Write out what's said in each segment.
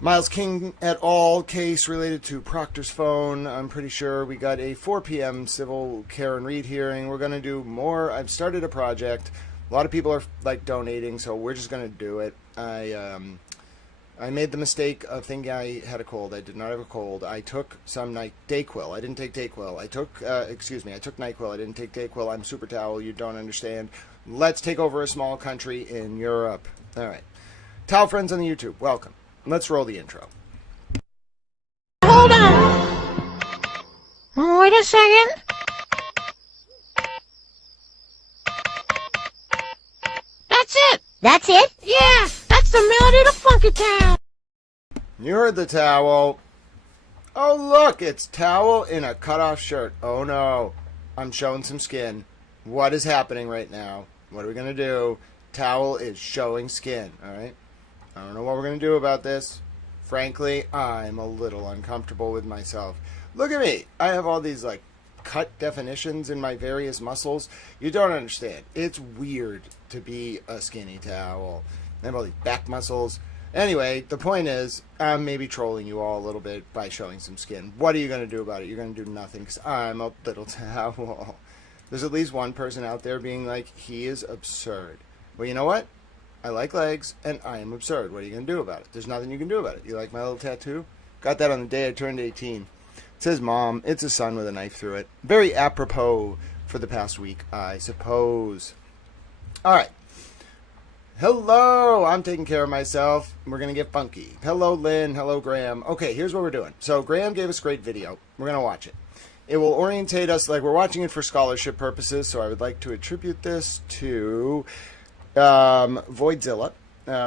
Miles King et al. Case related to Proctor's phone. I'm pretty sure we got a 4 p.m. civil Karen Reed hearing. We're going to do more. I've started a project. A lot of people are like donating, so we're just going to do it. I made the mistake of thinking I had a cold. I did not have a cold. I took some Dayquil. I didn't take Dayquil. I took NyQuil. I didn't take Dayquil. I'm super towel. You don't understand. Let's take over a small country in Europe. All right. Towel friends on the YouTube, welcome. Let's roll the intro. Hold on. Wait a second. That's it. That's it? Yeah, that's the melody of the funky towel. You heard the towel. Oh, look, it's towel in a cutoff shirt. Oh, no. I'm showing some skin. What is happening right now? What are we going to do? Towel is showing skin, all right? I don't know what we're going to do about this. Frankly, I'm a little uncomfortable with myself. Look at me. I have all these, like, cut definitions in my various muscles. You don't understand. It's weird to be a skinny towel. I have all these back muscles. Anyway, the point is, I'm maybe trolling you all a little bit by showing some skin. What are you going to do about it? You're going to do nothing because I'm a little towel. There's at least one person out there being like, he is absurd. Well, you know what? I like legs, and I am absurd. What are you going to do about it? There's nothing you can do about it. You like my little tattoo? Got that on the day I turned 18. It says mom. It's a son with a knife through it. Very apropos for the past week, I suppose. All right. Hello. I'm taking care of myself. We're going to get funky. Hello, Lynn. Hello, Graham. Okay, here's what we're doing. So Graham gave us a great video. We're going to watch it. It will orientate us, like we're watching it for scholarship purposes, so I would like to attribute this to VIII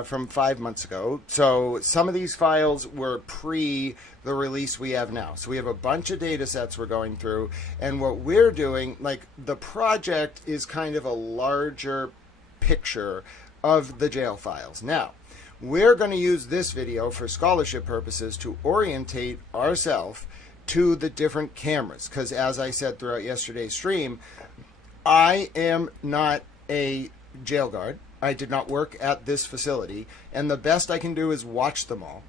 from 5 months ago. So some of these files were pre the release we have now. So we have a bunch of data sets we're going through, and what we're doing, like the project is kind of a larger picture of the jail files. Now, we're going to use this video for scholarship purposes to orientate ourselves to the different cameras, because as I said throughout yesterday's stream, I am not a jail guard. I did not work at this facility, and the best I can do is watch them all.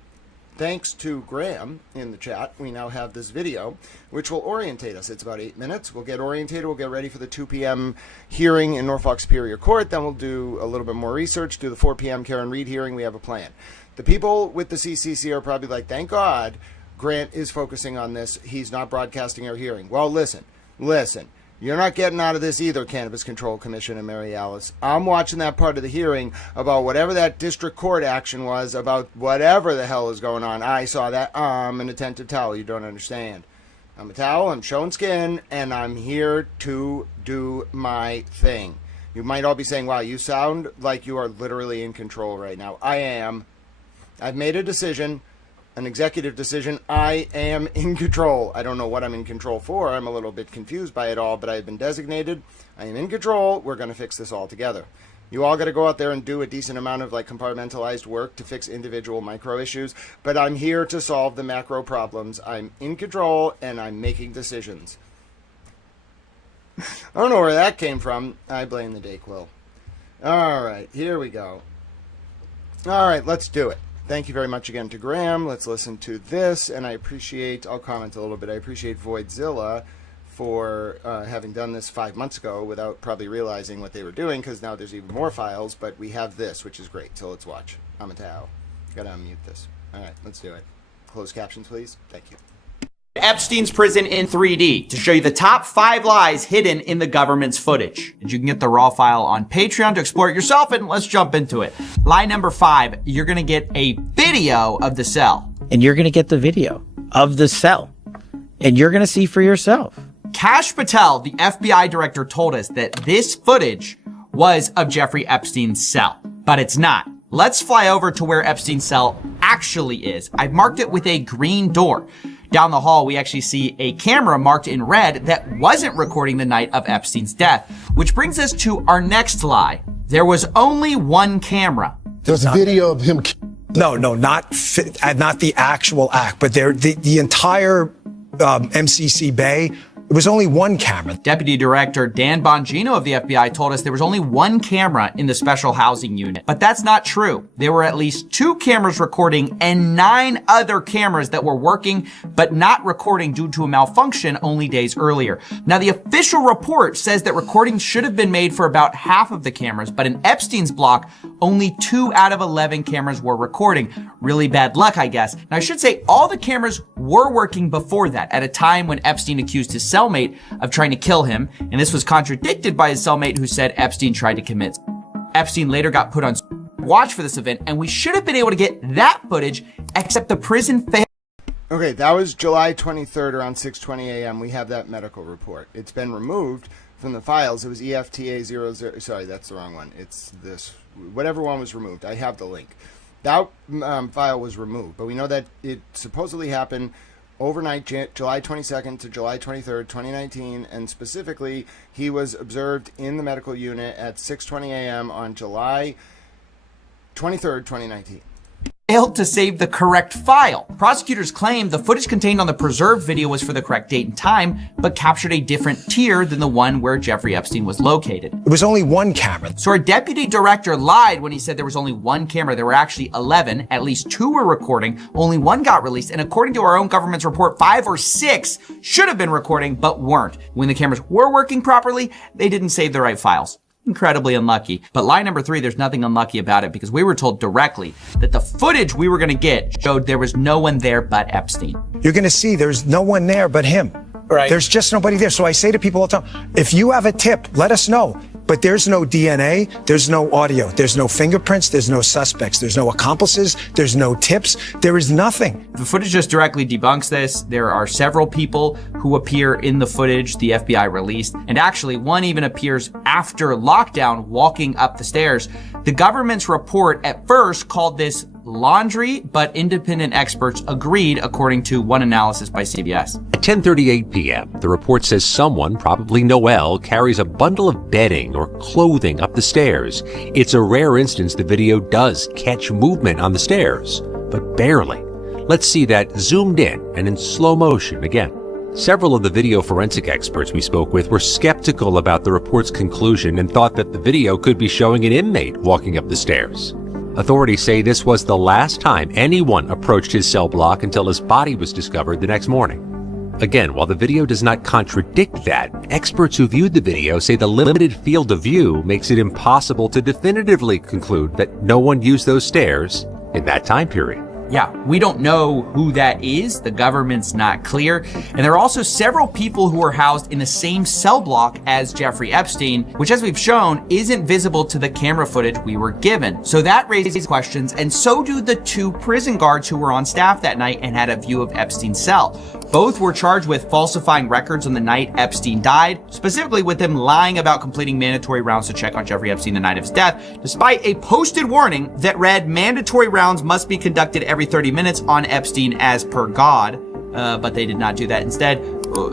Thanks to Graham in the chat, we now have this video, which will orientate us. It's about 8 minutes. We'll get orientated. We'll get ready for the 2 p.m. hearing in Norfolk Superior Court. Then we'll do a little bit more research, do the 4 p.m. Karen Reed hearing. We have a plan. The people with the CCC are probably like, thank God Grant is focusing on this. He's not broadcasting our hearing. Well, listen. You're not getting out of this either, Cannabis Control Commission and Mary Alice. I'm watching that part of the hearing about whatever that district court action was, about whatever the hell is going on. I saw that. I'm an attentive towel. You don't understand. I'm a towel. I'm showing skin, and I'm here to do my thing. You might all be saying, wow, you sound like you are literally in control right now. I am. I've made a decision. An executive decision. I am in control. I don't know what I'm in control for. I'm a little bit confused by it all, but I've been designated. I am in control. We're going to fix this all together. You all got to go out there and do a decent amount of like compartmentalized work to fix individual micro issues, but I'm here to solve the macro problems. I'm in control and I'm making decisions. I don't know where that came from. I blame the Dayquil. All right, here we go. All right, let's do it. Thank you very much again to Graham. Let's listen to this, and I'll comment a little bit. I appreciate VIII for having done this 5 months ago without probably realizing what they were doing, because now there's even more files, but we have this, which is great. So let's watch. I'm a towel. Gotta unmute this. All right, let's do it. Closed captions, please. Thank you. Epstein's prison in 3D to show you the top 5 lies hidden in the government's footage. And you can get the raw file on Patreon to explore it yourself, and let's jump into it. Lie number 5, you're gonna get a video of the cell. And you're gonna get the video of the cell. And you're gonna see for yourself. Kash Patel, the FBI director, told us that this footage was of Jeffrey Epstein's cell, but it's not. Let's fly over to where Epstein's cell actually is. I've marked it with a green door. Down the hall, we actually see a camera marked in red that wasn't recording the night of Epstein's death, which brings us to our next lie. There was only one camera. There's video of him. No, not the actual act, but the entire MCC Bay It was only one camera. Deputy Director Dan Bongino of the FBI told us there was only one camera in the special housing unit. But that's not true. There were at least 2 cameras recording and 9 other cameras that were working but not recording due to a malfunction only days earlier. Now, the official report says that recordings should have been made for about half of the cameras, but in Epstein's block, only 2 out of 11 cameras were recording. Really bad luck, I guess. Now, I should say all the cameras were working before that, at a time when Epstein accused his cellmate of trying to kill him, and this was contradicted by his cellmate who said Epstein tried to commit. Epstein later got put on watch for this event, and we should have been able to get that footage, except the prison failed. Okay, that was July 23rd around 6:20 a.m. We have that medical report. It's been removed from the files. It was EFTA 00. Sorry, that's the wrong one. It's this. Whatever one was removed. I have the link. That file was removed, but we know that it supposedly happened overnight, July 22nd to July 23rd, 2019, and specifically, he was observed in the medical unit at 6:20 a.m. on July 23rd, 2019. Failed to save the correct file. Prosecutors claim the footage contained on the preserved video was for the correct date and time, but captured a different tier than the one where Jeffrey Epstein was located. It was only one camera. So our deputy director lied when he said there was only one camera. There were actually 11. At least 2 were recording. Only 1 got released. And according to our own government's report, 5 or 6 should have been recording, but weren't. When the cameras were working properly, they didn't save the right files. Incredibly unlucky. But lie number 3, there's nothing unlucky about it because we were told directly that the footage we were going to get showed there was no one there but Epstein. You're going to see there's no one there but him. Right. There's just nobody there. So I say to people all the time, if you have a tip, let us know. But there's no DNA, there's no audio, there's no fingerprints, there's no suspects, there's no accomplices, there's no tips, there is nothing. The footage just directly debunks this. There are several people who appear in the footage the FBI released, and actually one even appears after lockdown walking up the stairs. The government's report at first called this laundry, but independent experts agreed, according to one analysis by CBS. At 10:38 p.m., the report says someone, probably Noel, carries a bundle of bedding or clothing up the stairs. It's a rare instance the video does catch movement on the stairs, but barely. Let's see that zoomed in and in slow motion again. Several of the video forensic experts we spoke with were skeptical about the report's conclusion and thought that the video could be showing an inmate walking up the stairs. Authorities say this was the last time anyone approached his cell block until his body was discovered the next morning. Again, while the video does not contradict that, experts who viewed the video say the limited field of view makes it impossible to definitively conclude that no one used those stairs in that time period. Yeah, we don't know who that is. The government's not clear. And there are also several people who are housed in the same cell block as Jeffrey Epstein, which, as we've shown, isn't visible to the camera footage we were given. So that raises questions, and so do the 2 prison guards who were on staff that night and had a view of Epstein's cell. Both were charged with falsifying records on the night Epstein died, specifically with them lying about completing mandatory rounds to check on Jeffrey Epstein the night of his death, despite a posted warning that read mandatory rounds must be conducted every 30 minutes on Epstein as per God. But they did not do that. Instead,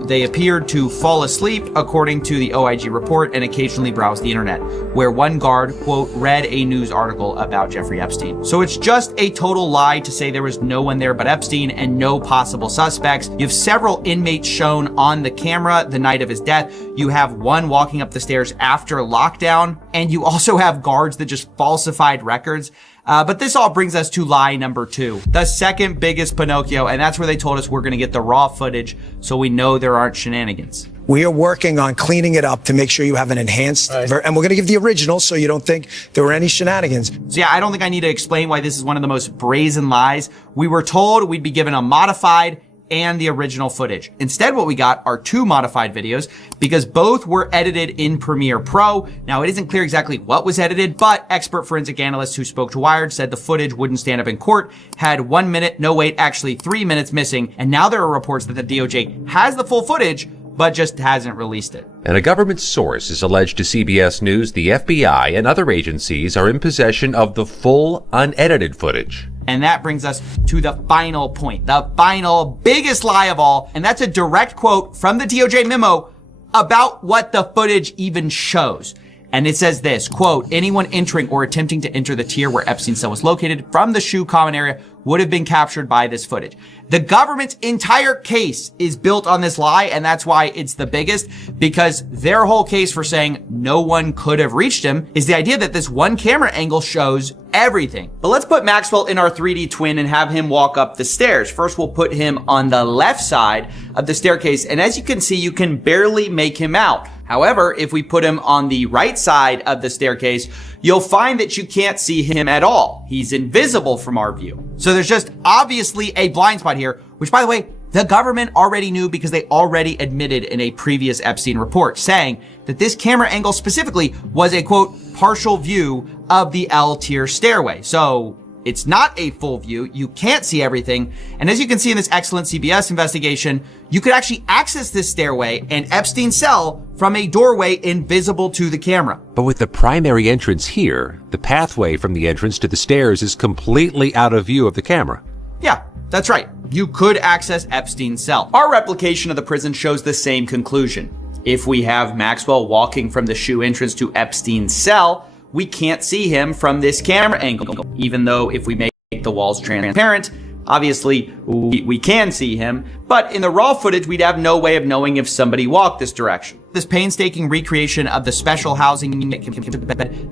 they appeared to fall asleep, according to the OIG report, and occasionally browse the internet, where one guard, quote, read a news article about Jeffrey Epstein. So it's just a total lie to say there was no one there but Epstein and no possible suspects. You have several inmates shown on the camera the night of his death. You have one walking up the stairs after lockdown, and you also have guards that just falsified records. But this all brings us to lie number 2, the second biggest Pinocchio, and that's where they told us we're going to get the raw footage so we know there aren't shenanigans. We are working on cleaning it up to make sure you have an enhanced, and we're going to give the original so you don't think there were any shenanigans. So yeah, I don't think I need to explain why this is one of the most brazen lies. We were told we'd be given a modified and the original footage. Instead, what we got are 2 modified videos because both were edited in Premiere Pro. Now, it isn't clear exactly what was edited, but expert forensic analysts who spoke to Wired said the footage wouldn't stand up in court, had 1 minute, no wait, actually 3 minutes missing, and now there are reports that the DOJ has the full footage, but just hasn't released it. And a government source has alleged to CBS News the FBI and other agencies are in possession of the full, unedited footage. And that brings us to the final point, the final biggest lie of all. And that's a direct quote from the DOJ memo about what the footage even shows. And it says this, quote, anyone entering or attempting to enter the tier where Epstein's cell was located from the shoe common area would have been captured by this footage. The government's entire case is built on this lie, and that's why it's the biggest, because their whole case for saying no one could have reached him is the idea that this one camera angle shows everything. But let's put Maxwell in our 3D twin and have him walk up the stairs. First, we'll put him on the left side of the staircase, and as you can see, you can barely make him out. However, if we put him on the right side of the staircase, you'll find that you can't see him at all. He's invisible from our view. So there's just obviously a blind spot here, which, by the way, the government already knew because they already admitted in a previous Epstein report, saying that this camera angle specifically was a, quote, partial view of the L tier stairway. So it's not a full view. You can't see everything. And as you can see in this excellent CBS investigation, you could actually access this stairway and Epstein's cell from a doorway invisible to the camera. But with the primary entrance here, the pathway from the entrance to the stairs is completely out of view of the camera. Yeah, that's right. You could access Epstein's cell. Our replication of the prison shows the same conclusion. If we have Maxwell walking from the shoe entrance to Epstein's cell, we can't see him from this camera angle, even though if we make the walls transparent, obviously we can see him. But in the raw footage, we'd have no way of knowing if somebody walked this direction. This painstaking recreation of the special housing unit,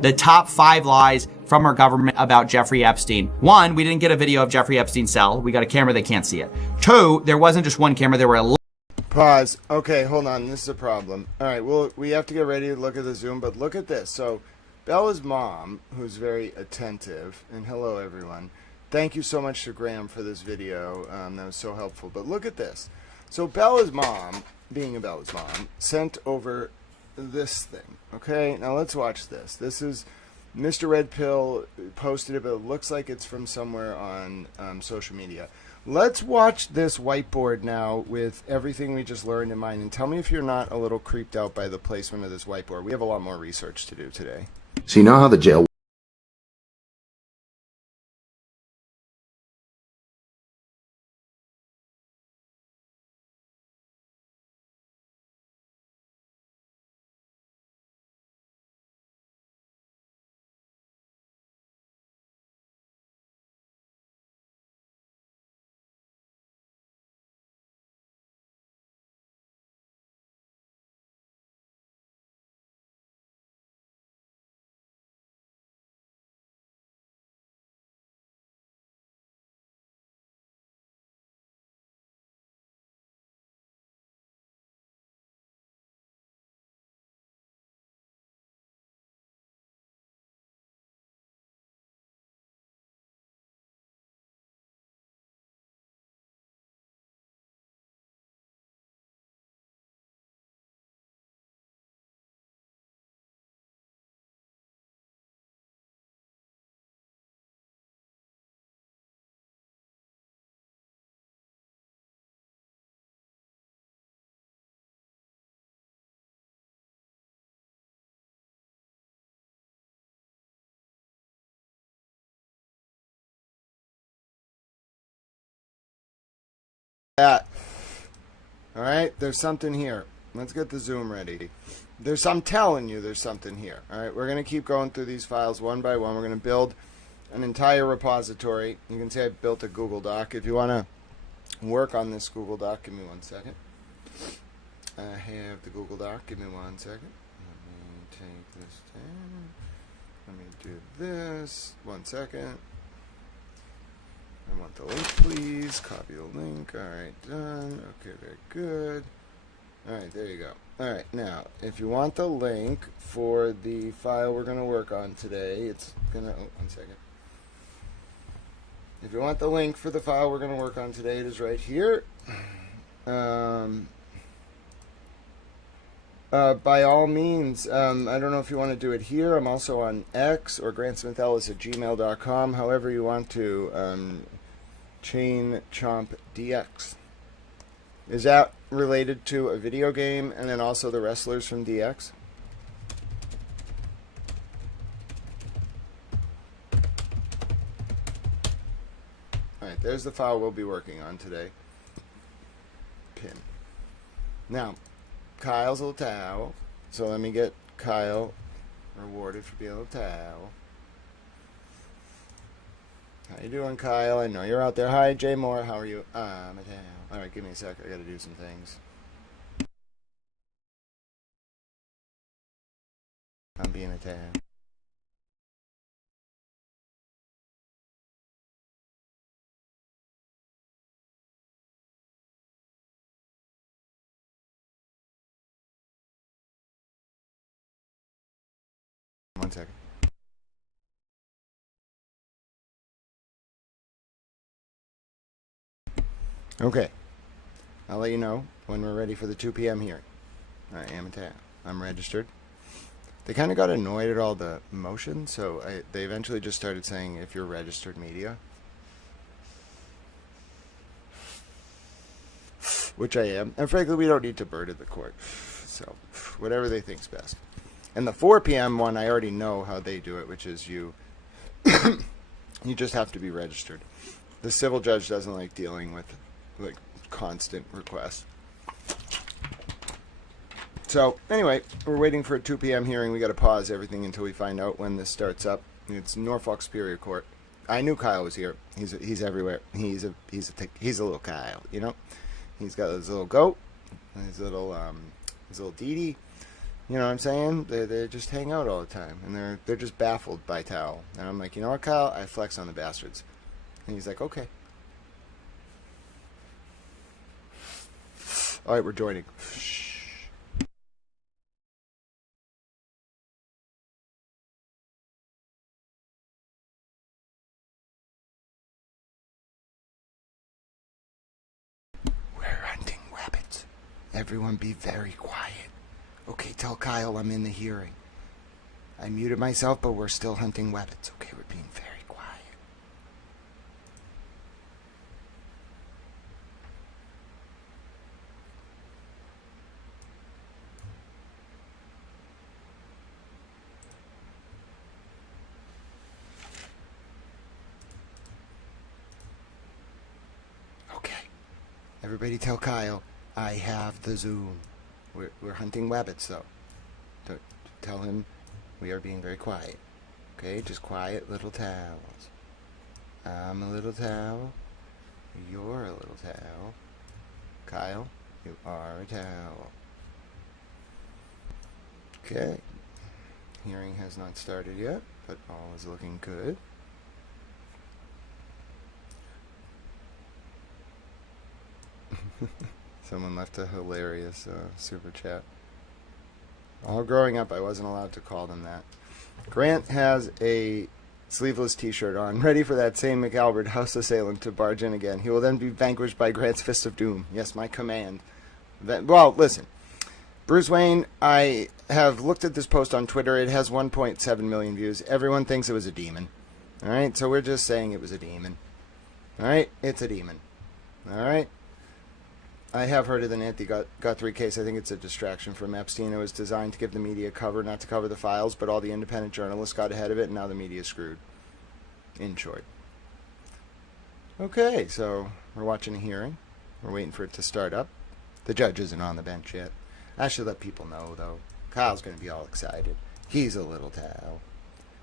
the top 5 lies from our government about Jeffrey Epstein. 1, we didn't get a video of Jeffrey Epstein's cell. We got a camera, they can't see it. 2, there wasn't just one camera, there were Pause. Okay, hold on. This is a problem. All right, well, we have to get ready to look at the Zoom, but look at this. So Bella's mom, who's very attentive, and hello, everyone. Thank you so much to Graham for this video. That was so helpful. But look at this. So Bella's mom, being a Bella's mom, sent over this thing. Okay, now let's watch this. This is Mr. Red Pill posted it, but it looks like it's from somewhere on social media. Let's watch this whiteboard now with everything we just learned in mind, and tell me if you're not a little creeped out by the placement of this whiteboard. We have a lot more research to do today. So you know how the jail That. All right, there's something here. Let's get the Zoom ready. I'm telling you, there's something here. All right, we're going to keep going through these files one by one. We're going to build an entire repository. You can see I built a Google Doc. If you want to work on this Google Doc, give me 1 second. I have the Google Doc. Give me 1 second. Let me take this down. Let me do this. 1 second. I want the link, please. Copy the link. All right, done. Okay, very good. All right, there you go. All right, now, if you want the link for the file we're going to work on today, it's going to... Oh, 1 second. If you want the link for the file we're going to work on today, it is right here. By all means, I don't know if you want to do it here. I'm also on X or grantsmithellis@gmail.com. However you want to. Chain Chomp DX. Is that related to a video game and then also the wrestlers from DX? Alright, there's the file we'll be working on today. Pin. Now, Kyle's a little towel. So let me get Kyle Rewarded for being a little towel. How you doing, Kyle? I know you're out there. Hi, Jay Moore. How are you? I'm a towel. All right, give me a sec. I got to do some things. I'm being a towel. One second. Okay. I'll let you know when we're ready for the 2 p.m. hearing. I am a towel. I'm registered. They kind of got annoyed at all the motion, so they eventually just started saying, if you're registered media. Which I am. And frankly, we don't need to burden the court. So, whatever they think's best. And the 4 p.m. one, I already know how they do it, which is you just have to be registered. The civil judge doesn't like dealing with like constant requests. So, anyway, we're waiting for a 2 p.m. hearing. We got to pause everything until we find out when this starts up. It's Norfolk Superior Court. I knew Kyle was here. He's everywhere. He's a little Kyle, you know. He's got his little goat, his little Dee Dee. You know what I'm saying? They just hang out all the time, and they're just baffled by Towel. And I'm like, you know what, Kyle? I flex on the bastards. And he's like, okay. All right, we're joining. We're hunting rabbits. Everyone be very quiet. Okay, tell Kyle I'm in the hearing. I muted myself, but we're still hunting rabbits. Okay, we're being very quiet. Okay. Everybody tell Kyle I have the Zoom. We're hunting rabbits, though. Tell him we are being very quiet. Okay? Just quiet little towels. I'm a little towel. You're a little towel. Kyle, you are a towel. Okay. Hearing has not started yet, but all is looking good. Someone left a hilarious super chat. All growing up, I wasn't allowed to call them that. Grant has a sleeveless t-shirt on, ready for that same McAlbert house assailant to barge in again. He will then be vanquished by Grant's Fist of Doom. Yes, my command. Well, listen. Bruce Wayne, I have looked at this post on Twitter. It has 1.7 million views. Everyone thinks it was a demon. All right? So we're just saying it was a demon. All right? It's a demon. All right? I have heard of the Nancy Guthrie case. I think it's a distraction from Epstein. It was designed to give the media cover, not to cover the files, but all the independent journalists got ahead of it, and now the media is screwed. In short. Okay, so we're watching a hearing. We're waiting for it to start up. The judge isn't on the bench yet. I should let people know, though. Kyle's going to be all excited. He's a little towel.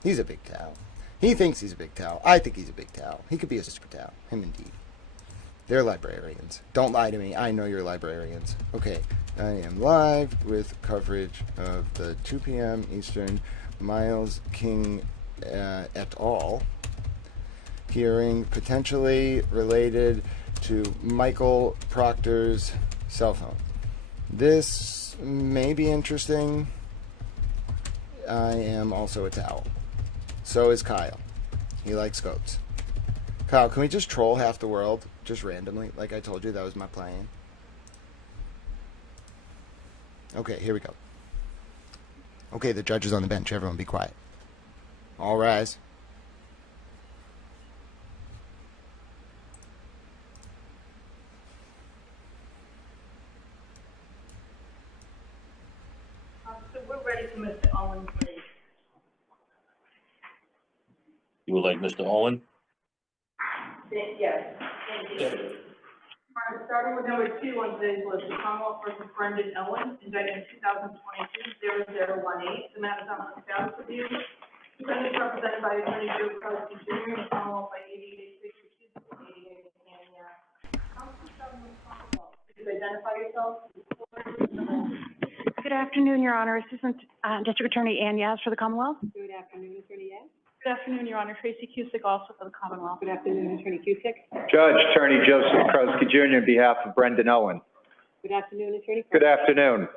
He's a big towel. He thinks he's a big towel. I think he's a big towel. He could be a super towel. Him indeed. They're librarians. Don't lie to me. I know you're librarians. Okay, I am live with coverage of the 2 p.m. Eastern Miles King et al. Hearing potentially related to Michael Proctor's cell phone. This may be interesting. I am also a towel. So is Kyle. He likes goats. Kyle, can we just troll half the world? Just randomly? Like I told you, that was my plan. Okay, here we go. Okay, the judge is on the bench. Everyone be quiet. All rise. So we're ready for Mr. Owen, please. You would like Mr. Owen? Yes. Thank you. Want to start Starting with number 2 on today's list, the Commonwealth versus Brendan Owen, indictment 2022-0018. The matter is on the status review. Defendant is represented by Attorney Joe Krosky Jr. and the Commonwealth by 8886 and 88 Please identify yourself. Good afternoon, Your Honor. Assistant District Attorney Ann Yaz for the Commonwealth. Good afternoon, Attorney Yaz. Good afternoon, Your Honor. Tracy Cusick, also for the Commonwealth. Good afternoon, Attorney Cusick. Judge, Attorney Joseph Krosky Jr. on behalf of Brendan Owen. Good afternoon, Attorney. Good afternoon.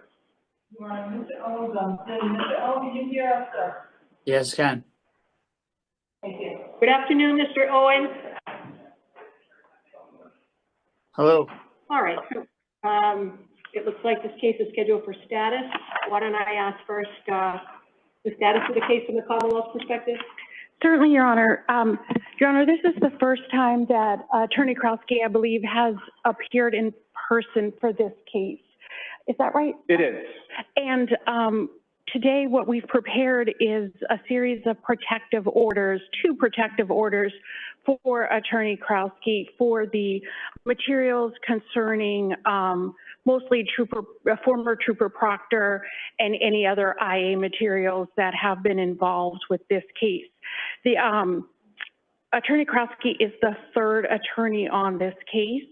Your Honor, Mr. Owen's on Zoom. Mr. Owen, can you hear us, sir? Yes, Ken. Thank you. Good afternoon, Mr. Owen. Hello. All right. It looks like this case is scheduled for status. Why don't I ask first the status of the case from the Commonwealth's perspective? Certainly, Your Honor. Your Honor, this is the first time that Attorney Krosky, I believe, has appeared in person for this case. Is that right? It is. And today what we've prepared is a series of protective orders, 2 protective orders for Attorney Krosky for the materials concerning mostly former Trooper Proctor and any other IA materials that have been involved with this case. The Attorney Krosky is the 3rd attorney on this case.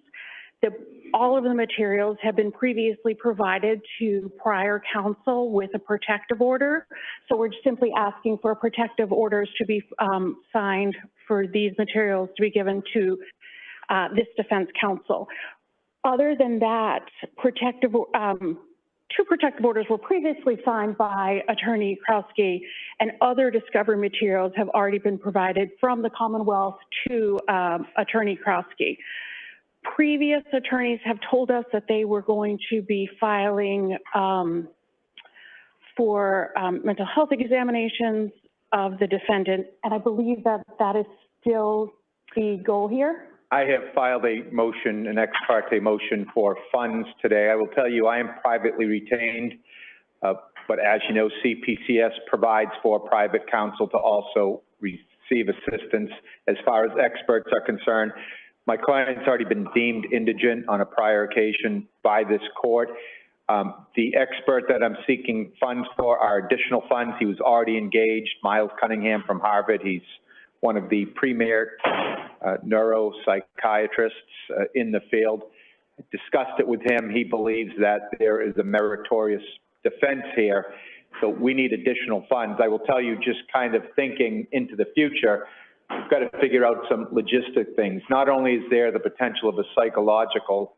All of the materials have been previously provided to prior counsel with a protective order. So we're simply asking for protective orders to be signed for these materials to be given to this defense counsel. Other than that, 2 protective orders were previously signed by Attorney Krosky, and other discovery materials have already been provided from the Commonwealth to Attorney Krosky. Previous attorneys have told us that they were going to be filing for mental health examinations of the defendant, and I believe that that is still the goal here. I have filed a motion, an ex parte motion for funds today. I will tell you, I am privately retained, but as you know, CPCS provides for private counsel to also receive assistance as far as experts are concerned. My client's already been deemed indigent on a prior occasion by this court. The expert that I'm seeking funds for are additional funds. He was already engaged, Miles Cunningham from Harvard. He's one of the premier neuropsychiatrists in the field. I discussed it with him. He believes that there is a meritorious defense here, so we need additional funds. I will tell you, just kind of thinking into the future, we've got to figure out some logistic things. Not only is there the potential of a psychological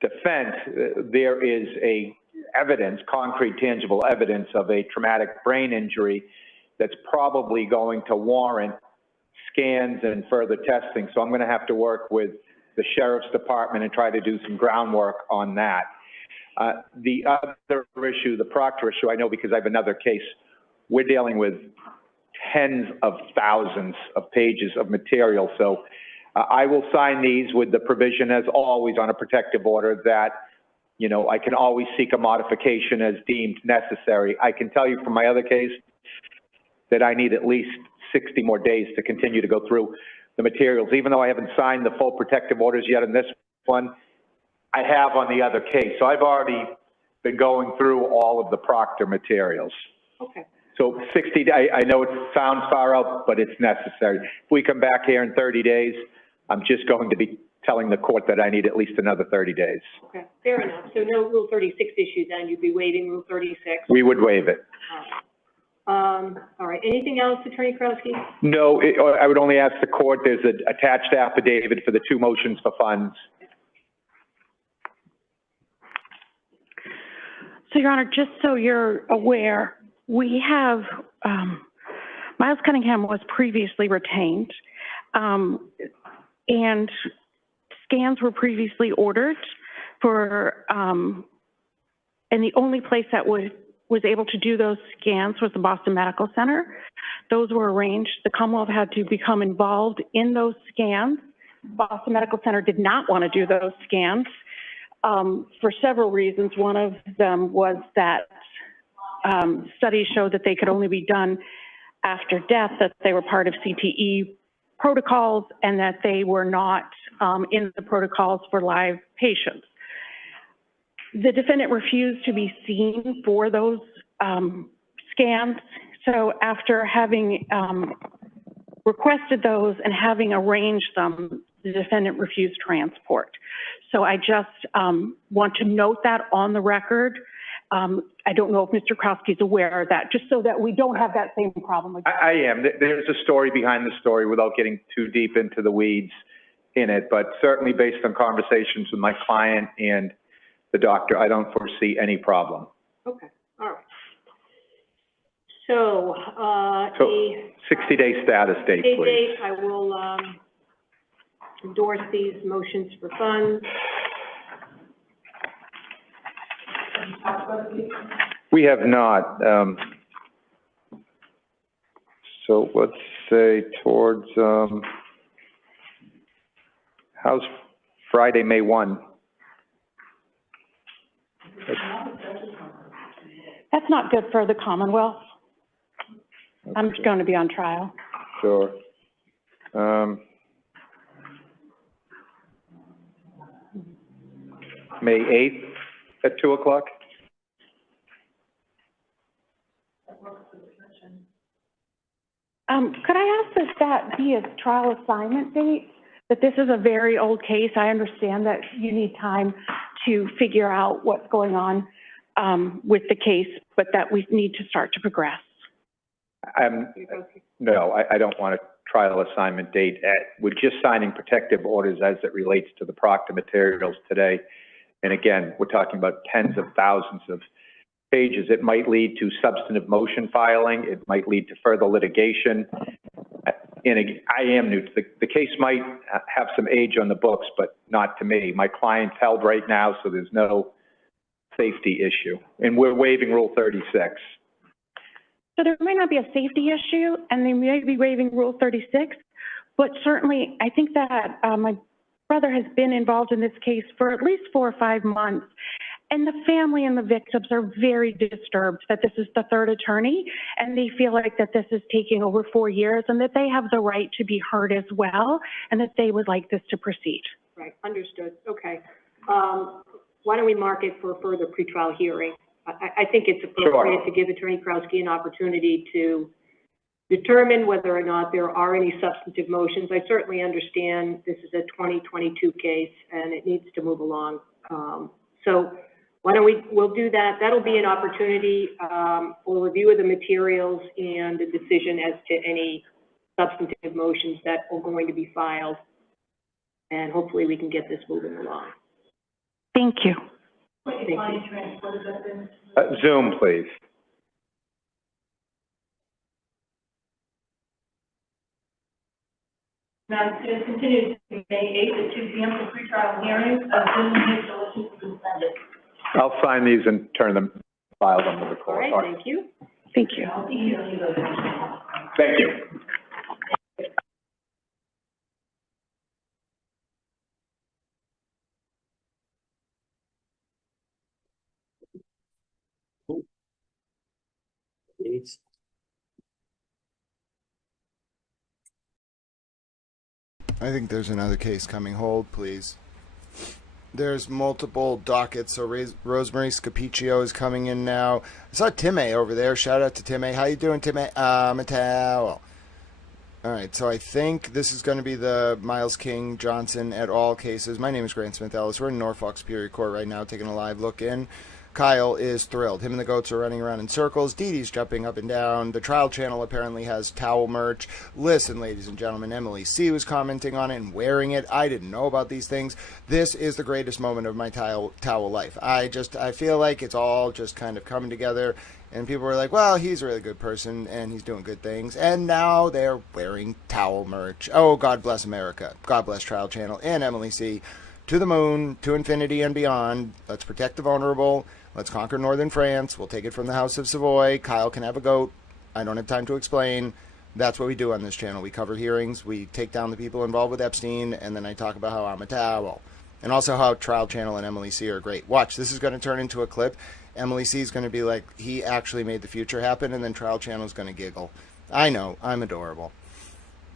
defense, there is concrete, tangible evidence of a traumatic brain injury that's probably going to warrant scans and further testing. So I'm going to have to work with the Sheriff's Department and try to do some groundwork on that. The other issue, the Proctor issue, I know because I have another case. We're dealing with tens of thousands of pages of material. So I will sign these with the provision, as always, on a protective order that, you know, I can always seek a modification as deemed necessary. I can tell you from my other case that I need at least 60 more days to continue to go through the materials. Even though I haven't signed the full protective orders yet in this one, I have on the other case. So I've already been going through all of the Proctor materials. Okay. So 60, I know it sounds far out, but it's necessary. If we come back here in 30 days, I'm just going to be telling the court that I need at least another 30 days. Okay, fair enough. So no Rule 36 issue then, you'd be waiving Rule 36? We would waive it. All right, anything else, Attorney Krosky? No, I would only ask the court, there's an attached affidavit for the 2 motions for funds. So, Your Honor, just so you're aware, we have, Miles Cunningham was previously retained, and scans were previously ordered for, and the only place that was able to do those scans was the Boston Medical Center. Those were arranged. The Commonwealth had to become involved in those scans. Boston Medical Center did not want to do those scans for several reasons. One of them was that studies showed that they could only be done after death, that they were part of CTE protocols, and that they were not in the protocols for live patients. The defendant refused to be seen for those scans. So after having requested those and having arranged them, the defendant refused transport. So I just want to note that on the record. I don't know if Mr. Krowski is aware of that, just so that we don't have that same problem again. I am. There's a story behind the story without getting too deep into the weeds in it, but certainly based on conversations with my client and the doctor, I don't foresee any problem. Okay, all right. So, So 60-day status date, please. date, I will endorse these motions for funds. We have not. So let's say towards, how's Friday, May 1? That's not good for the Commonwealth. I'm going to be on trial. Sure. May 8th at 2 o'clock? Could I ask that be a trial assignment date? That this is a very old case. I understand that you need time to figure out what's going on with the case, but that we need to start to progress. No, I don't want a trial assignment date. We're just signing protective orders as it relates to the Proctor materials today. And again, we're talking about tens of thousands of pages. It might lead to substantive motion filing. It might lead to further litigation. And I am new to the case might have some age on the books, but not to me. My client's held right now, so there's no safety issue. And we're waiving Rule 36. So there may not be a safety issue, and they may be waiving Rule 36, but certainly I think that my brother has been involved in this case for at least 4 or 5 months, and the family and the victims are very disturbed that this is the third attorney, and they feel like that this is taking over 4 years, and that they have the right to be heard as well, and that they would like this to proceed. Right, understood. Okay. Why don't we mark it for further pretrial hearing? I think it's appropriate to give Attorney Krowski an opportunity to determine whether or not there are any substantive motions. I certainly understand this is a 2022 case and it needs to move along. So why don't we'll do that. That'll be an opportunity for review of the materials and a decision as to any substantive motions that are going to be filed. And hopefully we can get this moving along. Thank you. Thank you. Zoom, please. Now, it's continued to be May 8th at 2 p.m. for pretrial hearings. Zoom installation is suspended. I'll sign these and turn them, file them to the court. All right, thank you. Thank you. Thank you. I think there's another case coming. Hold, please. There's multiple dockets, so Rosemary Scapiccio is coming in now. I saw Time over there. Shout out to Time. How you doing, Time? A towel. All right, so I think this is going to be the Miles King Johnson et al. Cases. My name is Grant Smith Ellis. We're in Norfolk Superior Court right now, taking a live look in. Kyle is thrilled. Him and the goats are running around in circles. Dee Dee's jumping up and down. The trial channel apparently has towel merch. Listen, ladies and gentlemen, Emily C. was commenting on it and wearing it. I didn't know about these things. This is the greatest moment of my towel life. I feel like it's all just kind of coming together. And people were like, well, he's a really good person and he's doing good things. And now they're wearing towel merch. Oh, God bless America. God bless Trial Channel and Emily C. To the moon, to infinity and beyond. Let's protect the vulnerable. Let's conquer northern France. We'll take it from the House of Savoy. Kyle can have a goat. I don't have time to explain. That's what we do on this channel. We cover hearings. We take down the people involved with Epstein. And then I talk about how I'm a towel. And also how Trial Channel and Emily C. are great. Watch, this is going to turn into a clip. Emily C. is going to be like, he actually made the future happen. And then Trial Channel is going to giggle. I know. I'm adorable.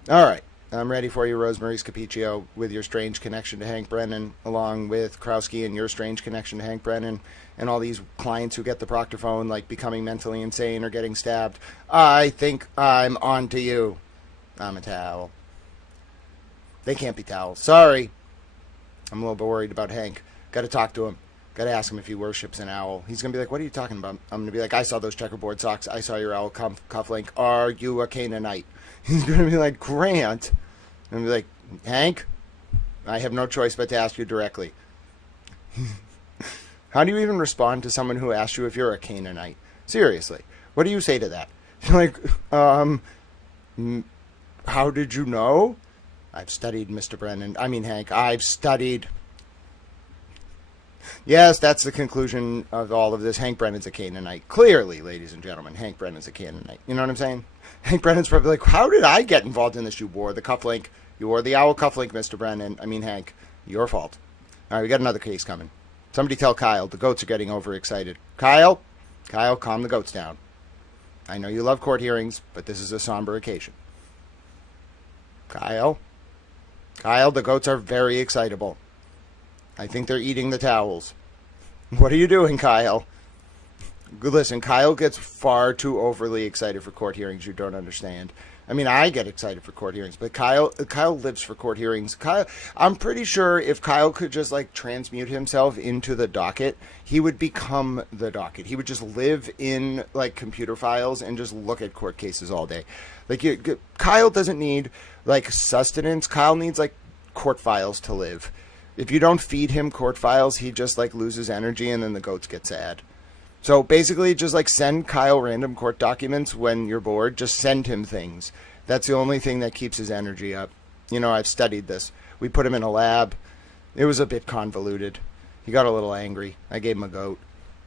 All right. I'm ready for you, Rosemary Scapiccio, with your strange connection to Hank Brennan, along with Krowski and your strange connection to Hank Brennan, and all these clients who get the Proctor phone, like becoming mentally insane or getting stabbed. I think I'm on to you. I'm a towel. They can't be towels. Sorry. I'm a little bit worried about Hank. Got to talk to him. Got to ask him if he worships an owl. He's going to be like, what are you talking about? I'm going to be like, I saw those checkerboard socks. I saw your owl cufflink. Are you a Canaanite? He's going to be like, Grant. And I'm going to be like, Hank, I have no choice but to ask you directly. How do you even respond to someone who asks you if you're a Canaanite? Seriously. What do you say to that? You're like, how did you know? I've studied, Mr. Brennan. I mean, Hank, I've studied. Yes, that's the conclusion of all of this. Hank Brennan's a Canaanite. Clearly, ladies and gentlemen, Hank Brennan's a Canaanite. You know what I'm saying? Hank Brennan's probably like, how did I get involved in this? You wore the cufflink. You wore the owl cufflink, Mr. Brennan. I mean, Hank, your fault. All right, we got another case coming. Somebody tell Kyle. The goats are getting overexcited. Kyle, calm the goats down. I know you love court hearings, but this is a somber occasion. Kyle, the goats are very excitable. I think they're eating the towels. What are you doing, Kyle? Listen, Kyle gets far too overly excited for court hearings. You don't understand. I mean, I get excited for court hearings, but Kyle lives for court hearings. I'm pretty sure if Kyle could just like transmute himself into the docket, he would become the docket. He would just live in like computer files and just look at court cases all day. Like Kyle doesn't need like sustenance. Kyle needs like court files to live. If you don't feed him court files, he just like loses energy and then the goats get sad. So basically just like send Kyle random court documents when you're bored. Just send him things. That's the only thing that keeps his energy up. You know, I've studied this. We put him in a lab. It was a bit convoluted. He got a little angry. I gave him a goat.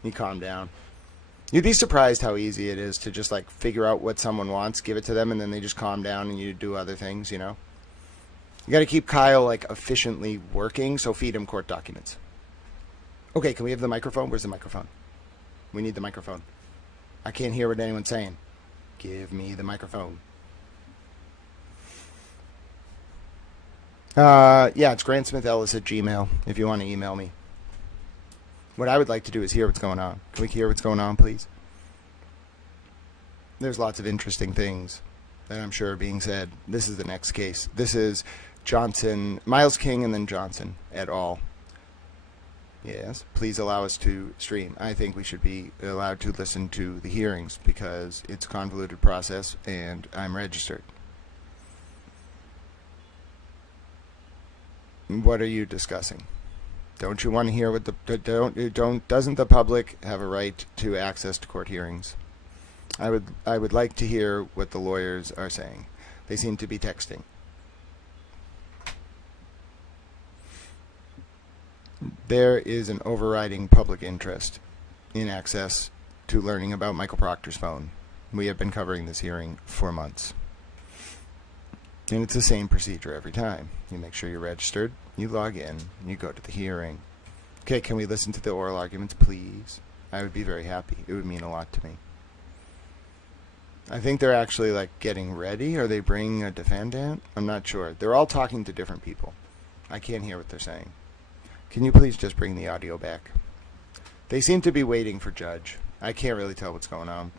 He calmed down. You'd be surprised how easy it is to just like figure out what someone wants, give it to them, and then they just calm down and you do other things, you know? You got to keep Kyle like efficiently working, so feed him court documents. Okay, can we have the microphone? Where's the microphone? We need the microphone. I can't hear what anyone's saying. Give me the microphone. Yeah, it's grantsmithellis@gmail if you want to email me. What I would like to do is hear what's going on. Can we hear what's going on, please? There's lots of interesting things that I'm sure are being said. This is the next case. This is Johnson, Miles King and then Johnson et al. Yes, please allow us to stream. I think we should be allowed to listen to the hearings because it's a convoluted process and I'm registered. What are you discussing? Don't you want to hear what doesn't the public have a right to access to court hearings? I would like to hear what the lawyers are saying. They seem to be texting. There is an overriding public interest in access to learning about Michael Proctor's phone. We have been covering this hearing for months. And it's the same procedure every time. You make sure you're registered, you log in, you go to the hearing. Okay, can we listen to the oral arguments, please? I would be very happy. It would mean a lot to me. I think they're actually like getting ready. Are they bringing a defendant? I'm not sure. They're all talking to different people. I can't hear what they're saying. Can you please just bring the audio back? They seem to be waiting for judge. I can't really tell what's going on.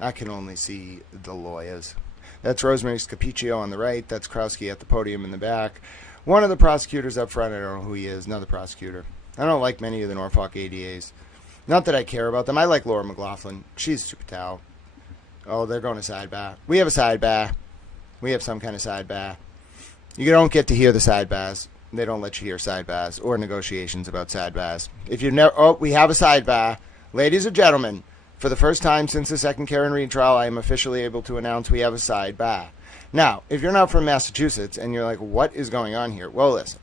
I can only see the lawyers. That's Rosemary Scapiccio on the right. That's Krowski at the podium in the back. One of the prosecutors up front, I don't know who he is. Another prosecutor. I don't like many of the Norfolk ADAs. Not that I care about them. I like Laura McLaughlin. She's super towel. Oh, they're going to sidebar. We have a sidebar. We have some kind of sidebar. You don't get to hear the sidebars. They don't let you hear sidebars or negotiations about sidebars. If you never, we have a sidebar. Ladies and gentlemen, for the first time since the second Karen Reed trial, I am officially able to announce we have a sidebar. Now, if you're not from Massachusetts and you're like, what is going on here? Well, listen.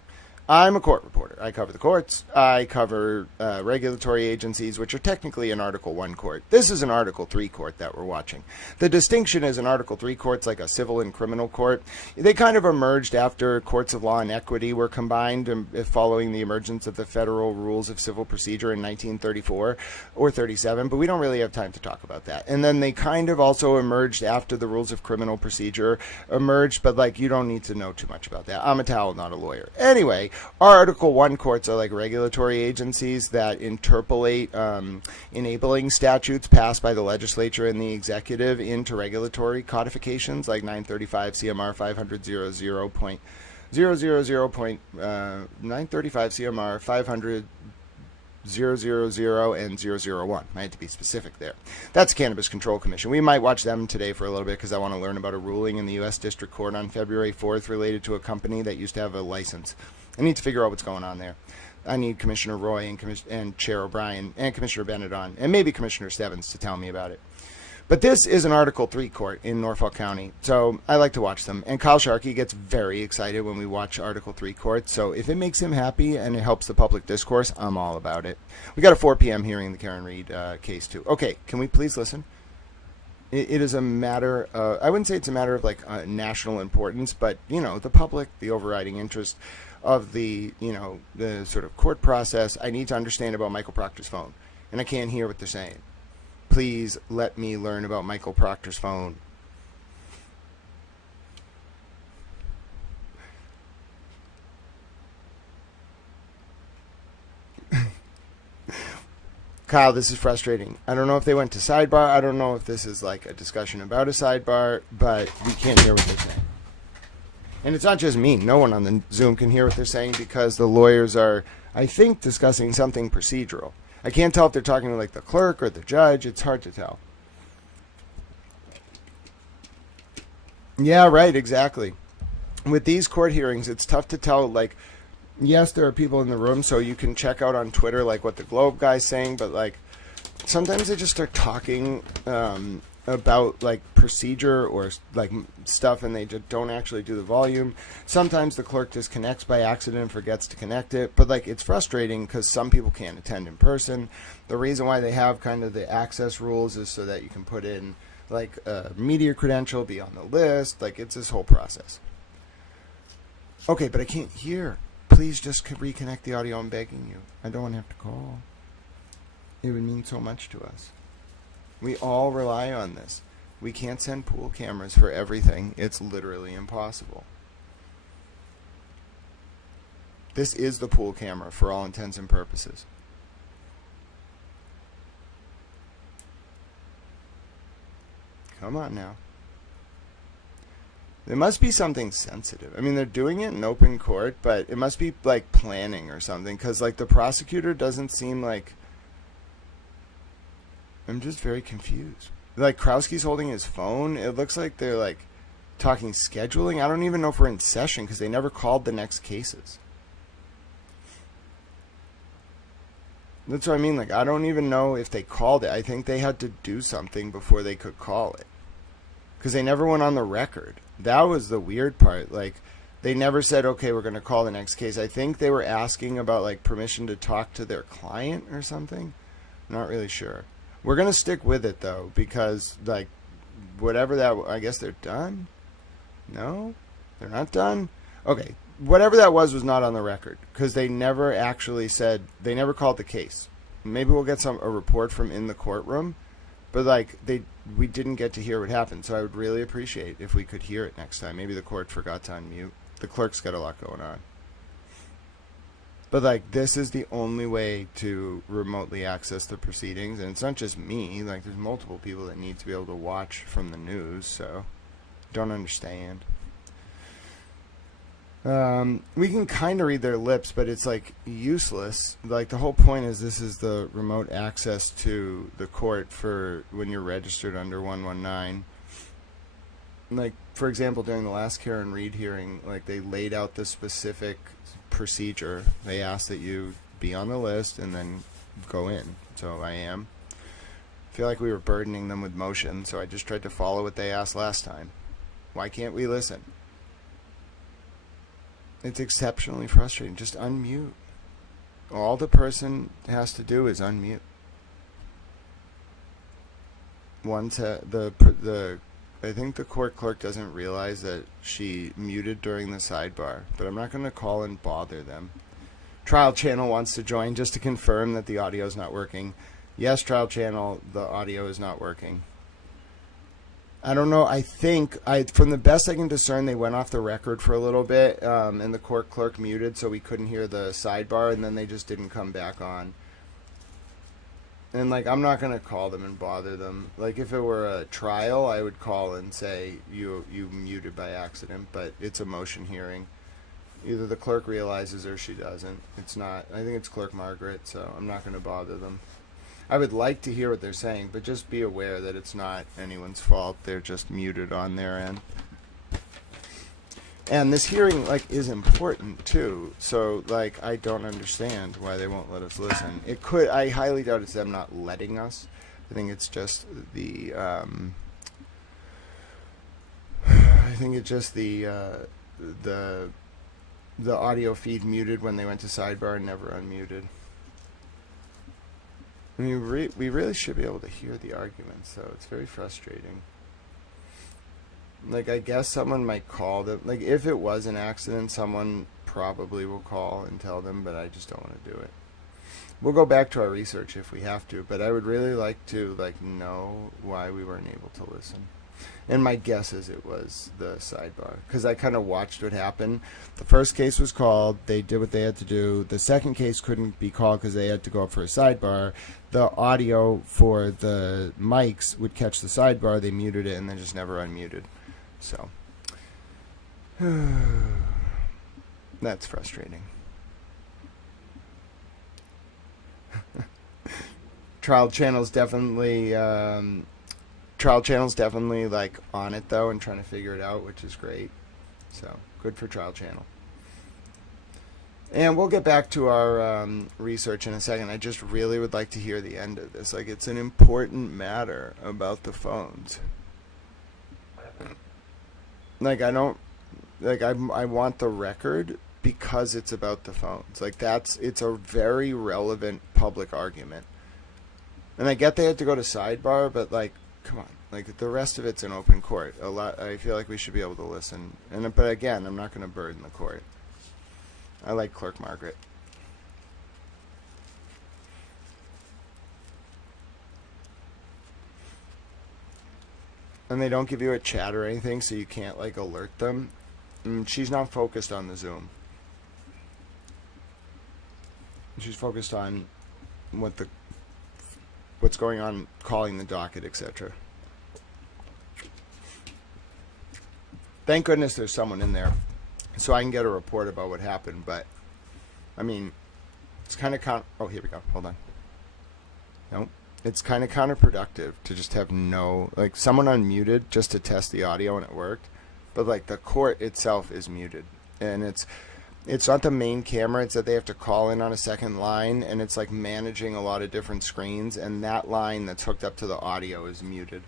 I'm a court reporter. I cover the courts. I cover regulatory agencies, which are technically an Article 1 court. This is an Article 3 court that we're watching. The distinction is an Article 3 court's like a civil and criminal court. They kind of emerged after courts of law and equity were combined following the emergence of the Federal Rules of Civil Procedure in 1934 or 37, but we don't really have time to talk about that. And then they kind of also emerged after the Rules of Criminal Procedure emerged, but like you don't need to know too much about that. I'm a towel, not a lawyer. Anyway, our Article 1 courts are like regulatory agencies that interpolate enabling statutes passed by the legislature and the executive into regulatory codifications like 935 CMR 500.000.935 CMR 500 000 and 001. I had to be specific there. That's Cannabis Control Commission. We might watch them today for a little bit because I want to learn about a ruling in the U.S. District Court on February 4th related to a company that used to have a license. I need to figure out what's going on there. I need Commissioner Roy and Chair O'Brien and Commissioner Bennett on, and maybe Commissioner Stebbins to tell me about it. But this is an Article 3 court in Norfolk County, so I like to watch them. And Kyle Sharkey gets very excited when we watch Article 3 courts, so if it makes him happy and it helps the public discourse, I'm all about it. We got a 4 p.m. hearing the Karen Reed case, too. Okay, can we please listen? It is a matter of, I wouldn't say it's a matter of, like, national importance, but, you know, the public, the overriding interest of the, you know, the sort of court process. I need to understand about Michael Proctor's phone, and I can't hear what they're saying. Please let me learn about Michael Proctor's phone. Kyle, this is frustrating. I don't know if they went to sidebar. I don't know if this is like a discussion about a sidebar, but we can't hear what they're saying. And it's not just me. No one on the Zoom can hear what they're saying because the lawyers are, I think, discussing something procedural. I can't tell if they're talking to like the clerk or the judge. It's hard to tell. Yeah, right, exactly. With these court hearings, it's tough to tell, like, yes, there are people in the room, so you can check out on Twitter, like, what the Globe guy's saying, but, like, sometimes they just start talking about, like, procedure or, like, stuff, and they just don't actually do the volume. Sometimes the clerk disconnects by accident and forgets to connect it, but, like, it's frustrating because some people can't attend in person. The reason why they have kind of the access rules is so that you can put in, like, a media credential, be on the list. Like, it's this whole process. Okay, but I can't hear. Please just reconnect the audio. I'm begging you. I don't want to have to call. It would mean so much to us. We all rely on this. We can't send pool cameras for everything. It's literally impossible. This is the pool camera for all intents and purposes. Come on now. There must be something sensitive. I mean, they're doing it in open court, but it must be, like, planning or something. Because, like, the prosecutor doesn't seem like... I'm just very confused. Like, Krowski's holding his phone. It looks like they're, like, talking scheduling. I don't even know if we're in session because they never called the next cases. That's what I mean. Like, I don't even know if they called it. I think they had to do something before they could call it. Because they never went on the record. That was the weird part. Like, they never said, okay, we're going to call the next case. I think they were asking about, like, permission to talk to their client or something. I'm not really sure. We're going to stick with it, though, because, like, whatever that... I guess they're done? No? They're not done? Okay. Whatever that was not on the record. Because they never actually said... They never called the case. Maybe we'll get a report from in the courtroom. But, like, we didn't get to hear what happened, so I would really appreciate if we could hear it next time. Maybe the court forgot to unmute. The clerk's got a lot going on. But, like, this is the only way to remotely access the proceedings, and it's not just me. Like, there's multiple people that need to be able to watch from the news, so don't understand. We can kind of read their lips, but it's, like, useless. Like, the whole point is this is the remote access to the court for when you're registered under 119. Like, for example, during the last Karen Reed hearing, like, they laid out the specific procedure. They asked that you be on the list and then go in. So I am. I feel like we were burdening them with motion, so I just tried to follow what they asked last time. Why can't we listen? It's exceptionally frustrating. Just unmute. All the person has to do is unmute. Once I think the court clerk doesn't realize that she muted during the sidebar, but I'm not going to call and bother them. Trial channel wants to join just to confirm that the audio is not working. Yes, trial channel, the audio is not working. I don't know. I think, from the best I can discern, they went off the record for a little bit, and the court clerk muted so we couldn't hear the sidebar, and then they just didn't come back on. And, like, I'm not going to call them and bother them. Like, if it were a trial, I would call and say, you muted by accident, but it's a motion hearing. Either the clerk realizes or she doesn't. It's not, I think it's Clerk Margaret, so I'm not going to bother them. I would like to hear what they're saying, but just be aware that it's not anyone's fault. They're just muted on their end. And this hearing, like, is important, too. So, like, I don't understand why they won't let us listen. It could, I highly doubt it's them not letting us. I think it's just the, the audio feed muted when they went to sidebar and never unmuted. I mean, we really should be able to hear the arguments, so it's very frustrating. Like, I guess someone might call them. Like, if it was an accident, someone probably will call and tell them, but I just don't want to do it. We'll go back to our research if we have to, but I would really like to, like, know why we weren't able to listen. And my guess is it was the sidebar, because I kind of watched what happened. The first case was called. They did what they had to do. The second case couldn't be called because they had to go up for a sidebar. The audio for the mics would catch the sidebar. They muted it and then just never unmuted. So that's frustrating. Trial channel's definitely like on it though and trying to figure it out, which is great. So good for trial channel. And we'll get back to our research in a second. I just really would like to hear the end of this. Like, it's an important matter about the phones. Like, I want the record because it's about the phones. Like, it's a very relevant public argument. And I get they had to go to sidebar, but, like, come on. Like, the rest of it's in open court. I feel like we should be able to listen. But again, I'm not going to burden the court. I like Clerk Margaret. And they don't give you a chat or anything, so you can't, like, alert them. And she's not focused on the Zoom. She's focused on what's going on, calling the docket, etc. Thank goodness there's someone in there, so I can get a report about what happened. But, I mean, it's kind of oh, here we go. Hold on. Nope. It's kind of counterproductive to just have someone unmuted just to test the audio and it worked. But, like, the court itself is muted. And it's not the main camera. It's that they have to call in on a second line. And it's, like, managing a lot of different screens. And that line that's hooked up to the audio is muted.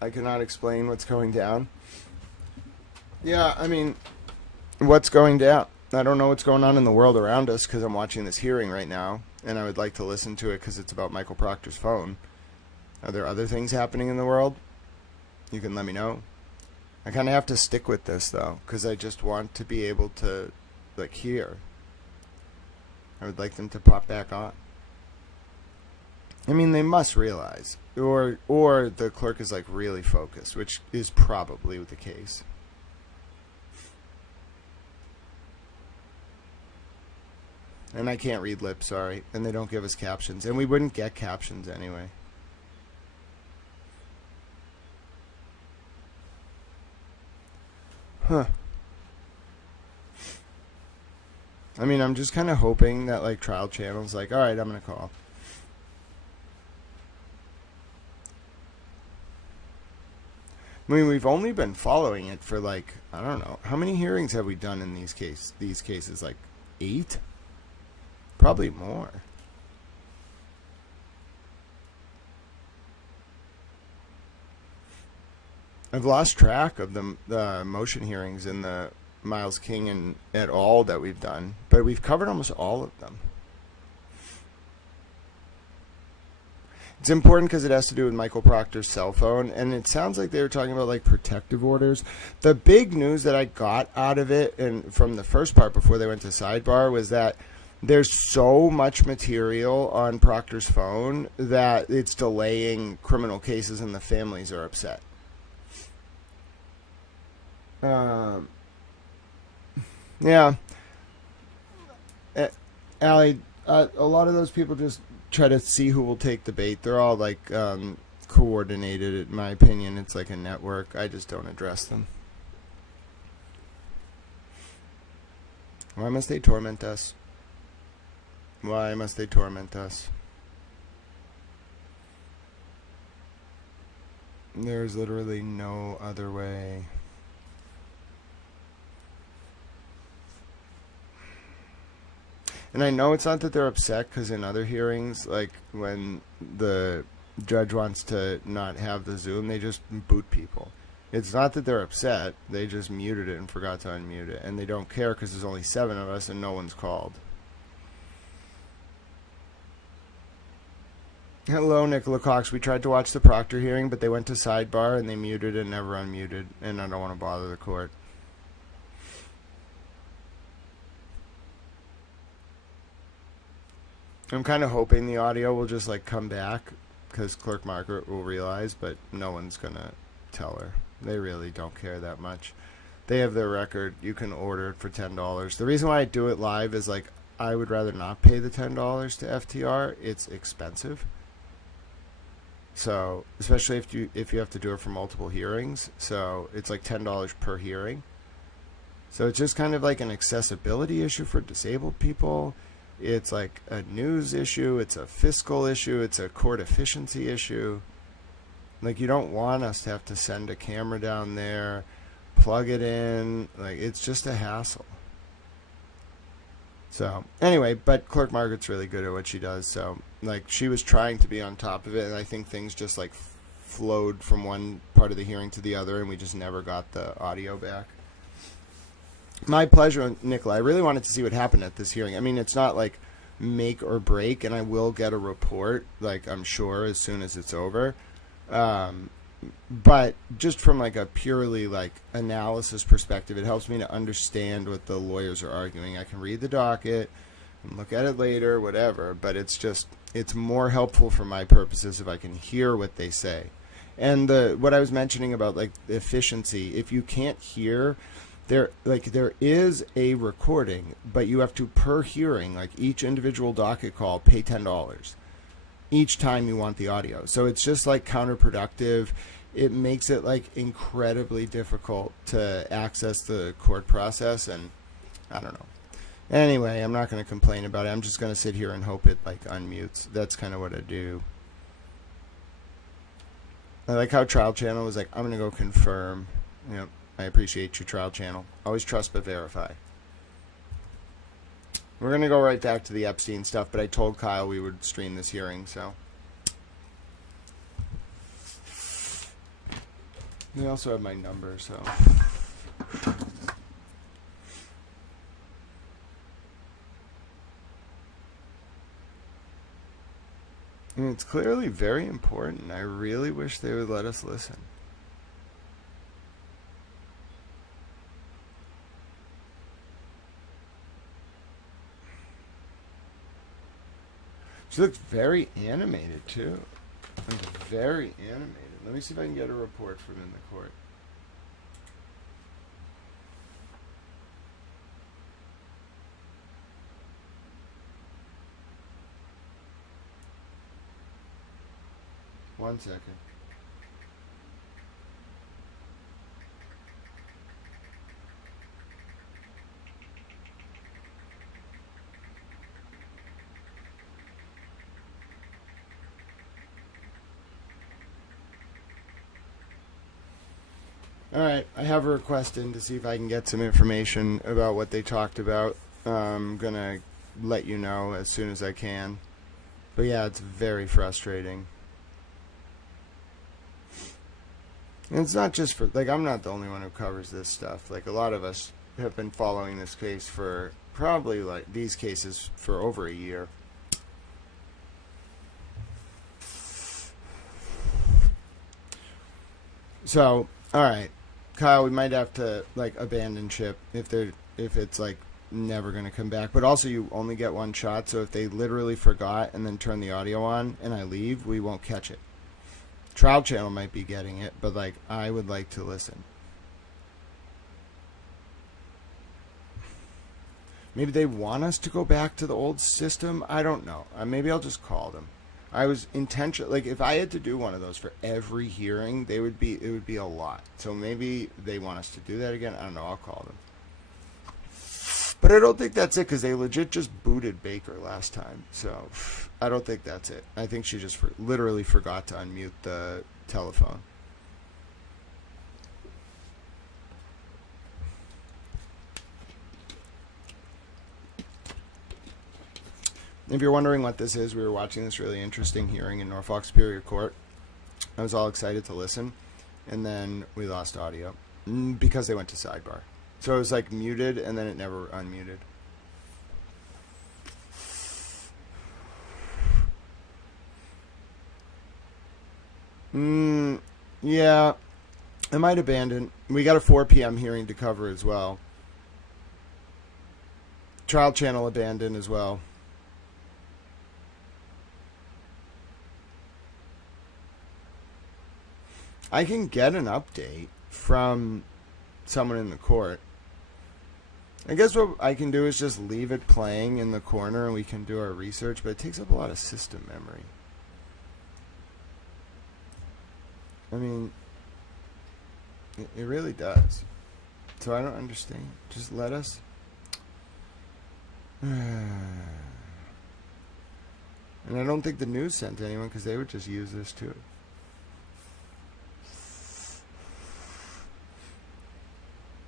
I cannot explain what's going down. Yeah, I mean, what's going down? I don't know what's going on in the world around us because I'm watching this hearing right now, and I would like to listen to it because it's about Michael Proctor's phone. Are there other things happening in the world? You can let me know. I kind of have to stick with this, though, because I just want to be able to, like, hear. I would like them to pop back on. I mean, they must realize, or the clerk is, like, really focused, which is probably the case. And I can't read lips, sorry. And they don't give us captions. And we wouldn't get captions anyway. Huh. I mean, I'm just kind of hoping that, like, trial channel's like, alright, I'm going to call. I mean, we've only been following it for, like, I don't know. How many hearings have we done in these cases? Like, 8? Probably more. I've lost track of the motion hearings in the Miles King and et al. That we've done, but we've covered almost all of them. It's important because it has to do with Michael Proctor's cell phone, and it sounds like they were talking about like protective orders. The big news that I got out of it, and from the first part before they went to sidebar, was that there's so much material on Proctor's phone that it's delaying criminal cases, and the families are upset. Yeah. Allie, a lot of those people just try to see who will take the bait. They're all like coordinated, in my opinion. It's like a network. I just don't address them. Why must they torment us? Why must they torment us? There's literally no other way. And I know it's not that they're upset, because in other hearings, like when the judge wants to not have the Zoom, they just boot people. It's not that they're upset. They just muted it and forgot to unmute it. And they don't care because there's only 7 of us and no one's called. Hello, Nicola Cox. We tried to watch the Proctor hearing, but they went to sidebar and they muted and never unmuted. And I don't want to bother the court. I'm kind of hoping the audio will just like come back, because Clerk Margaret will realize, but no one's going to tell her. They really don't care that much. They have their record. You can order it for $10. The reason why I do it live is like I would rather not pay the $10 to FTR. It's expensive. So, especially if you have to do it for multiple hearings. So, it's like $10 per hearing. So, it's just kind of like an accessibility issue for disabled people. It's like a news issue, it's a fiscal issue, it's a court efficiency issue. Like, you don't want us to have to send a camera down there, plug it in. Like, it's just a hassle. So, anyway, but Clerk Margaret's really good at what she does. So, like, she was trying to be on top of it, and I think things just, like, flowed from one part of the hearing to the other, and we just never got the audio back. My pleasure, Nicola. I really wanted to see what happened at this hearing. I mean, it's not like make or break, and I will get a report, like I'm sure, as soon as it's over. But just from like a purely like analysis perspective, it helps me to understand what the lawyers are arguing. I can read the docket and look at it later, whatever. But it's more helpful for my purposes if I can hear what they say. And what I was mentioning about like efficiency, if you can't hear. There is a recording, but you have to, per hearing, like each individual docket call, pay $10 each time you want the audio. So it's just like counterproductive. It makes it like incredibly difficult to access the court process, and I don't know. Anyway, I'm not going to complain about it. I'm just going to sit here and hope it like unmutes. That's kind of what I do. I like how Trial Channel was like, I'm going to go confirm. Yep. I appreciate you, Trial Channel. Always trust but verify. We're going to go right back to the Epstein stuff, but I told Kyle we would stream this hearing, so. They also have my number, so. And it's clearly very important. I really wish they would let us listen. She looks very animated, too. Like, very animated. Let me see if I can get a report from in the court. One second. All right, I have a request in to see if I can get some information about what they talked about. I'm going to let you know as soon as I can. But yeah, it's very frustrating. And it's not just for, like, I'm not the only one who covers this stuff. Like, a lot of us have been following this case for probably, like, these cases for over a year. So, all right, Kyle, we might have to, like, abandon ship if it's, like, never going to come back. But also, you only get one shot, so if they literally forgot and then turn the audio on and I leave, we won't catch it. Trial Channel might be getting it, but, like, I would like to listen. Maybe they want us to go back to the old system. I don't know. Maybe I'll just call them. I was like, if I had to do one of those for every hearing, it would be a lot. So maybe they want us to do that again. I don't know. I'll call them. But I don't think that's it, because they legit just booted Baker last time. So I don't think that's it. I think she just literally forgot to unmute the telephone. If you're wondering what this is, we were watching this really interesting hearing in Norfolk Superior Court. I was all excited to listen, and then we lost audio because they went to sidebar. So it was like muted, and then it never unmuted. Yeah, I might abandon. We got a 4 p.m. hearing to cover as well. Trial Channel abandoned as well. I can get an update from someone in the court. I guess what I can do is just leave it playing in the corner and we can do our research, but it takes up a lot of system memory. I mean, it really does. So I don't understand. Just let us. And I don't think the news sent anyone, because they would just use this too.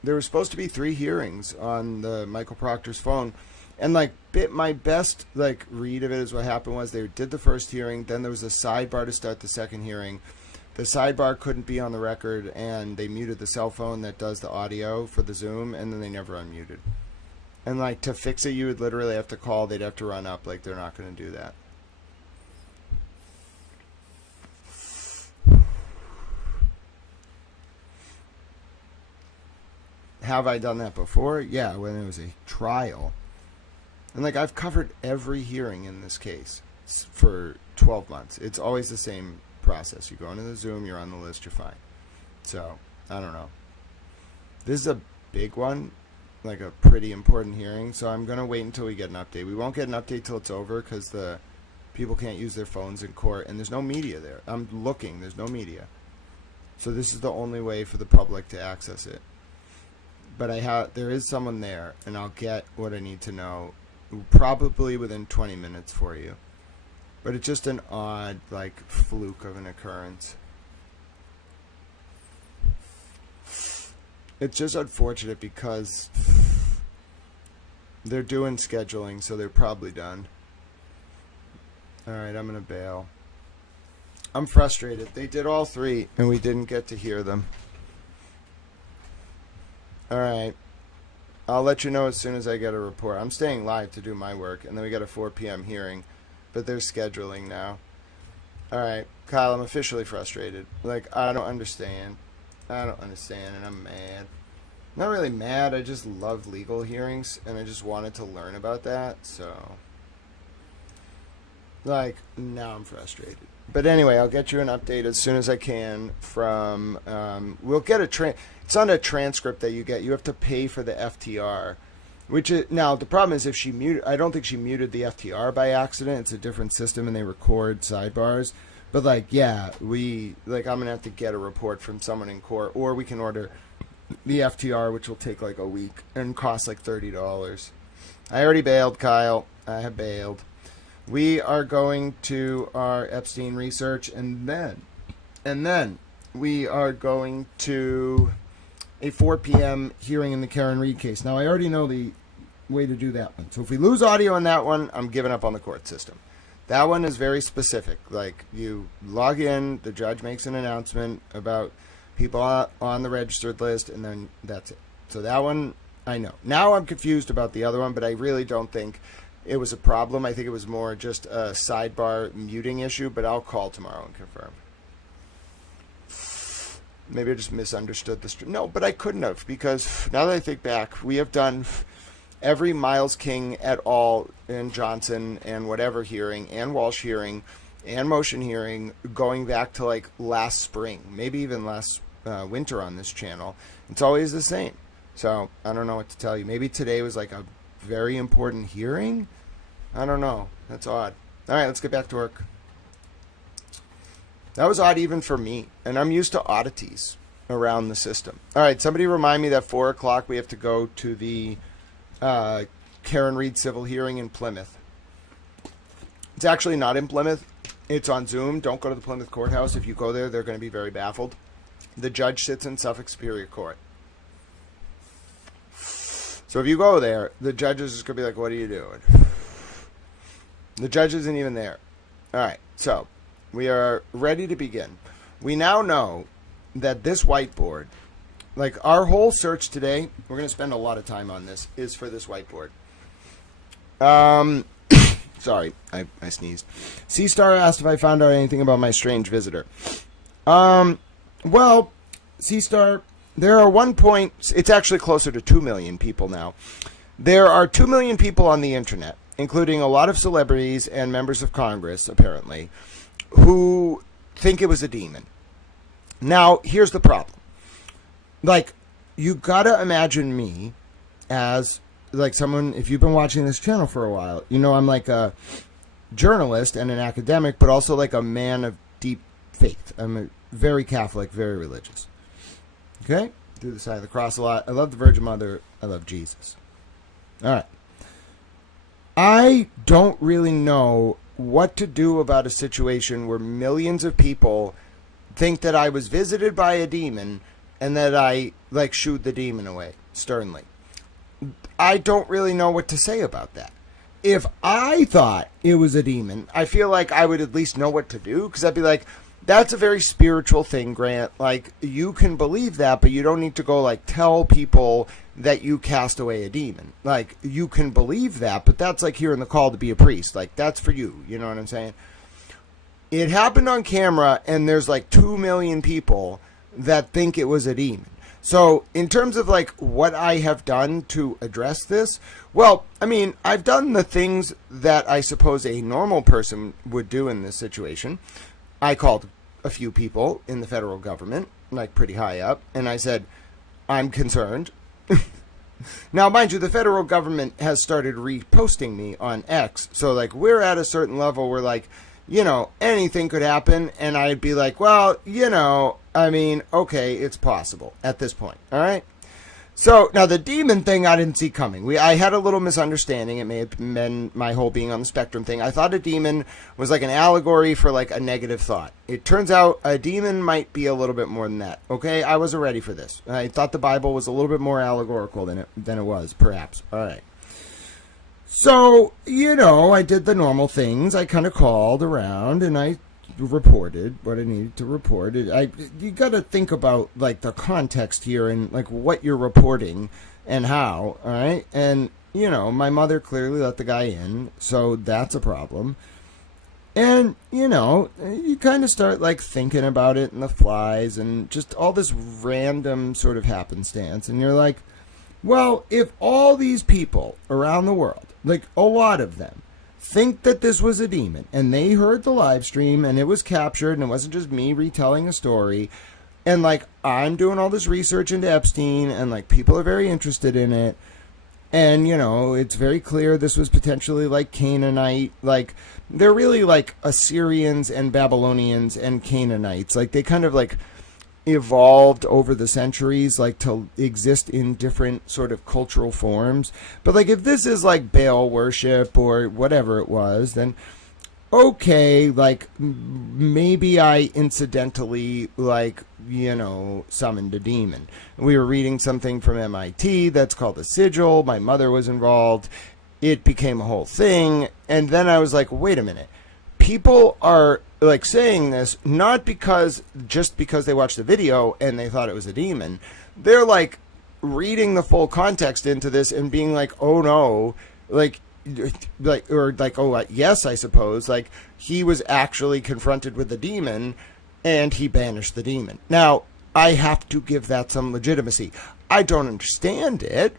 There were supposed to be 3 hearings on the Michael Proctor's phone. And, like, my best, like, read of it is what happened was they did the first hearing, then there was a sidebar to start the second hearing. The sidebar couldn't be on the record, and they muted the cell phone that does the audio for the Zoom, and then they never unmuted. And, like, to fix it, you would literally have to call. They'd have to run up. Like, they're not going to do that. Have I done that before? Yeah, when it was a trial. And, like, I've covered every hearing in this case for 12 months. It's always the same process. You go into the Zoom, you're on the list, you're fine. So, I don't know. This is a big one, like a pretty important hearing, so I'm going to wait until we get an update. We won't get an update till it's over, because the people can't use their phones in court, and there's no media there. I'm looking, there's no media. So this is the only way for the public to access it. But there is someone there, and I'll get what I need to know probably within 20 minutes for you. But it's just an odd, like, fluke of an occurrence. It's just unfortunate because they're doing scheduling, so they're probably done. Alright, I'm going to bail. I'm frustrated. They did all 3, and we didn't get to hear them. Alright. I'll let you know as soon as I get a report. I'm staying live to do my work, and then we got a 4 p.m. hearing. But they're scheduling now. Alright, Kyle, I'm officially frustrated. Like, I don't understand. And I'm mad. Not really mad, I just love legal hearings, and I just wanted to learn about that, so... Like, now I'm frustrated. But anyway, I'll get you an update as soon as I can from... we'll get it's on a transcript that you get. You have to pay for the FTR. Which is, now the problem is if she muted, I don't think she muted the FTR by accident. It's a different system and they record sidebars. But like, yeah, I'm gonna have to get a report from someone in court, or we can order the FTR, which will take like a week and cost like $30. I already bailed, Kyle. I have bailed. We are going to our Epstein research, and then we are going to a 4 p.m. hearing in the Karen Reed case. Now, I already know the way to do that one. So if we lose audio on that one, I'm giving up on the court system. That one is very specific. Like, you log in, the judge makes an announcement about people on the registered list, and then that's it. So that one, I know. Now I'm confused about the other one, but I really don't think it was a problem. I think it was more just a sidebar muting issue, but I'll call tomorrow and confirm. Maybe I just misunderstood the stream. No, but I couldn't have, because now that I think back, we have done every Miles King et al. And Johnson and whatever hearing and Walsh hearing and motion hearing going back to like last spring, maybe even last winter on this channel. It's always the same. So I don't know what to tell you. Maybe today was like a very important hearing. I don't know. That's odd. All right, let's get back to work. That was odd even for me, and I'm used to oddities around the system. All right, somebody remind me that 4 o'clock we have to go to the Karen Reed civil hearing in Plymouth. It's actually not in Plymouth. It's on Zoom. Don't go to the Plymouth courthouse. If you go there, they're going to be very baffled. The judge sits in Suffolk Superior Court. So if you go there, the judge is just going to be like, what are you doing? The judge isn't even there. All right, so we are ready to begin. We now know that this whiteboard, like our whole search today, we're going to spend a lot of time on this, is for this whiteboard. Sorry, I sneezed. C-Star asked if I found out anything about my strange visitor. Well, C-Star, there are it's actually closer to 2 million people now. There are 2 million people on the internet, including a lot of celebrities and members of Congress, apparently, who think it was a demon. Now, here's the problem. Like, you gotta imagine me as, like, someone, if you've been watching this channel for a while, you know I'm like a journalist and an academic, but also like a man of deep faith. I'm a very Catholic, very religious. Okay? Do the sign of the cross a lot. I love the Virgin Mother. I love Jesus. All right. I don't really know what to do about a situation where millions of people think that I was visited by a demon and that I, like, shooed the demon away sternly. I don't really know what to say about that. If I thought it was a demon, I feel like I would at least know what to do, because I'd be like, that's a very spiritual thing, Grant. Like, you can believe that, but you don't need to go, like, tell people that you cast away a demon. Like, you can believe that, but that's like hearing the call to be a priest. Like, that's for you. You know what I'm saying? It happened on camera, and there's like 2 million people that think it was a demon. So in terms of like what I have done to address this, well, I mean, I've done the things that I suppose a normal person would do in this situation. I called a few people in the federal government, like pretty high up, and I said, I'm concerned. Now, mind you, the federal government has started reposting me on X. So like we're at a certain level where like, you know, anything could happen, and I'd be like, well, you know, I mean, okay, it's possible at this point, all right? So, now the demon thing I didn't see coming. I had a little misunderstanding. It may have been my whole being on the spectrum thing. I thought a demon was like an allegory for like a negative thought. It turns out a demon might be a little bit more than that, okay? I wasn't ready for this. I thought the Bible was a little bit more allegorical than it was, perhaps. All right. So, you know, I did the normal things. I kind of called around and I reported what I needed to report. You got to think about like the context here and like what you're reporting and how, all right? And, you know, my mother clearly let the guy in, so that's a problem. And, you know, you kind of start like thinking about it and the flies and just all this random sort of happenstance. And you're like, well, if all these people around the world, like a lot of them, think that this was a demon, and they heard the live stream, and it was captured, and it wasn't just me retelling a story, and like I'm doing all this research into Epstein, and like people are very interested in it, and you know it's very clear this was potentially like Canaanite, like they're really like Assyrians and Babylonians and Canaanites, like they kind of like evolved over the centuries like to exist in different sort of cultural forms. But like if this is like Baal worship or whatever it was, then okay, like maybe I incidentally like, you know, summoned a demon. We were reading something from MIT that's called a sigil. My mother was involved. It became a whole thing. And then I was like, wait a minute. People are like saying this not just because they watched the video and they thought it was a demon. They're like reading the full context into this and being like, oh no, yes, I suppose, like he was actually confronted with the demon and he banished the demon. Now, I have to give that some legitimacy. I don't understand it.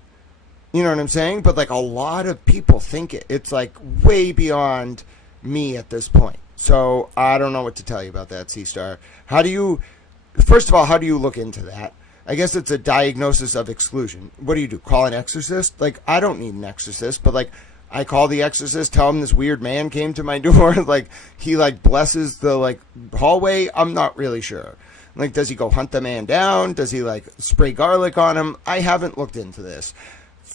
You know what I'm saying? But like a lot of people think it's like way beyond me at this point. So I don't know what to tell you about that, C-Star. First of all, how do you look into that? I guess it's a diagnosis of exclusion. What do? Call an exorcist? Like, I don't need an exorcist, but like, I call the exorcist, tell him this weird man came to my door. Like, he like blesses the like hallway. I'm not really sure. Like, does he go hunt the man down? Does he like spray garlic on him? I haven't looked into this.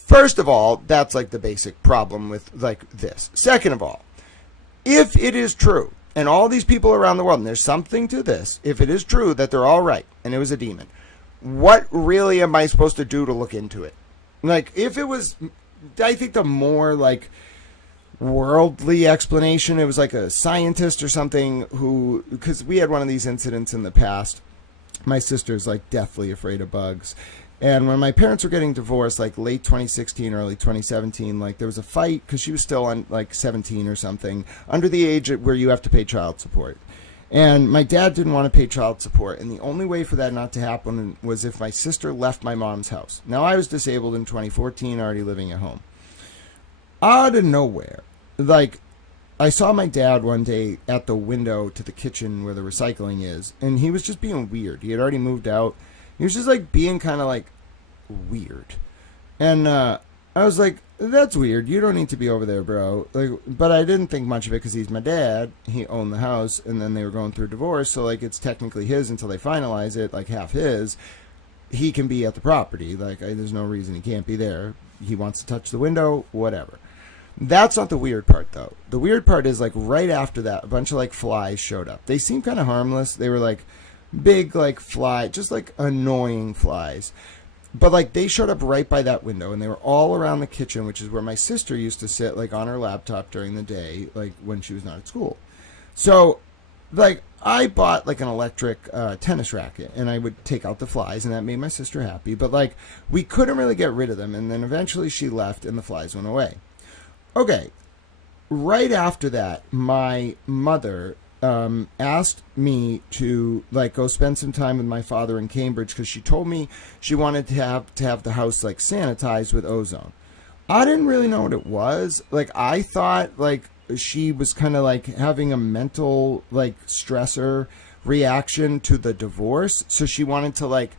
First of all, that's like the basic problem with like this. Second of all, if it is true, and all these people around the world, and there's something to this, if it is true that they're all right and it was a demon, what really am I supposed to do to look into it? Like, if it was, I think the more like worldly explanation, it was like a scientist or something who, because we had one of these incidents in the past. My sister's like deathly afraid of bugs. And when my parents were getting divorced, like late 2016, early 2017, like there was a fight because she was still on like 17 or something, under the age where you have to pay child support. And my dad didn't want to pay child support. And the only way for that not to happen was if my sister left my mom's house. Now, I was disabled in 2014, already living at home. Out of nowhere, like, I saw my dad one day at the window to the kitchen where the recycling is, and he was just being weird. He had already moved out. He was just like being kind of like weird. And I was like, that's weird. You don't need to be over there, bro. Like, but I didn't think much of it because he's my dad. He owned the house, and then they were going through divorce. So like, it's technically his until they finalize it, like half his. He can be at the property. Like, there's no reason he can't be there. He wants to touch the window, whatever. That's not the weird part, though. The weird part is, like, right after that, a bunch of, like, flies showed up. They seemed kind of harmless. They were, like, big, like, fly, just, like, annoying flies. But, like, they showed up right by that window, and they were all around the kitchen, which is where my sister used to sit, like, on her laptop during the day, like, when she was not at school. So, like, I bought, like, an electric tennis racket, and I would take out the flies, and that made my sister happy. But, like, we couldn't really get rid of them, and then eventually she left, and the flies went away. Okay, right after that, my mother asked me to like go spend some time with my father in Cambridge because she told me she wanted to have the house like sanitized with ozone. I didn't really know what it was. Like, I thought like she was kind of like having a mental like stressor reaction to the divorce, so she wanted to like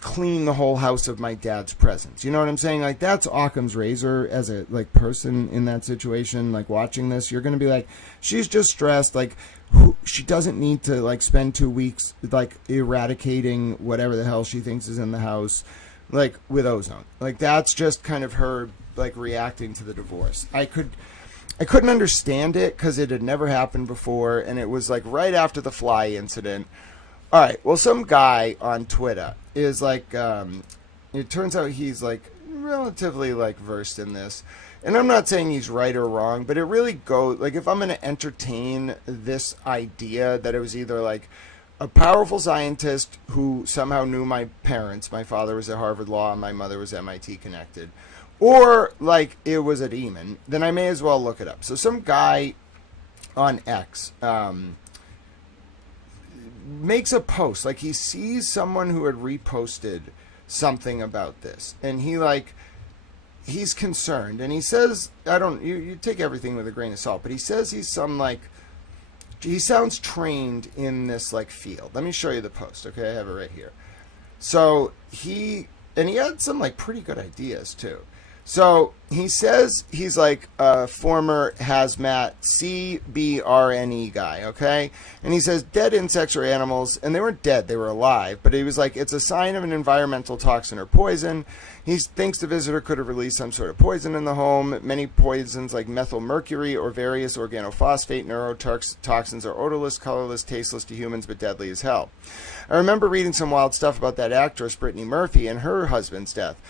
clean the whole house of my dad's presence. You know what I'm saying? Like, that's Occam's razor as a like person in that situation. Like, watching this, you're going to be like, she's just stressed. Like, she doesn't need to like spend 2 weeks like eradicating whatever the hell she thinks is in the house, like with ozone. Like, that's just kind of her like reacting to the divorce. I couldn't understand it because it had never happened before, and it was like right after the fly incident. All right, well, some guy on Twitter is like, it turns out he's like relatively like versed in this. And I'm not saying he's right or wrong, but it really goes, like, if I'm going to entertain this idea that it was either like a powerful scientist who somehow knew my parents, my father was at Harvard Law and my mother was MIT connected, or like it was a demon, then I may as well look it up. So some guy on X, makes a post, like he sees someone who had reposted something about this, and he's concerned, and he says, you take everything with a grain of salt, but he says he sounds trained in this like field. Let me show you the post. Okay, I have it right here. So he had some like pretty good ideas too. So he says he's like a former hazmat CBRNE guy, okay? And he says dead insects or animals, and they weren't dead, they were alive, but he was like, it's a sign of an environmental toxin or poison. He thinks the visitor could have released some sort of poison in the home. Many poisons like methylmercury or various organophosphate neurotoxins are odorless, colorless, tasteless to humans, but deadly as hell. I remember reading some wild stuff about that actress, Brittany Murphy, and her husband's death.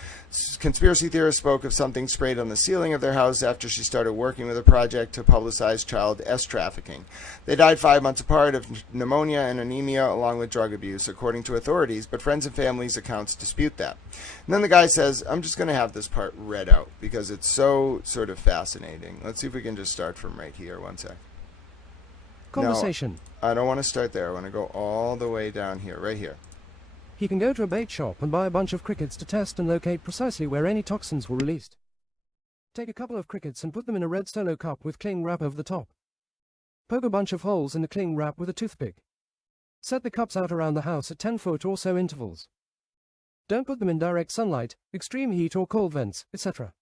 Conspiracy theorists spoke of something sprayed sprayed on the ceiling of their house after she started working with a project to publicize child trafficking. They died 5 months apart of pneumonia and anemia along with drug abuse, according to authorities, but friends and family's accounts dispute that. And then the guy says, I'm just going to have this part read out because it's so sort of fascinating. Let's see if we can just start from right here. One sec. Conversation. No, I don't want to start there. I want to go all the way down here, right here. He can go to a bait shop and buy a bunch of crickets to test and locate precisely where any toxins were released. Take a couple of crickets and put them in a red Solo cup with cling wrap over the top. Poke a bunch of holes in the cling wrap with a toothpick. Set the cups out around the house at 10-foot or so intervals. Don't put them in direct sunlight, extreme heat or cold vents, etc.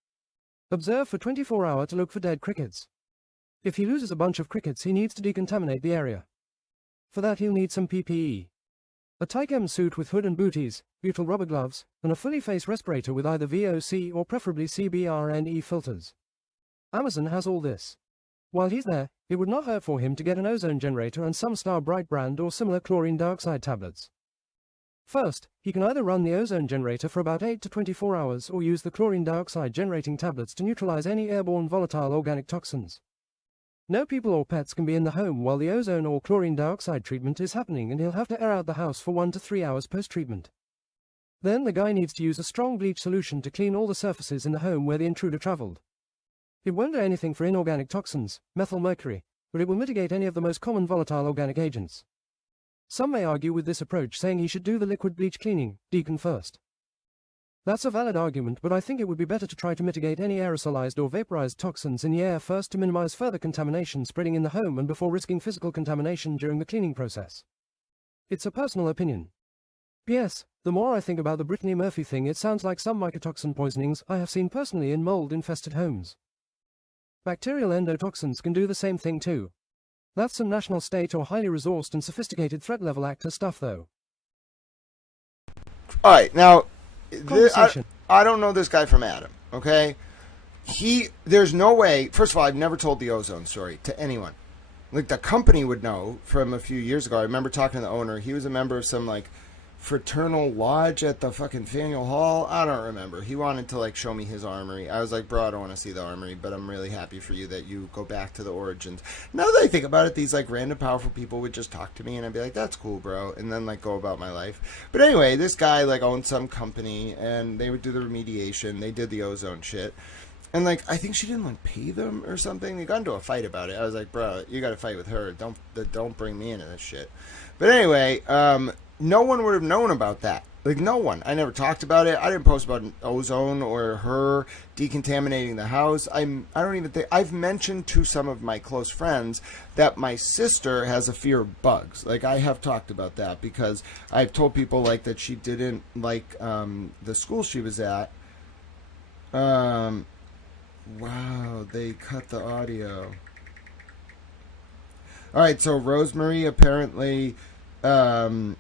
Observe for 24 hours to look for dead crickets. If he loses a bunch of crickets, he needs to decontaminate the area. For that, he'll need some PPE. A Tychem suit with hood and booties, butyl rubber gloves, and a fully face respirator with either VOC or preferably CBRNE filters. Amazon has all this. While he's there, it would not hurt for him to get an ozone generator and some Star Bright brand or similar chlorine dioxide tablets. First, he can either run the ozone generator for about 8 to 24 hours or use the chlorine dioxide generating tablets to neutralize any airborne volatile organic toxins. No people or pets can be in the home while the ozone or chlorine dioxide treatment is happening, and he'll have to air out the house for 1 to 3 hours post-treatment. Then the guy needs to use a strong bleach solution to clean all the surfaces in the home where the intruder traveled. It won't do anything for inorganic toxins, methyl mercury, but it will mitigate any of the most common volatile organic agents. Some may argue with this approach, saying he should do the liquid bleach cleaning, decon first. That's a valid argument, but I think it would be better to try to mitigate any aerosolized or vaporized toxins in the air first to minimize further contamination spreading in the home and before risking physical contamination during the cleaning process. It's a personal opinion. P.S. The more I think about the Brittany Murphy thing, it sounds like some mycotoxin poisonings I have seen personally in mold-infested homes. Bacterial endotoxins can do the same thing too. That's some national state or highly resourced and sophisticated threat-level actor stuff though. Alright, now... Conversation. I don't know this guy from Adam, okay? There's no way, first of all, I've never told the ozone story to anyone. Like, the company would know from a few years ago. I remember talking to the owner. He was a member of some, like, fraternal lodge at the fucking Faneuil Hall. I don't remember. He wanted to, like, show me his armory. I was like, bro, I don't want to see the armory, but I'm really happy for you that you go back to the origins. Now that I think about it, these, like, random powerful people would just talk to me, and I'd be like, that's cool, bro, and then, like, go about my life. But anyway, this guy, like, owned some company, and they would do the remediation. They did the ozone shit. And, like, I think she didn't, like, pay them or something. They got into a fight about it. I was like, bro, you got to fight with her. Don't bring me into this shit. But anyway, no one would have known about that. Like, no one. I never talked about it. I didn't post about ozone or her decontaminating the house. I don't even think... I've mentioned to some of my close friends that my sister has a fear of bugs. Like, I have talked about that because I've told people, like, that she didn't like the school she was at. Wow, they cut the audio. All right, so Rosemary apparently... during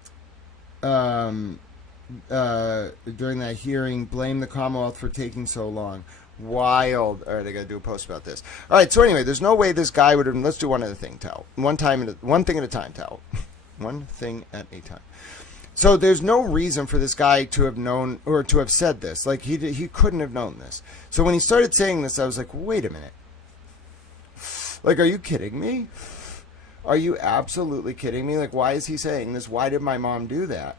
that hearing, blamed the Commonwealth for taking so long. Wild. All right, I got to do a post about this. All right, so anyway, there's no way this guy would have... Let's do one thing at a time, Tal. One thing at a time, Tal. One thing at a time. So there's no reason for this guy to have known or to have said this. Like, he couldn't have known this. So when he started saying this, I was like, wait a minute. Like, are you kidding me? Are you absolutely kidding me? Like, why is he saying this? Why did my mom do that?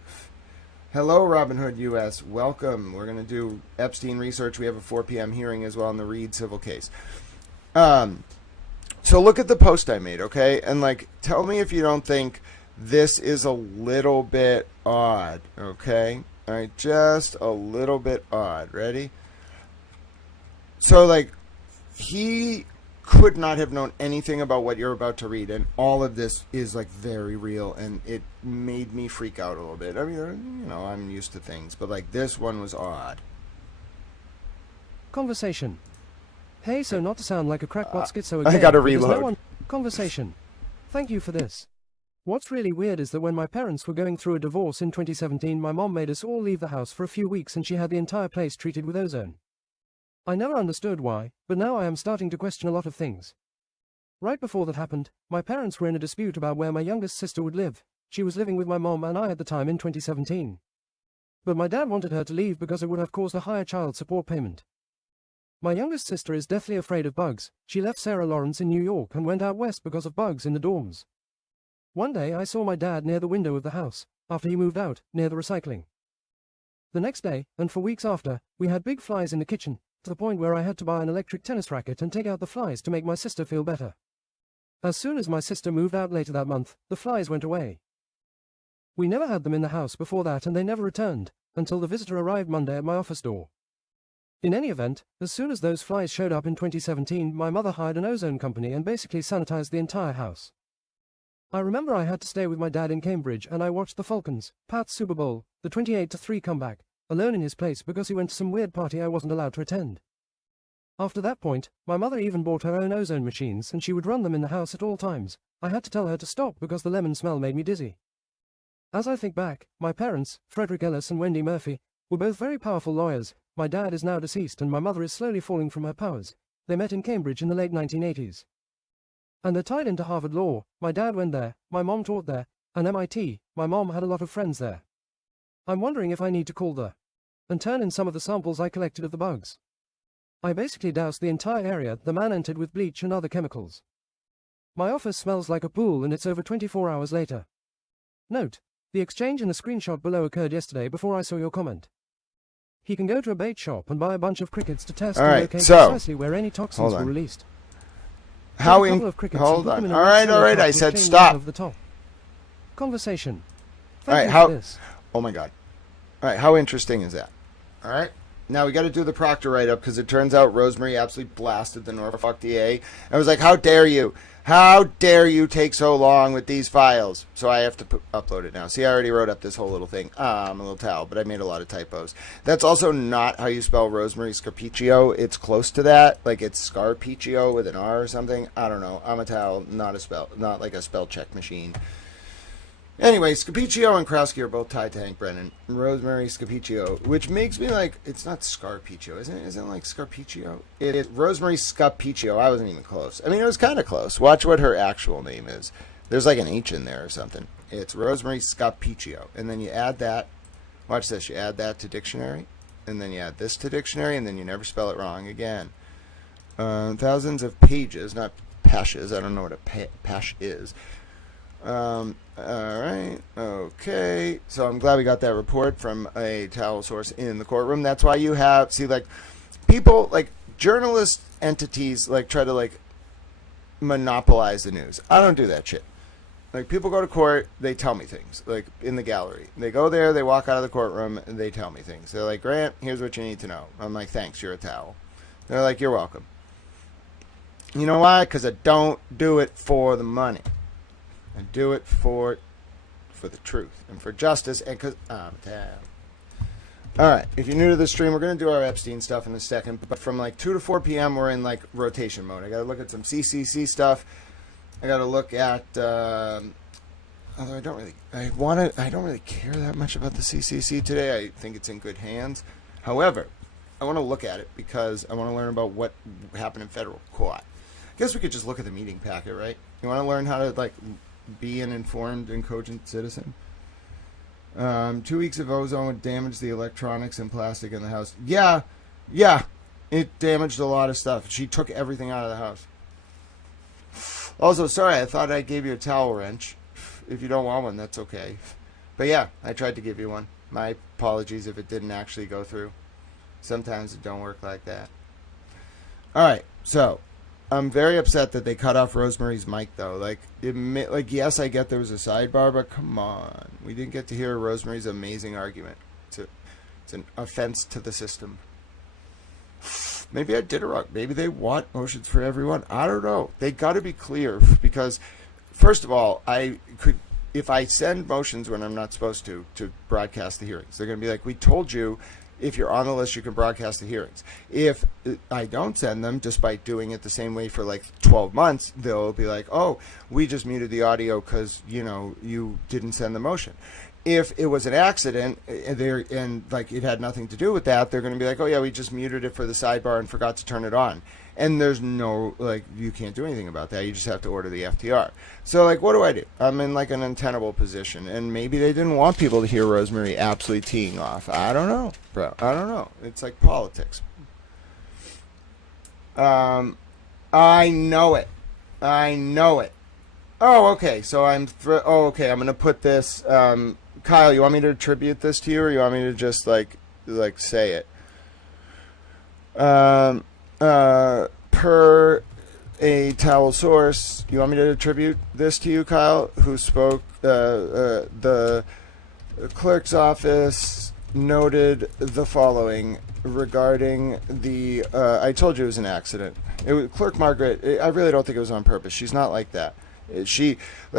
Hello, Robin Hood US. Welcome. We're going to do Epstein research. We have a 4 p.m. hearing as well on the Reed civil case. So look at the post I made, okay? And, like, tell me if you don't think this is a little bit odd, okay? All right, just a little bit odd. Ready? So, like, he could not have known anything about what you're about to read, and all of this is, like, very real, and it made me freak out a little bit. I mean, you know, I'm used to things, but, like, this one was odd. Conversation. Hey, so not to sound like a crackpot schizo again, I gotta but there's reload. Conversation. Thank you for this. What's really weird is that when my parents were going through a divorce in 2017, my mom made us all leave the house for a few weeks, and she had the entire place treated with ozone. I never understood why, but now I am starting to question a lot of things. Right before that happened, my parents were in a dispute about where my youngest sister would live. She was living with my mom and I at the time in 2017. But my dad wanted her to leave because it would have caused a higher child support payment. My youngest sister is deathly afraid of bugs. She left Sarah Lawrence in New York and went out west because of bugs in the dorms. One day I saw my dad near the window of the house, after he moved out, near the recycling. The next day, and for weeks after, we had big flies in the kitchen, to the point where I had to buy an electric tennis racket and take out the flies to make my sister feel better. As soon as my sister moved out later that month, the flies went away. We never had them in the house before that, and they never returned, until the visitor arrived Monday at my office door. In any event, as soon as those flies showed up in 2017, my mother hired an ozone company and basically sanitized the entire house. I remember I had to stay with my dad in Cambridge, and I watched the Falcons, Pats Super Bowl, the 28-3 comeback, alone in his place because he went to some weird party I wasn't allowed to attend. After that point, my mother even bought her own ozone machines, and she would run them in the house at all times. I had to tell her to stop because the lemon smell made me dizzy. As I think back, my parents, Frederick Ellis and Wendy Murphy, were both very powerful lawyers. My dad is now deceased and my mother is slowly falling from her powers. They met in Cambridge in the late 1980s. And they're tied into Harvard Law. My dad went there, my mom taught there, and MIT. My mom had a lot of friends there. I'm wondering if I need to call the and turn in some of the samples I collected of the bugs. I basically doused the entire area the man entered with bleach and other chemicals. My office smells like a pool and it's over 24 hours later. Note, the exchange in the screenshot below occurred yesterday before I saw your comment. He can go to a bait shop and buy a bunch of crickets to test and locate precisely where any toxins were released. Hold on. All right. I said stop. Conversation. All right. Oh my God. All right. How interesting is that? All right. Now we got to do the Proctor write-up because it turns out Rosemary absolutely blasted the Norfolk DA. I was like, how dare you? How dare you take so long with these files? So I have to upload it now. See, I already wrote up this whole little thing. I'm a little towel, but I made a lot of typos. That's also not how you spell Rosemary Scarpicchio. It's close to that. Like it's Scarpicchio with an R or something. I don't know. I'm a towel, not like a spell check machine. Anyway, Scarpicchio and Krowski are both tied to Hank Brennan. Rosemary Scarpicchio, which makes me like, it's not Scarpicchio, isn't it? Isn't it like Scarpicchio? It's Rosemary Scarpicchio. I wasn't even close. I mean, it was kind of close. Watch what her actual name is. There's like an H in there or something. It's Rosemary Scarpicchio. And then you add that. Watch this. You add that to dictionary. And then you add this to dictionary. And then you never spell it wrong again. Thousands of pages, not pashes. I don't know what a pash is. All right. Okay. So I'm glad we got that report from a towel source in the courtroom. That's why you have, see, like, people, like, journalist entities, like, try to, like, monopolize the news. I don't do that shit. Like, people go to court, they tell me things, like, in the gallery. They go there, they walk out of the courtroom, and they tell me things. They're like, Grant, here's what you need to know. I'm like, thanks, you're a towel. They're like, you're welcome. You know why? Because I don't do it for the money. I do it for the truth and for justice, and because I'm a towel. All right, if you're new to the stream, we're going to do our Epstein stuff in a second, but from like 2 to 4 p.m., we're in like rotation mode. I got to look at some CCC stuff. I got to look at, although I don't really care that much about the CCC today. I think it's in good hands. However, I want to look at it because I want to learn about what happened in federal court. I guess we could just look at the meeting packet, right? You want to learn how to like be an informed and cogent citizen. 2 weeks of ozone would damage the electronics and plastic in the house. Yeah, it damaged a lot of stuff. She took everything out of the house. Also, sorry, I thought I gave you a towel wrench. If you don't want one, that's okay. But yeah, I tried to give you one. My apologies if it didn't actually go through. Sometimes it don't work like that. All right, so I'm very upset that they cut off Rosemary's mic, though. Like, yes, I get there was a sidebar, but come on. We didn't get to hear Rosemary's amazing argument. It's an offense to the system. Maybe I did it wrong. Maybe they want motions for everyone. I don't know. They got to be clear because, first of all, if I send motions when I'm not supposed to broadcast the hearings, they're going to be like, we told you. If you're on the list, you can broadcast the hearings. If I don't send them, just by doing it the same way for like 12 months, they'll be like, oh, we just muted the audio because, you didn't send the motion. If it was an accident and like it had nothing to do with that, they're going to be like, oh, yeah, we just muted it for the sidebar and forgot to turn it on. And there's no, like, you can't do anything about that. You just have to order the FTR. So, like, what do? I'm in, like, an untenable position. And maybe they didn't want people to hear Rosemary absolutely teeing off. I don't know, bro. I don't know. It's like politics. I know it. I know it. Oh, okay. So I'm going to put this. Kyle, you want me to attribute this to you, or you want me to just like say it? Per a towel source, you want me to attribute this to you, Kyle, who spoke? The clerk's office noted the following regarding the. I told you it was an accident. It was Clerk Margaret. I really don't think it was on purpose. She's not like that.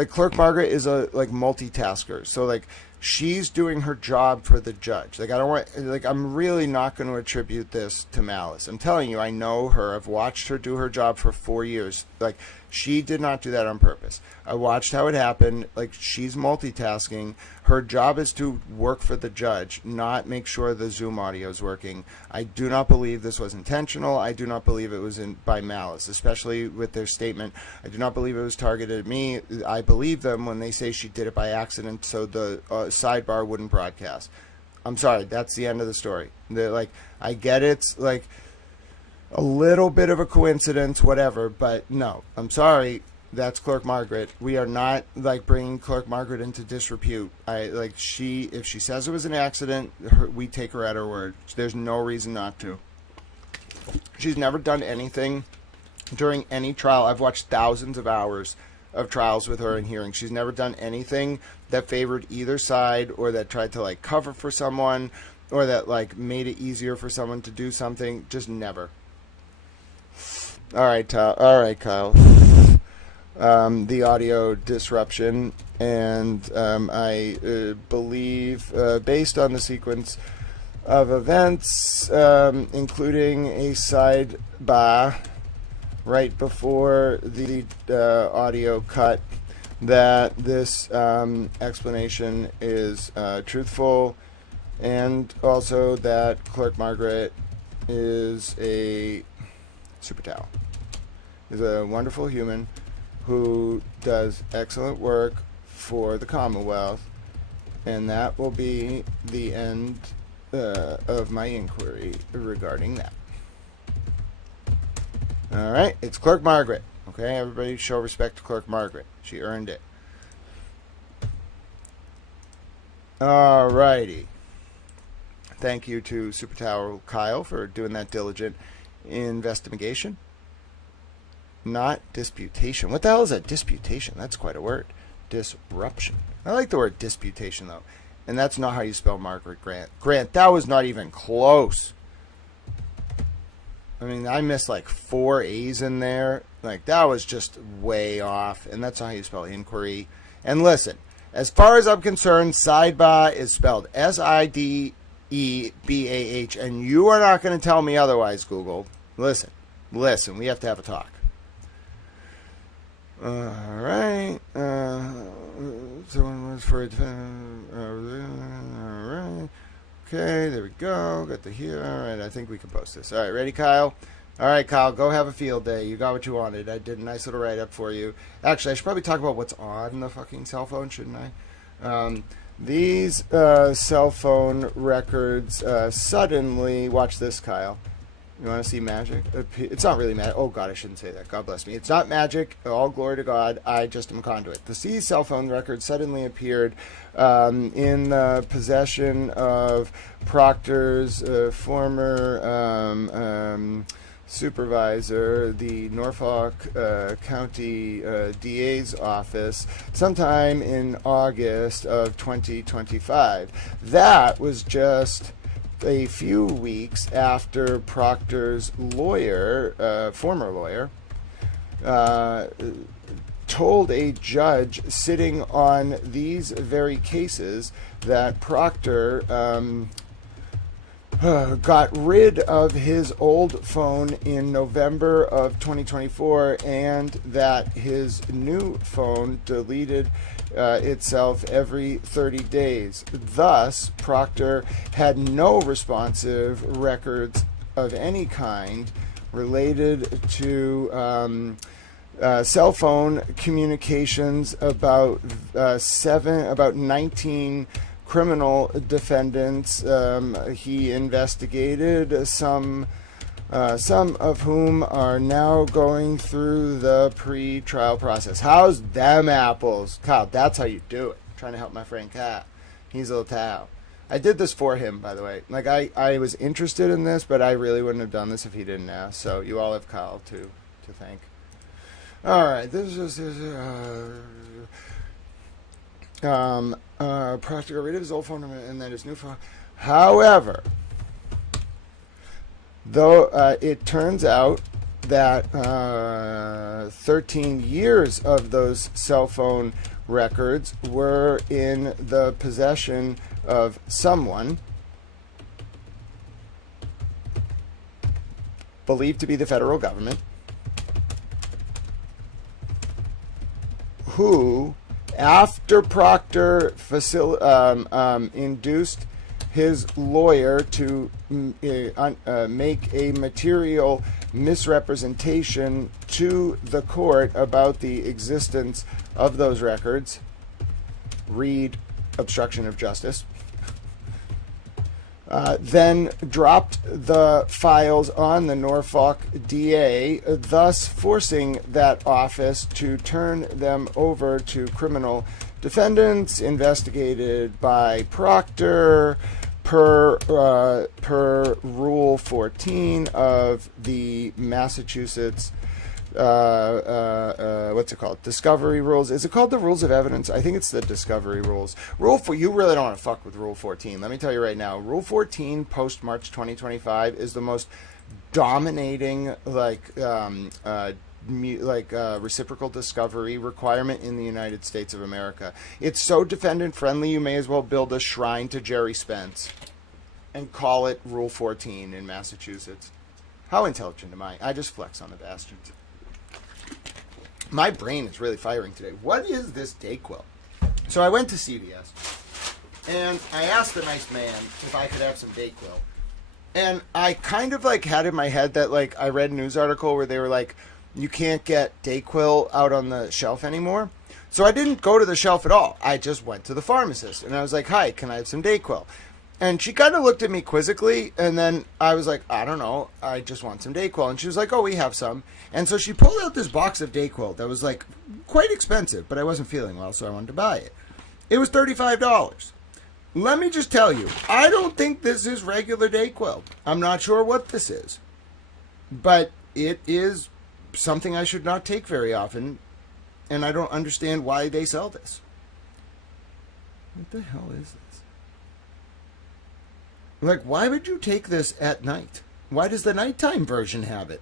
Clerk Margaret is a multitasker. So she's doing her job for the judge. I'm really not going to attribute this to malice. I'm telling you, I know her. I've watched her do her job for 4 years. She did not do that on purpose. I watched how it happened. She's multitasking. Her job is to work for the judge, not make sure the Zoom audio is working. I do not believe this was intentional. I do not believe it was by malice, especially with their statement. I do not believe it was targeted at me. I believe them when they say she did it by accident so the sidebar wouldn't broadcast. I'm sorry. That's the end of the story. I get it's a little bit of a coincidence, whatever, but no, I'm sorry. That's Clerk Margaret. We are not bringing Clerk Margaret into disrepute. If she says it was an accident, we take her at her word. There's no reason not to. She's never done anything during any trial. I've watched thousands of hours of trials with her and hearings. She's never done anything that favored either side or that tried to cover for someone or that made it easier for someone to do something. Just never. All right, Kyle. The audio disruption, and I believe, based on the sequence of events, including a sidebar right before the audio cut, that this explanation is truthful, and also that Clerk Margaret is a super towel. Is a wonderful human who does excellent work for the Commonwealth, and that will be the end of my inquiry regarding that. All right, it's Clerk Margaret. Okay, everybody show respect to Clerk Margaret. She earned it. All righty. Thank you to Super Tower Kyle for doing that diligent investigation. Not disputation. What the hell is a disputation? That's quite a word. Disruption. I like the word disputation, though. And that's not how you spell Margaret Grant. Grant, that was not even close. I mean, I missed 4 A's in there. That was just way off. And that's not how you spell inquiry. And listen, as far as I'm concerned, sidebar is spelled SIDEBAH. And you are not going to tell me otherwise, Google. Listen, we have to have a talk. All right. Someone was for a all right. Okay, there we go. Got the here. All right, I think we can post this. All right, ready, Kyle? All right, Kyle, go have a field day. You got what you wanted. I did a nice little write-up for you. Actually, I should probably talk about what's on the fucking cell phone, shouldn't I? These cell phone records suddenly... Watch this, Kyle. You want to see magic? It's not really magic. Oh, God, I shouldn't say that. God bless me. It's not magic. All glory to God. I just am a conduit. These cell phone records suddenly appeared in the possession of Proctor's former supervisor, the Norfolk County DA's office, sometime in August of 2025. That was just a few weeks after Proctor's lawyer, former lawyer, told a judge sitting on these very cases that Proctor got rid of his old phone in November of 2024 and that his new phone deleted itself every 30 days. Thus, Proctor had no responsive records of any kind related to cell phone communications about 19 criminal defendants he investigated. Some some of whom are now going through the pre-trial process. How's them apples? Kyle, that's how you do it. I'm trying to help my friend Kyle. He's a little towel. I did this for him, by the way. Like, I was interested in this, but I really wouldn't have done this if he didn't ask. So you all have Kyle to thank. All right, this is practical rid of his old phone number and then his new phone. However, though it turns out that 13 years of those cell phone records were in the possession of someone believed to be the federal government, who, after Proctor induced his lawyer to make a material misrepresentation to the court about the existence of those records, read obstruction of justice, then dropped the files on the Norfolk DA, thus forcing that office to turn them over to criminal defendants investigated by Proctor per Rule 14 of the Massachusetts what's it called? Discovery rules. Is it called the rules of evidence? I think it's the discovery rules. You really don't want to fuck with Rule 14. Let me tell you right now. Rule 14 post March 2025 is the most dominating reciprocal discovery requirement in the United States of America. It's so defendant friendly, you may as well build a shrine to Jerry Spence and call it Rule 14 in Massachusetts. How intelligent am I? I just flex on the bastards. My brain is really firing today. What is this Dayquil? So I went to CVS and I asked the nice man if I could have some Dayquil. And I kind of had in my head that I read a news article where they were like, you can't get Dayquil out on the shelf anymore. So I didn't go to the shelf at all. I just went to the pharmacist and I was like, hi, can I have some Dayquil? And she kind of looked at me quizzically, and then I was like, I don't know, I just want some Dayquil. And she was like, oh, we have some. And so she pulled out this box of Dayquil that was quite expensive, but I wasn't feeling well, so I wanted to buy it. It was $35. Let me just tell you, I don't think this is regular Dayquil. I'm not sure what this is, but it is something I should not take very often, and I don't understand why they sell this. What the hell is this? Why would you take this at night? Why does the nighttime version have it?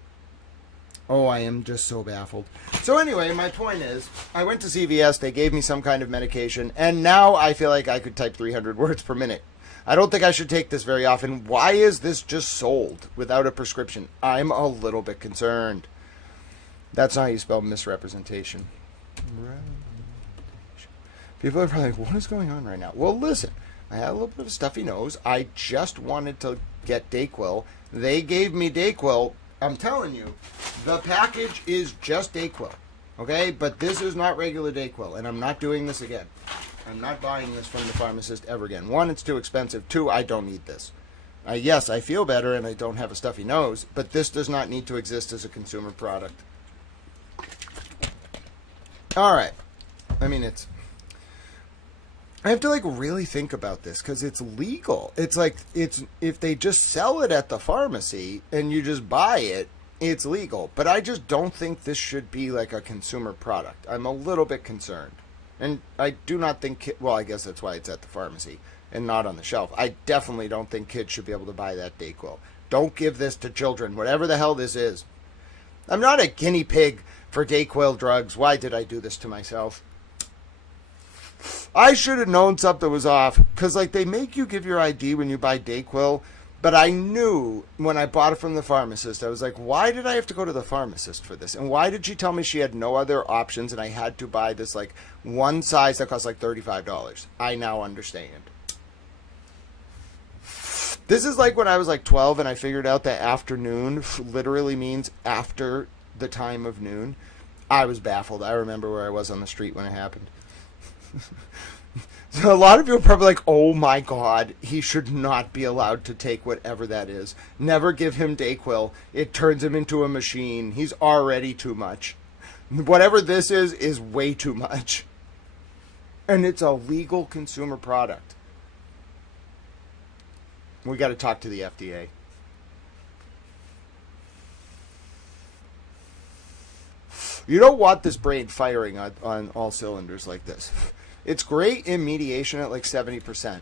Oh, I am just so baffled. So anyway, my point is, I went to CVS, they gave me some kind of medication, and now I feel like I could type 300 words per minute. I don't think I should take this very often. Why is this just sold without a prescription? I'm a little bit concerned. That's not how you spell misrepresentation. People are probably like, what is going on right now? Well, listen. I had a little bit of a stuffy nose. I just wanted to get Dayquil. They gave me Dayquil. I'm telling you, the package is just Dayquil. Okay? But this is not regular Dayquil, and I'm not doing this again. I'm not buying this from the pharmacist ever again. One, it's too expensive. Two, I don't need this. Yes, I feel better and I don't have a stuffy nose, but this does not need to exist as a consumer product. All right. I mean, I have to really think about this because it's legal. It's if they just sell it at the pharmacy and you just buy it, it's legal. But I just don't think this should be a consumer product. I'm a little bit concerned. And I do not think, well, I guess that's why it's at the pharmacy and not on the shelf. I definitely don't think kids should be able to buy that Dayquil. Don't give this to children, whatever the hell this is. I'm not a guinea pig for Dayquil drugs. Why did I do this to myself? I should have known something was off because they make you give your ID when you buy Dayquil, but I knew when I bought it from the pharmacist, I was like, why did I have to go to the pharmacist for this? And why did she tell me she had no other options and I had to buy this one size that cost $35? I now understand. This is when I was 12 and I figured out that afternoon literally means after the time of noon. I was baffled. I remember where I was on the street when it happened. So a lot of you are probably like, oh my God, he should not be allowed to take whatever that is. Never give him Dayquil. It turns him into a machine. He's already too much. Whatever this is way too much. And it's a legal consumer product. We got to talk to the FDA. You don't want this brain firing on all cylinders like this. It's great in mediation at like 70%.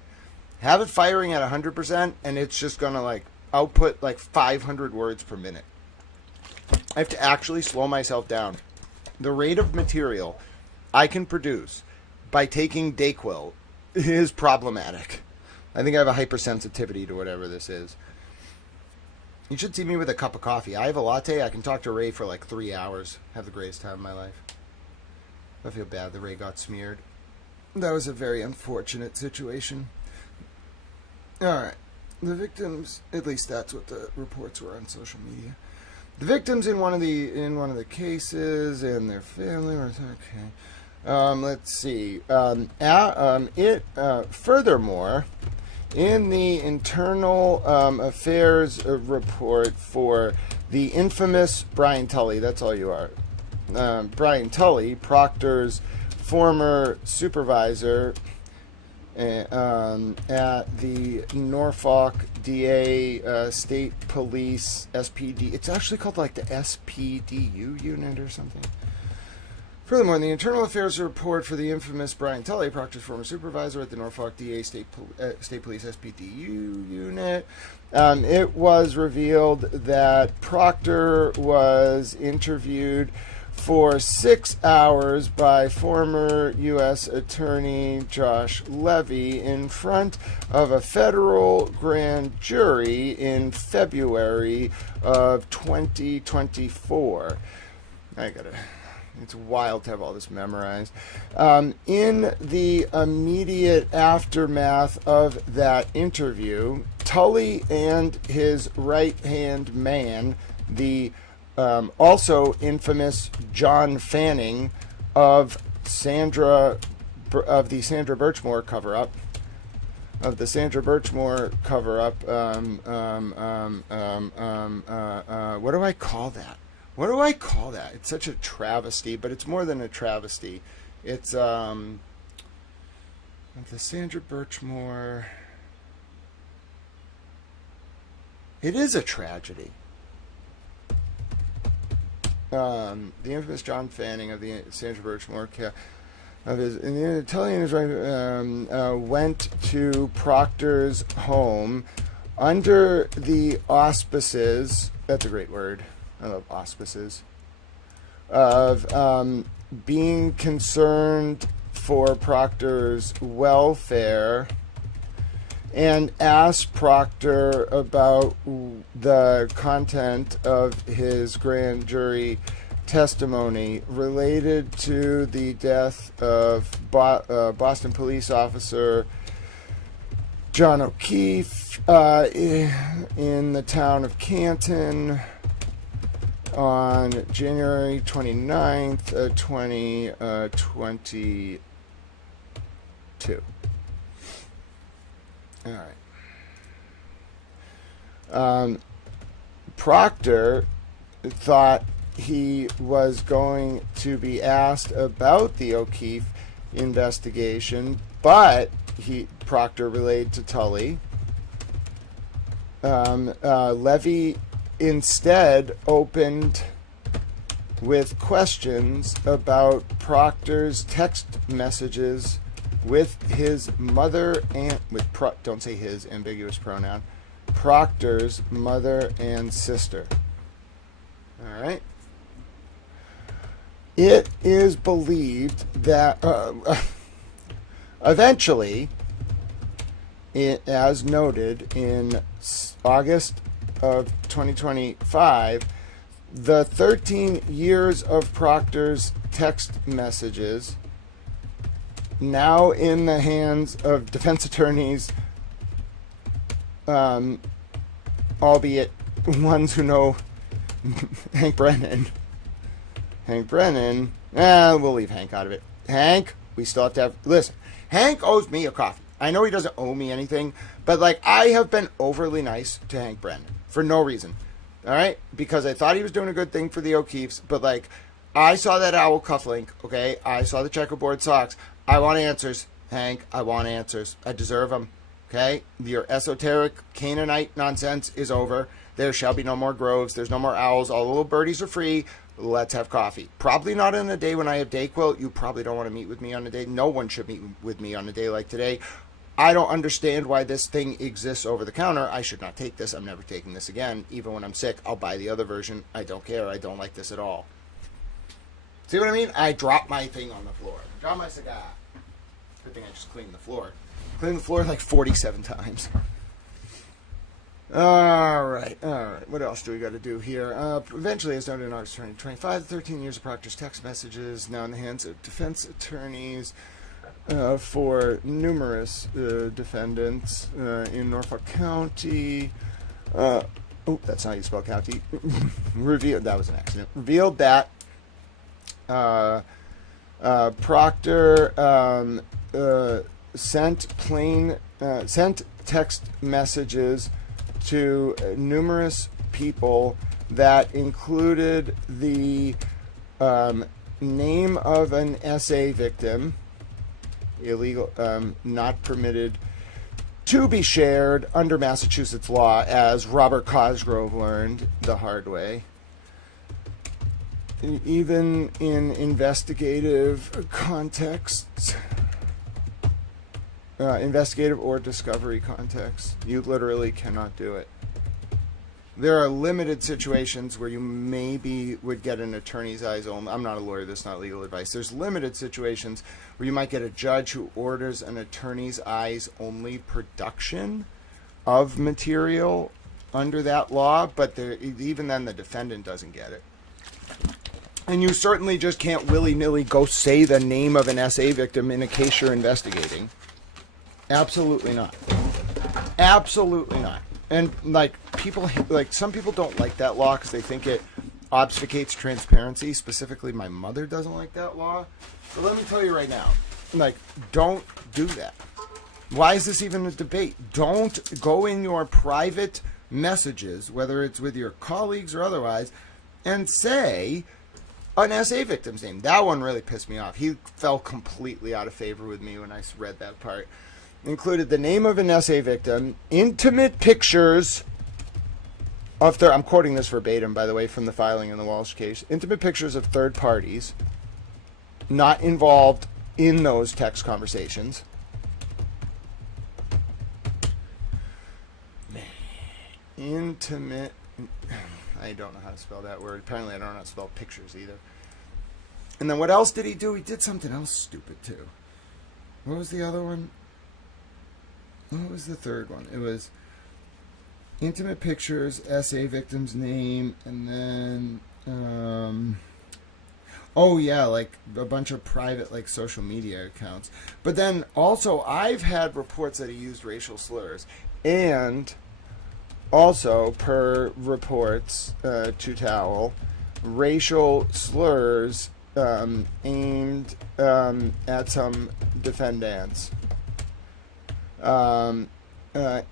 Have it firing at 100%, and it's just going to like output like 500 words per minute. I have to actually slow myself down. The rate of material I can produce by taking Dayquil is problematic. I think I have a hypersensitivity to whatever this is. You should see me with a cup of coffee. I have a latte. I can talk to Ray for like 3 hours. Have the greatest time of my life. I feel bad that Ray got smeared. That was a very unfortunate situation. Alright. The victims, at least that's what the reports were on social media. The victims in one of the cases and their family were okay. Let's see. Furthermore, in the internal affairs report for the infamous Brian Tully, that's all you are. Brian Tully, Proctor's former supervisor at the Norfolk DA State Police SPD. It's actually called like the SPDU unit or something. Furthermore, in the internal affairs report for the infamous Brian Tully, Proctor's former supervisor at the Norfolk DA State Police SPDU unit, it was revealed that Proctor was interviewed for 6 hours by former U.S. Attorney Josh Levy in front of a federal grand jury in February of 2024. It's wild to have all this memorized. In the immediate aftermath of that interview, Tully and his right-hand man, the also infamous John Fanning of the Sandra Birchmore cover-up, what do I call that? What do I call that? It's such a travesty, but it's more than a travesty. It's the Sandra Birchmore. It is a tragedy. The infamous John Fanning of the Sandra Birchmore went to Proctor's home under the auspices. That's a great word. I love auspices. Of being concerned for Proctor's welfare, and asked Proctor about the content of his grand jury testimony related to the death of Boston police officer John O'Keefe in the town of Canton on January 29th, 2022. All right. Proctor thought he was going to be asked about the O'Keefe investigation, but Proctor relayed to Tully. Levy instead opened with questions about Proctor's text messages with his mother and don't say his, ambiguous pronoun, Proctor's mother and sister. All right. It is believed that eventually, as noted in August of 2025, the 13 years of Proctor's text messages, now in the hands of defense attorneys, albeit ones who know Hank Brennan. We'll leave Hank out of it. Hank, we still have to have... Listen, Hank owes me a coffee. I know he doesn't owe me anything, but like I have been overly nice to Hank Brennan for no reason. All right? Because I thought he was doing a good thing for the O'Keefes, but like I saw that owl cufflink, okay? I saw the checkerboard socks. I want answers, Hank. I want answers. I deserve them, okay? Your esoteric Canaanite nonsense is over. There shall be no more groves. There's no more owls. All the little birdies are free. Let's have coffee. Probably not on a day when I have Dayquil. You probably don't want to meet with me on a day. No one should meet with me on a day like today. I don't understand why this thing exists over the counter. I should not take this. I'm never taking this again. Even when I'm sick, I'll buy the other version. I don't care. I don't like this at all. See what I mean? I dropped my thing on the floor. Dropped my cigar. Good thing I just cleaned the floor. Cleaned the floor like 47 times. All right. What else do we got to do here? Eventually, as noted in August 2025, 13 years of Proctor's text messages now in the hands of defense attorneys for numerous defendants in Norfolk County. Oh, that's not how you spell county. Revealed. That was an accident. Revealed that Proctor sent text messages to numerous people that included the name of an SA victim, illegal, not permitted to be shared under Massachusetts law, as Robert Cosgrove learned the hard way. Even in investigative contexts, investigative or discovery contexts, you literally cannot do it. There are limited situations where you maybe would get an attorney's eyes only. I'm not a lawyer, this is not legal advice. There's limited situations where you might get a judge who orders an attorney's eyes only production of material under that law, but even then the defendant doesn't get it. And you certainly just can't willy-nilly go say the name of an SA victim in a case you're investigating. Absolutely not. Absolutely not. And like some people don't like that law because they think it obfuscates transparency. Specifically, my mother doesn't like that law. But let me tell you right now, like, don't do that. Why is this even a debate? Don't go in your private messages, whether it's with your colleagues or otherwise, and say an SA victim's name. That one really pissed me off. He fell completely out of favor with me when I read that part. Included the name of an SA victim, intimate pictures of I'm quoting this verbatim, by the way, from the filing in the Walsh case. Intimate pictures of third parties not involved in those text conversations. Intimate. I don't know how to spell that word. Apparently, I don't know how to spell pictures either. And then what else did he do? He did something else stupid too. What was the other one? What was the third one? It was intimate pictures, SA victim's name, and then like a bunch of private like social media accounts. But then also I've had reports that he used racial slurs, and also per reports to Towel, racial slurs aimed at some defendants.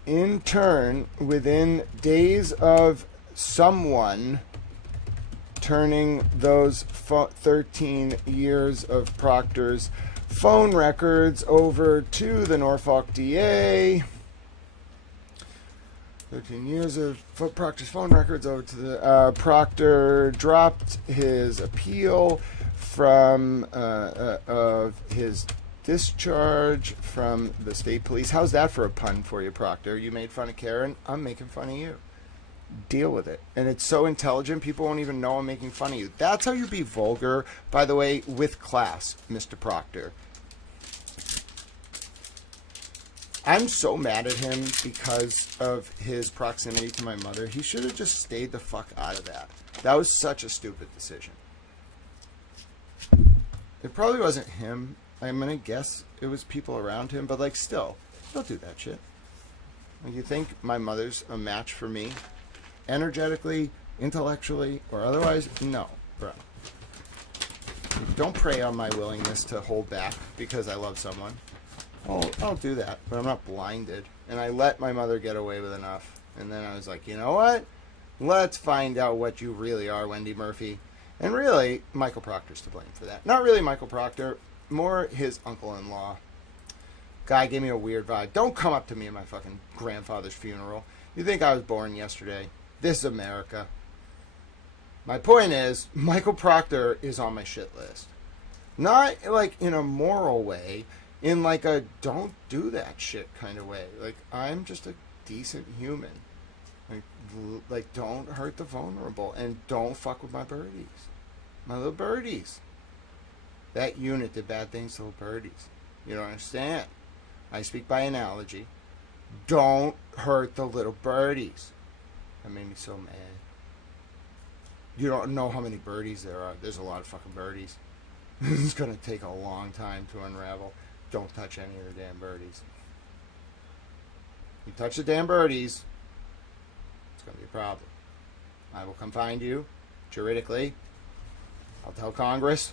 In turn, within days of someone turning those 13 years of Proctor's phone records over to the Norfolk DA, 13 years of Proctor's phone records over to the Proctor dropped his appeal from of his discharge from the state police. How's that for a pun for you, Proctor? You made fun of Karen. I'm making fun of you. Deal with it. And it's so intelligent, people won't even know I'm making fun of you. That's how you be vulgar, by the way, with class, Mr. Proctor. I'm so mad at him because of his proximity to my mother. He should have just stayed the fuck out of that. That was such a stupid decision. It probably wasn't him. I'm going to guess it was people around him, but like still, don't do that shit. Like, you think my mother's a match for me? Energetically, intellectually, or otherwise? No, bro. Don't prey on my willingness to hold back because I love someone. I'll do that, but I'm not blinded. And I let my mother get away with enough. And then I was like, you know what? Let's find out what you really are, Wendy Murphy. And really, Michael Proctor's to blame for that. Not really Michael Proctor, more his uncle-in-law. Guy gave me a weird vibe. Don't come up to me at my fucking grandfather's funeral. You think I was born yesterday? This is America. My point is, Michael Proctor is on my shit list. Not like in a moral way, in like a don't do that shit kind of way. Like, I'm just a decent human. Like don't hurt the vulnerable and don't fuck with my birdies. My little birdies. That unit did bad things to little birdies. You don't understand. I speak by analogy. Don't hurt the little birdies. That made me so mad. You don't know how many birdies there are. There's a lot of fucking birdies. It's going to take a long time to unravel. Don't touch any of the damn birdies. You touch the damn birdies, it's going to be a problem. I will come find you, juridically. I'll tell Congress.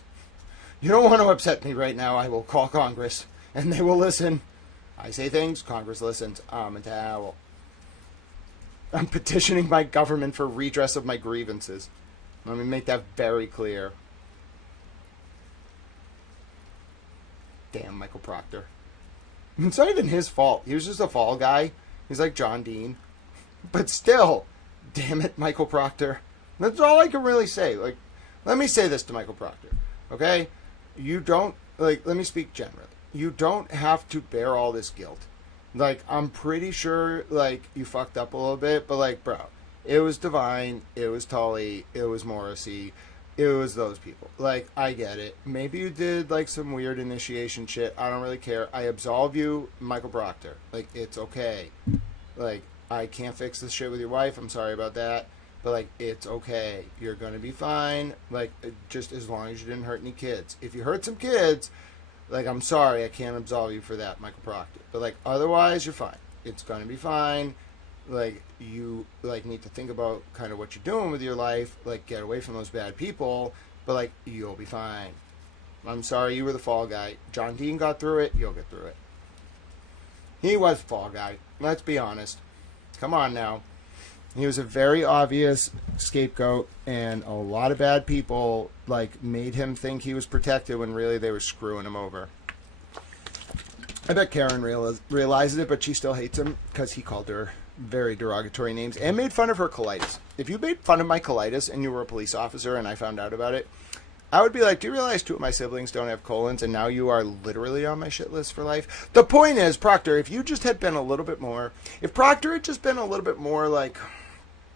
You don't want to upset me right now. I will call Congress, and they will listen. I say things, Congress listens. I'm a towel. I'm petitioning my government for redress of my grievances. Let me make that very clear. Damn, Michael Proctor. It's not even his fault. He was just a fall guy. He's like John Dean. But still, damn it, Michael Proctor. That's all I can really say. Like, let me say this to Michael Proctor. Okay? You don't, like, let me speak generally. You don't have to bear all this guilt. Like, I'm pretty sure, like, you fucked up a little bit, but, like, bro, it was Divine, it was Tully, it was Morrissey, it was those people. Like, I get it. Maybe you did, like, some weird initiation shit. I don't really care. I absolve you, Michael Proctor. Like, it's okay. Like, I can't fix this shit with your wife. I'm sorry about that. But, like, it's okay. You're going to be fine. Like, just as long as you didn't hurt any kids. If you hurt some kids, like, I'm sorry. I can't absolve you for that, Michael Proctor. But, like, otherwise, you're fine. It's going to be fine. Like, you, like, need to think about kind of what you're doing with your life. Like, get away from those bad people. But, like, you'll be fine. I'm sorry you were the fall guy. John Dean got through it. You'll get through it. He was the fall guy. Let's be honest. Come on now. He was a very obvious scapegoat, and a lot of bad people, like, made him think he was protected when really they were screwing him over. I bet Karen realizes it, but she still hates him because he called her very derogatory names and made fun of her colitis. If you made fun of my colitis and you were a police officer and I found out about it, I would be like, do you realize 2 of my siblings don't have colons and now you are literally on my shit list for life? The point is, Proctor, if you just had been a little bit more, if Proctor had just been a little bit more like,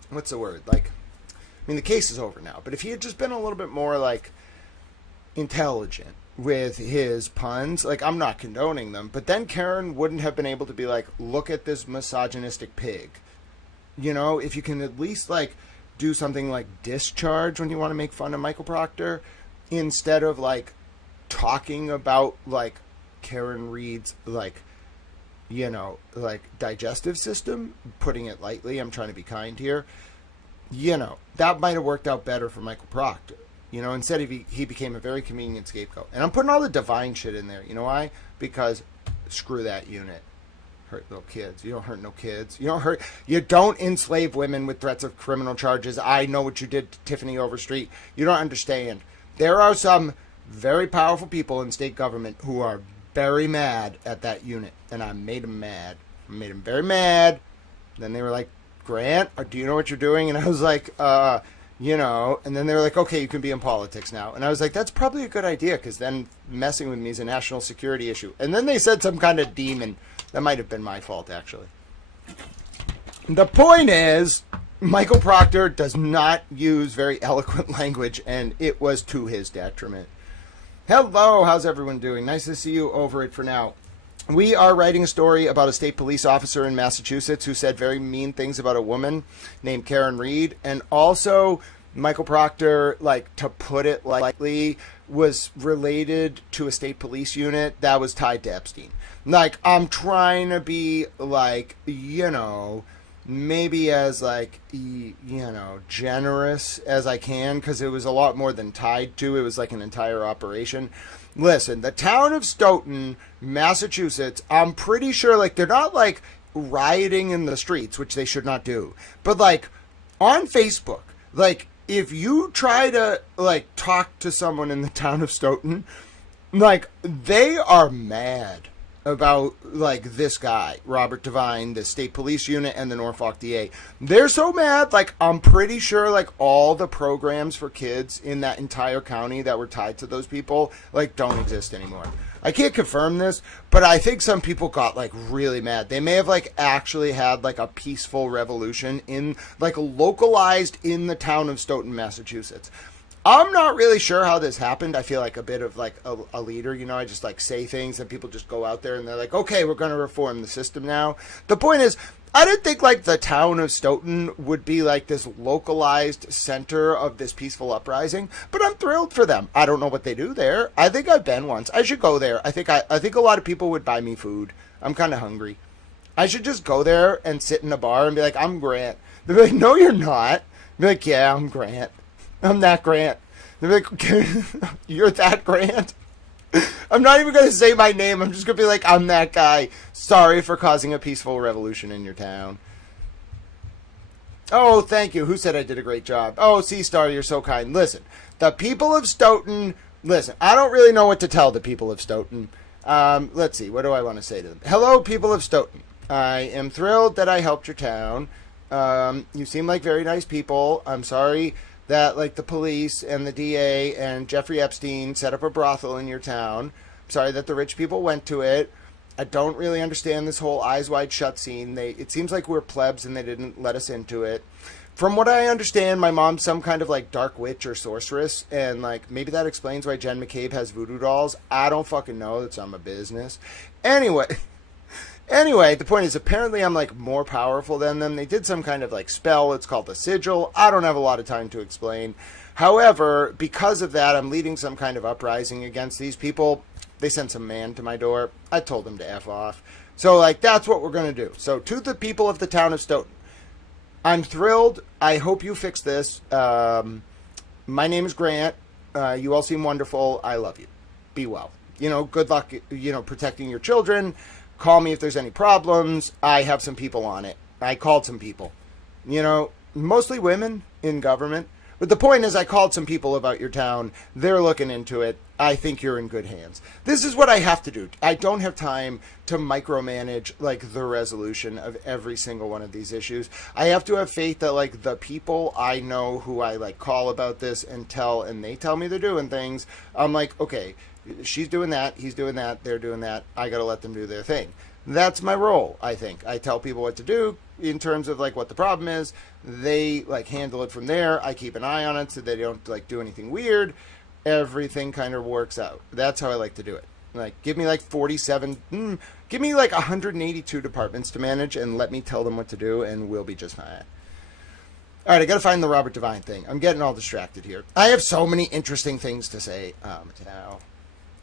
what's the word? Like, I mean, the case is over now, but if he had just been a little bit more like intelligent with his puns, like, I'm not condoning them, but then Karen wouldn't have been able to be like, look at this misogynistic pig. You know, if you can at least like do something like discharge when you want to make fun of Michael Proctor, instead of like talking about like Karen Reed's like, you know, like digestive system, putting it lightly, I'm trying to be kind here, you know, that might have worked out better for Michael Proctor. You know, instead he became a very convenient scapegoat. And I'm putting all the Divine shit in there. You know why? Because screw that unit. Hurt little kids. You don't hurt no kids. You don't enslave women with threats of criminal charges. I know what you did to Tiffany Overstreet. You don't understand. There are some very powerful people in state government who are very mad at that unit. And I made them mad. I made them very mad. Then they were like, Grant, do you know what you're doing? And I was like, you know, and then they were like, okay, you can be in politics now. And I was like, that's probably a good idea, because then messing with me is a national security issue. And then they said some kind of demon. That might have been my fault, actually. The point is, Michael Proctor does not use very eloquent language, and it was to his detriment. Hello, how's everyone doing? Nice to see you over it for now. We are writing a story about a state police officer in Massachusetts who said very mean things about a woman named Karen Reed. And also, Michael Proctor, like, to put it lightly, was related to a state police unit that was tied to Epstein. Like, I'm trying to be, like, you know, maybe as like generous as I can, because it was a lot more than tied to. It was like an entire operation. Listen, the town of Stoughton, Massachusetts, I'm pretty sure like they're not like rioting in the streets, which they should not do, but like on Facebook, like if you try to like talk to someone in the town of Stoughton, like they are mad about like this guy, Robert Devine, the state police unit, and the Norfolk DA. They're so mad, like I'm pretty sure like all the programs for kids in that entire county that were tied to those people like don't exist anymore. I can't confirm this, but I think some people got like really mad. They may have like actually had like a peaceful revolution in like localized in the town of Stoughton, Massachusetts. I'm not really sure how this happened. I feel like a bit of like a leader, you know, I just like say things and people just go out there and they're like, okay, we're going to reform the system now. The point is, I didn't think like the town of Stoughton would be like this localized center of this peaceful uprising, but I'm thrilled for them. I don't know what they do there. I think I've been once. I should go there. I think a lot of people would buy me food. I'm kind of hungry. I should just go there and sit in a bar and be like, I'm Grant. They'll be like, no, you're not. Be like, yeah, I'm Grant. I'm that Grant. They're like, you're that Grant? I'm not even going to say my name. I'm just going to be like, I'm that guy. Sorry for causing a peaceful revolution in your town. Oh, thank you. Who said I did a great job? Oh, C-Star, you're so kind. Listen, the people of Stoughton, listen, I don't really know what to tell the people of Stoughton. Let's see. What do I want to say to them? Hello, people of Stoughton. I am thrilled that I helped your town. You seem like very nice people. I'm sorry that like the police and the DA and Jeffrey Epstein set up a brothel in your town. I'm sorry that the rich people went to it. I don't really understand this whole Eyes Wide Shut scene. It seems like we're plebs and they didn't let us into it. From what I understand, my mom's some kind of like dark witch or sorceress, and like maybe that explains why Jen McCabe has voodoo dolls. I don't fucking know. That's not my business. Anyway, the point is apparently I'm like more powerful than them. They did some kind of like spell. It's called the sigil. I don't have a lot of time to explain. However, because of that, I'm leading some kind of uprising against these people. They sent some man to my door. I told them to F off. So like that's what we're going to do. So to the people of the town of Stoughton, I'm thrilled. I hope you fix this. My name is Grant. You all seem wonderful. I love you. Be well. You know, good luck, you know, protecting your children. Call me if there's any problems. I have some people on it. I called some people. You know, mostly women in government. But the point is I called some people about your town. They're looking into it. I think you're in good hands. This is what I have to do. I don't have time to micromanage like the resolution of every single one of these issues. I have to have faith that like the people I know who I like call about this and tell, and they tell me they're doing things. I'm like, okay, she's doing that, he's doing that, they're doing that. I got to let them do their thing. That's my role, I think. I tell people what to do in terms of like what the problem is. They like handle it from there. I keep an eye on it so they don't like do anything weird. Everything kind of works out. That's how I like to do it. Like give me like 47, give me like 182 departments to manage and let me tell them what to do and we'll be just fine. All right, I got to find the Robert Devine thing. I'm getting all distracted here. I have so many interesting things to say. Now.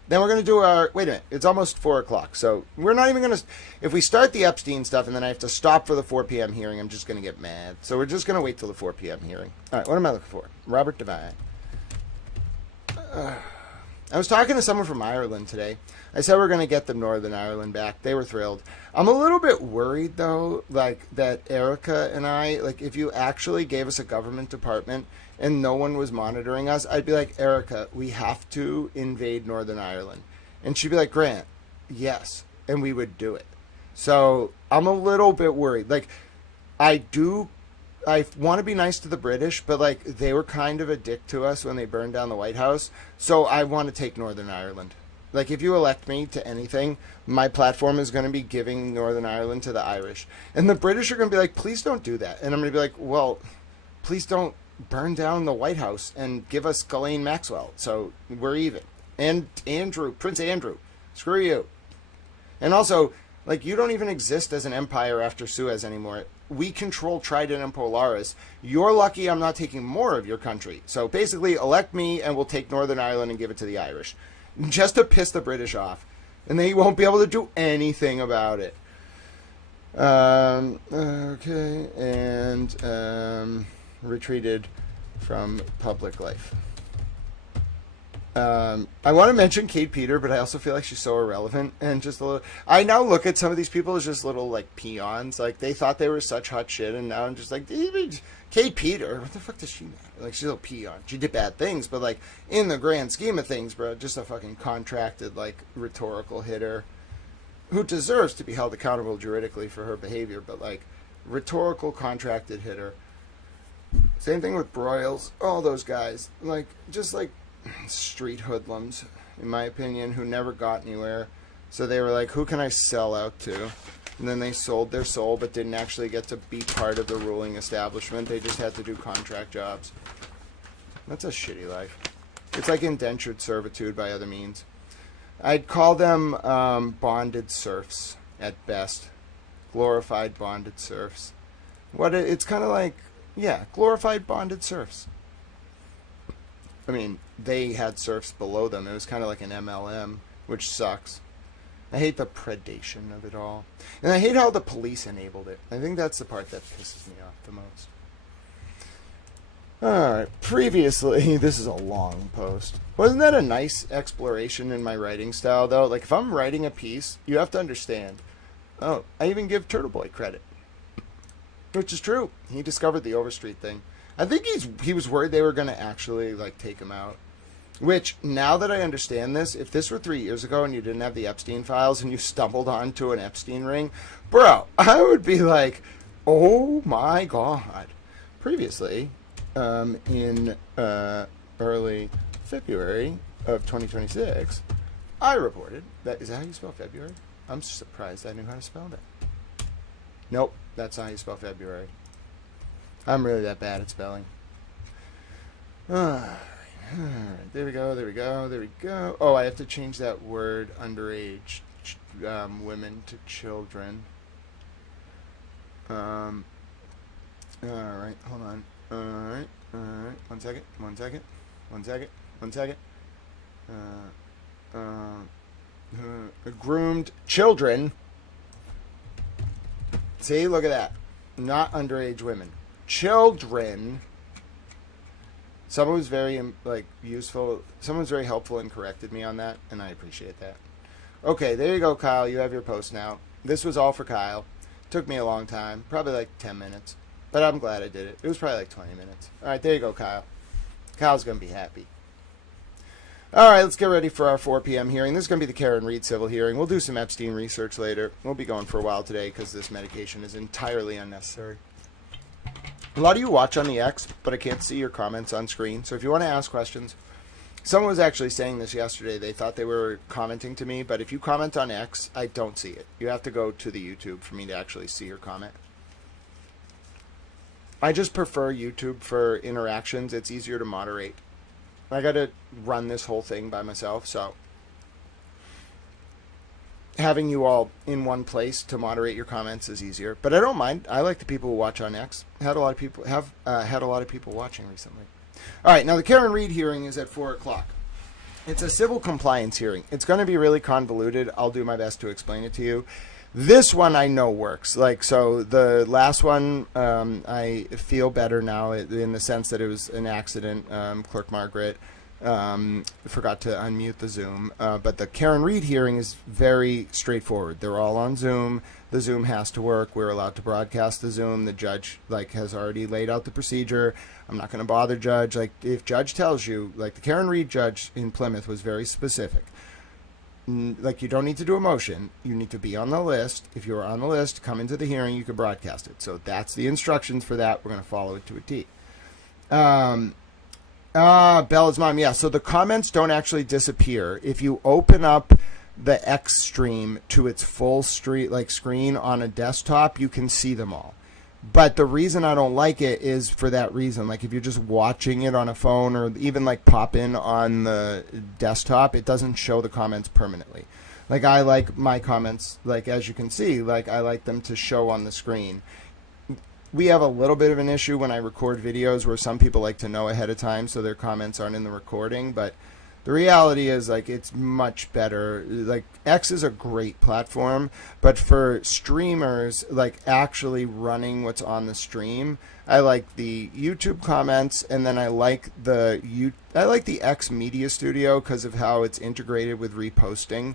Then we're going to do our... Wait a minute. It's almost 4 o'clock. So we're not even going to... If we start the Epstein stuff and then I have to stop for the 4 p.m. hearing, I'm just going to get mad. So we're just going to wait till the 4 p.m. hearing. All right, what am I looking for? Robert Devine. I was talking to someone from Ireland today. I said we're going to get them Northern Ireland back. They were thrilled. I'm a little bit worried, though, like that Erica and I, like if you actually gave us a government department and no one was monitoring us, I'd be like, Erica, we have to invade Northern Ireland. And she'd be like, Grant, yes. And we would do it. So I'm a little bit worried. Like, I want to be nice to the British, but like they were kind of a dick to us when they burned down the White House. So I want to take Northern Ireland. Like if you elect me to anything, my platform is going to be giving Northern Ireland to the Irish. And the British are going to be like, please don't do that. And I'm going to be like, well, please don't burn down the White House and give us Ghislaine Maxwell. So we're even. And Prince Andrew, screw you. And also, like, you don't even exist as an empire after Suez anymore. We control Trident and Polaris. You're lucky I'm not taking more of your country. So basically, elect me and we'll take Northern Ireland and give it to the Irish. Just to piss the British off. And they won't be able to do anything about it. Okay, and retreated from public life. I want to mention Kate Peter, but I also feel like she's so irrelevant and just a little. I now look at some of these people as just little like peons. Like they thought they were such hot shit, and now I'm just like, Kate Peter, what the fuck does she matter? Like she's a peon. She did bad things, but like in the grand scheme of things, bro, just a fucking contracted like rhetorical hitter who deserves to be held accountable juridically for her behavior, but like rhetorical contracted hitter. Same thing with Broyles, all those guys, like just like street hoodlums, in my opinion, who never got anywhere. So they were like, who can I sell out to? And then they sold their soul, but didn't actually get to be part of the ruling establishment. They just had to do contract jobs. That's a shitty life. It's like indentured servitude by other means. I'd call them bonded serfs at best. Glorified bonded serfs. It's kind of like, yeah, glorified bonded serfs. I mean, they had serfs below them. It was kind of like an MLM, which sucks. I hate the predation of it all. And I hate how the police enabled it. I think that's the part that pisses me off the most. Alright, previously, this is a long post. Wasn't that a nice exploration in my writing style, though? Like, if I'm writing a piece, you have to understand. Oh, I even give Turtle Boy credit. Which is true. He discovered the Overstreet thing. I think he was worried they were going to actually, like, take him out. Which, now that I understand this, if this were 3 years ago and you didn't have the Epstein files and you stumbled onto an Epstein ring, bro, I would be like, oh my god. Previously, in early February of 2026, I reported that, is that how you spell February? I'm surprised I knew how to spell that. Nope, that's not how you spell February. I'm really that bad at spelling. Alright, there we go. Oh, I have to change that word underage women to children. Alright, hold on. Alright. One second. Groomed children. See, look at that. Not underage women. Children. Someone was very useful. Someone was very helpful and corrected me on that, and I appreciate that. Okay, there you go, Kyle. You have your post now. This was all for Kyle. Took me a long time, probably like 10 minutes, but I'm glad I did it. It was probably like 20 minutes. All right, there you go, Kyle. Kyle's gonna be happy. All right, let's get ready for our 4 p.m. hearing. This is gonna be the Karen Reed civil hearing. We'll do some Epstein research later. We'll be going for a while today because this medication is entirely unnecessary. A lot of you watch on the X, but I can't see your comments on screen. So if you want to ask questions, someone was actually saying this yesterday. They thought they were commenting to me, but if you comment on X, I don't see it. You have to go to the YouTube for me to actually see your comment. I just prefer YouTube for interactions. It's easier to moderate. I got to run this whole thing by myself, so having you all in one place to moderate your comments is easier, but I don't mind. I like the people who watch on X. Had a lot of people watching recently. All right, now the Karen Reed hearing is at 4 o'clock. It's a civil compliance hearing. It's going to be really convoluted. I'll do my best to explain it to you. This one I know works. So the last one, I feel better now in the sense that it was an accident. Clerk Margaret forgot to unmute the Zoom. But the Karen Reed hearing is very straightforward. They're all on Zoom. The Zoom has to work. We're allowed to broadcast the Zoom. The judge has already laid out the procedure. I'm not going to bother judge. If judge tells you, the Karen Reed judge in Plymouth was very specific. You don't need to do a motion. You need to be on the list. If you're on the list, come into the hearing, you can broadcast it. So that's the instructions for that. We're going to follow it to a T. Bella's mom, yeah. So the comments don't actually disappear. If you open up the X stream to its full screen on a desktop, you can see them all. But the reason I don't like it is for that reason. If you're just watching it on a phone or even pop in on the desktop, it doesn't show the comments permanently. I like my comments, as you can see, I like them to show on the screen. We have a little bit of an issue when I record videos where some people like to know ahead of time so their comments aren't in the recording, but The reality is, like, it's much better. Like, X is a great platform, but for streamers, like, actually running what's on the stream, I like the YouTube comments, and then I like the X Media Studio because of how it's integrated with reposting.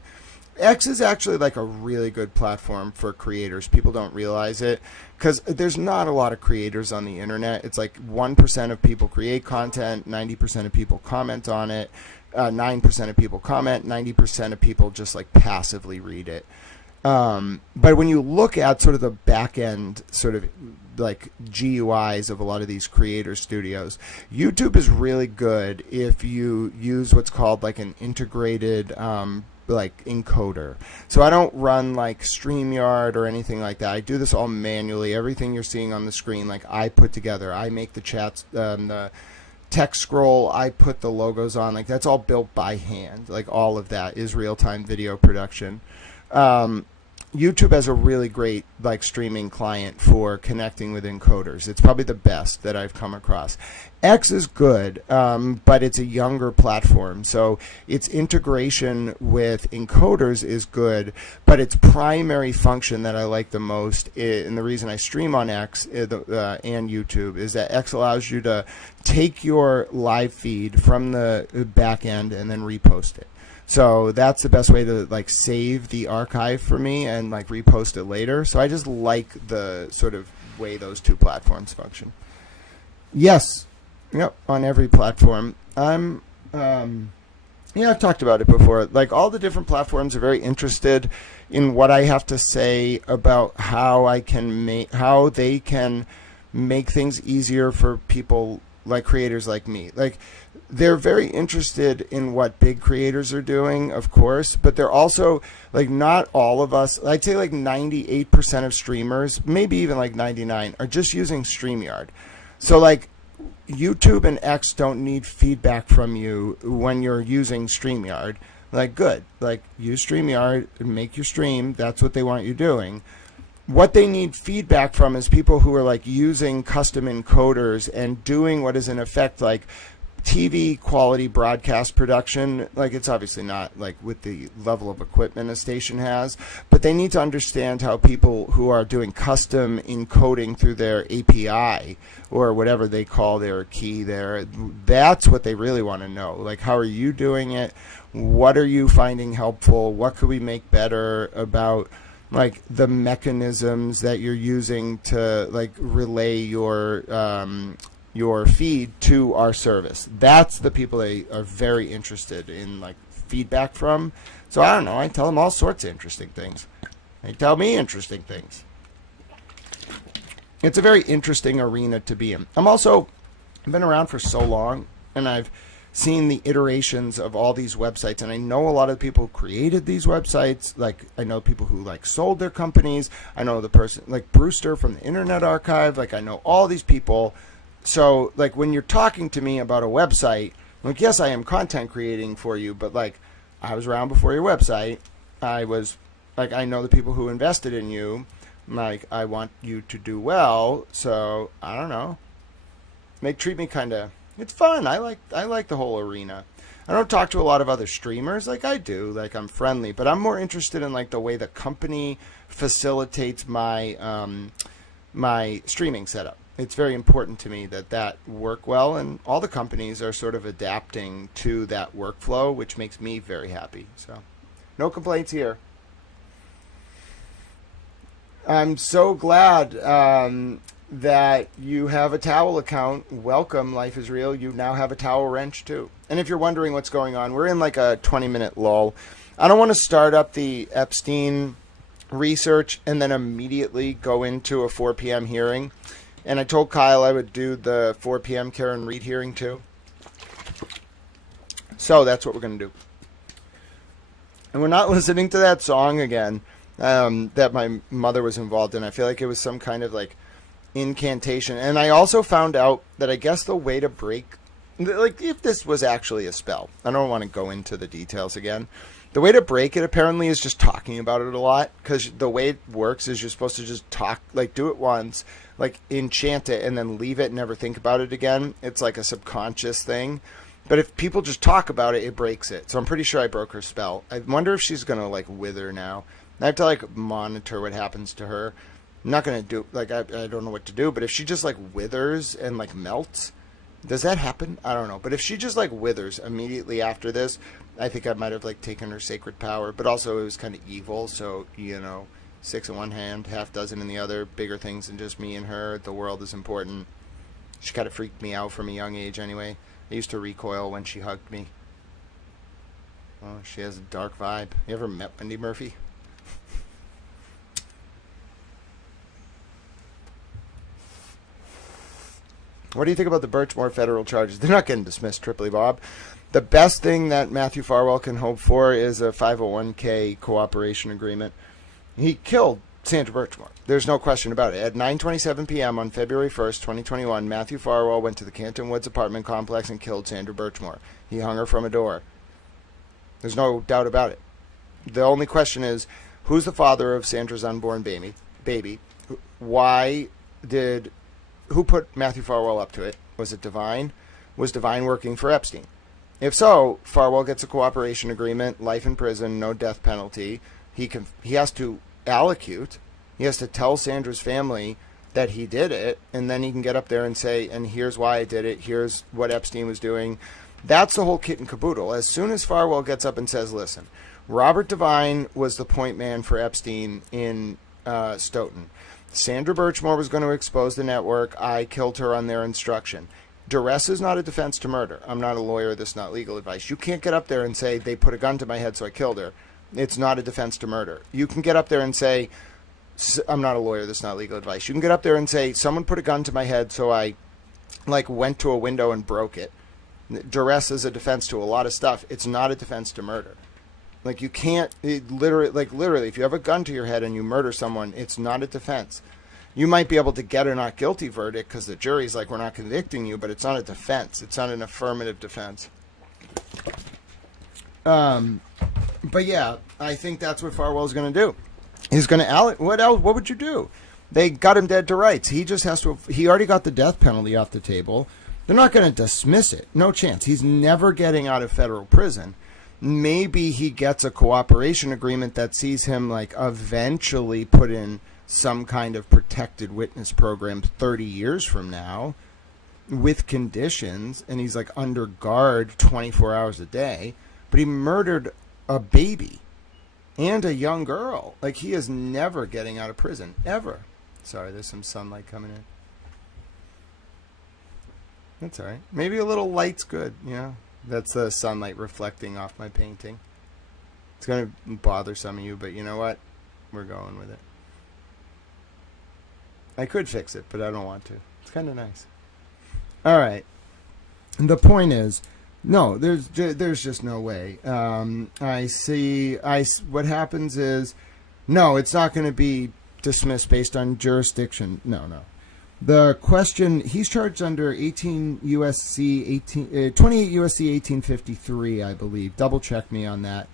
X is actually like a really good platform for creators. People don't realize it because there's not a lot of creators on the internet. It's like 1% of people create content, 90% of people comment on it, 9% of people comment, 90% of people just like passively read it. But when you look at sort of the back end sort of like GUIs of a lot of these creator studios, YouTube is really good if you use what's called like an integrated like encoder. So I don't run like StreamYard or anything like that. I do this all manually. Everything you're seeing on the screen, like I put together. I make the chats, the text scroll, I put the logos on. Like that's all built by hand. Like all of that is real-time video production. YouTube has a really great like streaming client for connecting with encoders. It's probably the best that I've come across. X is good, but it's a younger platform, so its integration with encoders is good, but its primary function that I like the most, and the reason I stream on X and YouTube, is that X allows you to take your live feed from the back end and then repost it. So that's the best way to like save the archive for me and like repost it later. So I just like the sort of way those two platforms function. Yes. Yep. On every platform. I've talked about it before. Like all the different platforms are very interested in what I have to say about how they can make things easier for people like creators like me. Like, they're very interested in what big creators are doing, of course, but they're also, like, not all of us, I'd say like 98% of streamers, maybe even like 99, are just using StreamYard. So, like, YouTube and X don't need feedback from you when you're using StreamYard. Like, good. Like, use StreamYard and make your stream. That's what they want you doing. What they need feedback from is people who are, like, using custom encoders and doing what is, in effect, like, TV quality broadcast production. Like, it's obviously not like with the level of equipment a station has, but they need to understand how people who are doing custom encoding through their API or whatever they call their key there, that's what they really want to know. Like, how are you doing it? What are you finding helpful? What could we make better about like the mechanisms that you're using to like relay your feed to our service? That's the people they are very interested in, like, feedback from. So I don't know, I tell them all sorts of interesting things. They tell me interesting things. It's a very interesting arena to be in. I've been around for so long, and I've seen the iterations of all these websites, and I know a lot of the people who created these websites. Like, I know people who like sold their companies. I know the person like Brewster from the Internet Archive. Like, I know all these people. So, like, when you're talking to me about a website, like, yes, I am content creating for you, but, like, I was around before your website. I was, like, I know the people who invested in you. Like, I want you to do well, so, I don't know. They treat me kind of, it's fun. I like the whole arena. I don't talk to a lot of other streamers like I do. Like, I'm friendly, but I'm more interested in, like, the way the company facilitates my, my streaming setup. It's very important to me that work well, and all the companies are sort of adapting to that workflow, which makes me very happy. So, no complaints here. I'm so glad that you have a towel account. Welcome, Life is Real. You now have a towel wrench, too. And if you're wondering what's going on, we're in like a 20-minute lull. I don't want to start up the Epstein research and then immediately go into a 4 p.m. hearing. And I told Kyle I would do the 4 p.m. Karen Reed hearing too. So that's what we're going to do. And we're not listening to that song again that my mother was involved in. I feel like it was some kind of like incantation. And I also found out that I guess the way to break, like if this was actually a spell, I don't want to go into the details again. The way to break it apparently is just talking about it a lot, because the way it works is you're supposed to just talk, like do it once, like enchant it and then leave it and never think about it again. It's like a subconscious thing. But if people just talk about it, it breaks it. So I'm pretty sure I broke her spell. I wonder if she's going to, like, wither now. I have to, like, monitor what happens to her. I'm not going to do, like, I don't know what to do. But if she just, like, withers and, like, melts, does that happen? I don't know. But if she just, like, withers immediately after this, I think I might have, like, taken her sacred power. But also it was kind of evil. So, 6 in one hand, half dozen in the other. Bigger things than just me and her. The world is important. She kind of freaked me out from a young age anyway. I used to recoil when she hugged me. Oh, she has a dark vibe. You ever met Wendy Murphy? What do you think about the Birchmore federal charges? They're not getting dismissed, Tripoli Bob. The best thing that Matthew Farwell can hope for is a 501k cooperation agreement. He killed Sandra Birchmore. There's no question about it. At 9:27 p.m. on February 1st, 2021, Matthew Farwell went to the Canton Woods apartment complex and killed Sandra Birchmore. He hung her from a door. There's no doubt about it. The only question is, who's the father of Sandra's unborn baby? Who put Matthew Farwell up to it? Was it Divine? Was Divine working for Epstein? If so, Farwell gets a cooperation agreement, life in prison, no death penalty. He has to allocute. He has to tell Sandra's family that he did it, and then he can get up there and say, and here's why I did it, here's what Epstein was doing. That's the whole kit and caboodle. As soon as Farwell gets up and says, listen, Robert Devine was the point man for Epstein in Stoughton. Sandra Birchmore was going to expose the network. I killed her on their instruction. Duress is not a defense to murder. I'm not a lawyer. This is not legal advice. You can't get up there and say, they put a gun to my head so I killed her. It's not a defense to murder. You can get up there and say, I'm not a lawyer. This is not legal advice. You can get up there and say, someone put a gun to my head so I, went to a window and broke it. Duress is a defense to a lot of stuff. It's not a defense to murder. You can't, literally, if you have a gun to your head and you murder someone, it's not a defense. You might be able to get a not guilty verdict because the jury's like, we're not convicting you, but it's not a defense. It's not an affirmative defense. But yeah, I think that's what Farwell's going to do. He's going to what else? What would you do? They got him dead to rights. He just has to. He already got the death penalty off the table. They're not going to dismiss it. No chance. He's never getting out of federal prison. Maybe he gets a cooperation agreement that sees him eventually put in some kind of protected witness program 30 years from now with conditions, and he's under guard 24 hours a day. But he murdered a baby and a young girl. He is never getting out of prison, ever. Sorry, there's some sunlight coming in. That's all right. Maybe a little light's good, That's the sunlight reflecting off my painting. It's going to bother some of you, but you know what? We're going with it. I could fix it, but I don't want to. It's kind of nice. All right. The point is, no, there's just no way. What happens is, no, it's not going to be dismissed based on jurisdiction. No. The question, he's charged under 28 USC 1853, I believe. Double check me on that.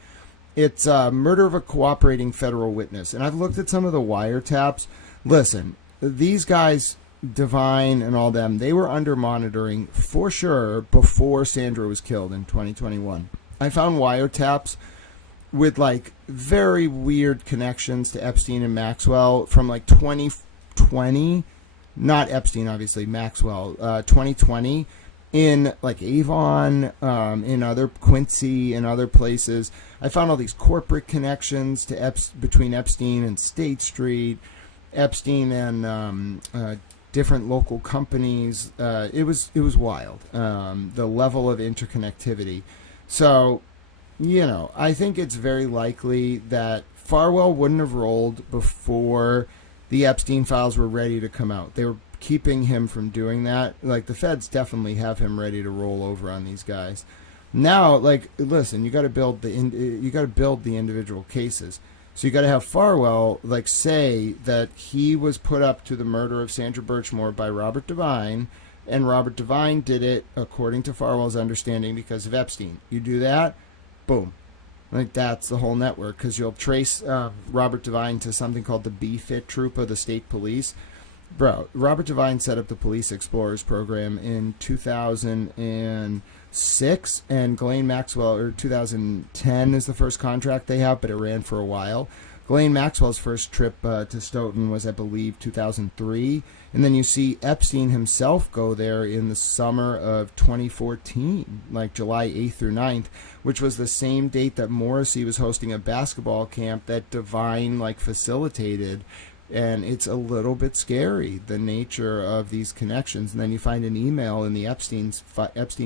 It's murder of a cooperating federal witness. And I've looked at some of the wiretaps. Listen, these guys, Devine and all them, they were under monitoring for sure before Sandra was killed in 2021. I found wiretaps with very weird connections to Epstein and Maxwell from 2020. Not Epstein, obviously, Maxwell, 2020, in Avon, in other Quincy, and other places. I found all these corporate connections to between Epstein and State Street, Epstein and different local companies. It was wild, the level of interconnectivity. So, I think it's very likely that Farwell wouldn't have rolled before the Epstein files were ready to come out. They were keeping him from doing that. The feds definitely have him ready to roll over on these guys. Now, listen, you got to build the individual cases. So you got to have Farwell say that he was put up to the murder of Sandra Birchmore by Robert Devine, and Robert Devine did it according to Farwell's understanding because of Epstein. You do that, boom. That's the whole network, because you'll trace Robert Devine to something called the BFIT troop of the state police. Bro, Robert Devine set up the Police Explorers program in 2006, and Ghislaine Maxwell, or 2010 is the first contract they have, but it ran for a while. Ghislaine Maxwell's first trip to Stoughton was, I believe, 2003. And then you see Epstein himself go there in the summer of 2014, like July 8th through 9th, which was the same date that Morrissey was hosting a basketball camp that Devine, like, facilitated. And it's a little bit scary, the nature of these connections. And then you find an email in the Epstein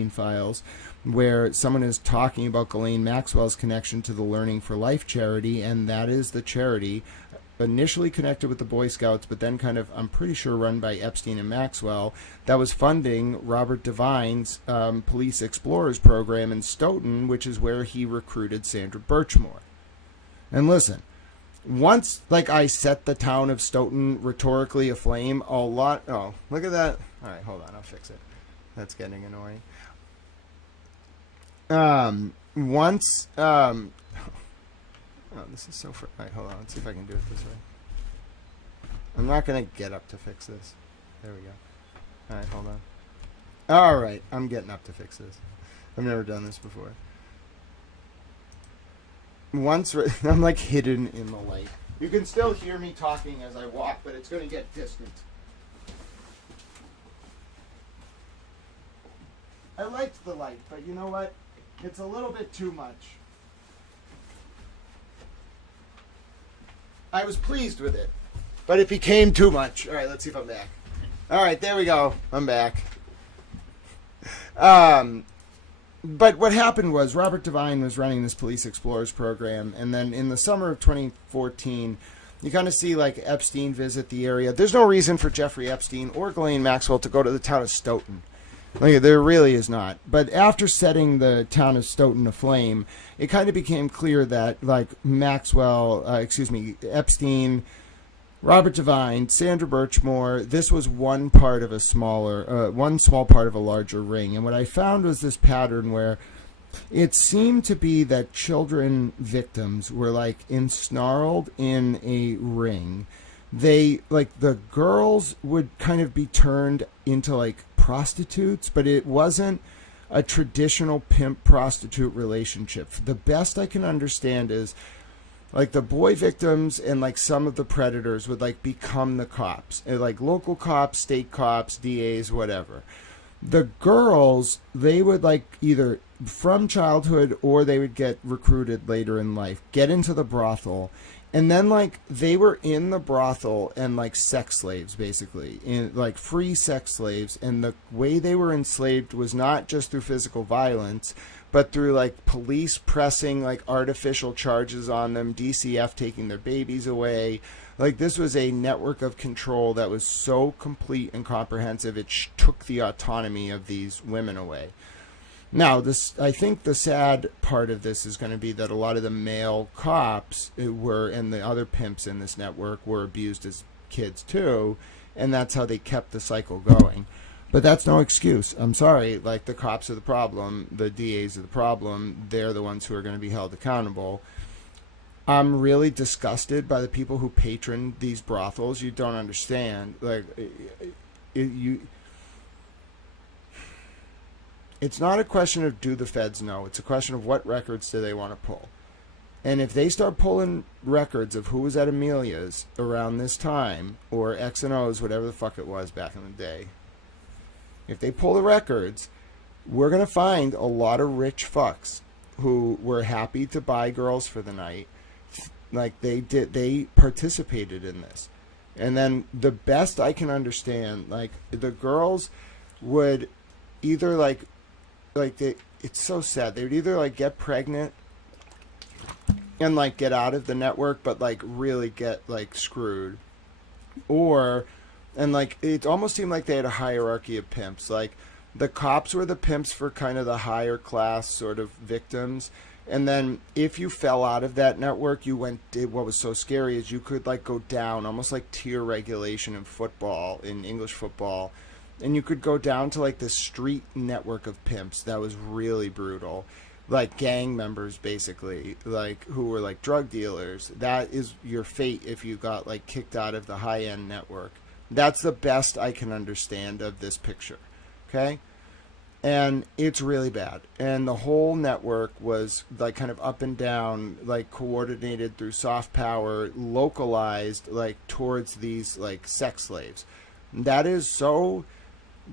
files where someone is talking about Ghislaine Maxwell's connection to the Learning for Life charity, and that is the charity initially connected with the Boy Scouts, but then kind of, I'm pretty sure, run by Epstein and Maxwell, that was funding Robert Devine's Police Explorers program in Stoughton, which is where he recruited Sandra Birchmore. And listen, once, like, I set the town of Stoughton rhetorically aflame, oh, look at that. All right, hold on, I'll fix it. That's getting annoying. Oh, this is so... All right, hold on, let's see if I can do it this way. I'm not going to get up to fix this. There we go. All right, hold on. All right, I'm getting up to fix this. I've never done this before. I'm like hidden in the light. You can still hear me talking as I walk, but it's going to get distant. I liked the light, but you know what? It's a little bit too much. I was pleased with it, but it became too much. All right, let's see if I'm back. All right, there we go. I'm back. But what happened was Robert Devine was running this Police Explorers program, and then in the summer of 2014, you kind of see, like, Epstein visit the area. There's no reason for Jeffrey Epstein or Ghislaine Maxwell to go to the town of Stoughton. Like, there really is not. But after setting the town of Stoughton aflame, it kind of became clear that, like, Epstein, Robert Devine, Sandra Birchmore, this was one part of one small part of a larger ring. And what I found was this pattern where it seemed to be that children victims were, like, ensnarled in a ring. They, like, the girls would kind of be turned into, like, prostitutes, but it wasn't a traditional pimp-prostitute relationship. The best I can understand is, like, the boy victims and, like, some of the predators would, like, become the cops. Like, local cops, state cops, DAs, whatever. The girls, they would, like, either from childhood or they would get recruited later in life, get into the brothel, and then, like, they were in the brothel and, like, sex slaves, basically, like, free sex slaves. And the way they were enslaved was not just through physical violence, but through, like, police pressing, like, artificial charges on them, DCF taking their babies away. Like, this was a network of control that was so complete and comprehensive, it took the autonomy of these women away. Now, I think the sad part of this is going to be that a lot of the male cops and the other pimps in this network were abused as kids too, and that's how they kept the cycle going. But that's no excuse. I'm sorry, like, the cops are the problem, the DAs are the problem, they're the ones who are going to be held accountable. I'm really disgusted by the people who patron these brothels. You don't understand. Like, it's not a question of do the feds know. It's a question of what records do they want to pull. And if they start pulling records of who was at Amelia's around this time, or X and O's, whatever the fuck it was back in the day, if they pull the records, we're going to find a lot of rich fucks who were happy to buy girls for the night. Like, they participated in this. And then the best I can understand, like, the girls would either, it's so sad. They would either, like, get pregnant and, like, get out of the network, but, like, really get, like, screwed. And, like, it almost seemed like they had a hierarchy of pimps. Like, the cops were the pimps for kind of the higher class sort of victims. And then if you fell out of that network, what was so scary is you could, like, go down, almost like tier regulation in football, in English football. And you could go down to, like, the street network of pimps that was really brutal. Like, gang members, basically, like, who were, like, drug dealers. That is your fate if you got, like, kicked out of the high-end network. That's the best I can understand of this picture. Okay? And it's really bad. And the whole network was like kind of up and down, like coordinated through soft power, localized like towards these like sex slaves. That is so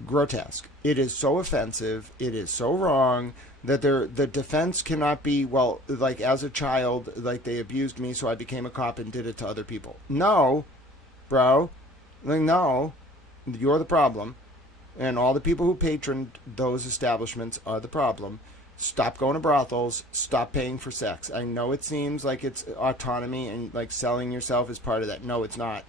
grotesque. It is so offensive. It is so wrong that the defense cannot be, well, like as a child, like they abused me, so I became a cop and did it to other people. No, bro. Like, no, you're the problem. And all the people who patroned those establishments are the problem. Stop going to brothels. Stop paying for sex. I know it seems like it's autonomy and like selling yourself is part of that. No, it's not.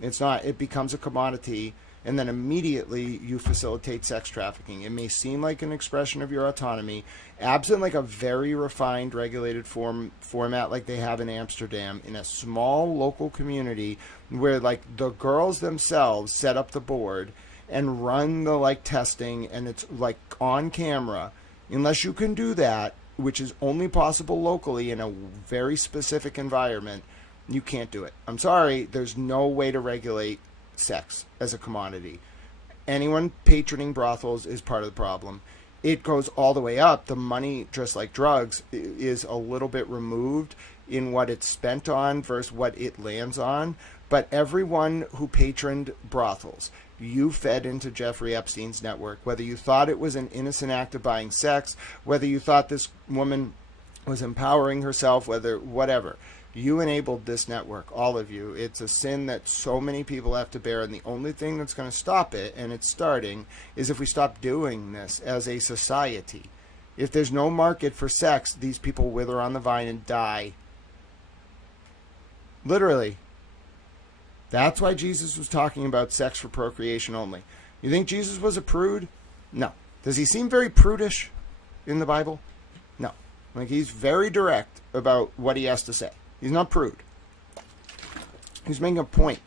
It's not. It becomes a commodity, and then immediately you facilitate sex trafficking. It may seem like an expression of your autonomy, absent like a very refined, regulated format like they have in Amsterdam, in a small local community where like the girls themselves set up the board and run the like testing, and it's like on camera. Unless you can do that, which is only possible locally in a very specific environment, you can't do it. I'm sorry, there's no way to regulate sex as a commodity. Anyone patroning brothels is part of the problem. It goes all the way up. The money, just like drugs, is a little bit removed in what it's spent on versus what it lands on. But everyone who patroned brothels, you fed into Jeffrey Epstein's network, whether you thought it was an innocent act of buying sex, whether you thought this woman was empowering herself, whatever. You enabled this network, all of you. It's a sin that so many people have to bear, and the only thing that's going to stop it, and it's starting, is if we stop doing this as a society. If there's no market for sex, these people wither on the vine and die. Literally. That's why Jesus was talking about sex for procreation only. You think Jesus was a prude? No. Does he seem very prudish in the Bible? No. Like, he's very direct about what he has to say. He's not prude. He's making a point.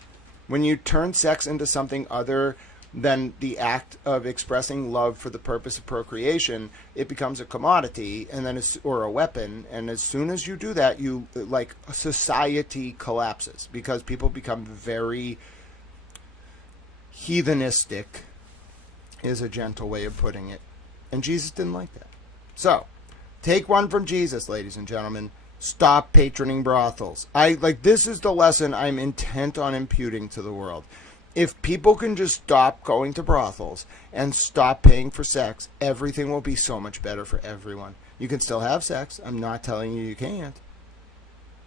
When you turn sex into something other than the act of expressing love for the purpose of procreation, it becomes a commodity, and then or a weapon. And as soon as you do that, you like society collapses because people become very heathenistic, is a gentle way of putting it. And Jesus didn't like that. So, take one from Jesus, ladies and gentlemen. Stop patroning brothels. This is the lesson I'm intent on imputing to the world. If people can just stop going to brothels and stop paying for sex, everything will be so much better for everyone. You can still have sex. I'm not telling you can't.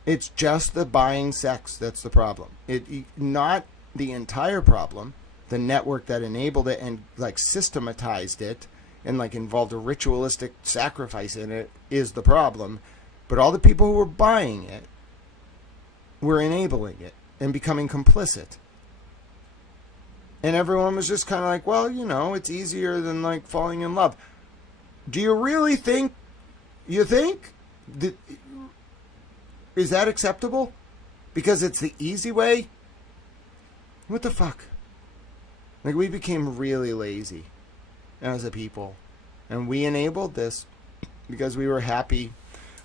It's just the buying sex that's the problem. Not the entire problem. The network that enabled it and like systematized it and like involved a ritualistic sacrifice in it is the problem. But all the people who were buying it were enabling it and becoming complicit. And everyone was just kind of like, well, you know, it's easier than like falling in love. Do you really think, is that acceptable? Because it's the easy way? What the fuck? Like, we became really lazy as a people. And we enabled this because we were happy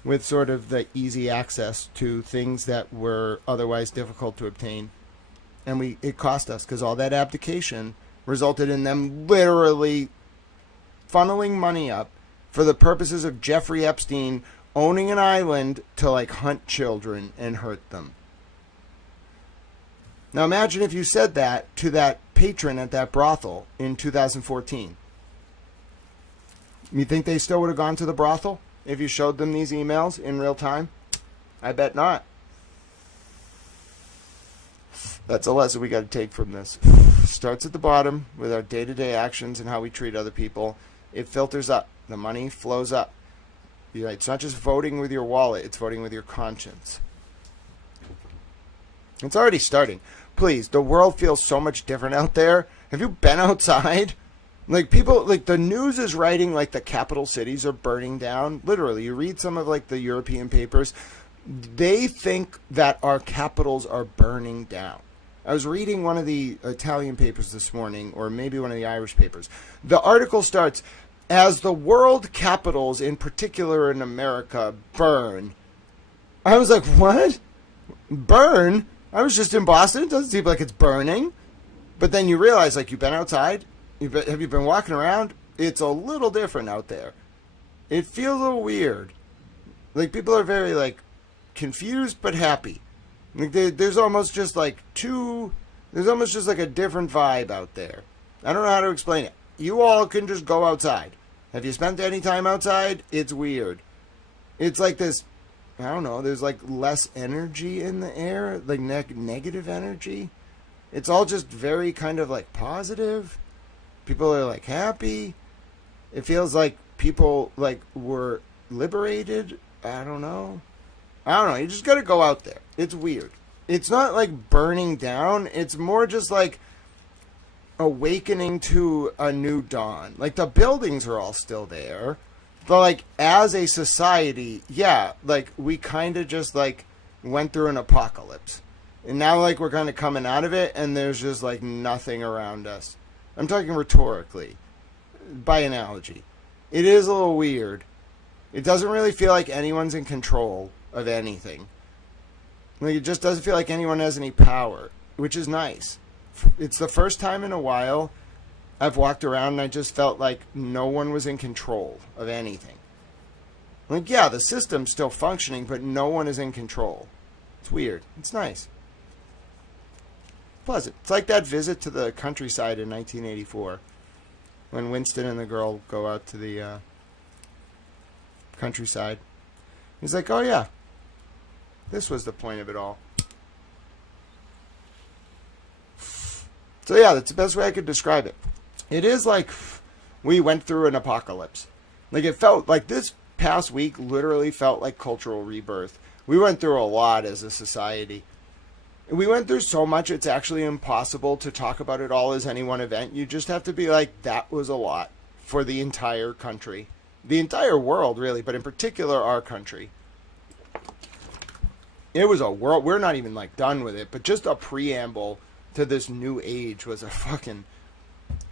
with sort of the easy access to things that were otherwise difficult to obtain. And it cost us, because all that abdication resulted in them literally funneling money up for the purposes of Jeffrey Epstein owning an island to like hunt children and hurt them. Now imagine if you said that to that patron at that brothel in 2014. You think they still would have gone to the brothel if you showed them these emails in real time? I bet not. That's a lesson we got to take from this. Starts at the bottom with our day-to-day actions and how we treat other people. It filters up. The money flows up. It's not just voting with your wallet, it's voting with your conscience. It's already starting. Please, the world feels so much different out there. Have you been outside? Like, people, like, the news is writing like the capital cities are burning down. Literally, you read some of like the European papers. They think that our capitals are burning down. I was reading one of the Italian papers this morning, or maybe one of the Irish papers. The article starts, as the world capitals, in particular in America, burn. I was like, what? Burn? I was just in Boston. It doesn't seem like it's burning. But then you realize, like, you've been outside? Have you been walking around? It's a little different out there. It feels a little weird. Like, people are very, like, confused but happy. Like, there's almost just, like, there's almost just, like, a different vibe out there. I don't know how to explain it. You all can just go outside. Have you spent any time outside? It's weird. It's like this, I don't know, there's, like, less energy in the air, like, negative energy. It's all just very kind of, like, positive. People are, like, happy. It feels like people, like, were liberated. I don't know. You just gotta go out there. It's weird. It's not, like, burning down. It's more just, like, awakening to a new dawn. Like, the buildings are all still there. But, like, as a society, yeah, like, we kind of just, like, went through an apocalypse. And now, like, we're kind of coming out of it, and there's just, like, nothing around us. I'm talking rhetorically, by analogy. It is a little weird. It doesn't really feel like anyone's in control of anything. Like, it just doesn't feel like anyone has any power, which is nice. It's the first time in a while I've walked around and I just felt like no one was in control of anything. Like, yeah, the system's still functioning, but no one is in control. It's weird. It's nice. Pleasant. It's like that visit to the countryside in 1984 when Winston and the girl go out to the countryside. He's like, oh yeah, this was the point of it all. So yeah, that's the best way I could describe it. It is like we went through an apocalypse. Like, it felt like this past week literally felt like cultural rebirth. We went through a lot as a society. We went through so much, it's actually impossible to talk about it all as any one event. You just have to be like, that was a lot for the entire country. The entire world, really, but in particular our country. It was a world. We're not even, like, done with it, but just a preamble to this new age was a fucking,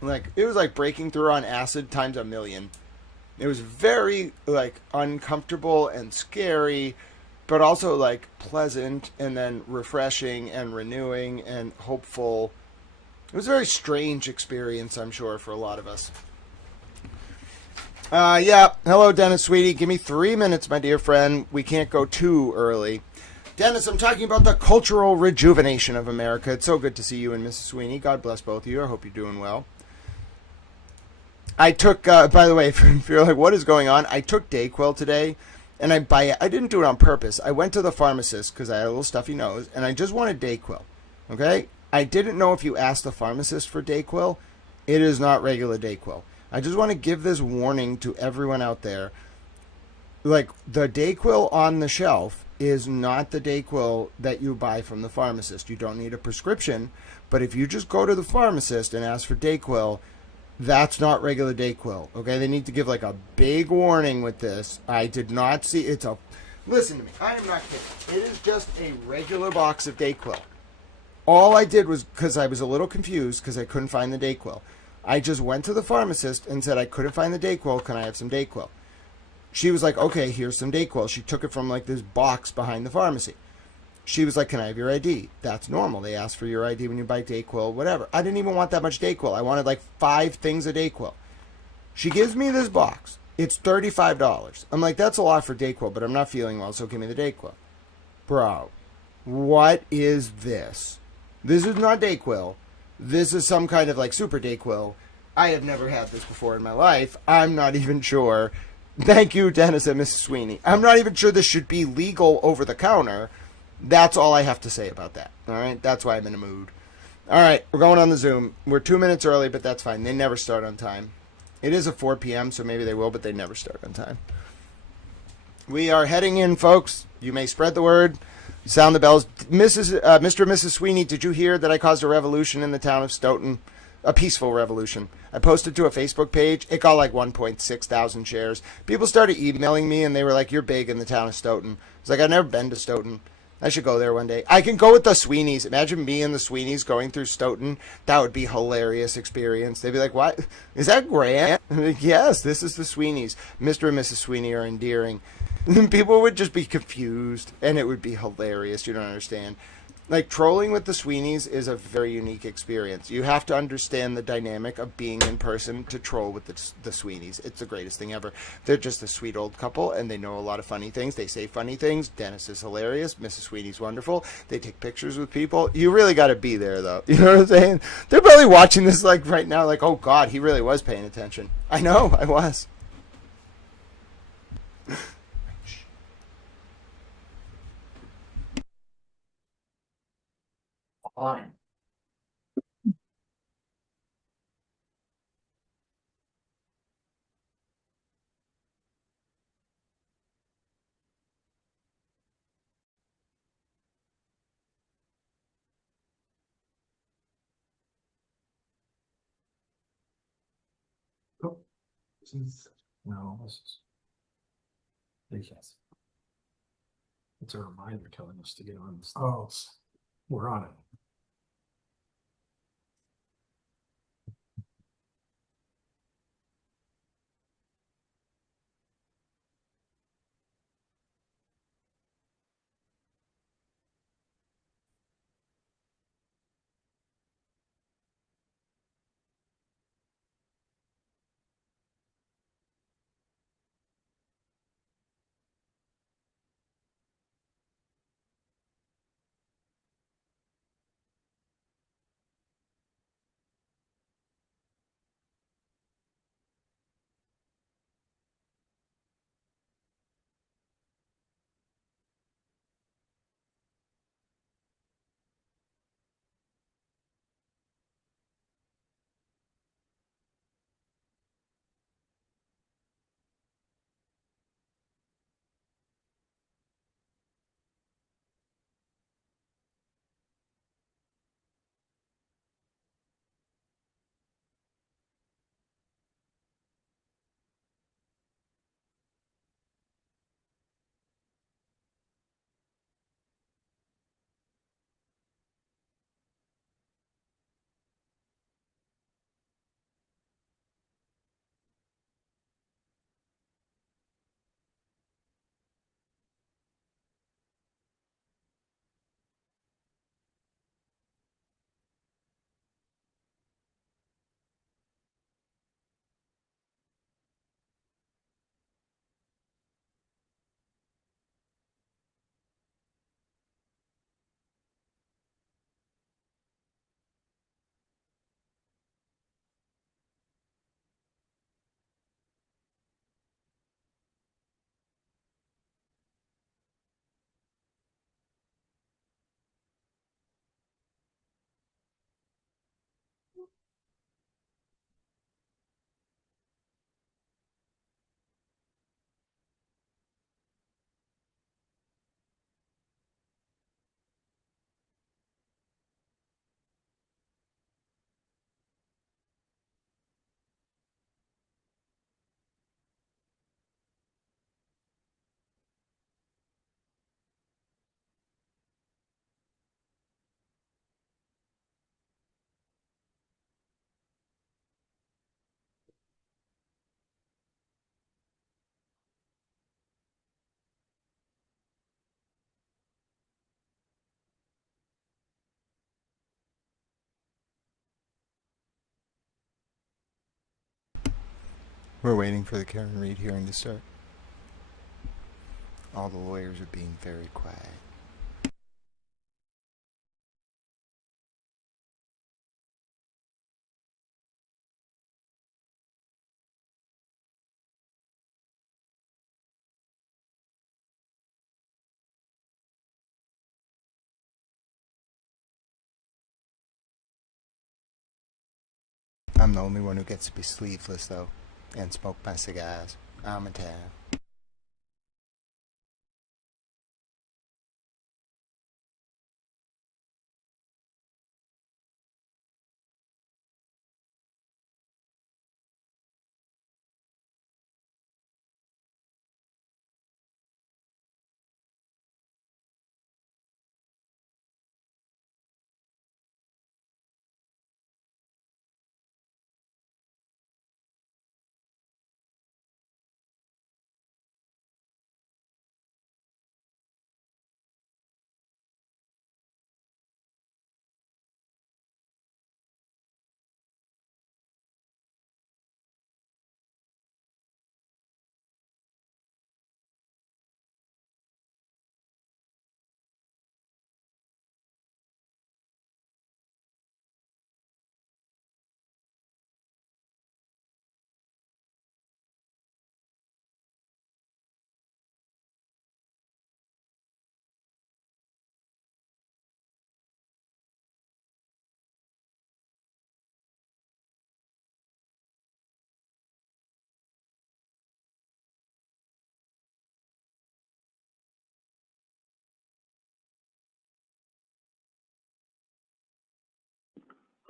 like, it was like breaking through on acid times a million. It was very, like, uncomfortable and scary, but also, like, pleasant and then refreshing and renewing and hopeful. It was a very strange experience, I'm sure, for a lot of us. Yeah. Hello, Dennis, sweetie. Give me 3 minutes, my dear friend. We can't go too early. Dennis, I'm talking about the cultural rejuvenation of America. It's so good to see you and Mrs. Sweeney. God bless both of you. I hope you're doing well. I took, by the way, if you're like, what is going on? I took Dayquil today, and I didn't do it on purpose. I went to the pharmacist because I had a little stuffy nose, and I just wanted Dayquil, okay? I didn't know if you asked the pharmacist for Dayquil. It is not regular Dayquil. I just want to give this warning to everyone out there. Like, the Dayquil on the shelf is not the Dayquil that you buy from the pharmacist. You don't need a prescription, but if you just go to the pharmacist and ask for Dayquil, that's not regular Dayquil, okay? They need to give, like, a big warning with this. I did not see, listen to me, I am not kidding. It is just a regular box of Dayquil. All I did was, because I was a little confused because I couldn't find the Dayquil, I just went to the pharmacist and said, I couldn't find the Dayquil, can I have some Dayquil? She was like, okay, here's some Dayquil. She took it from, like, this box behind the pharmacy. She was like, can I have your ID? That's normal. They ask for your ID when you buy Dayquil, whatever. I didn't even want that much Dayquil. I wanted, like, 5 things of Dayquil. She gives me this box. It's $35. I'm like, that's a lot for Dayquil, but I'm not feeling well, so give me the Dayquil. Bro, what is this? This is not Dayquil. This is some kind of, like, super Dayquil. I have never had this before in my life. I'm not even sure. Thank you, Dennis and Mrs. Sweeney. I'm not even sure this should be legal over the counter. That's all I have to say about that. All right? That's why I'm in a mood. All right, we're going on the Zoom. We're 2 minutes early, but that's fine. They never start on time. It is a 4 p.m., so maybe they will, but they never start on time. We are heading in, folks. You may spread the word. Sound the bells. Mr. and Mrs. Sweeney, did you hear that I caused a revolution in the town of Stoughton? A peaceful revolution. I posted to a Facebook page. It got like 1.6 thousand shares. People started emailing me, and they were like, you're big in the town of Stoughton. It's like, I've never been to Stoughton. I should go there one day. I can go with the Sweeneys. Imagine me and the Sweeneys going through Stoughton. That would be a hilarious experience. They'd be like, what? Is that Grant? I'm like, yes, this is the Sweeneys. Mr. and Mrs. Sweeney are endearing. People would just be confused, and it would be hilarious. You don't understand. Like, trolling with the Sweeneys is a very unique experience. You have to understand the dynamic of being in person to troll with the Sweeneys. It's the greatest thing ever. They're just a sweet old couple, and they know a lot of funny things. They say funny things. Dennis is hilarious. Mrs. Sweeney's wonderful. They take pictures with people. You really got to be there, though. You know what I'm saying? They're probably watching this, like, right now, like, oh, God, he really was paying attention. I know, I was. Fine. No, this is. Yes. It's a reminder telling us to get on this. Oh, we're on it. We're waiting for the Karen Reed hearing to start. All the lawyers are being very quiet. I'm the only one who gets to be sleeveless, though, and smoke my cigars. I'm a tab.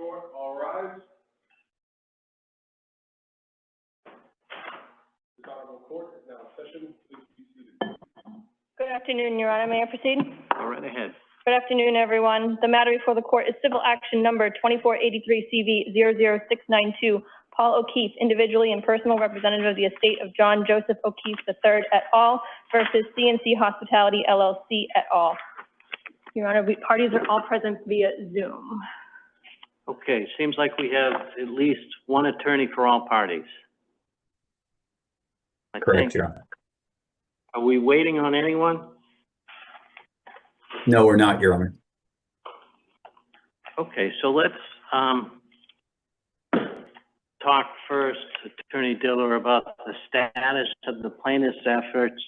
Court, all rise. This honorable court is now in session. Please be seated. Good afternoon, Your Honor. May I proceed? Go right ahead. Good afternoon, everyone. The matter before the court is civil action number 2483 CV 00692. Paul O'Keefe, individually and personal representative of the estate of John Joseph O'Keefe III et al. Versus CNC Hospitality LLC et al. Your Honor, parties are all present via Zoom. Okay, seems like we have at least one attorney for all parties. Correct, Your Honor. Are we waiting on anyone? No, we're not, Your Honor. Okay, so let's talk first, Attorney Diller, about the status of the plaintiff's efforts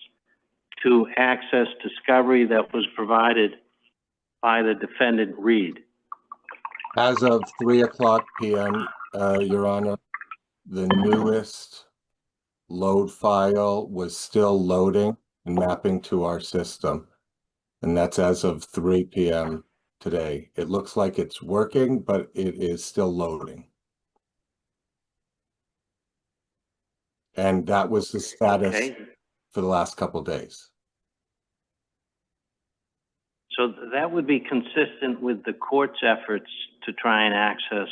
to access discovery that was provided by the defendant Reed. As of 3:00 p.m., Your Honor, the newest load file was still loading and mapping to our system. And that's as of 3 p.m. today. It looks like it's working, but it is still loading. And that was the status for the last couple of days. So that would be consistent with the court's efforts to try and access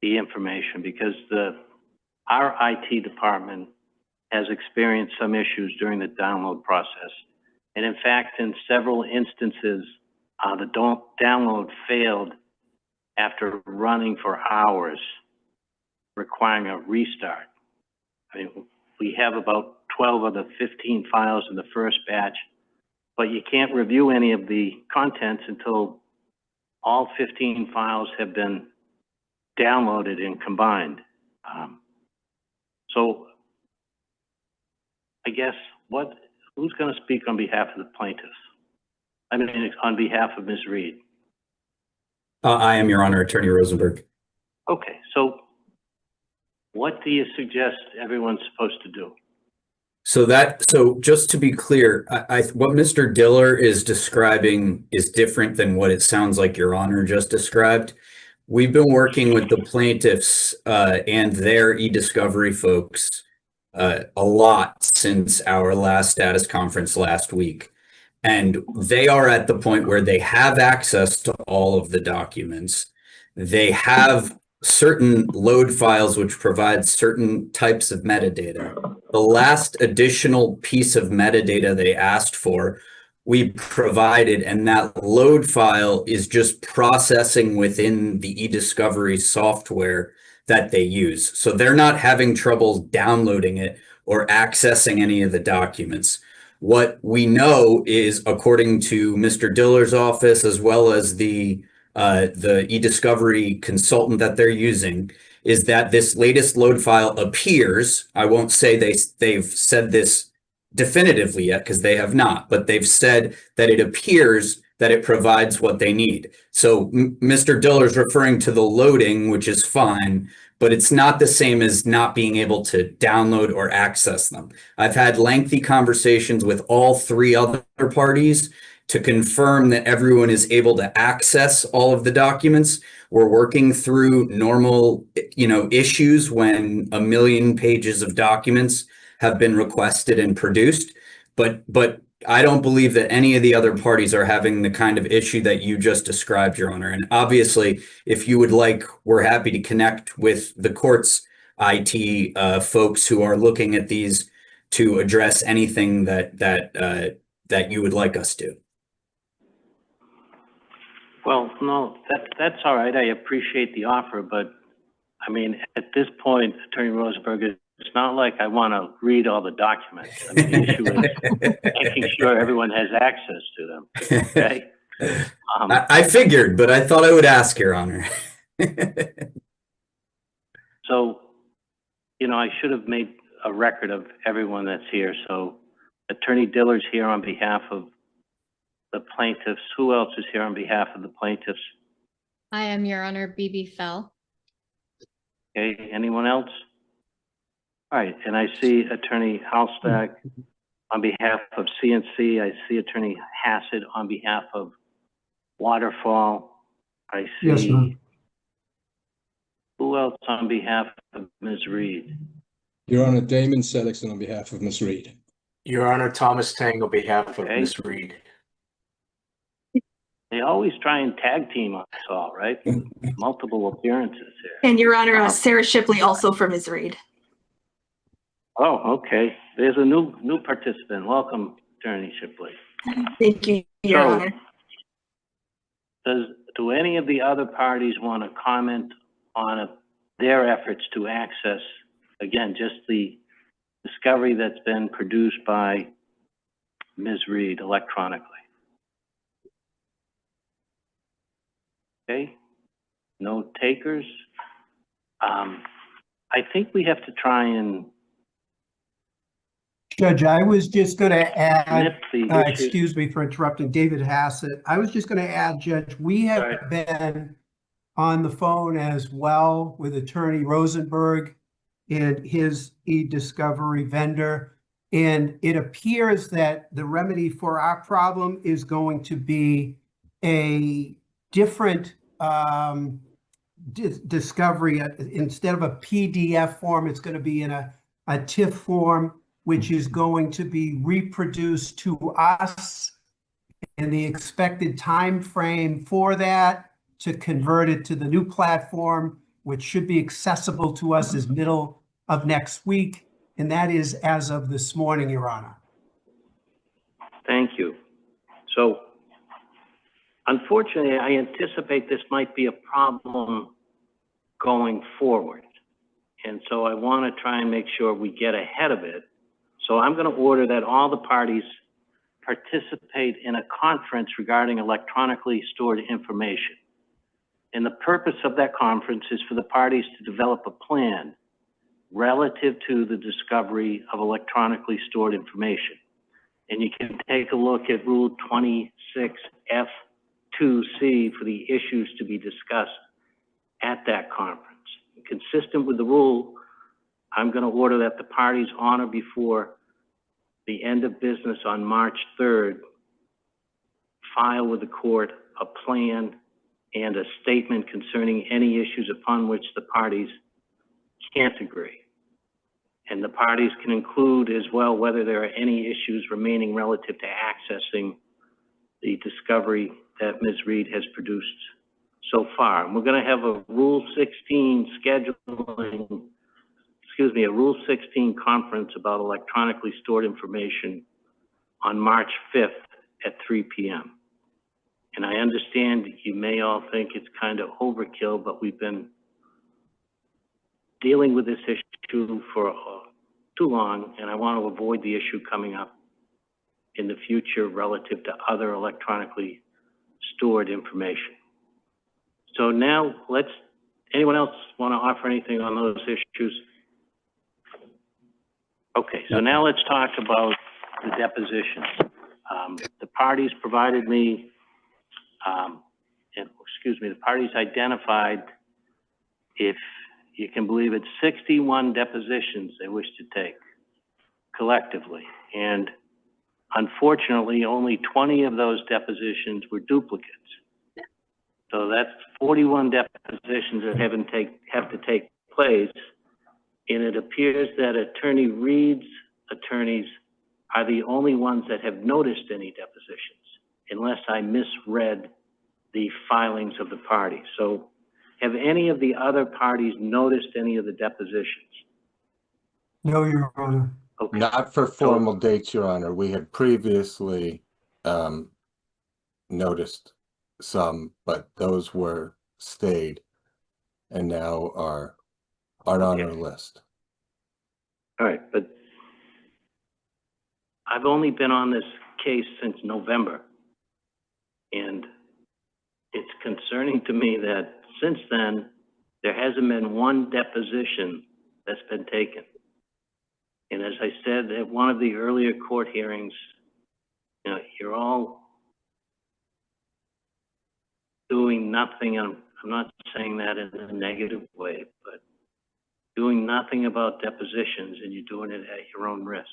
the information, because our IT department has experienced some issues during the download process. And in fact, in several instances, the download failed after running for hours, requiring a restart. I mean, we have about 12 of the 15 files in the first batch, but you can't review any of the contents until all 15 files have been downloaded and combined. So I guess who's going to speak on behalf of the plaintiffs? I mean, on behalf of Ms. Reed. I am, Your Honor, Attorney Rosenberg. Okay, so what do you suggest everyone's supposed to do? So just to be clear, what Mr. Diller is describing is different than what it sounds like Your Honor just described. We've been working with the plaintiffs and their e-discovery folks a lot since our last status conference last week. And they are at the point where they have access to all of the documents. They have certain load files which provide certain types of metadata. The last additional piece of metadata they asked for, we provided, and that load file is just processing within the e-discovery software that they use. So they're not having trouble downloading it or accessing any of the documents. What we know is, according to Mr. Diller's office, as well as the e-discovery consultant that they're using, is that this latest load file appears, I won't say they've said this definitively yet because they have not, but they've said that it appears that it provides what they need. So Mr. Diller's referring to the loading, which is fine, but it's not the same as not being able to download or access them. I've had lengthy conversations with all three other parties to confirm that everyone is able to access all of the documents. We're working through normal, issues when 1 million pages of documents have been requested and produced. But I don't believe that any of the other parties are having the kind of issue that you just described, Your Honor. And obviously, if you would like, we're happy to connect with the court's IT folks who are looking at these to address anything that you would like us to. Well, no, that's all right. I appreciate the offer, but I mean, at this point, Attorney Rosenberg, it's not like I want to read all the documents. I mean, the issue is making sure everyone has access to them. Okay. I figured, but I thought I would ask, Your Honor. So, I should have made a record of everyone that's here. So, Attorney Diller's here on behalf of the plaintiffs. Who else is here on behalf of the plaintiffs? I am, Your Honor, B.B. Fell. Okay, anyone else? All right, and I see Attorney Halstag on behalf of CNC. I see Attorney Hassett on behalf of Waterfall. I Yes, see. ma'am. Who else on behalf of Ms. Reed? Your Honor, Damon Seligson on behalf of Ms. Reed. Your Honor, Thomas Tang on behalf of Okay. Ms. Reed. They always try and tag team us all, right? Multiple appearances here. And Your Honor, Sarah Shipley also for Ms. Reed. Oh, okay. There's a new participant. Welcome, Attorney Shipley. Thank you, Your So, Honor. Do any of the other parties want to comment on their efforts to access, again, just the discovery that's been produced by Ms. Reed electronically? Okay, no takers. I think we have to try and Judge, I was just going to add, nip the issue. excuse me for interrupting, David Hassett. I was just going to add, Judge, we have been on the phone as well with Attorney Rosenberg and his e-discovery vendor. And it appears that the remedy for our problem is going to be a different discovery. Instead of a PDF form, it's going to be in a TIFF form, which is going to be reproduced to us in the expected time frame for that to convert it to the new platform, which should be accessible to us as middle of next week. And that is as of this morning, Your Honor. Thank you. So, unfortunately, I anticipate this might be a problem going forward. And so I want to try and make sure we get ahead of it. So I'm going to order that all the parties participate in a conference regarding electronically stored information. And the purpose of that conference is for the parties to develop a plan relative to the discovery of electronically stored information. And you can take a look at Rule 26F2C for the issues to be discussed at that conference. Consistent with the rule, I'm going to order that the parties honor before the end of business on March 3rd, file with the court a plan and a statement concerning any issues upon which the parties can't agree. And the parties can include as well whether there are any issues remaining relative to accessing the discovery that Ms. Reed has produced so far. And we're going to have a Rule 16 scheduling, a Rule 16 conference about electronically stored information on March 5th at 3 p.m. And I understand you may all think it's kind of overkill, but we've been dealing with this issue for too long, and I want to avoid the issue coming up in the future relative to other electronically stored information. So now anyone else want to offer anything on those issues? Okay, so now let's talk about the depositions. The parties provided me, the parties identified, if you can believe it, 61 depositions they wish to take collectively. And unfortunately, only 20 of those depositions were duplicates. So that's 41 depositions that have to take place. And it appears that Attorney Reed's attorneys are the only ones that have noticed any depositions, unless I misread the filings of the parties. So have any of the other parties noticed any of the depositions? No, Your Honor. Okay. Not for formal dates, Your Honor. We had previously noticed some, but those were stayed and now are on our list. All right, but I've only been on this case since November, and it's concerning to me that since then, there hasn't been one deposition that's been taken. And as I said at one of the earlier court hearings, you know, you're all doing nothing, and I'm not saying that in a negative way, but doing nothing about depositions, and you're doing it at your own risk.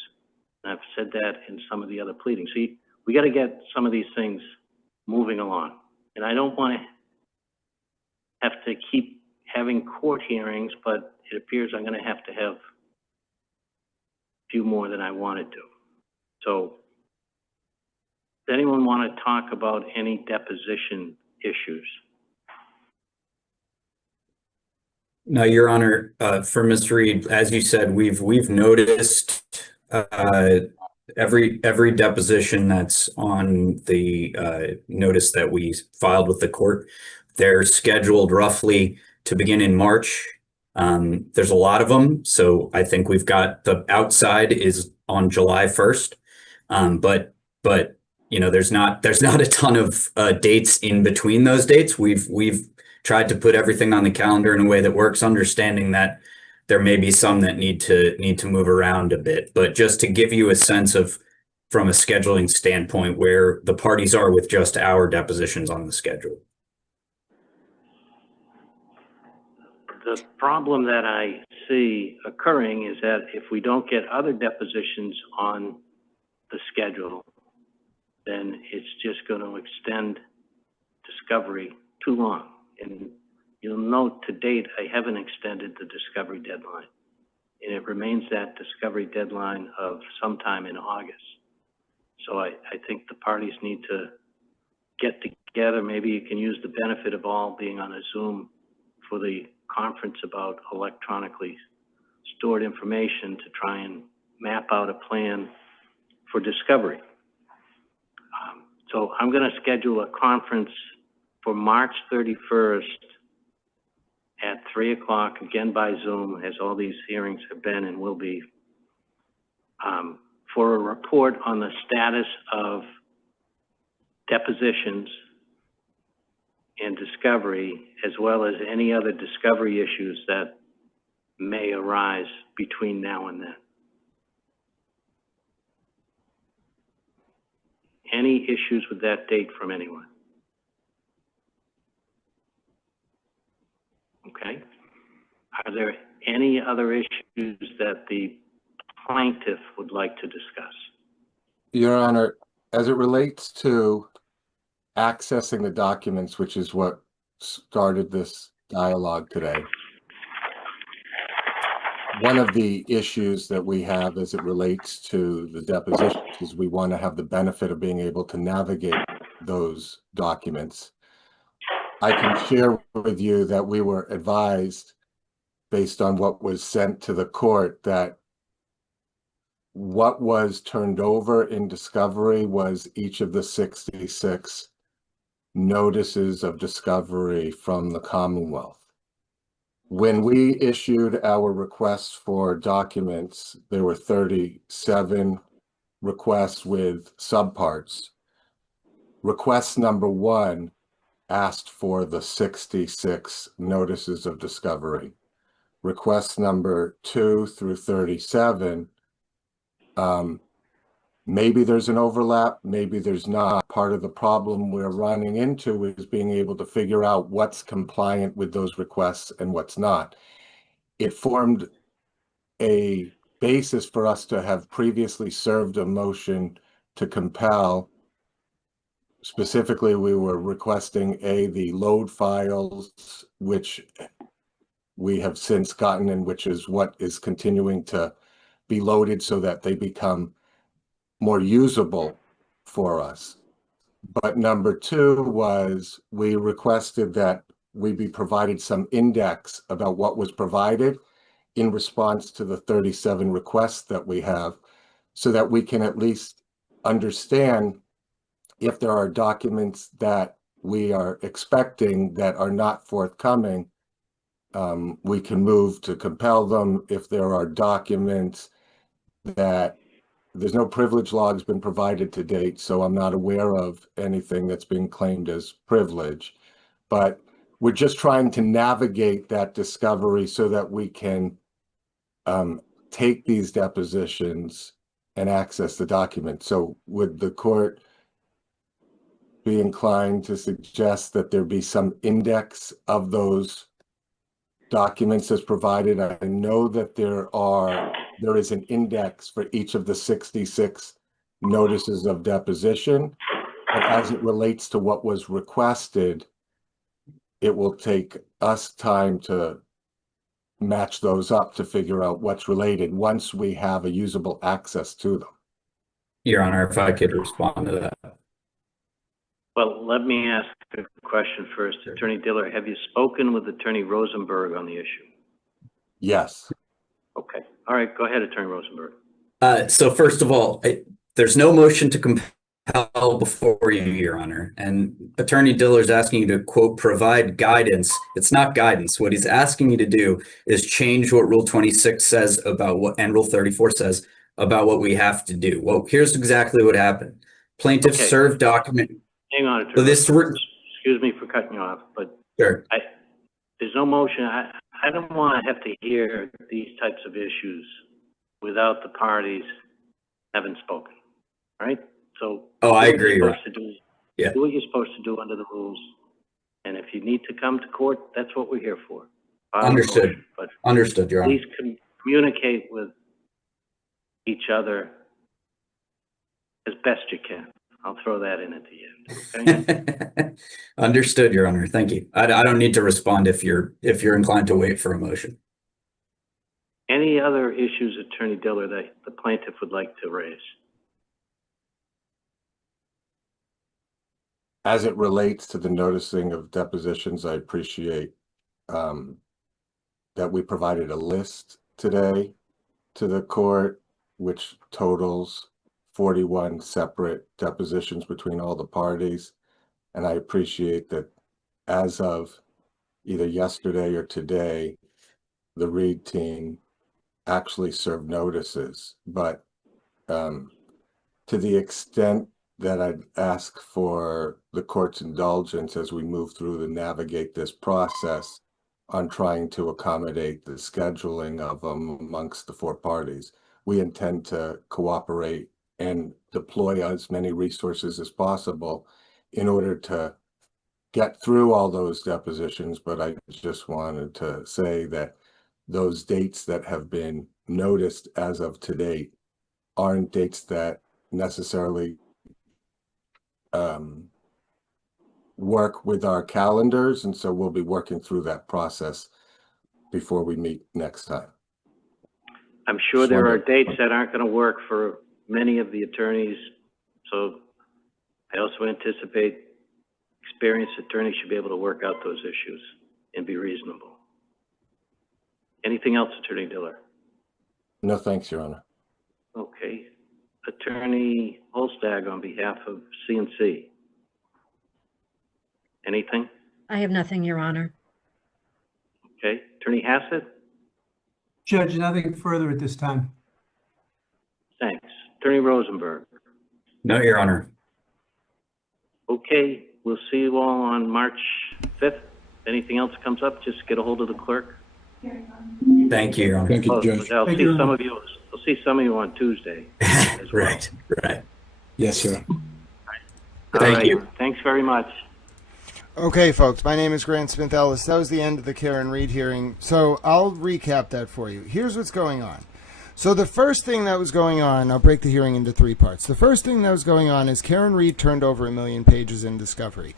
And I've said that in some of the other pleadings. See, we got to get some of these things moving along. And I don't want to have to keep having court hearings, but it appears I'm going to have a few more than I wanted to. So, does anyone want to talk about any deposition issues? No, Your Honor, for Ms. Reed, as you said, we've noticed every deposition that's on the notice that we filed with the court. They're scheduled roughly to begin in March. There's a lot of them, so I think we've got the outside is on July 1st, but you know, there's not a ton of dates in between those dates. We've tried to put everything on the calendar in a way that works, understanding that there may be some that need to move around a bit. But just to give you a sense of, from a scheduling standpoint, where the parties are with just our depositions on the schedule. The problem that I see occurring is that if we don't get other depositions on the schedule, then it's just going to extend discovery too long. And you'll note to date, I haven't extended the discovery deadline. And it remains that discovery deadline of sometime in August. So I think the parties need to get together. Maybe you can use the benefit of all being on a Zoom for the conference about electronically stored information to try and map out a plan for discovery. So I'm going to schedule a conference for March 31st at 3 o'clock, again by Zoom, as all these hearings have been and will be, for a report on the status of depositions and discovery, as well as any other discovery issues that may arise between now and then. Any issues with that date from anyone? Okay. Are there any other issues that the plaintiff would like to discuss? Your Honor, as it relates to accessing the documents, which is what started this dialogue today, one of the issues that we have as it relates to the depositions is we want to have the benefit of being able to navigate those documents. I can share with you that we were advised, based on what was sent to the court, that what was turned over in discovery was each of the 66 notices of discovery from the Commonwealth. When we issued our requests for documents, there were 37 requests with subparts. Request number 1 asked for the 66 notices of discovery. Request number 2 through 37, maybe there's an overlap, maybe there's not. Part of the problem we're running into is being able to figure out what's compliant with those requests and what's not. It formed a basis for us to have previously served a motion to compel. Specifically, we were requesting the load files, which we have since gotten, and which is what is continuing to be loaded so that they become more usable for us. But number 2 was we requested that we be provided some index about what was provided in response to the 37 requests that we have, so that we can at least understand if there are documents that we are expecting that are not forthcoming. We can move to compel them. If there are documents that there's no privilege logs been provided to date, so I'm not aware of anything that's being claimed as privilege. But we're just trying to navigate that discovery so that we can take these depositions and access the document. So would the court be inclined to suggest that there be some index of those documents as provided? I know that there is an index for each of the 66 notices of deposition, but as it relates to what was requested, it will take us time to match those up to figure out what's related once we have a usable access to them. Your Honor, if I could respond to that. Well, let me ask a question first. Attorney Diller, have you spoken with Attorney Rosenberg on the issue? Yes. Okay. All right. Go ahead, Attorney Rosenberg. So first of all, there's no motion to compel before you, Your Honor. And Attorney Diller is asking you to, quote, provide guidance. It's not guidance. What he's asking you to do is change what Rule 26 says about what, and Rule 34 says about what we have to do. Well, here's exactly what happened. Plaintiffs served document. Hang on, Attorney. So this Excuse me for cutting you off, but sure. There's no motion. I don't want to have to hear these types of issues without the parties having spoken, right? So. Oh, I agree. Do what you're supposed to do under the rules. And if you need to come to court, that's what we're here for. Understood. But Understood, Your Honor. please communicate with each other as best you can. I'll throw that in at the end, okay? Understood, Your Honor. Thank you. I don't need to respond if you're inclined to wait for a motion. Any other issues, Attorney Diller, that the plaintiff would like to raise? As it relates to the noticing of depositions, I appreciate that we provided a list today to the court, which totals 41 separate depositions between all the parties. And I appreciate that as of either yesterday or today, the Reed team actually served notices. But to the extent that I'd ask for the court's indulgence as we move through and navigate this process on trying to accommodate the scheduling of them amongst the four parties, we intend to cooperate and deploy as many resources as possible in order to get through all those depositions. But I just wanted to say that those dates that have been noticed as of today aren't dates that necessarily work with our calendars. And so we'll be working through that process before we meet next time. I'm sure there are dates that aren't going to work for many of the attorneys. So I also anticipate experienced attorneys should be able to work out those issues and be reasonable. Anything else, Attorney Diller? No, thanks, Your Honor. Okay. Attorney Holstag on behalf of CNC. Anything? I have nothing, Your Honor. Okay. Attorney Hassett? Judge, nothing further at this time. Thanks. Attorney Rosenberg? No, Your Honor. Okay. We'll see you all on March 5th. If anything else comes up, just get a hold of the clerk. Thank you, Your Honor. Thank you, Judge. I'll see some of you. I'll see some of you on Tuesday. As well. Right. Yes, sir. Thank you. Thanks very much. Okay, folks, my name is Grant Smith Ellis. That was the end of the Karen Reed hearing. So I'll recap that for you. Here's what's going on. So the first thing that was going on, I'll break the hearing into three parts. The first thing that was going on is Karen Reed turned over 1 million pages in discovery.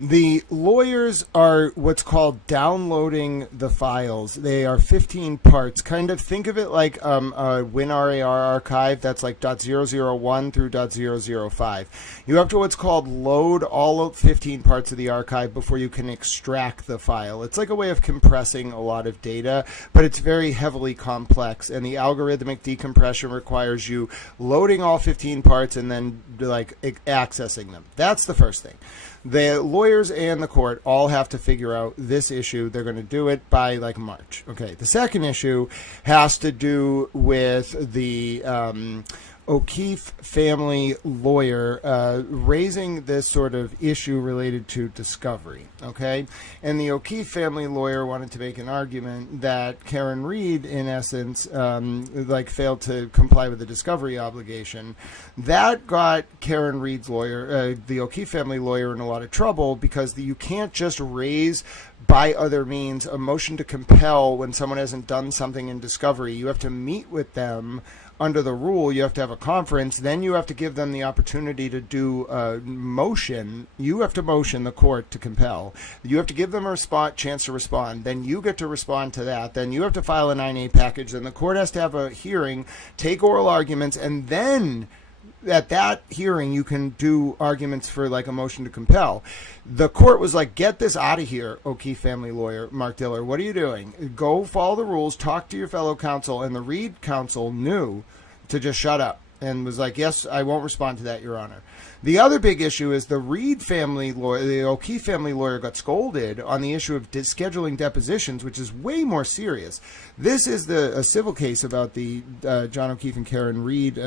The lawyers are what's called downloading the files. They are 15 parts. Kind of think of it like a WinRAR archive that's like .001 through .005. You have to what's called load all 15 parts of the archive before you can extract the file. It's like a way of compressing a lot of data, but it's very heavily complex, and the algorithmic decompression requires you loading all 15 parts and then like accessing them. That's the first thing. The lawyers and the court all have to figure out this issue. They're going to do it by like March. Okay. The second issue has to do with the O'Keefe family lawyer raising this sort of issue related to discovery. Okay. And the O'Keefe family lawyer wanted to make an argument that Karen Reed, in essence, like failed to comply with the discovery obligation. That got Karen Reed's lawyer, the O'Keefe family lawyer, in a lot of trouble because you can't just raise by other means, a motion to compel when someone hasn't done something in discovery. You have to meet with them under the rule. You have to have a conference. Then you have to give them the opportunity to do a motion. You have to motion the court to compel. You have to give them a chance to respond. Then you get to respond to that. Then you have to file a 9A package. Then the court has to have a hearing, take oral arguments, and then at that hearing, you can do arguments for like a motion to compel. The court was like, get this out of here, O'Keefe family lawyer, Mark Diller. What are you doing? Go follow the rules, talk to your fellow counsel. And the Reed counsel knew to just shut up and was like, yes, I won't respond to that, Your Honor. The other big issue is the Reed family lawyer, the O'Keefe family lawyer got scolded on the issue of scheduling depositions, which is way more serious. This is a civil case about the John O'Keefe and Karen Reed.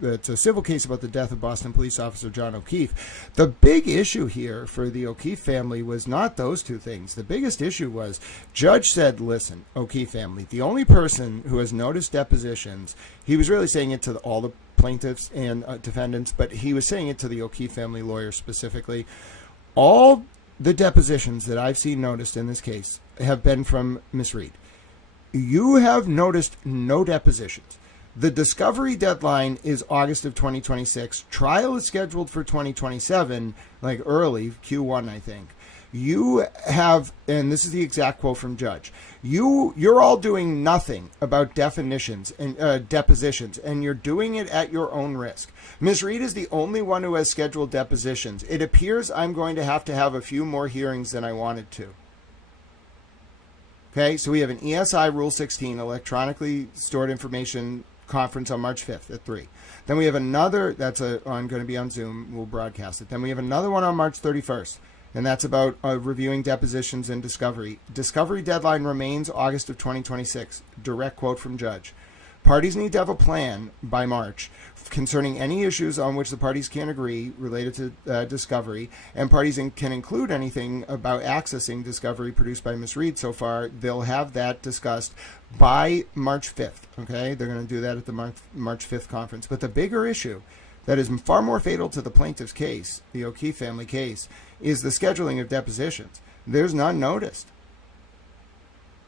It's a civil case about the death of Boston police officer John O'Keefe. The big issue here for the O'Keefe family was not those two things. The biggest issue was judge said, listen, O'Keefe family, the only person who has noticed depositions, he was really saying it to all the plaintiffs and defendants, but he was saying it to the O'Keefe family lawyer specifically. All the depositions that I've seen noticed in this case have been from Miss Reed. You have noticed no depositions. The discovery deadline is August of 2026. Trial is scheduled for 2027, like early, Q1, I think. You have, and this is the exact quote from Judge, you're all doing nothing about definitions and depositions, and you're doing it at your own risk. Ms. Reed is the only one who has scheduled depositions. It appears I'm going to have a few more hearings than I wanted to. Okay, so we have an ESI Rule 16, electronically stored information conference on March 5th at 3. Then we have another, that's going to be on Zoom, we'll broadcast it. Then we have another one on March 31st, and that's about reviewing depositions and discovery. Discovery deadline remains August of 2026, direct quote from Judge. Parties need to have a plan by March concerning any issues on which the parties can agree related to discovery, and parties can include anything about accessing discovery produced by Ms. Reed so far. They'll have that discussed by March 5th, okay? They're going to do that at the March 5th conference. But the bigger issue that is far more fatal to the plaintiff's case, the O'Keefe family case, is the scheduling of depositions. There's none noticed.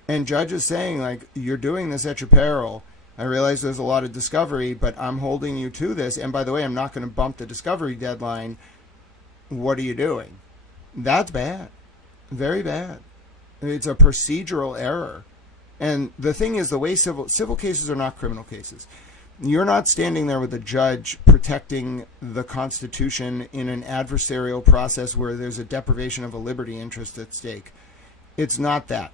And Judge is saying, like, you're doing this at your peril. I realize there's a lot of discovery, but I'm holding you to this. And by the way, I'm not going to bump the discovery deadline. What are you doing? That's bad. Very bad. It's a procedural error. And the thing is, the way civil cases are not criminal cases. You're not standing there with a judge protecting the Constitution in an adversarial process where there's a deprivation of a liberty interest at stake. It's not that.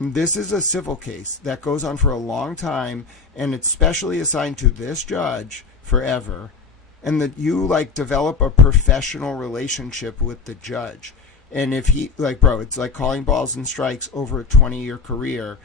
This is a civil case that goes on for a long time, and it's specially assigned to this judge forever, and that you like develop a professional relationship with the judge. And if he, like, bro, it's like calling balls and strikes over a 20-year career.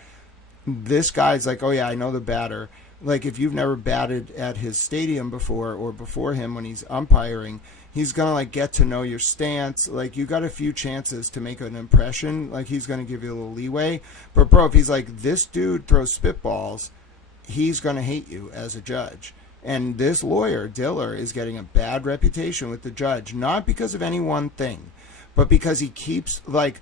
This guy's like, oh yeah, I know the batter. Like, if you've never batted at his stadium before or before him when he's umpiring, he's going to, like, get to know your stance. Like, you got a few chances to make an impression. Like, he's going to give you a little leeway. But, bro, if he's like, this dude throws spitballs, he's going to hate you as a judge. And this lawyer, Diller, is getting a bad reputation with the judge, not because of any one thing, but because he keeps, like,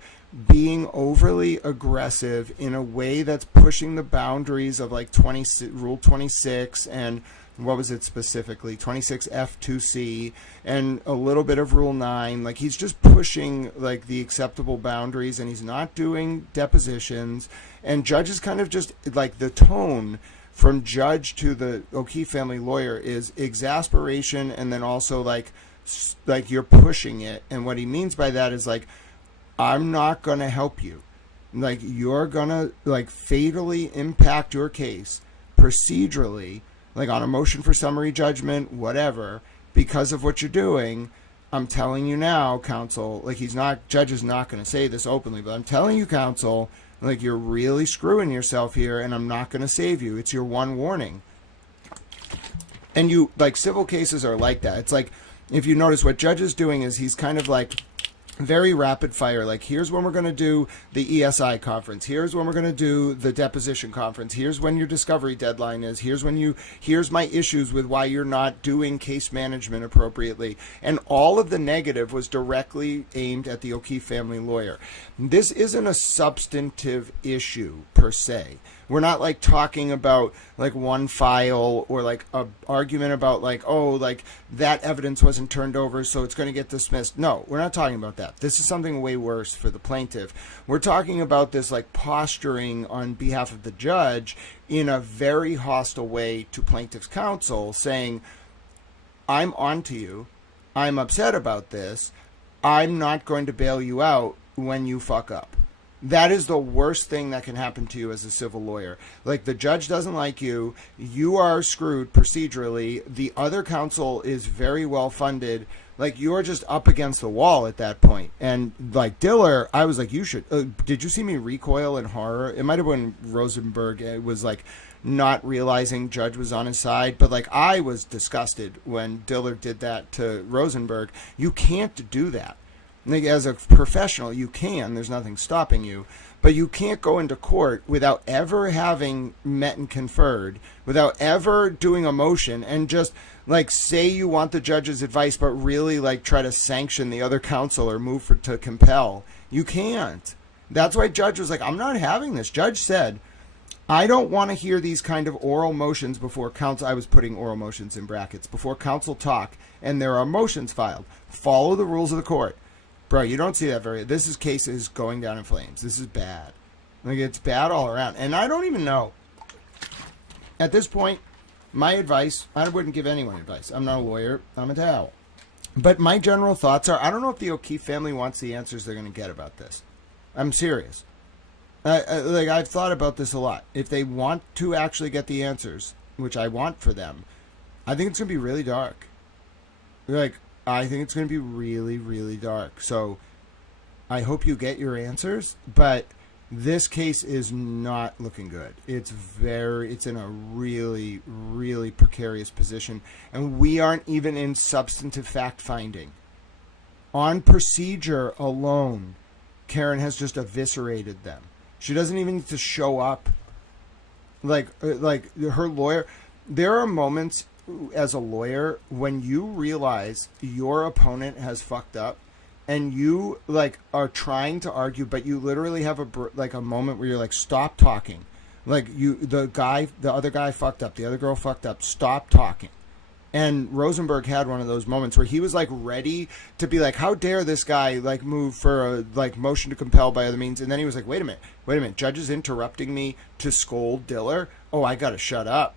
being overly aggressive in a way that's pushing the boundaries of, like, Rule 26 and what was it specifically, 26F2C, and a little bit of Rule 9. Like, he's just pushing, like, the acceptable boundaries, and he's not doing depositions. And Judge is kind of just, like, the tone from Judge to the O'Keefe family lawyer is exasperation, and then also, like you're pushing it. And what he means by that is, like, I'm not going to help you. Like, you're going to, like, fatally impact your case procedurally, like on a motion for summary judgment, whatever, because of what you're doing. I'm telling you now, counsel, like, Judge is not going to say this openly, but I'm telling you, counsel, like, you're really screwing yourself here, and I'm not going to save you. It's your one warning. And you, like, civil cases are like that. It's like, if you notice, what Judge is doing is he's kind of like very rapid fire. Like, here's when we're going to do the ESI conference. Here's when we're going to do the deposition conference. Here's when your discovery deadline is. Here's my issues with why you're not doing case management appropriately. And all of the negative was directly aimed at the O'Keefe family lawyer. This isn't a substantive issue per se. We're not like talking about like one file or like a argument about like, oh, like that evidence wasn't turned over, so it's going to get dismissed. No, we're not talking about that. This is something way worse for the plaintiff. We're talking about this like posturing on behalf of the judge in a very hostile way to plaintiff's counsel, saying, I'm onto you. I'm upset about this. I'm not going to bail you out when you fuck up. That is the worst thing that can happen to you as a civil lawyer. Like, the judge doesn't like you. You are screwed procedurally. The other counsel is very well funded. Like, you're just up against the wall at that point. And like Diller, I was like, you should. Did you see me recoil in horror? It might have been Rosenberg. It was like not realizing judge was on his side. But like, I was disgusted when Diller did that to Rosenberg. You can't do that. Like, as a professional, you can. There's nothing stopping you. But you can't go into court without ever having met and conferred, without ever doing a motion, and just, like, say you want the judge's advice, but really, like, try to sanction the other counsel or move to compel. You can't. That's why Judge was like, I'm not having this. Judge said, I don't want to hear these kind of oral motions before counsel. I was putting oral motions in brackets. Before counsel talk, and there are motions filed. Follow the rules of the court. Bro, you don't see that this case is going down in flames. This is bad. Like, it's bad all around. And I don't even know. At this point, my advice, I wouldn't give anyone advice. I'm not a lawyer. I'm a towel. But my general thoughts are, I don't know if the O'Keefe family wants the answers they're going to get about this. I'm serious. I've thought about this a lot. If they want to actually get the answers, which I want for them, I think it's going to be really dark. I think it's going to be really, really dark. So I hope you get your answers, but this case is not looking good. It's in a really, really precarious position, and we aren't even in substantive fact finding. On procedure alone, Karen has just eviscerated them. She doesn't even need to show up. Like her lawyer, there are moments as a lawyer when you realize your opponent has fucked up and you like are trying to argue, but you literally have a moment where you're like, stop talking. Like, the other guy fucked up, the other girl fucked up, stop talking. And Rosenberg had one of those moments where he was like ready to be like, how dare this guy like move for a like motion to compel by other means. And then he was like, wait a minute, judge is interrupting me to scold Diller. Oh, I got to shut up.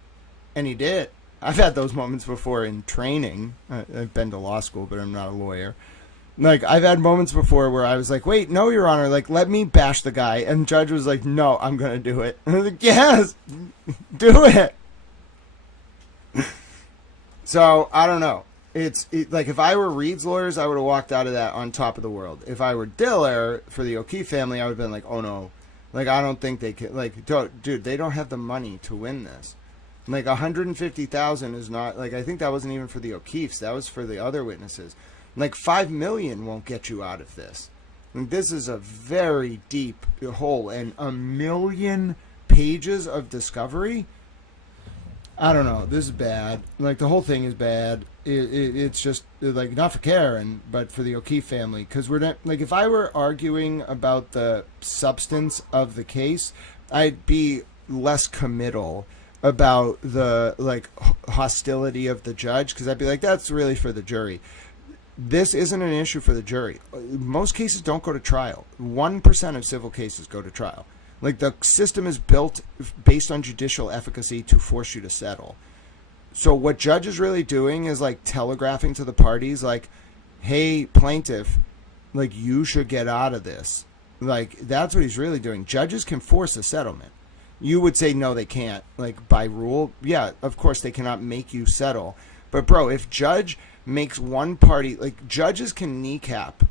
And he did. I've had those moments before in training. I've been to law school, but I'm not a lawyer. Like, I've had moments before where I was like, wait, no, Your Honor, like, let me bash the guy. And judge was like, no, I'm going to do it. And I was like, yes, do it. So, I don't know. Like, if I were Reed's lawyers, I would have walked out of that on top of the world. If I were Diller for the O'Keefe family, I would have been like, oh, no. Like, I don't think they can. Like, dude, they don't have the money to win this. Like, $150,000 is not, like, I think that wasn't even for the O'Keefes. That was for the other witnesses. Like, $5 million won't get you out of this. Like, this is a very deep hole, and 1 million pages of discovery. I don't know. This is bad. Like, the whole thing is bad. It's just, like, not for Karen, but for the O'Keefe family. Because we're not, like, if I were arguing about the substance of the case, I'd be less committal about the like hostility of the judge, because I'd be like, that's really for the jury. This isn't an issue for the jury. Most cases don't go to trial. 1% of civil cases go to trial. Like, the system is built based on judicial efficacy to force you to settle. So what judge is really doing is like telegraphing to the parties like, hey, plaintiff, like, you should get out of this. Like, that's what he's really doing. Judges can force a settlement. You would say, no, they can't. Like, by rule, yeah, of course they cannot make you settle. But, bro, if judge makes one party, like, judges can kneecap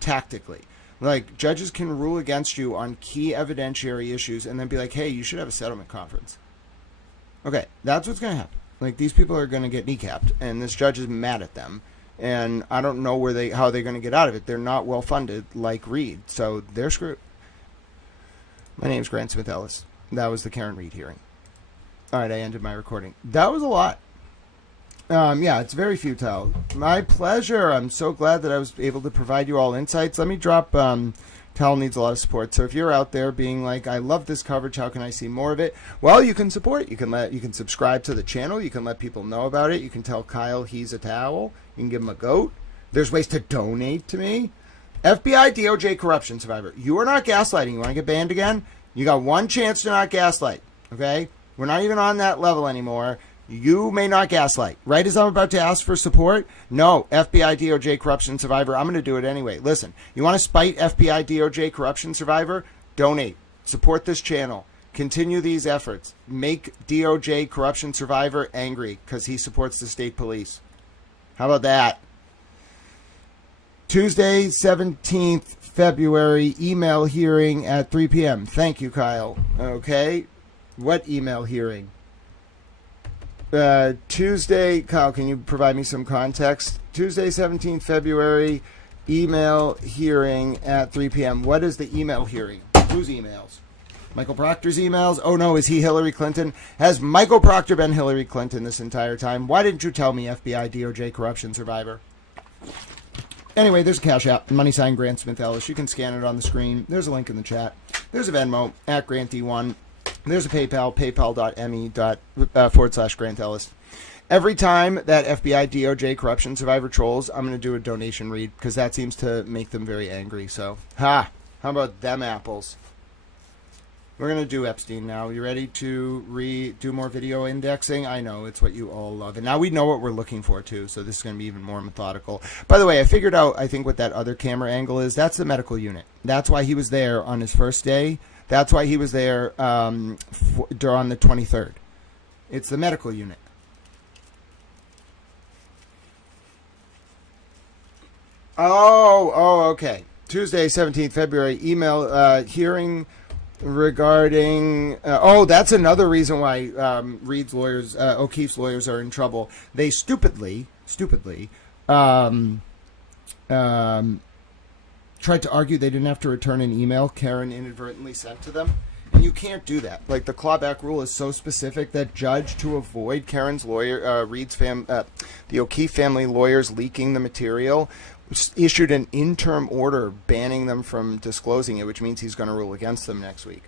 tactically. Like, judges can rule against you on key evidentiary issues and then be like, hey, you should have a settlement conference. Okay, that's what's going to happen. Like, these people are going to get kneecapped, and this judge is mad at them. And I don't know how they're going to get out of it. They're not well funded like Reed, so they're screwed. My name's Grant Smith Ellis. That was the Karen Reed hearing. All right, I ended my recording. That was a lot. Yeah, it's very futile. My pleasure. I'm so glad that I was able to provide you all insights. Let me drop. Cal needs a lot of support. So if you're out there being like, I love this coverage, how can I see more of it? Well, you can support it. You can subscribe to the channel. You can let people know about it. You can tell Kyle he's a towel. You can give him a goat. There's ways to donate to me. FBI DOJ corruption survivor. You are not gaslighting. You want to get banned again? You got one chance to not gaslight. Okay? We're not even on that level anymore. You may not gaslight. Right as I'm about to ask for support? No, FBI DOJ corruption survivor. I'm going to do it anyway. Listen, you want to spite FBI DOJ corruption survivor? Donate. Support this channel. Continue these efforts. Make DOJ corruption survivor angry because he supports the state police. How about that? Tuesday, 17th February, email hearing at 3 p.m. Thank you, Kyle. Okay. What email hearing? Tuesday, Kyle, can you provide me some context? Tuesday, 17th February, email hearing at 3 p.m. What is the email hearing? Whose emails? Michael Proctor's emails? Oh no, is he Hillary Clinton? Has Michael Proctor been Hillary Clinton this entire time? Why didn't you tell me, FBI DOJ corruption survivor? Anyway, there's a Cash App, money sign Grant Smith Ellis. You can scan it on the screen. There's a link in the chat. There's a Venmo, at GrantD1. There's a PayPal, paypal.me/Grant Ellis. Every time that FBI DOJ corruption survivor trolls, I'm going to do a donation read because that seems to make them very angry. So, how about them apples? We're going to do Epstein now. You ready to do more video indexing? I know, it's what you all love. And now we know what we're looking for, too, so this is going to be even more methodical. By the way, I figured out, I think, what that other camera angle is. That's the medical unit. That's why he was there on his first day. That's why he was there on the 23rd. It's the medical unit. Oh, okay. Tuesday, 17th February, email hearing regarding... that's another reason why Reed's lawyers, O'Keefe's lawyers are in trouble. They stupidly... tried to argue they didn't have to return an email Karen inadvertently sent to them. And you can't do that. Like, the clawback rule is so specific that judge, to avoid Karen's lawyer, the O'Keefe family lawyers leaking the material, issued an interim order banning them from disclosing it, which means he's going to rule against them next week.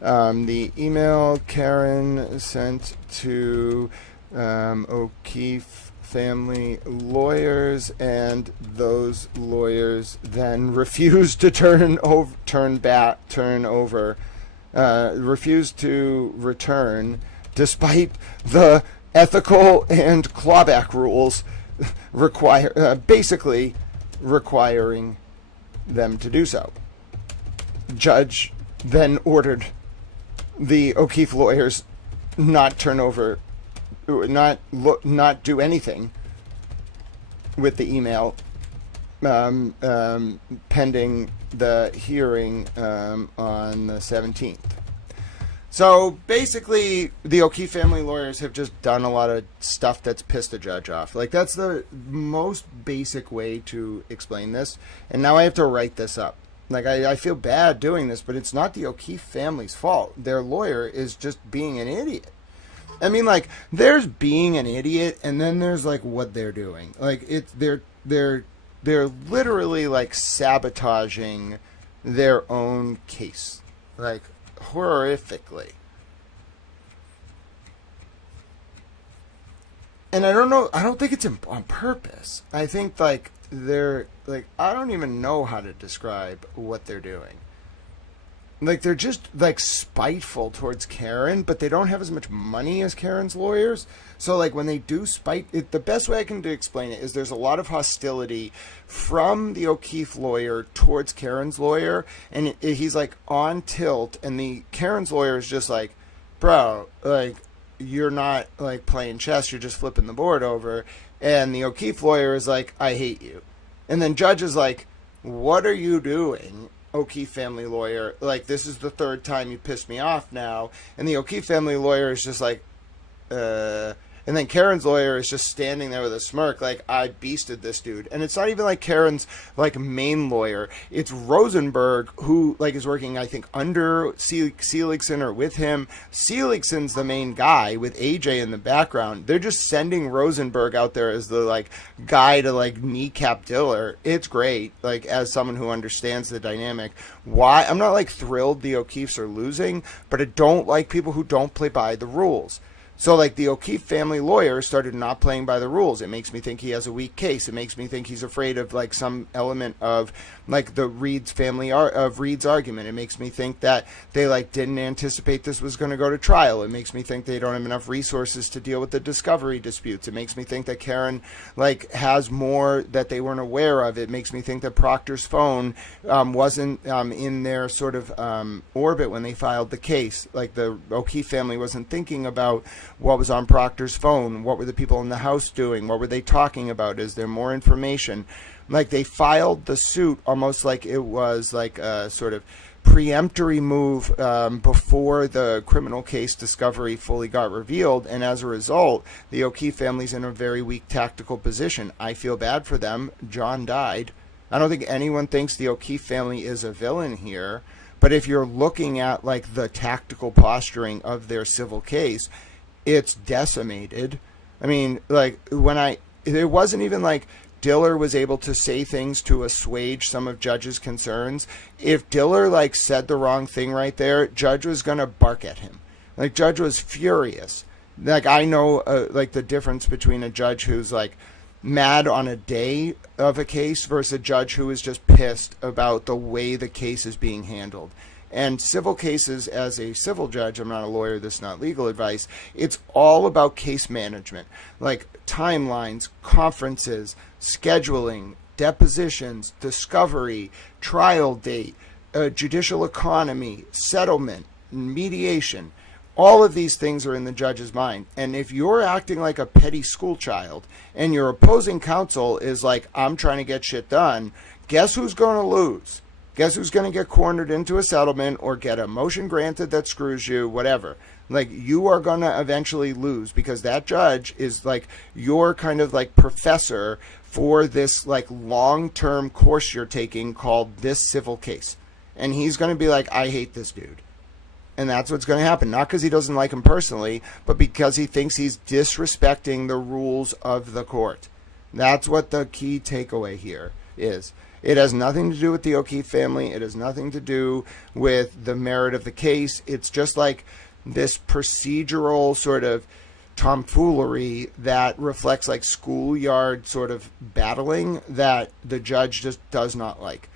The email Karen sent to O'Keefe family lawyers, and those lawyers then refused to refused to return despite the ethical and clawback rules basically requiring them to do so. Judge then ordered the O'Keefe lawyers not do anything with the email pending the hearing on the 17th. So basically, the O'Keefe family lawyers have just done a lot of stuff that's pissed a judge off. Like, that's the most basic way to explain this. And now I have to write this up. Like, I feel bad doing this, but it's not the O'Keefe family's fault. Their lawyer is just being an idiot. I mean, like, there's being an idiot, and then there's, like, what they're doing. Like, they're literally, like, sabotaging their own case. Like, horrifically. And I don't think it's on purpose. I think, like, they're, like, I don't even know how to describe what they're doing. Like, they're just, like, spiteful towards Karen, but they don't have as much money as Karen's lawyers. So, like, when they do spite, the best way I can explain it is there's a lot of hostility from the O'Keefe lawyer towards Karen's lawyer, and he's, like, on tilt, and the Karen's lawyer is just like, bro, like, you're not, like, playing chess, you're just flipping the board over. And the O'Keefe lawyer is like, I hate you. And then judge is like, what are you doing, O'Keefe family lawyer? Like, this is the third time you pissed me off now. And the O'Keefe family lawyer is just like, And then Karen's lawyer is just standing there with a smirk, like, I beasted this dude. And it's not even like Karen's like main lawyer. It's Rosenberg, who like is working, I think, under Seligson or with him. Seligson's the main guy with AJ in the background. They're just sending Rosenberg out there as the like guy to like kneecap Diller. It's great, like as someone who understands the dynamic. Why? I'm not like thrilled the O'Keeffes are losing, but I don't like people who don't play by the rules. So, like, the O'Keefe family lawyer started not playing by the rules. It makes me think he has a weak case. It makes me think he's afraid of, like, some element of, like, the Reed's family, of Reed's argument. It makes me think that they, like, didn't anticipate this was going to go to trial. It makes me think they don't have enough resources to deal with the discovery disputes. It makes me think that Karen, like, has more that they weren't aware of. It makes me think that Proctor's phone wasn't in their sort of orbit when they filed the case. Like, the O'Keefe family wasn't thinking about what was on Proctor's phone, what were the people in the house doing, what were they talking about, is there more information? Like, they filed the suit almost like it was like a sort of preemptory move before the criminal case discovery fully got revealed, and as a result, the O'Keefe family's in a very weak tactical position. I feel bad for them. John died. I don't think anyone thinks the O'Keefe family is a villain here, but if you're looking at like the tactical posturing of their civil case, it's decimated. I mean, like, it wasn't even like Diller was able to say things to assuage some of Judge's concerns. If Diller, like, said the wrong thing right there, Judge was going to bark at him. Like, Judge was furious. Like, I know, like, the difference between a judge who's, like, mad on a day of a case versus a judge who is just pissed about the way the case is being handled. And civil cases, as a civil judge, I'm not a lawyer, this is not legal advice, it's all about case management, like timelines, conferences, scheduling, depositions, discovery, trial date, judicial economy, settlement, mediation. All of these things are in the judge's mind. And if you're acting like a petty school child and your opposing counsel is like, I'm trying to get shit done, guess who's going to lose? Guess who's going to get cornered into a settlement or get a motion granted that screws you, whatever. Like, you are going to eventually lose because that judge is like your kind of like professor for this like long-term course you're taking called this civil case. And he's going to be like, I hate this dude. And that's what's going to happen. Not because he doesn't like him personally, but because he thinks he's disrespecting the rules of the court. That's what the key takeaway here is. It has nothing to do with the O'Keefe family. It has nothing to do with the merit of the case. It's just like this procedural sort of tomfoolery that reflects like schoolyard sort of battling that the judge just does not like.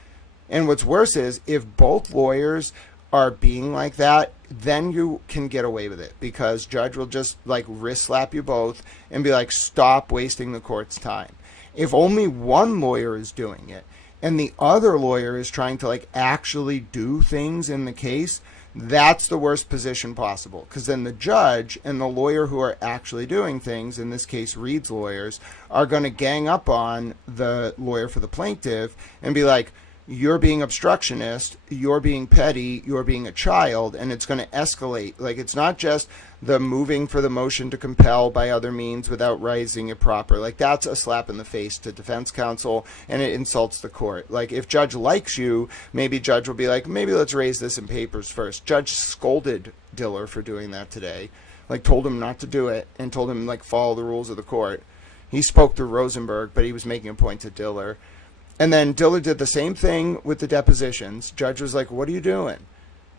And what's worse is if both lawyers are being like that, then you can get away with it because judge will just like wrist slap you both and be like, stop wasting the court's time. If only one lawyer is doing it and the other lawyer is trying to like actually do things in the case, that's the worst position possible. Because then the judge and the lawyer who are actually doing things, in this case Reed's lawyers, are going to gang up on the lawyer for the plaintiff and be like, you're being obstructionist, you're being petty, you're being a child, and it's going to escalate. Like, it's not just the moving for the motion to compel by other means without raising it proper. Like, that's a slap in the face to defense counsel, and it insults the court. Like, if judge likes you, maybe judge will be like, maybe let's raise this in papers first. Judge scolded Diller for doing that today. Like, told him not to do it, and told him, like, follow the rules of the court. He spoke to Rosenberg, but he was making a point to Diller. And then Diller did the same thing with the depositions. Judge was like, what are you doing?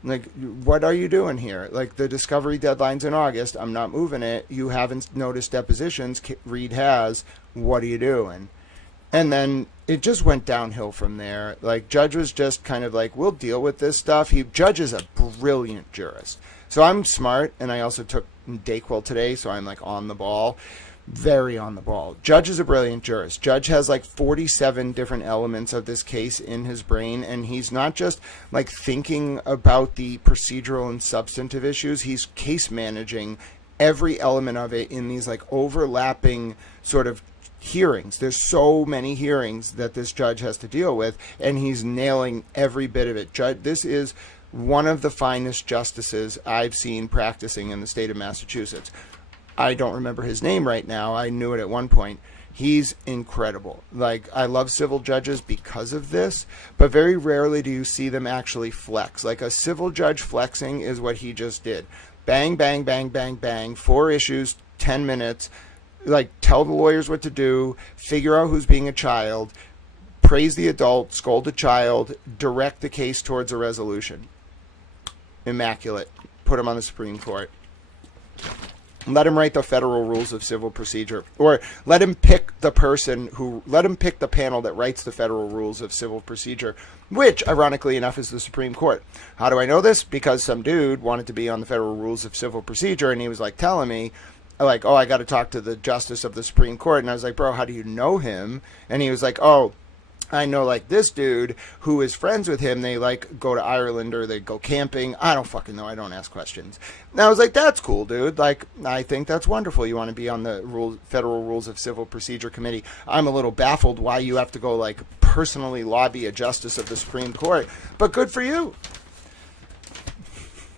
Like, what are you doing here? Like, the discovery deadline's in August. I'm not moving it. You haven't noticed depositions. Reed has. What are you doing? And then it just went downhill from there. Like, Judge was just kind of like, we'll deal with this stuff. Judge is a brilliant jurist. So I'm smart, and I also took Dayquil today, so I'm, like, on the ball. Very on the ball. Judge is a brilliant jurist. Judge has like 47 different elements of this case in his brain, and he's not just like thinking about the procedural and substantive issues. He's case managing every element of it in these like overlapping sort of hearings. There's so many hearings that this judge has to deal with, and he's nailing every bit of it. Judge, this is one of the finest justices I've seen practicing in the state of Massachusetts. I don't remember his name right now. I knew it at one point. He's incredible. Like, I love civil judges because of this, but very rarely do you see them actually flex. Like, a civil judge flexing is what he just did. Bang, bang, bang, bang, bang, 4 issues, 10 minutes. Like, tell the lawyers what to do, figure out who's being a child, praise the adult, scold the child, direct the case towards a resolution. Immaculate. Put him on the Supreme Court. Let him write the federal rules of civil procedure, or let him pick the panel that writes the federal rules of civil procedure, which, ironically enough, is the Supreme Court. How do I know this? Because some dude wanted to be on the federal rules of civil procedure, and he was like telling me, like, oh, I got to talk to the justice of the Supreme Court. And I was like, bro, how do you know him? And he was like, oh, I know, like, this dude who is friends with him. They, like, go to Ireland or they go camping. I don't fucking know. I don't ask questions. And I was like, that's cool, dude. Like, I think that's wonderful. You want to be on the Federal Rules of Civil Procedure Committee. I'm a little baffled why you have to go, like, personally lobby a justice of the Supreme Court. But good for you.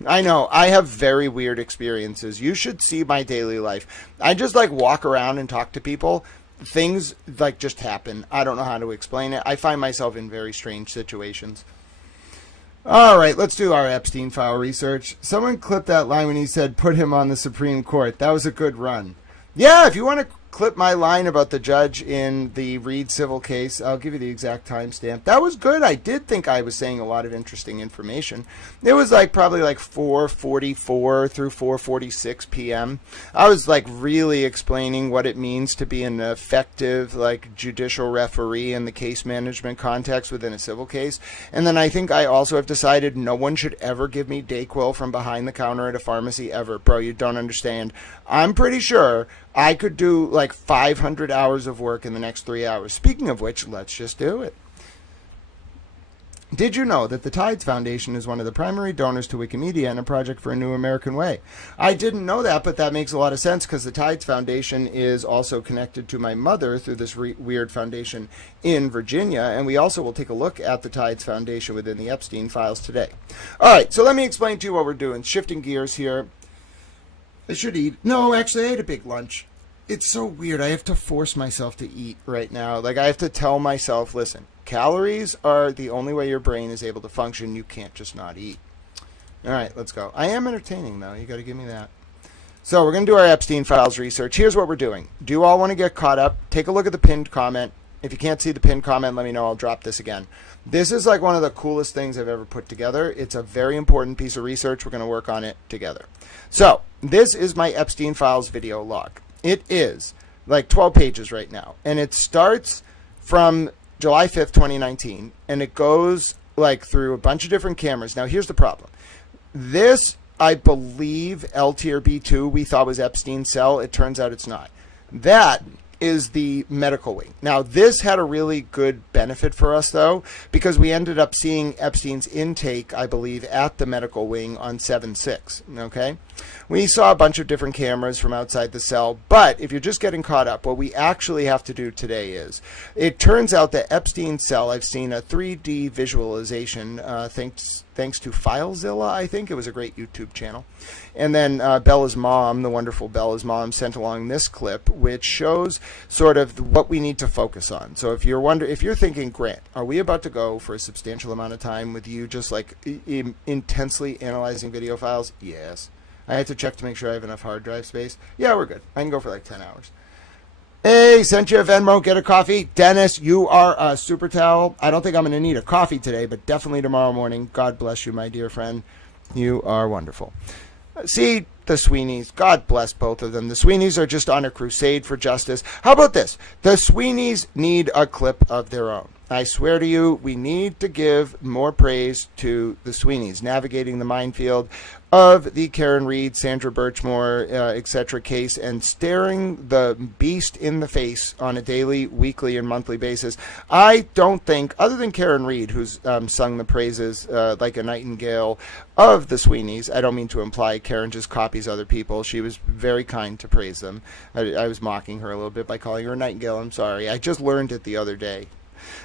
I know. I have very weird experiences. You should see my daily life. I just, like, walk around and talk to people. Things like just happen. I don't know how to explain it. I find myself in very strange situations. All right, let's do our Epstein file research. Someone clipped that line when he said, put him on the Supreme Court. That was a good run. Yeah, if you want to clip my line about the judge in the Reed civil case, I'll give you the exact timestamp. That was good. I did think I was saying a lot of interesting information. It was like probably like 4:44 through 4:46 p.m. I was like really explaining what it means to be an effective like judicial referee in the case management context within a civil case. And then I think I also have decided no one should ever give me Dayquil from behind the counter at a pharmacy ever. Bro, you don't understand. I'm pretty sure I could do like 500 hours of work in the next 3 hours. Speaking of which, let's just do it. Did you know that the Tides Foundation is one of the primary donors to Wikimedia and a project for a new American way? I didn't know that, but that makes a lot of sense because the Tides Foundation is also connected to my mother through this weird foundation in Virginia, and we also will take a look at the Tides Foundation within the Epstein files today. All right, so let me explain to you what we're doing. Shifting gears here. I should eat. No, actually, I ate a big lunch. It's so weird. I have to force myself to eat right now. Like, I have to tell myself, listen, calories are the only way your brain is able to function. You can't just not eat. All right, let's go. I am entertaining, though. You got to give me that. So we're going to do our Epstein files research. Here's what we're doing. Do you all want to get caught up? Take a look at the pinned comment. If you can't see the pinned comment, let me know. I'll drop this again. This is like one of the coolest things I've ever put together. It's a very important piece of research. We're going to work on it together. So this is my Epstein files video log. It is like 12 pages right now. And it starts from July 5th, 2019. And it goes like through a bunch of different cameras. Now, here's the problem. This, I believe, L tier B2 we thought was Epstein's cell. It turns out it's not. That is the medical wing. Now, this had a really good benefit for us, though, because we ended up seeing Epstein's intake, I believe, at the medical wing on 7/6, okay? We saw a bunch of different cameras from outside the cell, but if you're just getting caught up, what we actually have to do today is, it turns out that Epstein's cell, I've seen a 3D visualization, thanks to FileZilla, I think. It was a great YouTube channel. And then Bella's mom, the wonderful Bella's mom, sent along this clip, which shows sort of what we need to focus on. So if you're thinking, Grant, are we about to go for a substantial amount of time with you just like intensely analyzing video files? Yes. I had to check to make sure I have enough hard drive space. Yeah, we're good. I can go for like 10 hours. Hey, sent you a Venmo, get a coffee. Dennis, you are a super towel. I don't think I'm going to need a coffee today, but definitely tomorrow morning. God bless you, my dear friend. You are wonderful. See, the Sweeneys, God bless both of them. The Sweeneys are just on a crusade for justice. How about this? The Sweeneys need a clip of their own. I swear to you, we need to give more praise to the Sweeneys navigating the minefield of the Karen Reed, Sandra Birchmore, etc. case and staring the beast in the face on a daily, weekly, and monthly basis. I don't think, other than Karen Reed, who's sung the praises like a nightingale of the Sweeneys, I don't mean to imply Karen just copies other people. She was very kind to praise them. I was mocking her a little bit by calling her a nightingale. I'm sorry. I just learned it the other day.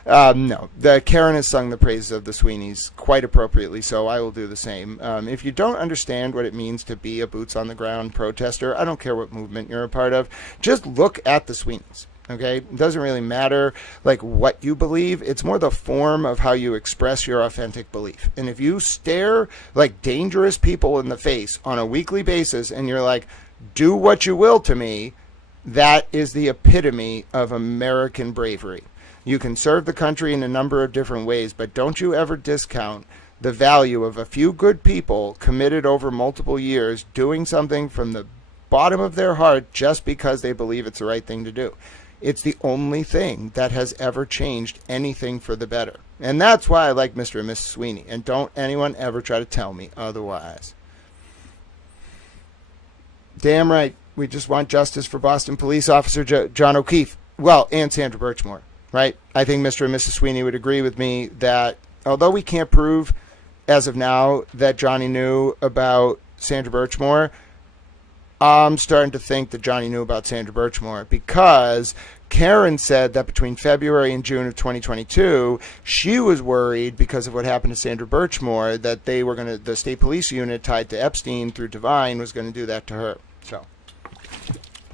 No, Karen has sung the praises of the Sweeneys quite appropriately, so I will do the same. If you don't understand what it means to be a boots-on-the-ground protester, I don't care what movement you're a part of, just look at the Sweeneys. Okay, it doesn't really matter like what you believe. It's more the form of how you express your authentic belief. And if you stare like dangerous people in the face on a weekly basis and you're like, do what you will to me, that is the epitome of American bravery. You can serve the country in a number of different ways, but don't you ever discount the value of a few good people committed over multiple years doing something from the bottom of their heart just because they believe it's the right thing to do. It's the only thing that has ever changed anything for the better. And that's why I like Mr. and Mrs. Sweeney. And don't anyone ever try to tell me otherwise. Damn right. We just want justice for Boston police officer John O'Keefe. Well, and Sandra Birchmore, right? I think Mr. and Mrs. Sweeney would agree with me that although we can't prove as of now that Johnny knew about Sandra Birchmore, I'm starting to think that Johnny knew about Sandra Birchmore because Karen said that between February and June of 2022, she was worried because of what happened to Sandra Birchmore that they were going to, the state police unit tied to Epstein through Devine was going to do that to her. So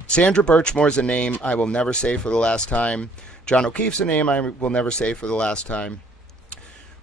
Sandra Birchmore is a name I will never say for the last time. John O'Keefe's a name I will never say for the last time.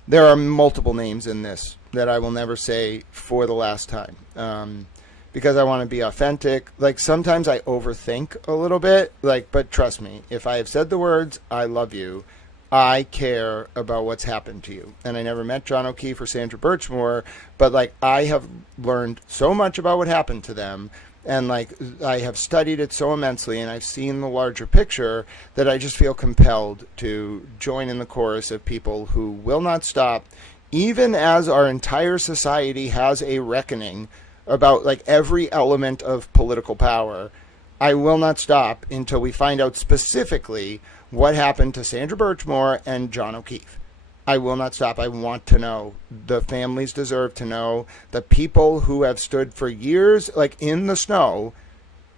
There are multiple names in this that I will never say for the last time. Because I want to be authentic. Like sometimes I overthink a little bit, like, but trust me, if I have said the words, I love you, I care about what's happened to you. And I never met John O'Keefe or Sandra Birchmore, but like I have learned so much about what happened to them. And like I have studied it so immensely and I've seen the larger picture that I just feel compelled to join in the chorus of people who will not stop, even as our entire society has a reckoning about like every element of political power. I will not stop until we find out specifically what happened to Sandra Birchmore and John O'Keefe. I will not stop. I want to know. The families deserve to know. The people who have stood for years like in the snow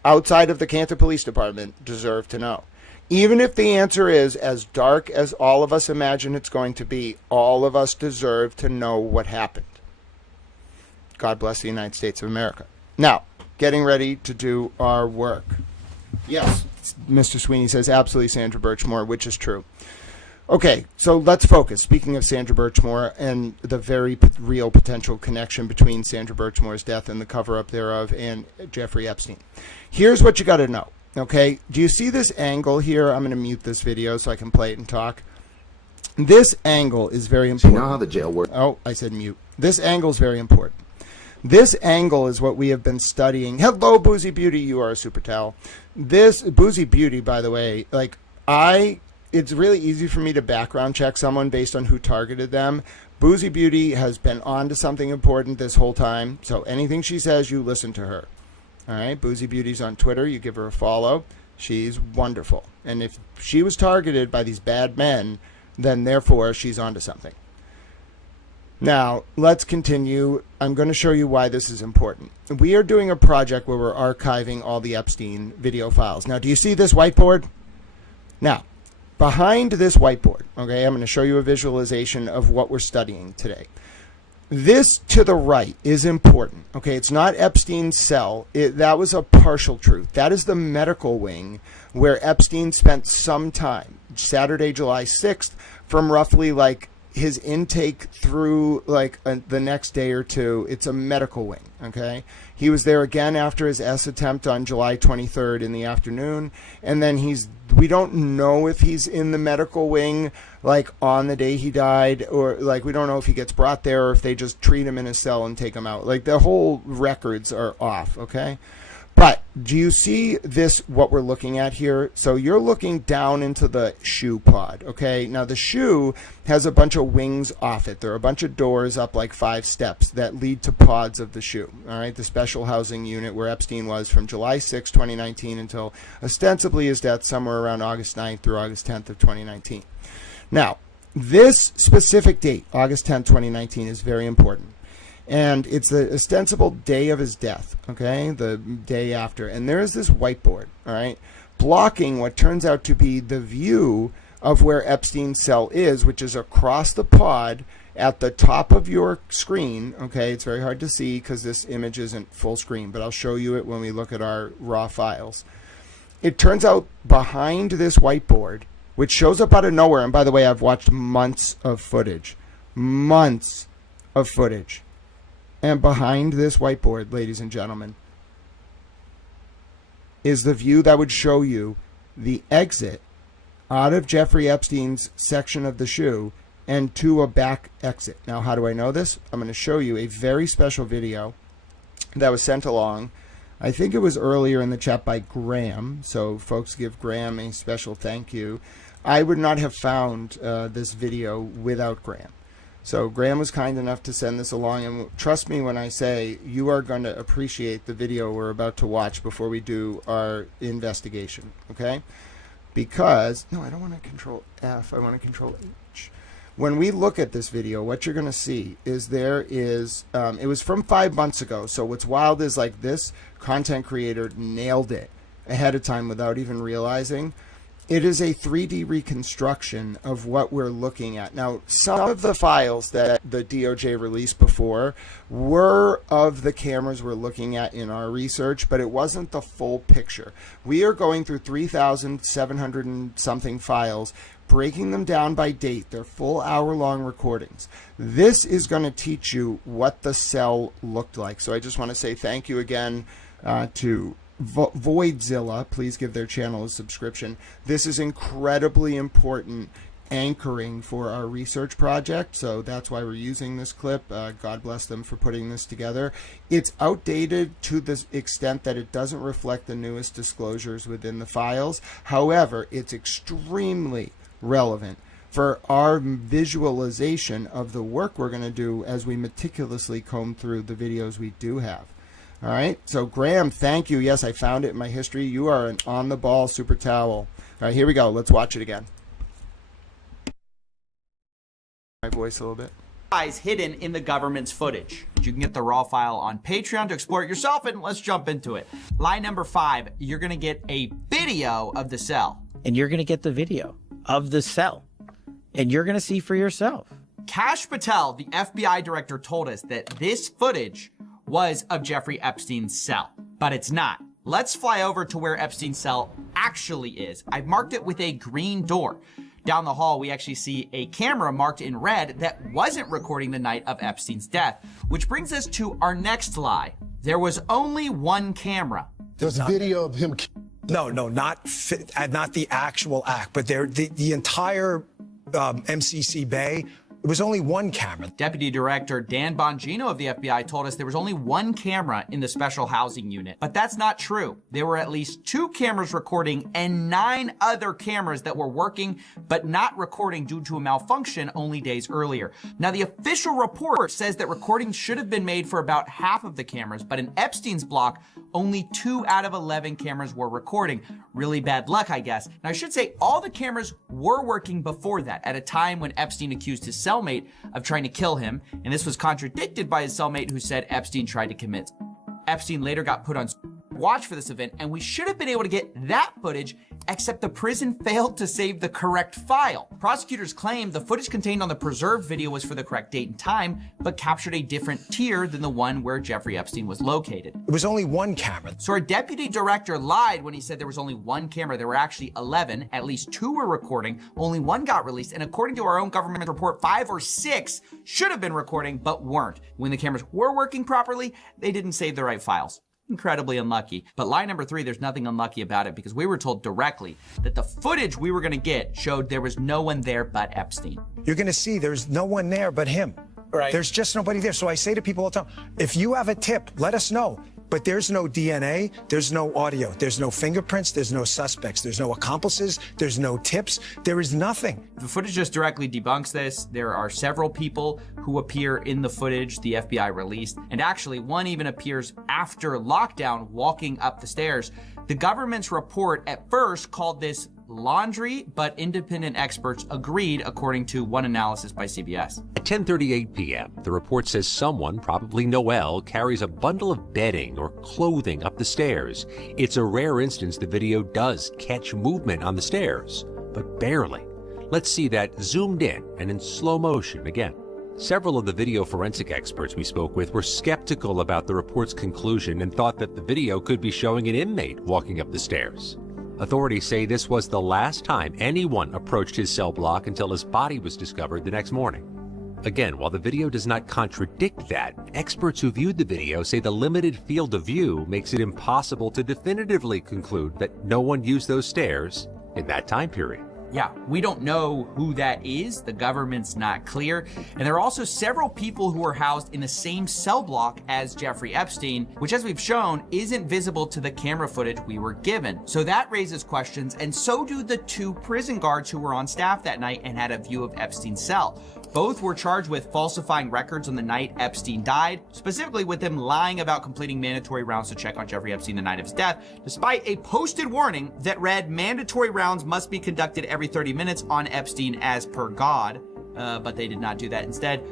outside of the Canton Police Department deserve to know. Even if the answer is as dark as all of us imagine it's going to be, all of us deserve to know what happened. God bless the United States of America. Now, getting ready to do our work. Yes, Mr. Sweeney says absolutely Sandra Birchmore, which is true. Okay, so let's focus. Speaking of Sandra Birchmore and the very real potential connection between Sandra Birchmore's death and the cover-up thereof and Jeffrey Epstein. Here's what you got to know, okay? Do you see this angle here? I'm going to mute this video so I can play it and talk. This angle is very important. So you know how the jail works? Oh, I said mute. This angle is very important. This angle is what we have been studying. Hello, Boozy Beauty. You are a super towel. This Boozy Beauty, by the way, like it's really easy for me to background check someone based on who targeted them. Boozy Beauty has been on to something important this whole time. So anything she says, you listen to her. All right. Boozy Beauty's on Twitter. You give her a follow. She's wonderful. And if she was targeted by these bad men, then therefore she's on to something. Now, let's continue. I'm going to show you why this is important. We are doing a project where we're archiving all the Epstein video files. Now, do you see this whiteboard? Now, behind this whiteboard, okay, I'm going to show you a visualization of what we're studying today. This to the right is important, okay? It's not Epstein's cell. That was a partial truth. That is the medical wing where Epstein spent some time, Saturday, July 6th, from roughly like his intake through like the next day or two. It's a medical wing, okay? He was there again after his S attempt on July 23rd in the afternoon. And then we don't know if he's in the medical wing like on the day he died, or like we don't know if he gets brought there or if they just treat him in a cell and take him out. Like the whole records are off, okay? But do you see this, what we're looking at here? So you're looking down into the shoe pod, okay? Now the shoe has a bunch of wings off it. There are a bunch of doors up like 5 steps that lead to pods of the shoe, all right? The special housing unit where Epstein was from July 6, 2019 until ostensibly his death somewhere around August 9th through August 10th of 2019. Now, this specific date, August 10th, 2019, is very important. And it's the ostensible day of his death, okay, the day after. And there is this whiteboard, all right, blocking what turns out to be the view of where Epstein's cell is, which is across the pod at the top of your screen. Okay, it's very hard to see because this image isn't full screen, but I'll show you it when we look at our raw files. It turns out behind this whiteboard, which shows up out of nowhere, and by the way, I've watched months of footage, and behind this whiteboard, ladies and gentlemen, is the view that would show you the exit out of Jeffrey Epstein's section of the shoe and to a back exit. Now, how do I know this? I'm going to show you a very special video that was sent along. I think it was earlier in the chat by Graham, so folks give Graham a special thank you. I would not have found this video without Graham. So Graham was kind enough to send this along, and trust me when I say you are going to appreciate the video we're about to watch before we do our investigation, okay? Because, no, I don't want to control F, I want to control H. When we look at this video, what you're going to see is there is, it was from 5 months ago, so what's wild is like this content creator nailed it ahead of time without even realizing. It is a 3D reconstruction of what we're looking at. Now, some of the files that the DOJ released before were of the cameras we're looking at in our research, but it wasn't the full picture. We are going through 3,700 and something files, breaking them down by date. They're full hour-long recordings. This is going to teach you what the cell looked like. So I just want to say thank you again to Voidzilla. Please give their channel a subscription. This is incredibly important anchoring for our research project, so that's why we're using this clip. God bless them for putting this together. It's outdated to the extent that it doesn't reflect the newest disclosures within the files. However, it's extremely relevant for our visualization of the work we're going to do as we meticulously comb through the videos we do have. All right, so Graham, thank you. Yes, I found it in my history. You are an on-the-ball super towel. All right, here we go. Let's watch it again. My voice a little bit. Lies hidden in the government's footage. You can get the raw file on Patreon to explore it yourself, and let's jump into it. Lie number 5, you're going to get a video of the cell. And you're going to get the video of the cell. And you're going to see for yourself. Kash Patel, the FBI director, told us that this footage was of Jeffrey Epstein's cell, but it's not. Let's fly over to where Epstein's cell actually is. I've marked it with a green door. Down the hall, we actually see a camera marked in red that wasn't recording the night of Epstein's death, which brings us to our next lie. There was only one camera. There's video of him. No, not the actual act, but the entire MCC Bay. It was only one camera. Deputy Director Dan Bongino of the FBI told us there was only one camera in the special housing unit, but that's not true. There were at least 2 cameras recording and 9 other cameras that were working but not recording due to a malfunction only days earlier. Now, the official report says that recordings should have been made for about half of the cameras, but in Epstein's block, only 2 out of 11 cameras were recording. Really bad luck, I guess. Now, I should say all the cameras were working before that, at a time when Epstein accused his cellmate of trying to kill him, and this was contradicted by his cellmate who said Epstein tried to commit. Epstein later got put on watch for this event, and we should have been able to get that footage, except the prison failed to save the correct file. Prosecutors claimed the footage contained on the preserved video was for the correct date and time, but captured a different tier than the one where Jeffrey Epstein was located. It was only one camera. So our deputy director lied when he said there was only one camera. There were actually 11. At least 2 were recording. Only 1 got released. And according to our own government report, 5 or 6 should have been recording, but weren't. When the cameras were working properly, they didn't save the right files. Incredibly unlucky. But lie number 3, there's nothing unlucky about it because we were told directly that the footage we were going to get showed there was no one there but Epstein. You're going to see there's no one there but him. Right. There's just nobody there. So I say to people all the time, if you have a tip, let us know. But there's no DNA, there's no audio, there's no fingerprints, there's no suspects, there's no accomplices, there's no tips, there is nothing. The footage just directly debunks this. There are several people who appear in the footage the FBI released, and actually one even appears after lockdown walking up the stairs. The government's report at first called this laundry, but independent experts agreed, according to one analysis by CBS. At 10:38 p.m., the report says someone, probably Noel, carries a bundle of bedding or clothing up the stairs. It's a rare instance the video does catch movement on the stairs, but barely. Let's see that zoomed in and in slow motion again. Several of the video forensic experts we spoke with were skeptical about the report's conclusion and thought that the video could be showing an inmate walking up the stairs. Authorities say this was the last time anyone approached his cell block until his body was discovered the next morning. Again, while the video does not contradict that, experts who viewed the video say the limited field of view makes it impossible to definitively conclude that no one used those stairs in that time period. Yeah, we don't know who that is. The government's not clear. And there are also several people who are housed in the same cell block as Jeffrey Epstein, which, as we've shown, isn't visible to the camera footage we were given. So that raises questions, and so do the 2 prison guards who were on staff that night and had a view of Epstein's cell. Both were charged with falsifying records on the night Epstein died, specifically with them lying about completing mandatory rounds to check on Jeffrey Epstein the night of his death, despite a posted warning that read mandatory rounds must be conducted every 30 minutes on Epstein as per God. But they did not do that. Instead,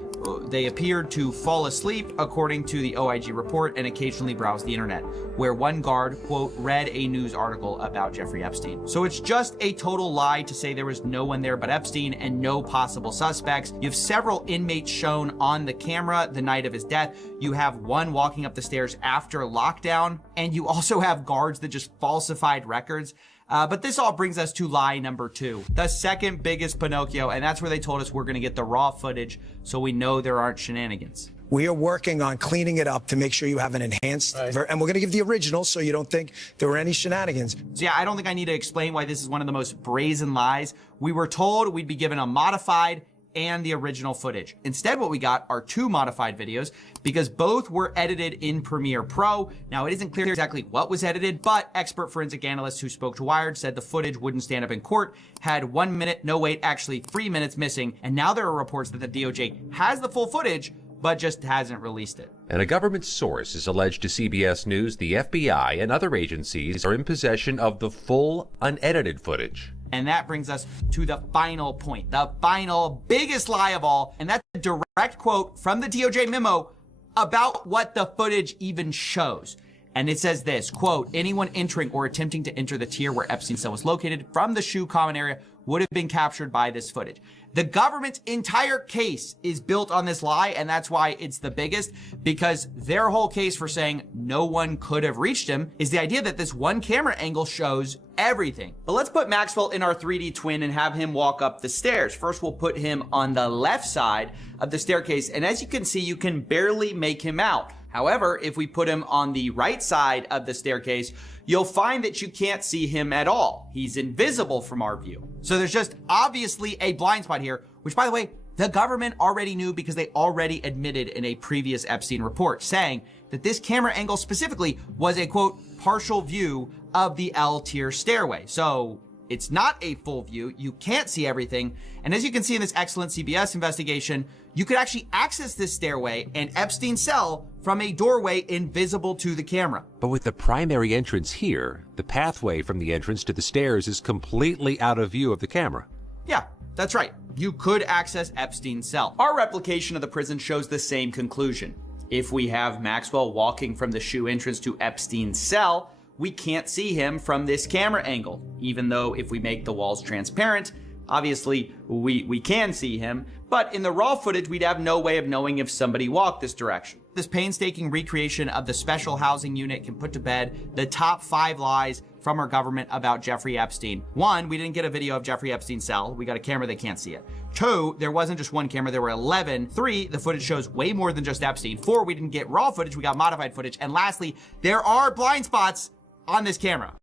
they appeared to fall asleep, according to the OIG report, and occasionally browse the internet, where one guard, quote, read a news article about Jeffrey Epstein. So it's just a total lie to say there was no one there but Epstein and no possible suspects. You have several inmates shown on the camera the night of his death. You have one walking up the stairs after lockdown, and you also have guards that just falsified records. But this all brings us to lie number 2, the second biggest Pinocchio, and that's where they told us we're going to get the raw footage so we know there aren't shenanigans. We are working on cleaning it up to make sure you have an enhanced, and we're going to give the original so you don't think there were any shenanigans. So yeah, I don't think I need to explain why this is one of the most brazen lies. We were told we'd be given a modified and the original footage. Instead, what we got are 2 modified videos because both were edited in Premiere Pro. Now, it isn't clear exactly what was edited, but expert forensic analysts who spoke to Wired said the footage wouldn't stand up in court, had 1 minute, no wait, actually 3 minutes missing, and now there are reports that the DOJ has the full footage, but just hasn't released it. And a government source is alleged to CBS News the FBI and other agencies are in possession of the full, unedited footage. And that brings us to the final point, the final biggest lie of all, and that's a direct quote from the DOJ memo about what the footage even shows. And it says this, quote, anyone entering or attempting to enter the tier where Epstein's cell was located from the SHU common area would have been captured by this footage. The government's entire case is built on this lie, and that's why it's the biggest, because their whole case for saying no one could have reached him is the idea that this one camera angle shows everything. But let's put Maxwell in our 3D twin and have him walk up the stairs. First, we'll put him on the left side of the staircase, and as you can see, you can barely make him out. However, if we put him on the right side of the staircase, you'll find that you can't see him at all. He's invisible from our view. So there's just obviously a blind spot here, which, by the way, the government already knew because they already admitted in a previous Epstein report, saying that this camera angle specifically was a, quote, partial view of the L-tier stairway. So it's not a full view. You can't see everything. And as you can see in this excellent CBS investigation, you could actually access this stairway and Epstein's cell from a doorway invisible to the camera. But with the primary entrance here, the pathway from the entrance to the stairs is completely out of view of the camera. Yeah, that's right. You could access Epstein's cell. Our replication of the prison shows the same conclusion. If we have Maxwell walking from the SHU entrance to Epstein's cell, we can't see him from this camera angle, even though if we make the walls transparent, obviously we can see him, but in the raw footage, we'd have no way of knowing if somebody walked this direction. This painstaking recreation of the special housing unit can put to bed the top 5 lies from our government about Jeffrey Epstein. 1, we didn't get a video of Jeffrey Epstein's cell. We got a camera, they can't see it. 2, there wasn't just one camera, there were 11. 3, the footage shows way more than just Epstein. 4, we didn't get raw footage, we got modified footage. And lastly, there are blind spots on this camera.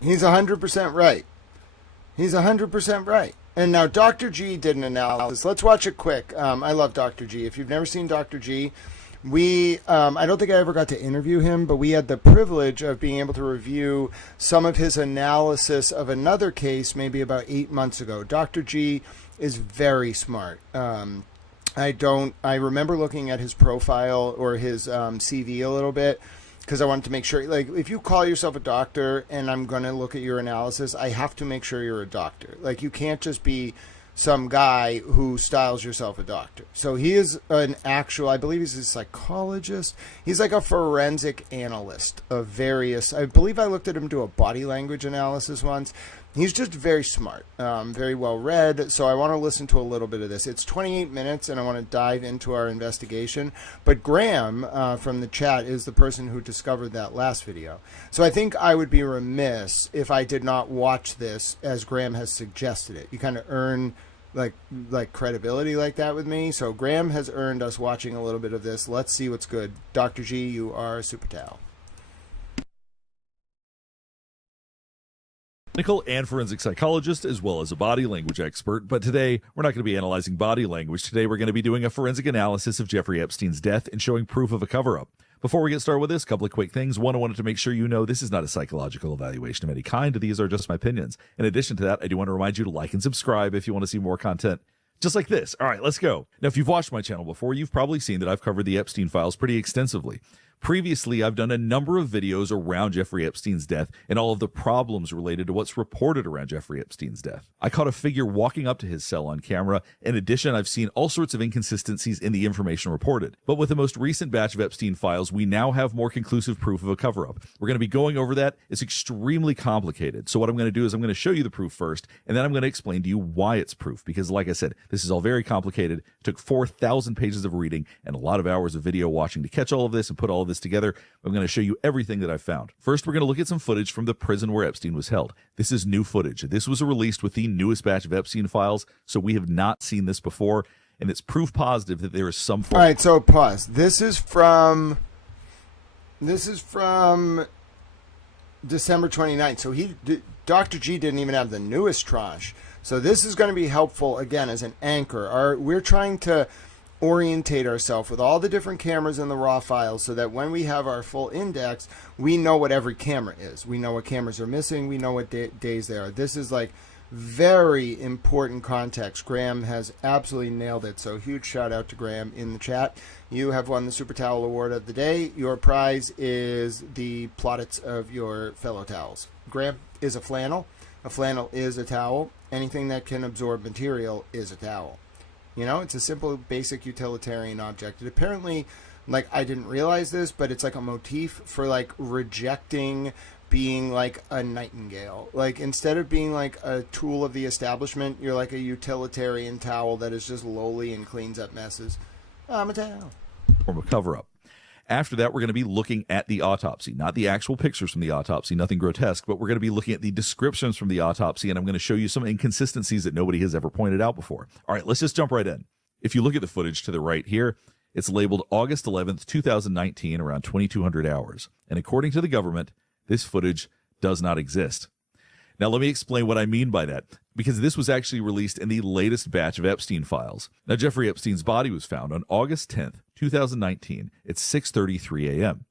He's 100% right. He's 100% right. And now Dr. G did an analysis. Let's watch it quick. I love Dr. G. If you've never seen Dr. G, I don't think I ever got to interview him, but we had the privilege of being able to review some of his analysis of another case maybe about 8 months ago. Dr. G is very smart. I remember looking at his profile or his CV a little bit, because I wanted to make sure, like, if you call yourself a doctor and I'm going to look at your analysis, I have to make sure you're a doctor. Like, you can't just be some guy who styles yourself a doctor. So he is an actual, I believe he's a psychologist. He's like a forensic analyst of various, I believe I looked at him do a body language analysis once. He's just very smart, very well read. So I want to listen to a little bit of this. It's 28 minutes, and I want to dive into our investigation. But Graham from the chat is the person who discovered that last video. So I think I would be remiss if I did not watch this as Graham has suggested it. You kind of earn like credibility like that with me. So Graham has earned us watching a little bit of this. Let's see what's good. Dr. G, you are a super towel. Clinical and forensic psychologist, as well as a body language expert. But today, we're not going to be analyzing body language. Today, we're going to be doing a forensic analysis of Jeffrey Epstein's death and showing proof of a cover-up. Before we get started with this, a couple of quick things. One, I wanted to make sure you know this is not a psychological evaluation of any kind. These are just my opinions. In addition to that, I do want to remind you to like and subscribe if you want to see more content just like this. All right, let's go. Now, if you've watched my channel before, you've probably seen that I've covered the Epstein files pretty extensively. Previously, I've done a number of videos around Jeffrey Epstein's death and all of the problems related to what's reported around Jeffrey Epstein's death. I caught a figure walking up to his cell on camera. In addition, I've seen all sorts of inconsistencies in the information reported. But with the most recent batch of Epstein files, we now have more conclusive proof of a cover-up. We're going to be going over that. It's extremely complicated. So what I'm going to do is I'm going to show you the proof first, and then I'm going to explain to you why it's proof. Because like I said, this is all very complicated. It took 4,000 pages of reading and a lot of hours of video watching to catch all of this and put all of this together. I'm going to show you everything that I've found. First, we're going to look at some footage from the prison where Epstein was held. This is new footage. This was released with the newest batch of Epstein files, so we have not seen this before, and it's proof positive that there is some form. All right, so pause. This is from December 29th. So Dr. G didn't even have the newest tranche. So this is going to be helpful, again, as an anchor. We're trying to orientate ourselves with all the different cameras in the raw files so that when we have our full index, we know what every camera is. We know what cameras are missing. We know what days they are. This is like very important context. Graham has absolutely nailed it. So huge shout out to Graham in the chat. You have won the Super Towel Award of the day. Your prize is the plaudits of your fellow towels. Graham is a flannel. A flannel is a towel. Anything that can absorb material is a towel. You know, it's a simple, basic utilitarian object. It apparently, like, I didn't realize this, but it's like a motif for, like, rejecting being like a nightingale. Like, instead of being like a tool of the establishment, you're like a utilitarian towel that is just lowly and cleans up messes. I'm a towel. Form of cover-up. After that, we're going to be looking at the autopsy, not the actual pictures from the autopsy, nothing grotesque, but we're going to be looking at the descriptions from the autopsy, and I'm going to show you some inconsistencies that nobody has ever pointed out before. All right, let's just jump right in. If you look at the footage to the right here, it's labeled August 11th, 2019, around 2200 hours. And according to the government, this footage does not exist. Now, let me explain what I mean by that, because this was actually released in the latest batch of Epstein files. Now, Jeffrey Epstein's body was found on August 10th, 2019 at 6:33 a.m.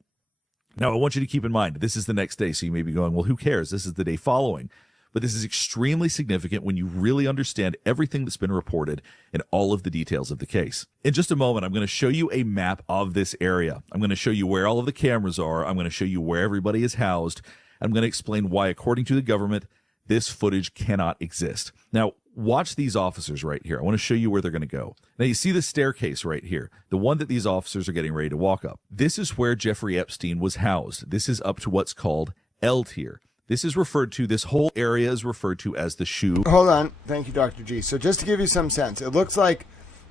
Now, I want you to keep in mind, this is the next day, so you may be going, well, who cares? This is the day following. But this is extremely significant when you really understand everything that's been reported and all of the details of the case. In just a moment, I'm going to show you a map of this area. I'm going to show you where all of the cameras are. I'm going to show you where everybody is housed. I'm going to explain why, according to the government, this footage cannot exist. Now, watch these officers right here. I want to show you where they're going to go. Now, you see the staircase right here, the one that these officers are getting ready to walk up. This is where Jeffrey Epstein was housed. This is up to what's called L tier. This is referred to, this whole area is referred to as the shoe. Hold on. Thank you, Dr. G. So just to give you some sense, it looks like,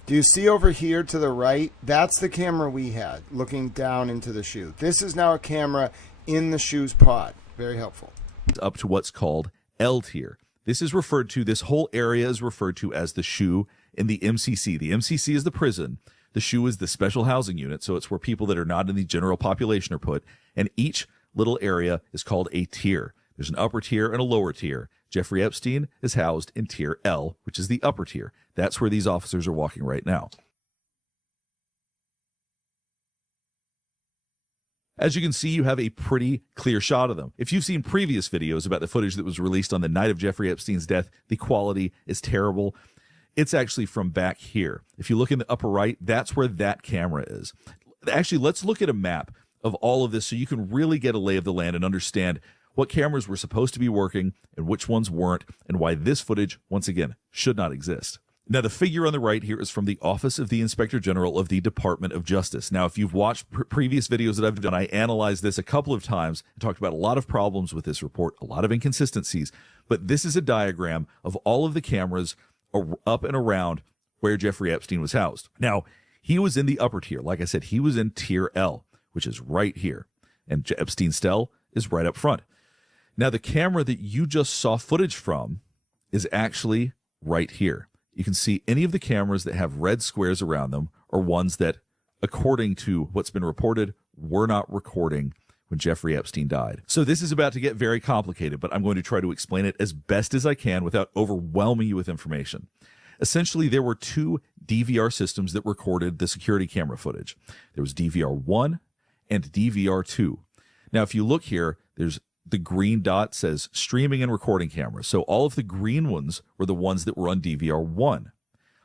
do you see over here to the right? That's the camera we had looking down into the shoe. This is now a camera in the shoe's pod. Very helpful. Up to what's called L tier. This is referred to, this whole area is referred to as the shoe in the MCC. The MCC is the prison. The shoe is the special housing unit, so it's where people that are not in the general population are put, and each little area is called a tier. There's an upper tier and a lower tier. Jeffrey Epstein is housed in tier L, which is the upper tier. That's where these officers are walking right now. As you can see, you have a pretty clear shot of them. If you've seen previous videos about the footage that was released on the night of Jeffrey Epstein's death, the quality is terrible. It's actually from back here. If you look in the upper right, that's where that camera is. Actually, let's look at a map of all of this so you can really get a lay of the land and understand what cameras were supposed to be working and which ones weren't, and why this footage, once again, should not exist. Now, the figure on the right here is from the Office of the Inspector General of the Department of Justice. Now, if you've watched previous videos that I've done, I analyzed this a couple of times and talked about a lot of problems with this report, a lot of inconsistencies. But this is a diagram of all of the cameras up and around where Jeffrey Epstein was housed. Now, he was in the upper tier. Like I said, he was in tier L, which is right here. And Epstein's cell is right up front. Now, the camera that you just saw footage from is actually right here. You can see any of the cameras that have red squares around them are ones that, according to what's been reported, were not recording when Jeffrey Epstein died. So this is about to get very complicated, but I'm going to try to explain it as best as I can without overwhelming you with information. Essentially, there were two DVR systems that recorded the security camera footage. There was DVR1 and DVR2. Now, if you look here, there's the green dot says streaming and recording cameras. So all of the green ones were the ones that were on DVR1.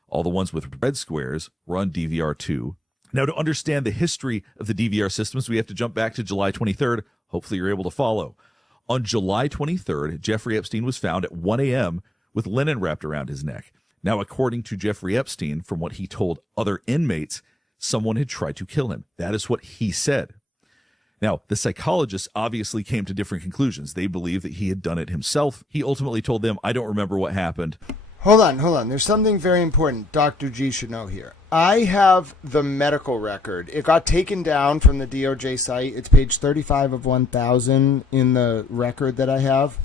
All the ones with red squares were on DVR2. Now, to understand the history of the DVR systems, we have to jump back to July 23rd. Hopefully you're able to follow. On July 23rd, Jeffrey Epstein was found at 1 a.m. with linen wrapped around his neck. Now, according to Jeffrey Epstein, from what he told other inmates, someone had tried to kill him. That is what he said. Now, the psychologists obviously came to different conclusions. They believe that he had done it himself. He ultimately told them, I don't remember what happened. Hold on. There's something very important Dr. G should know here. I have the medical record. It got taken down from the DOJ site. It's page 35 of 1,000 in the record that I have.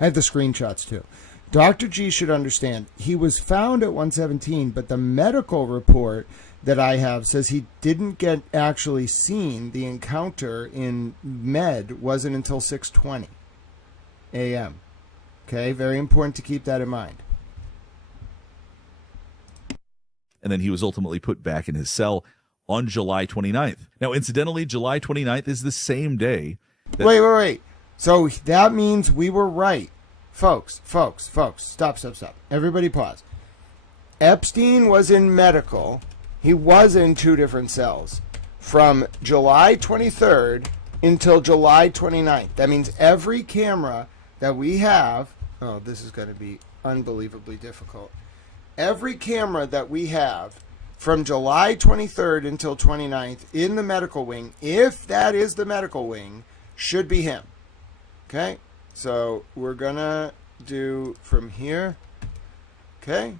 I have the screenshots too. Dr. G should understand, he was found at 117, but the medical report that I have says he didn't get actually seen. The encounter in med wasn't until 6:20 a.m. Okay, very important to keep that in mind. And then he was ultimately put back in his cell on July 29th. Now, incidentally, July 29th is the same day. Wait. So that means we were right. Folks, stop. Everybody pause. Epstein was in medical. He was in two different cells from July 23rd until July 29th. That means every camera that we have, oh, this is going to be unbelievably difficult. Every camera that we have from July 23rd until 29th in the medical wing, if that is the medical wing, should be him. Okay? So we're going to do from here. Okay?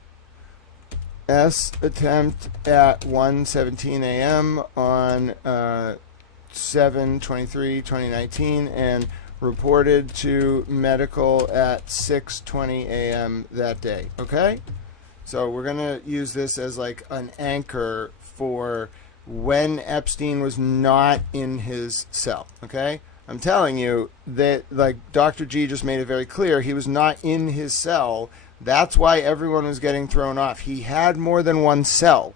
S attempt at 1:17 a.m. on 7/23/2019 and reported to medical at 6:20 a.m. that day. Okay? So we're going to use this as like an anchor for when Epstein was not in his cell. Okay? I'm telling you that, like Dr. G just made it very clear, he was not in his cell. That's why everyone was getting thrown off. He had more than one cell.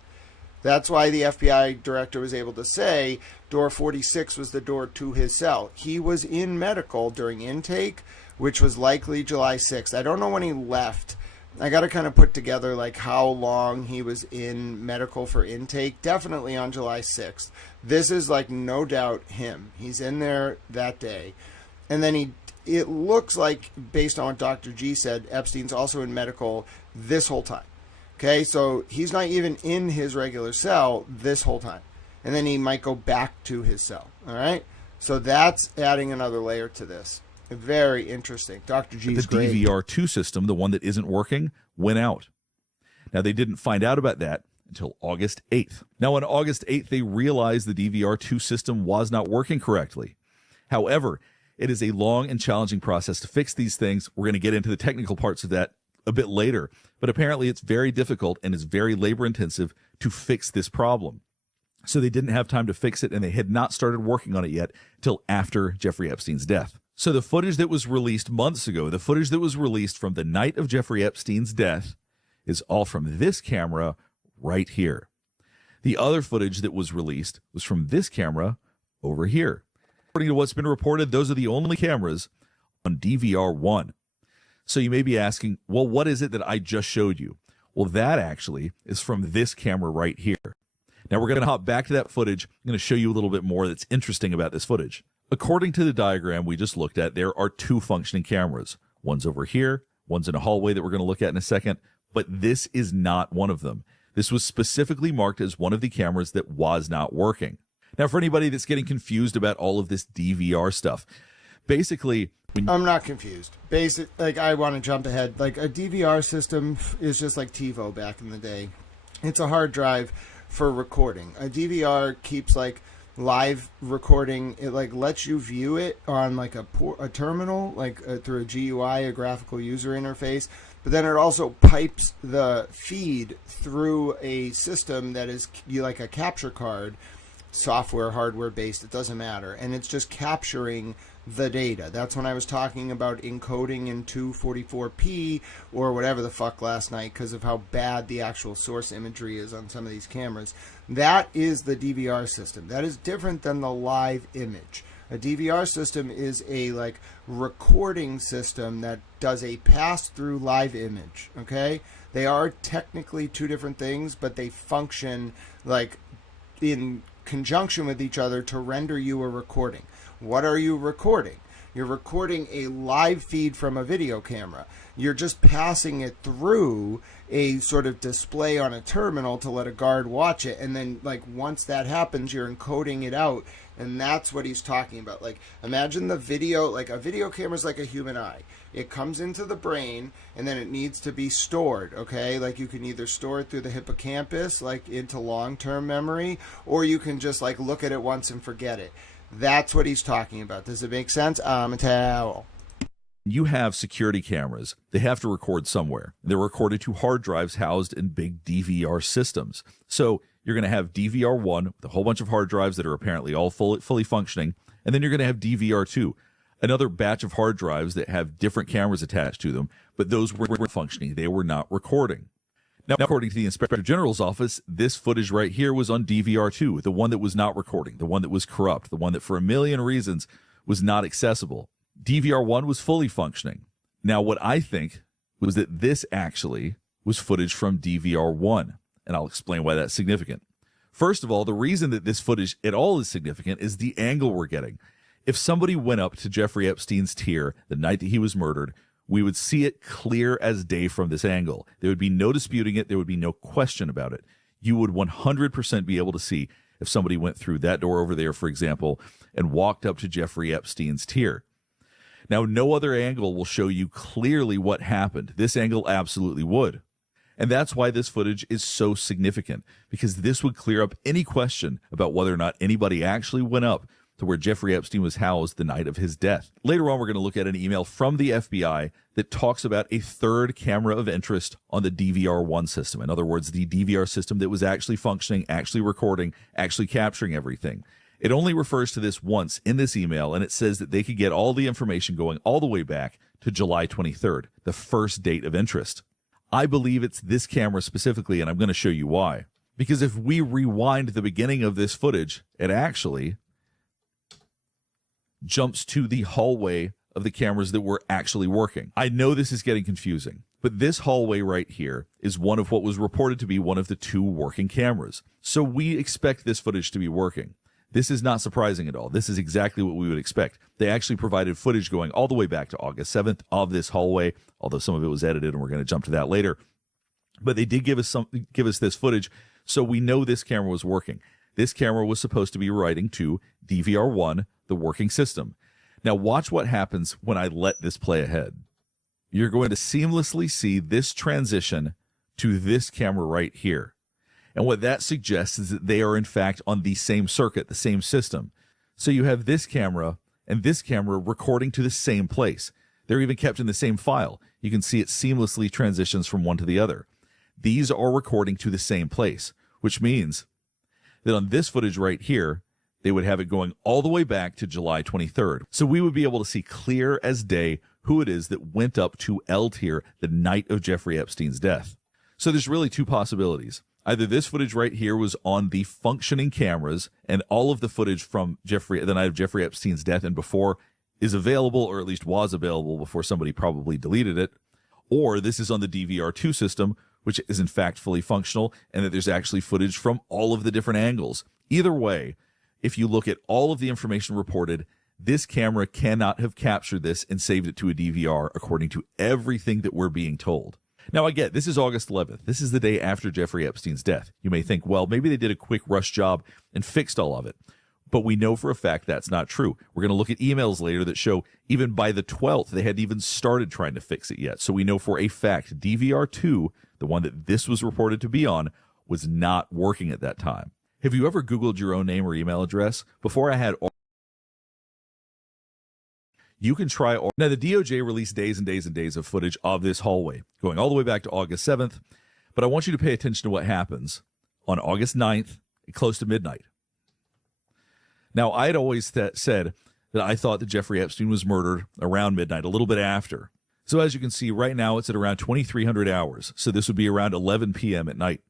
That's why the FBI director was able to say door 46 was the door to his cell. He was in medical during intake, which was likely July 6th. I don't know when he left. I got to kind of put together like how long he was in medical for intake. Definitely on July 6th. This is like no doubt him. He's in there that day. And then it looks like, based on what Dr. G said, Epstein's also in medical this whole time. Okay, so he's not even in his regular cell this whole time. And then he might go back to his cell. All right? So that's adding another layer to this. Very interesting. Dr. G is great. The DVR2 system, the one that isn't working, went out. Now, they didn't find out about that until August 8th. Now, on August 8th, they realized the DVR2 system was not working correctly. However, it is a long and challenging process to fix these things. We're going to get into the technical parts of that a bit later, but apparently it's very difficult and is very labor intensive to fix this problem. So they didn't have time to fix it, and they had not started working on it yet till after Jeffrey Epstein's death. So the footage that was released months ago, the footage that was released from the night of Jeffrey Epstein's death, is all from this camera right here. The other footage that was released was from this camera over here. According to what's been reported, those are the only cameras on DVR1. So you may be asking, well, what is it that I just showed you? Well, that actually is from this camera right here. Now we're going to hop back to that footage. I'm going to show you a little bit more that's interesting about this footage. According to the diagram we just looked at, there are two functioning cameras. One's over here, one's in a hallway that we're going to look at in a second. but this is not one of them. This was specifically marked as one of the cameras that was not working. Now, for anybody that's getting confused about all of this DVR stuff, basically, I'm not confused. I want to jump ahead. Like, a DVR system is just like TiVo back in the day. It's a hard drive for recording. A DVR keeps like live recording. It like lets you view it on like a terminal, like through a GUI, a graphical user interface. But then it also pipes the feed through a system that is like a capture card, software, hardware based, it doesn't matter. And it's just capturing the data. That's when I was talking about encoding in 244p or whatever the fuck last night because of how bad the actual source imagery is on some of these cameras. That is the DVR system. That is different than the live image. A DVR system is a like recording system that does a pass-through live image, okay? They are technically two different things, but they function like in conjunction with each other to render you a recording. What are you recording? You're recording a live feed from a video camera. You're just passing it through a sort of display on a terminal to let a guard watch it. And then, like, once that happens, you're encoding it out. And that's what he's talking about. Like, imagine the video, like a video camera is like a human eye. It comes into the brain and then it needs to be stored, okay? Like, you can either store it through the hippocampus, like into long-term memory, or you can just like look at it once and forget it. That's what he's talking about. Does it make sense? A towel. You have security cameras. They have to record somewhere. They're recorded to hard drives housed in big DVR systems. So you're going to have DVR1 with a whole bunch of hard drives that are apparently all fully functioning. And then you're going to have DVR2, another batch of hard drives that have different cameras attached to them, but those were functioning. They were not recording. Now, according to the Inspector General's office, this footage right here was on DVR2, the one that was not recording, the one that was corrupt, the one that for a million reasons was not accessible. DVR1 was fully functioning. Now, what I think was that this actually was footage from DVR1, and I'll explain why that's significant. First of all, the reason that this footage at all is significant is the angle we're getting. If somebody went up to Jeffrey Epstein's tier the night that he was murdered, we would see it clear as day from this angle. There would be no disputing it. There would be no question about it. You would 100% be able to see if somebody went through that door over there, for example, and walked up to Jeffrey Epstein's tier. Now, no other angle will show you clearly what happened. This angle absolutely would. And that's why this footage is so significant, because this would clear up any question about whether or not anybody actually went up to where Jeffrey Epstein was housed the night of his death. Later on, we're going to look at an email from the FBI that talks about a third camera of interest on the DVR1 system. In other words, the DVR system that was actually functioning, actually recording, actually capturing everything. It only refers to this once in this email, and it says that they could get all the information going all the way back to July 23rd, the first date of interest. I believe it's this camera specifically, and I'm going to show you why. Because if we rewind the beginning of this footage, it actually jumps to the hallway of the cameras that were actually working. I know this is getting confusing, but this hallway right here is one of what was reported to be one of the two working cameras. So we expect this footage to be working. This is not surprising at all. This is exactly what we would expect. They actually provided footage going all the way back to August 7th of this hallway, although some of it was edited, and we're going to jump to that later. But they did give us this footage, so we know this camera was working. This camera was supposed to be writing to DVR1, the working system. Now watch what happens when I let this play ahead. You're going to seamlessly see this transition to this camera right here. And what that suggests is that they are in fact on the same circuit, the same system. So you have this camera and this camera recording to the same place. They're even kept in the same file. You can see it seamlessly transitions from one to the other. These are recording to the same place, which means that on this footage right here, they would have it going all the way back to July 23rd. So we would be able to see clear as day who it is that went up to L tier the night of Jeffrey Epstein's death. So there's really two possibilities. Either this footage right here was on the functioning cameras and all of the footage from the night of Jeffrey Epstein's death and before is available, or at least was available before somebody probably deleted it, or this is on the DVR2 system, which is in fact fully functional, and that there's actually footage from all of the different angles. Either way, if you look at all of the information reported, this camera cannot have captured this and saved it to a DVR according to everything that we're being told. Now, I get this is August 11th. This is the day after Jeffrey Epstein's death. You may think, well, maybe they did a quick rush job and fixed all of it. But we know for a fact that's not true. We're going to look at emails later that show even by the 12th, they hadn't even started trying to fix it yet. So we know for a fact DVR2, the one that this was reported to be on, was not working at that time. Have you ever Googled your own name or email address? Before I had... You can try... Now, the DOJ released days and days and days of footage of this hallway, going all the way back to August 7th. But I want you to pay attention to what happens on August 9th, close to midnight. Now, I had always said that I thought that Jeffrey Epstein was murdered around midnight, a little bit after. So as you can see, right now it's at around 2,300 hours. So this would be around 11 p.m. at night.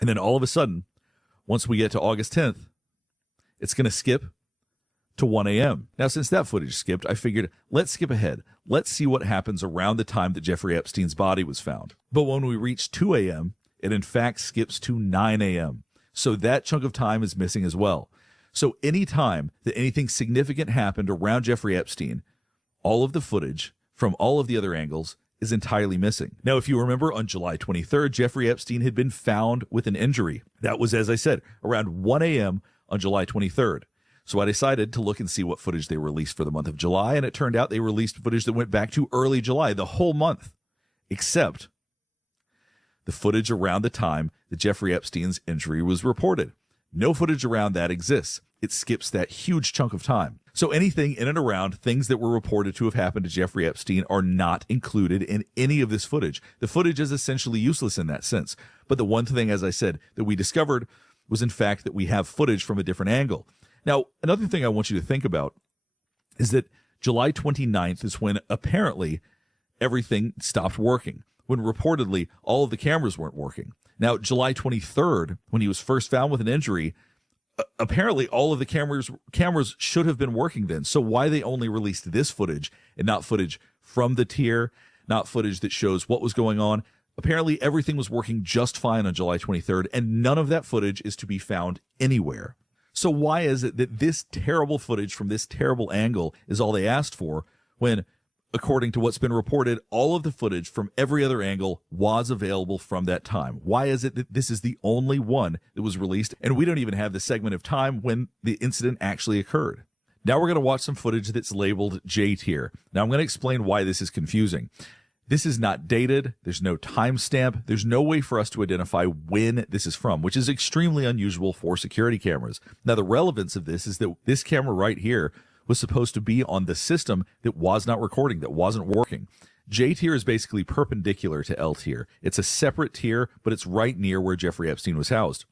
And then all of a sudden, once we get to August 10th, it's going to skip to 1 a.m. Now, since that footage skipped, I figured, let's skip ahead. Let's see what happens around the time that Jeffrey Epstein's body was found. But when we reach 2 a.m., it in fact skips to 9 a.m. So that chunk of time is missing as well. So any time that anything significant happened around Jeffrey Epstein, all of the footage from all of the other angles is entirely missing. Now, if you remember, on July 23rd, Jeffrey Epstein had been found with an injury. That was, as I said, around 1 a.m. on July 23rd. So I decided to look and see what footage they released for the month of July, and it turned out they released footage that went back to early July, the whole month, except the footage around the time that Jeffrey Epstein's injury was reported. No footage around that exists. It skips that huge chunk of time. So anything in and around things that were reported to have happened to Jeffrey Epstein are not included in any of this footage. The footage is essentially useless in that sense. But the one thing, as I said, that we discovered was in fact that we have footage from a different angle. Now, another thing I want you to think about is that July 29th is when apparently everything stopped working, when reportedly all of the cameras weren't working. Now, July 23rd, when he was first found with an injury, apparently all of the cameras should have been working then. So why they only released this footage and not footage from the tier, not footage that shows what was going on? Apparently everything was working just fine on July 23rd, and none of that footage is to be found anywhere. So why is it that this terrible footage from this terrible angle is all they asked for when, according to what's been reported, all of the footage from every other angle was available from that time? Why is it that this is the only one that was released, and we don't even have the segment of time when the incident actually occurred? Now we're going to watch some footage that's labeled J tier. Now I'm going to explain why this is confusing. This is not dated. There's no timestamp. There's no way for us to identify when this is from, which is extremely unusual for security cameras. Now, the relevance of this is that this camera right here was supposed to be on the system that was not recording, that wasn't working. J tier is basically perpendicular to L tier. It's a separate tier, but it's right near where Jeffrey Epstein was housed.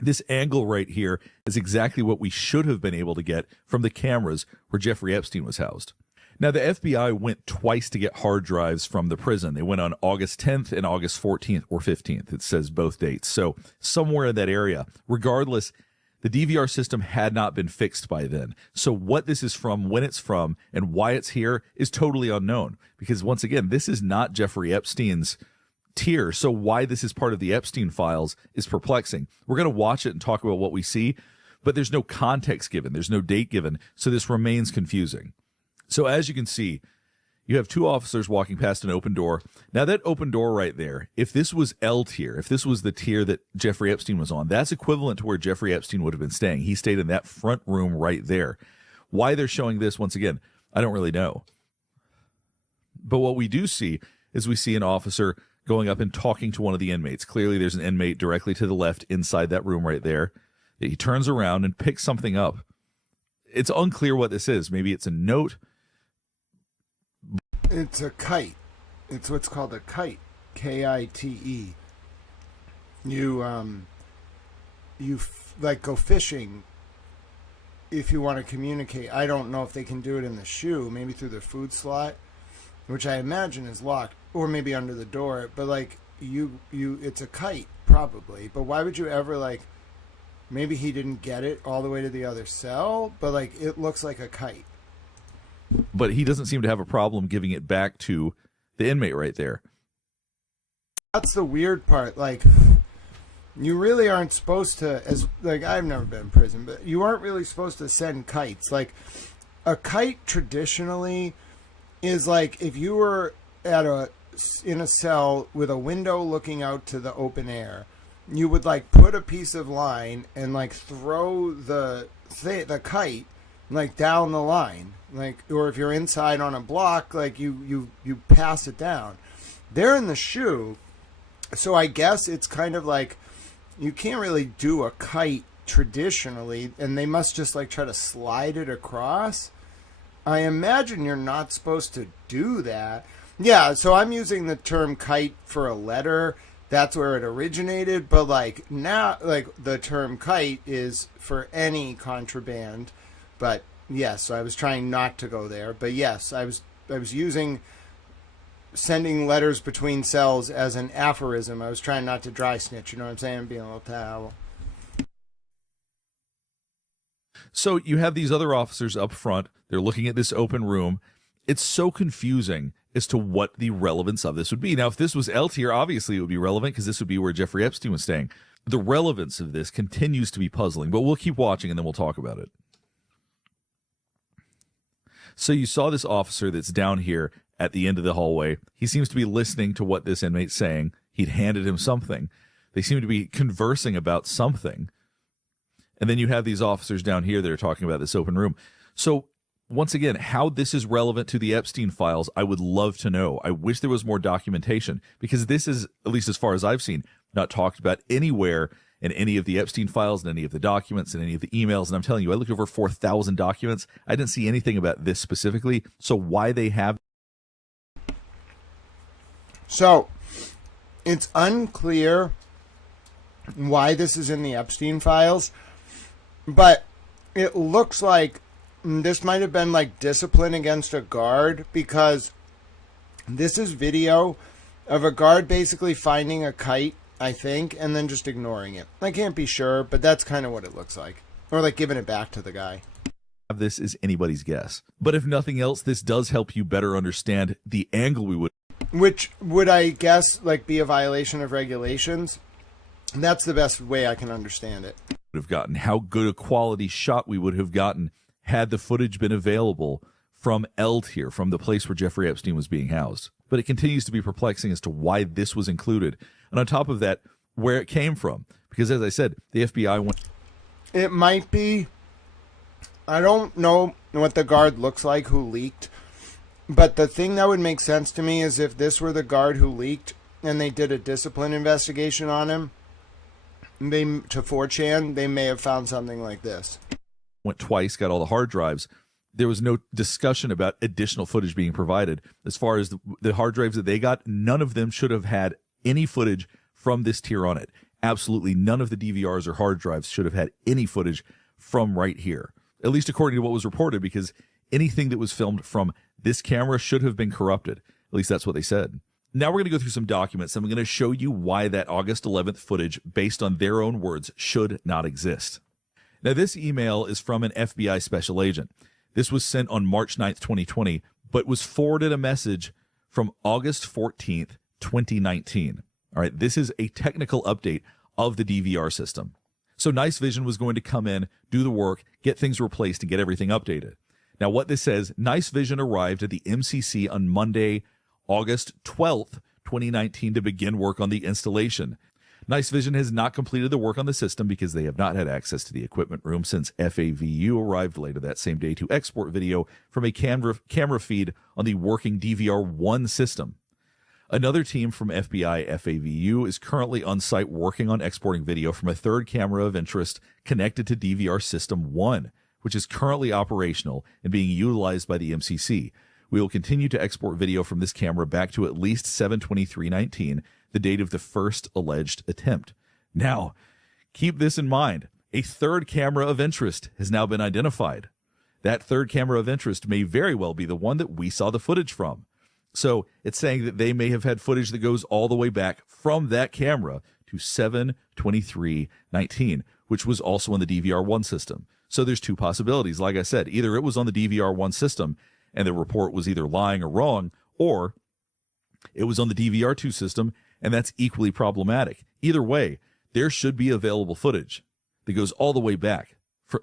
This angle right here is exactly what we should have been able to get from the cameras where Jeffrey Epstein was housed. Now, the FBI went twice to get hard drives from the prison. They went on August 10th and August 14th or 15th. It says both dates. So somewhere in that area. Regardless, the DVR system had not been fixed by then. So what this is from, when it's from, and why it's here is totally unknown. Because once again, this is not Jeffrey Epstein's tier. So why this is part of the Epstein files is perplexing. We're going to watch it and talk about what we see, but there's no context given. There's no date given. So this remains confusing. So as you can see, you have two officers walking past an open door. Now that open door right there, if this was L tier, if this was the tier that Jeffrey Epstein was on, that's equivalent to where Jeffrey Epstein would have been staying. He stayed in that front room right there. Why they're showing this, once again, I don't really know. But what we do see is we see an officer going up and talking to one of the inmates. Clearly there's an inmate directly to the left inside that room right there. He turns around and picks something up. It's unclear what this is. Maybe it's a note. It's a kite. It's what's called a kite. K-I-T-E. You like go fishing if you want to communicate. I don't know if they can do it in the shoe, maybe through the food slot, which I imagine is locked, or maybe under the door. But like it's a kite probably. But why would you ever like? Maybe he didn't get it all the way to the other cell, but like it looks like a kite. But he doesn't seem to have a problem giving it back to the inmate right there. That's the weird part. Like, you really aren't supposed to, as like I've never been in prison, but you aren't really supposed to send kites. Like, a kite traditionally is like if you were at a in a cell with a window looking out to the open air, you would like put a piece of line and like throw the kite like down the line, like, or if you're inside on a block, like you pass it down. They're in the shoe, so I guess it's kind of like you can't really do a kite traditionally, and they must just like try to slide it across. I imagine you're not supposed to do that. Yeah, so I'm using the term kite for a letter. That's where it originated, but like now, like the term kite is for any contraband. But yes, I was trying not to go there. But yes, I was using sending letters between cells as an aphorism. I was trying not to dry snitch, you know what I'm saying? Being a little towel. So you have these other officers up front. They're looking at this open room. It's so confusing as to what the relevance of this would be. Now, if this was L tier, obviously it would be relevant because this would be where Jeffrey Epstein was staying. The relevance of this continues to be puzzling, but we'll keep watching and then we'll talk about it. So you saw this officer that's down here at the end of the hallway. He seems to be listening to what this inmate's saying. He'd handed him something. They seem to be conversing about something. And then you have these officers down here that are talking about this open room. So once again, how this is relevant to the Epstein files, I would love to know. I wish there was more documentation, because this is, at least as far as I've seen, not talked about anywhere in any of the Epstein files, in any of the documents, in any of the emails. And I'm telling you, I looked over 4,000 documents. I didn't see anything about this specifically. So why they have... So it's unclear why this is in the Epstein files, but it looks like this might have been like discipline against a guard, because this is video of a guard basically finding a kite, I think, and then just ignoring it. I can't be sure, but that's kind of what it looks like. Or like giving it back to the guy. This is anybody's guess. But if nothing else, this does help you better understand the angle we would... Which would, I guess, like be a violation of regulations. That's the best way I can understand it. ...have gotten, how good a quality shot we would have gotten had the footage been available from L tier, from the place where Jeffrey Epstein was being housed. But it continues to be perplexing as to why this was included. And on top of that, where it came from. Because as I said, the FBI went... It might be... I don't know what the guard looks like who leaked. But the thing that would make sense to me is if this were the guard who leaked and they did a discipline investigation on him, to 4chan, they may have found something like this. Went twice, got all the hard drives. There was no discussion about additional footage being provided. As far as the hard drives that they got, none of them should have had any footage from this tier on it. Absolutely none of the DVRs or hard drives should have had any footage from right here, at least according to what was reported, because anything that was filmed from this camera should have been corrupted. At least that's what they said. Now we're going to go through some documents. I'm going to show you why that August 11th footage, based on their own words, should not exist. Now, this email is from an FBI special agent. This was sent on March 9th, 2020, but was forwarded a message from August 14th, 2019. All right, this is a technical update of the DVR system. So Nice Vision was going to come in, do the work, get things replaced, and get everything updated. Now, what this says, Nice Vision arrived at the MCC on Monday, August 12th, 2019, to begin work on the installation. Nice Vision has not completed the work on the system because they have not had access to the equipment room since FAVU arrived later that same day to export video from a camera feed on the working DVR1 system. Another team from FBI FAVU is currently on site working on exporting video from a third camera of interest connected to DVR System 1, which is currently operational and being utilized by the MCC. We will continue to export video from this camera back to at least 7/23/19, the date of the first alleged attempt. Now, keep this in mind. A third camera of interest has now been identified. That third camera of interest may very well be the one that we saw the footage from. So it's saying that they may have had footage that goes all the way back from that camera to 7/23/19, which was also on the DVR1 system. So there's two possibilities. Like I said, either it was on the DVR1 system and the report was either lying or wrong, or it was on the DVR2 system, and that's equally problematic. Either way, there should be available footage that goes all the way back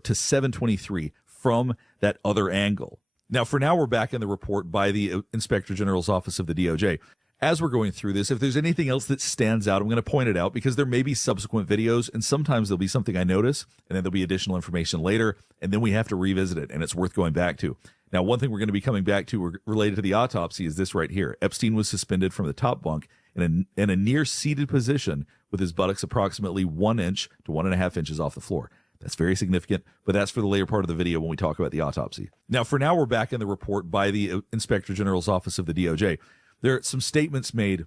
to 7/23 from that other angle. Now, for now, we're back in the report by the Inspector General's Office of the DOJ. as we're going through this, if there's anything else that stands out, I'm going to point it out because there may be subsequent videos and sometimes there'll be something I notice and then there'll be additional information later and then we have to revisit it and it's worth going back to. Now, one thing we're going to be coming back to related to the autopsy is this right here. Epstein was suspended from the top bunk in a near seated position with his buttocks approximately 1 inch to 1.5 inches off the floor. That's very significant, but that's for the later part of the video when we talk about the autopsy. Now, for now, we're back in the report by the Inspector General's Office of the DOJ. There are some statements made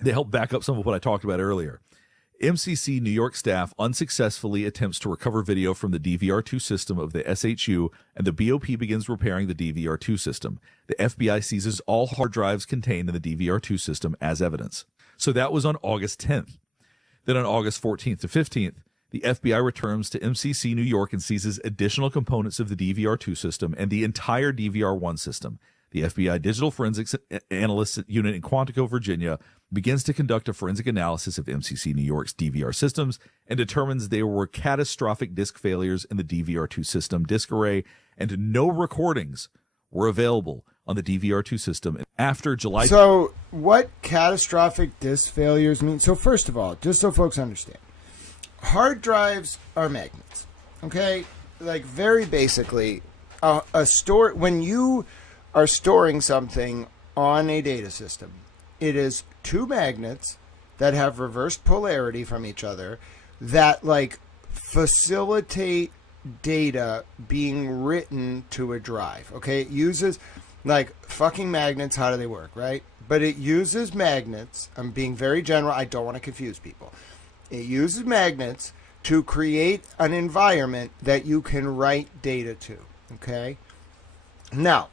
that help back up some of what I talked about earlier. MCC New York staff unsuccessfully attempts to recover video from the DVR2 system of the SHU, and the BOP begins repairing the DVR2 system. The FBI seizes all hard drives contained in the DVR2 system as evidence. So that was on August 10th. Then on August 14th to 15th, the FBI returns to MCC New York and seizes additional components of the DVR2 system and the entire DVR1 system. The FBI Digital Forensics Analysts Unit in Quantico, Virginia, begins to conduct a forensic analysis of MCC New York's DVR systems and determines there were catastrophic disk failures in the DVR2 system disk array, and no recordings were available on the DVR2 system after July. So what catastrophic disk failures mean? So first of all, just so folks understand, hard drives are magnets, okay? Like very basically, when you are storing something on a data system, it is two magnets that have reversed polarity from each other that like facilitate data being written to a drive, okay? It uses like fucking magnets. How do they work, right? But it uses magnets. I'm being very general. I don't want to confuse people. It uses magnets to create an environment that you can write data to, okay? Now,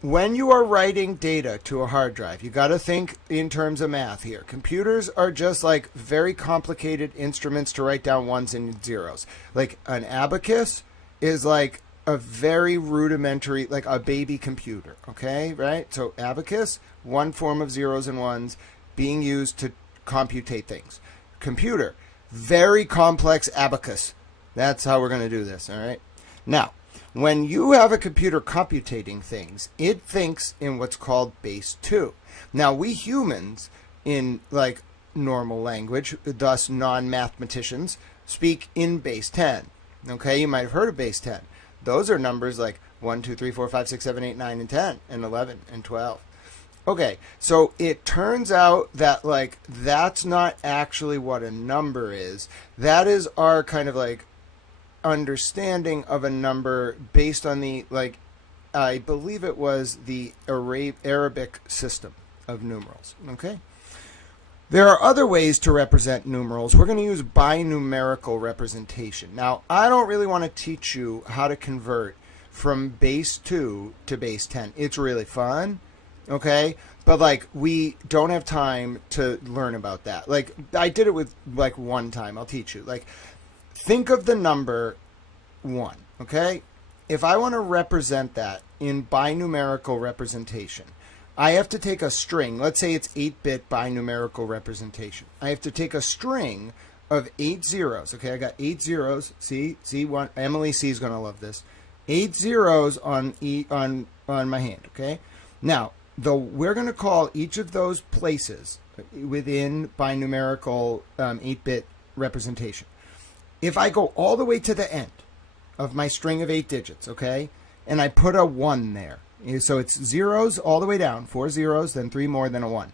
when you are writing data to a hard drive, you got to think in terms of math here. Computers are just like very complicated instruments to write down ones and zeros. Like an abacus is like a very rudimentary, like a baby computer, okay, right? So abacus, one form of zeros and ones being used to computate things. Computer, very complex abacus. That's how we're going to do this, all right? Now, when you have a computer computating things, it thinks in what's called base 2. Now, we humans, in like normal language, thus non-mathematicians, speak in base 10. Okay, you might have heard of base 10. Those are numbers like 1, 2, 3, 4, 5, 6, 7, 8, 9, and 10, and 11, and 12. Okay, so it turns out that like that's not actually what a number is. That is our kind of like understanding of a number based on the like I believe it was the Arabic system of numerals. Okay, there are other ways to represent numerals. We're going to use binumerical representation. Now, I don't really want to teach you how to convert from base 2 to base 10. It's really fun, okay, but like we don't have time to learn about that. Like I did it with like one time. I'll teach you. Like, think of the number 1, okay? If I want to represent that in binumerical representation, I have to take a string. Let's say it's 8-bit binumerical representation. I have to take a string of 8 zeros. Okay, I got 8 zeros. See one. Emily C is going to love this. 8 zeros on my hand. Okay. Now, we're going to call each of those places within binumerical 8-bit representation. If I go all the way to the end of my string of 8 digits, okay, and I put a 1 there, so it's zeros all the way down, 4 zeros, then 3 more, then a 1.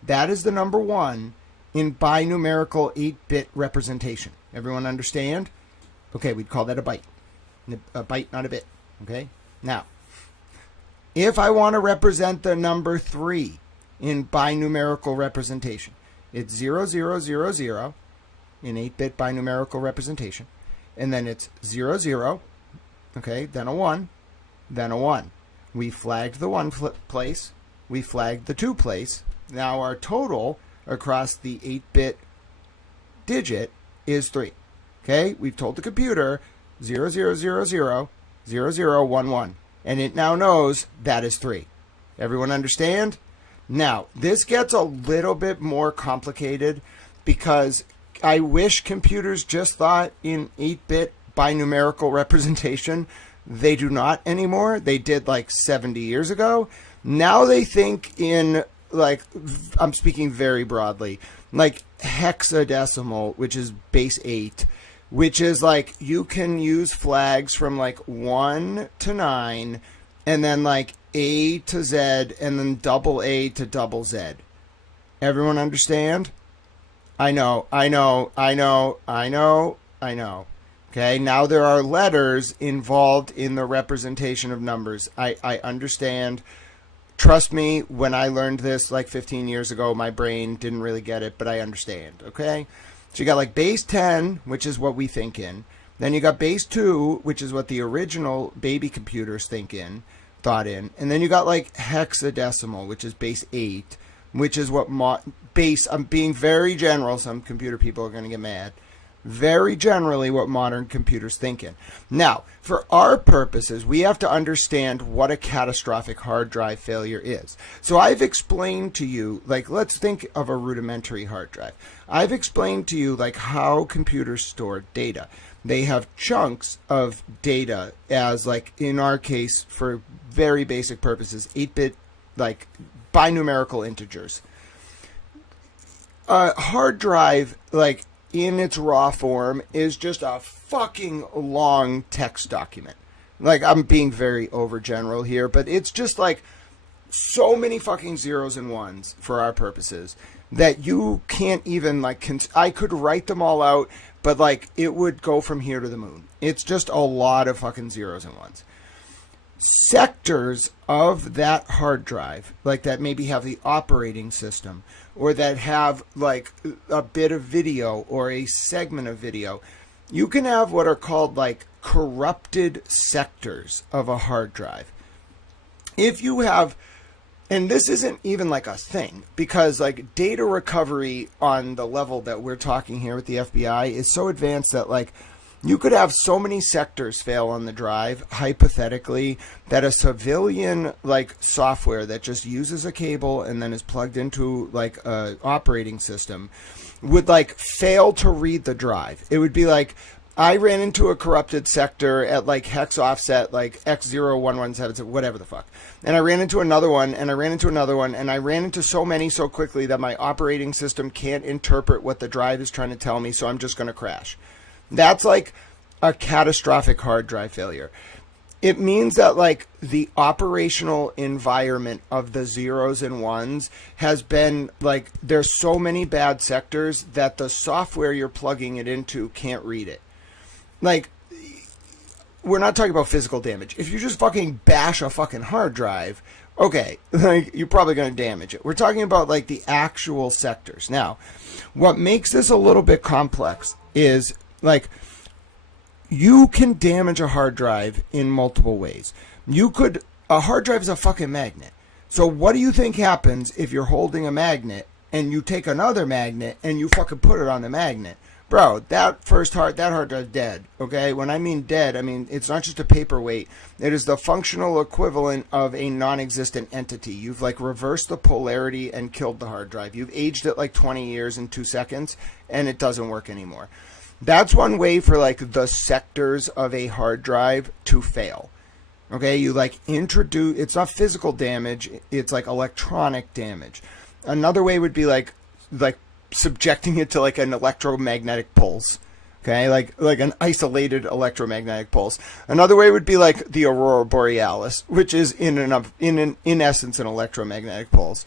That is the number 1 in binumerical 8-bit representation. Everyone understand? Okay, we'd call that a byte. A byte, not a bit. Okay? Now, if I want to represent the number 3 in binumerical representation, it's 0, 0, 0, 0 in 8-bit binumerical representation. And then it's 0, 0, okay, then a 1, then a 1. We flagged the 1 place. We flagged the 2 place. Now our total across the 8-bit digit is 3. Okay? We've told the computer 0, 0, 0, 0, 0, 0, 1, 1. And it now knows that is 3. Everyone understand? Now, this gets a little bit more complicated because I wish computers just thought in 8-bit binumerical representation. They do not anymore. They did like 70 years ago. Now they think in like, I'm speaking very broadly, like hexadecimal, which is base 8, which is like you can use flags from like 1 to 9 and then like A to Z and then double A to double Z. Everyone understand? I know. Okay, now there are letters involved in the representation of numbers. I understand. Trust me, when I learned this like 15 years ago, my brain didn't really get it, but I understand, okay? So you got like base 10, which is what we think in. Then you got base 2, which is what the original baby computers thought in. And then you got like hexadecimal, which is base 8, which is what I'm being very general, some computer people are going to get mad. Very generally what modern computers think in. Now, for our purposes, we have to understand what a catastrophic hard drive failure is. So I've explained to you, like, let's think of a rudimentary hard drive. I've explained to you, like, how computers store data. They have chunks of data as, like, in our case, for very basic purposes, 8-bit, like, binumerical integers. A hard drive, like, in its raw form is just a fucking long text document. Like, I'm being very overgeneral here, but it's just like so many fucking zeros and ones for our purposes that you can't even like, I could write them all out, but like it would go from here to the moon. It's just a lot of fucking zeros and ones. Sectors of that hard drive, like that maybe have the operating system, or that have like a bit of video or a segment of video, you can have what are called like corrupted sectors of a hard drive. If you have, and this isn't even like a thing, because like data recovery on the level that we're talking here with the FBI is so advanced that like you could have so many sectors fail on the drive, hypothetically, that a civilian like software that just uses a cable and then is plugged into like a operating system would like fail to read the drive. It would be like, I ran into a corrupted sector at like hex offset like X0117, whatever the fuck. And I ran into another one, and I ran into another one, and I ran into so many so quickly that my operating system can't interpret what the drive is trying to tell me, so I'm just going to crash. That's like a catastrophic hard drive failure. It means that like the operational environment of the zeros and ones has been like, there's so many bad sectors that the software you're plugging it into can't read it. Like, we're not talking about physical damage. If you just fucking bash a fucking hard drive, okay, like you're probably going to damage it. We're talking about like the actual sectors. Now, what makes this a little bit complex is like, you can damage a hard drive in multiple ways. A hard drive is a fucking magnet. So what do you think happens if you're holding a magnet and you take another magnet and you fucking put it on the magnet? Bro, that hard drive's dead, okay? When I mean dead, I mean it's not just a paperweight. It is the functional equivalent of a non-existent entity. You've like reversed the polarity and killed the hard drive. You've aged it like 20 years in 2 seconds, and it doesn't work anymore. That's one way for like the sectors of a hard drive to fail. Okay, you like introduce, it's not physical damage, it's like electronic damage. Another way would be like subjecting it to like an electromagnetic pulse. Okay, like an isolated electromagnetic pulse. Another way would be like the aurora borealis, which is in essence an electromagnetic pulse.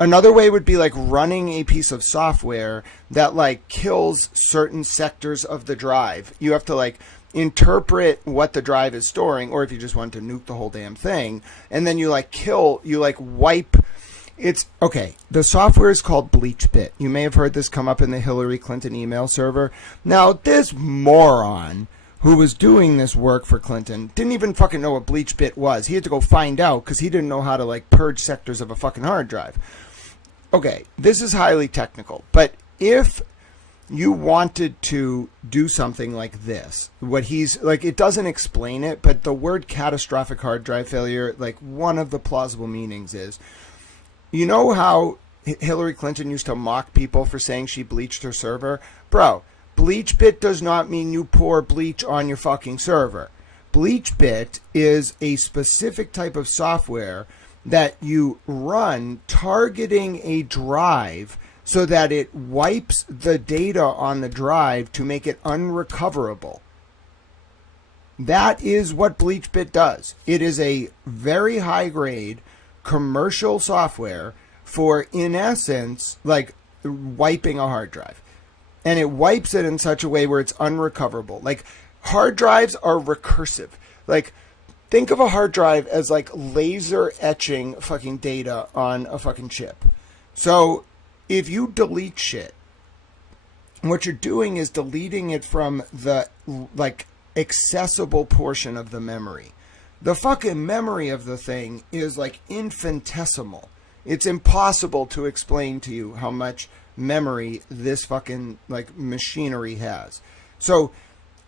Another way would be like running a piece of software that like kills certain sectors of the drive. You have to like interpret what the drive is storing, or if you just want to nuke the whole damn thing, and then you like wipe. It's okay. The software is called BleachBit. You may have heard this come up in the Hillary Clinton email server. Now, this moron who was doing this work for Clinton didn't even fucking know what BleachBit was. He had to go find out because he didn't know how to like purge sectors of a fucking hard drive. Okay, this is highly technical, but if you wanted to do something like this, what he's like, it doesn't explain it, but the word catastrophic hard drive failure, like one of the plausible meanings is, you know how Hillary Clinton used to mock people for saying she bleached her server? Bro, BleachBit does not mean you pour bleach on your fucking server. BleachBit is a specific type of software that you run targeting a drive so that it wipes the data on the drive to make it unrecoverable. That is what BleachBit does. It is a very high grade commercial software for, in essence, like wiping a hard drive. And it wipes it in such a way where it's unrecoverable. Like, hard drives are recursive. Like, think of a hard drive as like laser etching fucking data on a fucking chip. So if you delete shit, what you're doing is deleting it from the like accessible portion of the memory. The fucking memory of the thing is like infinitesimal. It's impossible to explain to you how much memory this fucking like machinery has. So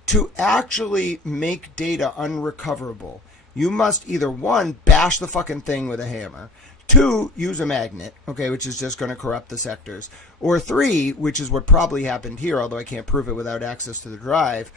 to actually make data unrecoverable, you must either, one, bash the fucking thing with a hammer, two, use a magnet, okay, which is just going to corrupt the sectors, or three, which is what probably happened here, although I can't prove it without access to the drive,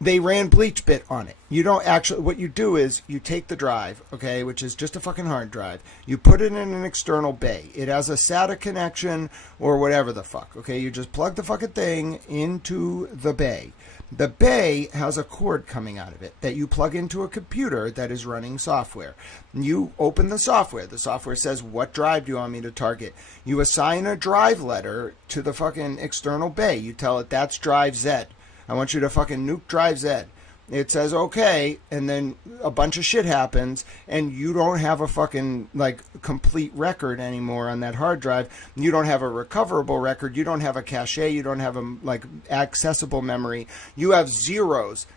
they ran BleachBit on it. You don't actually, what you do is you take the drive, okay, which is just a fucking hard drive, you put it in an external bay. It has a SATA connection or whatever the fuck, okay, you just plug the fucking thing into the bay. The bay has a cord coming out of it that you plug into a computer that is running software. You open the software. The software says, what drive do you want me to target? You assign a drive letter to the fucking external bay. You tell it, that's drive Z. I want you to fucking nuke drive Z. It says, okay, and then a bunch of shit happens, and you don't have a fucking, like, complete record anymore on that hard drive. You don't have a recoverable record. You don't have a cache. You don't have a, like, accessible memory. You have zeros.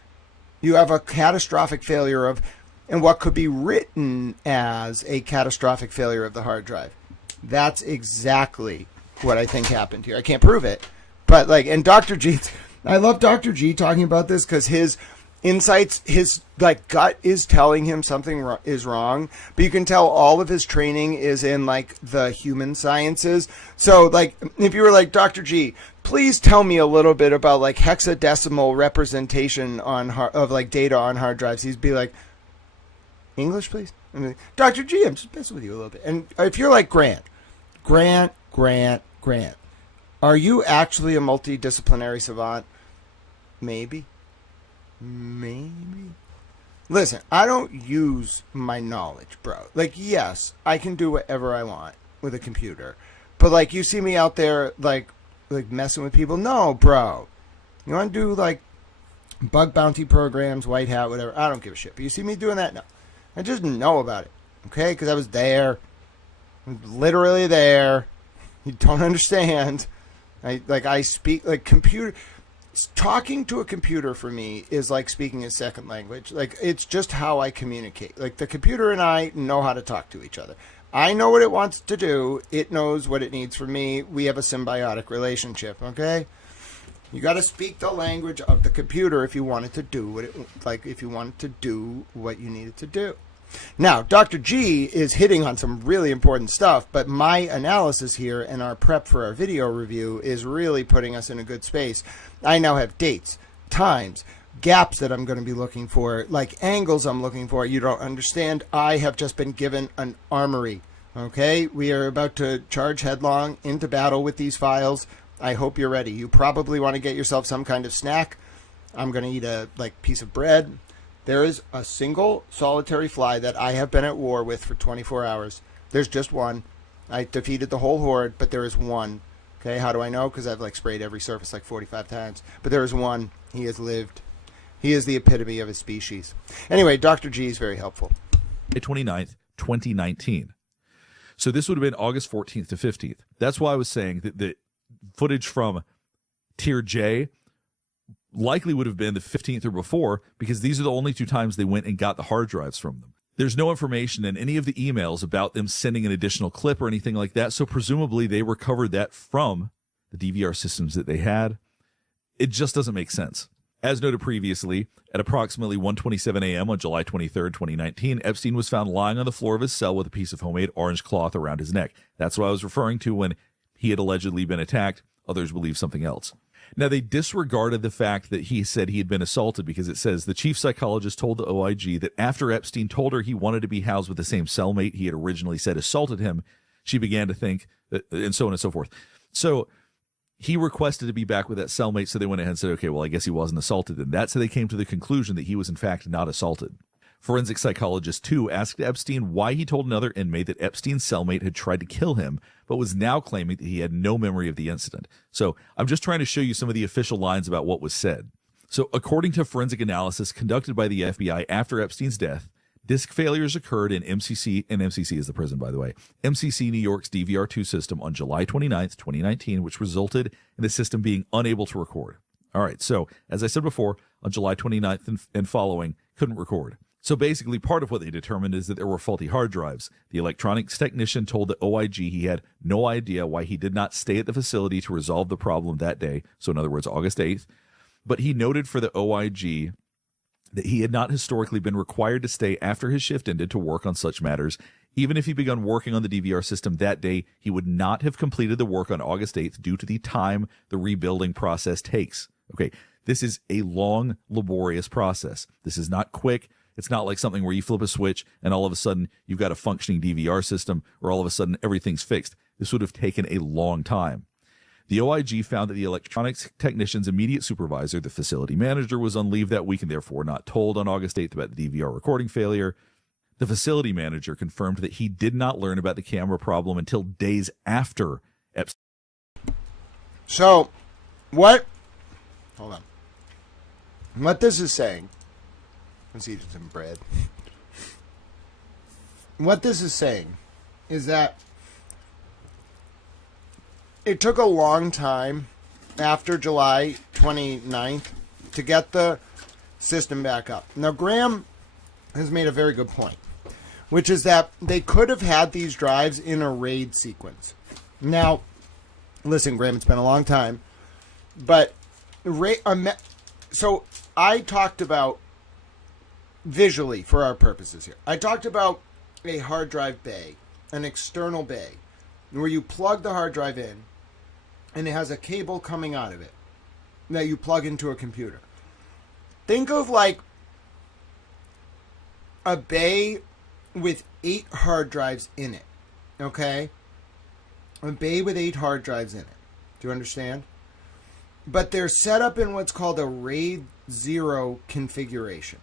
You have a catastrophic failure of, and what could be written as a catastrophic failure of the hard drive. That's exactly what I think happened here. I can't prove it, but, like, and Dr. G, I love Dr. G talking about this because his insights, his like gut is telling him something is wrong, but you can tell all of his training is in like the human sciences. So like if you were like, Dr. G, please tell me a little bit about like hexadecimal representation on of like data on hard drives, he'd be like, English, please. I mean, Dr. G, I'm just messing with you a little bit. And if you're like Grant, are you actually a multidisciplinary savant? Maybe. Listen, I don't use my knowledge, bro. Like, yes, I can do whatever I want with a computer. But, like, you see me out there, like messing with people? No, bro. You want to do, like, bug bounty programs, white hat, whatever? I don't give a shit. But you see me doing that? No. I just know about it, okay? Because I was there. I was literally there. You don't understand. I speak, like, computer... Talking to a computer for me is like speaking a second language. Like, it's just how I communicate. Like, the computer and I know how to talk to each other. I know what it wants to do. It knows what it needs from me. We have a symbiotic relationship, okay? You got to speak the language of the computer if you want it to do what it, like, if you want it to do what you need it to do. Now, Dr. G is hitting on some really important stuff, but my analysis here and our prep for our video review is really putting us in a good space. I now have dates, times, gaps that I'm going to be looking for, like angles I'm looking for. You don't understand. I have just been given an armory, okay? We are about to charge headlong into battle with these files. I hope you're ready. You probably want to get yourself some kind of snack. I'm going to eat a piece of bread. There is a single solitary fly that I have been at war with for 24 hours. There's just one. I defeated the whole horde, but there is one. Okay, how do I know? Because I've sprayed every surface 45 times. But there is one. He has lived. He is the epitome of his species. Anyway, Dr. G is very helpful. May 29th, 2019. So this would have been August 14th to 15th. That's why I was saying that the footage from Tier J likely would have been the 15th or before, because these are the only two times they went and got the hard drives from them. There's no information in any of the emails about them sending an additional clip or anything like that, so presumably they recovered that from the DVR systems that they had. It just doesn't make sense. As noted previously, at approximately 1:27 a.m. on July 23rd, 2019, Epstein was found lying on the floor of his cell with a piece of homemade orange cloth around his neck. That's what I was referring to when he had allegedly been attacked Others believe something else. Now, they disregarded the fact that he said he had been assaulted because it says the chief psychologist told the OIG that after Epstein told her he wanted to be housed with the same cellmate he had originally said assaulted him, she began to think, and so on and so forth. So he requested to be back with that cellmate, so they went ahead and said, okay, well, I guess he wasn't assaulted. And that's how they came to the conclusion that he was, in fact, not assaulted. Forensic psychologist 2 asked Epstein why he told another inmate that Epstein's cellmate had tried to kill him, but was now claiming that he had no memory of the incident. So I'm just trying to show you some of the official lines about what was said. So according to forensic analysis conducted by the FBI after Epstein's death, disk failures occurred in MCC, and MCC is the prison, by the way, MCC New York's DVR2 system on July 29th, 2019, which resulted in the system being unable to record. All right, so as I said before, on July 29th and following, couldn't record. So basically, part of what they determined is that there were faulty hard drives. The electronics technician told the OIG he had no idea why he did not stay at the facility to resolve the problem that day, so in other words, August 8th. But he noted for the OIG that he had not historically been required to stay after his shift ended to work on such matters. Even if he begun working on the DVR system that day, he would not have completed the work on August 8th due to the time the rebuilding process takes. Okay, this is a long, laborious process. This is not quick. It's not like something where you flip a switch and all of a sudden you've got a functioning DVR system, or all of a sudden everything's fixed. This would have taken a long time. The OIG found that the electronics technician's immediate supervisor, the facility manager, was on leave that week and therefore not told on August 8th about the DVR recording failure. The facility manager confirmed that he did not learn about the camera problem until days after Epstein. So, what this is saying, let's eat some bread. What this is saying is that it took a long time after July 29th to get the system back up. Now, Graham has made a very good point, which is that they could have had these drives in a RAID sequence. Now, listen, Graham, it's been a long time, but so I talked about visually for our purposes here. I talked about a hard drive bay, an external bay, where you plug the hard drive in, and it has a cable coming out of it that you plug into a computer. Think of like a bay with 8 hard drives in it, okay? A bay with 8 hard drives in it. Do you understand? But they're set up in what's called a RAID 0 configuration.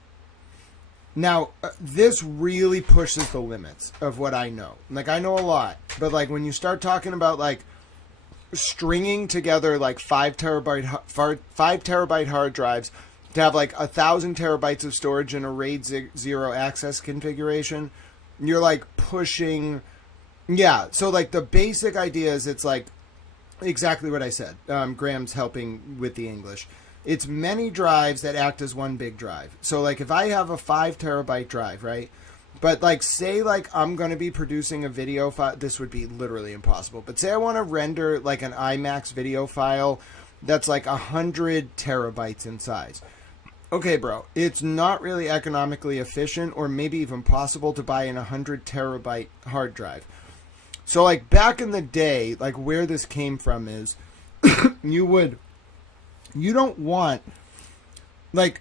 Now, this really pushes the limits of what I know. Like, I know a lot, but like when you start talking about like stringing together like 5 terabyte hard drives to have like 1,000 terabytes of storage in a RAID 0 access configuration, you're like pushing. Yeah. So like the basic idea is it's like exactly what I said. Graham's helping with the English. It's many drives that act as one big drive. So like if I have a 5 terabyte drive, right? But like say like I'm going to be producing a video file, this would be literally impossible. But say I want to render like an IMAX video file that's like 100 terabytes in size. Okay, bro, it's not really economically efficient or maybe even possible to buy an 100 terabyte hard drive. So like back in the day, like where this came from is you don't want like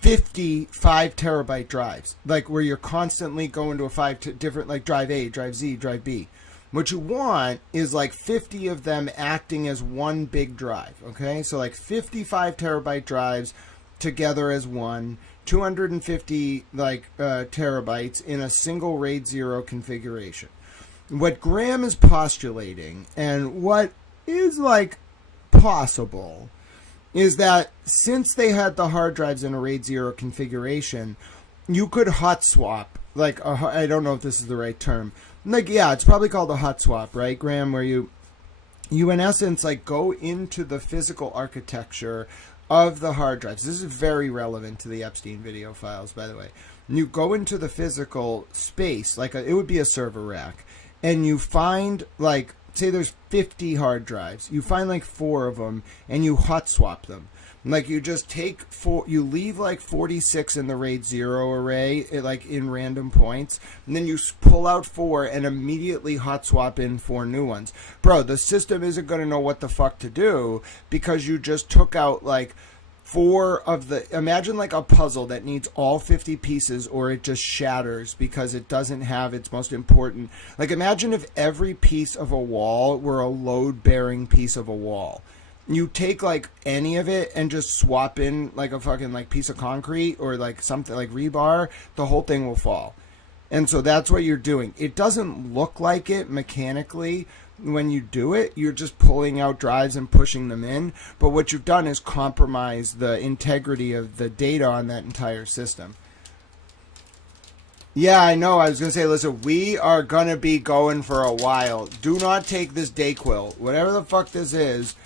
55 terabyte drives, like where you're constantly going to a different, like drive A, drive Z, drive B. What you want is like 50 of them acting as one big drive, okay? So like 55 terabyte drives together as one, 250 like terabytes in a single RAID 0 configuration. What Graham is postulating and what is like possible is that since they had the hard drives in a RAID 0 configuration, you could hot swap, like, I don't know if this is the right term. Like, yeah, it's probably called a hot swap, right, Graham, where you in essence, like, go into the physical architecture of the hard drives. This is very relevant to the Epstein video files, by the way. You go into the physical space, like it would be a server rack, and you find, like, say there's 50 hard drives. You find like 4 of them and you hot swap them. Like you just take you leave like 46 in the RAID 0 array, like in random points, and then you pull out 4 and immediately hot swap in 4 new ones. Bro, the system isn't going to know what the fuck to do because you just took out like 4 of the, imagine like a puzzle that needs all 50 pieces or it just shatters because it doesn't have its most important, like imagine if every piece of a wall were a load-bearing piece of a wall. You take like any of it and just swap in like a fucking like piece of concrete or like something like rebar, the whole thing will fall. And so that's what you're doing. It doesn't look like it mechanically when you do it. You're just pulling out drives and pushing them in. But what you've done is compromise the integrity of the data on that entire system. Yeah, I know. I was going to say, listen, we are going to be going for a while. Do not take this Dayquil. Whatever the fuck this is.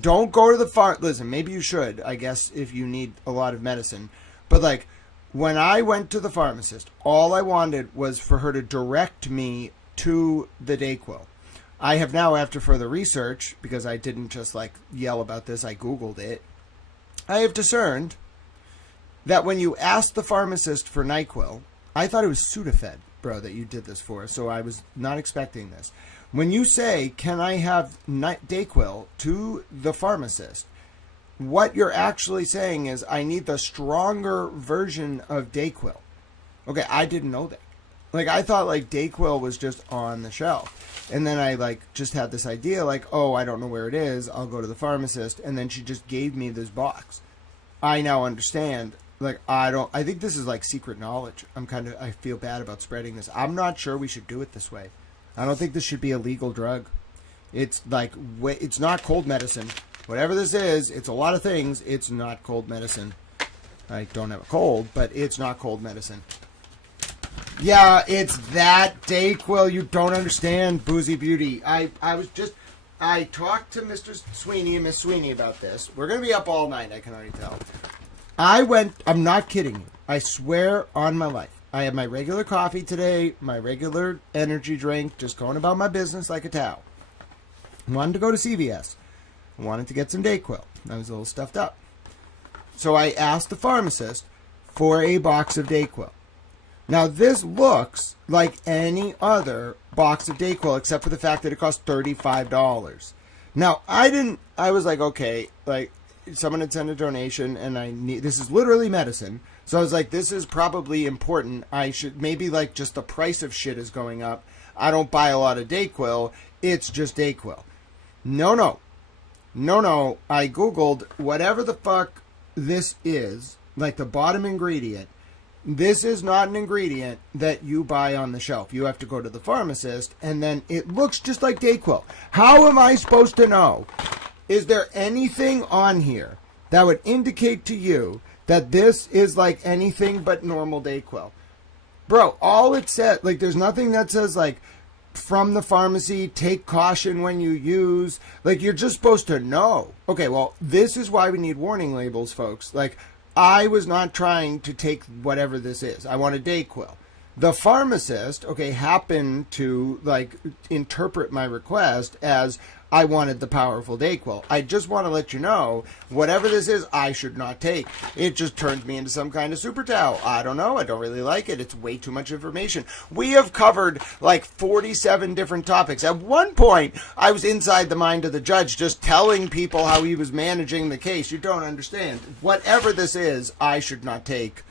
Don't go to the listen, maybe you should, I guess, if you need a lot of medicine. But, like, when I went to the pharmacist, all I wanted was for her to direct me to the Dayquil. I have now, after further research, because I didn't just, like, yell about this, I Googled it. I have discerned that when you ask the pharmacist for NyQuil, I thought it was Sudafed, bro, that you did this for, so I was not expecting this. When you say, can I have Dayquil to the pharmacist, what you're actually saying is, I need the stronger version of Dayquil. Okay, I didn't know that. Like, I thought, like, Dayquil was just on the shelf. And then I, like, just had this idea, like, oh, I don't know where it is. I'll go to the pharmacist. And then she just gave me this box. I now understand. Like, I think this is, like, secret knowledge. I feel bad about spreading this. I'm not sure we should do it this way. I don't think this should be a legal drug. It's like, it's not cold medicine. Whatever this is, it's a lot of things. It's not cold medicine. I don't have a cold, but it's not cold medicine. Yeah, it's that Dayquil. You don't understand, Boozy Beauty. I talked to Mr. Sweeney and Miss Sweeney about this. We're going to be up all night, I can already tell. I'm not kidding you. I swear on my life. I had my regular coffee today, my regular energy drink, just going about my business like a towel. Wanted to go to CVS. Wanted to get some Dayquil. I was a little stuffed up. So I asked the pharmacist for a box of Dayquil. Now, this looks like any other box of Dayquil except for the fact that it costs $35. Now, I was like, okay, like, someone had sent a donation and this is literally medicine. So I was like, this is probably important. I should, maybe like just the price of shit is going up. I don't buy a lot of Dayquil. It's just Dayquil. No. I Googled whatever the fuck this is, like the bottom ingredient. This is not an ingredient that you buy on the shelf. You have to go to the pharmacist, and then it looks just like Dayquil. How am I supposed to know? Is there anything on here that would indicate to you that this is like anything but normal Dayquil? Bro, all it said, like, there's nothing that says, like, from the pharmacy, take caution when you use. Like, you're just supposed to know. Okay, well, this is why we need warning labels, folks. Like, I was not trying to take whatever this is. I wanted Dayquil. The pharmacist, okay, happened to, like, interpret my request as I wanted the powerful Dayquil. I just want to let you know, whatever this is, I should not take. It just turns me into some kind of super towel. I don't know. I don't really like it. It's way too much information. We have covered like 47 different topics. At one point, I was inside the mind of the judge just telling people how he was managing the case. You don't understand. Whatever this is, I should not take.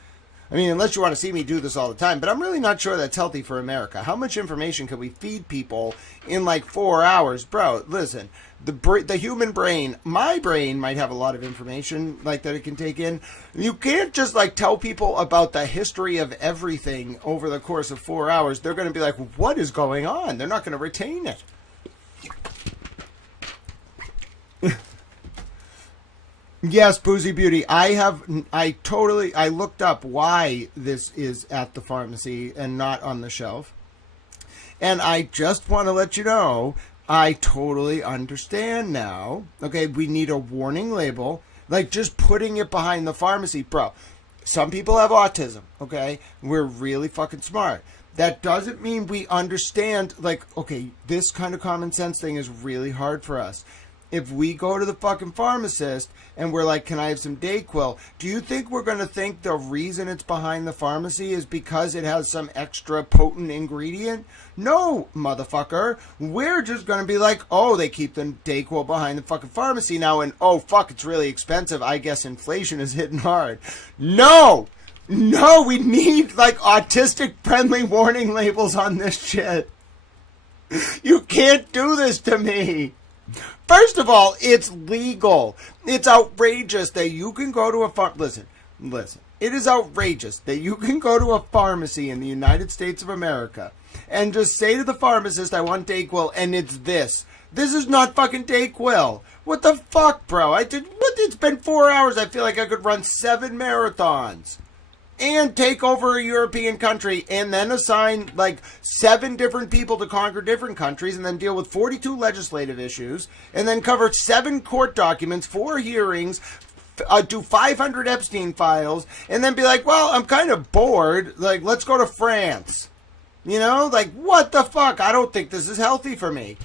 I mean, unless you want to see me do this all the time, but I'm really not sure that's healthy for America. How much information can we feed people in like 4 hours? Bro, listen, the human brain, my brain might have a lot of information like that it can take in. You can't just like tell people about the history of everything over the course of 4 hours. They're going to be like, what is going on? They're not going to retain it. Yes, Boozy Beauty. I looked up why this is at the pharmacy and not on the shelf. And I just want to let you know, I totally understand now. Okay, we need a warning label. Like, just putting it behind the pharmacy. Bro, some people have autism, okay? We're really fucking smart. That doesn't mean we understand, like, okay, this kind of common sense thing is really hard for us. if we go to the fucking pharmacist and we're like, can I have some Dayquil? Do you think we're going to think the reason it's behind the pharmacy is because it has some extra potent ingredient? No, motherfucker. We're just going to be like, oh, they keep the Dayquil behind the fucking pharmacy now, and oh, fuck, it's really expensive. I guess inflation is hitting hard. No! No, we need, like, autistic-friendly warning labels on this shit. You can't do this to me. First of all, it's legal. It's outrageous that you can go to a listen. It is outrageous that you can go to a pharmacy in the United States of America and just say to the pharmacist, I want Dayquil, and it's this. This is not fucking Dayquil. What the fuck, bro? It's been 4 hours. I feel like I could run 7 marathons. And take over a European country and then assign like 7 different people to conquer different countries and then deal with 42 legislative issues and then cover 7 court documents, 4 hearings, do 500 Epstein files and then be like, well, I'm kind of bored. Like, let's go to France. You know, like, what the fuck? I don't think this is healthy for me.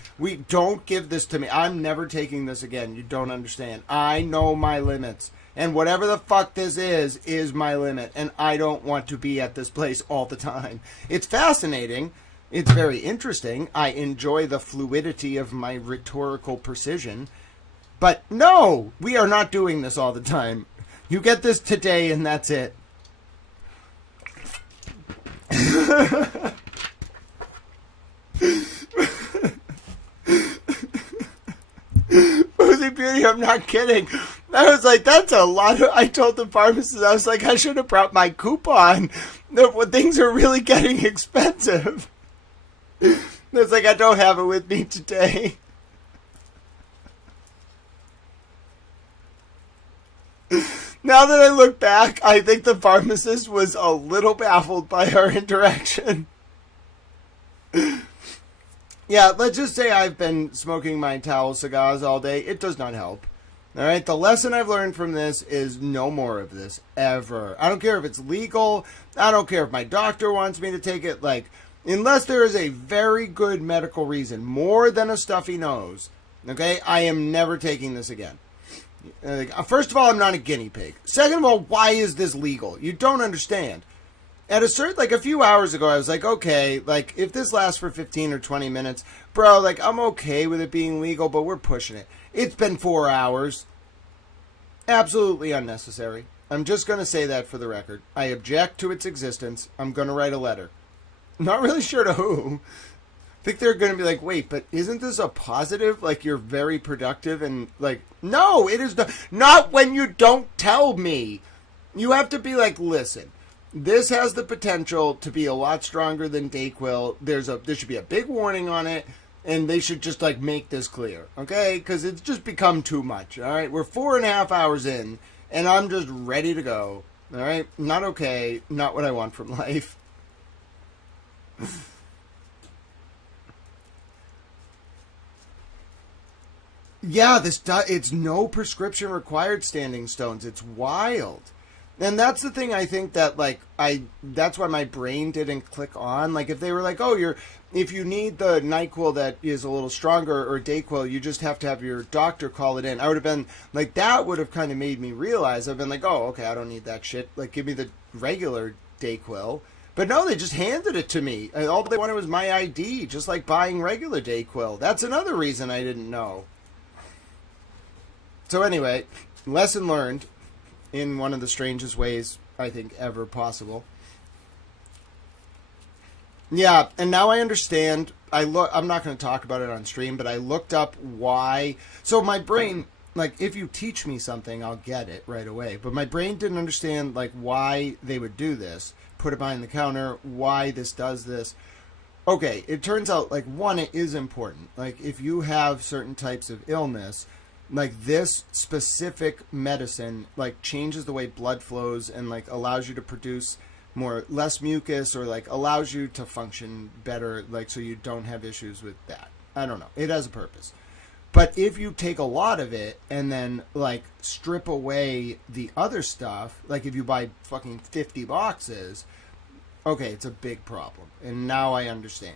Don't give this to me. I'm never taking this again. You don't understand. I know my limits. And whatever the fuck this is my limit. And I don't want to be at this place all the time. It's fascinating. It's very interesting. I enjoy the fluidity of my rhetorical precision. But no, we are not doing this all the time. You get this today and that's it. Boozy Beauty, I'm not kidding. I was like, that's a lot. I told the pharmacist, I was like, I should have brought my coupon. Things are really getting expensive. It's like, I don't have it with me today. Now that I look back, I think the pharmacist was a little baffled by our interaction. Yeah, let's just say I've been smoking my towel cigars all day. It does not help. All right, the lesson I've learned from this is no more of this, ever. I don't care if it's legal. I don't care if my doctor wants me to take it. Like, unless there is a very good medical reason, more than a stuffy nose, okay, I am never taking this again. First of all, I'm not a guinea pig. Second of all, why is this legal? You don't understand. At a certain, like a few hours ago, I was like, okay, like if this lasts for 15 or 20 minutes, bro, like I'm okay with it being legal, but we're pushing it. It's been 4 hours. Absolutely unnecessary. I'm just going to say that for the record. I object to its existence. I'm going to write a letter. I'm not really sure to who. I think they're going to be like, wait, but isn't this a positive? Like, you're very productive and like, no, it is not when you don't tell me. You have to be like, listen, this has the potential to be a lot stronger than Dayquil. There should be a big warning on it, and they should just like make this clear, okay? Because it's just become too much. All right, we're 4.5 hours in, and I'm just ready to go. All right, not okay, not what I want from life. Yeah, it's no prescription required, Standing Stones. It's wild. And that's the thing I think that, like, that's why my brain didn't click on. Like, if they were like, oh, if you need the NyQuil that is a little stronger or Dayquil, you just have to have your doctor call it in. I would have been, like, that would have kind of made me realize. I've been like, oh, okay, I don't need that shit. Like, give me the regular Dayquil. But no, they just handed it to me. And all they wanted was my ID, just like buying regular Dayquil. That's another reason I didn't know. So anyway, lesson learned in one of the strangest ways I think ever possible. Yeah, and now I understand. I'm not going to talk about it on stream, but I looked up why. So my brain, like, if you teach me something, I'll get it right away. But my brain didn't understand, like, why they would do this. Put it behind the counter, why this does this. Okay, it turns out, like, one, it is important. Like, if you have certain types of illness, like, this specific medicine, like, changes the way blood flows and, like, allows you to produce less mucus, or, like, allows you to function better, like, so you don't have issues with that. I don't know. It has a purpose. But if you take a lot of it and then, like, strip away the other stuff, like if you buy fucking 50 boxes, okay, it's a big problem. And now I understand.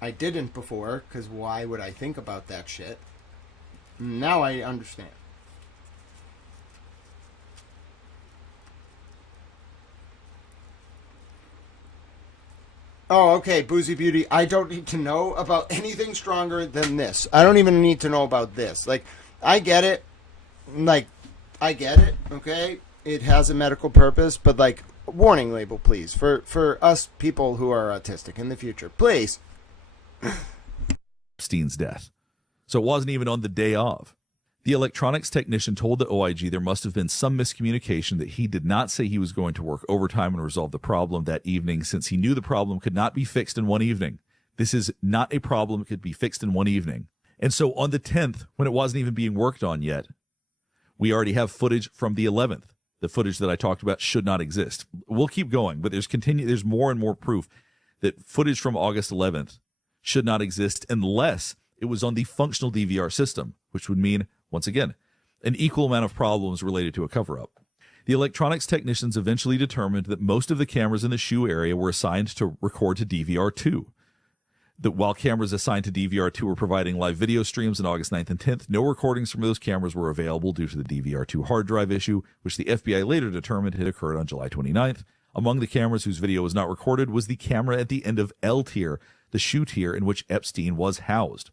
I didn't before, because why would I think about that shit? Now I understand. Oh, okay, Boozy Beauty. I don't need to know about anything stronger than this. I don't even need to know about this. Like, I get it. Like, I get it, okay? It has a medical purpose, but, like, warning label, please, for us people who are autistic in the future. Please. Epstein's death. So it wasn't even on the day of. The electronics technician told the OIG there must have been some miscommunication, that he did not say he was going to work overtime and resolve the problem that evening, since he knew the problem could not be fixed in one evening. This is not a problem that could be fixed in one evening. And so on the 10th, when it wasn't even being worked on yet, we already have footage from the 11th. The footage that I talked about should not exist. We'll keep going, but there's more and more proof that footage from August 11th should not exist unless it was on the functional DVR system, which would mean, once again, an equal amount of problems related to a cover-up. The electronics technicians eventually determined that most of the cameras in the shoe area were assigned to record to DVR2. That while cameras assigned to DVR2 were providing live video streams on August 9th and 10th, no recordings from those cameras were available due to the DVR2 hard drive issue, which the FBI later determined had occurred on July 29th. Among the cameras whose video was not recorded was the camera at the end of L tier, the shoe tier in which Epstein was housed.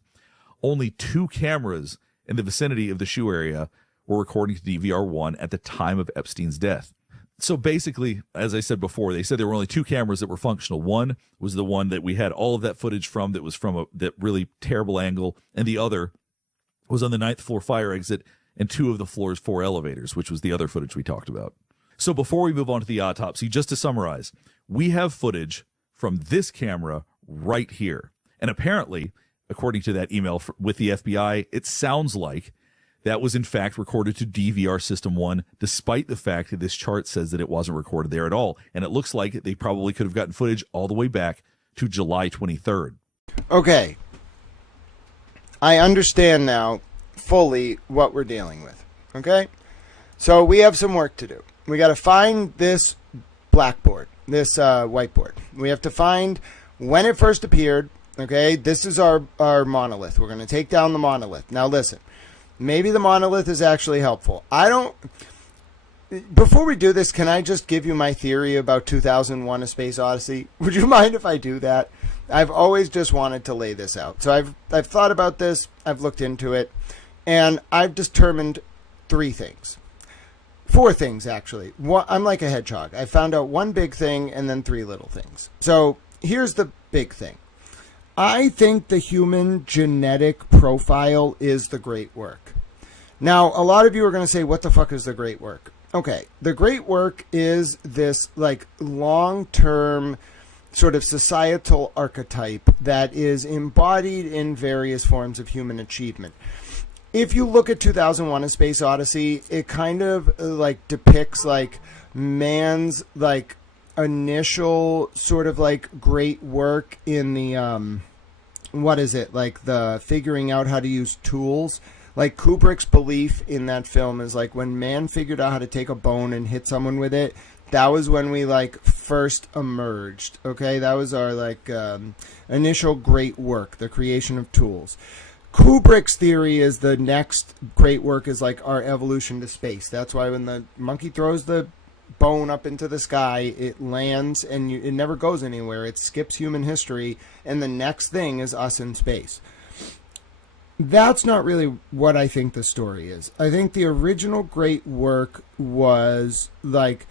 Only 2 cameras in the vicinity of the shoe area were recording to DVR1 at the time of Epstein's death. So basically, as I said before, they said there were only 2 cameras that were functional. One was the one that we had all of that footage from, that was from that really terrible angle, and the other was on the 9th floor fire exit and 2 of the floor's 4 elevators, which was the other footage we talked about. So before we move on to the autopsy, just to summarize, we have footage from this camera right here. And apparently, according to that email with the FBI, it sounds like that was in fact recorded to DVR System 1, despite the fact that this chart says that it wasn't recorded there at all. And it looks like they probably could have gotten footage all the way back to July 23rd. Okay. I understand now fully what we're dealing with. Okay? So we have some work to do. We got to find this blackboard, this whiteboard. We have to find when it first appeared. Okay? This is our monolith. We're going to take down the monolith. Now listen. Maybe the monolith is actually helpful. Before we do this, can I just give you my theory about 2001: A Space Odyssey? Would you mind if I do that? I've always just wanted to lay this out. So I've thought about this, I've looked into it, and I've determined 3 things. 4 things, actually. I'm like a hedgehog. I found out 1 big thing and then 3 little things. So here's the big thing. I think the human genetic profile is the great work. Now, a lot of you are going to say, what the fuck is the great work? Okay, the great work is this like long-term sort of societal archetype that is embodied in various forms of human achievement. If you look at 2001: A Space Odyssey, it kind of like depicts like man's like initial sort of like great work in the what is it, like the figuring out how to use tools. Like Kubrick's belief in that film is like when man figured out how to take a bone and hit someone with it, that was when we like first emerged. Okay, that was our like initial great work, the creation of tools. Kubrick's theory is the next great work is like our evolution to space. That's why when the monkey throws the bone up into the sky, it lands and it never goes anywhere. It skips human history, and the next thing is us in space. That's not really what I think the story is. I think the original great work was like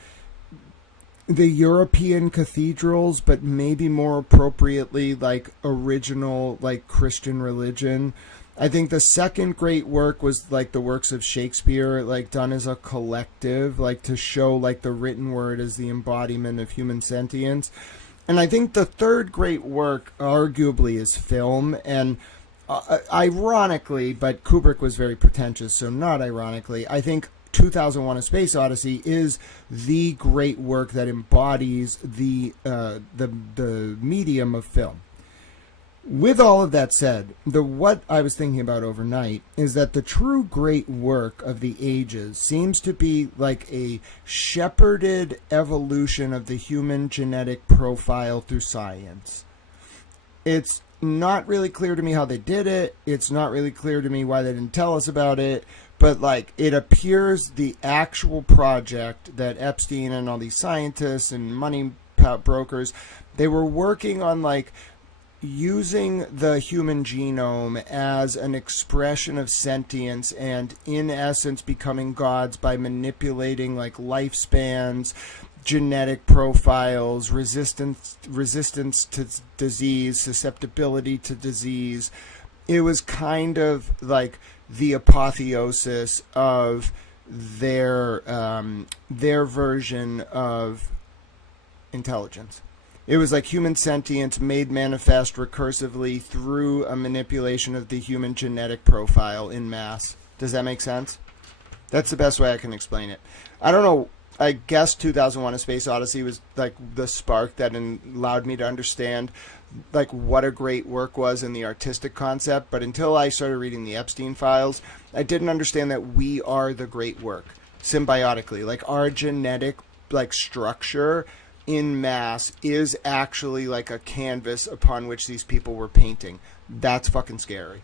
the European cathedrals, but maybe more appropriately like original like Christian religion. I think the second great work was like the works of Shakespeare, like done as a collective, like to show like the written word as the embodiment of human sentience. And I think the third great work arguably is film. And ironically, but Kubrick was very pretentious, so not ironically, I think 2001: A Space Odyssey is the great work that embodies the medium of film. With all of that said, what I was thinking about overnight is that the true great work of the ages seems to be like a shepherded evolution of the human genetic profile through science. It's not really clear to me how they did it. It's not really clear to me why they didn't tell us about it. But, like, it appears the actual project that Epstein and all these scientists and money brokers, they were working on, like, using the human genome as an expression of sentience and, in essence, becoming gods by manipulating, like, lifespans, genetic profiles, resistance to disease, susceptibility to disease. It was kind of like the apotheosis of their version of intelligence. It was like human sentience made manifest recursively through a manipulation of the human genetic profile in mass. Does that make sense? That's the best way I can explain it. I don't know. I guess 2001: A Space Odyssey was like the spark that allowed me to understand like what a great work was in the artistic concept. But until I started reading the Epstein files, I didn't understand that we are the great work symbiotically. Like our genetic like structure in mass is actually like a canvas upon which these people were painting. That's fucking scary.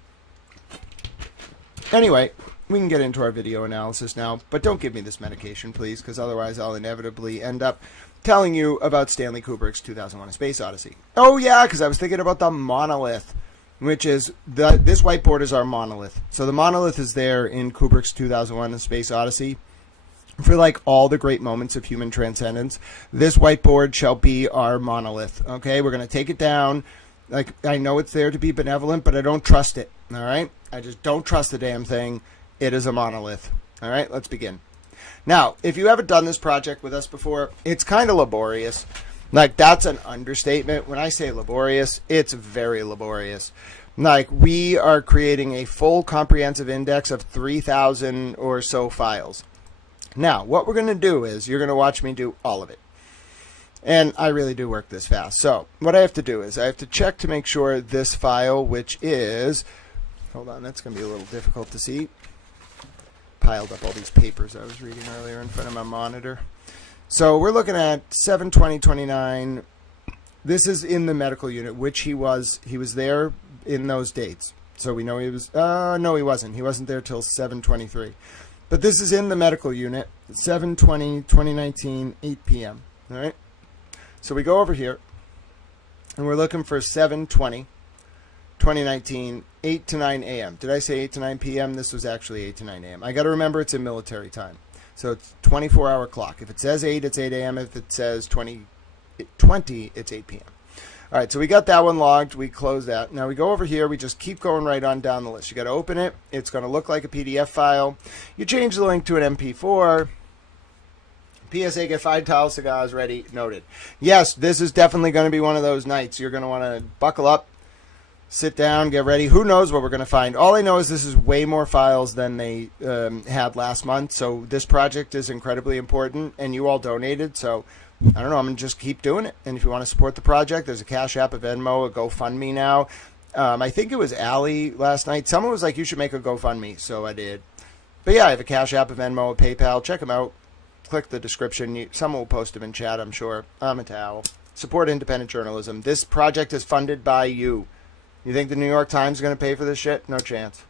Anyway, we can get into our video analysis now, but don't give me this medication, please, because otherwise I'll inevitably end up telling you about Stanley Kubrick's 2001: A Space Odyssey. Oh yeah, because I was thinking about the monolith, which is this whiteboard is our monolith. So the monolith is there in Kubrick's 2001: A Space Odyssey. For like all the great moments of human transcendence, this whiteboard shall be our monolith. Okay, we're going to take it down. Like, I know it's there to be benevolent, but I don't trust it. All right, I just don't trust the damn thing. It is a monolith. All right, let's begin. Now, if you haven't done this project with us before, it's kind of laborious. Like, that's an understatement. When I say laborious, it's very laborious. Like, we are creating a full comprehensive index of 3,000 or so files. Now, what we're going to do is you're going to watch me do all of it. And I really do work this fast. So what I have to do is I have to check to make sure this file, which is, hold on, that's going to be a little difficult to see. Piled up all these papers I was reading earlier in front of my monitor. So we're looking at 7/20/29. This is in the medical unit, which he was there in those dates. So we know he was, no, he wasn't. He wasn't there till 7/23. But this is in the medical unit, 7/20/2019, 8 p.m. All right. So we go over here, and we're looking for 7/20/2019, 8 to 9 a.m. Did I say 8 to 9 p.m.? This was actually 8 to 9 a.m. I got to remember it's in military time. So it's 24-hour clock. If it says 8, it's 8 a.m. If it says 20, it's 8 p.m. All right, so we got that one logged. We close that. Now we go over here. We just keep going right on down the list. You got to open it. It's going to look like a PDF file. You change the link to an MP4. PSA, get 5 towel cigars ready. Noted. Yes, this is definitely going to be one of those nights. You're going to want to buckle up, sit down, get ready. Who knows what we're going to find? All I know is this is way more files than they had last month. So this project is incredibly important, and you all donated. So I don't know. I'm going to just keep doing it. And if you want to support the project, there's a Cash App, a Venmo, a GoFundMe now. I think it was Allie last night. Someone was like, you should make a GoFundMe. So I did. But yeah, I have a Cash App, a Venmo, a PayPal. Check them out. Click the description. Someone will post them in chat, I'm sure. I'm a towel. Support independent journalism. This project is funded by you. You think the New York Times is going to pay for this shit? No chance.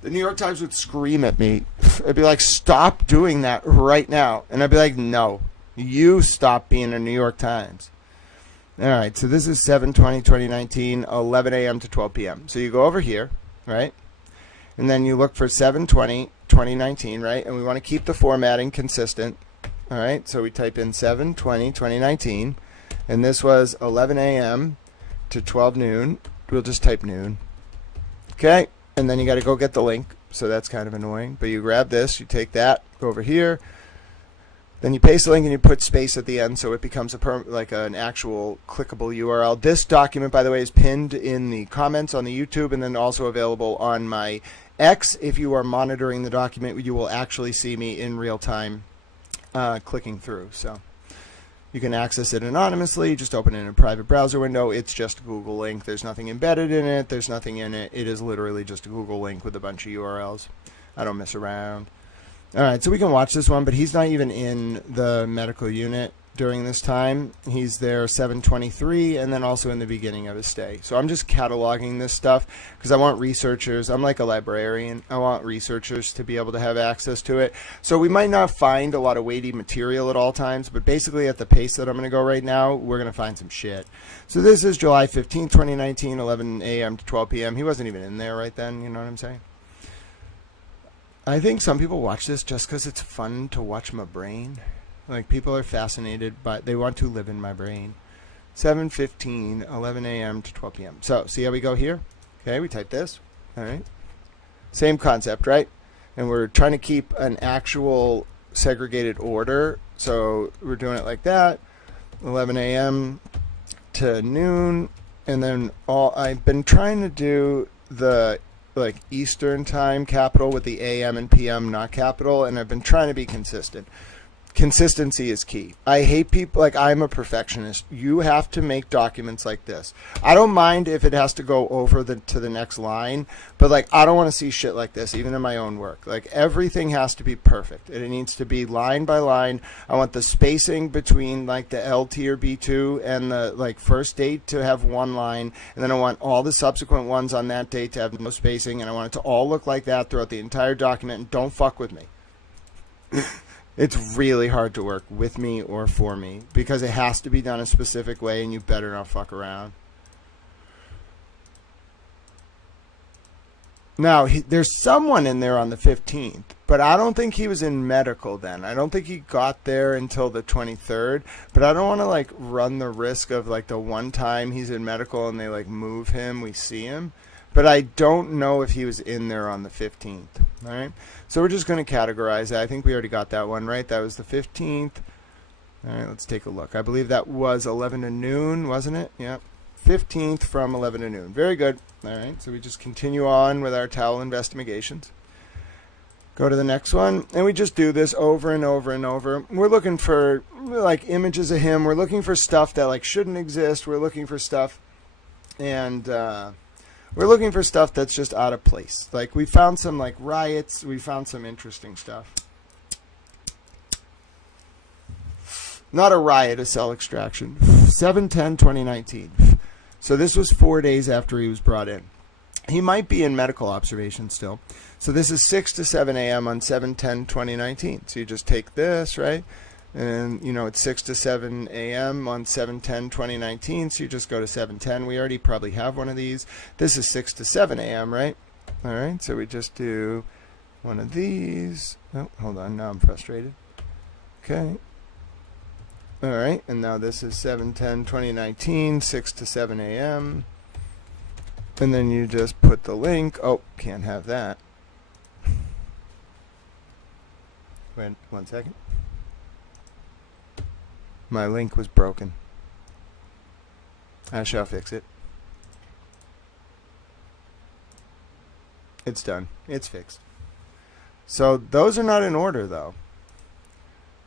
The New York Times would scream at me. It'd be like, stop doing that right now. And I'd be like, no, you stop being a New York Times. All right, so this is 7/20/2019, 11 a.m. to 12 p.m. So you go over here, right? And then you look for 7/20/2019, right? And we want to keep the formatting consistent. All right, so we type in 7/20/2019. And this was 11 a.m. to 12 noon. We'll just type noon. Okay. And then you got to go get the link. So that's kind of annoying. But you grab this, you take that, go over here. Then you paste the link and you put space at the end so it becomes like an actual clickable URL. This document, by the way, is pinned in the comments on the YouTube and then also available on my X. If you are monitoring the document, you will actually see me in real time clicking through. So you can access it anonymously. Just open it in a private browser window. It's just a Google link. There's nothing embedded in it. There's nothing in it. It is literally just a Google link with a bunch of URLs. I don't mess around. All right, so we can watch this one, but he's not even in the medical unit. during this time. He's there 7:23, and then also in the beginning of his stay. So I'm just cataloging this stuff because I want researchers. I'm like a librarian. I want researchers to be able to have access to it. So we might not find a lot of weighty material at all times, but basically at the pace that I'm going to go right now, we're going to find some shit. So this is July 15, 2019, 11 a.m. to 12 p.m. He wasn't even in there right then, you know what I'm saying? I think some people watch this just because it's fun to watch my brain. Like, people are fascinated, but they want to live in my brain. 7:15, 11 a.m. to 12 p.m. So, see how we go here? Okay, we type this. All right. Same concept, right? And we're trying to keep an actual segregated order. So, we're doing it like that. 11 a.m. to noon. And then I've been trying to do the like Eastern time capital with the AM and PM not capital, and I've been trying to be consistent. Consistency is key. I hate people, like, I'm a perfectionist. You have to make documents like this. I don't mind if it has to go over to the next line, but like, I don't want to see shit like this, even in my own work. Like, everything has to be perfect, and it needs to be line by line. I want the spacing between like the LT or B2 and the like first date to have one line, and then I want all the subsequent ones on that date to have no spacing, and I want it to all look like that throughout the entire document, and don't fuck with me. It's really hard to work with me or for me because it has to be done a specific way, and you better not fuck around. Now, there's someone in there on the 15th, but I don't think he was in medical then. I don't think he got there until the 23rd, but I don't want to like run the risk of like the one time he's in medical and they like move him, we see him. But I don't know if he was in there on the 15th. All right. So we're just going to categorize that. I think we already got that one, right? That was the 15th. All right. Let's take a look. I believe that was 11 to noon, wasn't it? Yep. 15th from 11 to noon. Very good. All right. So we just continue on with our towel investigations. Go to the next one. And we just do this over and over and over. We're looking for like images of him. We're looking for stuff that like shouldn't exist. We're looking for stuff and, we're looking for stuff that's just out of place. Like, we found some, like, riots. We found some interesting stuff. Not a riot, a cell extraction. 7/10/2019. So this was 4 days after he was brought in. He might be in medical observation still. So this is 6 to 7 a.m. on 7/10/2019. So you just take this, right? And, you know, it's 6 to 7 a.m. on 7/10/2019, so you just go to 7/10. We already probably have one of these. This is 6 to 7 a.m., right? All right, so we just do one of these. Oh, hold on, now I'm frustrated. Okay. All right, and now this is 7/10/2019, 6 to 7 a.m. And then you just put the link. Oh, can't have that. Wait, 1 second. My link was broken. I shall fix it. It's done. It's fixed. So those are not in order, though.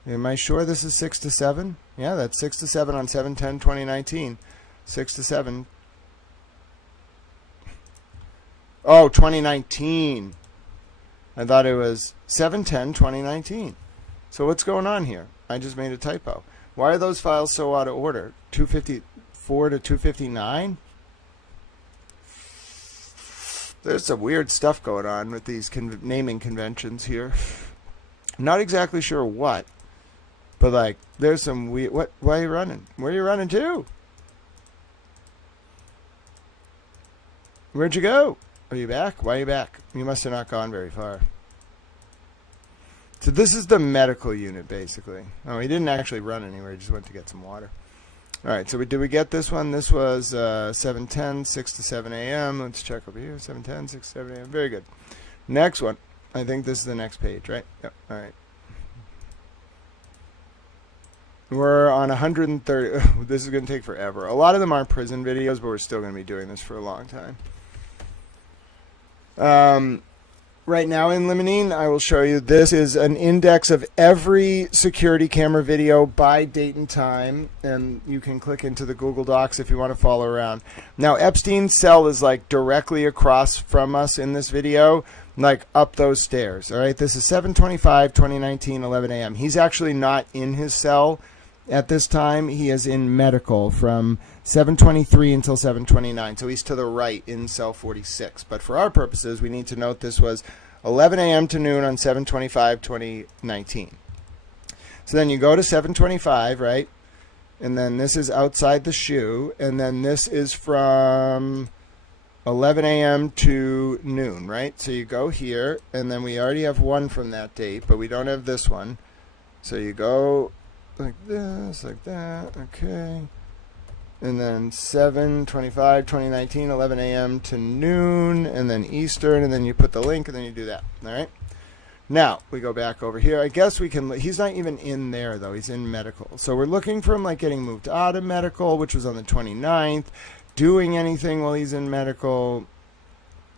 Am I sure this is 6 to 7? Yeah, that's 6 to 7 on 7/10/2019. 6 to 7. Oh, 2019. I thought it was 7/10/2019. So what's going on here? I just made a typo. Why are those files so out of order? 254 to 259? There's some weird stuff going on with these naming conventions here. Not exactly sure what, but like, there's some weird. What? Why are you running? Where are you running to? Where'd you go? Are you back? Why are you back? You must have not gone very far. So this is the medical unit, basically. Oh, he didn't actually run anywhere. He just went to get some water. All right, so did we get this one? This was 7:10, 6 to 7 a.m. Let's check over here. 7:10, 6 to 7 a.m. Very good. Next one. I think this is the next page, right? Yep. All right. We're on 130. This is going to take forever. A lot of them are prison videos, but we're still going to be doing this for a long time. Right now in Limonene, I will show you, this is an index of every security camera video by date and time, and you can click into the Google Docs if you want to follow around. Now, Epstein's cell is like directly across from us in this video, like up those stairs, all right? This is 7/25/2019, 11 a.m. He's actually not in his cell at this time, he is in medical from 7:23 until 7:29. So he's to the right in cell 46. But for our purposes, we need to note this was 11 a.m. to noon on 7/25/2019. So then you go to 7:25, right? And then this is outside the shoe. And then this is from 11 a.m. to noon, right? So you go here, and then we already have one from that date, but we don't have this one. So you go like this, like that, okay. And then 7/25/2019, 11 a.m. to noon, and then Eastern, and then you put the link, and then you do that, all right? Now, we go back over here. I guess we can, he's not even in there, though. He's in medical. So we're looking for him, like, getting moved out of medical, which was on the 29th, doing anything while he's in medical,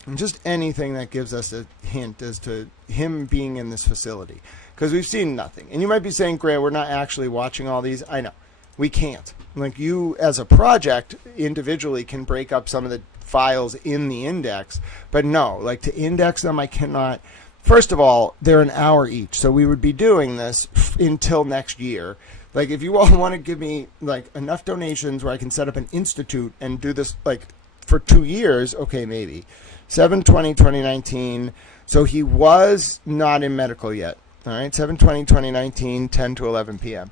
and just anything that gives us a hint as to him being in this facility. Because we've seen nothing. And you might be saying, Grant, we're not actually watching all these. I know. We can't. Like, you, as a project, individually can break up some of the files in the index. But no, like, to index them, I cannot. First of all, they're an hour each. So we would be doing this until next year. Like, if you all want to give me, like, enough donations where I can set up an institute and do this, like, for 2 years, okay, maybe. 7/20/2019. So he was not in medical yet. All right, 7/20/2019, 10 to 11 p.m.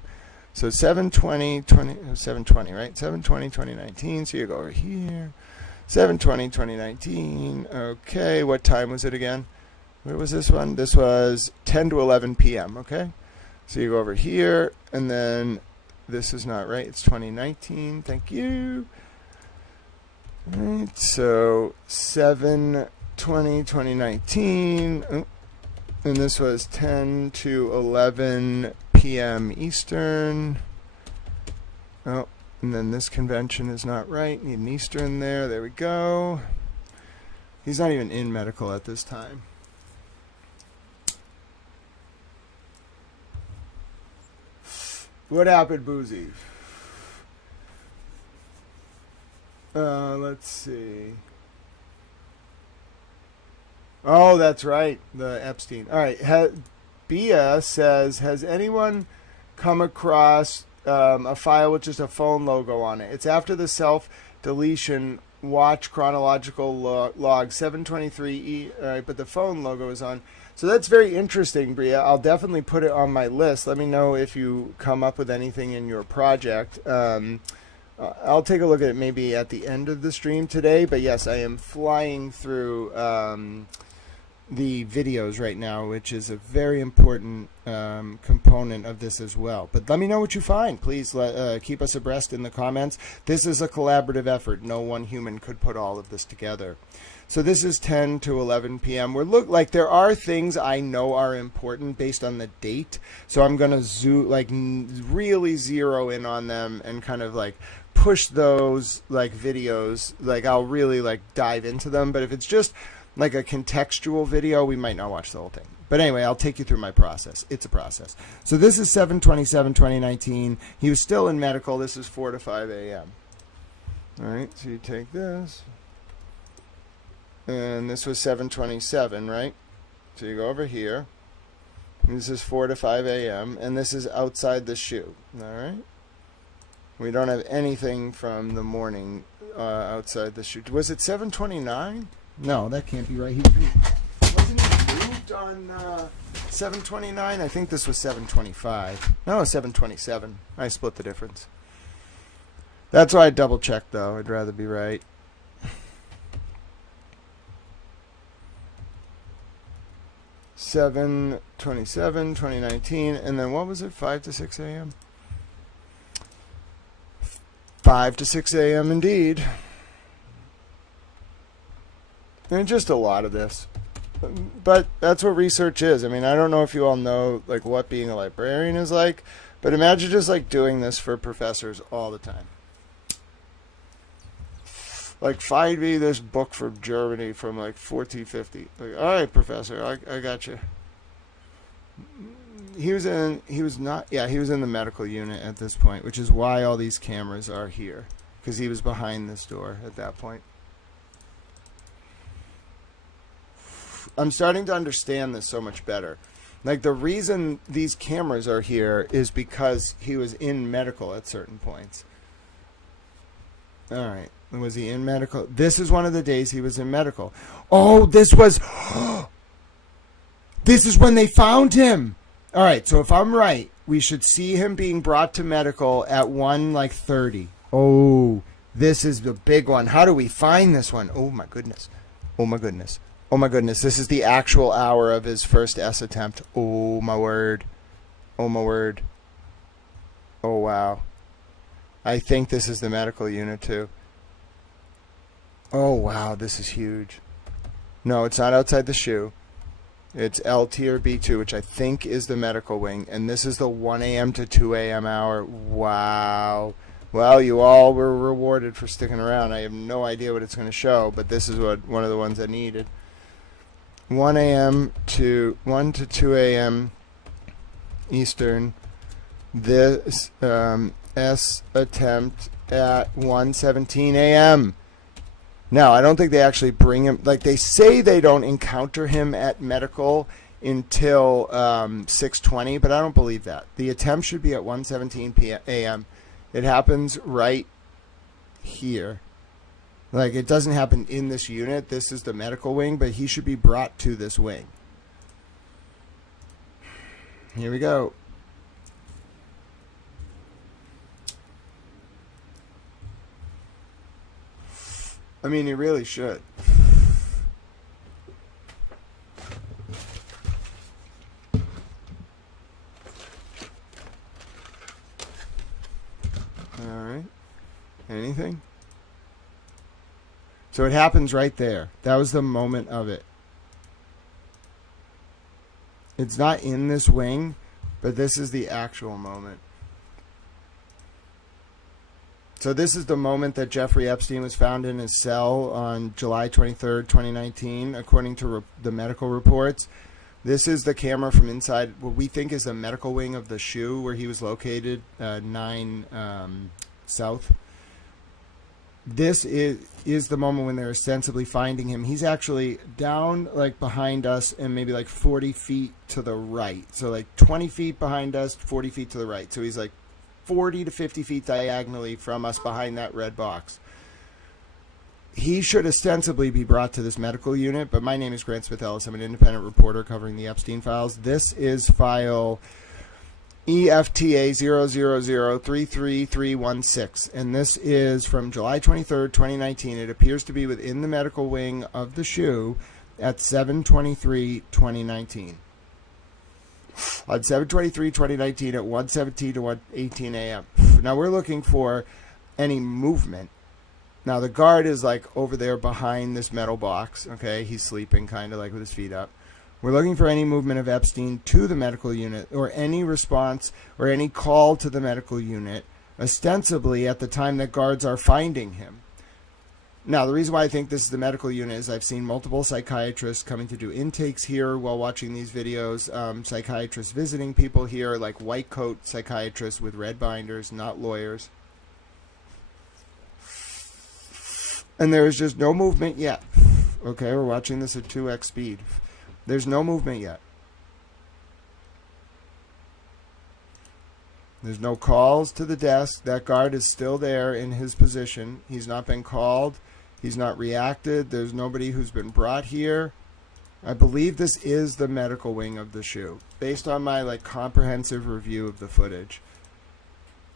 So 7/20/20, right? 7/20/2019. So you go over here. 7/20/2019. Okay, what time was it again? Where was this one? This was 10 to 11 p.m. Okay, so you go over here, and then this is not right. It's 2019. Thank you. All right, so 7/20/2019. Oh. And this was 10 to 11 p.m. Eastern. Oh, and then this convention is not right. Need an Eastern there. There we go. He's not even in medical at this time. What happened, Boozy? Let's see. Oh, that's right, the Epstein. All right, Bia says, has anyone come across a file with just a phone logo on it? It's after the self-deletion, watch chronological log 723E, all right, but the phone logo is on. So that's very interesting, Bria. I'll definitely put it on my list. Let me know if you come up with anything in your project. I'll take a look at it maybe at the end of the stream today, but yes, I am flying through the videos right now, which is a very important component of this as well. But let me know what you find. Please keep us abreast in the comments. This is a collaborative effort. No one human could put all of this together. So this is 10 to 11 p.m. Like, there are things I know are important based on the date. So I'm going to really zero in on them and kind of like push those like videos. Like, I'll really like dive into them. But if it's just like a contextual video, we might not watch the whole thing. But anyway, I'll take you through my process. It's a process. So this is 7/27/2019. He was still in medical. This is 4 to 5 a.m. All right, so you take this. And this was 7/27, right? So you go over here. And this is 4 to 5 a.m. And this is outside the shoe. All right? We don't have anything from the morning outside the shoe. Was it 7/29? No, that can't be right. Wasn't he moved on 7/29? I think this was 7/25. No, 7/27. I split the difference. That's why I double checked, though. I'd rather be right. (7/27/2019), and then what was it? 5 to 6 a.m. 5 to 6 a.m. indeed. And just a lot of this. But that's what research is. I mean, I don't know if you all know like what being a librarian is like, but imagine just like doing this for professors all the time. Like, find me this book from Germany from like 1450. Like, all right, professor, I got you. He was in the medical unit at this point, which is why all these cameras are here, because he was behind this door at that point. I'm starting to understand this so much better. Like, the reason these cameras are here is because he was in medical at certain points. All right. Was he in medical? This is one of the days he was in medical. Oh, this was... This is when they found him. All right. So if I'm right, we should see him being brought to medical at 1:30. Oh, this is the big one. How do we find this one? Oh, my goodness. Oh, my goodness. Oh my goodness, this is the actual hour of his first S attempt. Oh my word. Oh my word. Oh wow. I think this is the medical unit too. Oh wow, this is huge. No, it's not outside the shoe. It's LT or B2, which I think is the medical wing. And this is the 1 a.m. to 2 a.m. hour. Wow. Well, you all were rewarded for sticking around. I have no idea what it's going to show, but this is one of the ones I needed. 1 a.m. to 1 to 2 a.m. Eastern. This S attempt at 1:17 a.m. Now, I don't think they actually bring him. Like, they say they don't encounter him at medical until 6:20, but I don't believe that. The attempt should be at 1:17 a.m. It happens right here. Like, it doesn't happen in this unit. This is the medical wing, but he should be brought to this wing. Here we go. I mean, he really should. All right. Anything? So it happens right there. That was the moment of it. It's not in this wing, but this is the actual moment. So this is the moment that Jeffrey Epstein was found in his cell on July 23rd, 2019, according to the medical reports. This is the camera from inside what we think is the medical wing of the SHU where he was located, 9 South. This is the moment when they're ostensibly finding him. He's actually down like behind us and maybe like 40 feet to the right. So like 20 feet behind us, 40 feet to the right. So he's like 40 to 50 feet diagonally from us behind that red box. He should ostensibly be brought to this medical unit, but my name is Grant Smith Ellis. I'm an independent reporter covering the Epstein files. This is file EFTA 000-33316, and this is from July 23rd, 2019. It appears to be within the medical wing of the SHU at 7/23/2019. On 7/23/2019 at 1:17 to 1:18 a.m. Now we're looking for any movement. Now the guard is like over there behind this metal box. Okay, he's sleeping kind of like with his feet up. We're looking for any movement of Epstein to the medical unit or any response or any call to the medical unit, ostensibly at the time that guards are finding him. Now, the reason why I think this is the medical unit is I've seen multiple psychiatrists coming to do intakes here while watching these videos. Psychiatrists visiting people here, like white coat psychiatrists with red binders, not lawyers. And there is just no movement yet. Okay, we're watching this at 2x speed. There's no movement yet. There's no calls to the desk. That guard is still there in his position. He's not been called. He's not reacted. There's nobody who's been brought here. I believe this is the medical wing of the SHU, based on my comprehensive review of the footage.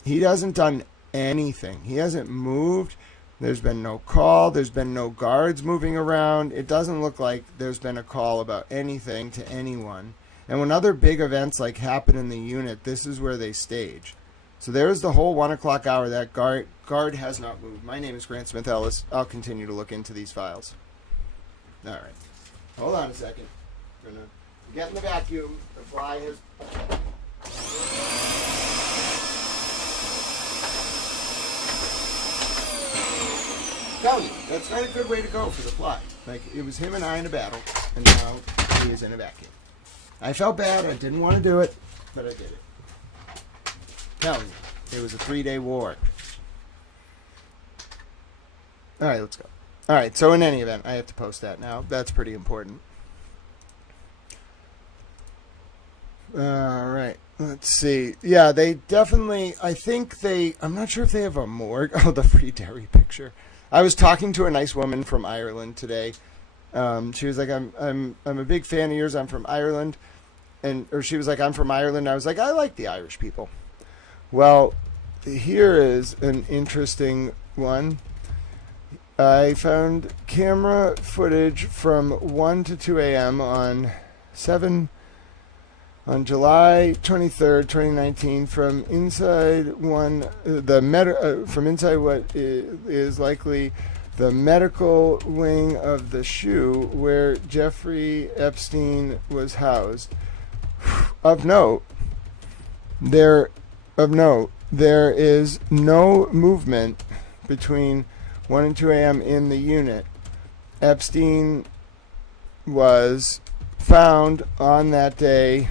He hasn't done anything. He hasn't moved. There's been no call. There's been no guards moving around. It doesn't look like there's been a call about anything to anyone. And when other big events happen in the unit, this is where they stage. So there's the whole 1 o'clock hour. That guard has not moved. My name is Grant Smith Ellis. I'll continue to look into these files. All right. Hold on a second. I'm going to get in the vacuum. The fly has... Tell you, that's not a good way to go for the fly. It was him and I in a battle, and now he is in a vacuum. I felt bad. I didn't want to do it, but I did it. Tell you, it was a 3-day war. All right, let's go. All right, so in any event, I have to post that now. That's pretty important. All right. Let's see. Yeah, they definitely, I'm not sure if they have a morgue. Oh, the free dairy picture. I was talking to a nice woman from Ireland today. She was like, I'm a big fan of yours. I'm from Ireland. Or she was like, I'm from Ireland. I was like, I like the Irish people. Well, here is an interesting one. I found camera footage from 1 to 2 a.m. on July 23rd, 2019, from inside from inside what is likely the medical wing of the SHU where Jeffrey Epstein was housed. Of note, there is no movement between 1 and 2 a.m. in the unit. Epstein was found on that day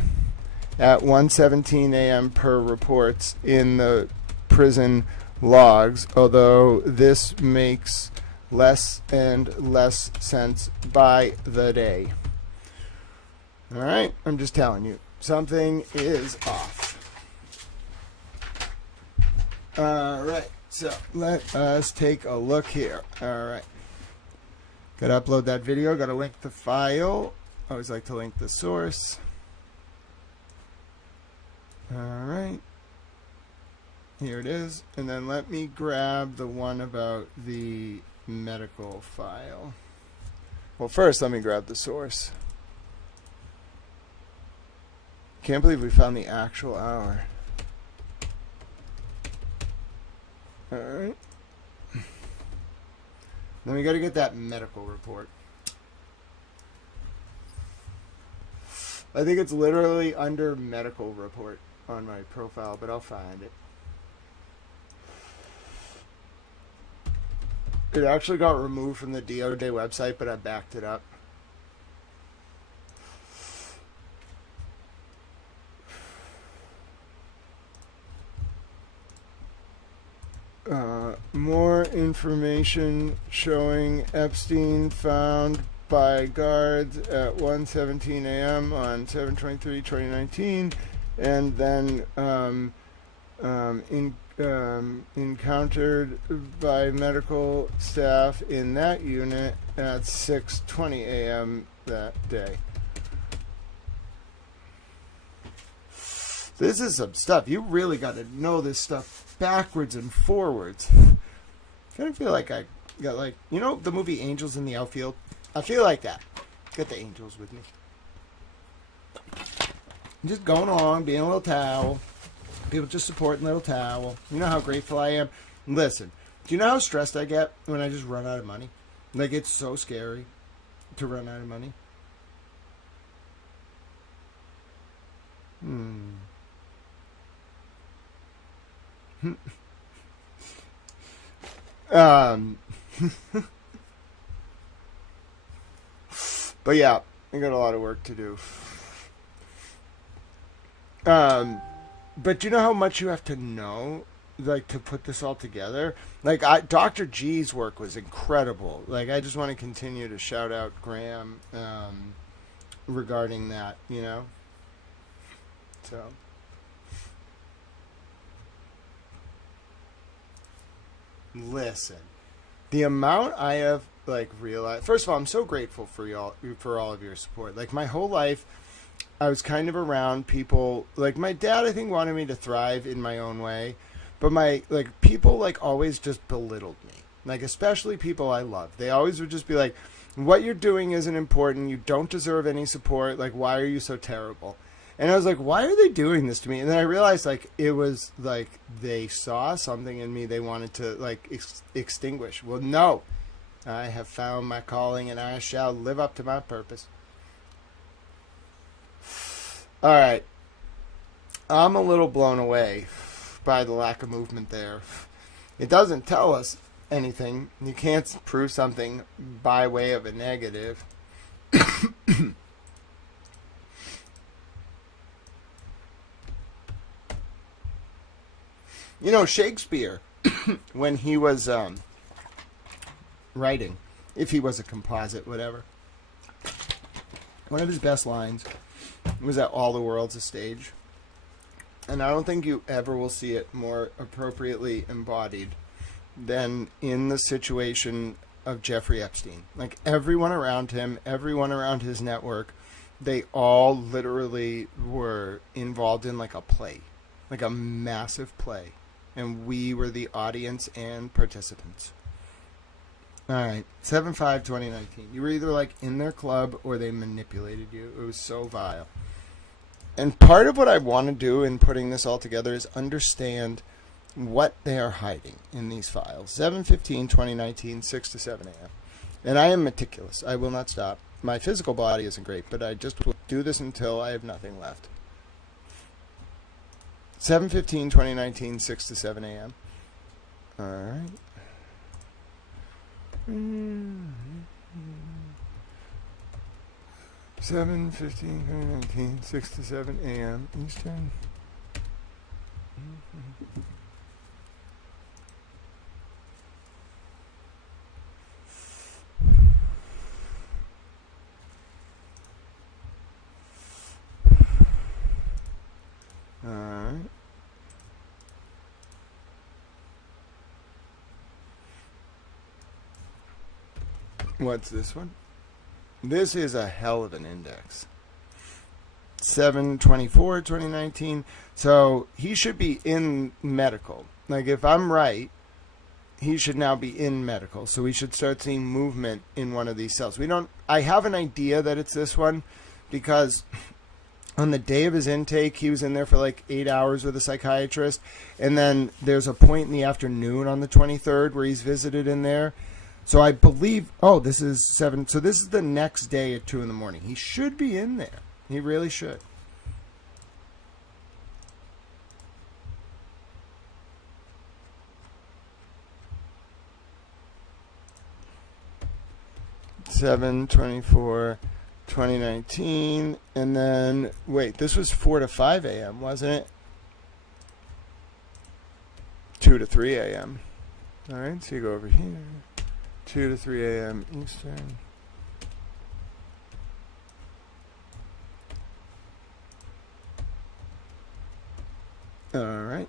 at 1:17 a.m. per reports in the prison logs, although this makes less and less sense by the day. All right, I'm just telling you, something is off. All right, so let us take a look here. All right. Got to upload that video, got to link the file. I always like to link the source. All right. Here it is. And then let me grab the one about the medical file. Well, first, let me grab the source. Can't believe we found the actual hour. All right. Then we got to get that medical report. I think it's literally under medical report on my profile, but I'll find it. It actually got removed from the DOJ website, but I backed it up. More information showing Epstein found by guards at 1:17 a.m. on 7/23/2019, and then encountered by medical staff in that unit at 6:20 a.m. that day. This is some stuff. You really got to know this stuff backwards and forwards. I kind of feel like I got, like, you know the movie Angels in the Outfield? I feel like that. Got the angels with me. I'm just going along, being a little towel. People just supporting little towel. You know how grateful I am? Listen, do you know how stressed I get when I just run out of money? Like, it's so scary to run out of money. But yeah, I got a lot of work to do. But you know how much you have to know, like, to put this all together? Like, Dr. G's work was incredible. Like, I just want to continue to shout out Graham regarding that, you know? So. Listen, the amount I have, like, realized. First of all, I'm so grateful for y'all, for all of your support. Like, my whole life, I was kind of around people. Like, my dad, I think, wanted me to thrive in my own way, but people, like, always just belittled me. Like, especially people I love. They always would just be like, "What you're doing isn't important. You don't deserve any support. Like, why are you so terrible?" And I was like, why are they doing this to me? And then I realized, like, it was like they saw something in me they wanted to, like, extinguish. Well, no. I have found my calling and I shall live up to my purpose. All right. I'm a little blown away by the lack of movement there. It doesn't tell us anything. You can't prove something by way of a negative. You know, Shakespeare, when he was writing, if he was a composite, whatever, one of his best lines was that All the World's a Stage. And I don't think you ever will see it more appropriately embodied than in the situation of Jeffrey Epstein. Like, everyone around him, everyone around his network, they all literally were involved in like a play, like a massive play. And we were the audience and participants. All right, 7/5/2019. You were either like in their club or they manipulated you. It was so vile. And part of what I want to do in putting this all together is understand what they are hiding in these files. 7/15/2019, 6 to 7 a.m. And I am meticulous. I will not stop. My physical body isn't great, but I just will do this until I have nothing left. 7/15/2019, 6 to 7 a.m. All right. 7/15/2019, 6 to 7 a.m. Eastern. All right. What's this one? This is a hell of an index. 7/24/2019. So he should be in medical. Like, if I'm right, he should now be in medical. So we should start seeing movement in one of these cells. I have an idea that it's this one because on the day of his intake, he was in there for like 8 hours with a psychiatrist. And then there's a point in the afternoon on the 23rd where he's visited in there. So I believe, this is 7. So this is the next day at 2 in the morning. He should be in there. He really should. Seven 24/2019, and then wait, this was 4 to 5 a.m., wasn't it? 2 to 3 a.m. All right, so you go over here. 2 to 3 a.m. Eastern. All right.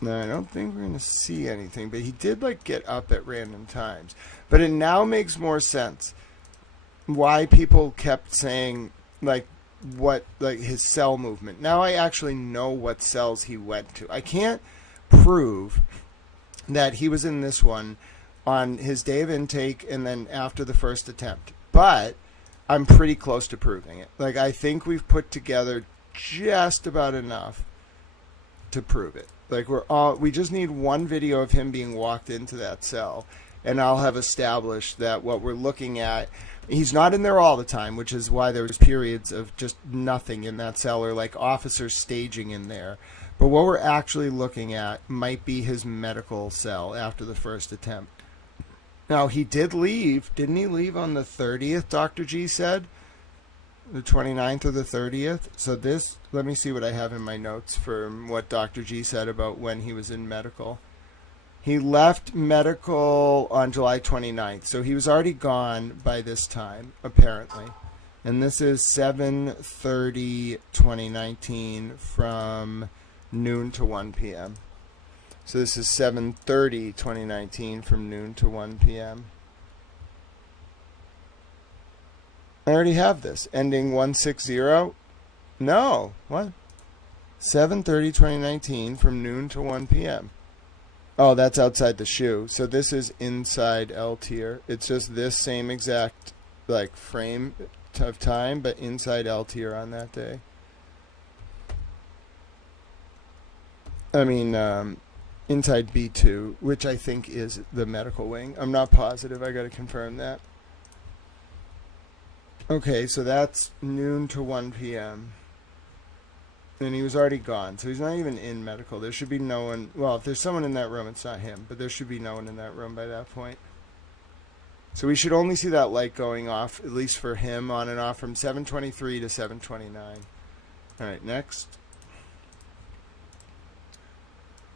No, I don't think we're going to see anything, but he did like get up at random times. But it now makes more sense why people kept saying like his cell movement. Now I actually know what cells he went to. I can't prove that he was in this one on his day of intake and then after the first attempt, but I'm pretty close to proving it. Like, I think we've put together just about enough to prove it. Like, we just need one video of him being walked into that cell, and I'll have established that what we're looking at, he's not in there all the time, which is why there's periods of just nothing in that cell, or like officers staging in there. But what we're actually looking at might be his medical cell after the first attempt. Now, he did leave. Didn't he leave on the 30th, Dr. G said? The 29th or the 30th? So this, let me see what I have in my notes for what Dr. G said about when he was in medical. He left medical on July 29th, so he was already gone by this time, apparently. And this is 7/30/2019 from noon to 1 p.m. So this is 7/30/2019 from noon to 1 p.m. I already have this. Ending 160. No. What? 7/30/2019 from noon to 1 p.m. Oh, that's outside the shoe. So this is inside L tier. It's just this same exact like frame of time, but inside L tier on that day. I mean, inside B2, which I think is the medical wing. I'm not positive. I got to confirm that. Okay, so that's noon to 1 p.m. And he was already gone, so he's not even in medical. There should be no one. Well, if there's someone in that room, it's not him, but there should be no one in that room by that point. So we should only see that light going off, at least for him, on and off from 7:23 to 7:29. All right, next.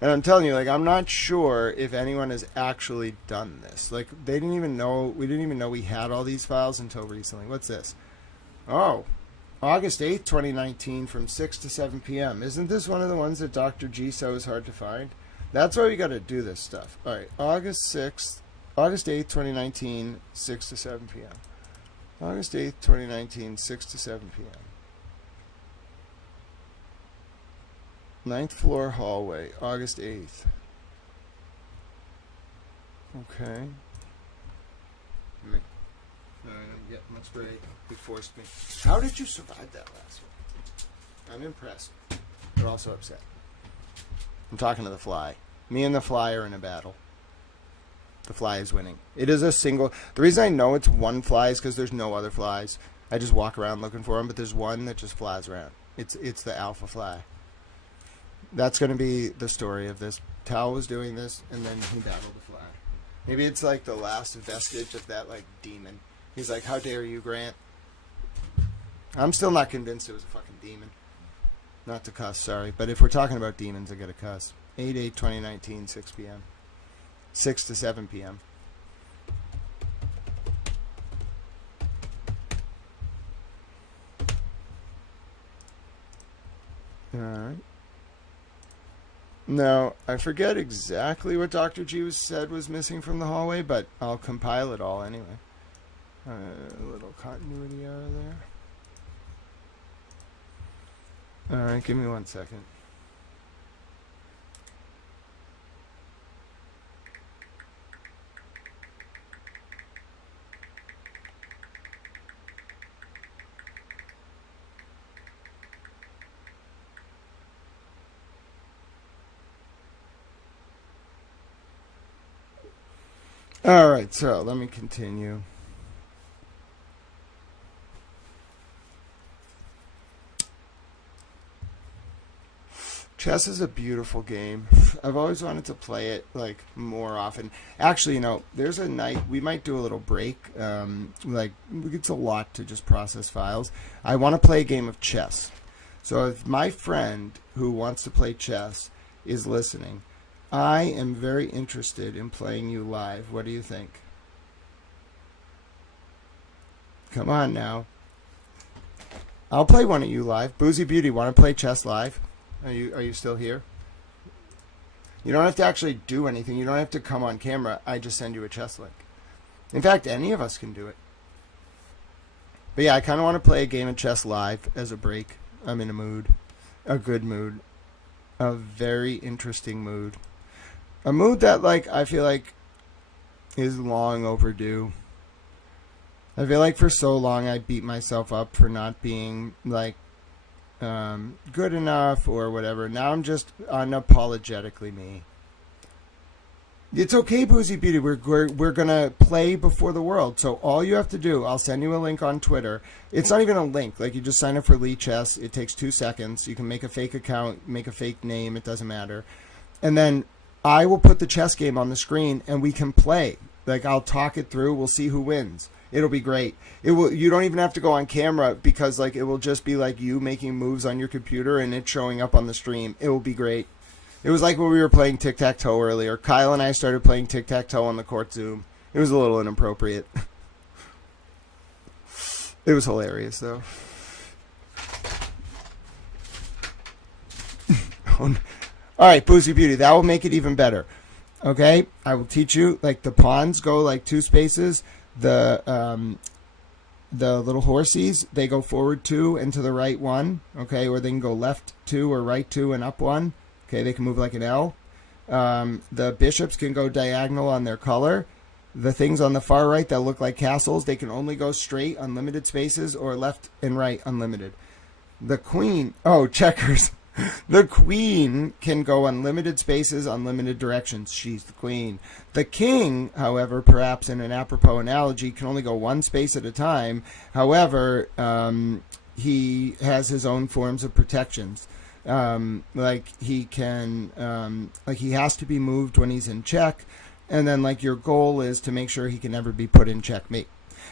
And I'm telling you, like, I'm not sure if anyone has actually done this. Like, we didn't even know we had all these files until recently. What's this? Oh, August 8th, 2019 from 6 to 7 p.m. Isn't this one of the ones that Dr. G said was hard to find? That's why we got to do this stuff. All right, August 8th, 2019, 6 to 7 p.m. August 8th, 2019, 6 to 7 p.m. 9th floor hallway, August 8th. Okay. That's great. You forced me. How did you survive that last one? I'm impressed, but also upset. I'm talking to the fly. Me and the fly are in a battle. The fly is winning. It is a single. The reason I know it's one fly is because there's no other flies. I just walk around looking for them, but there's one that just flies around. It's the alpha fly. That's going to be the story of this. Tal was doing this, and then he battled the fly. Maybe it's like the last vestige of that, like, demon. He's like, how dare you, Grant? I'm still not convinced it was a fucking demon. Not to cuss, sorry. But if we're talking about demons, I gotta cuss. 8/8/2019, 6 p.m. 6 to 7 p.m. Alright. Now, I forget exactly what Dr. G said was missing from the hallway, but I'll compile it all anyway. A little continuity error there. Alright, give me 1 second. Alright, so let me continue. Chess is a beautiful game. I've always wanted to play it, like, more often. Actually, you know, there's a night we might do a little break. Like, it's a lot to just process files. I want to play a game of chess. So if my friend who wants to play chess is listening, I am very interested in playing you live. What do you think? Come on now. I'll play one of you live. Boozy Beauty, want to play chess live? Are you still here? You don't have to actually do anything. You don't have to come on camera. I just send you a chess link. In fact, any of us can do it. But yeah, I kind of want to play a game of chess live as a break. I'm in a mood. A good mood. A very interesting mood. A mood that, like, I feel like is long overdue. I feel like for so long I beat myself up for not being, like, good enough or whatever. Now I'm just unapologetically me. It's okay, Boozy Beauty. We're gonna play before the world. So all you have to do, I'll send you a link on Twitter. It's not even a link. Like, you just sign up for Lee Chess. It takes 2 seconds. You can make a fake account, make a fake name. It doesn't matter. And then I will put the chess game on the screen and we can play. Like, I'll talk it through. We'll see who wins. It'll be great. It will. You don't even have to go on camera because, like, it will just be like you making moves on your computer and it showing up on the stream. It will be great. It was like when we were playing tic-tac-toe earlier. Kyle and I started playing tic-tac-toe on the court Zoom. It was a little inappropriate. It was hilarious, though. All right, Boozy Beauty. That will make it even better. Okay? I will teach you. Like, the pawns go, like, 2 spaces. The little horsies, they go forward 2 and to the right 1, okay, or they can go left 2 or right 2 and up 1, okay, they can move like an L. The bishops can go diagonal on their color. The things on the far right that look like castles, they can only go straight, unlimited spaces, or left and right, unlimited. The queen, oh, checkers. The queen can go unlimited spaces, unlimited directions. She's the queen. The king, however, perhaps in an apropos analogy, can only go 1 space at a time. However, he has his own forms of protections. Like, he can, like, he has to be moved when he's in check. And then, like, your goal is to make sure he can never be put in checkmate.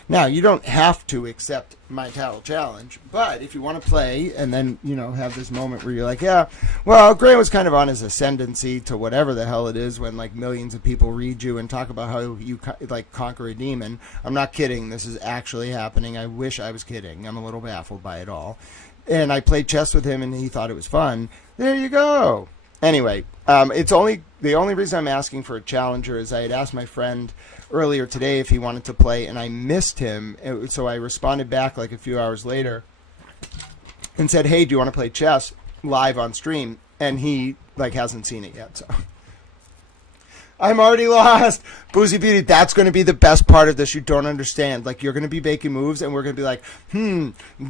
Now, you don't have to accept my towel challenge, but if you want to play and then, have this moment where you're like, yeah, well, Grant was kind of on his ascendancy to whatever the hell it is when, like, millions of people read you and talk about how you, like, conquer a demon. I'm not kidding. This is actually happening. I wish I was kidding. I'm a little baffled by it all. And I played chess with him, and he thought it was fun. There you go. Anyway, the only reason I'm asking for a challenger is I had asked my friend earlier today if he wanted to play, and I missed him. So I responded back like a few hours later and said, hey, do you want to play chess live on stream? And he hasn't seen it yet. So I'm already lost. Boozy Beauty, that's going to be the best part of this. You don't understand. Like, you're going to be making moves, and we're going to be like,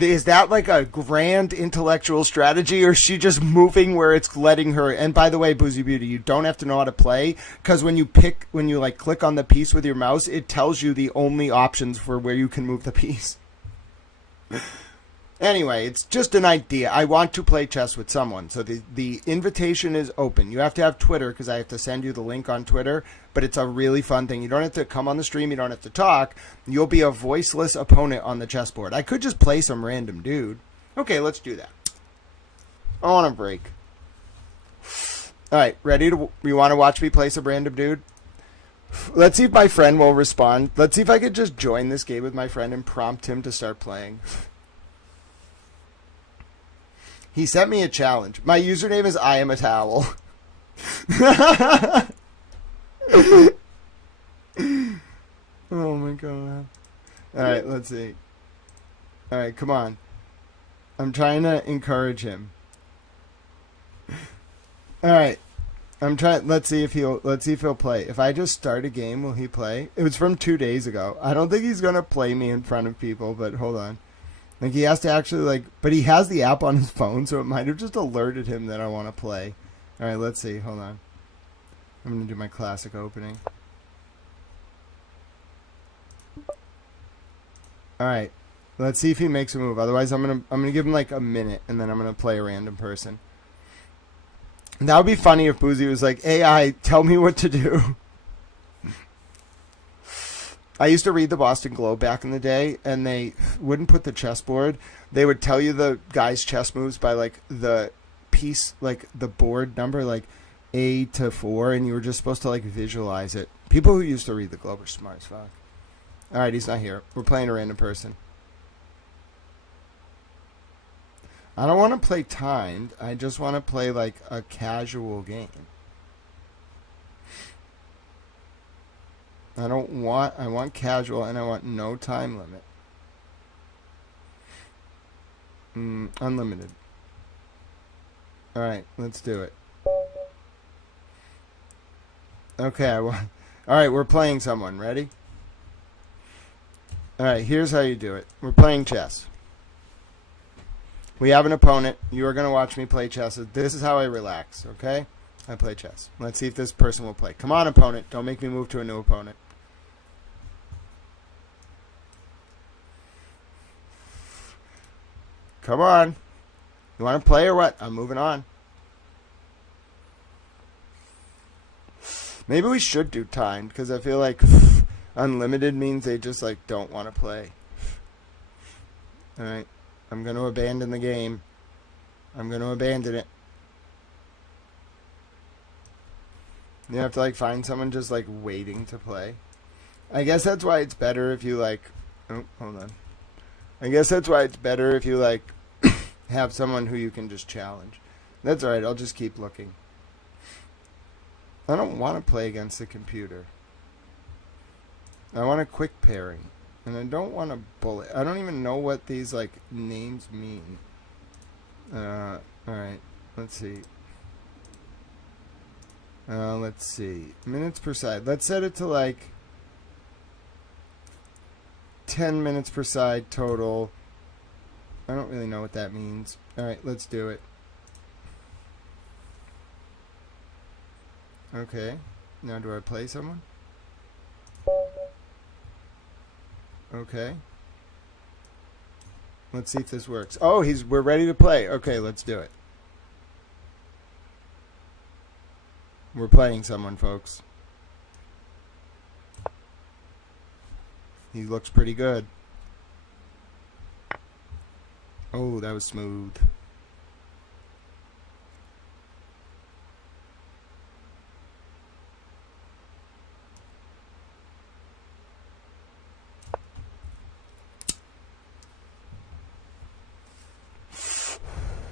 is that like a grand intellectual strategy, or is she just moving where it's letting her? And by the way, Boozy Beauty, you don't have to know how to play, because when you click on the piece with your mouse, it tells you the only options for where you can move the piece. Anyway, it's just an idea. I want to play chess with someone. So the invitation is open. You have to have Twitter because I have to send you the link on Twitter. But it's a really fun thing. You don't have to come on the stream. You don't have to talk. You'll be a voiceless opponent on the chessboard. I could just play some random dude. Okay, let's do that. I want a break. All right, you want to watch me play some random dude? Let's see if my friend will respond. Let's see if I could just join this game with my friend and prompt him to start playing. He sent me a challenge. My username is I am a towel. Oh my god. Alright, let's see. Alright, come on. I'm trying to encourage him. Alright. Let's see if he'll play. If I just start a game, will he play? It was from 2 days ago. I don't think he's gonna play me in front of people, but hold on. Like, he has to actually, but he has the app on his phone, so it might have just alerted him that I want to play. All right, let's see. Hold on. I'm going to do my classic opening. All right. Let's see if he makes a move. Otherwise, I'm going to give him, like, a minute, and then I'm going to play a random person. That would be funny if Boozy was like, AI, tell me what to do. I used to read the Boston Globe back in the day, and they wouldn't put the chessboard. They would tell you the guy's chess moves by, like, the piece, like, the board number, like, A to 4, and you were just supposed to, like, visualize it. People who used to read the Globe are smart as fuck. All right, he's not here. We're playing a random person. I don't want to play timed. I just want to play, like, a casual game. I want casual, and I want no time limit. Unlimited. All right, let's do it. Okay, all right, we're playing someone. Ready? All right, here's how you do it. We're playing chess. We have an opponent. You are going to watch me play chess. This is how I relax, okay? I play chess. Let's see if this person will play. Come on, opponent. Don't make me move to a new opponent. Come on. You want to play or what? I'm moving on. Maybe we should do timed, because I feel like unlimited means they just, like, don't want to play. Alright. I'm going to abandon the game. I'm going to abandon it. You have to, like, find someone just, like, waiting to play. I guess that's why it's better if you, like... Oh, hold on. I guess that's why it's better if you, like, have someone who you can just challenge. That's alright, I'll just keep looking. I don't want to play against the computer. I want a quick pairing. And I don't want a bullet. I don't even know what these, like, names mean. Alright, let's see. Let's see. Minutes per side. Let's set it to, like, 10 minutes per side total. I don't really know what that means. Alright, let's do it. Okay. Now do I play someone? Okay. Let's see if this works. Oh, we're ready to play. Okay, let's do it. We're playing someone, folks. He looks pretty good. Oh, that was smooth.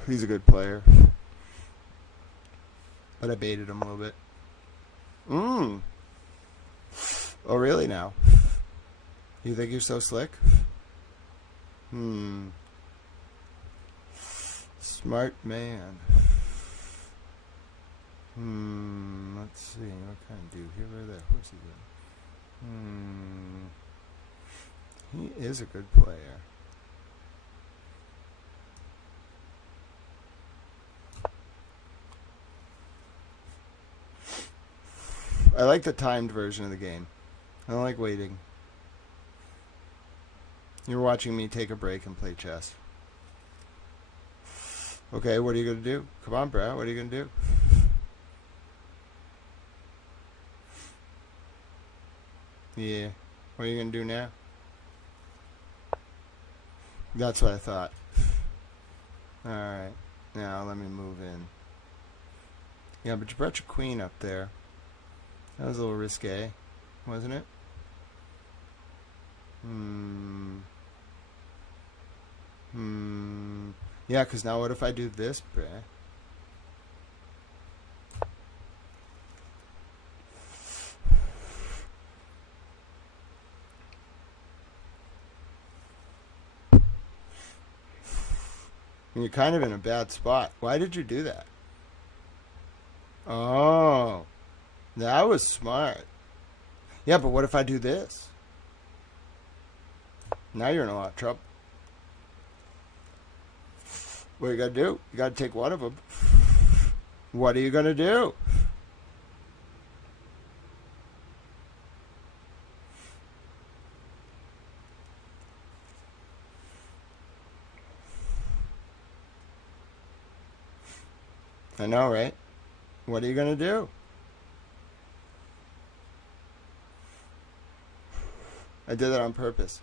He's a good player. But I baited him a little bit. Oh, really now? You think you're so slick? Smart man. Let's see. What can I do here? Where the horse is it? He is a good player. I like the timed version of the game. I don't like waiting. You're watching me take a break and play chess. Okay, what are you going to do? Come on, bro. What are you going to do? Yeah. What are you going to do now? That's what I thought. Alright. Now, let me move in. Yeah, but you brought your queen up there. That was a little risque, wasn't it? Yeah, because now what if I do this, bruh? You're kind of in a bad spot. Why did you do that? Oh, that was smart. Yeah, but what if I do this? Now you're in a lot of trouble. What you gotta do? You gotta take one of them. What are you gonna do? I know, right? What are you gonna do? I did that on purpose.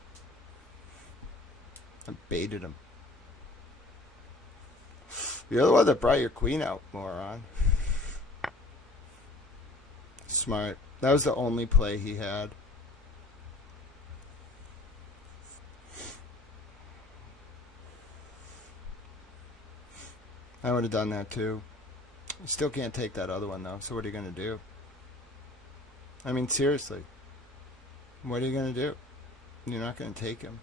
I baited him. You're the one that brought your queen out, moron. Smart. That was the only play he had. I would have done that too. You still can't take that other one though, so what are you going to do? I mean, seriously. What are you going to do? You're not going to take him.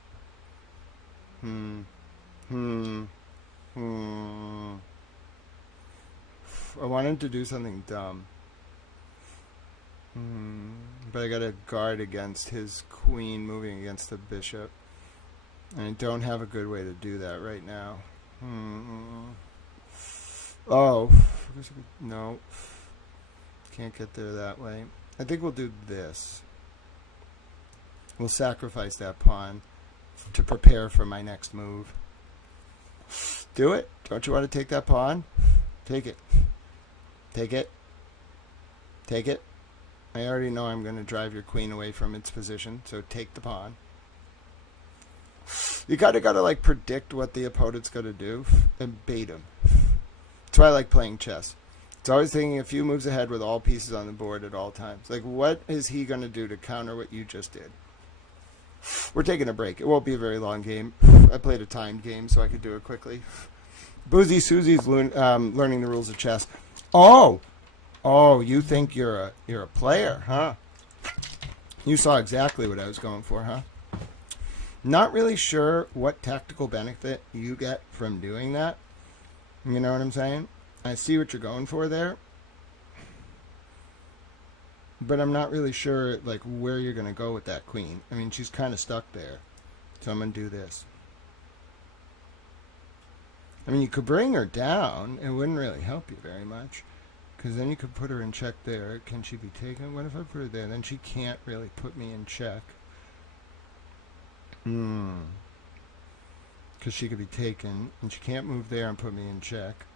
I wanted to do something dumb. But I got to guard against his queen moving against the bishop. And I don't have a good way to do that right now. Oh. No. Can't get there that way. I think we'll do this. We'll sacrifice that pawn to prepare for my next move. Do it. Don't you want to take that pawn? Take it. Take it. Take it. I already know I'm going to drive your queen away from its position, so take the pawn. You gotta like predict what the opponent's going to do and bait him. That's why I like playing chess. It's always thinking a few moves ahead with all pieces on the board at all times. Like, what is he going to do to counter what you just did? We're taking a break. It won't be a very long game. I played a timed game, so I could do it quickly. Boozy Susie's learning the rules of chess. Oh, you think you're a player, huh? You saw exactly what I was going for, huh? Not really sure what tactical benefit you get from doing that. You know what I'm saying? I see what you're going for there. But I'm not really sure like where you're going to go with that queen. I mean, she's kind of stuck there. So I'm going to do this. I mean, you could bring her down. It wouldn't really help you very much. Because then you could put her in check there. Can she be taken? What if I put her there? Then she can't really put me in check. Because she could be taken. And she can't move there and put me in check.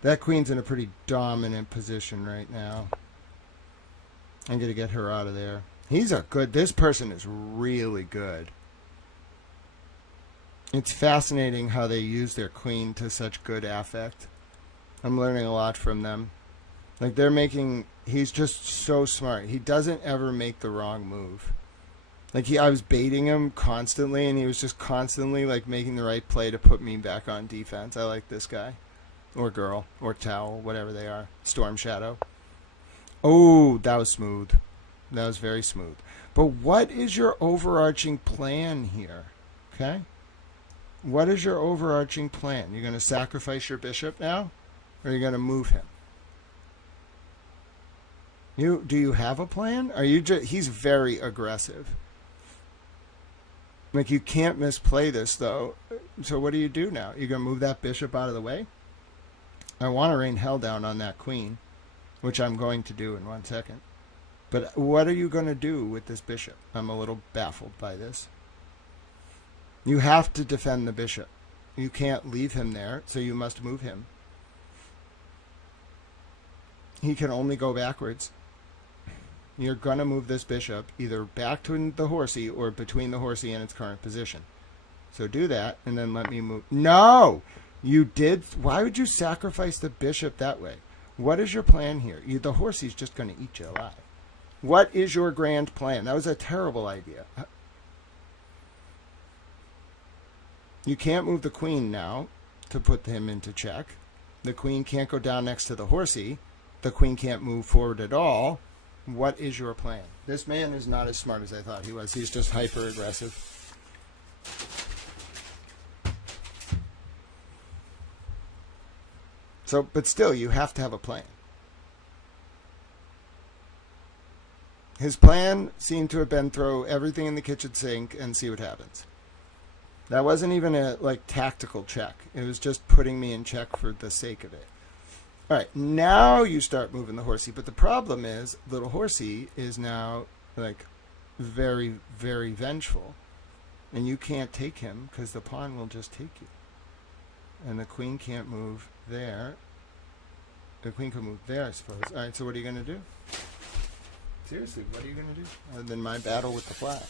That queen's in a pretty dominant position right now. I'm going to get her out of there. This person is really good. It's fascinating how they use their queen to such good affect. I'm learning a lot from them. Like he's just so smart. He doesn't ever make the wrong move. Like I was baiting him constantly, and he was just constantly like making the right play to put me back on defense. I like this guy. Or girl. Or towel. Whatever they are. Storm Shadow. Oh, that was smooth. That was very smooth. But what is your overarching plan here? Okay? What is your overarching plan? You're going to sacrifice your bishop now? Or are you going to move him? Do you have a plan? He's very aggressive. Like, you can't misplay this, though. So what do you do now? You're going to move that bishop out of the way? I want to rain hell down on that queen, which I'm going to do in 1 second. But what are you going to do with this bishop? I'm a little baffled by this. You have to defend the bishop. You can't leave him there, so you must move him. He can only go backwards. You're going to move this bishop either back to the horsey or between the horsey and its current position. So do that, and then let me move. No! You did. Why would you sacrifice the bishop that way? What is your plan here? The horsey's just going to eat you alive. What is your grand plan? That was a terrible idea. You can't move the queen now to put him into check. The queen can't go down next to the horsey. The queen can't move forward at all. What is your plan? This man is not as smart as I thought he was. He's just hyper aggressive. So, but still, you have to have a plan. His plan seemed to have been throw everything in the kitchen sink and see what happens. That wasn't even a tactical check. It was just putting me in check for the sake of it. All right, now you start moving the horsey. But the problem is, little horsey is now very, very vengeful. And you can't take him because the pawn will just take you. And the queen can't move there. The queen can move there, I suppose. All right, so what are you going to do? Seriously, what are you going to do? Other than my battle with the fly.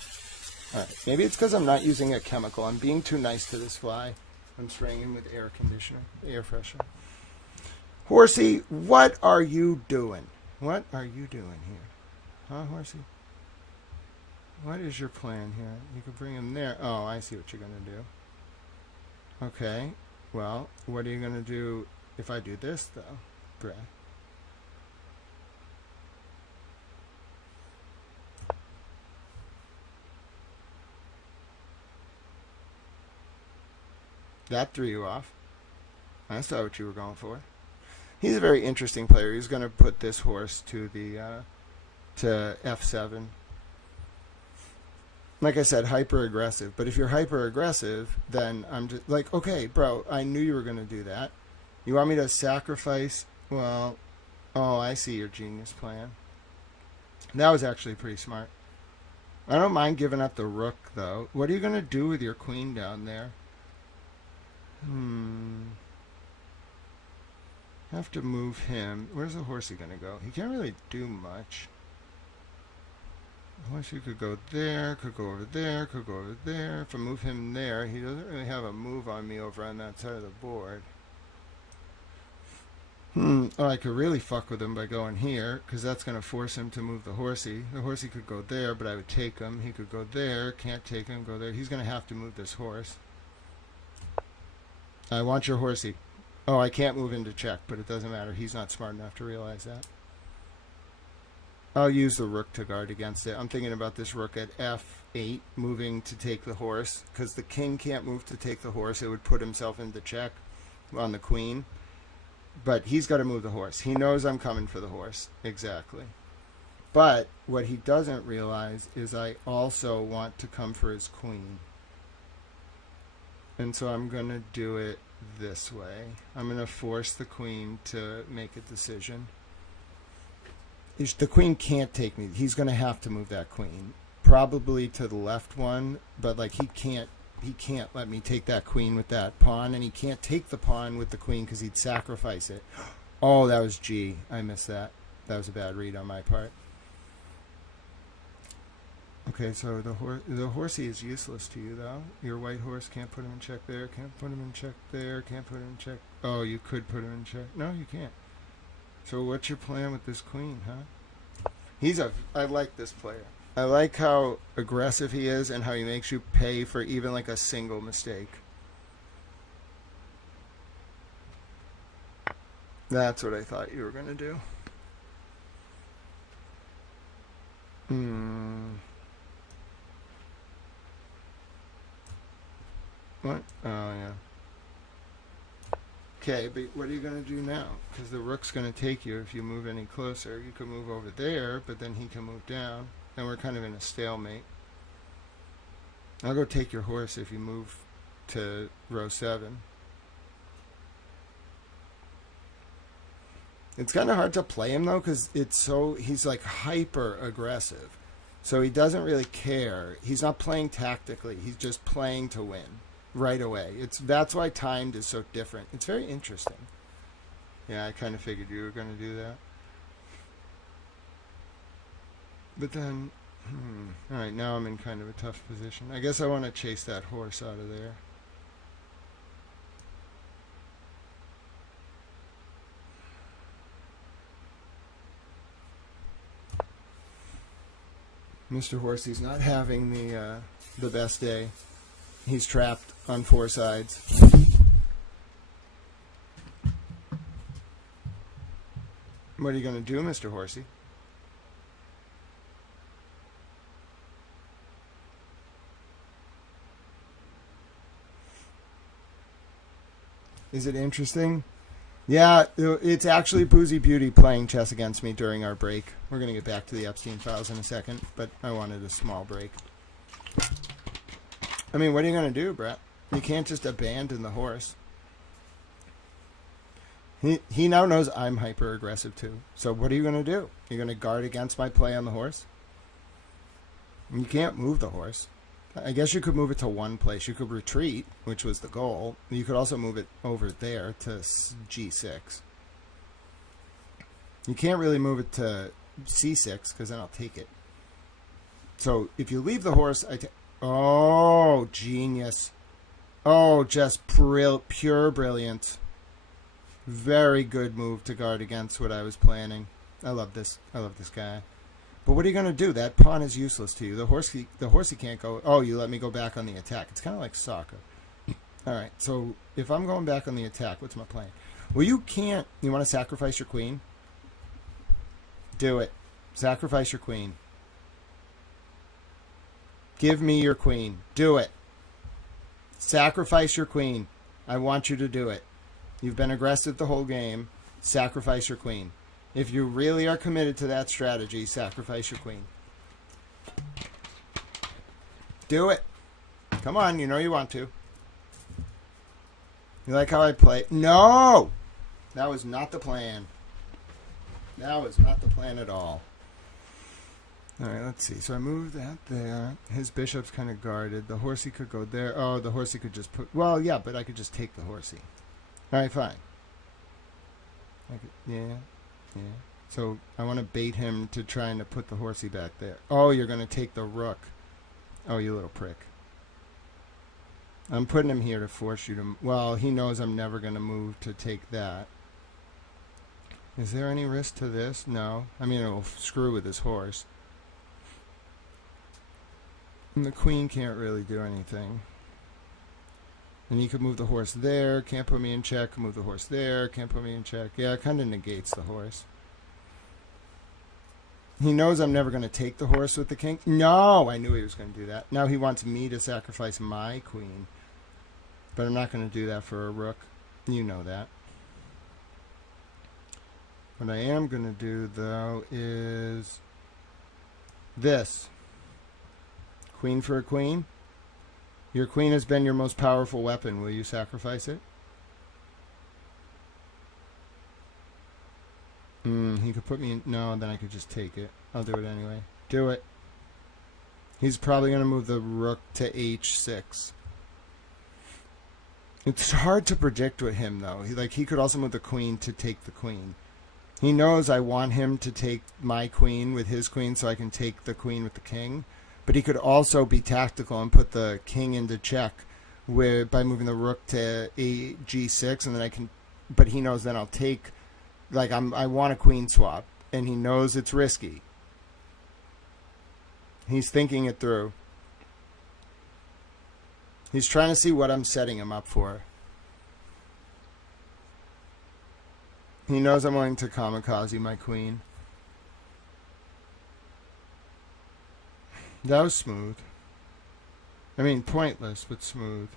All right, maybe it's because I'm not using a chemical. I'm being too nice to this fly. I'm spraying him with air conditioner, air freshener. Horsey, what are you doing? What are you doing here? Huh, Horsey? What is your plan here? You could bring him there. Oh, I see what you're going to do. Okay, well, what are you going to do if I do this, though, Brad? That threw you off. I saw what you were going for. He's a very interesting player. He's going to put this horse to the to f7. Like I said, hyper aggressive. But if you're hyper aggressive, then I'm just like, okay, bro, I knew you were going to do that. You want me to sacrifice? Well, oh, I see your genius plan. That was actually pretty smart. I don't mind giving up the rook, though. What are you going to do with your queen down there? Have to move him. Where's the horsey going to go? He can't really do much. The horsey could go there, could go over there, could go over there. If I move him there, he doesn't really have a move on me over on that side of the board. Oh, I could really fuck with him by going here, because that's going to force him to move the horsey. The horsey could go there, but I would take him. He could go there, can't take him, go there. He's going to have to move this horse. I want your horsey. Oh, I can't move into check, but it doesn't matter. He's not smart enough to realize that. I'll use the rook to guard against it. I'm thinking about this rook at f8, moving to take the horse, because the king can't move to take the horse. It would put himself into check on the queen. But he's got to move the horse. He knows I'm coming for the horse. Exactly. But what he doesn't realize is I also want to come for his queen. And so I'm going to do it this way. I'm going to force the queen to make a decision. The queen can't take me. He's going to have to move that queen. Probably to the left one, but he can't let me take that queen with that pawn, and he can't take the pawn with the queen because he'd sacrifice it. Oh, that was G. I missed that. That was a bad read on my part. Okay, so the horsey is useless to you, though. Your white horse can't put him in check there, can't put him in check there, can't put him in check. Oh, you could put him in check. No, you can't. So what's your plan with this queen, huh? I like this player. I like how aggressive he is and how he makes you pay for even like a single mistake. That's what I thought you were going to do. What? Oh, yeah. Okay, but what are you going to do now? Because the rook's going to take you if you move any closer. You can move over there, but then he can move down. And we're kind of in a stalemate. I'll go take your horse if you move to row 7. It's kind of hard to play him, though, because he's like hyper aggressive. So he doesn't really care. He's not playing tactically. He's just playing to win right away. That's why timed is so different. It's very interesting. Yeah, I kind of figured you were going to do that. But then, all right, now I'm in kind of a tough position. I guess I want to chase that horse out of there. Mr. Horsey's not having the best day. He's trapped on 4 sides. What are you going to do, Mr. Horsey? Is it interesting? Yeah, it's actually Boozy Beauty playing chess against me during our break. We're going to get back to the Epstein files in a second, but I wanted a small break. I mean, what are you going to do, Brett? You can't just abandon the horse. He now knows I'm hyper-aggressive, too. So what are you going to do? You're going to guard against my play on the horse? You can't move the horse. I guess you could move it to one place. You could retreat, which was the goal. You could also move it over there to G6. You can't really move it to C6 because then I'll take it. So if you leave the horse, oh, genius. Oh, just pure brilliant. Very good move to guard against what I was planning. I love this. I love this guy. But what are you going to do? That pawn is useless to you. The horsey can't go. Oh, you let me go back on the attack. It's kind of like soccer. All right. So if I'm going back on the attack, what's my plan? Well, you can't. You want to sacrifice your queen? Do it. Sacrifice your queen. Give me your queen. Do it. Sacrifice your queen. I want you to do it. You've been aggressive the whole game. Sacrifice your queen. If you really are committed to that strategy, sacrifice your queen. Do it. Come on, you know you want to. You like how I play? No! That was not the plan. That was not the plan at all. All right, let's see. So I moved that there. His bishop's kind of guarded. The horsey could go there. Oh, the horsey could just put... Well, yeah, but I could just take the horsey. All right, fine. Yeah. So I want to bait him to trying to put the horsey back there. Oh, you're going to take the rook. Oh, you little prick. I'm putting him here to force you to... Well, he knows I'm never going to move to take that. Is there any risk to this? No. I mean, it will screw with his horse. And the queen can't really do anything. And you could move the horse there, can't put me in check, move the horse there, can't put me in check. Yeah, it kind of negates the horse. He knows I'm never going to take the horse with the king. No, I knew he was going to do that. Now he wants me to sacrifice my queen. But I'm not going to do that for a rook. You know that. What I am going to do, though, is this. Queen for a queen. Your queen has been your most powerful weapon. Will you sacrifice it? He could put me in... No, then I could just take it. I'll do it anyway. Do it. He's probably going to move the rook to h6. It's hard to predict with him, though. He could also move the queen to take the queen. He knows I want him to take my queen with his queen so I can take the queen with the king. But he could also be tactical and put the king into check by moving the rook to g6, and then I can. But he knows then I'll take, like I want a queen swap, and he knows it's risky. He's thinking it through. He's trying to see what I'm setting him up for. He knows I'm going to kamikaze my queen. That was smooth. I mean, pointless, but smooth.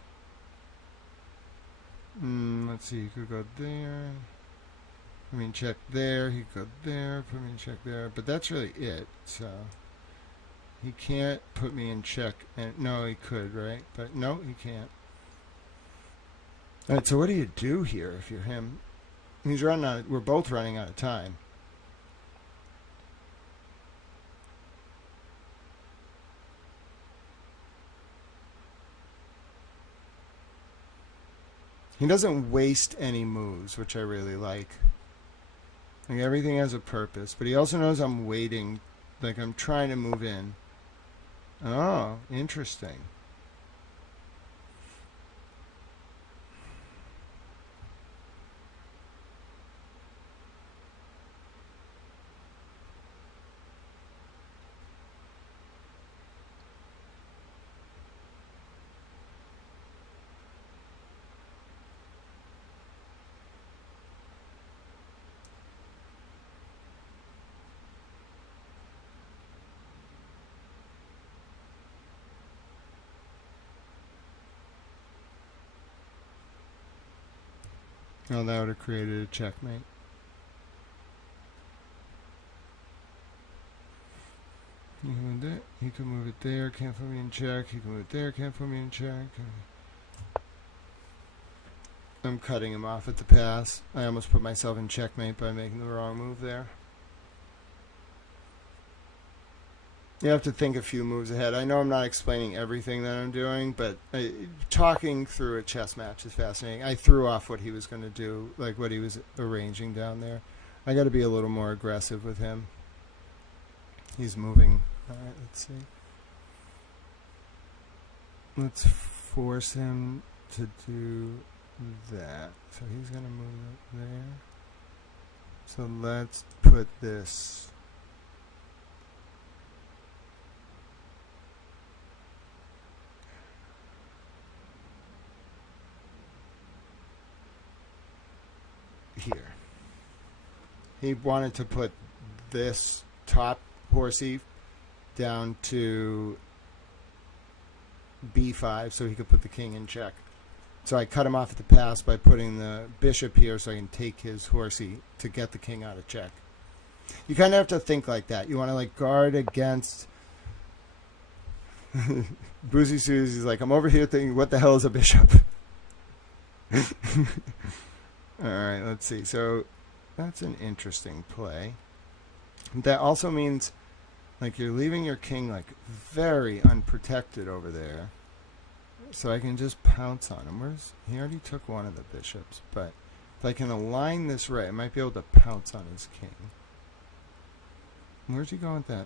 Let's see, he could go there. I mean, check there. He could go there. Put me in check there. But that's really it. So he can't put me in check. And no, he could, right? But no, he can't. All right. So what do you do here if you're him? He's running out. We're both running out of time. He doesn't waste any moves, which I really like. Like everything has a purpose, but he also knows I'm waiting, like I'm trying to move in. Oh, interesting. Oh, that would have created a checkmate. He can move it. He can move it there. Can't put me in check. He can move it there. Can't put me in check. I'm cutting him off at the pass. I almost put myself in checkmate by making the wrong move there. You have to think a few moves ahead. I know I'm not explaining everything that I'm doing, but talking through a chess match is fascinating. I threw off what he was going to do, like what he was arranging down there. I got to be a little more aggressive with him. He's moving. All right, let's see. Let's force him to do that. So he's going to move it there. So let's put this... here. He wanted to put this top horsey down to b5 so he could put the king in check. So I cut him off at the pass by putting the bishop here so I can take his horsey to get the king out of check. You kind of have to think like that. You want to like guard against... Boozy Susie's like, I'm over here thinking, what the hell is a bishop? All right, let's see. So that's an interesting play. That also means like you're leaving your king like very unprotected over there. So I can just pounce on him. He already took one of the bishops, but if I can align this right, I might be able to pounce on his king. Where's he going with that?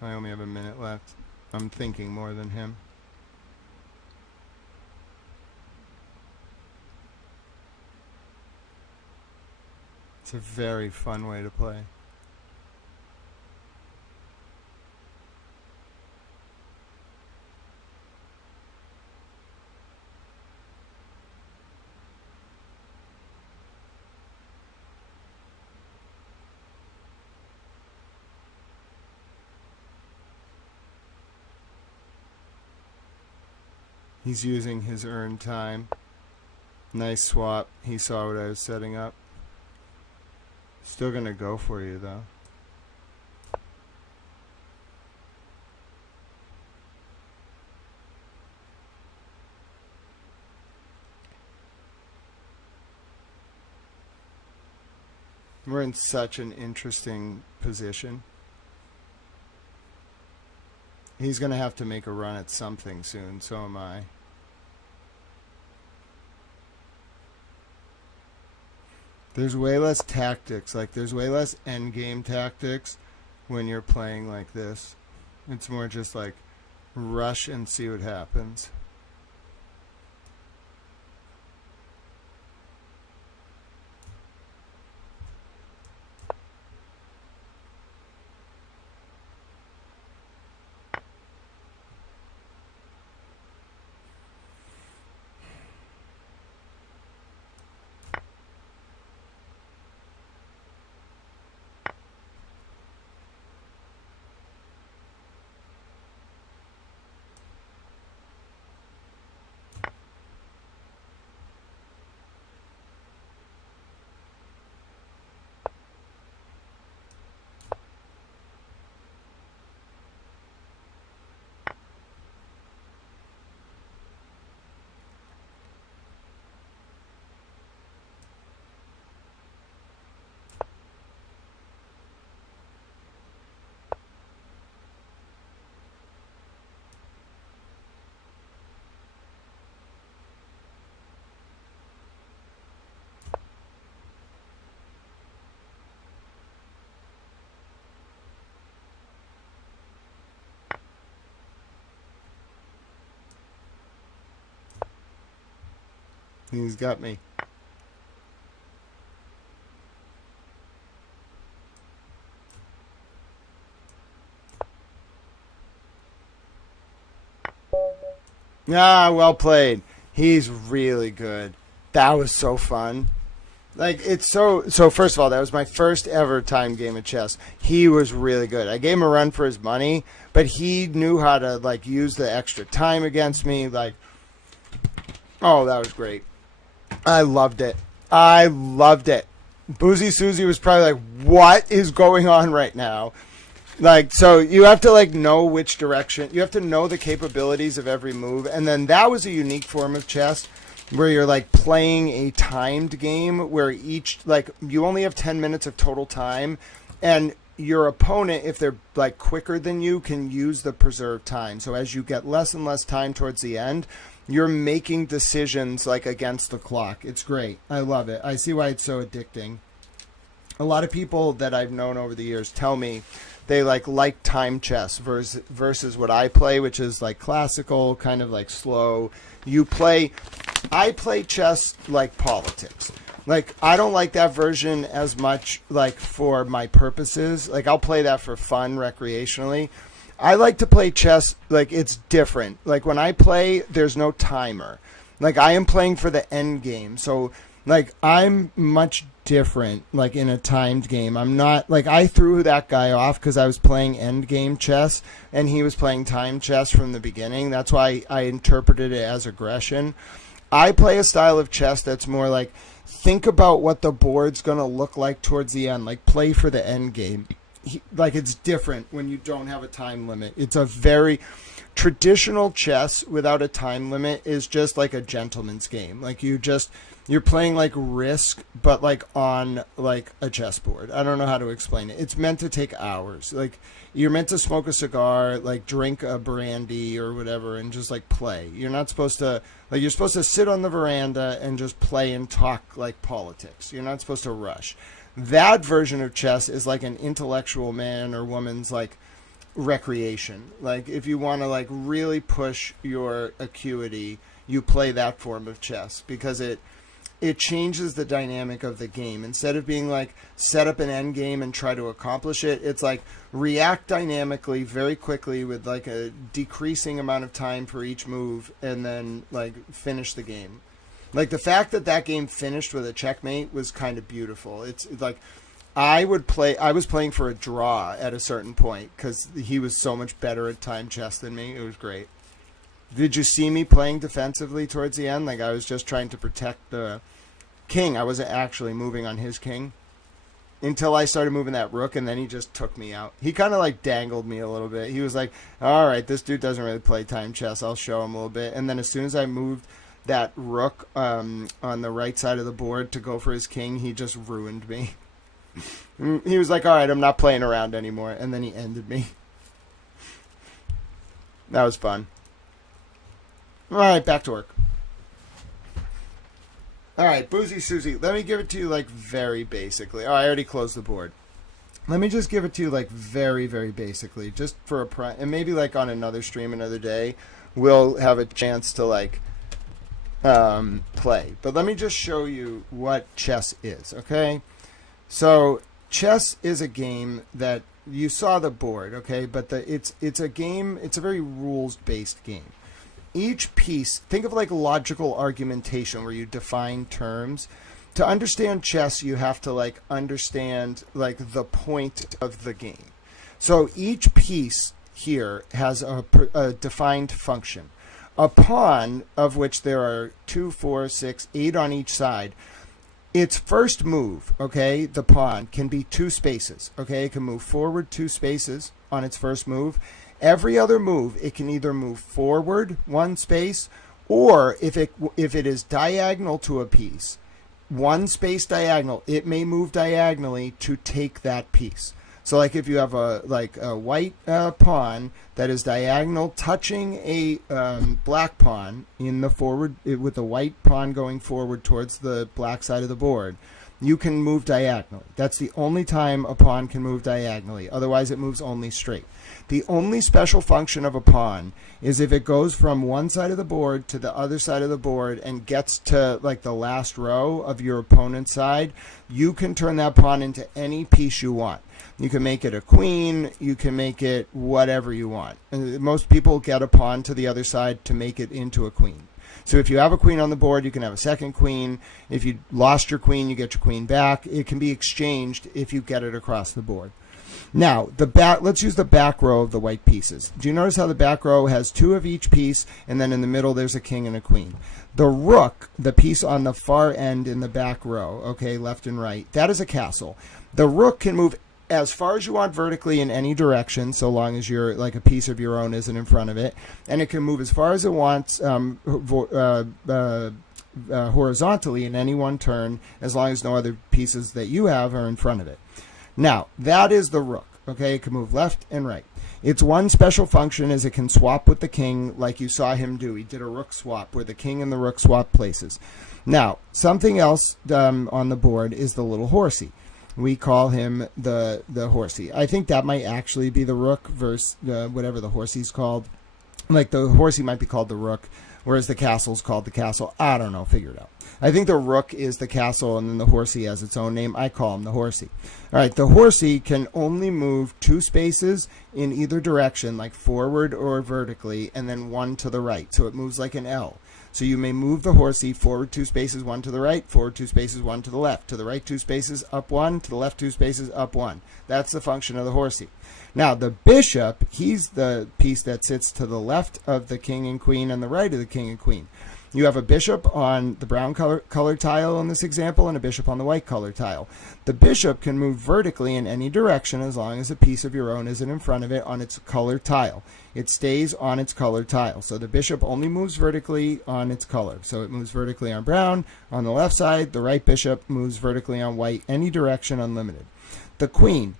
I only have a minute left. I'm thinking more than him. It's a very fun way to play. He's using his earned time. Nice swap. He saw what I was setting up. Still gonna go for you though. We're in such an interesting position. He's gonna have to make a run at something soon, so am I. There's way less tactics, like there's way less endgame tactics when you're playing like this. It's more just like rush and see what happens. He's got me. Ah, well played. He's really good. That was so fun. Like, it's so first of all, that was my first ever time game of chess. He was really good. I gave him a run for his money, but he knew how to, like, use the extra time against me. Like, oh, that was great. I loved it. I loved it. Boozy Susie was probably like, what is going on right now? Like, so you have to, like, know which direction. You have to know the capabilities of every move. And then that was a unique form of chess where you're, like, playing a timed game where each, like, you only have 10 minutes of total time. And your opponent, if they're, like, quicker than you, can use the preserved time. So as you get less and less time towards the end, you're making decisions, like, against the clock. It's great. I love it. I see why it's so addicting. A lot of people that I've known over the years tell me they like time chess versus what I play, which is like classical, kind of like slow. I play chess like politics. Like, I don't like that version as much, like, for my purposes. Like, I'll play that for fun, recreationally. I like to play chess like it's different. Like, when I play, there's no timer. Like, I am playing for the end game. So, like, I'm much different, like, in a timed game. I'm not, like, I threw that guy off because I was playing end game chess and he was playing time chess from the beginning. That's why I interpreted it as aggression. I play a style of chess that's more like, think about what the board's going to look like towards the end. Like, play for the end game. Like, it's different when you don't have a time limit. It's a very traditional chess without a time limit is just like a gentleman's game. Like, you're playing like Risk, but like on like a chessboard. I don't know how to explain it. It's meant to take hours. Like, you're meant to smoke a cigar, like drink a brandy or whatever, and just like play. You're not supposed to, like, you're supposed to sit on the veranda and just play and talk like politics. You're not supposed to rush. That version of chess is like an intellectual man or woman's like recreation. Like, if you want to like really push your acuity, you play that form of chess because it changes the dynamic of the game. Instead of being like set up an end game and try to accomplish it, it's like react dynamically very quickly with like a decreasing amount of time for each move and then like finish the game. Like, the fact that game finished with a checkmate was kind of beautiful. It's like, I was playing for a draw at a certain point because he was so much better at time chess than me. It was great. Did you see me playing defensively towards the end? Like, I was just trying to protect the king. I wasn't actually moving on his king until I started moving that rook, and then he just took me out. He kind of like dangled me a little bit. He was like, all right, this dude doesn't really play time chess. I'll show him a little bit. And then as soon as I moved that rook on the right side of the board to go for his king, he just ruined me. He was like, all right, I'm not playing around anymore. And then he ended me. That was fun. All right, back to work. All right, Boozy Susie, let me give it to you like very basically. Oh, I already closed the board. let me just give it to you like very, very basically, just for and maybe like on another stream another day, we'll have a chance to like play. But let me just show you what chess is, okay? So chess is a game that you saw the board, okay? But it's a game, it's a very rules-based game. Each piece, think of like logical argumentation where you define terms. To understand chess, you have to like understand like the point of the game. So each piece here has a defined function. A pawn, of which there are 2, 4, 6, 8 on each side, its first move, okay, the pawn, can be 2 spaces, okay? It can move forward 2 spaces on its first move. Every other move, it can either move forward 1 space, or if it is diagonal to a piece, 1 space diagonal, it may move diagonally to take that piece. So like if you have a white pawn that is diagonal touching a black pawn in the forward, with the white pawn going forward towards the black side of the board, you can move diagonally. That's the only time a pawn can move diagonally. Otherwise it moves only straight. The only special function of a pawn is if it goes from one side of the board to the other side of the board and gets to like the last row of your opponent's side, you can turn that pawn into any piece you want. You can make it a queen, you can make it whatever you want. And most people get a pawn to the other side to make it into a queen. So if you have a queen on the board, you can have a second queen. If you lost your queen, you get your queen back. It can be exchanged if you get it across the board. Now, let's use the back row of the white pieces. Do you notice how the back row has 2 of each piece, and then in the middle there's a king and a queen? The rook, the piece on the far end in the back row, okay, left and right, that is a castle. The rook can move as far as you want vertically in any direction, so long as you're like a piece of your own isn't in front of it, and it can move as far as it wants horizontally in any one turn, as long as no other pieces that you have are in front of it. Now, that is the rook, okay? It can move left and right. Its one special function is it can swap with the king like you saw him do. He did a rook swap where the king and the rook swap places. Now, something else on the board is the little horsey. We call him the horsey. I think that might actually be the rook versus whatever the horsey's called. Like the horsey might be called the rook, whereas the castle's called the castle. I don't know. Figure it out. I think the rook is the castle, and then the horsey has its own name. I call him the horsey. All right, the horsey can only move 2 spaces in either direction, like forward or vertically, and then 1 to the right. So it moves like an L. So you may move the horsey forward 2 spaces, 1 to the right, forward 2 spaces, 1 to the left, to the right 2 spaces, up 1, to the left 2 spaces, up 1. That's the function of the horsey. Now, the bishop, he's the piece that sits to the left of the king and queen and the right of the king and queen. You have a bishop on the brown color tile in this example and a bishop on the white color tile. The bishop can move vertically in any direction as long as a piece of your own isn't in front of it on its color tile. It stays on its color tile. So the bishop only moves vertically on its color. So it moves vertically on brown on the left side. The right bishop moves vertically on white, any direction, unlimited. The queen.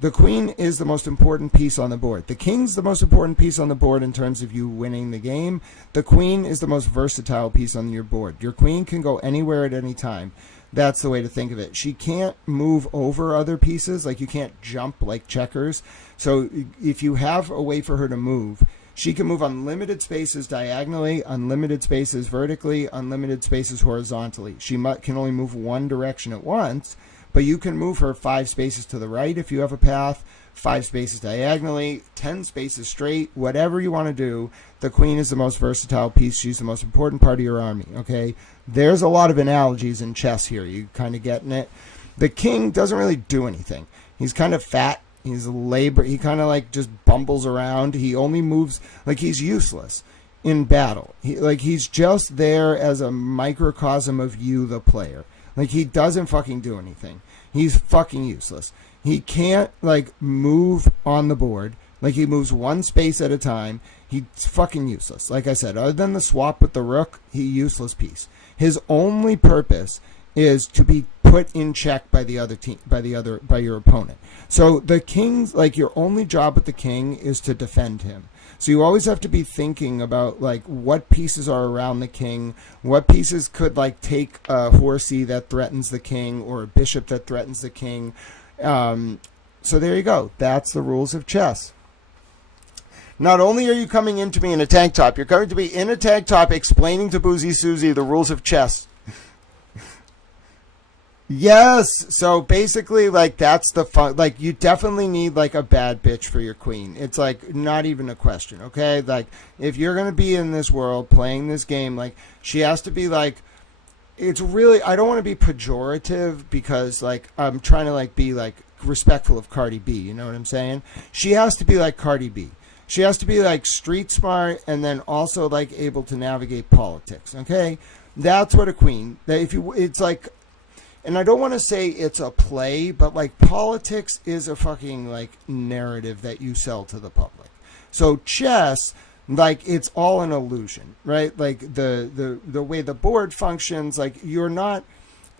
The queen is the most important piece on the board. The king's the most important piece on the board in terms of you winning the game. The queen is the most versatile piece on your board. Your queen can go anywhere at any time. That's the way to think of it. She can't move over other pieces, like you can't jump like checkers. So if you have a way for her to move, she can move unlimited spaces diagonally, unlimited spaces vertically, unlimited spaces horizontally. She can only move one direction at once, but you can move her 5 spaces to the right if you have a path, 5 spaces diagonally, 10 spaces straight, whatever you want to do. The queen is the most versatile piece. She's the most important part of your army, okay? There's a lot of analogies in chess here. You kind of getting it? The king doesn't really do anything. He's kind of fat. He's a labor. He kind of like just bumbles around. He only moves like he's useless in battle. He's just there as a microcosm of you, the player. Like, he doesn't fucking do anything. He's fucking useless. He can't, like, move on the board. Like, he moves 1 space at a time. He's fucking useless. Like I said, other than the swap with the rook, he's a useless piece. His only purpose is to be put in check by the other team, by your opponent. So the king's, like, your only job with the king is to defend him. So you always have to be thinking about, like, what pieces are around the king, what pieces could, like, take a horsey that threatens the king or a bishop that threatens the king. So there you go. That's the rules of chess. Not only are you coming into me in a tank top, you're coming to me in a tank top explaining to Boozy Susie the rules of chess. Yes. So basically, like, that's the fun. Like, you definitely need, like, a bad bitch for your queen. It's, like, not even a question, okay? Like, if you're going to be in this world playing this game, like, she has to be, like, it's really, I don't want to be pejorative because, like, I'm trying to, like, be, like, respectful of Cardi B. You know what I'm saying? She has to be like Cardi B. She has to be, like, street smart and then also, like, able to navigate politics, okay? That's what a queen, it's like, and I don't want to say it's a play, but, like, politics is a fucking, like, narrative that you sell to the public. So chess, like, it's all an illusion, right? Like, the way the board functions, like,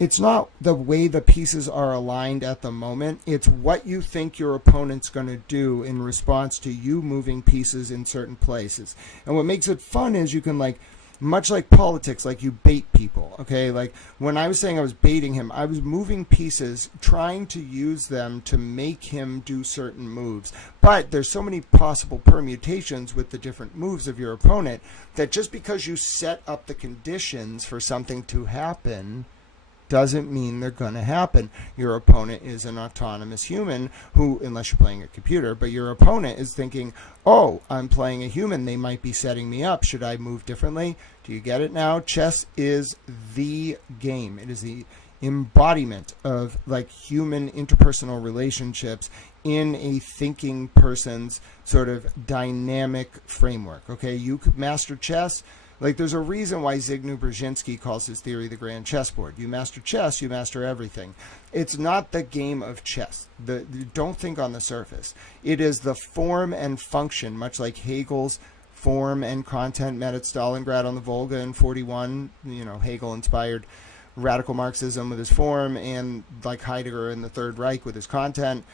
it's not the way the pieces are aligned at the moment. It's what you think your opponent's going to do in response to you moving pieces in certain places. And what makes it fun is you can, like, much like politics, like, you bait people, okay? Like, when I was saying I was baiting him, I was moving pieces, trying to use them to make him do certain moves. But there's so many possible permutations with the different moves of your opponent that just because you set up the conditions for something to happen doesn't mean they're going to happen. Your opponent is an autonomous human who, unless you're playing a computer, but your opponent is thinking, oh, I'm playing a human. They might be setting me up. Should I move differently? Do you get it now? Chess is the game. It is the embodiment of, like, human interpersonal relationships in a thinking person's sort of dynamic framework. Okay, you could master chess. Like, there's a reason why Zygmunt Brzezinski calls his theory the grand chessboard. You master chess, you master everything. It's not the game of chess. Don't think on the surface. It is the form and function, much like Hegel's form and content met at Stalingrad on the Volga in 41. You know, Hegel inspired radical Marxism with his form, and, like, Heidegger in the Third Reich with his content.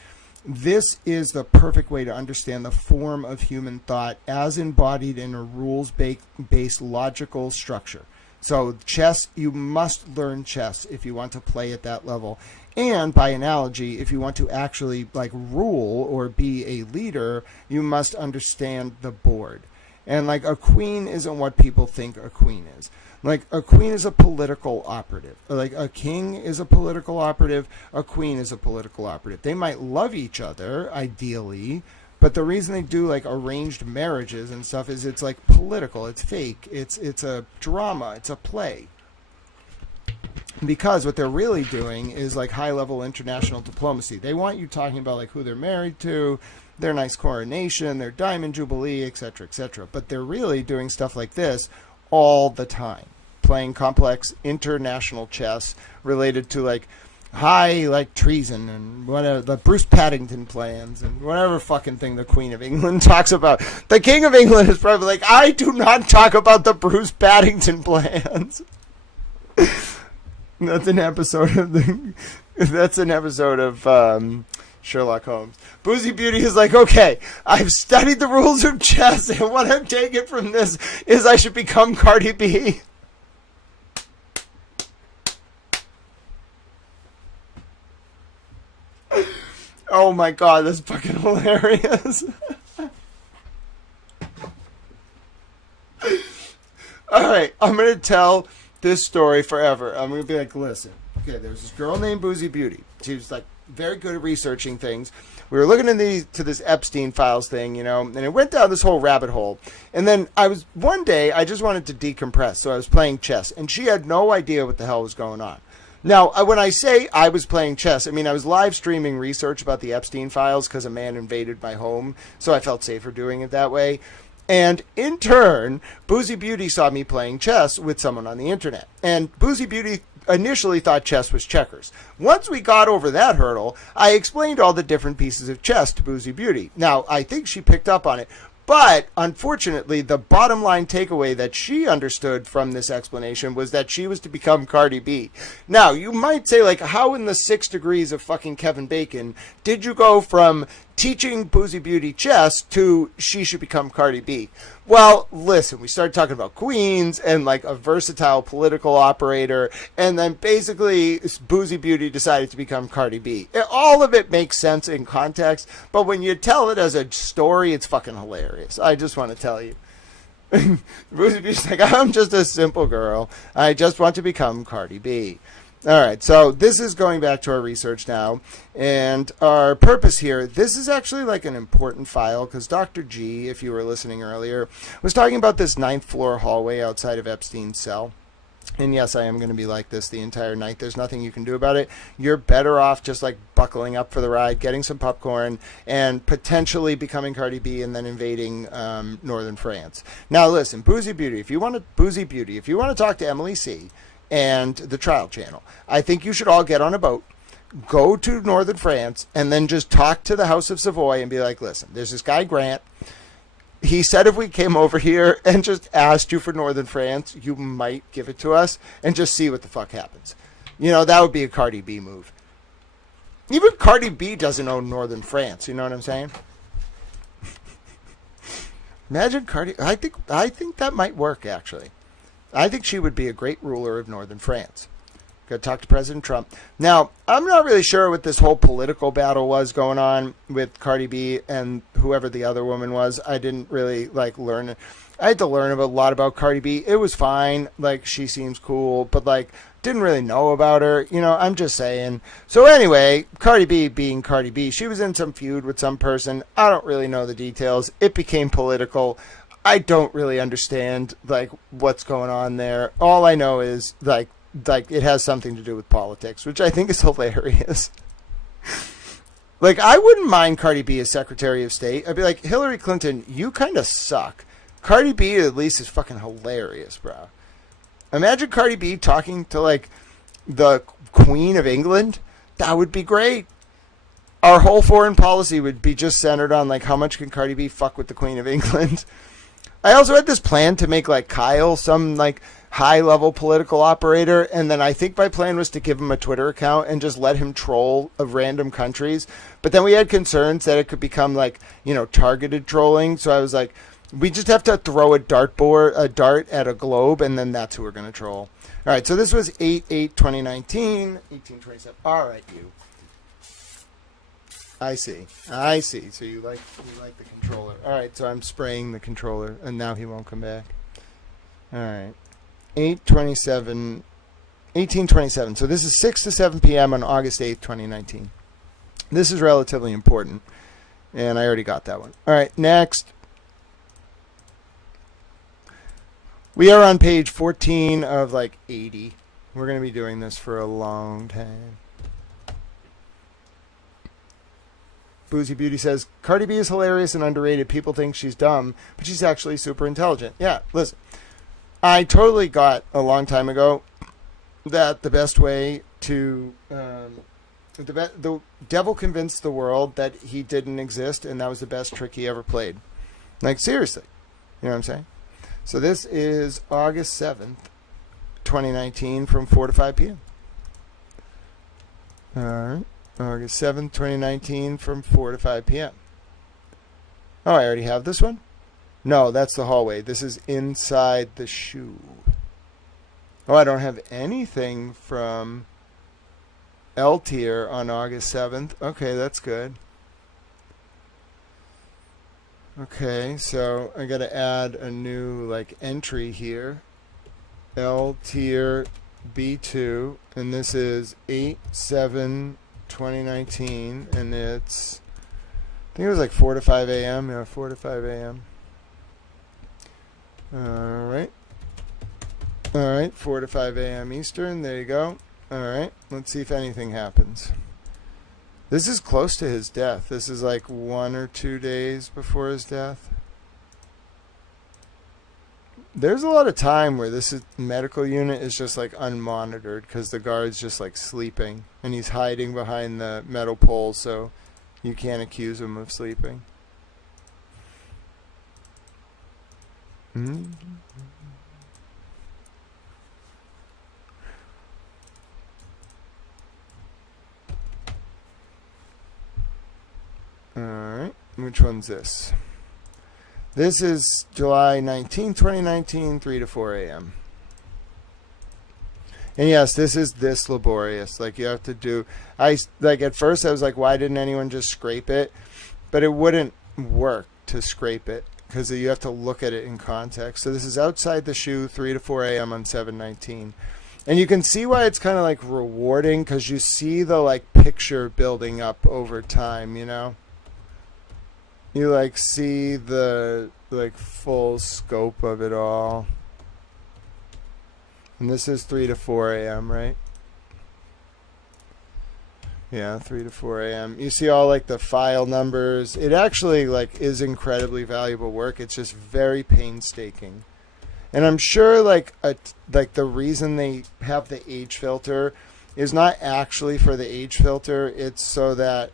This is the perfect way to understand the form of human thought as embodied in a rules-based logical structure. So chess, you must learn chess if you want to play at that level. And by analogy, if you want to actually, like, rule or be a leader, you must understand the board. And, like, a queen isn't what people think a queen is. Like, a queen is a political operative. Like, a king is a political operative. A queen is a political operative. They might love each other, ideally, but the reason they do, like, arranged marriages and stuff is it's, like, political. It's fake. It's a drama. It's a play. Because what they're really doing is, like, high-level international diplomacy. They want you talking about, like, who they're married to, their nice coronation, their diamond jubilee, etc., etc. But they're really doing stuff like this all the time. Playing complex international chess related to, like, high, like, treason and whatever, the Bruce Paddington plans and whatever fucking thing the Queen of England talks about. The King of England is probably like, I do not talk about the Bruce Paddington plans. That's an episode of Sherlock Holmes. Boozy Beauty is like, okay, I've studied the rules of chess, and what I'm taking from this is I should become Cardi B. Oh my god, that's fucking hilarious. Alright, I'm going to tell this story forever. I'm going to be like, listen, okay, there's this girl named Boozy Beauty. She was, like, very good at researching things. We were looking into this Epstein files thing, you know, and it went down this whole rabbit hole. And then one day, I just wanted to decompress, so I was playing chess, and she had no idea what the hell was going on. Now, when I say I was playing chess, I mean I was live streaming research about the Epstein files because a man invaded my home, so I felt safer doing it that way. And in turn, Boozy Beauty saw me playing chess with someone on the internet. And Boozy Beauty initially thought chess was checkers. Once we got over that hurdle, I explained all the different pieces of chess to Boozy Beauty. Now, I think she picked up on it. But, unfortunately, the bottom line takeaway that she understood from this explanation was that she was to become Cardi B. Now, you might say, like, how in the 6 degrees of fucking Kevin Bacon did you go from teaching Boozy Beauty chess to she should become Cardi B. Well, listen, we started talking about queens and like a versatile political operator, and then basically Boozy Beauty decided to become Cardi B. All of it makes sense in context, but when you tell it as a story, it's fucking hilarious. I just want to tell you. Boozy Beauty's like, I'm just a simple girl. I just want to become Cardi B. All right, so this is going back to our research now, and our purpose here, this is actually like an important file, because Dr. G, if you were listening earlier, was talking about this 9th floor hallway outside of Epstein's cell. And yes, I am going to be like this the entire night. There's nothing you can do about it. You're better off just like buckling up for the ride, getting some popcorn, and potentially becoming Cardi B and then invading northern France. Now listen, Boozy Beauty, if you want to talk to Emily C., and the Trial Channel, I think you should all get on a boat, go to northern France, and then just talk to the House of Savoy and be like, listen, there's this guy Grant. He said if we came over here and just asked you for northern France, you might give it to us, and just see what the fuck happens. You know, that would be a Cardi B move. Even Cardi B doesn't own northern France, you know what I'm saying? Imagine Cardi, I think that might work, actually. I think she would be a great ruler of northern France. Got to talk to President Trump. Now, I'm not really sure what this whole political battle was going on with Cardi B and whoever the other woman was. I didn't really learn. I had to learn a lot about Cardi B. It was fine. Like, she seems cool, but didn't really know about her. You know, I'm just saying. So anyway, Cardi B being Cardi B, she was in some feud with some person. I don't really know the details. It became political. I don't really understand what's going on there. All I know is it has something to do with politics, which I think is hilarious. I wouldn't mind Cardi B as Secretary of State. I'd be like, Hillary Clinton, you kind of suck. Cardi B at least is fucking hilarious, bro. Imagine Cardi B talking to the Queen of England. That would be great. Our whole foreign policy would be just centered on how much can Cardi B fuck with the Queen of England. I also had this plan to make Kyle some high-level political operator, and then I think my plan was to give him a Twitter account and just let him troll of random countries. But then we had concerns that it could become targeted trolling. So I was like, we just have to throw a dart at a globe, and then that's who we're going to troll. All right, so this was 8/8/2019, 1827. All right, you. I see. So you like the controller. All right, so I'm spraying the controller, and now he won't come back. All right. 1827. So this is 6 to 7 p.m. on August 8th, 2019. This is relatively important, and I already got that one. All right, next. We are on page 14 of 80. We're going to be doing this for a long time. Boozy Beauty says, Cardi B is hilarious and underrated. People think she's dumb, but she's actually super intelligent. Yeah, listen. I totally got a long time ago that the best way to... the devil convinced the world that he didn't exist, and that was the best trick he ever played. Seriously. You know what I'm saying? So this is August 7th, 2019, from 4 to 5 p.m. All right. August 7th, 2019, from 4 to 5 p.m. Oh, I already have this one? No, that's the hallway. This is inside the shoe. Oh, I don't have anything from L tier on August 7th. Okay, that's good. Okay, so I got to add a new entry here. L tier B2, and this is 8/7/2019, and it's, I think it was 4 to 5 a.m. Yeah, 4 to 5 a.m. All right, 4 to 5 a.m. Eastern. There you go. All right, let's see if anything happens. This is close to his death. This is 1 or 2 days before his death. There's a lot of time where this medical unit is just unmonitored because the guard's just sleeping, and he's hiding behind the metal pole, so you can't accuse him of sleeping. Mm-hmm. All Which one's this? This is July 19, 2019, 3 to 4 a.m. And yes, this is this laborious. Like, you have to do, at first I was like, why didn't anyone just scrape it? But it wouldn't work to scrape it because you have to look at it in context. So this is outside the shoe, 3 to 4 a.m. on 7/19. And you can see why it's kind of like rewarding, because you see the like picture building up over time, you know? You like see the like full scope of it all. And this is 3 to 4 a.m., right? Yeah, 3 to 4 a.m. You see all like the file numbers. It actually like is incredibly valuable work. It's just very painstaking. And I'm sure like the reason they have the age filter is not actually for the age filter. It's so that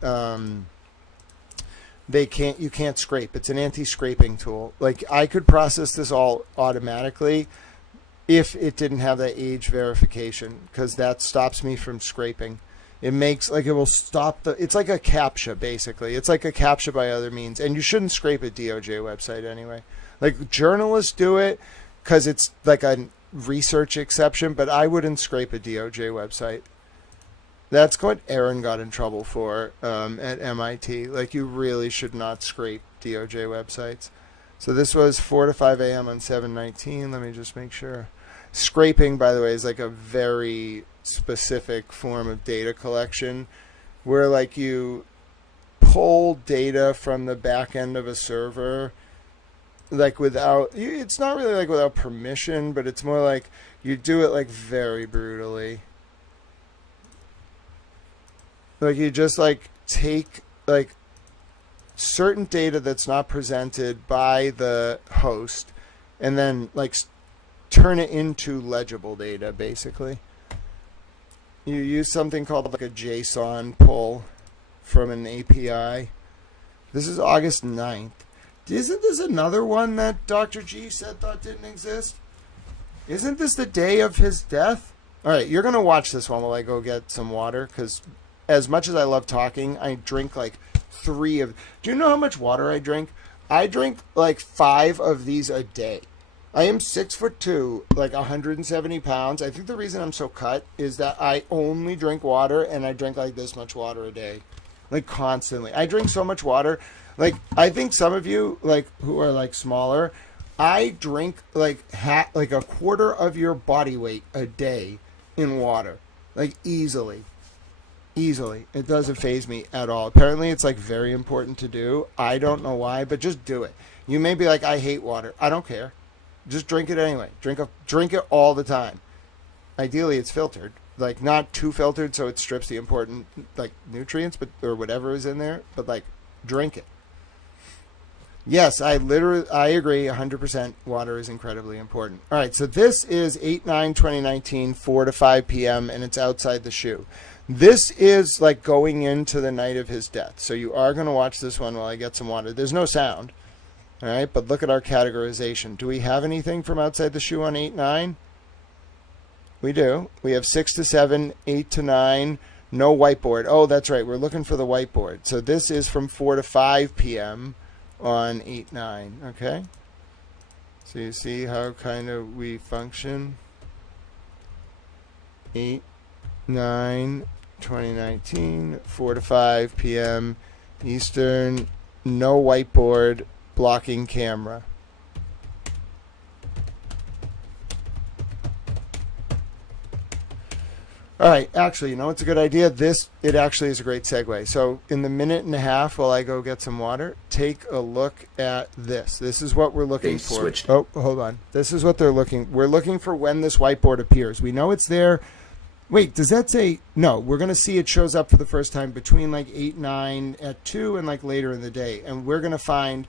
you can't scrape. It's an anti-scraping tool. Like, I could process this all automatically if it didn't have that age verification, because that stops me from scraping. It makes, like, it will stop it's like a CAPTCHA, basically. It's like a CAPTCHA by other means. And you shouldn't scrape a DOJ website anyway. Like, journalists do it because it's like a research exception, but I wouldn't scrape a DOJ website. That's what Aaron got in trouble for at MIT. Like, you really should not scrape DOJ websites. So this was 4 to 5 a.m. on 7/19. Let me just make sure. Scraping, by the way, is like a very specific form of data collection where like you pull data from the back end of a server like without, it's not really like without permission, but it's more like you do it like very brutally. Like, you just like take like certain data that's not presented by the host and then like turn it into legible data, basically. You use something called like a JSON pull from an API. This is August 9th. Isn't this another one that Dr. G said thought didn't exist? Isn't this the day of his death? All right, you're going to watch this one while I go get some water, because as much as I love talking, I drink like 3 of... Do you know how much water I drink? I drink like 5 of these a day. I am 6'2", like 170 pounds. I think the reason I'm so cut is that I only drink water, and I drink like this much water a day, like constantly. I drink so much water. Like, I think some of you like who are like smaller, I drink like like a quarter of your body weight a day in water, like easily. It doesn't faze me at all. Apparently it's like very important to do. I don't know why, but just do it. You may be like, I hate water. I don't care. Just drink it anyway. Drink it all the time. Ideally it's filtered, like not too filtered so it strips the important like nutrients, but or whatever is in there, but like drink it. Yes, I agree 100%. Water is incredibly important. All right, so this is 8/9/2019, 4 to 5 p.m., and it's outside the shoe. This is like going into the night of his death. So you are going to watch this one while I get some water. There's no sound. All right, but look at our categorization. Do we have anything from outside the shoe on 8/9? We do. We have 6 to 7, 8 to 9, no whiteboard. Oh, that's right. We're looking for the whiteboard. So this is from 4 to 5 p.m. on 8/9. Okay. So you see how kind of we function. 8/9/2019, 4 to 5 p.m. Eastern, no whiteboard, blocking camera. All right, actually, you know what's a good idea? It actually is a great segue. So in the minute and a half while I go get some water, take a look at this. This is what we're looking for. Switched. Oh, hold on. This is what we're looking for when this whiteboard appears. We know it's there. Wait, does that say? No, we're going to see it shows up for the first time between like 8/9 at 2 and like later in the day. And we're going to find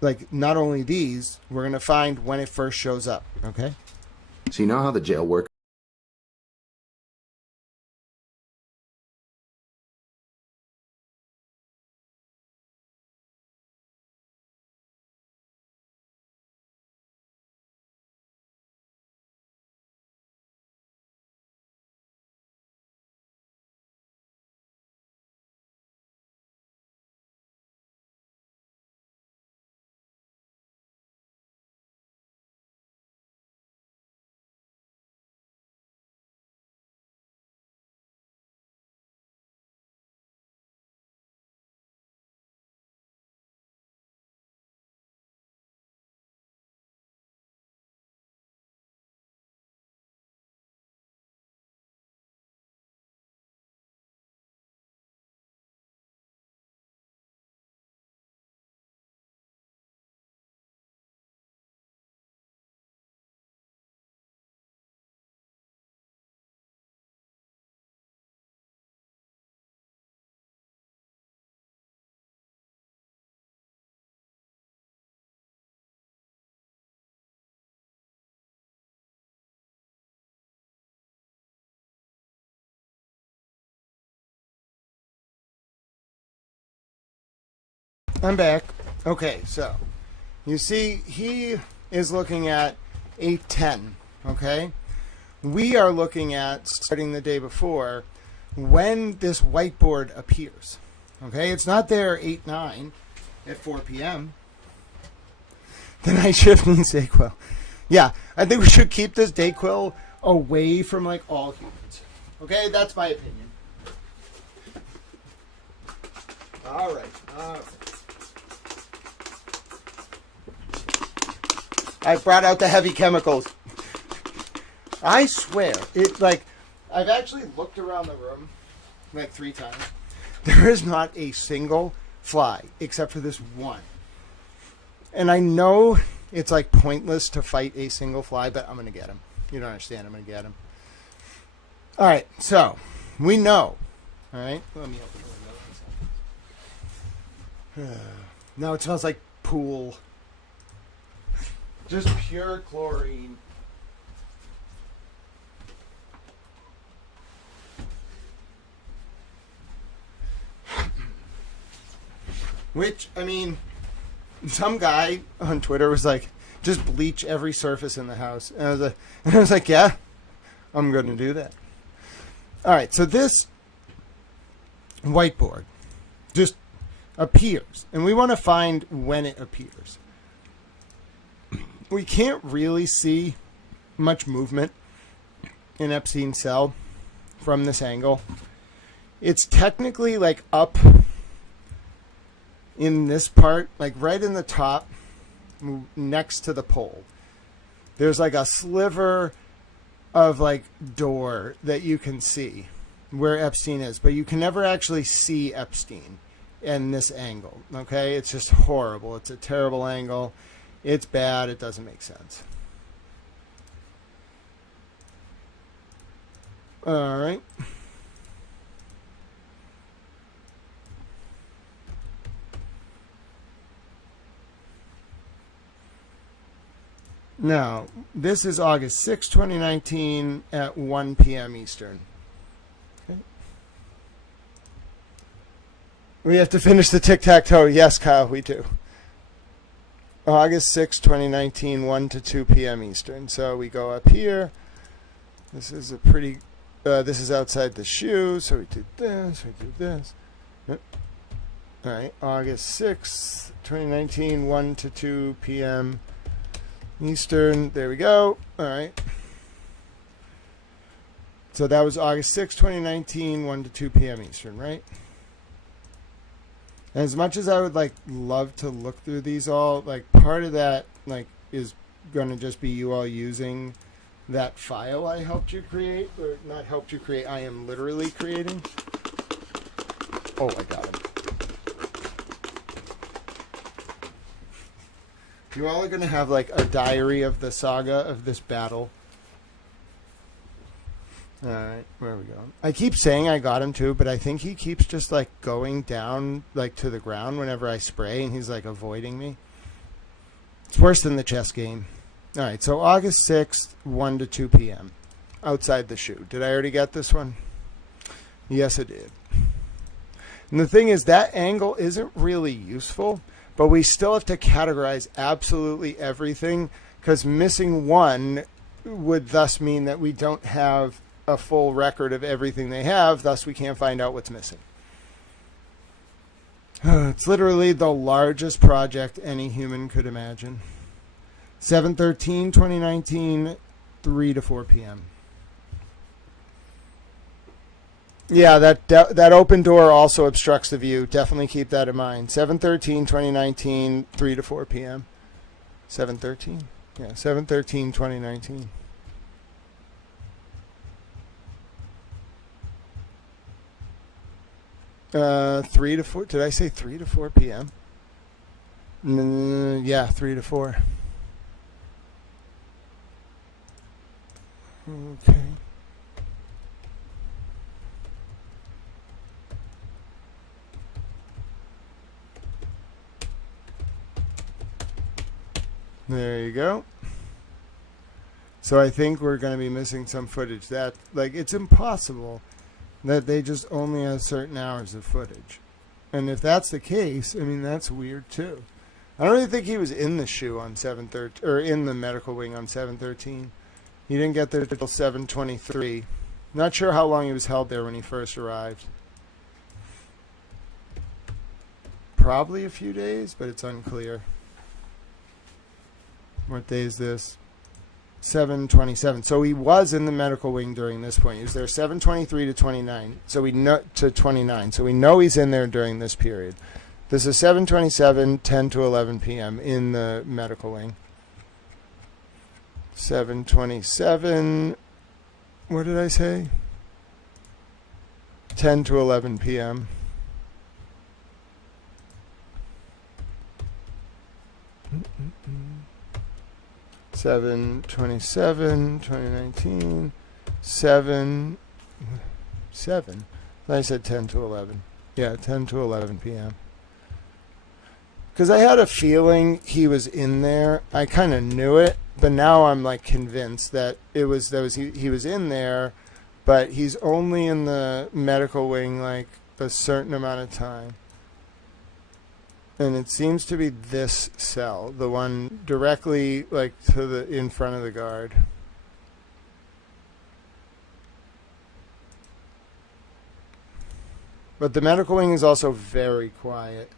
like not only these, we're going to find when it first shows up. Okay? So you know how the jail works? I'm back. Okay, so you see he is looking at 8:10, okay? We are looking at, starting the day before, when this whiteboard appears, okay? It's not there 8:09 at 4 p.m. The night shift needs Dayquil. Yeah, I think we should keep this Dayquil away from, like, all humans. Okay, that's my opinion. All right. I brought out the heavy chemicals. I swear, I've actually looked around the room like 3 times. There is not a single fly except for this one. And I know it's like pointless to fight a single fly, but I'm going to get him. You don't understand. I'm going to get him. All right, so we know. All right, let me open the window. Now it smells like pool. Just pure chlorine. Which, I mean, some guy on Twitter was like, just bleach every surface in the house. And I was like, yeah, I'm going to do that. All right, so this whiteboard just appears, and we want to find when it appears. We can't really see much movement in Epstein's cell from this angle. It's technically like up in this part, like right in the top next to the pole. There's like a sliver of like door that you can see where Epstein is, but you can never actually see Epstein in this angle. Okay, it's just horrible. It's a terrible angle. It's bad. It doesn't make sense. All right. Now, this is August 6, 2019 at 1 p.m. Eastern. Okay. We have to finish the tic-tac-toe. Yes, Kyle, we do. August 6, 2019, 1 to 2 p.m. Eastern. So we go up here. This is a pretty, this is outside the shoe. So we did this, we did this. Yep. All right, August 6th, 2019, 1 to 2 p.m. Eastern. There we go. All right. So that was August 6, 2019, 1 to 2 p.m. Eastern, right? And as much as I would like love to look through these all, like part of that like is going to just be you all using that file I helped you create, or not helped you create, I am literally creating. Oh, I got him. You all are going to have like a diary of the saga of this battle. All right, where are we going? I keep saying I got him too, but I think he keeps just like going down like to the ground whenever I spray, and he's like avoiding me. It's worse than the chess game. All right, so August 6th, 1 to 2 p.m. outside the shoe. Did I already get this one? Yes, I did. And the thing is, that angle isn't really useful, but we still have to categorize absolutely everything, because missing one would thus mean that we don't have a full record of everything they have, thus we can't find out what's missing. It's literally the largest project any human could imagine. 7/13/2019, 3 to 4 p.m. Yeah, that open door also obstructs the view. Definitely keep that in mind. 7/13/2019, 3 to 4 p.m. 7/13? Yeah, 7/13/2019. Uh, 3 to 4. Did I say 3 to 4 p.m.? Yeah, 3 to 4. Okay. There you go. So I think we're going to be missing some footage. That, like, it's impossible that they just only have certain hours of footage. And if that's the case, I mean, that's weird too. I don't even think he was in the SHU on 7/13, or in the medical wing on 7/13. He didn't get there until 7/23. Not sure how long he was held there when he first arrived. Probably a few days, but it's unclear. What day is this? 7/27. So he was in the medical wing during this point. He was there 7/23 to 29. So we know to 29. So we know he's in there during this period. This is 7/27, 10 to 11 p.m. in the medical wing. 7/27. What did I say? 10 to 11 p.m. Seven 2019, 7. I said 10 to 11. Yeah, 10 to 11 p.m. Because I had a feeling he was in there. I kind of knew it, but now I'm like convinced that he was in there, but he's only in the medical wing like a certain amount of time. And it seems to be this cell, the one directly like to the in front of the guard. But the medical wing is also very quiet.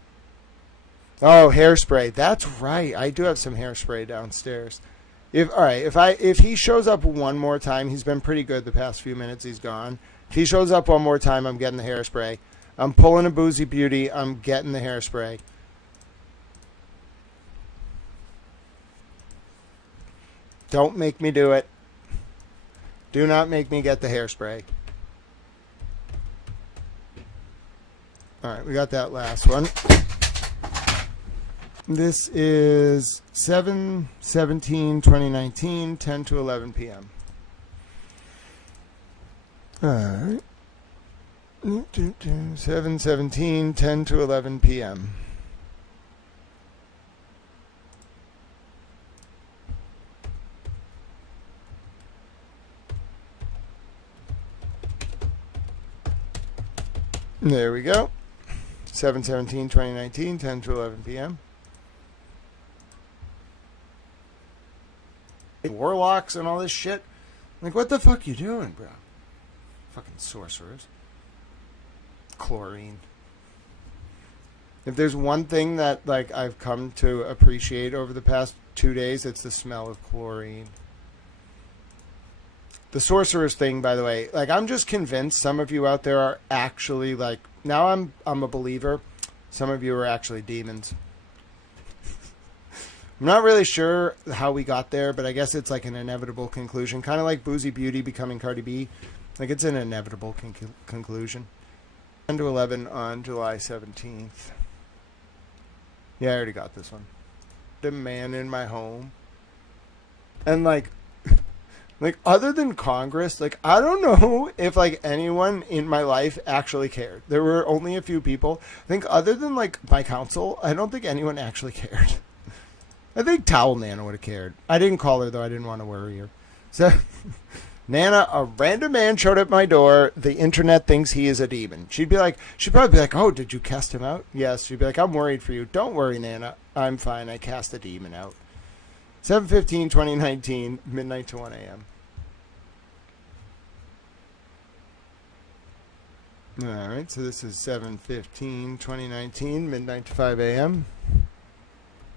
Oh, hairspray. That's right. I do have some hairspray downstairs. If he shows up one more time, he's been pretty good the past few minutes he's gone. If he shows up one more time, I'm getting the hairspray. I'm pulling a Boozy Beauty. I'm getting the hairspray. Don't make me do it. Do not make me get the hairspray. All right, we got that last one. This is 7/17/2019, 10 to 11 p.m. All right. 7/17, 10 to 11 p.m. There we go. 7/17/2019, 10 to 11 p.m. Warlocks and all this shit. Like, what the fuck you doing, bro? Fucking sorcerers. Chlorine. If there's one thing that, like, I've come to appreciate over the past 2 days, it's the smell of chlorine. The sorcerers thing, by the way, like, I'm just convinced some of you out there are actually, like, now I'm a believer. Some of you are actually demons. I'm not really sure how we got there, but I guess it's like an inevitable conclusion. Kind of like Boozy Beauty becoming Cardi B. Like, it's an inevitable conclusion. 10 to 11 on July 17th. Yeah, I already got this one. The man in my home. And, like, other than Congress, like, I don't know if, like, anyone in my life actually cared. There were only a few people. I think other than, like, my council, I don't think anyone actually cared. I think Towel Nana would have cared. I didn't call her, though. I didn't want to worry her. So, Nana, a random man showed at my door. The internet thinks he is a demon. She'd probably be like, oh, did you cast him out? Yes. She'd be like, I'm worried for you. Don't worry, Nana. I'm fine. I cast the demon out. 7/15/2019, midnight to 1 a.m. All right, so this is 7/15/2019, midnight to 5 a.m.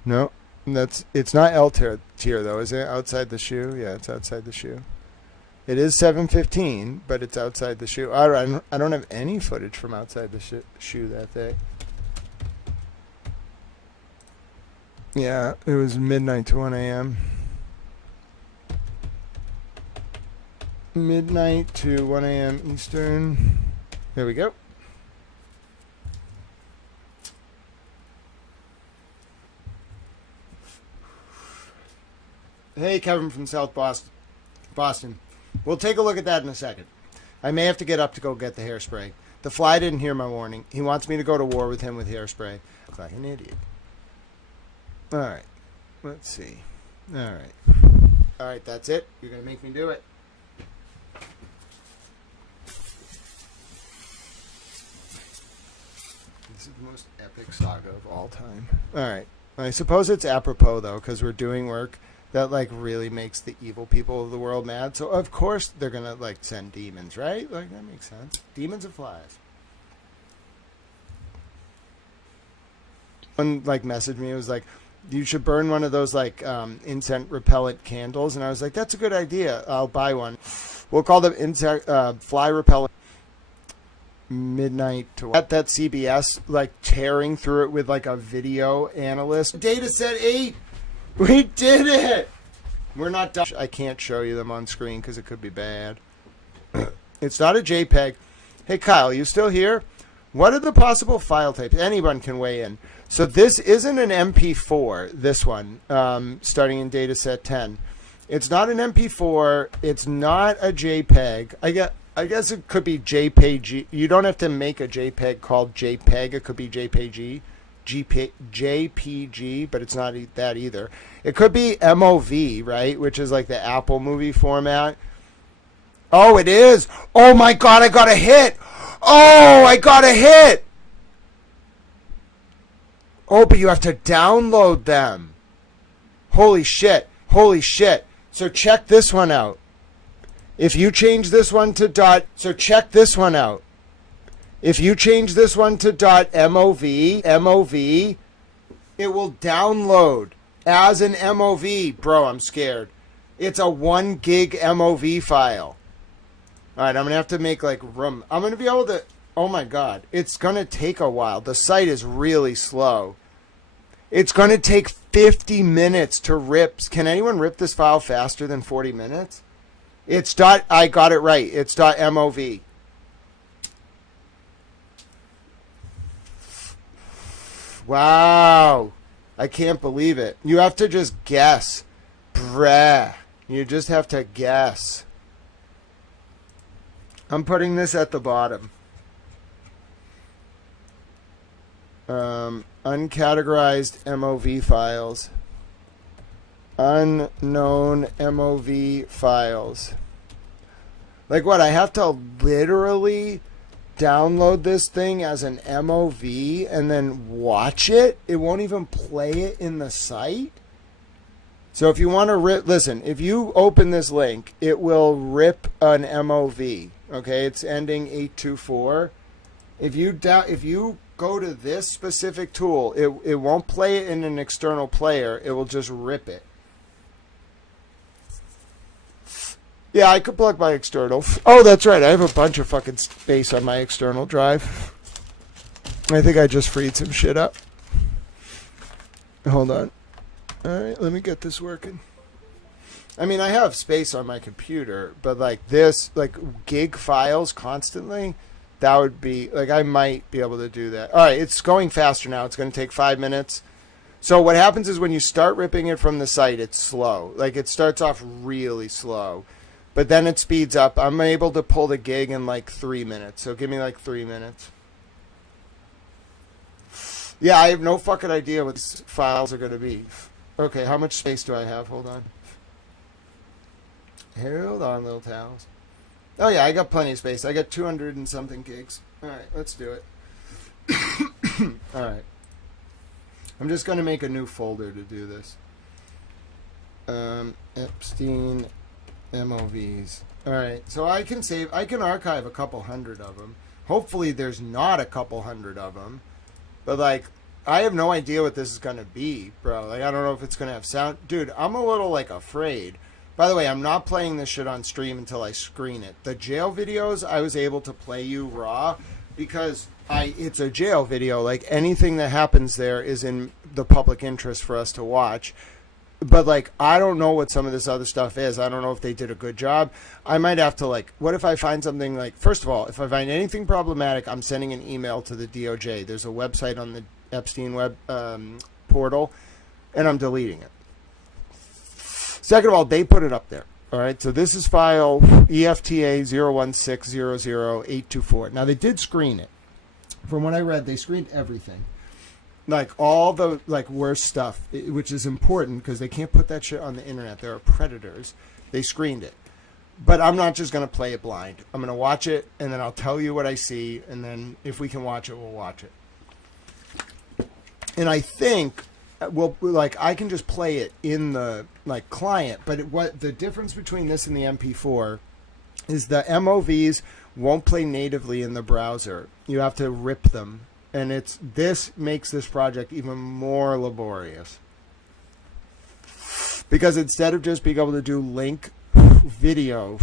No, it's not L tier though, is it? Outside the SHU? Yeah, it's outside the SHU. It is 7:15, but it's outside the SHU. I don't have any footage from outside the SHU that day. Yeah, it was midnight to 1 a.m. Midnight to 1 a.m. Eastern. There we go. Hey, Kevin from South Boston. We'll take a look at that in a second. I may have to get up to go get the hairspray. The fly didn't hear my warning. He wants me to go to war with him with hairspray. I look like an idiot. All right. Let's see. All right. All right, that's it. You're going to make me do it. This is the most epic saga of all time. All right. I suppose it's apropos, though, because we're doing work that, like, really makes the evil people of the world mad. So, of course, they're going to, like, send demons, right? Like, that makes sense. Demons and flies. One, like, messaged me. It was like, you should burn one of those, like, insect repellent candles. And I was like, that's a good idea. I'll buy one. We'll call them insect fly repellent. Midnight to at that CBS, like, tearing through it with, like, a video analyst. Data set 8. We did it. We're not done. I can't show you them on screen because it could be bad. It's not a JPEG. Hey, Kyle, you still here? What are the possible file types? Anyone can weigh in. So this isn't an MP4, this one, starting in data set 10. It's not an MP4. It's not a JPEG. I guess it could be JPG. You don't have to make a JPEG called JPEG. It could be JPG, but it's not that either. It could be MOV, right, which is like the Apple movie format. Oh, it is. Oh, my God, I got a hit. Oh, I got a hit. Oh, but you have to download them. Holy shit. Holy shit. So check this one out. If you change this one to so check this one out. If you change this one to .mov, it will download as an MOV. Bro, I'm scared. It's a 1 gig MOV file. All right, I'm going to have to make, like, room. I'm going to be able to, oh my God, it's going to take a while. The site is really slow. It's going to take 50 minutes to rip. Can anyone rip this file faster than 40 minutes? It's I got it right. It's .mov. Wow. I can't believe it. You have to just guess. Bruh. You just have to guess. I'm putting this at the bottom. Uncategorized MOV files. Unknown MOV files. Like what? I have to literally download this thing as an MOV and then watch it? It won't even play it in the site? So if you want to listen, if you open this link, it will rip an MOV. Okay, it's ending 824. If you go to this specific tool, it won't play it in an external player. It will just rip it. Yeah, I could plug my external. Oh, that's right. I have a bunch of fucking space on my external drive. I think I just freed some shit up. Hold on. All right, let me get this working. I mean, I have space on my computer, but like this, like gig files constantly, that would be, like, I might be able to do that. All right, it's going faster now. It's going to take 5 minutes. So what happens is when you start ripping it from the site, it's slow. Like, it starts off really slow. But then it speeds up. I'm able to pull the gig in like 3 minutes. So give me like 3 minutes. Yeah, I have no fucking idea what these files are going to be. Okay, how much space do I have? Hold on. Hold on, little towels. Oh yeah, I got plenty of space. I got 200 and something gigs. All right, let's do it. All right. I'm just going to make a new folder to do this. Epstein MOVs. All right, so I can archive a couple hundred of them. Hopefully there's not a couple hundred of them. But like, I have no idea what this is going to be, bro. Like, I don't know if it's going to have sound. Dude, I'm a little like afraid. By the way, I'm not playing this shit on stream until I screen it. The jail videos, I was able to play you raw because it's a jail video. Like, anything that happens there is in the public interest for us to watch. But, like, I don't know what some of this other stuff is. I don't know if they did a good job. I might have to, like, what if I find something, like, first of all, if I find anything problematic, I'm sending an email to the DOJ. There's a website on the Epstein web portal, and I'm deleting it. Second of all, they put it up there. All right, so this is file EFTA 016000824. Now, they did screen it. From what I read, they screened everything. Like, all the, like, worst stuff, which is important because they can't put that shit on the internet. There are predators. They screened it. But I'm not just going to play it blind. I'm going to watch it, and then I'll tell you what I see, and then if we can watch it, we'll watch it. And I think, well, like I can just play it in the like client, but what the difference between this and the MP4 is the MOVs won't play natively in the browser. You have to rip them. And this makes this project even more laborious. Because instead of just being able to do link video,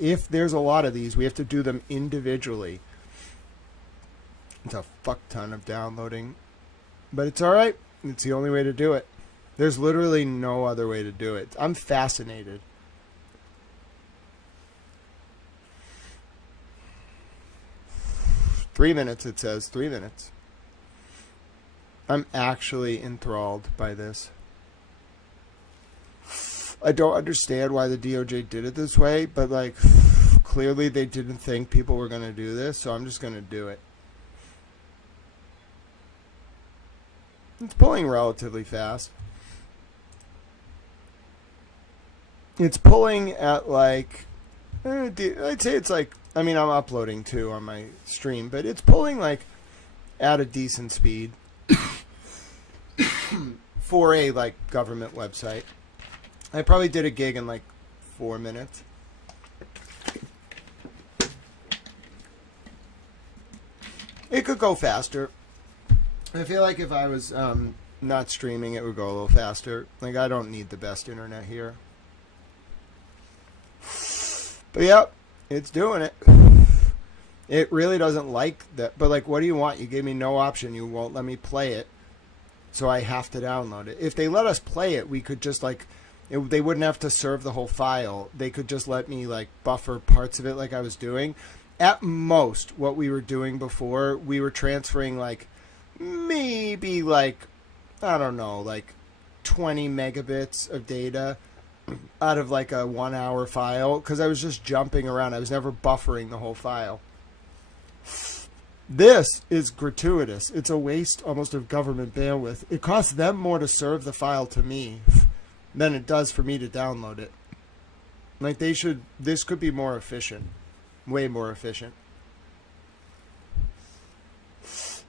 if there's a lot of these, we have to do them individually. It's a fuck ton of downloading. But it's all right. It's the only way to do it. There's literally no other way to do it. I'm fascinated. Three minutes, it says. 3 minutes. I'm actually enthralled by this. I don't understand why the DOJ did it this way, but like clearly they didn't think people were going to do this, so I'm just going to do it. It's pulling relatively fast. It's pulling at like, I'd say it's like, I mean, I'm uploading too on my stream, but it's pulling like at a decent speed for a like government website. I probably did a gig in like 4 minutes. It could go faster. I feel like if I was not streaming, it would go a little faster. Like, I don't need the best internet here. But, yep, it's doing it. It really doesn't like that. But, like, what do you want? You gave me no option. You won't let me play it. So I have to download it. If they let us play it, we could just, like, they wouldn't have to serve the whole file. They could just let me, like, buffer parts of it like I was doing. At most, what we were doing before, we were transferring, like, maybe like, I don't know, like 20 megabits of data out of like a 1 hour file because I was just jumping around. I was never buffering the whole file. This is gratuitous. It's a waste almost of government bandwidth. It costs them more to serve the file to me than it does for me to download it. Like this could be more efficient. Way more efficient.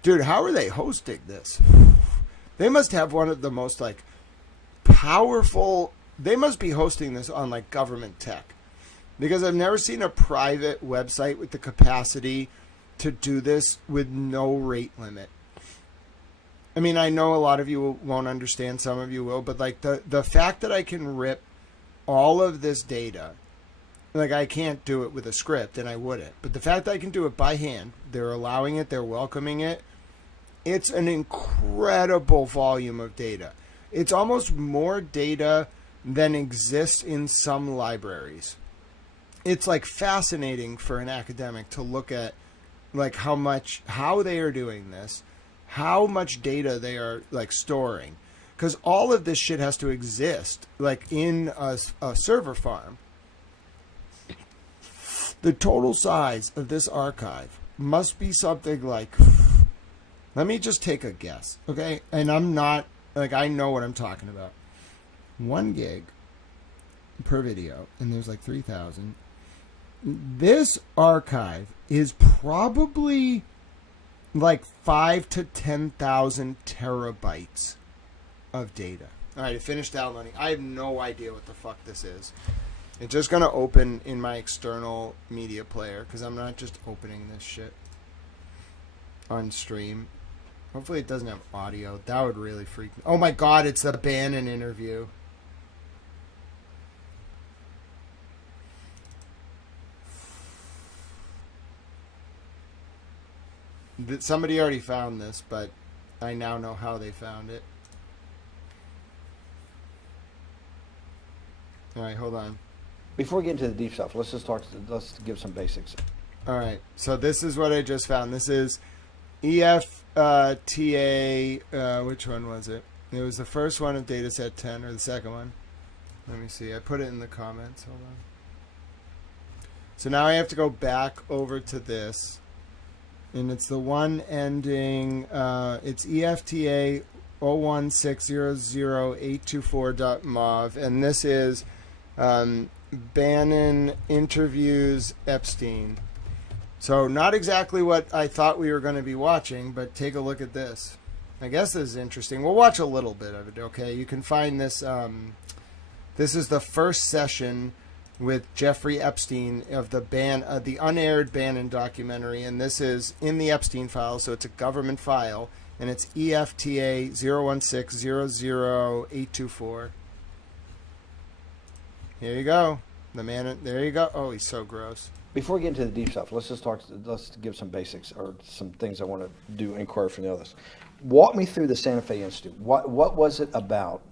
Dude, how are they hosting this? They must have one of the most, like, powerful... They must be hosting this on, like, government tech. Because I've never seen a private website with the capacity to do this with no rate limit. I mean, I know a lot of you won't understand, some of you will, but, like, the fact that I can rip all of this data... Like, I can't do it with a script, and I wouldn't. But the fact that I can do it by hand, they're allowing it, they're welcoming it, it's an incredible volume of data. It's almost more data than exists in some libraries. It's, like, fascinating for an academic to look at, like, how they are doing this, how much data they are, like, storing. Because all of this shit has to exist, like, in a server farm. The total size of this archive must be something like, let me just take a guess, okay? And I'm not, like, I know what I'm talking about. 1 gig per video, and there's like 3,000. This archive is probably like 5,000 to 10,000 terabytes of data. All right, it finished downloading. I have no idea what the fuck this is. It's just going to open in my external media player because I'm not just opening this shit on stream. Hopefully it doesn't have audio. That would really freak me. Oh my god, it's the Bannon interview. Somebody already found this, but I now know how they found it. Alright, hold on. Before we get into the deep stuff, let's give some basics. All right. So this is what I just found. This is EFTA. Which one was it? It was the first one of dataset 10 or the second one. Let me see. I put it in the comments. Hold on. So now I have to go back over to this. And it's the one ending, it's EFTA 01600.824.mov. And this is... Bannon interviews Epstein. So not exactly what I thought we were going to be watching, but take a look at this. I guess this is interesting. We'll watch a little bit of it, okay? You can find this. This is the first session with Jeffrey Epstein of the unaired Bannon documentary, and this is in the Epstein file, so it's a government file, and it's EFTA 016000824. Here you go. The man, there you go. Oh, he's so gross. Before we get into the deep stuff, let's give some basics or some things I want to do inquire from the others. Walk me through the Santa Fe Institute. What was it about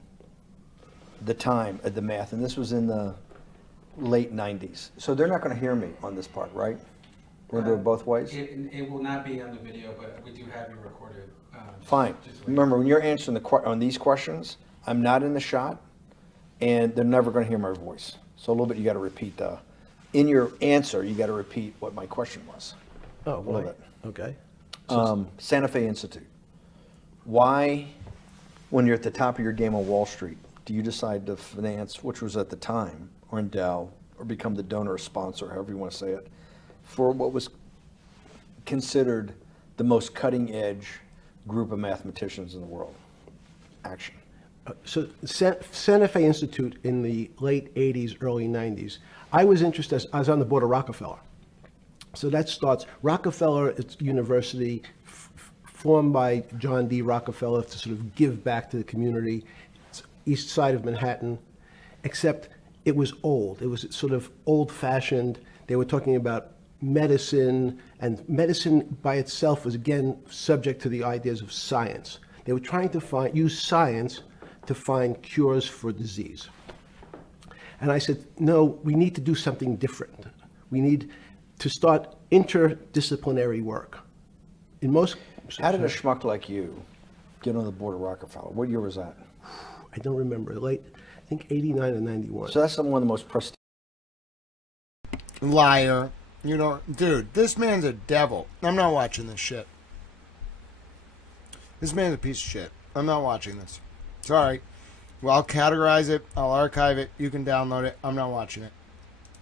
the time of the math? And this was in the late 90s. So they're not going to hear me on this part, right? We're going to do it both ways? It will not be on the video, but we do have you recorded. Fine. Remember, when you're answering on these questions, I'm not in the shot, and they're never going to hear my voice. So a little bit, you got to repeat in your answer, you got to repeat what my question was. Oh, a little bit. Okay. Santa Fe Institute. Why, when you're at the top of your game on Wall Street, do you decide to finance, which was at the time, or endow, or become the donor or sponsor, however you want to say it, for what was considered the most cutting edge group of mathematicians in the world? Action. So Santa Fe Institute in the late 80s, early 90s, I was interested, I was on the board of Rockefeller. So that starts, Rockefeller University, formed by John D. Rockefeller to sort of give back to the community. It's east side of Manhattan, except it was old. It was sort of old-fashioned. They were talking about medicine, and medicine by itself was, again, subject to the ideas of science. They were trying to use science to find cures for disease. And I said, no, we need to do something different. We need to start interdisciplinary work. In most... How did a schmuck like you get on the board of Rockefeller? What year was that? I don't remember. Late, I think 89 or 91. So that's one of the most prestigious... Liar. You know, dude, this man's a devil. I'm not watching this shit. This man's a piece of shit. I'm not watching this. Sorry. Well, I'll categorize it. I'll archive it. You can download it. I'm not watching it.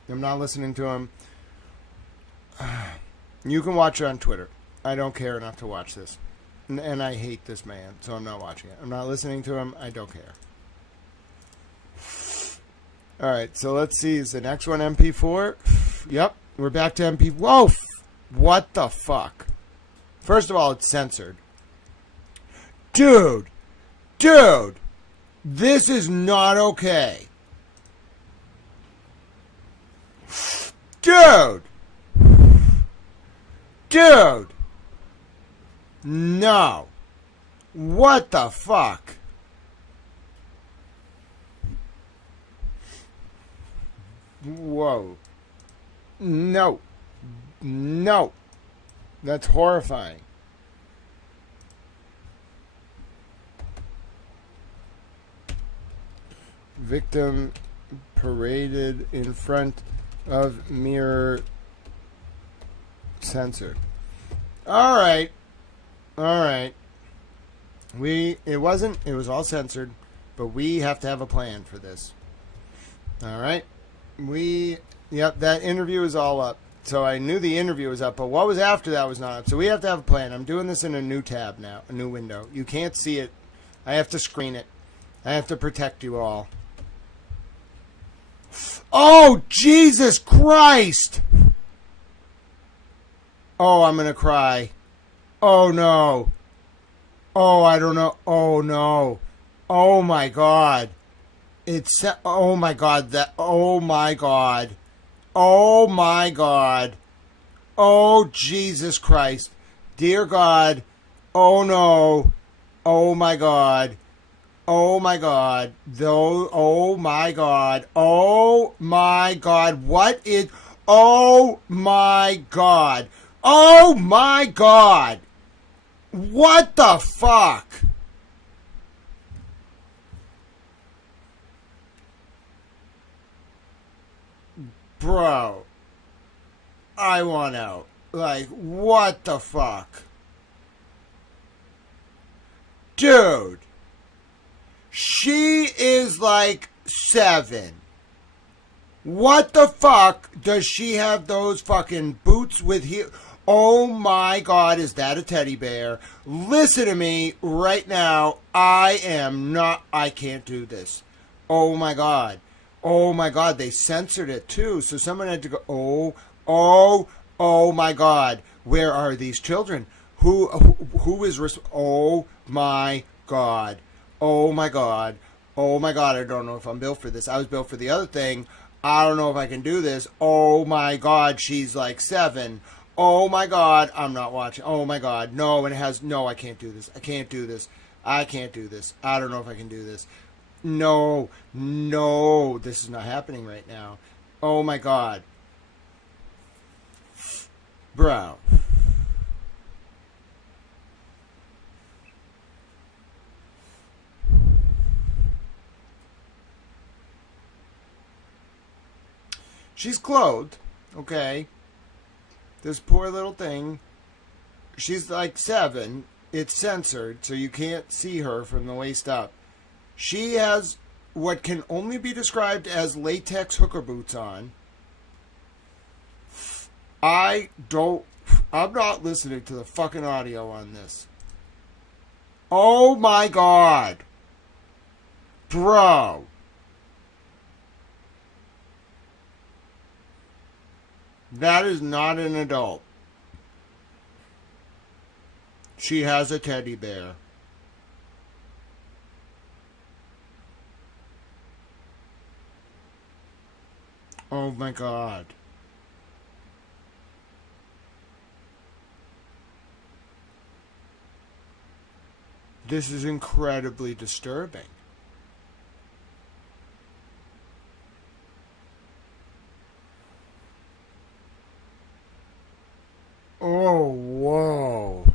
I'm not listening to him. You can watch it on Twitter. I don't care enough to watch this. And I hate this man, so I'm not watching it. I'm not listening to him. I don't care. All right, so let's see. Is the next one MP4? Yep, we're back to MP. Whoa! What the fuck? First of all, it's censored. Dude! This is not okay. Dude! No. What the fuck? Whoa. No. That's horrifying. Victim paraded in front of mirror, censored. All right. It was all censored, but we have to have a plan for this. All right. Yep, that interview is all up. So I knew the interview was up, but what was after that was not up. So we have to have a plan. I'm doing this in a new tab now, a new window. You can't see it. I have to screen it. I have to protect you all. Oh, Jesus Christ! Oh, I'm going to cry. Oh, no. Oh, I don't know. Oh, no. Oh, my God. Oh, my God. Oh, my God. Oh, my God. Oh, Jesus Christ. Dear God. Oh, no. Oh, my God. Oh, my God. Oh, my God. Oh, my God. What is... Oh, my God. Oh, my God. What the fuck? Bro. I want out. Like, what the fuck? Dude. She is like 7. What the fuck does she have those fucking boots with heel? Oh my God, is that a teddy bear? Listen to me right now. I can't do this. Oh my God. Oh my God, they censored it too. So someone had to go, oh my God. Where are these children? Who is, oh my God. Oh my God. Oh my God, I don't know if I'm built for this. I was built for the other thing. I don't know if I can do this. Oh my God, she's like 7. Oh my God, I'm not watching. Oh my God, no, and it has, no, I can't do this. I can't do this. I can't do this. I don't know if I can do this. No, this is not happening right now. Oh my God. Bro. She's clothed, okay? This poor little thing. She's like 7. It's censored, so you can't see her from the waist up. She has what can only be described as latex hooker boots on. I'm not listening to the fucking audio on this. Oh my God. Bro. That is not an adult. She has a teddy bear. Oh my God. This is incredibly disturbing. Oh, whoa.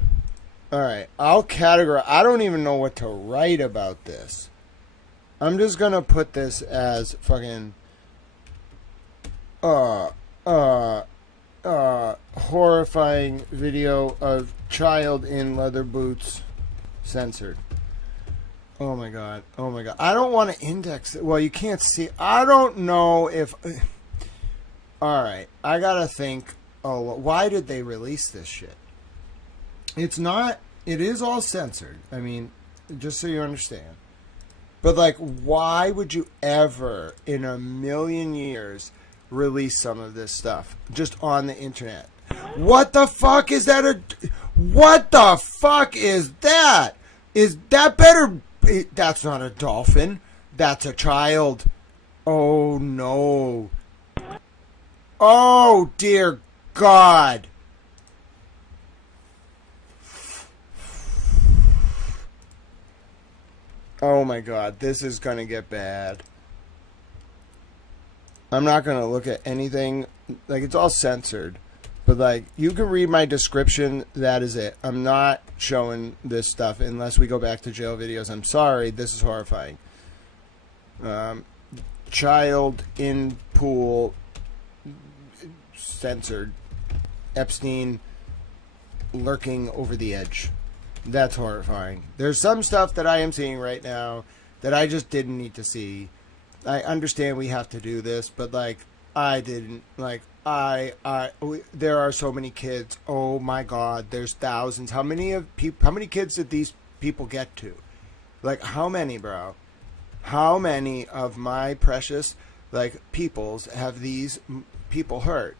All right, I'll categorize. I don't even know what to write about this. I'm just going to put this as fucking horrifying video of child in leather boots censored. Oh my God. Oh my God. I don't want to index it. Well, you can't see. I don't know if. All right. I got to think. Oh, why did they release this shit? It's not. It is all censored. I mean, just so you understand. But, like, why would you ever, in a million years, release some of this stuff just on the internet? What the fuck is that? What the fuck is that? Is that better? That's not a dolphin. That's a child. Oh, no. Oh, dear God. Oh my God, this is going to get bad. I'm not going to look at anything. Like, it's all censored. But, like, you can read my description. That is it. I'm not showing this stuff unless we go back to jail videos. I'm sorry. This is horrifying. Child in pool. Censored. Epstein lurking over the edge. That's horrifying. There's some stuff that I am seeing right now that I just didn't need to see. I understand we have to do this, but like I didn't like there are so many kids. Oh my God, there's thousands. How many kids did these people get to? Like how many, bro? How many of my precious like peoples have these people hurt?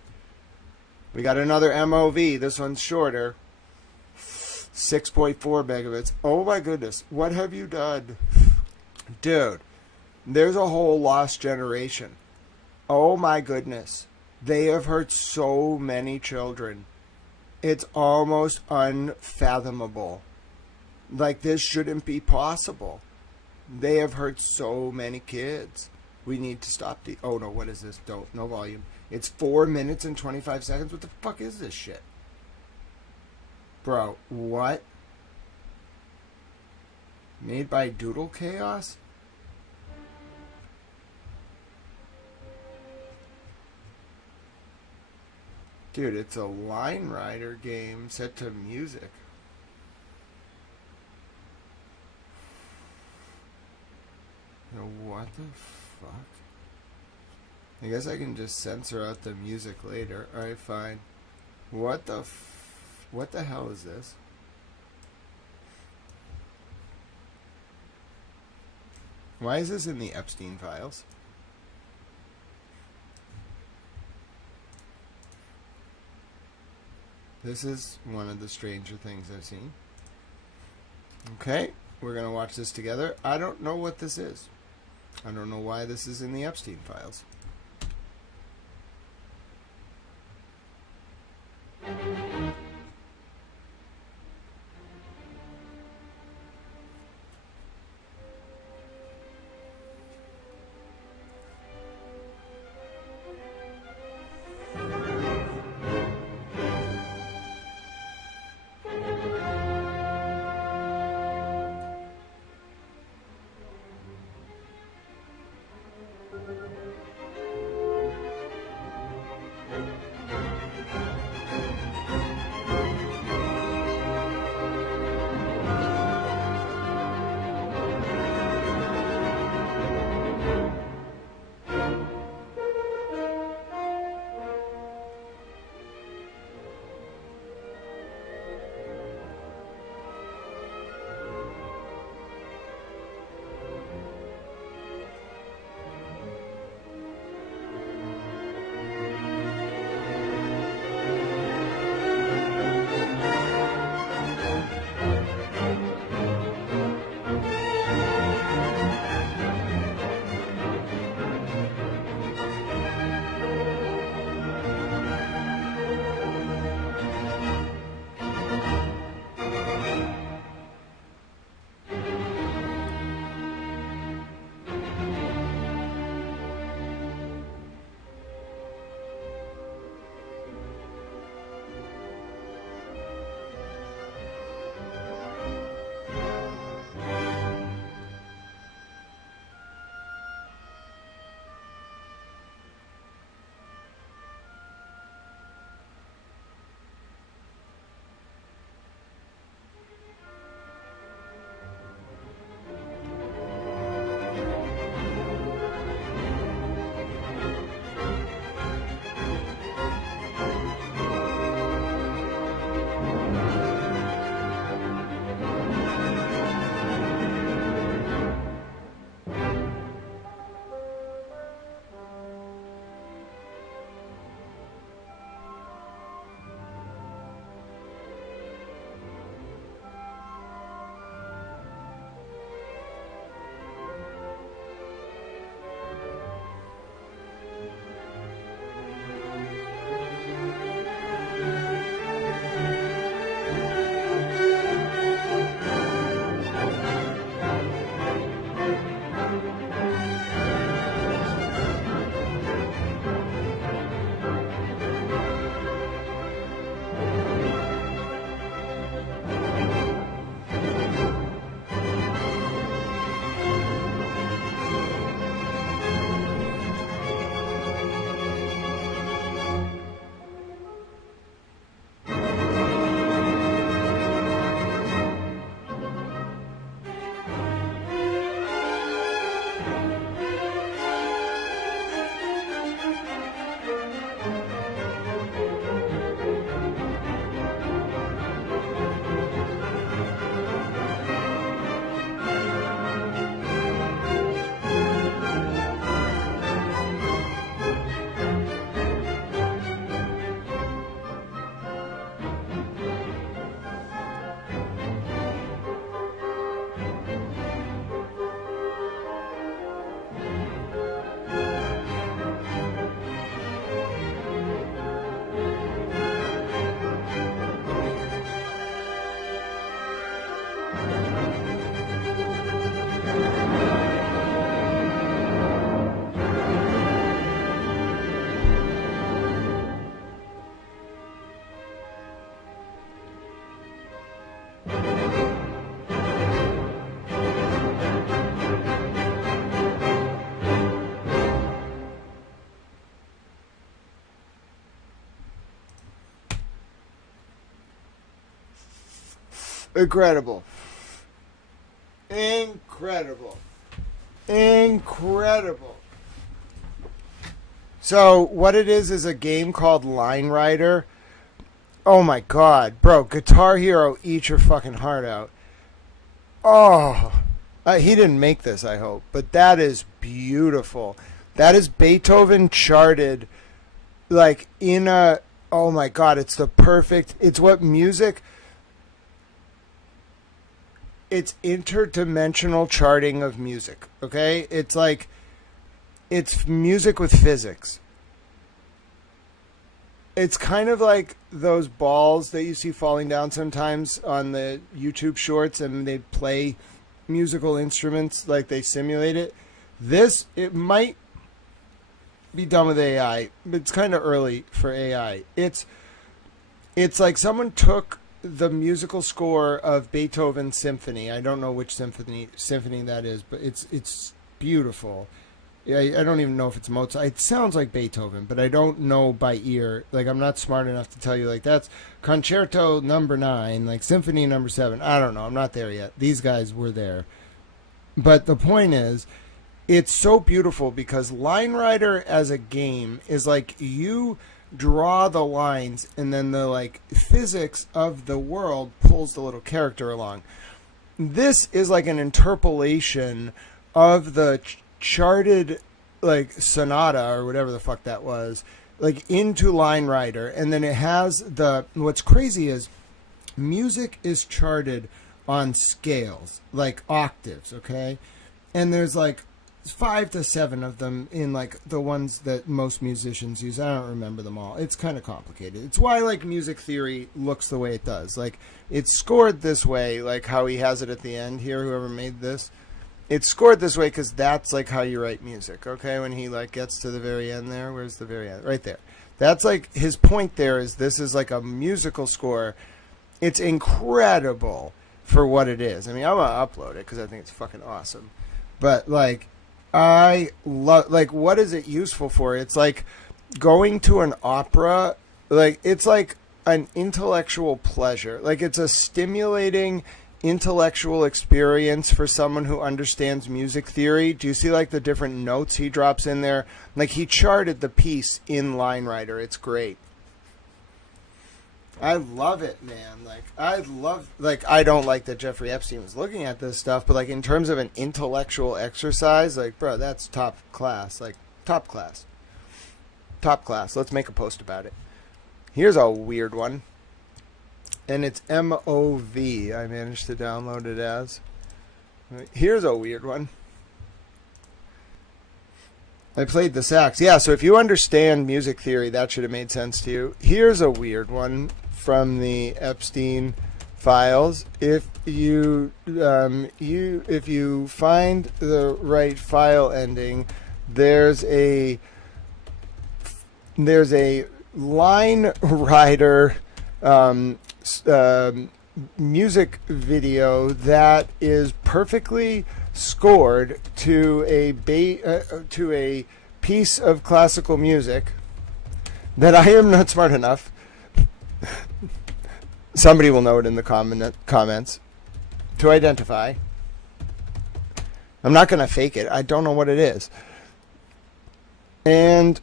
We got another MOV. This one's shorter. 6.4 megabits. Oh my goodness. What have you done? Dude, there's a whole lost generation. Oh my goodness. They have hurt so many children. It's almost unfathomable. Like this shouldn't be possible. They have hurt so many kids. We need to stop the... Oh no, what is this? No volume. It's 4 minutes and 25 seconds. What the fuck is this shit? Bro, what? Made by Doodle Chaos? Dude, it's a Line Rider game set to music. Yo, what the fuck? I guess I can just censor out the music later. Alright, fine. What the What the hell is this? Why is this in the Epstein files? This is one of the stranger things I've seen. Okay, we're going to watch this together. I don't know what this is. I don't know why this is in the Epstein files. Incredible. Incredible. Incredible. So what it is a game called Line Rider. Oh my God, bro! Guitar Hero, eat your fucking heart out. Oh, he didn't make this, I hope, but that is beautiful. That is Beethoven charted, like in a. Oh my God, it's the perfect. It's what music. It's interdimensional charting of music. Okay, it's like, it's music with physics. It's kind of like those balls that you see falling down sometimes on the YouTube shorts, and they play musical instruments like they simulate it. This, it might be done with AI, but it's kind of early for AI. It's like someone took the musical score of Beethoven's symphony. I don't know which symphony that is, but it's beautiful. I don't even know if it's Mozart. It sounds like Beethoven, but I don't know by ear. Like, I'm not smart enough to tell you, like, that's Concerto number 9, like Symphony number 7. I don't know. I'm not there yet. These guys were there. But the point is, it's so beautiful because Line Rider as a game is like you draw the lines and then the, like, physics of the world pulls the little character along. This is like an interpolation of the charted, like, sonata or whatever the fuck that was, like, into Line Rider. And then it has the, what's crazy is music is charted on scales, like octaves, okay? And there's like 5 to 7 of them in, like, the ones that most musicians use. I don't remember them all. It's kind of complicated. It's why, like, music theory looks the way it does. Like, it's scored this way, like how he has it at the end here, whoever made this. It's scored this way because that's, like, how you write music, okay? When he, like, gets to the very end there. Where's the very end? Right there. That's, like, his point there is this is, like, a musical score. It's incredible for what it is. I mean, I'm going to upload it because I think it's fucking awesome. But, like, I love, like, what is it useful for? It's like going to an opera. Like, it's like an intellectual pleasure. Like, it's a stimulating intellectual experience for someone who understands music theory. Do you see, like, the different notes he drops in there? Like, he charted the piece in Line Rider. It's great. I love it, man. Like, I don't like that Jeffrey Epstein was looking at this stuff, but, like, in terms of an intellectual exercise, like, bro, that's top class. Like, top class. Top class. Let's make a post about it. Here's a weird one. And it's MOV. I managed to download it as. Here's a weird one. I played the sax. Yeah, so if you understand music theory, that should have made sense to you. Here's a weird one from the Epstein files. If you if you find the right file ending, there's a Line Rider music video that is perfectly scored to a piece of classical music that I am not smart enough. Somebody will know it in the comments to identify. I'm not going to fake it. I don't know what it is. And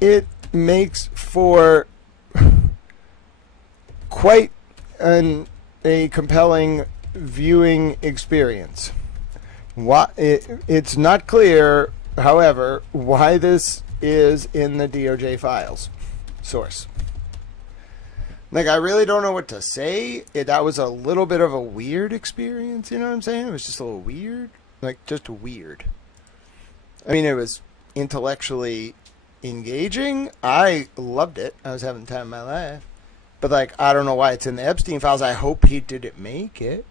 it makes for quite a compelling viewing experience. It's not clear, however, why this is in the DOJ files source. Like, I really don't know what to say. That was a little bit of a weird experience, you know what I'm saying? It was just a little weird. Like, just weird. I mean, it was intellectually engaging. I loved it. I was having the time of my life. But, like, I don't know why it's in the Epstein files. I hope he didn't make it.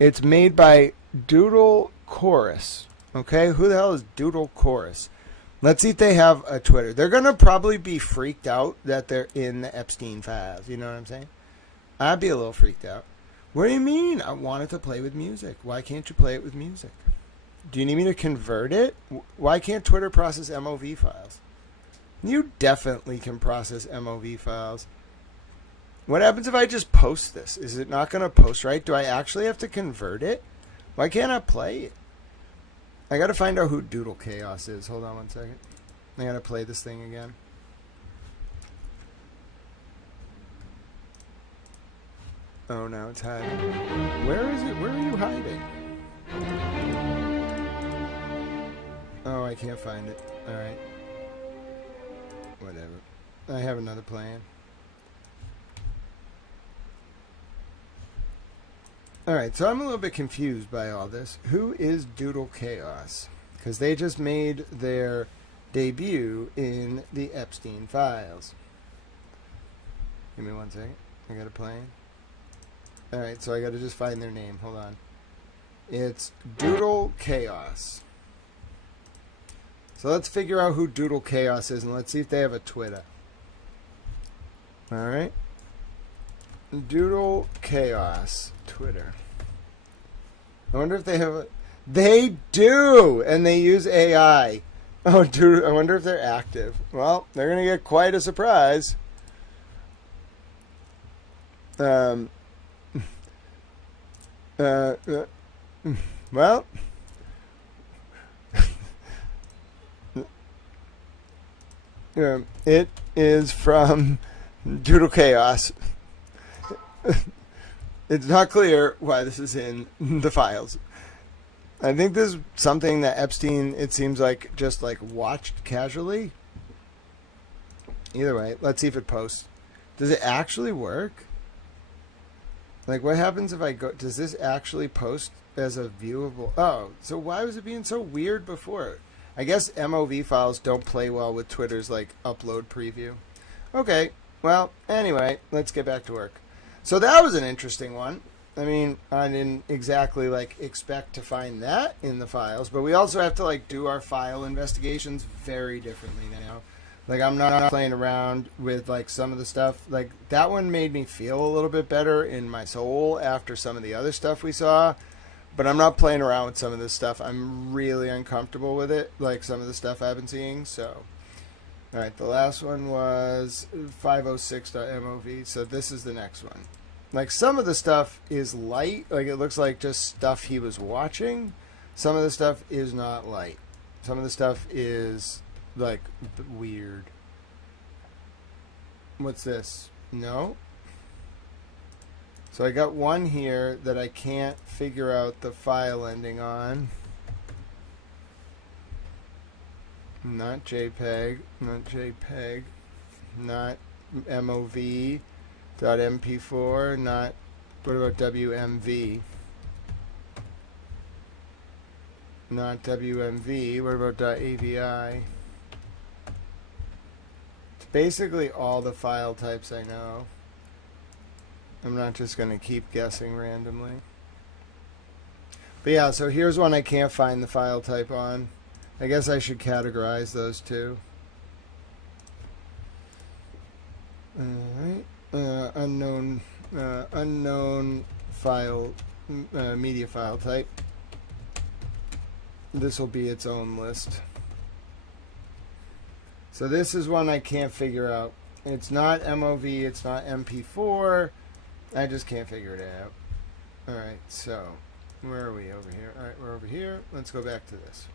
It's made by Doodle Chorus. Okay? Who the hell is Doodle Chorus? Let's see if they have a Twitter. They're going to probably be freaked out that they're in the Epstein files. You know what I'm saying? I'd be a little freaked out. What do you mean? I wanted to play with music. Why can't you play it with music? Do you need me to convert it? Why can't Twitter process MOV files? You definitely can process MOV files. What happens if I just post this? Is it not going to post right? Do I actually have to convert it? Why can't I play it? I got to find out who Doodle Chaos is. Hold on one second. I got to play this thing again. Oh, now it's hiding. Where is it? Where are you hiding? Oh, I can't find it. All right. Whatever. I have another plan. All right, so I'm a little bit confused by all this. Who is Doodle Chaos? Because they just made their debut in the Epstein files. Give me 1 second. I got a plan. All right, so I got to just find their name. Hold on. It's Doodle Chaos. So let's figure out who Doodle Chaos is, and let's see if they have a Twitter. All right. Doodle Chaos Twitter. I wonder if they have a... They do! And they use AI. Oh, dude, I wonder if they're active. Well, they're going to get quite a surprise. Well... it is from Doodle Chaos. It's not clear why this is in the files. I think this is something that Epstein, it seems like, just like watched casually. Either way, let's see if it posts. Does it actually work? Like, what happens if I go... Does this actually post as a viewable... Oh, so why was it being so weird before? I guess MOV files don't play well with Twitter's, like, upload preview. Okay, well, anyway, let's get back to work. So that was an interesting one. I mean, I didn't exactly, like, expect to find that in the files, but we also have to, like, do our file investigations very differently now. Like, I'm not playing around with, like, some of the stuff. Like, that one made me feel a little bit better in my soul after some of the other stuff we saw. But I'm not playing around with some of this stuff. I'm really uncomfortable with it, like some of the stuff I've been seeing. So, all right, the last one was 506.mov. So this is the next one. Like, some of the stuff is light. Like, it looks like just stuff he was watching. Some of the stuff is not light. Some of the stuff is... like, weird. What's this? No. So I got one here that I can't figure out the file ending on. Not JPEG. Not JPEG. Not MOV.mp4. Not... What about WMV? Not WMV. What about .avi? Basically all the file types I know. I'm not just going to keep guessing randomly. But yeah, so here's one I can't find the file type on. I guess I should categorize those two. Alright. Unknown file, media file type. This will be its own list. So this is one I can't figure out. It's not MOV, it's not MP4. I just can't figure it out. Alright, so where are we over here? Alright, we're over here. Let's go back to this.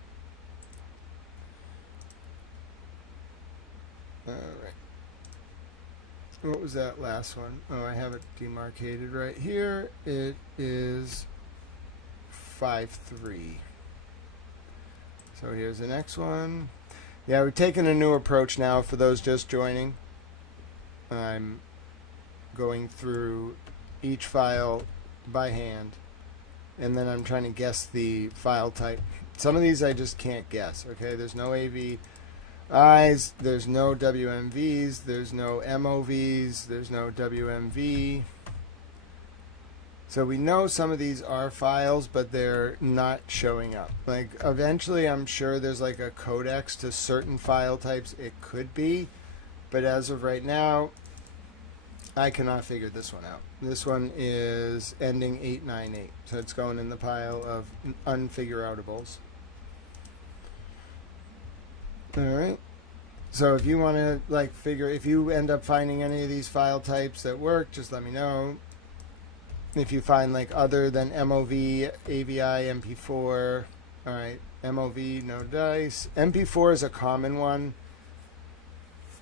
Alright. What was that last one? Oh, I have it demarcated right here. It is 5.3. So here's the next one. Yeah, we're taking a new approach now for those just joining. I'm going through each file by hand, and then I'm trying to guess the file type. Some of these I just can't guess, okay? There's no AVIs, there's no WMVs, there's no MOVs, there's no WMV. So we know some of these are files, but they're not showing up. Like, eventually I'm sure there's like a codex to certain file types it could be, but as of right now, I cannot figure this one out. This one is ending 898, so it's going in the pile of unfigure-outables. Alright, so if you want to like figure, if you end up finding any of these file types that work, just let me know. If you find like other than MOV, AVI, MP4, alright, MOV, no dice. MP4 is a common one,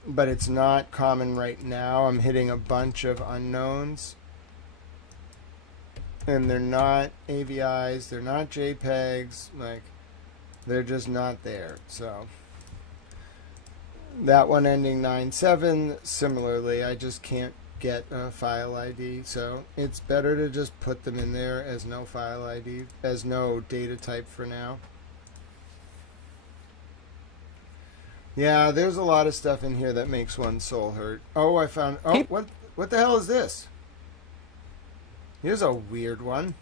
but it's not common right now. I'm hitting a bunch of unknowns. and they're not AVIs, they're not JPEGs, like, they're just not there. So that one ending 9.7, similarly, I just can't get a file ID, so it's better to just put them in there as no file ID, as no data type for now. Yeah, there's a lot of stuff in here that makes one's soul hurt. Oh, I found, oh, what the hell is this? Here's a weird one.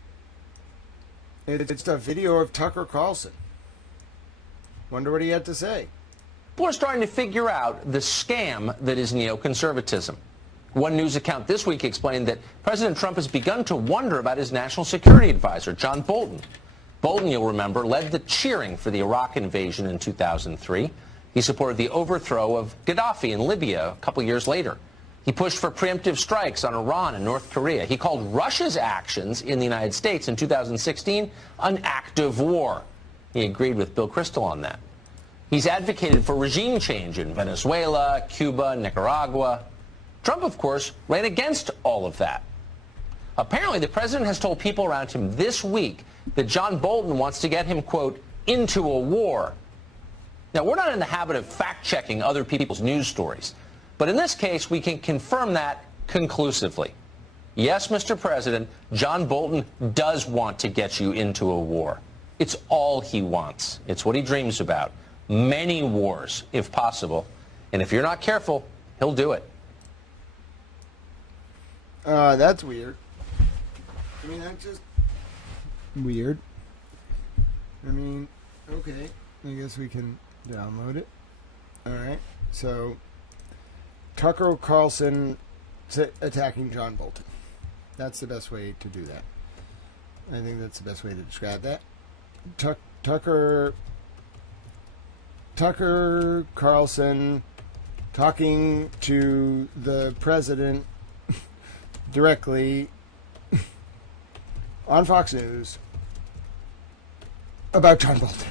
It's a video of Tucker Carlson. Wonder what he had to say. People are starting to figure out the scam that is neoconservatism. One news account this week explained that President Trump has begun to wonder about his national security advisor, John Bolton. Bolton, you'll remember, led the cheering for the Iraq invasion in 2003. He supported the overthrow of Gaddafi in Libya a couple years later. He pushed for preemptive strikes on Iran and North Korea. He called Russia's actions in the United States in 2016 an act of war. He agreed with Bill Kristol on that. He's advocated for regime change in Venezuela, Cuba, Nicaragua. Trump, of course, ran against all of that. Apparently, the president has told people around him this week that John Bolton wants to get him, quote, into a war. Now, we're not in the habit of fact-checking other people's news stories, but in this case, we can confirm that conclusively. Yes, Mr. President, John Bolton does want to get you into a war. It's all he wants. It's what he dreams about. Many wars, if possible. And if you're not careful, he'll do it. That's weird. I mean, that's just weird. I mean, okay. I guess we can download it. Alright. So, Tucker Carlson attacking John Bolton. That's the best way to do that. I think that's the best way to describe that. Tucker Carlson talking to the president directly on Fox News about John Bolton.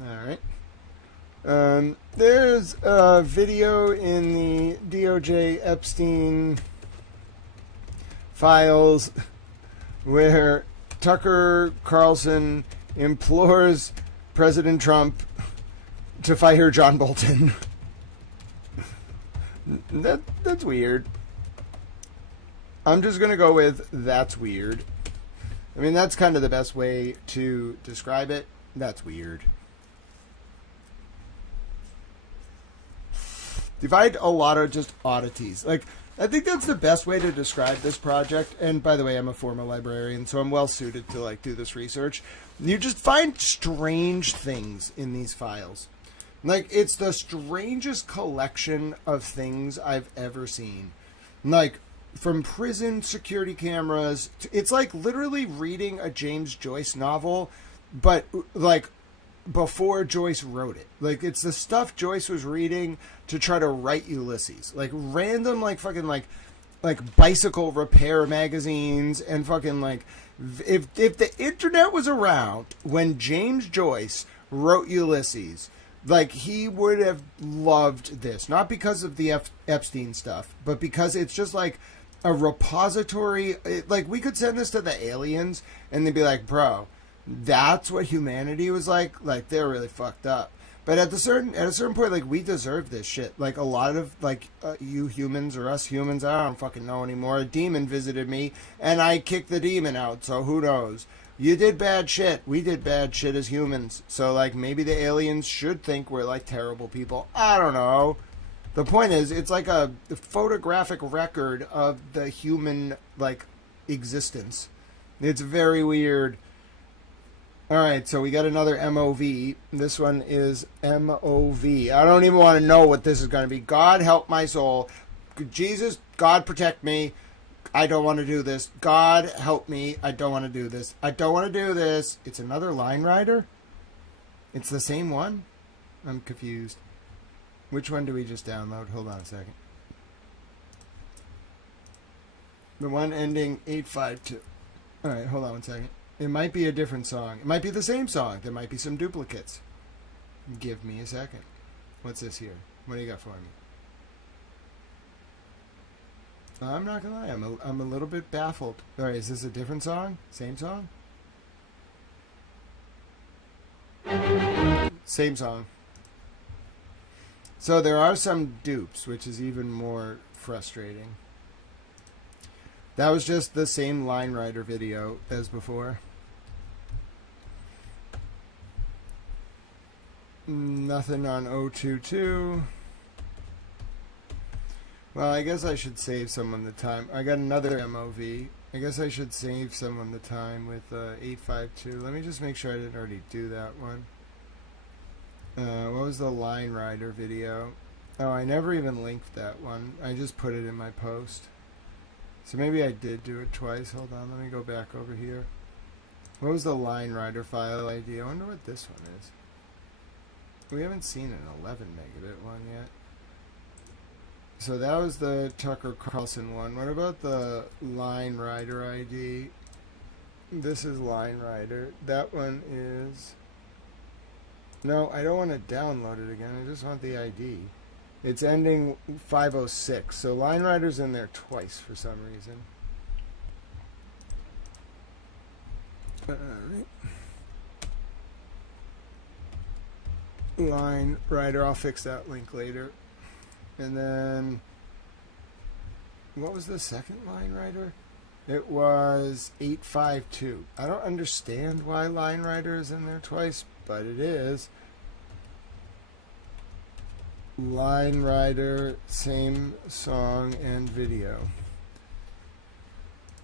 All right. There's a video in the DOJ Epstein files where Tucker Carlson implores President Trump to fire John Bolton. That's weird. I'm just going to go with that's weird. I mean, that's kind of the best way to describe it. That's weird. Divide a lot of just oddities. Like, I think that's the best way to describe this project. And by the way, I'm a former librarian, so I'm well suited to like do this research. You just find strange things in these files. Like, it's the strangest collection of things I've ever seen. Like, from prison security cameras, it's like literally reading a James Joyce novel, but like before Joyce wrote it. Like, it's the stuff Joyce was reading to try to write Ulysses. Like, random, like, fucking, like bicycle repair magazines and fucking, like, if the internet was around when James Joyce wrote Ulysses, like, he would have loved this. Not because of the Epstein stuff, but because it's just, like, a repository. Like, we could send this to the aliens, and they'd be like, bro, that's what humanity was like. Like, they're really fucked up. But at a certain point, like, we deserve this shit. Like, a lot of, like, you humans or us humans, I don't fucking know anymore. A demon visited me, and I kicked the demon out, so who knows? You did bad shit. We did bad shit as humans. So, like, maybe the aliens should think we're, like, terrible people. I don't know. The point is, it's like a photographic record of the human, like, existence. It's very weird. All right, so we got another MOV. This one is MOV. I don't even want to know what this is going to be. God help my soul. Jesus, God protect me. I don't want to do this. God help me. I don't want to do this. I don't want to do this. It's another line rider? It's the same one? I'm confused. Which one do we just download? Hold on a second. The one ending 852. All right, hold on one second. It might be a different song. It might be the same song. There might be some duplicates. Give me a second. What's this here? What do you got for me? I'm not gonna lie, I'm a little bit baffled. All right, is this a different song? Same song? Same song. So there are some dupes, which is even more frustrating. That was just the same Line Rider video as before. Nothing on 022. Well, I guess I should save someone the time. I got another MOV. I guess I should save someone the time with 852. Let me just make sure I didn't already do that one. What was the Line Rider video? Oh, I never even linked that one. I just put it in my post. So maybe I did do it twice. Hold on, let me go back over here. What was the Line Rider file ID? I wonder what this one is. We haven't seen an 11 megabit one yet. So that was the Tucker Carlson one. What about the Line Rider ID? This is Line Rider. That one is... No, I don't want to download it again. I just want the ID. It's ending 506. So Line Rider's in there twice for some reason. Line Rider. I'll fix that link later. And then... What was the second Line Rider? It was 852. I don't understand why Line Rider is in there twice, but it is. Line Rider, same song and video.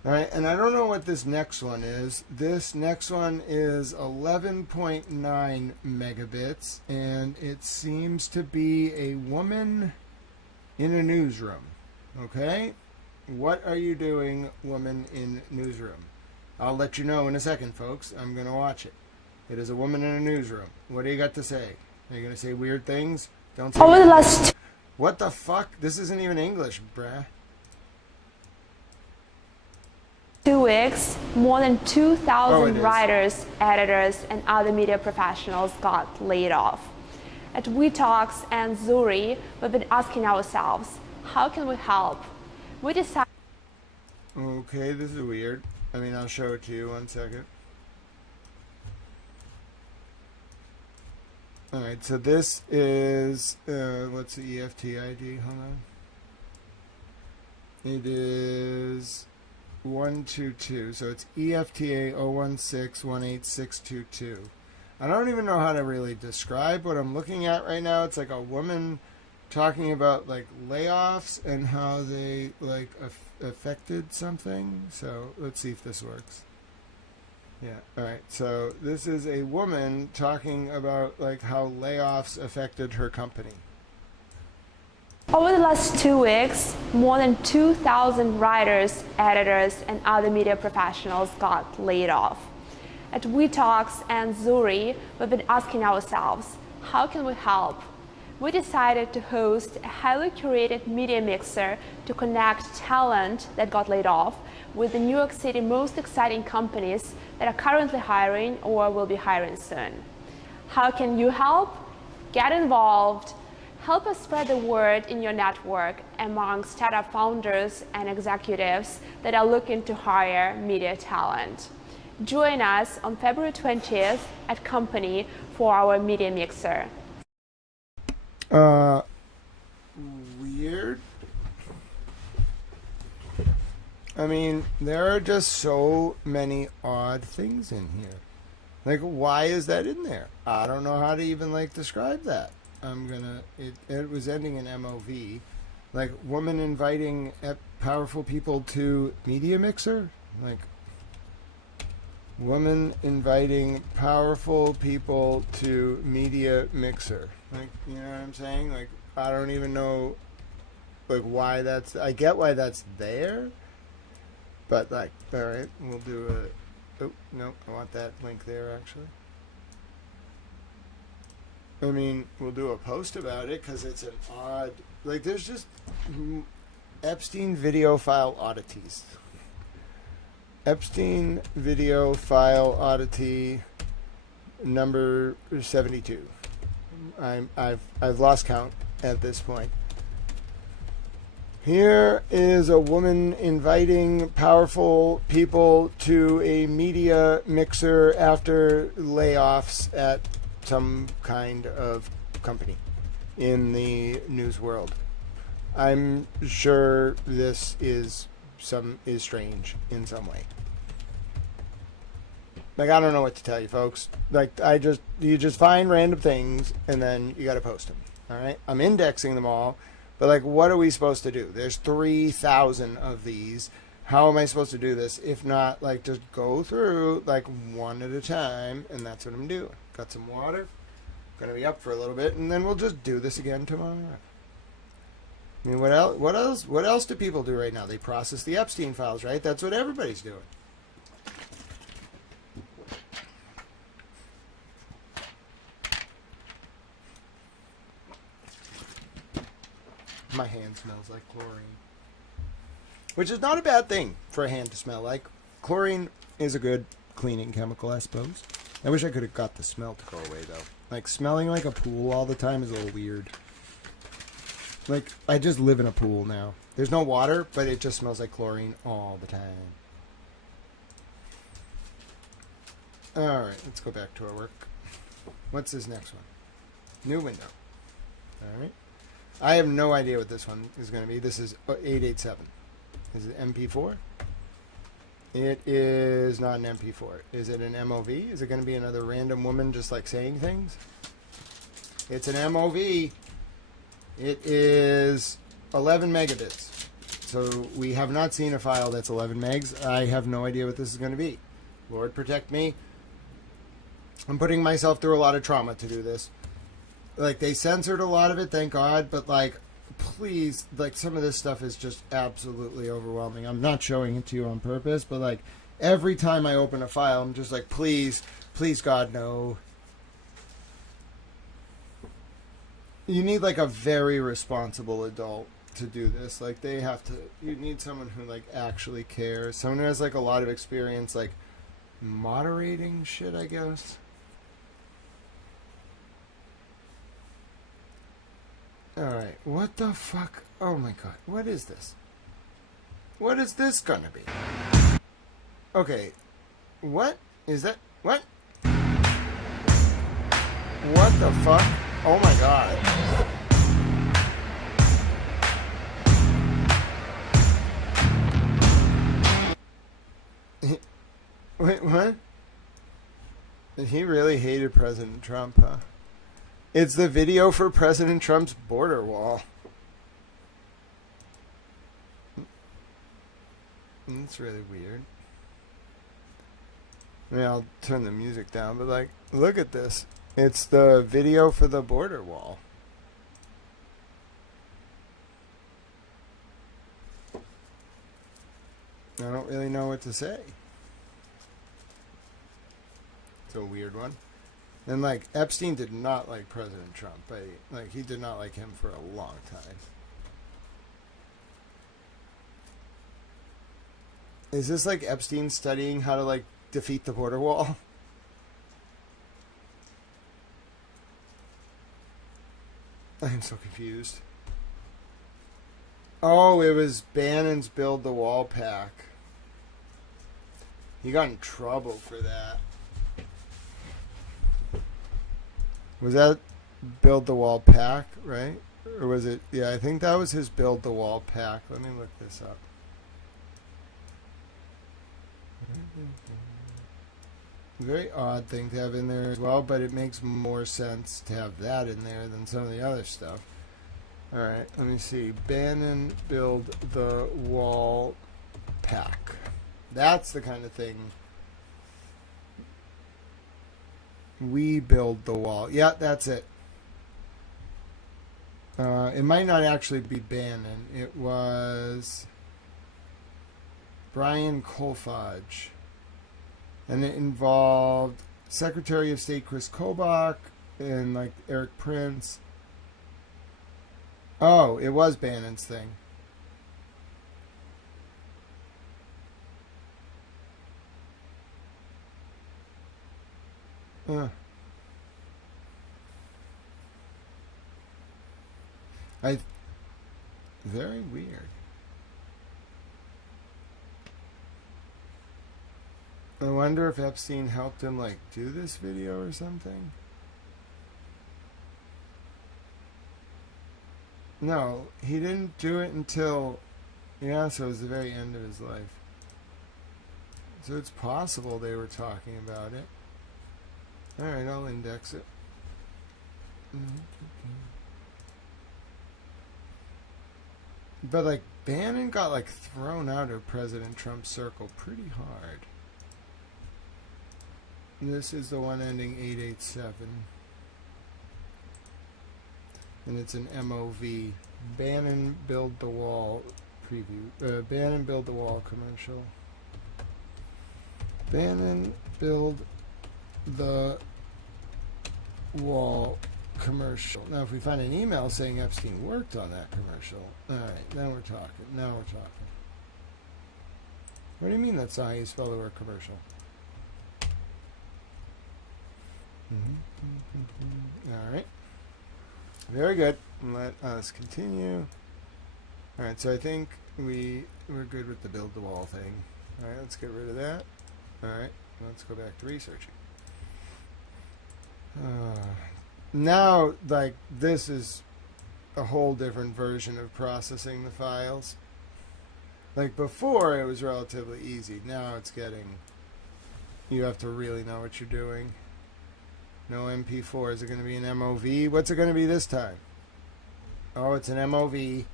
Alright, and I don't know what this next one is. This next one is 11.9 megabits, and it seems to be a woman in a newsroom. Okay? What are you doing, woman in newsroom? I'll let you know in a second, folks. I'm going to watch it. It is a woman in a newsroom. What do you got to say? Are you going to say weird things? Don't say Over the last... What the fuck? This isn't even English, bruh. 2 weeks, more than 2,000 Oh, it is. writers, editors, and other media professionals got laid off. At WeTalks and Zuri, we've been asking ourselves, how can we help? We decided... Okay, this is weird. I mean, I'll show it to you 1 second. Alright, so this is, what's the EFT ID? Hold on. It is 122, so it's EFTA 016-18622. I don't even know how to really describe what I'm looking at right now. It's like a woman talking about like layoffs and how they like affected something. So let's see if this works. Yeah, alright, so this is a woman talking about like how layoffs affected her company. Over the last 2 weeks, more than 2,000 writers, editors, and other media professionals got laid off. At WeTalks and Zuri, we've been asking ourselves, how can we help? We decided to host a highly curated media mixer to connect talent that got laid off with the New York City most exciting companies that are currently hiring or will be hiring soon. How can you help? Get involved. Help us spread the word in your network among startup founders and executives that are looking to hire media talent. Join us on February 20th at Company for our media mixer. Weird. I mean, there are just so many odd things in here. Like, why is that in there? I don't know how to even, like, describe that. It was ending in MOV. Like, woman inviting powerful people to media mixer? Like, woman inviting powerful people to media mixer. Like, you know what I'm saying? Like, I don't even know, like, why that's... I get why that's there. But, like, alright, we'll do a... Oh, no, I want that link there, actually. I mean, we'll do a post about it, because it's an odd... Like, there's just Epstein video file oddities. Epstein video file oddity number 72. I've lost count at this point. Here is a woman inviting powerful people to a media mixer after layoffs at some kind of company in the news world. I'm sure this is strange in some way. Like, I don't know what to tell you, folks. Like, you just find random things and then you got to post them. All right, I'm indexing them all. But, like, what are we supposed to do? There's 3,000 of these. How am I supposed to do this? If not, like, just go through, like, one at a time. And that's what I'm doing. Got some water. Going to be up for a little bit. And then we'll just do this again tomorrow. I mean, what else do people do right now? They process the Epstein files, right? That's what everybody's doing. My hand smells like chlorine. Which is not a bad thing for a hand to smell like. Chlorine is a good cleaning chemical, I suppose. I wish I could have got the smell to go away, though. Like, smelling like a pool all the time is a little weird. Like, I just live in a pool now. There's no water, but it just smells like chlorine all the time. Alright, let's go back to our work. What's this next one? New window. Alright. I have no idea what this one is going to be. This is 887. Is it MP4? It is not an MP4. Is it an MOV? Is it going to be another random woman just like saying things? It's an MOV. It is 11 megabits. So we have not seen a file that's 11 megs. I have no idea what this is going to be. Lord protect me. I'm putting myself through a lot of trauma to do this. Like, they censored a lot of it, thank God, but, like, please, like, some of this stuff is just absolutely overwhelming. I'm not showing it to you on purpose, but, like, every time I open a file, I'm just like, please, God, no. You need, like, a very responsible adult to do this. Like, you need someone who, like, actually cares. Someone who has, like, a lot of experience, like, moderating shit, I guess. Alright, what the fuck? Oh my god, what is this? What is this gonna be? Okay, what is that? What? What the fuck? Oh my god. Wait, what? He really hated President Trump, huh? It's the video for President Trump's border wall. It's really weird. I mean, I'll turn the music down, but, like, look at this. It's the video for the border wall. I don't really know what to say. It's a weird one. And, like, Epstein did not like President Trump. Like, he did not like him for a long time. Is this, like, Epstein studying how to, like, defeat the border wall? I'm so confused. Oh, it was Bannon's Build the Wall pack. He got in trouble for that. Was that Build the Wall pack, right? Or was it? Yeah, I think that was his Build the Wall pack. Let me look this up. Very odd thing to have in there as well, but it makes more sense to have that in there than some of the other stuff. Alright, let me see. Bannon Build the Wall pack. That's the kind of thing. We build the wall. Yeah, that's it. It might not actually be Bannon. It was Brian Kolfage. And it involved Secretary of State Chris Kobach and, like, Eric Prince. Oh, it was Bannon's thing. Very weird. I wonder if Epstein helped him, like, do this video or something. No, he didn't do it until, yeah, so it was the very end of his life. So it's possible they were talking about it. Alright, I'll index it. But, like, Bannon got, like, thrown out of President Trump's circle pretty hard. This is the one ending 887. And it's an MOV. Bannon Build the Wall preview. Bannon Build the Wall commercial. Bannon Build the Wall commercial. Now, if we find an email saying Epstein worked on that commercial, all right, now we're talking. Now we're talking. What do you mean that's not how you spell the word commercial? All right. Very good. Let us continue. All right, so I think we're good with the build the wall thing. All right, let's get rid of that. All right, let's go back to researching. Now, like, this is a whole different version of processing the files. Like, before, it was relatively easy. Now it's getting, you have to really know what you're doing. No MP4. Is it going to be an MOV? What's it going to be this time? Oh, it's an MOV.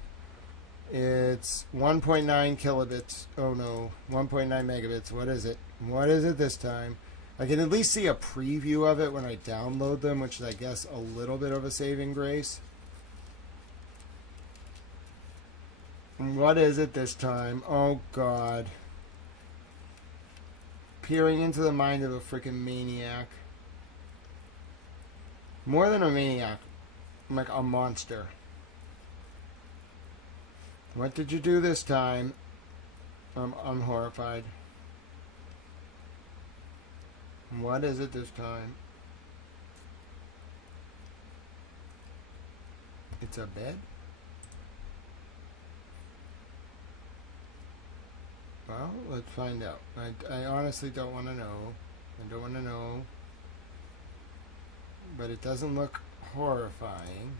It's 1.9 kilobits. Oh, no. 1.9 megabits. What is it? What is it this time? I can at least see a preview of it when I download them, which is, I guess, a little bit of a saving grace. What is it this time? Oh, God. Peering into the mind of a freaking maniac. More than a maniac. I'm like a monster. What did you do this time? I'm horrified. What is it this time? It's a bed? Well, let's find out. I honestly don't want to know. I don't want to know. But it doesn't look horrifying.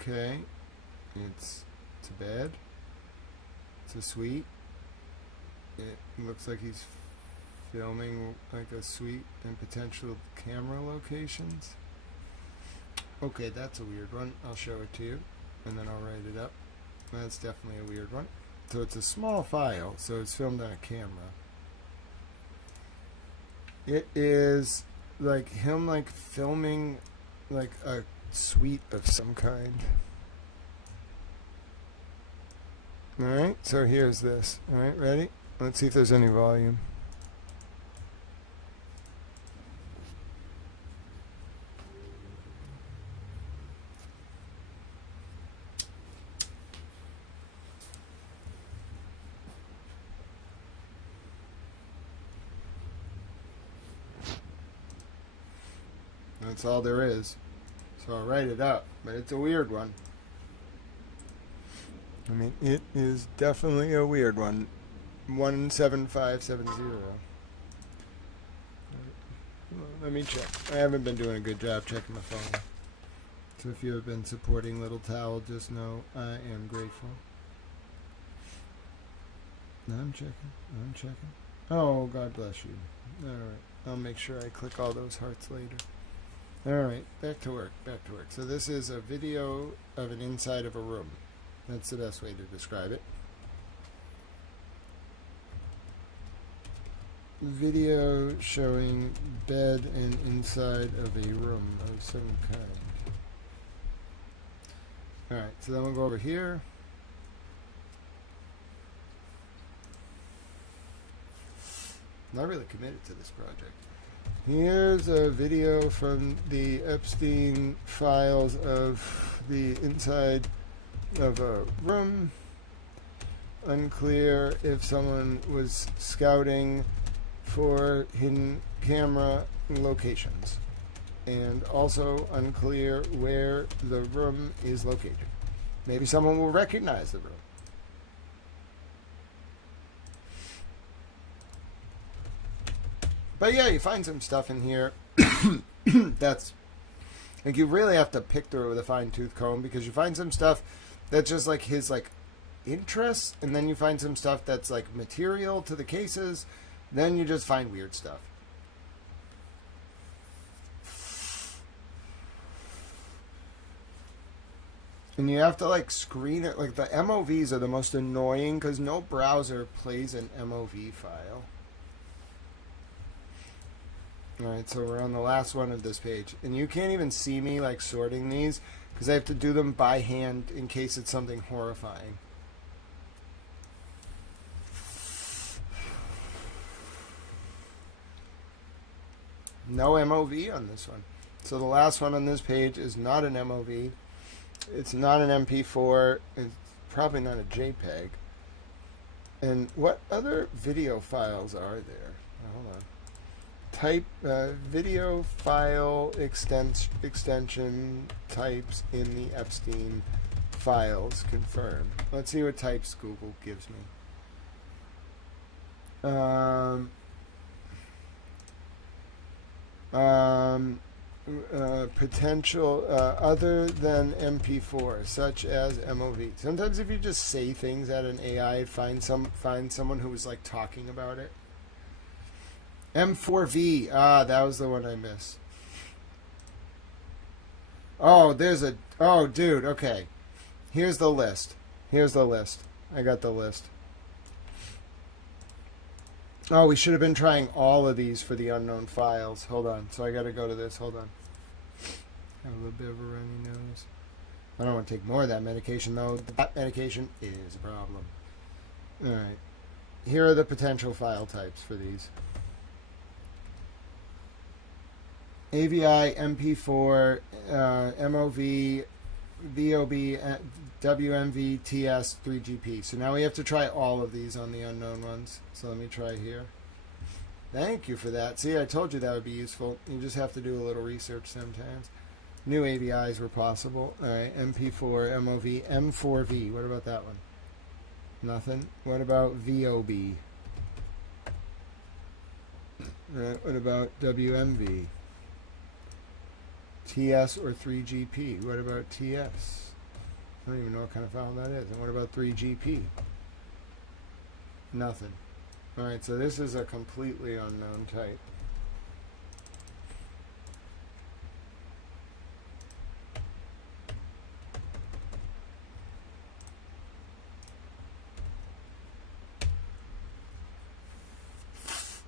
Okay. It's a bed. It's a suite. It looks like he's filming like a suite and potential camera locations. Okay, that's a weird one. I'll show it to you, and then I'll write it up. That's definitely a weird one. So it's a small file, so it's filmed on a camera. It is like him like filming like a suite of some kind. Alright, so here's this. Alright, ready? Let's see if there's any volume. That's all there is. So I'll write it up, but it's a weird one. I mean, it is definitely a weird one. 17570. Let me check. I haven't been doing a good job checking my phone. So if you have been supporting Little Towel, just know I am grateful. I'm checking. I'm checking. Oh, God bless you. Alright. I'll make sure I click all those hearts later. Alright, back to work, back to work. So this is a video of an inside of a room. That's the best way to describe it. Video showing bed and inside of a room of some kind. Alright, so then we'll go over here. Not really committed to this project. Here's a video from the Epstein files of the inside of a room. unclear if someone was scouting for hidden camera locations. And also unclear where the room is located. Maybe someone will recognize the room. But yeah, you find some stuff in here that's like you really have to pick through it with a fine-tooth comb, because you find some stuff that's just like his like interests, and then you find some stuff that's like material to the cases, then you just find weird stuff. And you have to like screen it. Like the MOVs are the most annoying because no browser plays an MOV file. Alright, so we're on the last one of this page. And you can't even see me like sorting these because I have to do them by hand in case it's something horrifying. No MOV on this one. So the last one on this page is not an MOV. It's not an MP4. It's probably not a JPEG. And what other video files are there? Hold on. Type video file extension types in the Epstein files confirmed. Let's see what types Google gives me. Potential other than MP4, such as MOV. Sometimes if you just say things at an AI, find someone who was like talking about it. M4V. That was the one I missed. Oh, oh, dude. Okay. Here's the list. I got the list. Oh, we should have been trying all of these for the unknown files. Hold on. So I got to go to this. Hold on. I have a little bit of a runny nose. I don't want to take more of that medication, though. That medication is a problem. All right. Here are the potential file types for these. AVI, MP4, MOV, VOB, WMV, TS, 3GP. So now we have to try all of these on the unknown ones. So let me try here. Thank you for that. See, I told you that would be useful. You just have to do a little research sometimes. New AVIs were possible. All right, MP4, MOV, M4V. What about that one? Nothing. What about VOB? All right, what about WMV? TS or 3GP? What about TS? I don't even know what kind of file that is. And what about 3GP? Nothing. Alright, so this is a completely unknown type.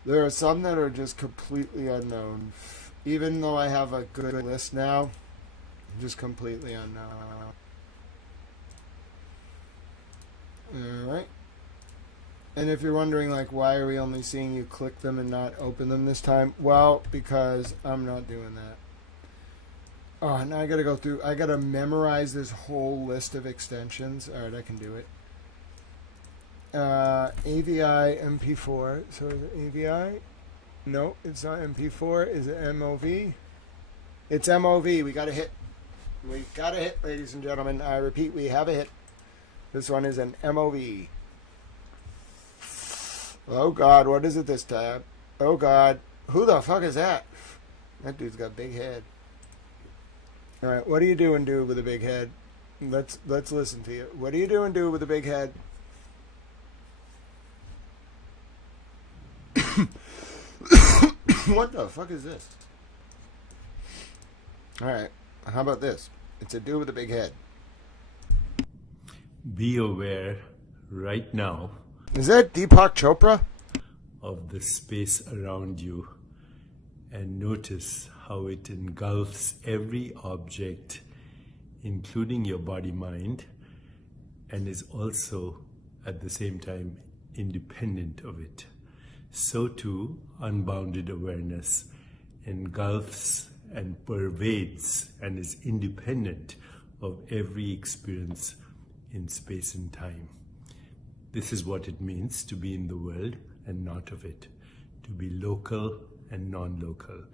There are some that are just completely unknown. Even though I have a good list now, just completely unknown. Alright. And if you're wondering, like, why are we only seeing you click them and not open them this time? Well, because I'm not doing that. Oh, now I gotta go through, I gotta memorize this whole list of extensions. Alright, I can do it. AVI, MP4. So is it AVI? No, it's not MP4. Is it MOV? It's MOV. We got a hit. We got a hit, ladies and gentlemen. I repeat, we have a hit. This one is an MOV. Oh, God. What is it this time? Oh, God. Who the fuck is that? That dude's got a big head. All right. What do you do and do with a big head? Let's listen to you. What do you do and do with a big head? What the fuck is this? Alright, how about this? It's a dude with a big head. Be aware right now. Is that Deepak Chopra? Of the space around you, and notice how it engulfs every object, including your body-mind, and is also at the same time independent of it. So too, unbounded awareness engulfs and pervades and is independent of every experience in space and time. This is what it means to be in the world and not of it, to be local and non-local,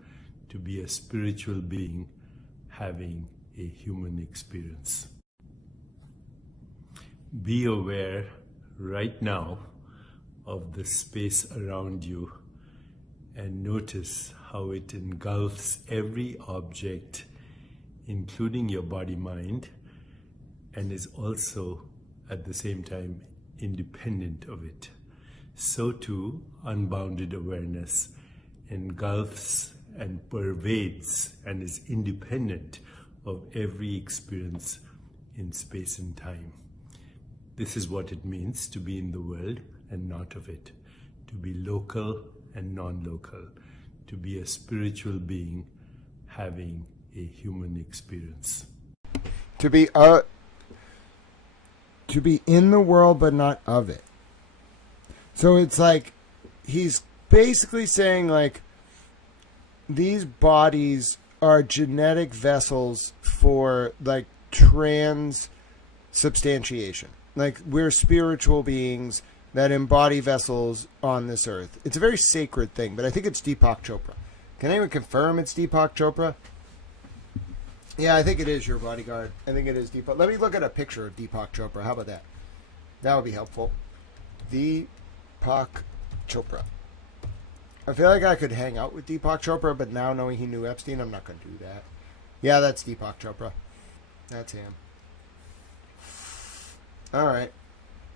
to be a spiritual being having a human experience. Be aware right now of the space around you and notice how it engulfs every object, including your body-mind, and is also at the same time independent of it. So too, unbounded awareness engulfs and pervades and is independent of every experience in space and time. This is what it means to be in the world and not of it, to be local and non-local, to be a spiritual being having a human experience. To be in the world but not of it. So it's like he's basically saying like these bodies are genetic vessels for like transubstantiation. Like we're spiritual beings that embody vessels on this earth. It's a very sacred thing, but I think it's Deepak Chopra. Can anyone confirm it's Deepak Chopra? Yeah, I think it is your bodyguard. I think it is Deepak. Let me look at a picture of Deepak Chopra. How about that? That would be helpful. Deepak Chopra. I feel like I could hang out with Deepak Chopra, but now knowing he knew Epstein, I'm not going to do that. Yeah, that's Deepak Chopra. That's him. All right.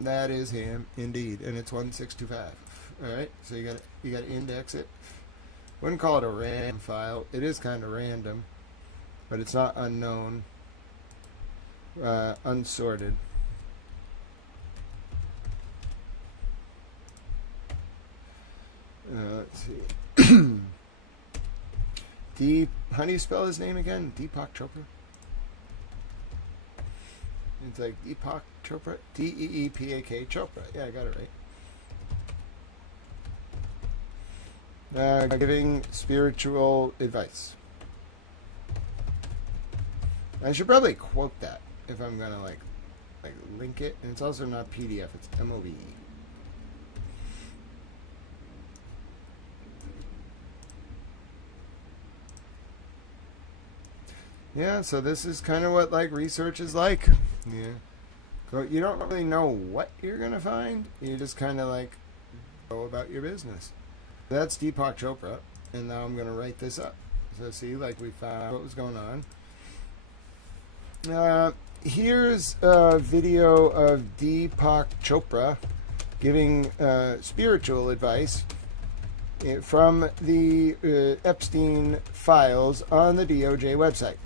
That is him, indeed. And it's 1625. All right. So you got to index it. Wouldn't call it a random file. It is kind of random, but it's not unknown. Unsorted. Let's see. How do you spell his name again? Deepak Chopra? It's like Deepak Chopra? D-E-E-P-A-K Chopra. Yeah, I got it right. Giving spiritual advice. I should probably quote that if I'm going to like link it. And it's also not PDF, it's MOV. Yeah, so this is kind of what like research is like. Yeah. So you don't really know what you're going to find. You just kind of like go about your business. That's Deepak Chopra. And now I'm going to write this up. So see, like we found what was going on. Here's a video of Deepak Chopra giving spiritual advice from the Epstein files on the DOJ website.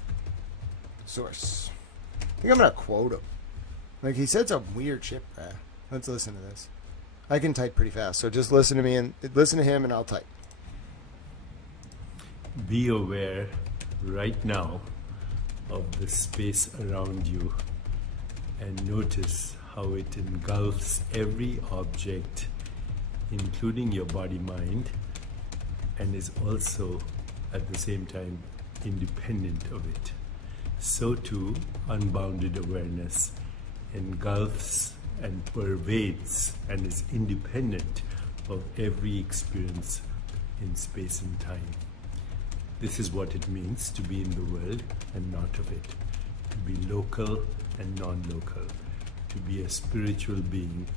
Source. I think I'm going to quote him. Like, he said some weird shit, bruh. Let's listen to this. I can type pretty fast, so just listen to me and listen to him and I'll type. Be aware right now of the space around you and notice how it engulfs every object, including your body-mind, and is also at the same time independent of it. So too, unbounded awareness engulfs and pervades and is independent of every experience in space and time. This is what it means to be in the world and not of it, to be local and non-local, to be a spiritual being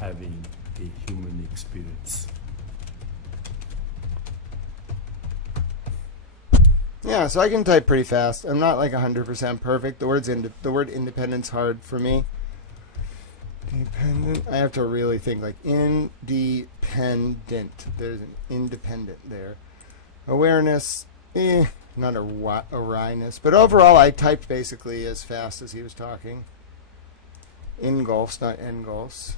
having a human experience. Yeah, so I can type pretty fast. I'm not like 100% perfect. The word independent's hard for me. Dependent. I have to really think like independent. There's an independent there. Awareness, not a wryness. But overall, I typed basically as fast as he was talking. Engulfs, not engulfs.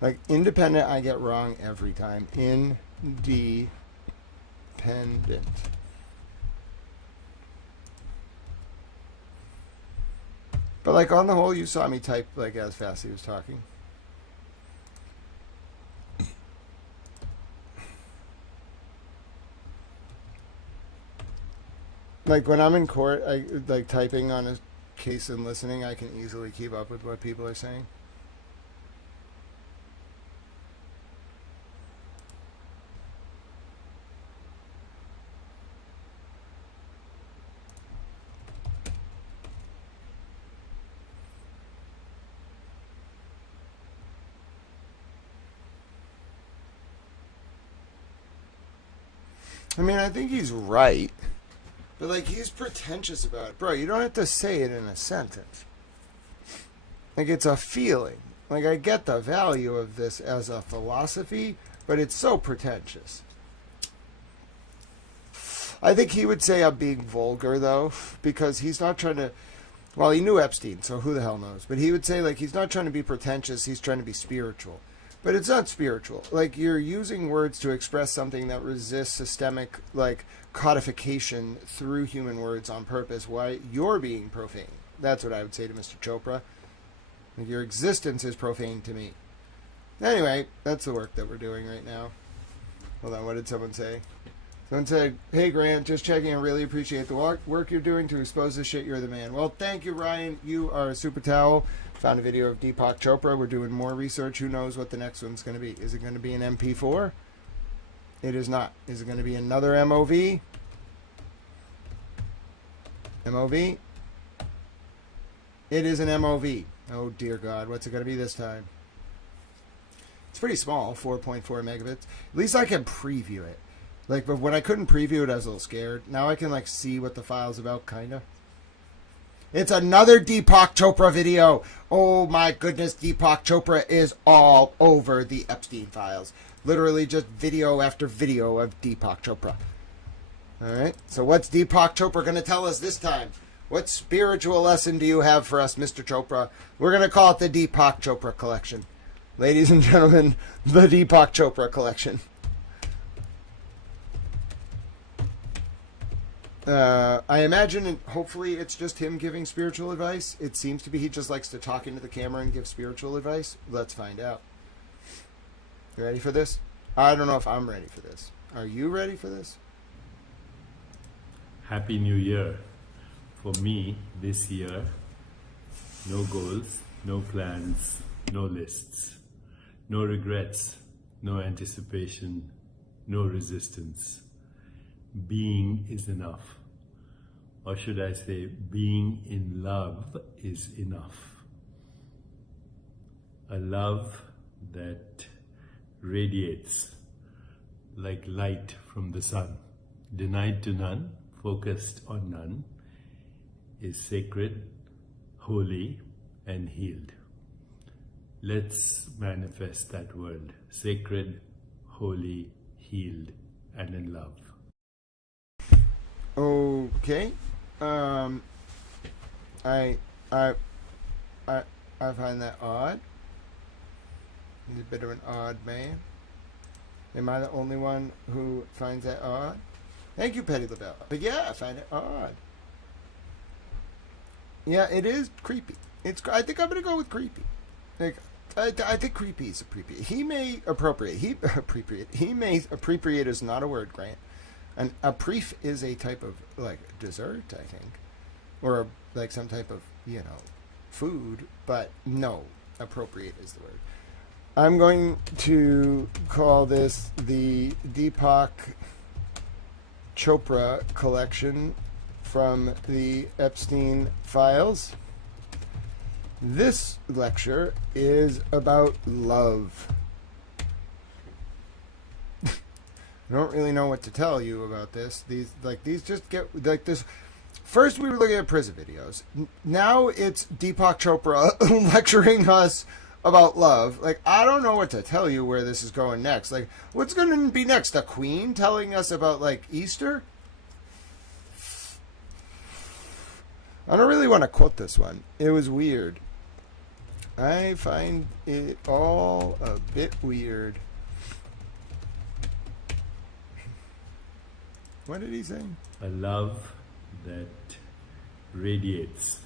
Like independent, I get wrong every time. Independent. But like on the whole, you saw me type like as fast as he was talking. Like when I'm in court, I like typing on a case and listening, I can easily keep up with what people are saying. I mean, I think he's right. But, like, he's pretentious about it. Bro, you don't have to say it in a sentence. Like, it's a feeling. Like, I get the value of this as a philosophy, but it's so pretentious. I think he would say I'm being vulgar, though, because he's not trying to... Well, he knew Epstein, so who the hell knows? But he would say, like, he's not trying to be pretentious, he's trying to be spiritual. But it's not spiritual. Like, you're using words to express something that resists systemic, like, codification through human words on purpose. Why? You're being profane. That's what I would say to Mr. Chopra. Like, your existence is profane to me. Anyway, that's the work that we're doing right now. Hold on, what did someone say? Someone said, hey, Grant, just checking. I really appreciate the work you're doing to expose this shit. You're the man. Well, thank you, Ryan. You are a super towel. Found a video of Deepak Chopra. We're doing more research. Who knows what the next one's going to be? Is it going to be an MP4? It is not. Is it going to be another MOV? MOV? It is an MOV. Oh, dear God. What's it going to be this time? It's pretty small, 4.4 megabits. At least I can preview it. Like, but when I couldn't preview it, I was a little scared. Now I can, like, see what the file's about, kind of. It's another Deepak Chopra video. Oh, my goodness. Deepak Chopra is all over the Epstein files. Literally just video after video of Deepak Chopra. All right. So what's Deepak Chopra going to tell us this time? What spiritual lesson do you have for us, Mr. Chopra? We're going to call it the Deepak Chopra Collection. Ladies and gentlemen, the Deepak Chopra Collection. I imagine, hopefully, it's just him giving spiritual advice. It seems to be he just likes to talk into the camera and give spiritual advice. Let's find out. You ready for this? I don't know if I'm ready for this. Are you ready for this? Happy New Year. For me, this year, no goals, no plans, no lists, no regrets, no anticipation, no resistance. Being is enough. Or should I say, being in love is enough. A love that radiates like light from the sun, denied to none, focused on none, is sacred, holy, and healed. Let's manifest that word, sacred, holy, healed, and in love. Okay. I find that odd. He's a bit of an odd man. Am I the only one who finds that odd? Thank you, Petty LaBelle. But yeah, I find it odd. Yeah, it is creepy. I think I'm gonna go with creepy. Like, I think creepy is appropriate. He may appropriate. He may appropriate is not a word, Grant. And a preef is a type of, like, dessert, I think. Or, like, some type of, you know, food. But, no, appropriate is the word. I'm going to call this the Deepak Chopra collection from the Epstein files. This lecture is about love. I don't really know what to tell you about this. These just get like this. First, we were looking at prison videos. Now it's Deepak Chopra lecturing us about love. Like, I don't know what to tell you where this is going next. Like, what's going to be next? A queen telling us about, like, Easter? I don't really want to quote this one. It was weird. I find it all a bit weird. What did he say? A love that radiates.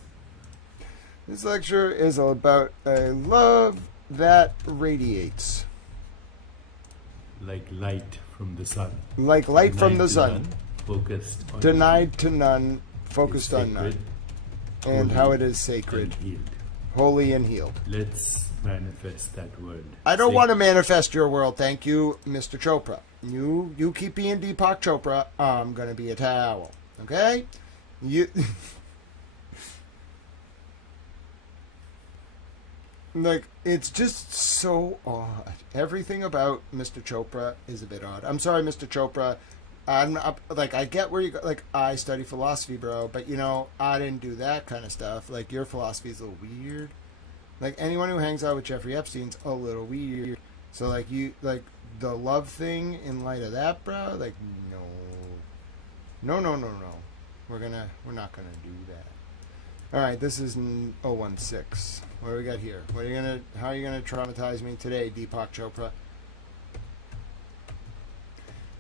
This lecture is about a love that radiates. Like light from the sun. Like light from the sun. None, focused on denied to none, focused on none. And how it is sacred. And healed. Holy and healed. Let's manifest that word. I don't want to manifest your world, thank you, Mr. Chopra. You keep being Deepak Chopra, I'm gonna be a towel. Okay? You like, it's just so odd. Everything about Mr. Chopra is a bit odd. I'm sorry, Mr. Chopra. I'm not, like, I get where you go. Like, I study philosophy, bro, but you know, I didn't do that kind of stuff. Like, your philosophy is a little weird. Like, anyone who hangs out with Jeffrey Epstein's a little weird. So, like, you, like, the love thing in light of that, bro, like, no. No. We're not gonna do that. All right, this is 016. What do we got here? How are you gonna traumatize me today, Deepak Chopra?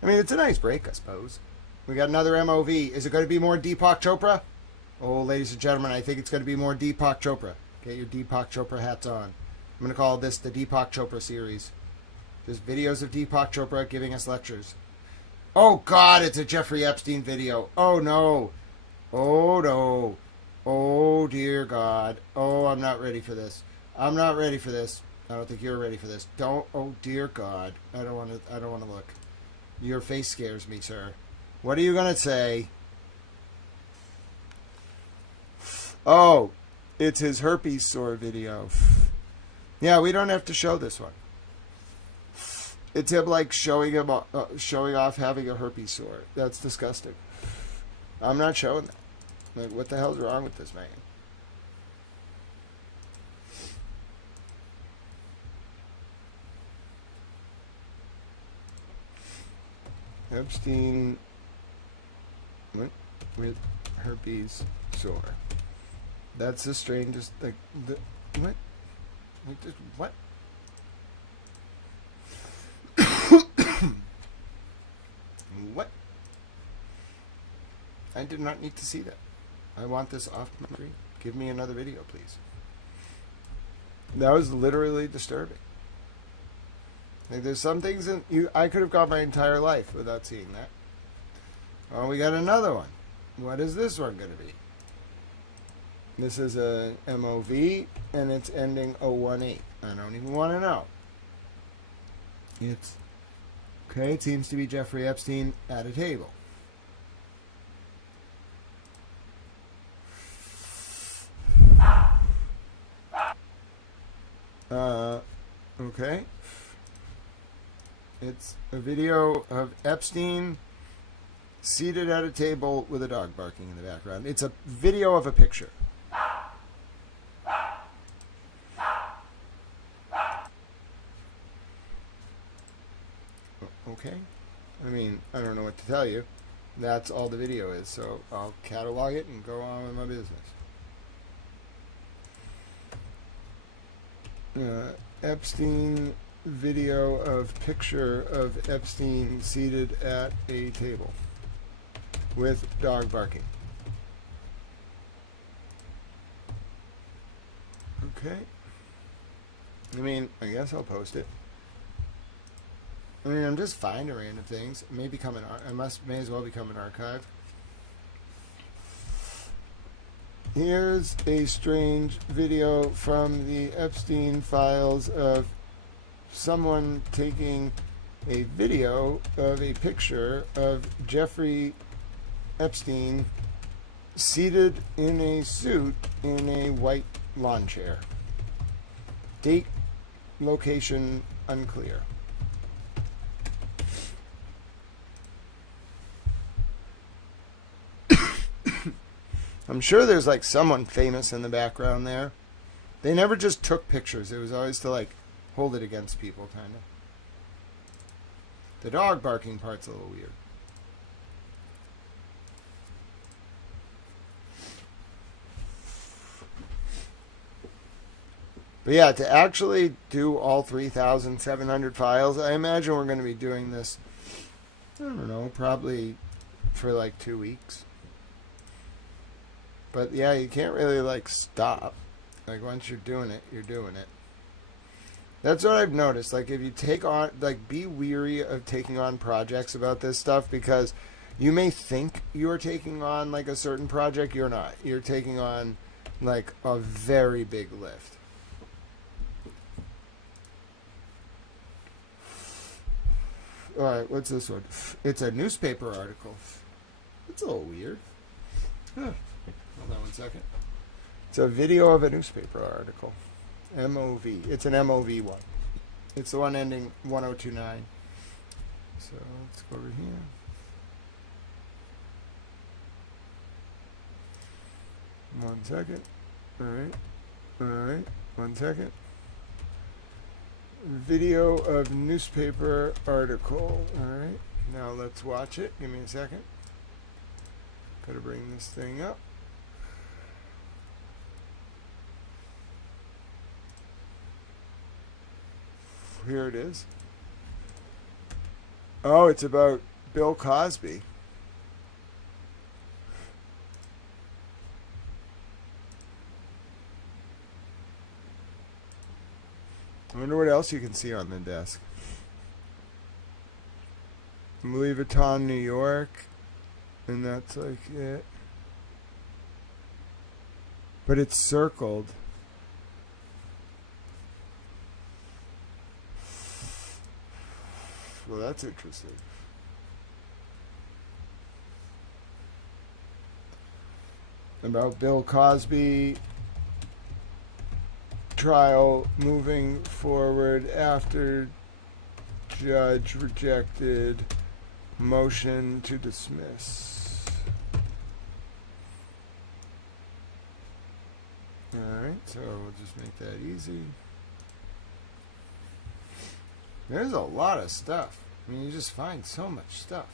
I mean, it's a nice break, I suppose. We got another MOV. Is it going to be more Deepak Chopra? Oh, ladies and gentlemen, I think it's going to be more Deepak Chopra. Get your Deepak Chopra hats on. I'm going to call this the Deepak Chopra series. Just videos of Deepak Chopra giving us lectures. Oh, God, it's a Jeffrey Epstein video. Oh, no. Oh, no. Oh, dear God. Oh, I'm not ready for this. I'm not ready for this. I don't think you're ready for this. Don't. Oh, dear God. I don't want to look. Your face scares me, sir. What are you going to say? Oh, it's his herpes sore video. Yeah, we don't have to show this one. It's him, like, showing off having a herpes sore. That's disgusting. I'm not showing that. Like, what the hell's wrong with this man? Epstein with herpes sore. That's the strangest. Like, what? What? What? I did not need to see that. I want this off my screen. Give me another video, please. That was literally disturbing. Like, there's some things in you. I could have gone my entire life without seeing that. Oh, we got another one. What is this one going to be? This is a MOV, and it's ending 018. I don't even want to know. It's okay. It seems to be Jeffrey Epstein at a table. Okay. It's a video of Epstein seated at a table with a dog barking in the background. It's a video of a picture. Okay. I mean, I don't know what to tell you. That's all the video is, so I'll catalog it and go on with my business. Epstein video of picture of Epstein seated at a table with dog barking. Okay. I mean, I guess I'll post it. I mean, I'm just finding random things. It may become may as well become an archive. Here's a strange video from the Epstein files of someone taking a video of a picture of Jeffrey Epstein seated in a suit in a white lawn chair. Date, location, unclear. I'm sure there's like someone famous in the background there. They never just took pictures. It was always to like hold it against people, kind of. The dog barking part's a little weird. But yeah, to actually do all 3,700 files, I imagine we're going to be doing this, I don't know, probably for like 2 weeks. But yeah, you can't really like stop. Like once you're doing it, you're doing it. That's what I've noticed. Like if you take on, like be weary of taking on projects about this stuff, because you may think you're taking on like a certain project. You're not. You're taking on like a very big lift. All right, what's this one? It's a newspaper article. It's a little weird. Huh. Hold on one second. It's a video of a newspaper article. MOV. It's an MOV one. It's the one ending 1029. So let's go over here. 1 second. All right. All right. 1 second. Video of newspaper article. All right. Now let's watch it. Give me a second. Gotta bring this thing up. Here it is. Oh, it's about Bill Cosby. I wonder what else you can see on the desk. Louis Vuitton, New York. And that's like it. But it's circled. Well, that's interesting. About Bill Cosby trial moving forward after judge rejected motion to dismiss. Alright, so we'll just make that easy. There's a lot of stuff. I mean, you just find so much stuff.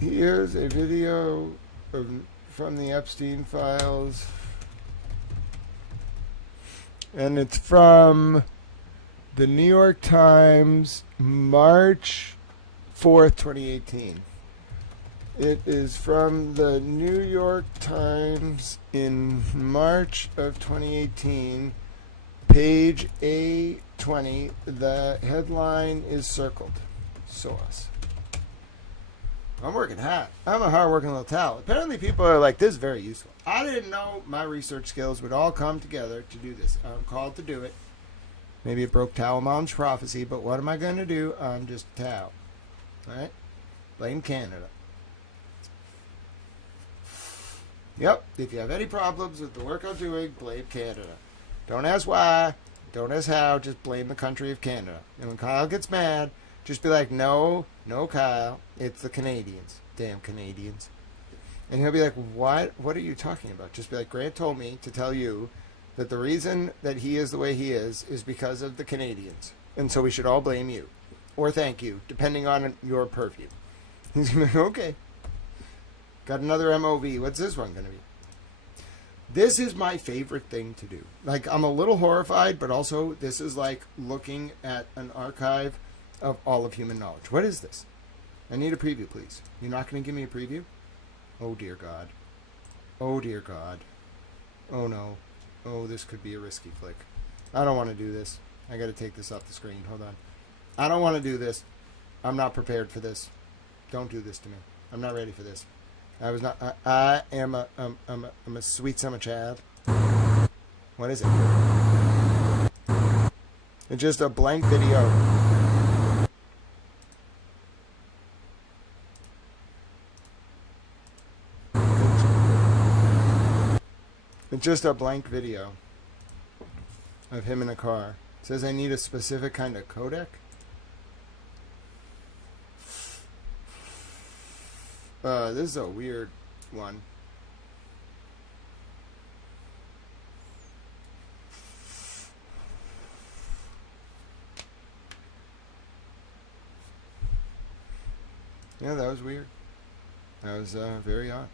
Here's a video from the Epstein files. And it's from the New York Times, March 4th, 2018. It is from the New York Times in March of 2018, page A20. The headline is circled. Source. I'm working hard. I'm a hard-working little towel. Apparently people are like, this is very useful. I didn't know my research skills would all come together to do this. I'm called to do it. Maybe it broke Towel Mom's prophecy, but what am I going to do? I'm just a towel. All right? Blame Canada. Yep, if you have any problems with the work I'm doing, blame Canada. Don't ask why, don't ask how, just blame the country of Canada. And when Kyle gets mad, just be like, no, Kyle, it's the Canadians. Damn Canadians. And he'll be like, what are you talking about? Just be like, Grant told me to tell you that the reason that he is the way he is because of the Canadians. And so we should all blame you. Or thank you, depending on your purview. He's going to be like, okay. Got another MOV. What's this one going to be? This is my favorite thing to do. Like, I'm a little horrified, but also this is like looking at an archive of all of human knowledge. What is this? I need a preview, please. You're not going to give me a preview? Oh, dear God. Oh, dear God. Oh, no. Oh, this could be a risky flick. I don't want to do this. I got to take this off the screen. Hold on. I don't want to do this. I'm not prepared for this. Don't do this to me. I'm not ready for this. I was not. I am I'm a sweet summer child. What is it? It's just a blank video. It's just a blank video of him in a car. It says I need a specific kind of codec. This is a weird one. Yeah, that was weird. That was very odd.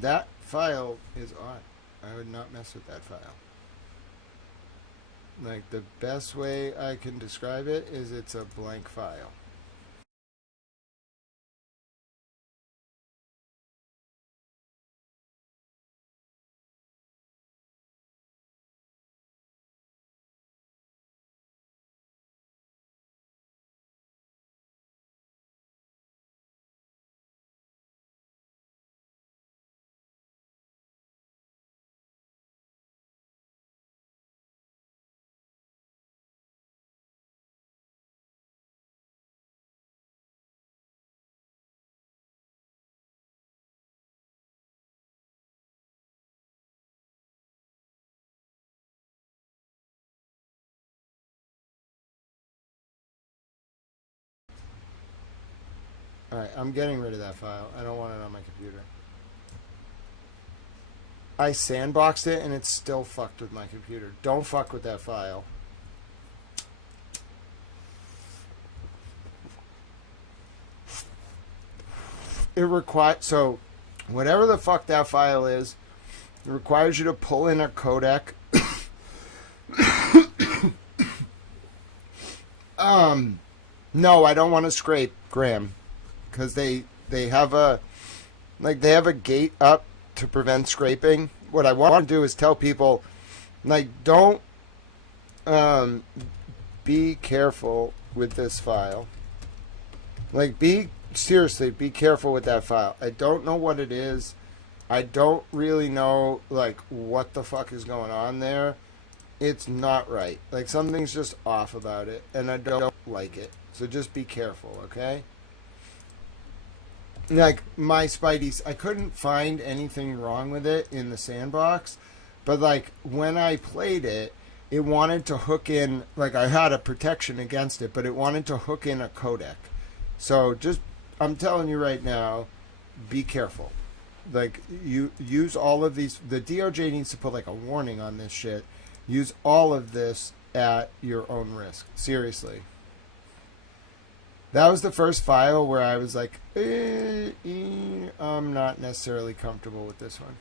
That file is odd. I would not mess with that file. Like, the best way I can describe it is it's a blank file. All right, I'm getting rid of that file. I don't want it on my computer. I sandboxed it and it's still fucked with my computer. Don't fuck with that file. It requires, so whatever the fuck that file is, it requires you to pull in a codec. No, I don't want to scrape, Graham, because they have a gate up to prevent scraping. What I want to do is tell people, like, don't be careful with this file. Like, seriously, be careful with that file. I don't know what it is. I don't really know, like, what the fuck is going on there. It's not right. Like, something's just off about it, and I don't like it. So just be careful, okay? Like, my Spideys, I couldn't find anything wrong with it in the sandbox, but, like, when I played it, it wanted to hook in, like, I had a protection against it, but it wanted to hook in a codec. So just, I'm telling you right now, be careful. Like, you use all of these, the DOJ needs to put, like, a warning on this shit. Use all of this at your own risk. Seriously. That was the first file where I was like, I'm not necessarily comfortable with this one.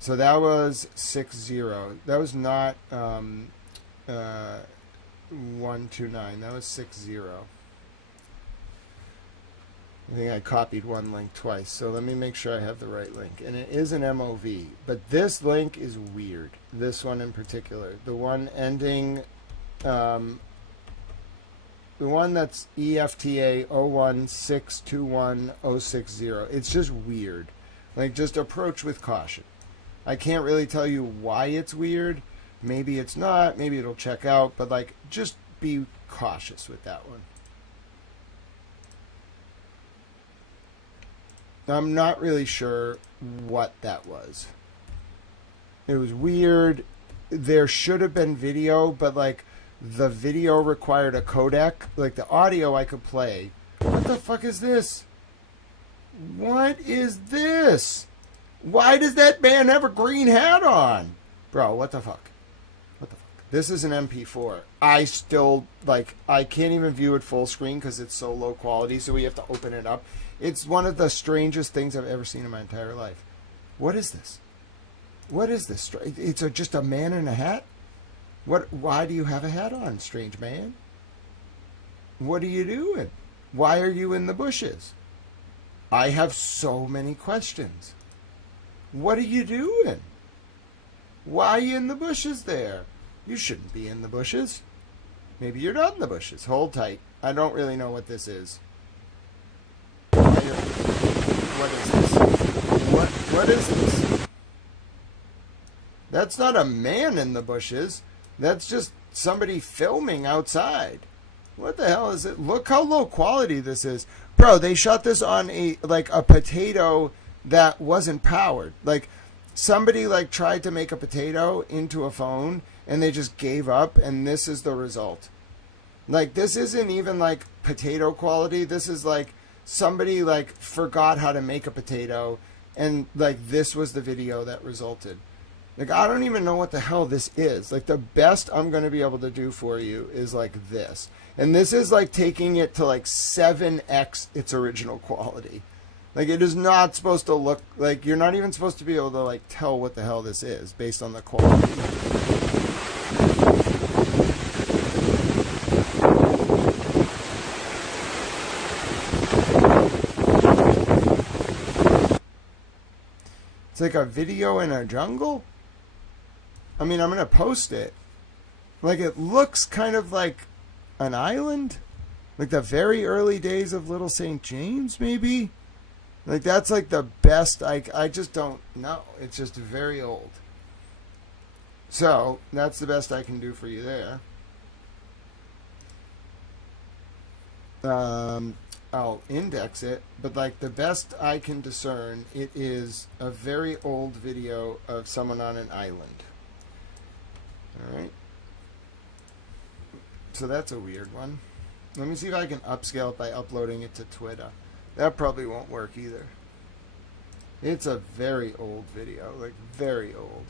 So that was 6-0. That was not 129. That was 6-0. I think I copied one link twice. So let me make sure I have the right link. And it is an MOV. But this link is weird. This one in particular. The one ending... the one that's EFTA 01621-060. It's just weird. Like, just approach with caution. I can't really tell you why it's weird. Maybe it's not. Maybe it'll check out. But, like, just be cautious with that one. I'm not really sure what that was. It was weird. There should have been video, but, like, the video required a codec. Like, the audio I could play. What the fuck is this? What is this? Why does that man have a green hat on? Bro, what the fuck? What the fuck? This is an MP4. I still, like, I can't even view it full screen because it's so low quality, so we have to open it up. It's one of the strangest things I've ever seen in my entire life. What is this? What is this? It's just a man in a hat? What? Why do you have a hat on, strange man? What are you doing? Why are you in the bushes? I have so many questions. What are you doing? Why are you in the bushes there? You shouldn't be in the bushes. Maybe you're not in the bushes. Hold tight. I don't really know what this is. What is this? What is this? That's not a man in the bushes. That's just somebody filming outside. What the hell is it? Look how low quality this is. Bro, they shot this on a potato that wasn't powered. Like, somebody like tried to make a potato into a phone and they just gave up, and this is the result. Like, this isn't even like potato quality. This is like somebody like forgot how to make a potato, and like this was the video that resulted. Like, I don't even know what the hell this is. Like, the best I'm going to be able to do for you is like this. And this is like taking it to like 7x its original quality. Like, it is not supposed to look like, you're not even supposed to be able to like tell what the hell this is based on the quality. It's like a video in a jungle. I mean, I'm going to post it. Like, it looks kind of like an island. Like the very early days of Little St. James, maybe? Like, that's like the best. I just don't know. It's just very old. So, that's the best I can do for you there. I'll index it, but like the best I can discern, it is a very old video of someone on an island. All right. So that's a weird one. Let me see if I can upscale it by uploading it to Twitter. That probably won't work either. It's a very old video, like very old.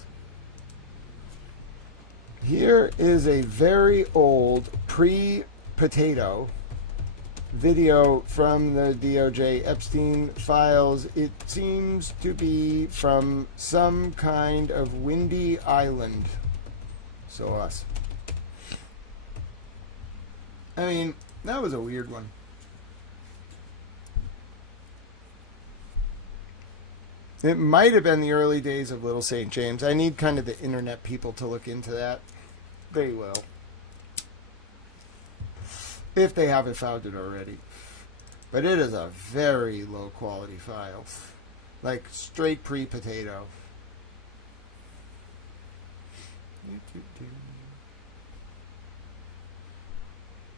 Here is a very old pre-potato video from the DOJ Epstein files. It seems to be from some kind of windy island. So us. I mean, that was a weird one. It might have been the early days of Little St. James. I need kind of the internet people to look into that. They will. If they haven't found it already. But it is a very low quality file. Like straight pre-potato.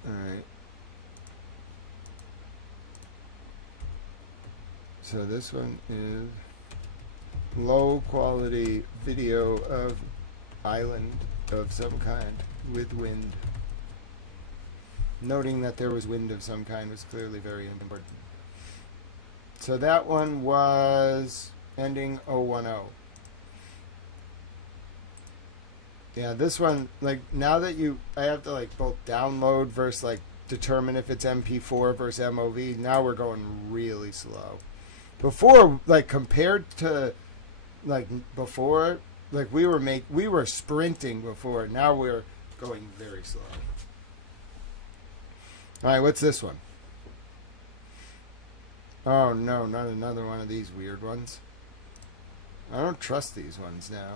Alright. So this one is low quality video of island of some kind with wind. Noting that there was wind of some kind was clearly very important. So that one was ending 010. Yeah, this one, like, now that I have to, like, both download versus, like, determine if it's MP4 versus MOV. Now we're going really slow. Before, like, compared to, like, before, like, we were sprinting before. Now we're going very slow. All right, what's this one? Oh, no, not another one of these weird ones. I don't trust these ones now.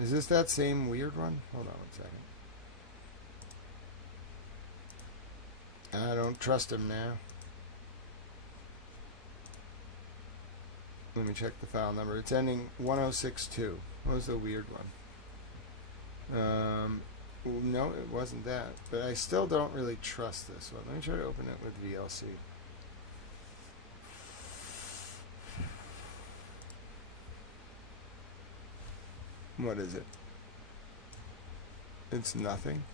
Is this that same weird one? Hold on 1 second. I don't trust him now. Let me check the file number. It's ending 1062. What was the weird one? No, it wasn't that. But I still don't really trust this one. Let me try to open it with VLC. What is it? It's nothing.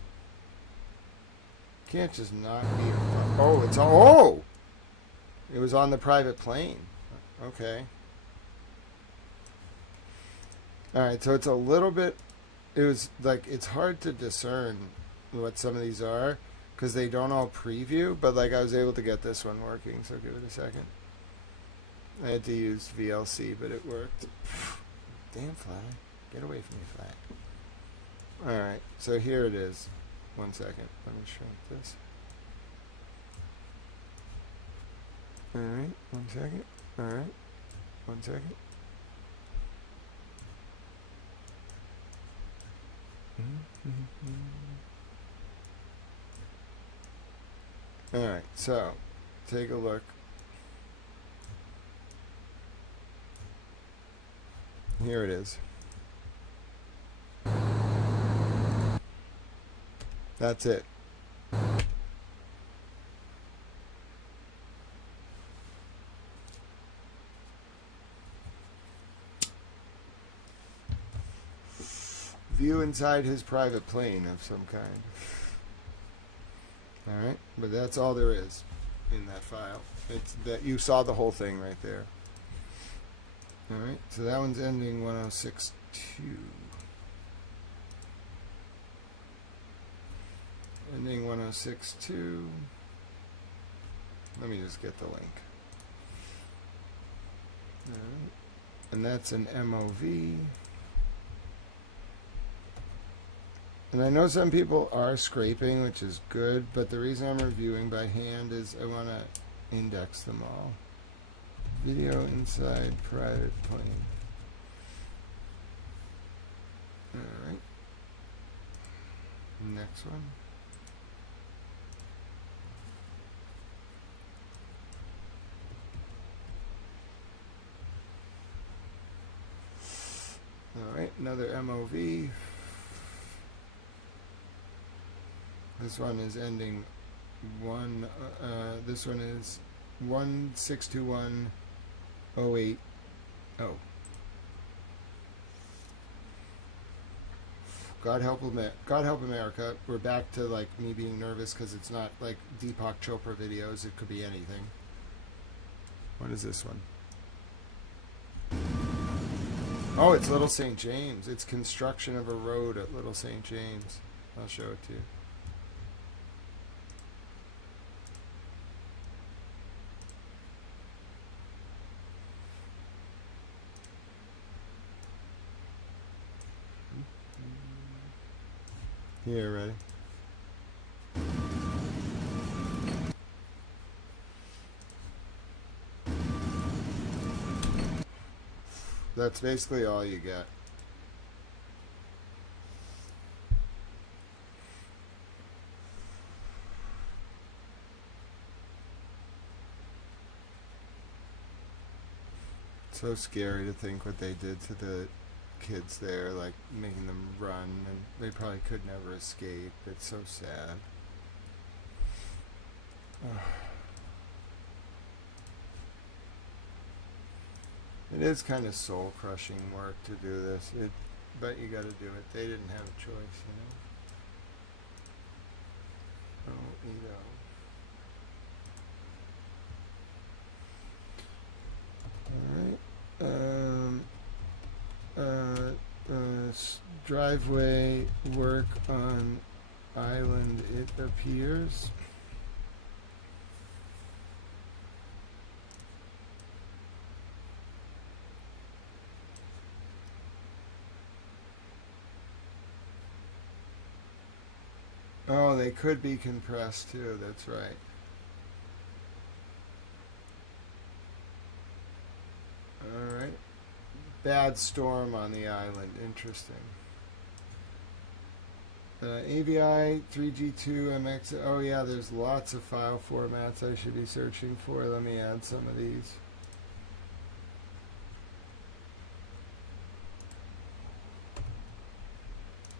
Can't just not be a... Oh, it's... Oh! It was on the private plane. Okay. Alright, so it's a little bit... It was like, it's hard to discern what some of these are because they don't all preview, but like I was able to get this one working, so give it a second. I had to use VLC, but it worked. Damn fly. Get away from me, fly. Alright, so here it is. 1 second. Let me shrink this. Alright, 1 second. Alright. 1 second. Alright, so take a look. Here it is. That's it. View inside his private plane of some kind. Alright, but that's all there is in that file. It's that you saw the whole thing right there. Alright, so that one's ending 1062. Ending 1062. Let me just get the link. Alright, and that's an MOV. And I know some people are scraping, which is good, but the reason I'm reviewing by hand is I want to index them all. Video inside private plane. Alright. Next one. Alright, another MOV. This one is ending this one is 1621-080. God help America. We're back to like me being nervous because it's not like Deepak Chopra videos. It could be anything. What is this one? Oh, it's Little St. James. It's construction of a road at Little St. James. I'll show it to you. Here, ready? That's basically all you get. So scary to think what they did to the kids there, like making them run, and they probably could never escape. It's so sad. It is kind of soul-crushing work to do this, but you got to do it. They didn't have a choice, you know. All right. Driveway work on island, it appears. Oh, they could be compressed too, that's right. Alright. Bad storm on the island, interesting. AVI, 3G2, MX, oh yeah, there's lots of file formats I should be searching for. Let me add some of these.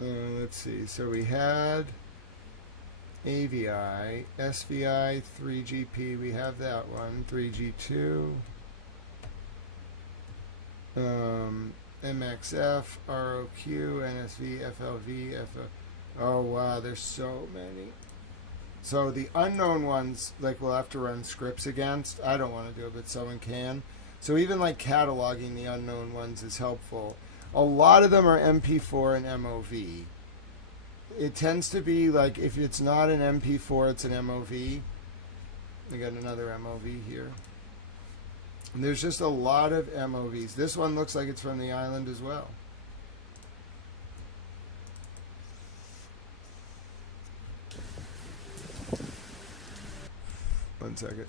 Let's see, so we had AVI, SVI, 3GP, we have that one, 3G2, MXF, ROQ, NSV, FLV, oh wow, there's so many. So the unknown ones, like we'll have to run scripts against. I don't want to do it, but someone can. So even like cataloging the unknown ones is helpful. A lot of them are MP4 and MOV. It tends to be like if it's not an MP4, it's an MOV. We got another MOV here. And there's just a lot of MOVs. This one looks like it's from the island as well. One second.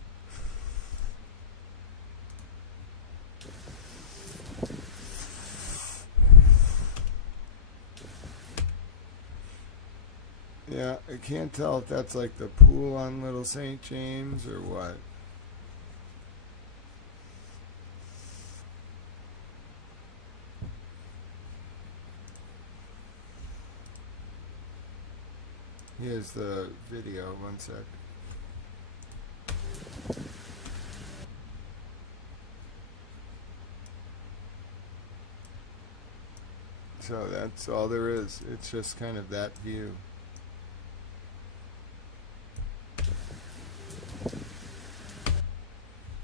Yeah, I can't tell if that's like the pool on Little St. James or what. Here's the video, one sec. So that's all there is. It's just kind of that view.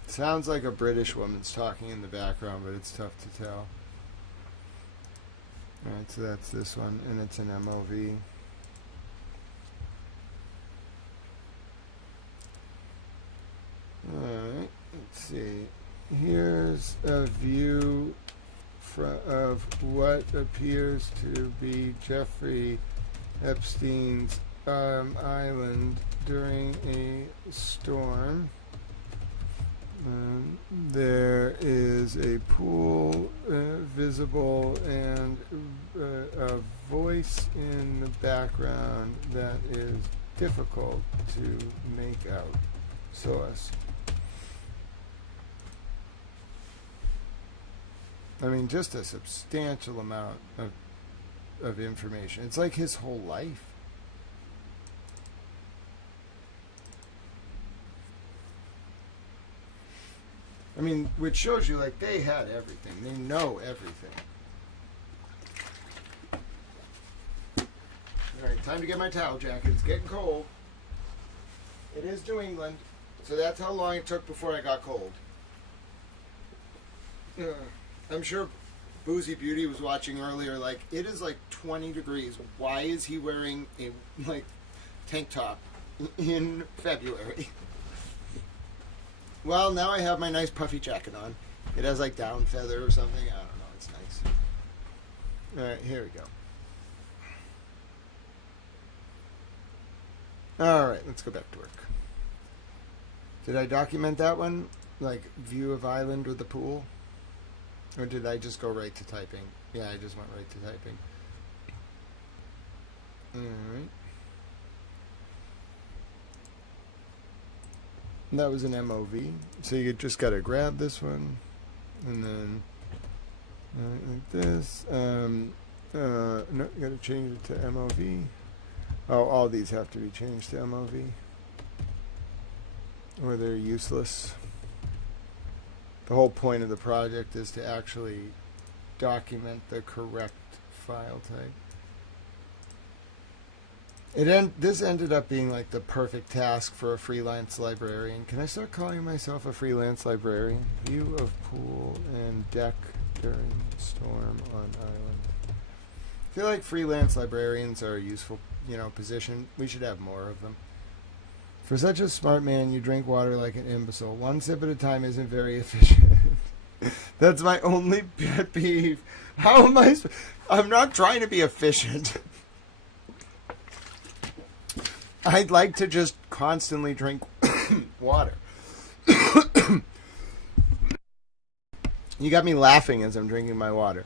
Sounds like a British woman's talking in the background, but it's tough to tell. Alright, so that's this one, and it's an MOV. Alright, let's see. Here's a view of what appears to be Jeffrey Epstein's island during a storm. There is a pool visible and a voice in the background that is difficult to make out. Source. I mean, just a substantial amount of information. It's like his whole life. I mean, which shows you, like, they had everything. They know everything. Time to get my towel jacket. It's getting cold. It is New England, so that's how long it took before I got cold. I'm sure Boozy Beauty was watching earlier, like, it is like 20 degrees. Why is he wearing a, like, tank top in February? Well, now I have my nice puffy jacket on. It has, like, down feather or something. I don't know. It's nice. All right, here we go. All right, let's go back to work. Did I document that one? Like, view of island with the pool? Or did I just go right to typing? Yeah, I just went right to typing. Alright. That was an MOV. So you just gotta grab this one. And then like this. No, you gotta change it to MOV. Oh, all these have to be changed to MOV. Or they're useless. The whole point of the project is to actually document the correct file type. This ended up being like the perfect task for a freelance librarian. Can I start calling myself a freelance librarian? View of pool and deck during storm on island. I feel like freelance librarians are a useful, position. We should have more of them. For such a smart man, you drink water like an imbecile. One sip at a time isn't very efficient. That's my only pet peeve. How am I? I'm not trying to be efficient. I'd like to just constantly drink water. You got me laughing as I'm drinking my water.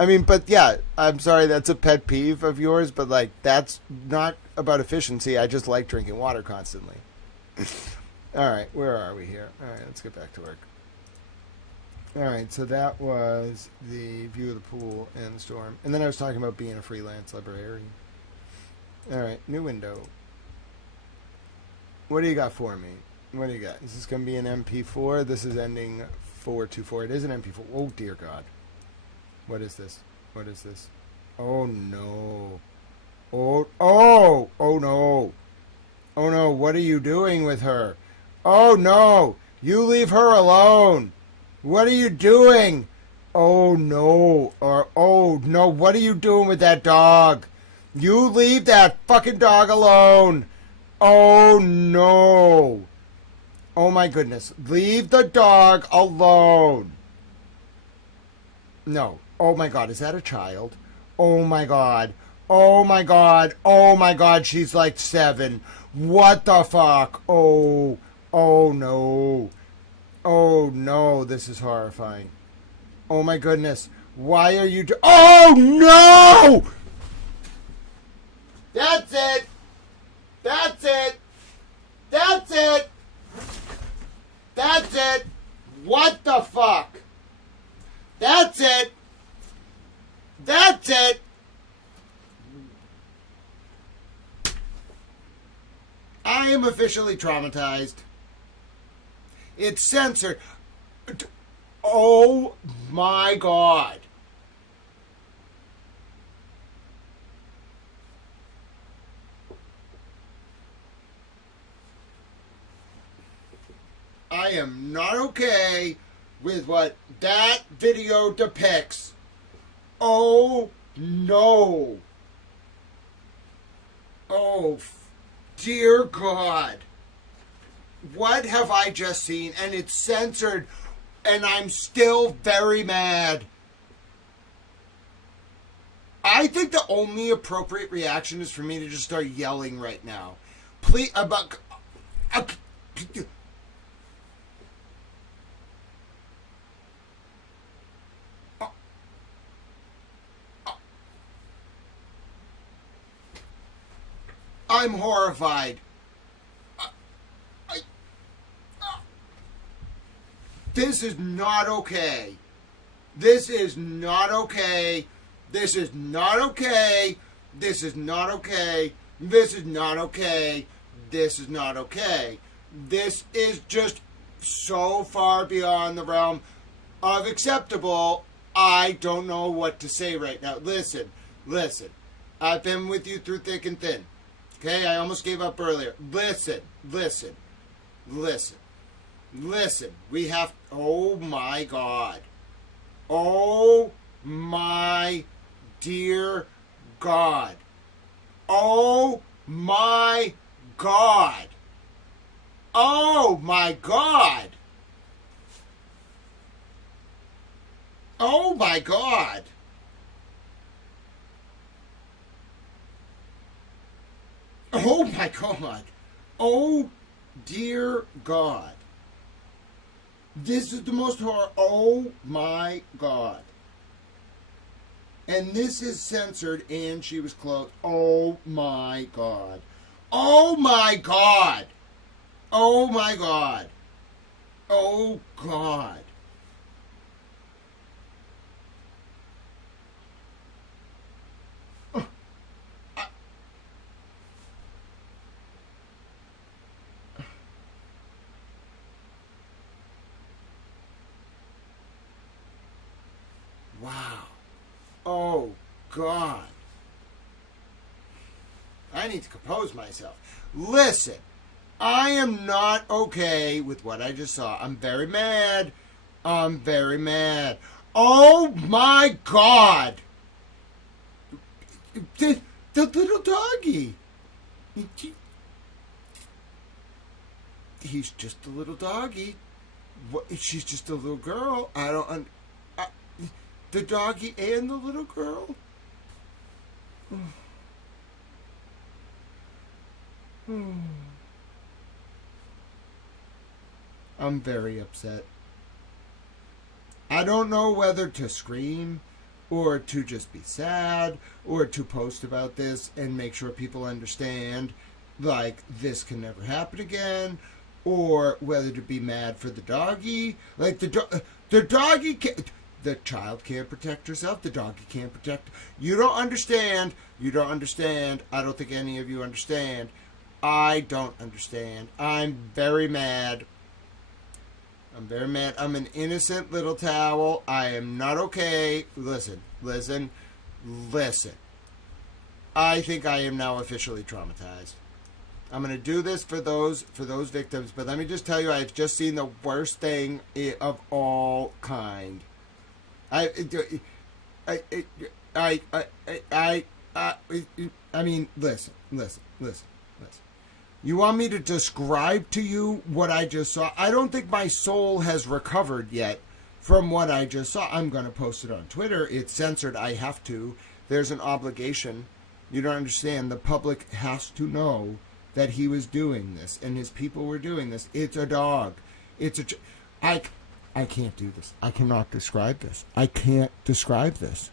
I mean, but yeah, I'm sorry, that's a pet peeve of yours, but like, that's not about efficiency. I just like drinking water constantly. All right, where are we here? All right, let's get back to work. All right, so that was the view of the pool and the storm. And then I was talking about being a freelance librarian. All right, new window. What do you got for me? What do you got? Is this going to be an MP4? This is ending 424. It is an MP4. Oh, dear God. What is this? What is this? Oh, no. Oh, no. Oh, no. What are you doing with her? Oh, no. You leave her alone. What are you doing? Oh, no. Oh, no. What are you doing with that dog? You leave that fucking dog alone. Oh, no. Oh, my goodness. Leave the dog alone. No. Oh, my God. Is that a child? Oh, my God. Oh, my God. Oh, my God. She's like 7. What the fuck? Oh. Oh, no. Oh, no. This is horrifying. Oh, my goodness. Why are you Oh, no! That's it. That's it. That's it. That's it. What the fuck? That's it. That's it. I am officially traumatized. It's censored. Oh my God. I am not okay with what that video depicts. Oh, no. Oh, dear God. What have I just seen? And it's censored, and I'm still very mad. I think the only appropriate reaction is for me to just start yelling right now. Please, I'm horrified. This is not okay. This is not okay. This is not okay. This is not okay. This is not okay. This is not okay. This is just so far beyond the realm of acceptable. I don't know what to say right now. Listen. I've been with you through thick and thin. Okay, I almost gave up earlier. Listen. We have, oh my God. Oh my dear God. Oh my God. Oh my God. Oh my God. Oh my God. Oh dear God. This is the most horror. Oh my God. And this is censored and she was closed. Oh my God. Oh my God. Oh my God. Oh God. Wow. Oh, God. I need to compose myself. Listen, I am not okay with what I just saw. I'm very mad. I'm very mad. Oh, my God. The little doggy. He's just a little doggy. What, she's just a little girl. I don't... the doggy and the little girl? I'm very upset. I don't know whether to scream or to just be sad or to post about this and make sure people understand, like, this can never happen again, or whether to be mad for the doggy. Like, the doggy can't... The child can't protect herself. The doggy can't protect. You don't understand. You don't understand. I don't think any of you understand. I don't understand. I'm very mad. I'm very mad. I'm an innocent little towel. I am not okay. Listen. I think I am now officially traumatized. I'm going to do this for those victims, but let me just tell you, I've just seen the worst thing of all kind. I mean, listen. You want me to describe to you what I just saw? I don't think my soul has recovered yet from what I just saw. I'm going to post it on Twitter. It's censored. I have to. There's an obligation. You don't understand. The public has to know that he was doing this and his people were doing this. It's a dog. I can't do this. I cannot describe this. I can't describe this.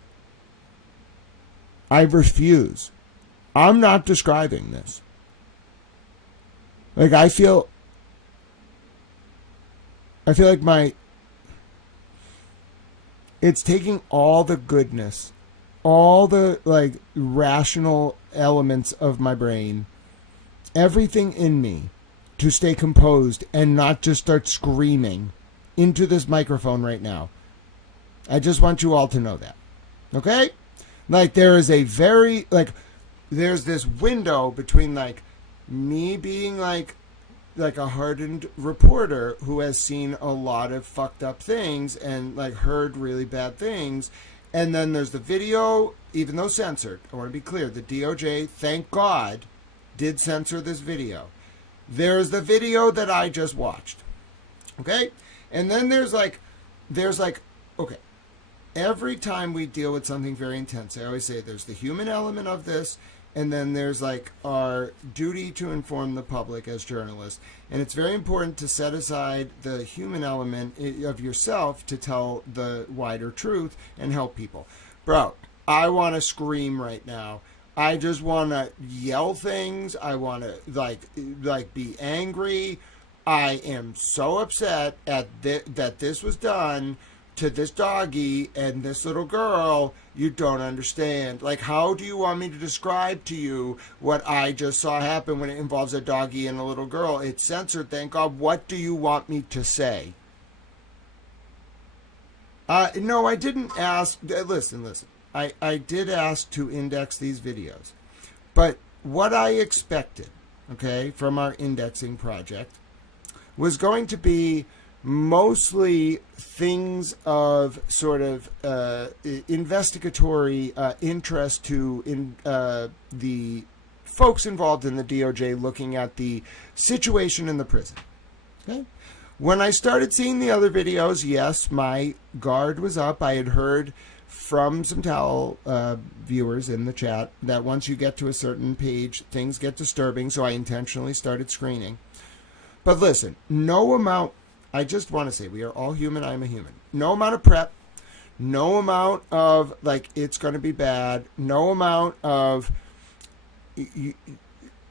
I refuse. I'm not describing this. Like, I feel like it's taking all the goodness, all the, like, rational elements of my brain, everything in me, to stay composed and not just start screaming into this microphone right now. I just want you all to know that. Okay? Like, there is a very, like, there's this window between, like, me being, like a hardened reporter who has seen a lot of fucked up things and, like, heard really bad things. And then there's the video, even though censored. I want to be clear. The DOJ, thank God, did censor this video. There's the video that I just watched. Okay? And then there's like, okay, every time we deal with something very intense, I always say there's the human element of this, and then there's, like, our duty to inform the public as journalists. And it's very important to set aside the human element of yourself to tell the wider truth and help people. Bro, I want to scream right now. I just want to yell things. I want to, like be angry. I am so upset at that this was done to this doggy and this little girl. You don't understand. Like, how do you want me to describe to you what I just saw happen when it involves a doggy and a little girl? It's censored, thank God. What do you want me to say? No, I didn't ask. Listen. I did ask to index these videos. But what I expected, okay, from our indexing project was going to be mostly things of sort of investigatory interest to the folks involved in the DOJ looking at the situation in the prison. Okay? When I started seeing the other videos, yes, my guard was up. I had heard from some towel viewers in the chat that once you get to a certain page, things get disturbing, so I intentionally started screening. But listen, no amount, I just want to say, we are all human, I'm a human. No amount of prep, no amount of, like, it's going to be bad, no amount of,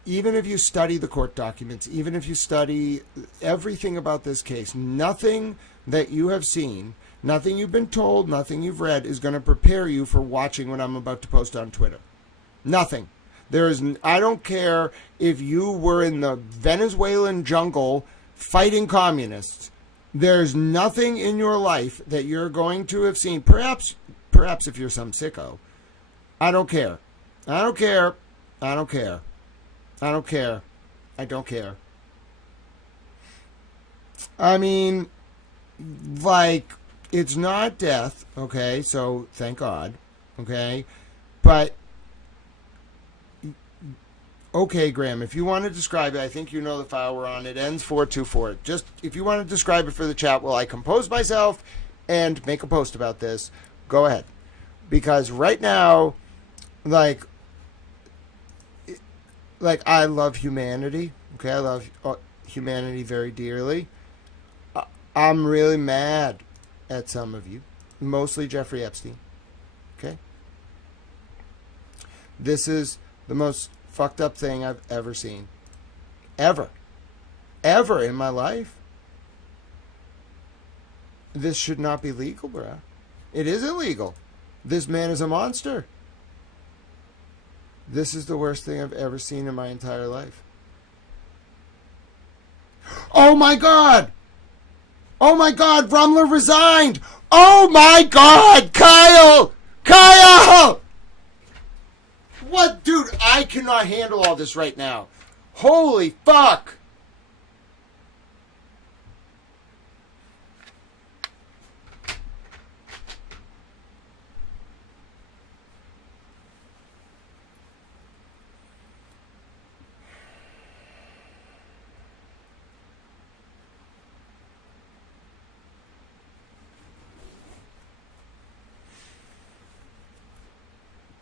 even if you study the court documents, even if you study everything about this case, nothing that you have seen, nothing you've been told, nothing you've read is going to prepare you for watching what I'm about to post on Twitter. Nothing. I don't care if you were in the Venezuelan jungle fighting communists. There's nothing in your life that you're going to have seen. Perhaps if you're some sicko. I don't care. I don't care. I don't care. I don't care. I don't care. I mean, like, it's not death, okay? So, thank God, okay? But, okay, Graham, if you want to describe it, I think you know the file we're on. It ends 424. Just, if you want to describe it for the chat while I compose myself and make a post about this, go ahead. Because right now, like, I love humanity, okay? I love humanity very dearly. I'm really mad at some of you, mostly Jeffrey Epstein, okay? This is the most fucked up thing I've ever seen. Ever in my life. This should not be legal, bruh. It is illegal. This man is a monster. This is the worst thing I've ever seen in my entire life. Oh my God! Oh my God, Rumler resigned! Oh my God, Kyle! Kyle! What, dude, I cannot handle all this right now. Holy fuck!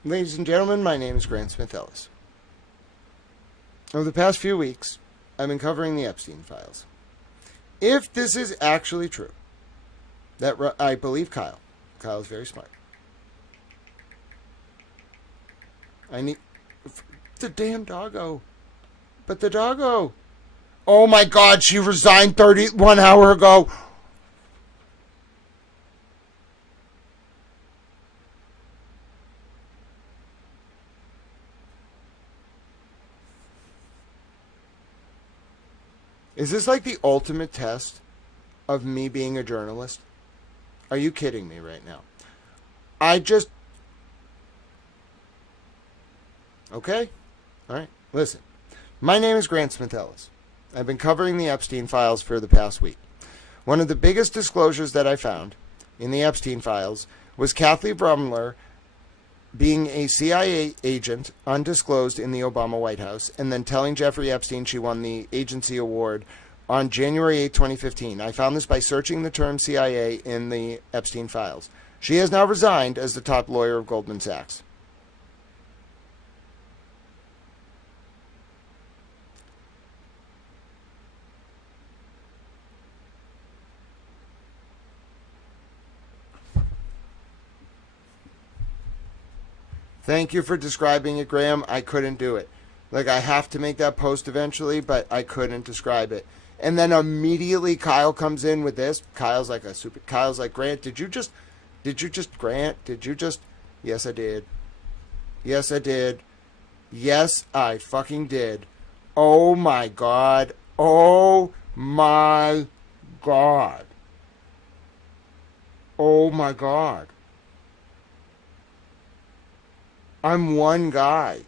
Ladies and gentlemen, my name is Grant Smith Ellis. Over the past few weeks, I've been covering the Epstein files. If this is actually true, that I believe Kyle is very smart. I need the damn doggo. But the doggo. Oh my God, she resigned 31 hours ago. Is this like the ultimate test of me being a journalist? Are you kidding me right now? Okay? All right. Listen. My name is Grant Smith Ellis. I've been covering the Epstein files for the past week. One of the biggest disclosures that I found in the Epstein files was Kathy Brumler being a CIA agent undisclosed in the Obama White House and then telling Jeffrey Epstein she won the agency award on January 8, 2015. I found this by searching the term CIA in the Epstein files. She has now resigned as the top lawyer of Goldman Sachs. Thank you for describing it, Graham. I couldn't do it. Like, I have to make that post eventually, but I couldn't describe it. And then immediately Kyle comes in with this. Kyle's like, Grant, did you just, yes, I did. Yes, I did. Yes, I fucking did. Oh my God. Oh my God. Oh my God. I'm one guy.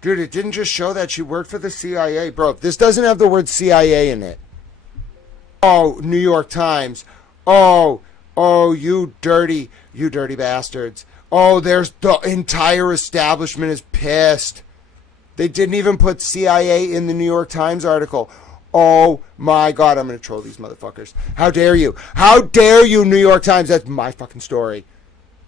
Dude, it didn't just show that she worked for the CIA. Bro, this doesn't have the word CIA in it. Oh, New York Times. Oh, you dirty bastards. Oh, there's the entire establishment is pissed. They didn't even put CIA in the New York Times article. Oh my God, I'm going to troll these motherfuckers. How dare you? How dare you, New York Times? That's my fucking story.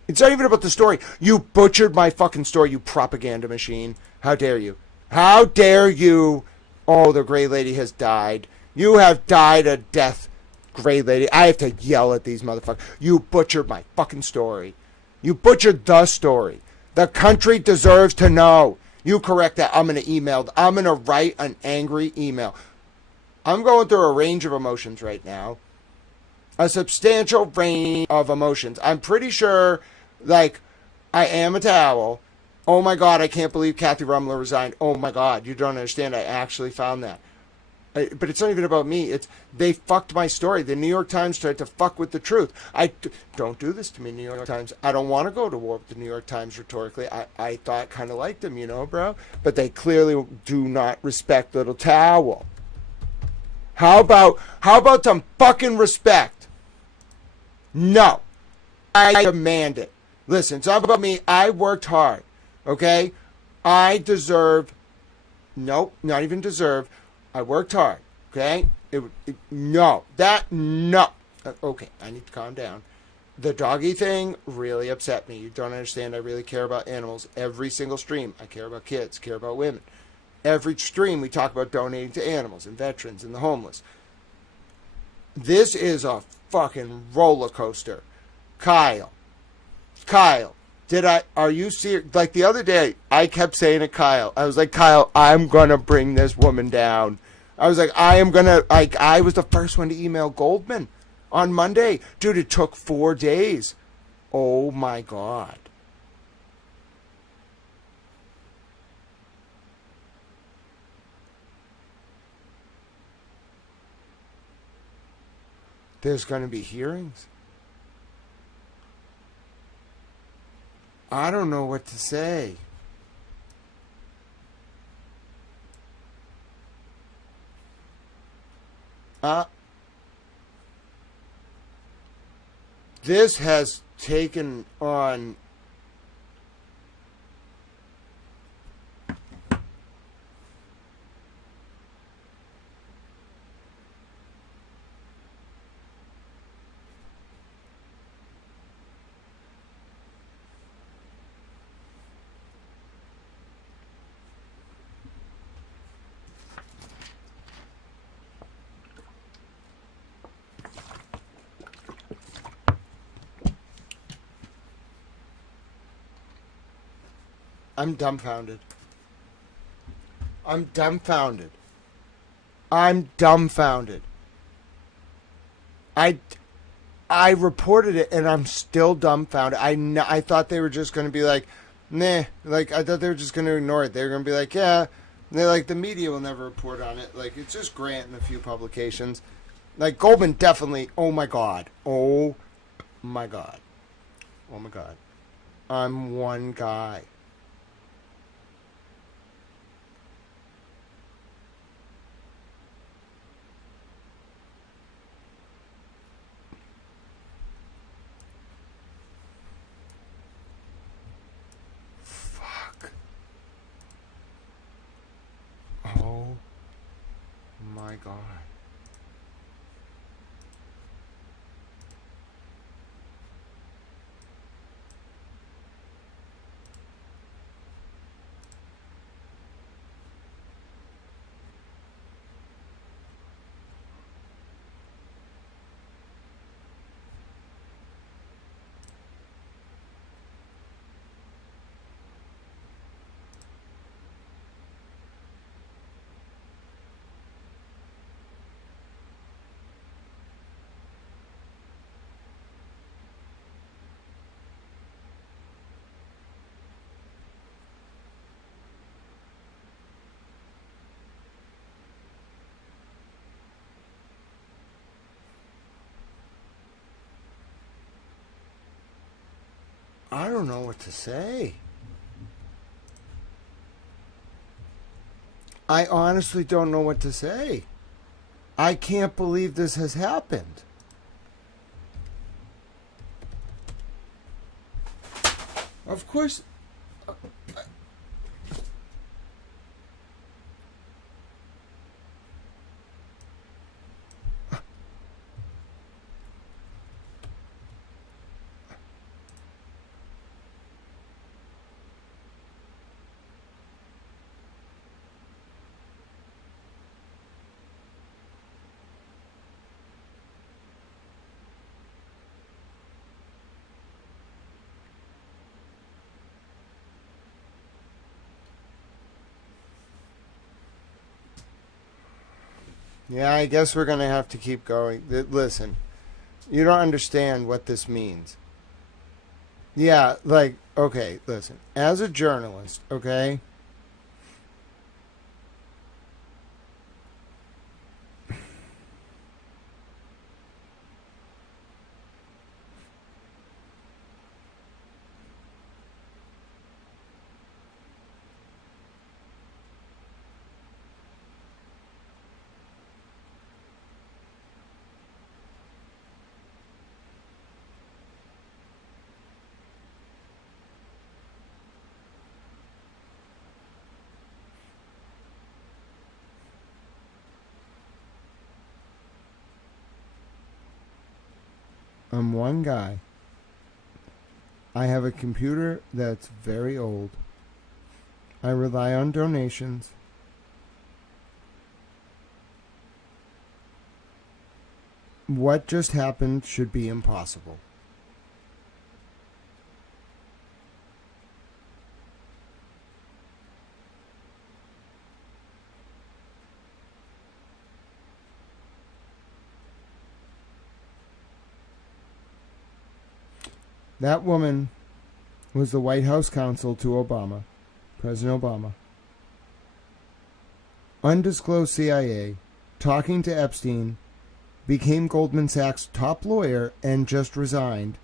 It's not even about the story. You butchered my fucking story, you propaganda machine. How dare you? How dare you? Oh, the gray lady has died. You have died a death, gray lady. I have to yell at these motherfuckers. You butchered my fucking story. You butchered the story. The country deserves to know. You correct that. I'm going to email. I'm going to write an angry email. I'm going through a range of emotions right now. A substantial range of emotions. I'm pretty sure, like, I am a towel. Oh my God, I can't believe Kathy Rumler resigned. Oh my God, you don't understand. I actually found that. But it's not even about me. It's they fucked my story. The New York Times tried to fuck with the truth. Don't do this to me, New York Times. I don't want to go to war with the New York Times rhetorically. I thought kind of liked them, bro. But they clearly do not respect Little Towel. How about some fucking respect? No. I demand it. Listen, it's not about me. I worked hard. Okay? I deserve. Nope, not even deserve. I worked hard. Okay? No. Okay, I need to calm down. The doggy thing really upset me. You don't understand. I really care about animals. Every single stream. I care about kids, care about women. Every stream we talk about donating to animals and veterans and the homeless. This is a fucking roller coaster. Kyle, are you serious? Like the other day, I kept saying to Kyle, I was like, Kyle, I'm gonna bring this woman down. I was like, I was the first one to email Goldman on Monday. Dude, it took 4 days. Oh my God. There's going to be hearings. I don't know what to say. This has taken on I'm dumbfounded. I reported it and I'm still dumbfounded. I thought they were just going to be like, nah. Like, I thought they were just going to ignore it. They were going to be like, yeah. And they're like, the media will never report on it. Like, it's just Grant and a few publications. Like, Goldman definitely, oh my God. I'm one guy. Oh my God. I don't know what to say. I honestly don't know what to say. I can't believe this has happened. Of course. Yeah, I guess we're going to have to keep going. Listen, you don't understand what this means. Yeah, like, okay, listen. As a journalist, okay? I'm one guy. I have a computer that's very old. I rely on donations. What just happened should be impossible. That woman was the White House counsel to Obama, President Obama. Undisclosed CIA, talking to Epstein, became Goldman Sachs' top lawyer and just resigned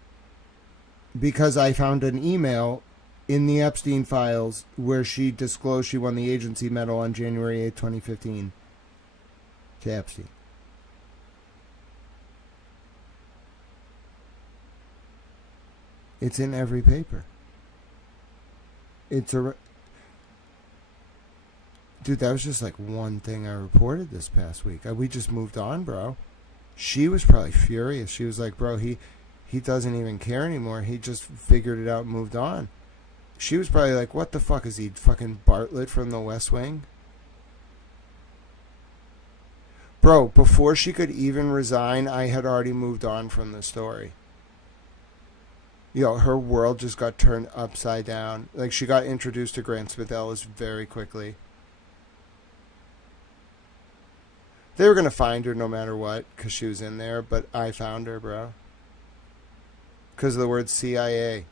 because I found an email in the Epstein files where she disclosed she won the agency medal on January 8, 2015 to Epstein. It's in every paper. It's a... Dude, that was just like one thing I reported this past week. We just moved on, bro. She was probably furious. She was like, bro, he doesn't even care anymore. He just figured it out and moved on. She was probably like, what the fuck is he, fucking Bartlett from the West Wing? Bro, before she could even resign, I had already moved on from the story. You know, her world just got turned upside down. Like, she got introduced to Grant Smith Ellis very quickly. They were going to find her no matter what because she was in there, but I found her, bro. Because of the word CIA.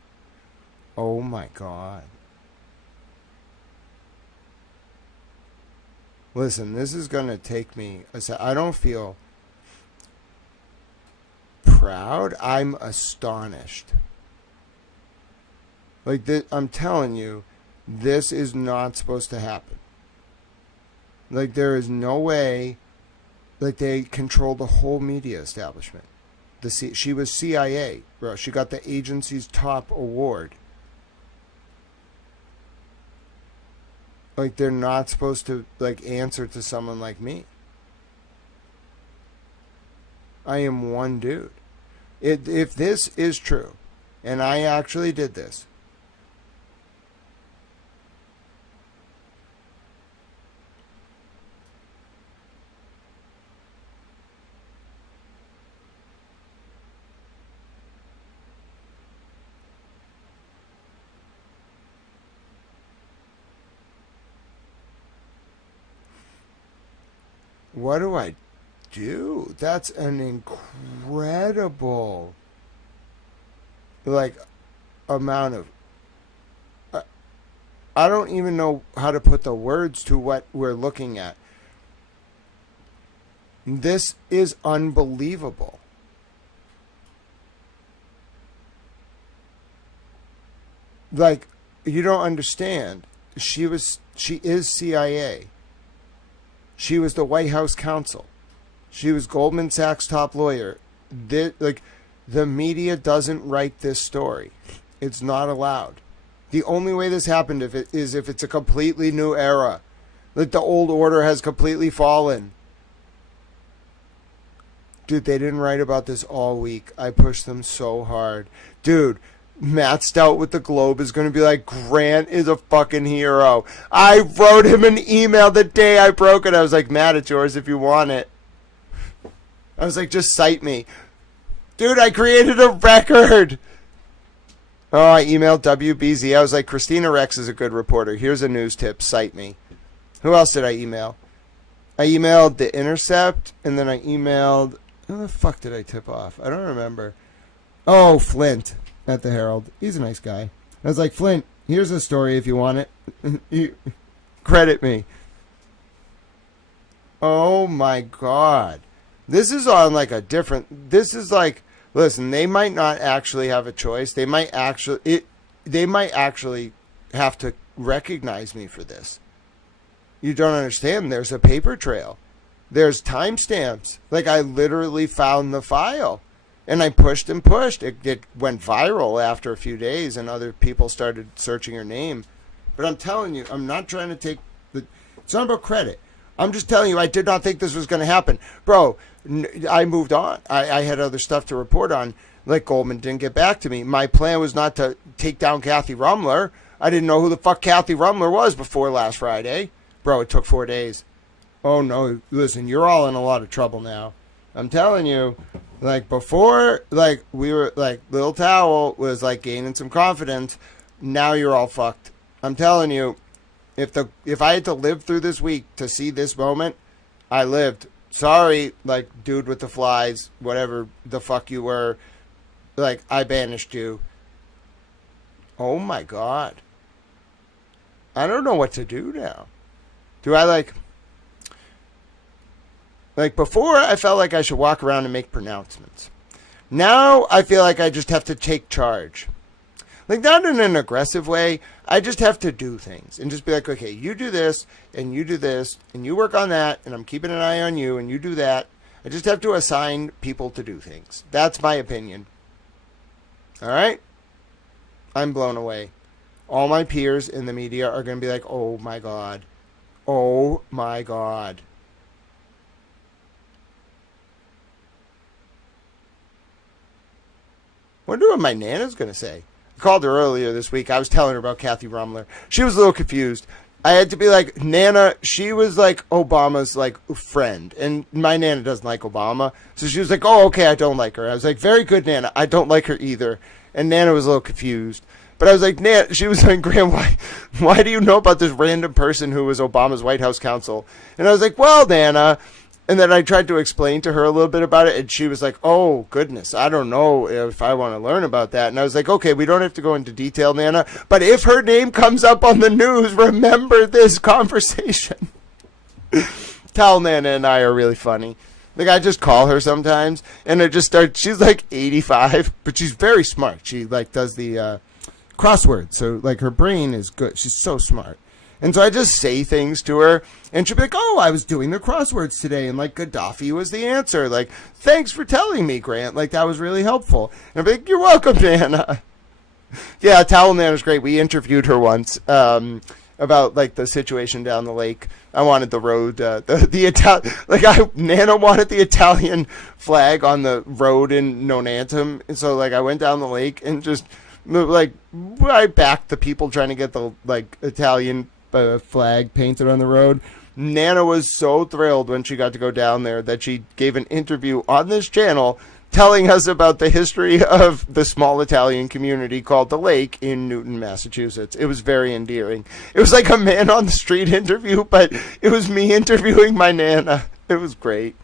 Oh, my God. Listen, this is going to take me... I don't feel proud. I'm astonished. Like, I'm telling you, this is not supposed to happen. Like, there is no way... Like, they control the whole media establishment. She was CIA, bro. She got the agency's top award. Like, they're not supposed to, like, answer to someone like me. I am one dude. If this is true, and I actually did this, what do I do? That's an incredible, like, amount of... I don't even know how to put the words to what we're looking at. This is unbelievable. like, you don't understand. She is CIA. She was the White House counsel. She was Goldman Sachs' top lawyer. The media doesn't write this story. It's not allowed. The only way this happened is if it's a completely new era. Like the old order has completely fallen. Dude, they didn't write about this all week. I pushed them so hard. Dude, Matt Stout with the Globe is going to be like, Grant is a fucking hero. I wrote him an email the day I broke it. I was like, Matt, it's yours if you want it. I was like, just cite me. Dude, I created a record. Oh, I emailed WBZ. I was like, Christina Rex is a good reporter. Here's a news tip. Cite me. Who else did I email? I emailed The Intercept, and then I emailed... Who the fuck did I tip off? I don't remember. Oh, Flint at the Herald. He's a nice guy. I was like, Flint, here's a story if you want it. Credit me. Oh, my God. This is on like a different... This is like... Listen, they might not actually have a choice. They might actually have to recognize me for this. You don't understand. There's a paper trail. There's timestamps. Like, I literally found the file. And I pushed and pushed. It went viral after a few days, and other people started searching her name. But I'm telling you, I'm not trying to take the... It's not about credit. I'm just telling you, I did not think this was going to happen. Bro, I moved on. I had other stuff to report on. Like, Goldman didn't get back to me. My plan was not to take down Kathy Rumler. I didn't know who the fuck Kathy Rumler was before last Friday. Bro, it took 4 days. Oh, no. Listen, you're all in a lot of trouble now. I'm telling you, like, before, like, we were, like, Little Towel was, like, gaining some confidence. Now you're all fucked. I'm telling you, if I had to live through this week to see this moment, I lived. Sorry, like, dude with the flies, whatever the fuck you were. Like, I banished you. Oh, my God. I don't know what to do now. Do I, like, before, I felt like I should walk around and make pronouncements. Now, I feel like I just have to take charge. Like, not in an aggressive way. I just have to do things and just be like, okay, you do this, and you do this, and you work on that, and I'm keeping an eye on you, and you do that. I just have to assign people to do things. That's my opinion. All right? I'm blown away. All my peers in the media are going to be like, oh, my God. Oh, my God. Wonder what my Nana's going to say. I called her earlier this week. I was telling her about Kathy Rumler. She was a little confused. I had to be like, Nana, she was like Obama's like friend. And my Nana doesn't like Obama. So she was like, oh, okay, I don't like her. I was like, very good, Nana. I don't like her either. And Nana was a little confused. But I was like, Nana, she was like, Graham, why do you know about this random person who was Obama's White House counsel? And I was like, well, Nana. And then I tried to explain to her a little bit about it, and she was like, oh, goodness, I don't know if I want to learn about that. And I was like, okay, we don't have to go into detail, Nana, but if her name comes up on the news, remember this conversation. Tal, Nana, and I are really funny. Like, I just call her sometimes, and it just starts, she's like 85, but she's very smart. She, like, does the crossword, so, like, her brain is good. She's so smart. And so I just say things to her, and she'll be like, oh, I was doing the crosswords today, and, like, Gaddafi was the answer. Like, thanks for telling me, Grant. Like, that was really helpful. And I'll be like, you're welcome, Nana. Yeah, Towel Nana's great. We interviewed her once about, like, the situation down the lake. I wanted the road, Nana wanted the Italian flag on the road in Nonantum. And so, like, I went down the lake and just, like, I backed the people trying to get the, like, Italian flag painted on the road. Nana was so thrilled when she got to go down there that she gave an interview on this channel telling us about the history of the small Italian community called The Lake in Newton, Massachusetts. It was very endearing. It was like a man on the street interview, but it was me interviewing my Nana. It was great.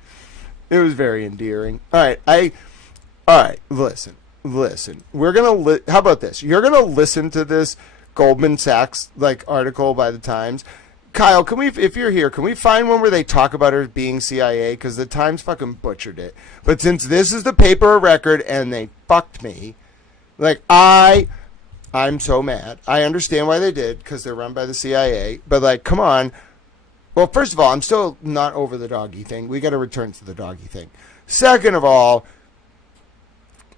It was very endearing. All right, listen. We're going to how about this? You're going to listen to this Goldman Sachs like article by the Times. Kyle, can we, if you're here, can we find one where they talk about her being CIA? Because the Times fucking butchered it. But since this is the paper of record and they fucked me, like, I I'm so mad. I understand why they did, because they're run by the CIA. But, like, come on. Well, first of all, I'm still not over the doggy thing. We got to return to the doggy thing. Second of all,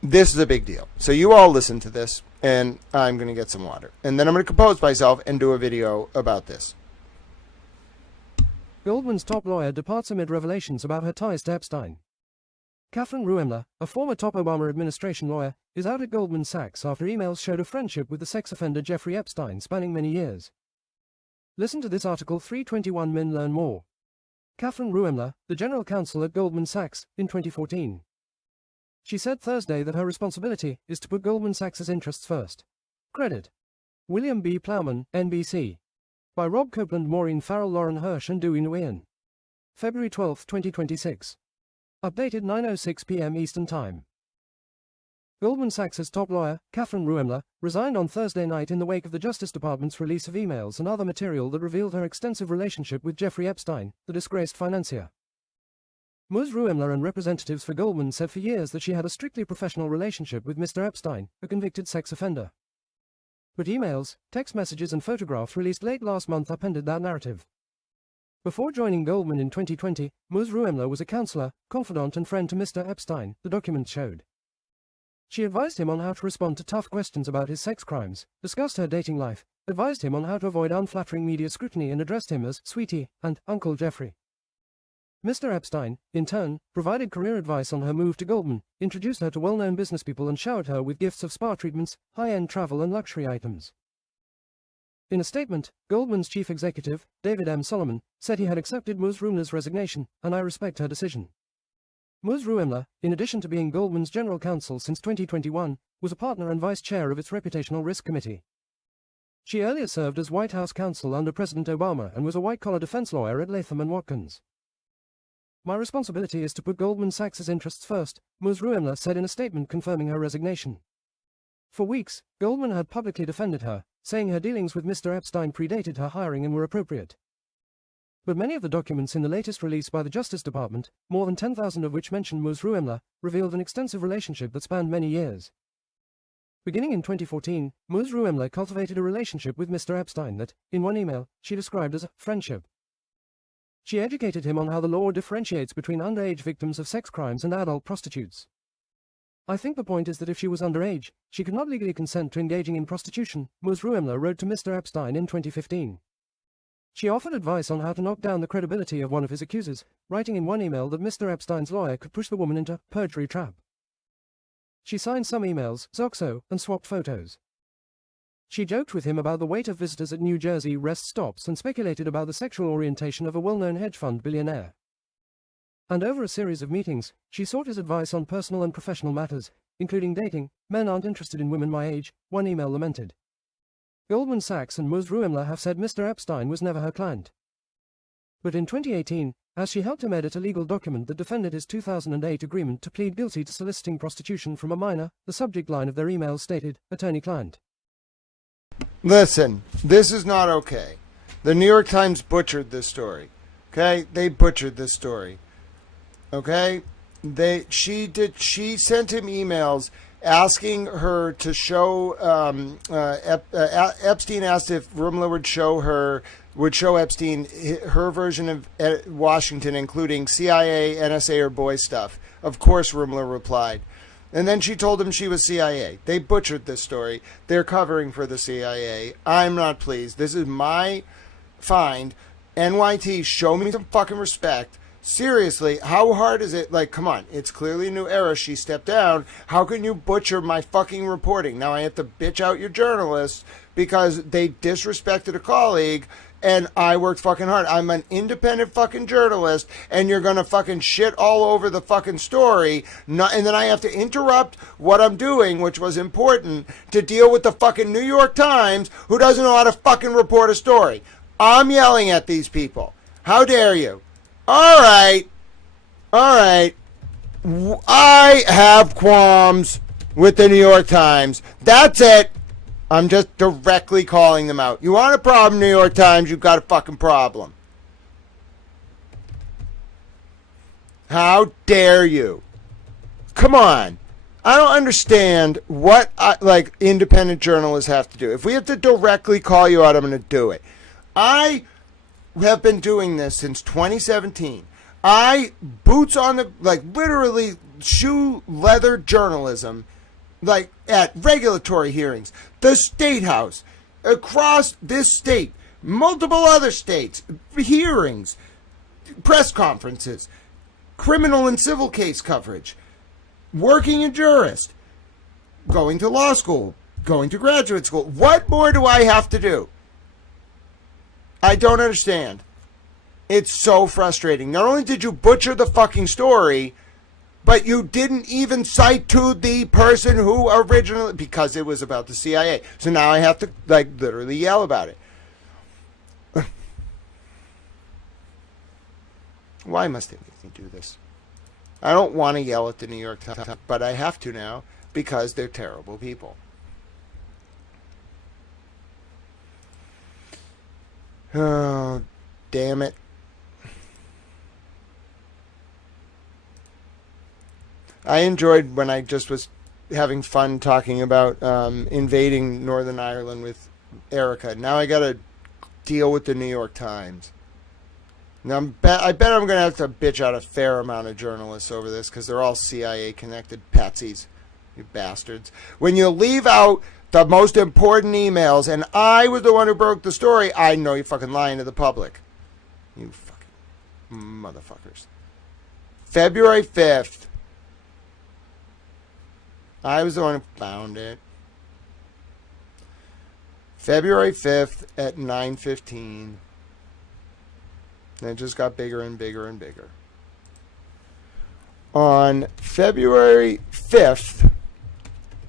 this is a big deal. So you all listen to this, and I'm going to get some water. And then I'm going to compose myself and do a video about this. Goldman's top lawyer departs amid revelations about her ties to Epstein. Catherine Ruemmler, a former top Obama administration lawyer, is out at Goldman Sachs after emails showed a friendship with the sex offender Jeffrey Epstein spanning many years. Listen to this article 321 Min learn more. Catherine Ruemmler, the general counsel at Goldman Sachs, in 2014. She said Thursday that her responsibility is to put Goldman Sachs's interests first. Credit: William B. Plowman, NBC. By Rob Copeland, Maureen Farrell, Lauren Hirsch and Dewey Nguyen. February 12, 2026. Updated 9:06 p.m. Eastern Time. Goldman Sachs's top lawyer, Catherine Ruemmler, resigned on Thursday night in the wake of the Justice Department's release of emails and other material that revealed her extensive relationship with Jeffrey Epstein, the disgraced financier. Ms. Ruemmler and representatives for Goldman said for years that she had a strictly professional relationship with Mr. Epstein, a convicted sex offender. But emails, text messages and photographs released late last month upended that narrative. Before joining Goldman in 2020, Ms. Ruemmler was a counselor, confidant and friend to Mr. Epstein, the documents showed. She advised him on how to respond to tough questions about his sex crimes, discussed her dating life, advised him on how to avoid unflattering media scrutiny and addressed him as Sweetie and Uncle Jeffrey. Mr. Epstein, in turn, provided career advice on her move to Goldman, introduced her to well-known businesspeople and showered her with gifts of spa treatments, high-end travel and luxury items. In a statement, Goldman's chief executive, David M. Solomon, said he had accepted Ms. Ruemmler's resignation, and I respect her decision. Ms. Ruemmler, in addition to being Goldman's general counsel since 2021, was a partner and vice chair of its Reputational Risk Committee. She earlier served as White House counsel under President Obama and was a white-collar defense lawyer at Latham & Watkins. My responsibility is to put Goldman Sachs's interests first, Ms. Ruemmler said in a statement confirming her resignation. For weeks, Goldman had publicly defended her, saying her dealings with Mr. Epstein predated her hiring and were appropriate. But many of the documents in the latest release by the Justice Department, more than 10,000 of which mentioned Ms. Ruemmler, revealed an extensive relationship that spanned many years. Beginning in 2014, Ms. Ruemmler cultivated a relationship with Mr. Epstein that, in one email, she described as a friendship. She educated him on how the law differentiates between underage victims of sex crimes and adult prostitutes. I think the point is that if she was underage, she could not legally consent to engaging in prostitution, Ms. Ruemmler wrote to Mr. Epstein in 2015. She offered advice on how to knock down the credibility of one of his accusers, writing in one email that Mr. Epstein's lawyer could push the woman into perjury trap. She signed some emails, Zoxo, and swapped photos. She joked with him about the weight of visitors at New Jersey rest stops and speculated about the sexual orientation of a well-known hedge fund billionaire. And over a series of meetings, she sought his advice on personal and professional matters, including dating. Men aren't interested in women my age, one email lamented. Goldman Sachs and Ms. Ruemmler have said Mr. Epstein was never her client. But in 2018, as she helped him edit a legal document that defended his 2008 agreement to plead guilty to soliciting prostitution from a minor, the subject line of their emails stated, attorney-client. Listen, this is not okay. The New York Times butchered this story. Okay? They butchered this story. Okay? She sent him emails asking her to show Epstein asked if Ruemmler would show Epstein her version of Washington, including CIA, NSA, or boy stuff. Of course, Ruemmler replied. And then she told him she was CIA. They butchered this story. They're covering for the CIA. I'm not pleased. This is my find. NYT, show me some fucking respect. Seriously, how hard is it? Like, come on. It's clearly a new era. She stepped down. How can you butcher my fucking reporting? Now I have to bitch out your journalists because they disrespected a colleague. And I worked fucking hard. I'm an independent fucking journalist, and you're gonna fucking shit all over the fucking story. And then I have to interrupt what I'm doing, which was important, to deal with the fucking New York Times, who doesn't know how to fucking report a story. I'm yelling at these people. How dare you? All right. I have qualms with the New York Times. That's it. I'm just directly calling them out. You want a problem, New York Times? You've got a fucking problem. How dare you? Come on. I don't understand what like independent journalists have to do. If we have to directly call you out, I'm going to do it. I have been doing this since 2017. I boots on the, like, literally shoe leather journalism, like at regulatory hearings, the State House, across this state, multiple other states, hearings, press conferences, criminal and civil case coverage, working a jurist, going to law school, going to graduate school. What more do I have to do? I don't understand. It's so frustrating. Not only did you butcher the fucking story, but you didn't even cite to the person who originally, because it was about the CIA. So now I have to, like, literally yell about it. Why must they make me do this? I don't want to yell at the New York Times, but I have to now because they're terrible people. Oh, damn it. I enjoyed when I just was having fun talking about invading Northern Ireland with Erica. Now I got to deal with the New York Times. Now I bet I'm going to have to bitch out a fair amount of journalists over this because they're all CIA-connected patsies, you bastards. When you leave out the most important emails, and I was the one who broke the story, I know you're fucking lying to the public. You fucking motherfuckers. February 5th. I was the one who found it. February 5th at 9:15. And it just got bigger and bigger and bigger. On February 5th,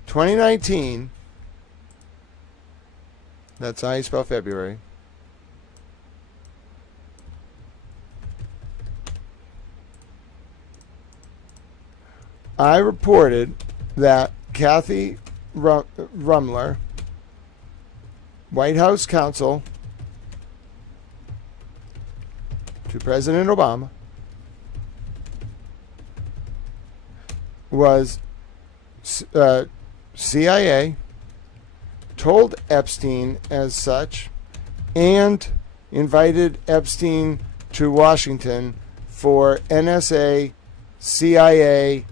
2019, that's how you spell February, I reported that Kathy Rumler, White House counsel to President Obama, was CIA, told Epstein as such, and invited Epstein to Washington for NSA, CIA,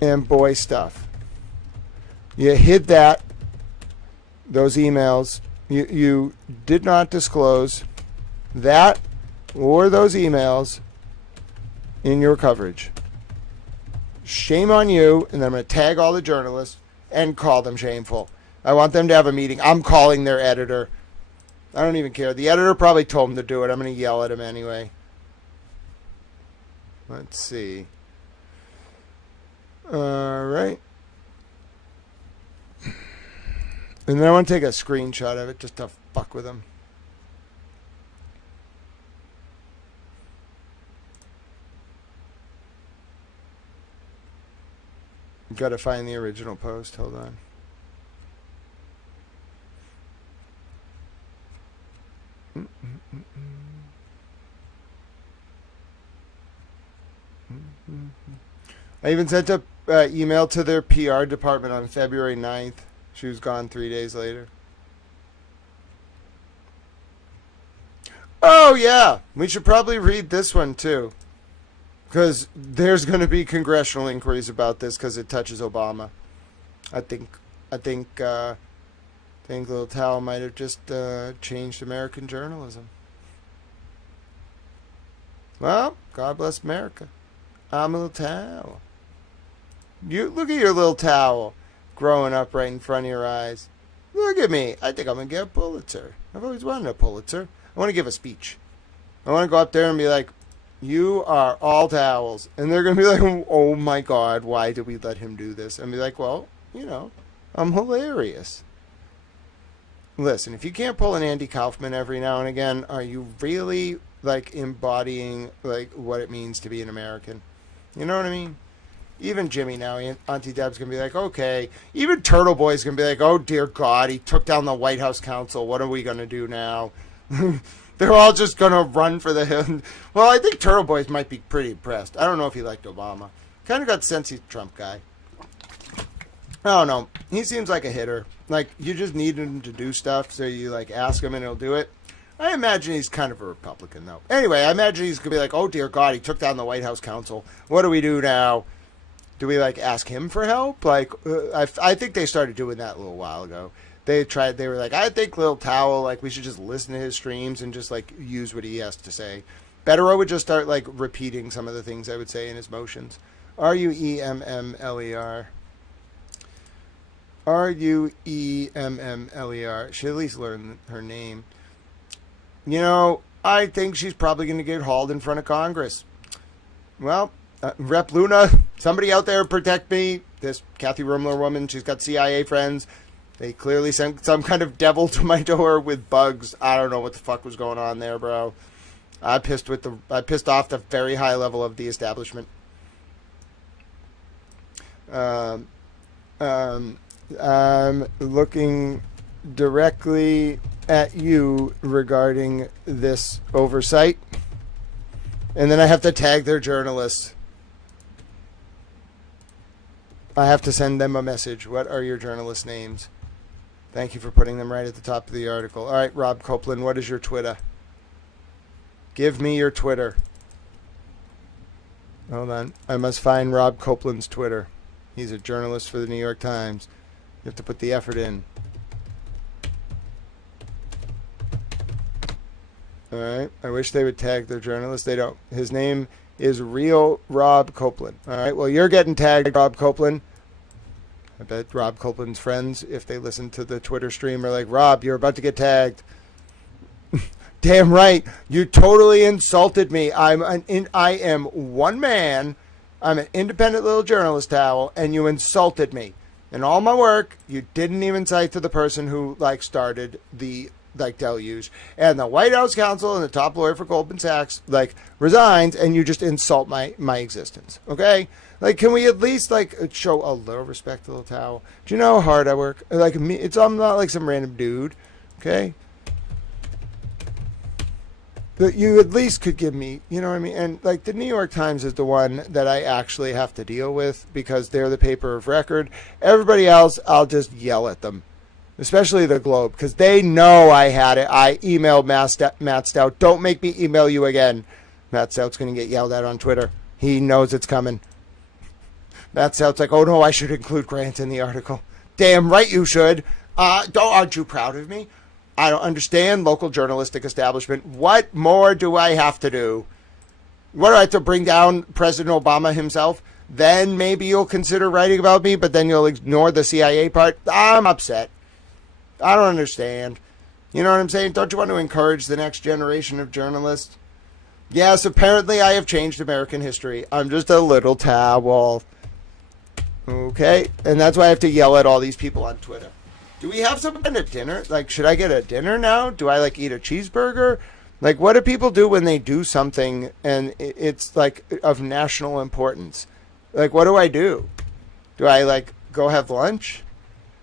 and boy stuff. You hid those emails. You did not disclose that or those emails in your coverage. Shame on you, and then I'm going to tag all the journalists and call them shameful. I want them to have a meeting. I'm calling their editor. I don't even care. The editor probably told him to do it. I'm going to yell at him anyway. Let's see. All right. And then I want to take a screenshot of it just to fuck with them. Got to find the original post. Hold on. I even sent a email to their PR department on February 9th. She was gone 3 days later. Oh, yeah. We should probably read this one, too. Because there's going to be congressional inquiries about this because it touches Obama. I think Little Towel might have just changed American journalism. Well, God bless America. I'm a little towel. You look at your little towel growing up right in front of your eyes. Look at me. I think I'm going to get a Pulitzer. I've always wanted a Pulitzer. I want to give a speech. I want to go up there and be like, you are all towels. And they're going to be like, oh my God, why did we let him do this? And be like, well, you know, I'm hilarious. Listen, if you can't pull an Andy Kaufman every now and again, are you really like embodying like what it means to be an American? You know what I mean? Even Jimmy now, Auntie Deb's going to be like, okay. Even Turtle Boy's going to be like, oh dear God, he took down the White House counsel. What are we going to do now? They're all just going to run for the hill. Well, I think Turtle Boys might be pretty impressed. I don't know if he liked Obama. Kind of got the sense he's a Trump guy. I don't know. He seems like a hitter. Like, you just need him to do stuff, so you, like, ask him and he'll do it. I imagine he's kind of a Republican, though. Anyway, I imagine he's going to be like, oh, dear God, he took down the White House counsel. What do we do now? Do we, like, ask him for help? Like, I think they started doing that a little while ago. They were like, I think Lil Towel, like, we should just listen to his streams and just, like, use what he has to say. Better would just start, like, repeating some of the things I would say in his motions. Ruemmler. Ruemmler. She at least learned her name. You know, I think she's probably going to get hauled in front of Congress. Well, Rep Luna, somebody out there protect me. This Kathy Ruemmler woman, she's got CIA friends. They clearly sent some kind of devil to my door with bugs. I don't know what the fuck was going on there, bro. I pissed off the very high level of the establishment. I'm looking directly at you regarding this oversight. And then I have to tag their journalists. I have to send them a message. What are your journalist names? Thank you for putting them right at the top of the article. All right, Rob Copeland, what is your Twitter? Give me your Twitter. Hold on. I must find Rob Copeland's Twitter. He's a journalist for the New York Times. You have to put the effort in. All right. I wish they would tag their journalist. They don't. His name is Real Rob Copeland. All right. Well, you're getting tagged, Rob Copeland. I bet Rob Copeland's friends, if they listen to the Twitter stream, are like, Rob, you're about to get tagged. Damn right. You totally insulted me. I am one man. I'm an independent little journalist, Towel, and you insulted me. In all my work, you didn't even cite to the person who, like, started the, like, deluge. And the White House counsel and the top lawyer for Goldman Sachs, like, resigns, and you just insult my existence. Okay? Like, can we at least, like, show a little respect to the little Towel? Do you know how hard I work? Like, me, I'm not like some random dude. Okay? But you at least could give me, you know what I mean? And, like, the New York Times is the one that I actually have to deal with because they're the paper of record. Everybody else, I'll just yell at them, especially the Globe, because they know I had it. I emailed Matt Stout. Don't make me email you again. Matt Stout's going to get yelled at on Twitter. He knows it's coming. Matt Stout's like, oh, no, I should include Grant in the article. Damn right you should. Aren't you proud of me? I don't understand local journalistic establishment. What more do I have to do? What do I have to bring down President Obama himself? Then maybe you'll consider writing about me, but then you'll ignore the CIA part. I'm upset. I don't understand. You know what I'm saying? Don't you want to encourage the next generation of journalists? Yes, apparently I have changed American history. I'm just a little towel. Okay? And that's why I have to yell at all these people on Twitter. Do we have some kind of dinner? Like, should I get a dinner now? Do I, like, eat a cheeseburger? Like, what do people do when they do something and it's, like, of national importance? Like, what do I do? Do I, like, go have lunch?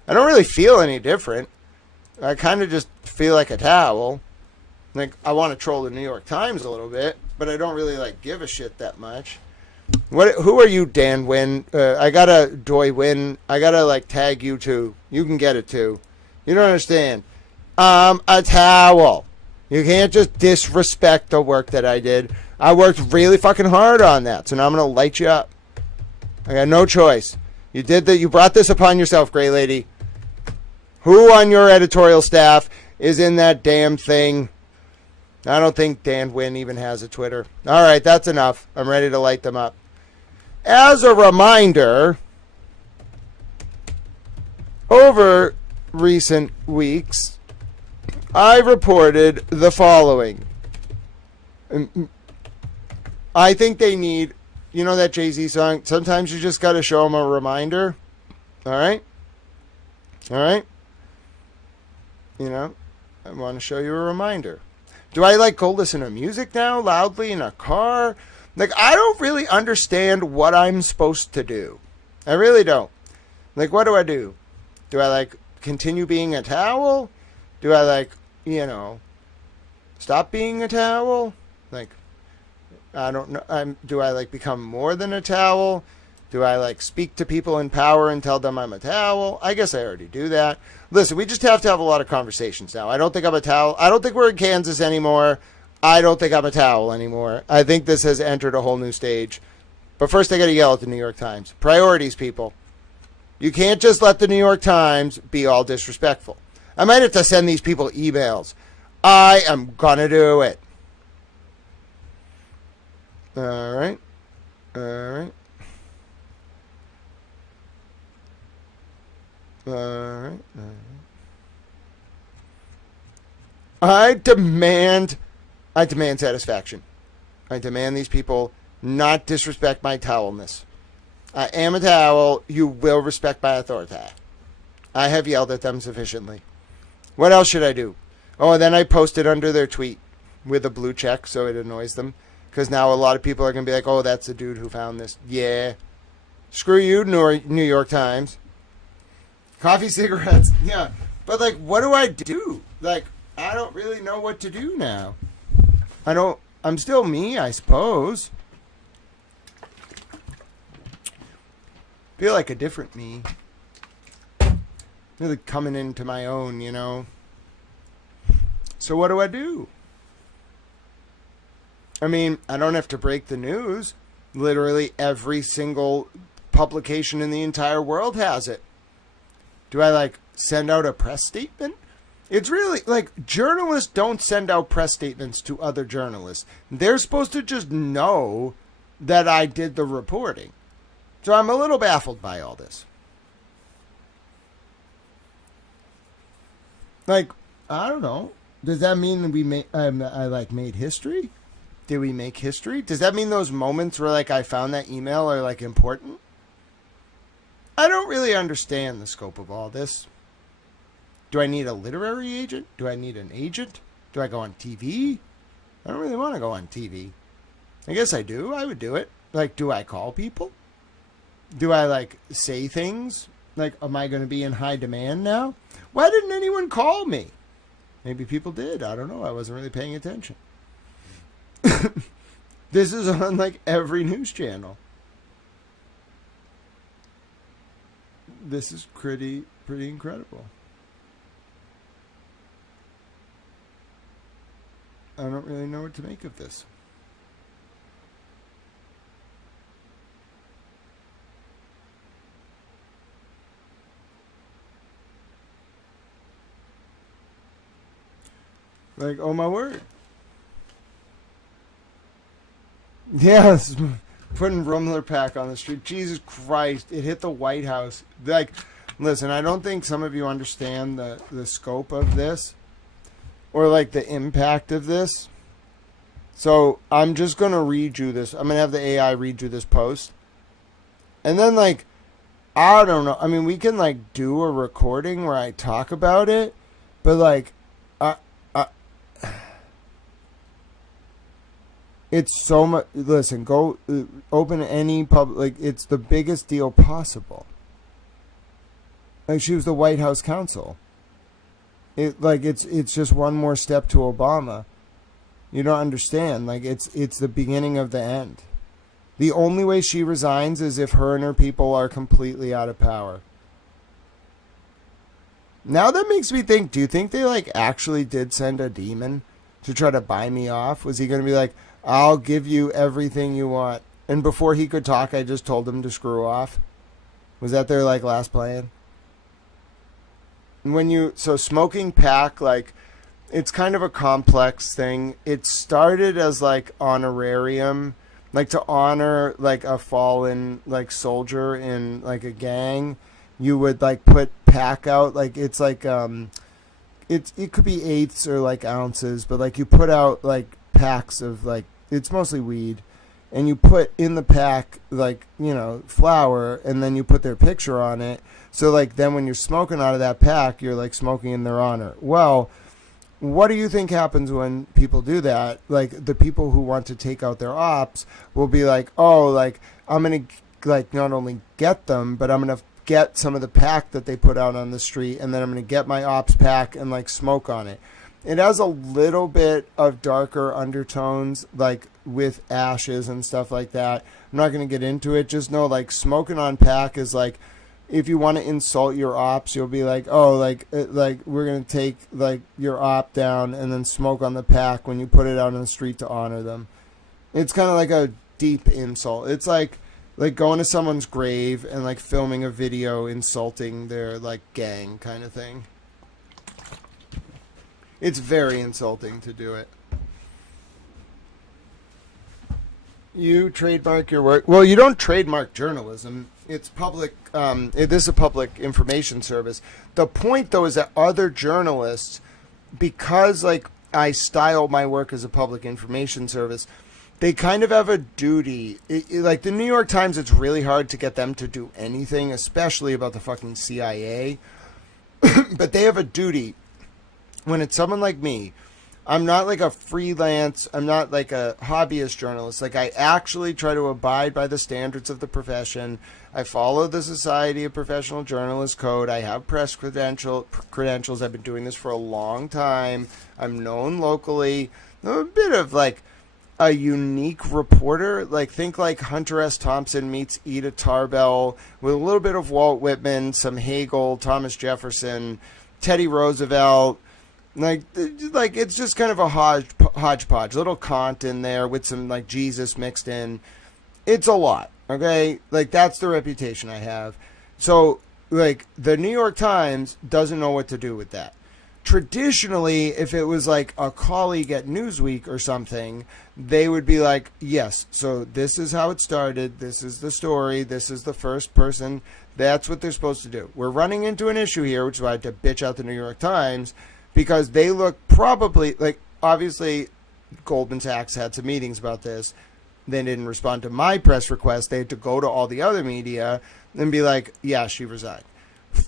I don't really feel any different. I kind of just feel like a towel. Like, I want to troll the New York Times a little bit, but I don't really, like, give a shit that much. Who are you, Dan Wynn? I gotta Doy Wynn. I gotta, like, tag you too. You can get it too. You don't understand. A towel. You can't just disrespect the work that I did. I worked really fucking hard on that, so now I'm gonna light you up. I got no choice. You did that. You brought this upon yourself, Gray Lady. Who on your editorial staff is in that damn thing? I don't think Dan Wynn even has a Twitter. All right, that's enough. I'm ready to light them up. As a reminder, over recent weeks, I reported the following. I think they need, you know that Jay-Z song? Sometimes you just got to show them a reminder. All right? All right? You know, I want to show you a reminder. Do I, like, go listen to music now loudly in a car? Like, I don't really understand what I'm supposed to do. I really don't. Like, what do I do? Do I, like, continue being a towel? Do I, like, you know, stop being a towel? Like, I don't know. Do I, like, become more than a towel? Do I like speak to people in power and tell them I'm a towel? I guess I already do that. Listen, we just have to have a lot of conversations now. I don't think I'm a towel. I don't think we're in Kansas anymore. I don't think I'm a towel anymore. I think this has entered a whole new stage. But first I got to yell at the New York Times. Priorities, people. You can't just let the New York Times be all disrespectful. I might have to send these people emails. I am gonna do it. All right. All right. All right. I demand satisfaction. I demand these people not disrespect my towelness. I am a towel. You will respect my authority. I have yelled at them sufficiently. What else should I do? Oh, and then I posted under their tweet with a blue check so it annoys them. Because now a lot of people are going to be like, oh, that's the dude who found this. Yeah. Screw you, New York Times. Coffee, cigarettes. Yeah. But, like, what do I do? Like, I don't really know what to do now. I'm still me, I suppose. Feel like a different me. Really coming into my own, you know. So what do I do? I mean, I don't have to break the news. Literally every single publication in the entire world has it. Do I, like, send out a press statement? It's really, like, journalists don't send out press statements to other journalists. They're supposed to just know that I did the reporting. So I'm a little baffled by all this. Like, I don't know. Does that mean that I made history? Did we make history? Does that mean those moments where, like, I found that email are, like, important? I don't really understand the scope of all this. Do I need a literary agent? Do I need an agent? Do I go on TV? I don't really want to go on TV. I guess I do. I would do it. Like, do I call people? Do I, like, say things? Like, am I going to be in high demand now? Why didn't anyone call me? Maybe people did. I don't know. I wasn't really paying attention. This is on, like, every news channel. This is pretty incredible. I don't really know what to make of this. Like, oh my word. Yes, putting Rummler Pack on the street. Jesus Christ, it hit the White House. Like, listen, I don't think some of you understand the scope of this or, like, the impact of this. So I'm just going to read you this. I'm going to have the AI read you this post. And then, like, I don't know. I mean, we can, like, do a recording where I talk about it. But, like, it's so much. Listen, go open any like, it's the biggest deal possible. Like, she was the White House counsel. It's just one more step to Obama. You don't understand. Like, it's the beginning of the end. The only way she resigns is if her and her people are completely out of power. Now that makes me think, do you think they, like, actually did send a demon to try to buy me off? Was he going to be like, I'll give you everything you want? And before he could talk, I just told him to screw off. Was that their, like, last plan? So smoking pack, like, it's kind of a complex thing. It started as, like, honorarium, like, to honor, like, a fallen, like, soldier in, like, a gang. You would, like, put pack out, like, it's like, it could be eighths or, like, ounces, but, like, you put out, like, packs of, like, it's mostly weed, and you put in the pack, like, you know, flour, and then you put their picture on it. So, like, then when you're smoking out of that pack, you're, like, smoking in their honor. Well, what do you think happens when people do that? Like, the people who want to take out their ops will be like, oh, like, I'm going to, like, not only get them, but I'm going to get some of the pack that they put out on the street, and then I'm going to get my ops pack and, like, smoke on it. It has a little bit of darker undertones, like with ashes and stuff like that. I'm not going to get into it. Just know, like, smoking on pack is like, if you want to insult your ops, you'll be like, oh, like we're going to take, like, your op down and then smoke on the pack when you put it out on the street to honor them. It's kind of like a deep insult. It's like going to someone's grave and, like, filming a video insulting their, like, gang kind of thing. It's very insulting to do it. You trademark your work. Well, you don't trademark journalism. It's public. This is a public information service. The point, though, is that other journalists, because, like, I style my work as a public information service, they kind of have a duty. Like the New York Times, it's really hard to get them to do anything, especially about the fucking CIA. But they have a duty. When it's someone like me, I'm not like a freelance, I'm not like a hobbyist journalist. Like, I actually try to abide by the standards of the profession. I follow the Society of Professional Journalists Code. I have press credentials. I've been doing this for a long time. I'm known locally. I'm a bit of like a unique reporter. Like, think like Hunter S. Thompson meets Ida Tarbell with a little bit of Walt Whitman, some Hegel, Thomas Jefferson, Teddy Roosevelt. Like it's just kind of a hodgepodge, little Kant in there with some like Jesus mixed in. It's a lot, okay? Like, that's the reputation I have. So, like, the New York Times doesn't know what to do with that. Traditionally, if it was like a colleague at Newsweek or something, they would be like, yes, so this is how it started, this is the story, this is the first person, that's what they're supposed to do. We're running into an issue here, which is why I had to bitch out the New York Times, because they look probably, like, obviously Goldman Sachs had some meetings about this. They didn't respond to my press request. They had to go to all the other media and be like, yeah, she resigned.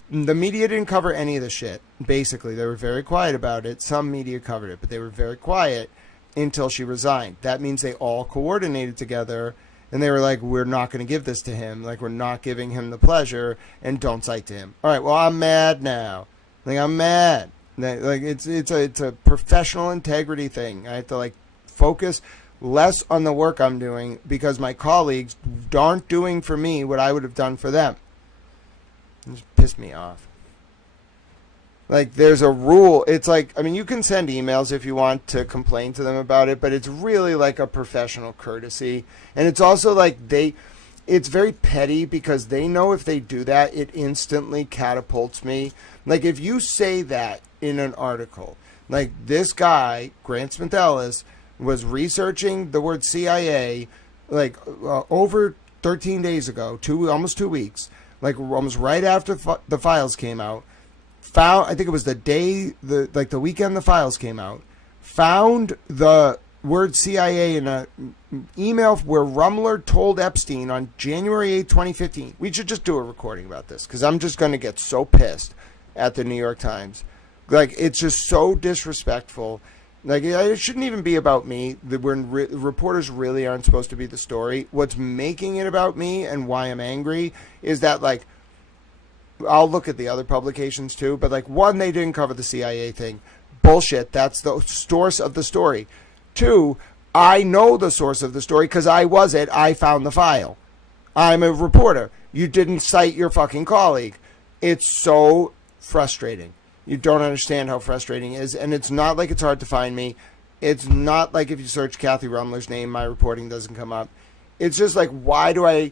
The media didn't cover any of the shit, basically. They were very quiet about it. Some media covered it, but they were very quiet until she resigned. That means they all coordinated together, and they were like, we're not going to give this to him. Like, we're not giving him the pleasure, and don't cite to him. All right, well, I'm mad now. Like, I'm mad. Like, it's a professional integrity thing. I have to, like, focus less on the work I'm doing because my colleagues aren't doing for me what I would have done for them. It just pissed me off. Like, there's a rule. It's like, I mean, you can send emails if you want to complain to them about it, but it's really like a professional courtesy. And it's also like it's very petty because they know if they do that, it instantly catapults me. Like, if you say that in an article, like, this guy, Grant Smith Ellis, was researching the word CIA like over 13 days ago, almost 2 weeks, like almost right after the files came out. Found, I think it was the weekend the files came out, found the word CIA in a email where Rumler told Epstein on January 8, 2015. We should just do a recording about this because I'm just going to get so pissed at the New York Times. Like, it's just so disrespectful. Like, it shouldn't even be about me. Reporters really aren't supposed to be the story. What's making it about me and why I'm angry is that, like, I'll look at the other publications too, but, like, one, they didn't cover the CIA thing. Bullshit. That's the source of the story. Two, I know the source of the story because I was it. I found the file. I'm a reporter. You didn't cite your fucking colleague. It's so frustrating. You don't understand how frustrating it is. And it's not like it's hard to find me. It's not like if you search Kathy Rumler's name, my reporting doesn't come up. It's just like, why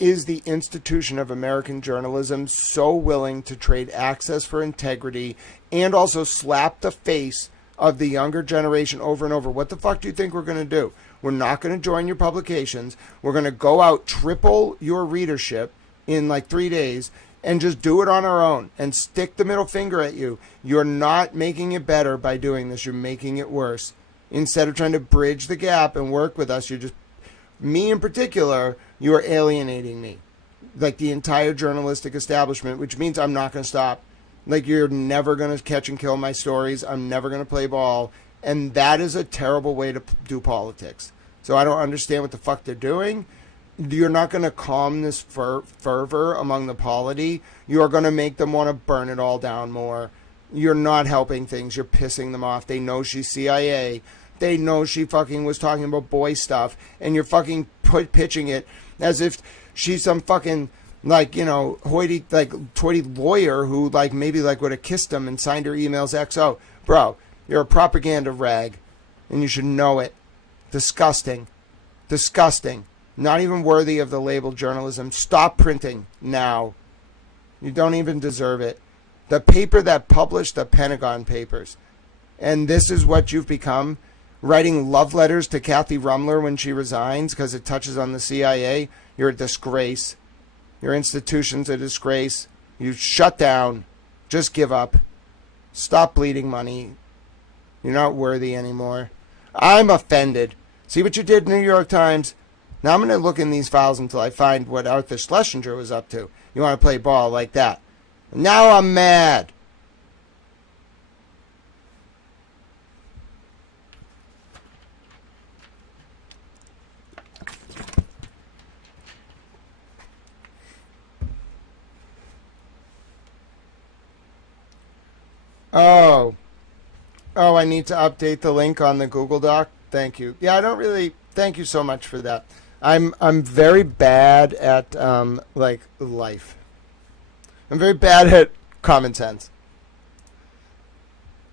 is the institution of American journalism so willing to trade access for integrity and also slap the face of the younger generation over and over? What the fuck do you think we're going to do? We're not going to join your publications. We're going to go out, triple your readership in like 3 days, and just do it on our own and stick the middle finger at you. You're not making it better by doing this. You're making it worse. Instead of trying to bridge the gap and work with us, you're just, me in particular, you are alienating me. Like the entire journalistic establishment, which means I'm not going to stop. Like, you're never going to catch and kill my stories. I'm never going to play ball. And that is a terrible way to do politics. So I don't understand what the fuck they're doing. You're not going to calm this fervor among the polity. You are going to make them want to burn it all down more. You're not helping things. You're pissing them off. They know she's CIA. They know she fucking was talking about boy stuff, and you're fucking pitching it as if she's some fucking, like, you know, hoity lawyer who, like, maybe, like, would have kissed him and signed her emails XO. Bro, you're a propaganda rag, and you should know it. Disgusting. Disgusting. Not even worthy of the label journalism. Stop printing now. You don't even deserve it. The paper that published the Pentagon Papers. And this is what you've become? Writing love letters to Kathy Rumler when she resigns because it touches on the CIA? You're a disgrace. Your institution's a disgrace. You shut down. Just give up. Stop bleeding money. You're not worthy anymore. I'm offended. See what you did, New York Times? Now I'm going to look in these files until I find what Arthur Schlesinger was up to. You want to play ball like that. Now I'm mad. Oh, I need to update the link on the Google Doc. Thank you. Yeah, I don't really. Thank you so much for that. I'm very bad at like life. I'm very bad at common sense.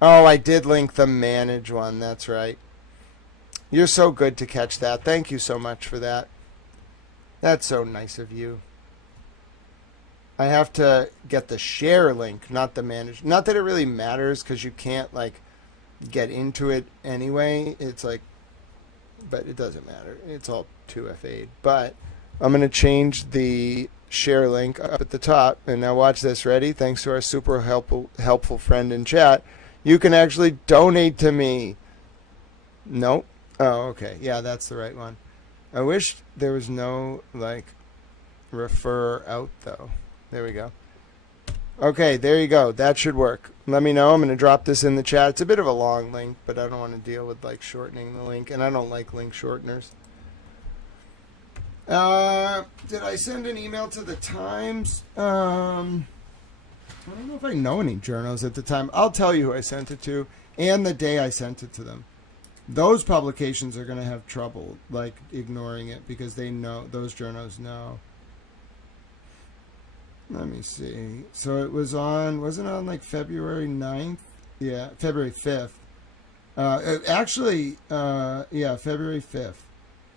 Oh, I did link the manage one. That's right. You're so good to catch that. Thank you so much for that. That's so nice of you. I have to get the share link, not the manage. Not that it really matters because you can't like get into it anyway. It's like, but it doesn't matter. It's all 2FA'd. But I'm going to change the share link up at the top. And now watch this. Ready? Thanks to our super helpful friend in chat, you can actually donate to me. Nope. Oh, okay. Yeah, that's the right one. I wish there was no, like, refer out, though. There we go. Okay, there you go. That should work. Let me know. I'm going to drop this in the chat. It's a bit of a long link, but I don't want to deal with, like, shortening the link, and I don't like link shorteners. Did I send an email to the Times? I don't know if I know any journals at the time. I'll tell you who I sent it to and the day I sent it to them. Those publications are going to have trouble, like, ignoring it because they know, those journals know. Let me see. So it was on, wasn't it on, like, February 9th? Yeah, February 5th. Yeah, February 5th.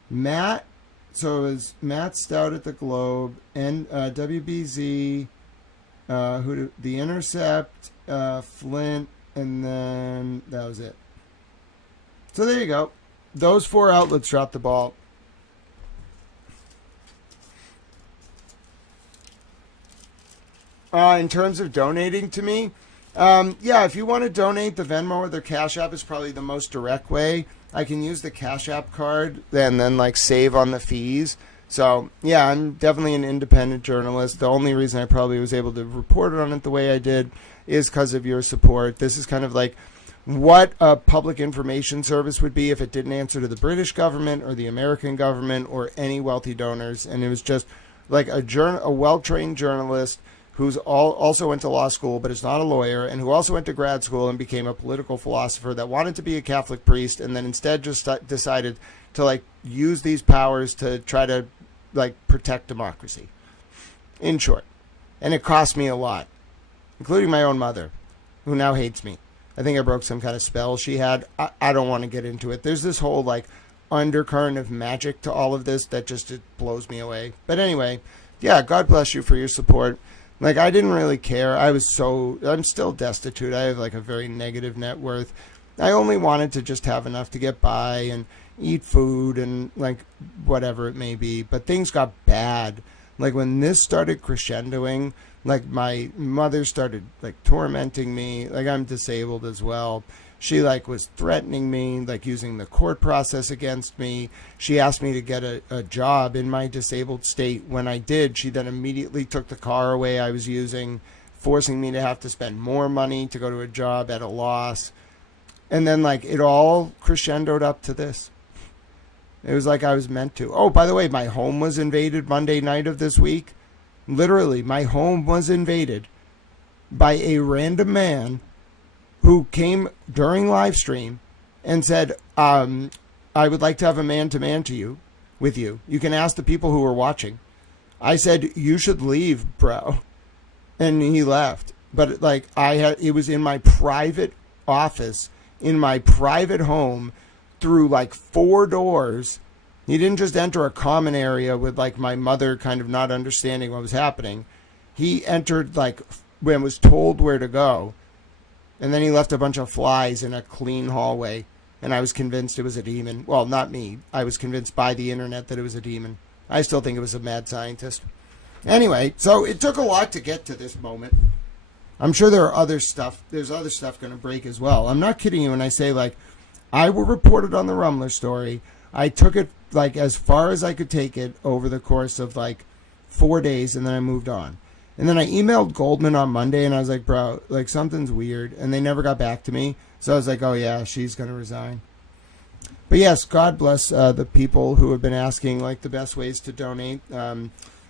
Matt, so it was Matt Stout at the Globe, and WBZ, The Intercept, Flint, and then that was it. So there you go. Those four outlets dropped the ball. In terms of donating to me, yeah, if you want to donate, the Venmo or the Cash App is probably the most direct way. I can use the Cash App card and then like save on the fees. So yeah, I'm definitely an independent journalist. The only reason I probably was able to report on it the way I did is because of your support. This is kind of like what a public information service would be if it didn't answer to the British government or the American government or any wealthy donors. And it was just like a well-trained journalist who's also went to law school but is not a lawyer, and who also went to grad school and became a political philosopher that wanted to be a Catholic priest and then instead just decided to like use these powers to try to like protect democracy. In short. And it cost me a lot, including my own mother, who now hates me. I think I broke some kind of spell she had. I don't want to get into it. There's this whole like undercurrent of magic to all of this that just it blows me away. But anyway, yeah, God bless you for your support. Like, I didn't really care. I'm still destitute. I have like a very negative net worth. I only wanted to just have enough to get by and eat food and like whatever it may be. But things got bad. Like when this started crescendoing, like my mother started like tormenting me. Like I'm disabled as well. She like was threatening me, like using the court process against me. She asked me to get a job in my disabled state. When I did, she then immediately took the car away I was using, forcing me to have to spend more money to go to a job at a loss. And then like it all crescendoed up to this. It was like I was meant to. Oh, by the way, my home was invaded Monday night of this week. Literally, my home was invaded by a random man who came during live stream and said, I would like to have a man-to-man with you. You can ask the people who were watching. I said, you should leave, bro. And he left. But like it was in my private office, in my private home, through like 4 doors. He didn't just enter a common area with like my mother kind of not understanding what was happening. He entered like when was told where to go. And then he left a bunch of flies in a clean hallway. And I was convinced it was a demon. Well, not me. I was convinced by the internet that it was a demon. I still think it was a mad scientist. Anyway, so it took a lot to get to this moment. I'm sure there's other stuff going to break as well. I'm not kidding you when I say, like, I will report it on the Rummler story. I took it, like, as far as I could take it over the course of, like, 4 days, and then I moved on. And then I emailed Goldman on Monday, and I was like, bro, like, something's weird. And they never got back to me. So I was like, oh, yeah, she's going to resign. But yes, God bless the people who have been asking, like, the best ways to donate.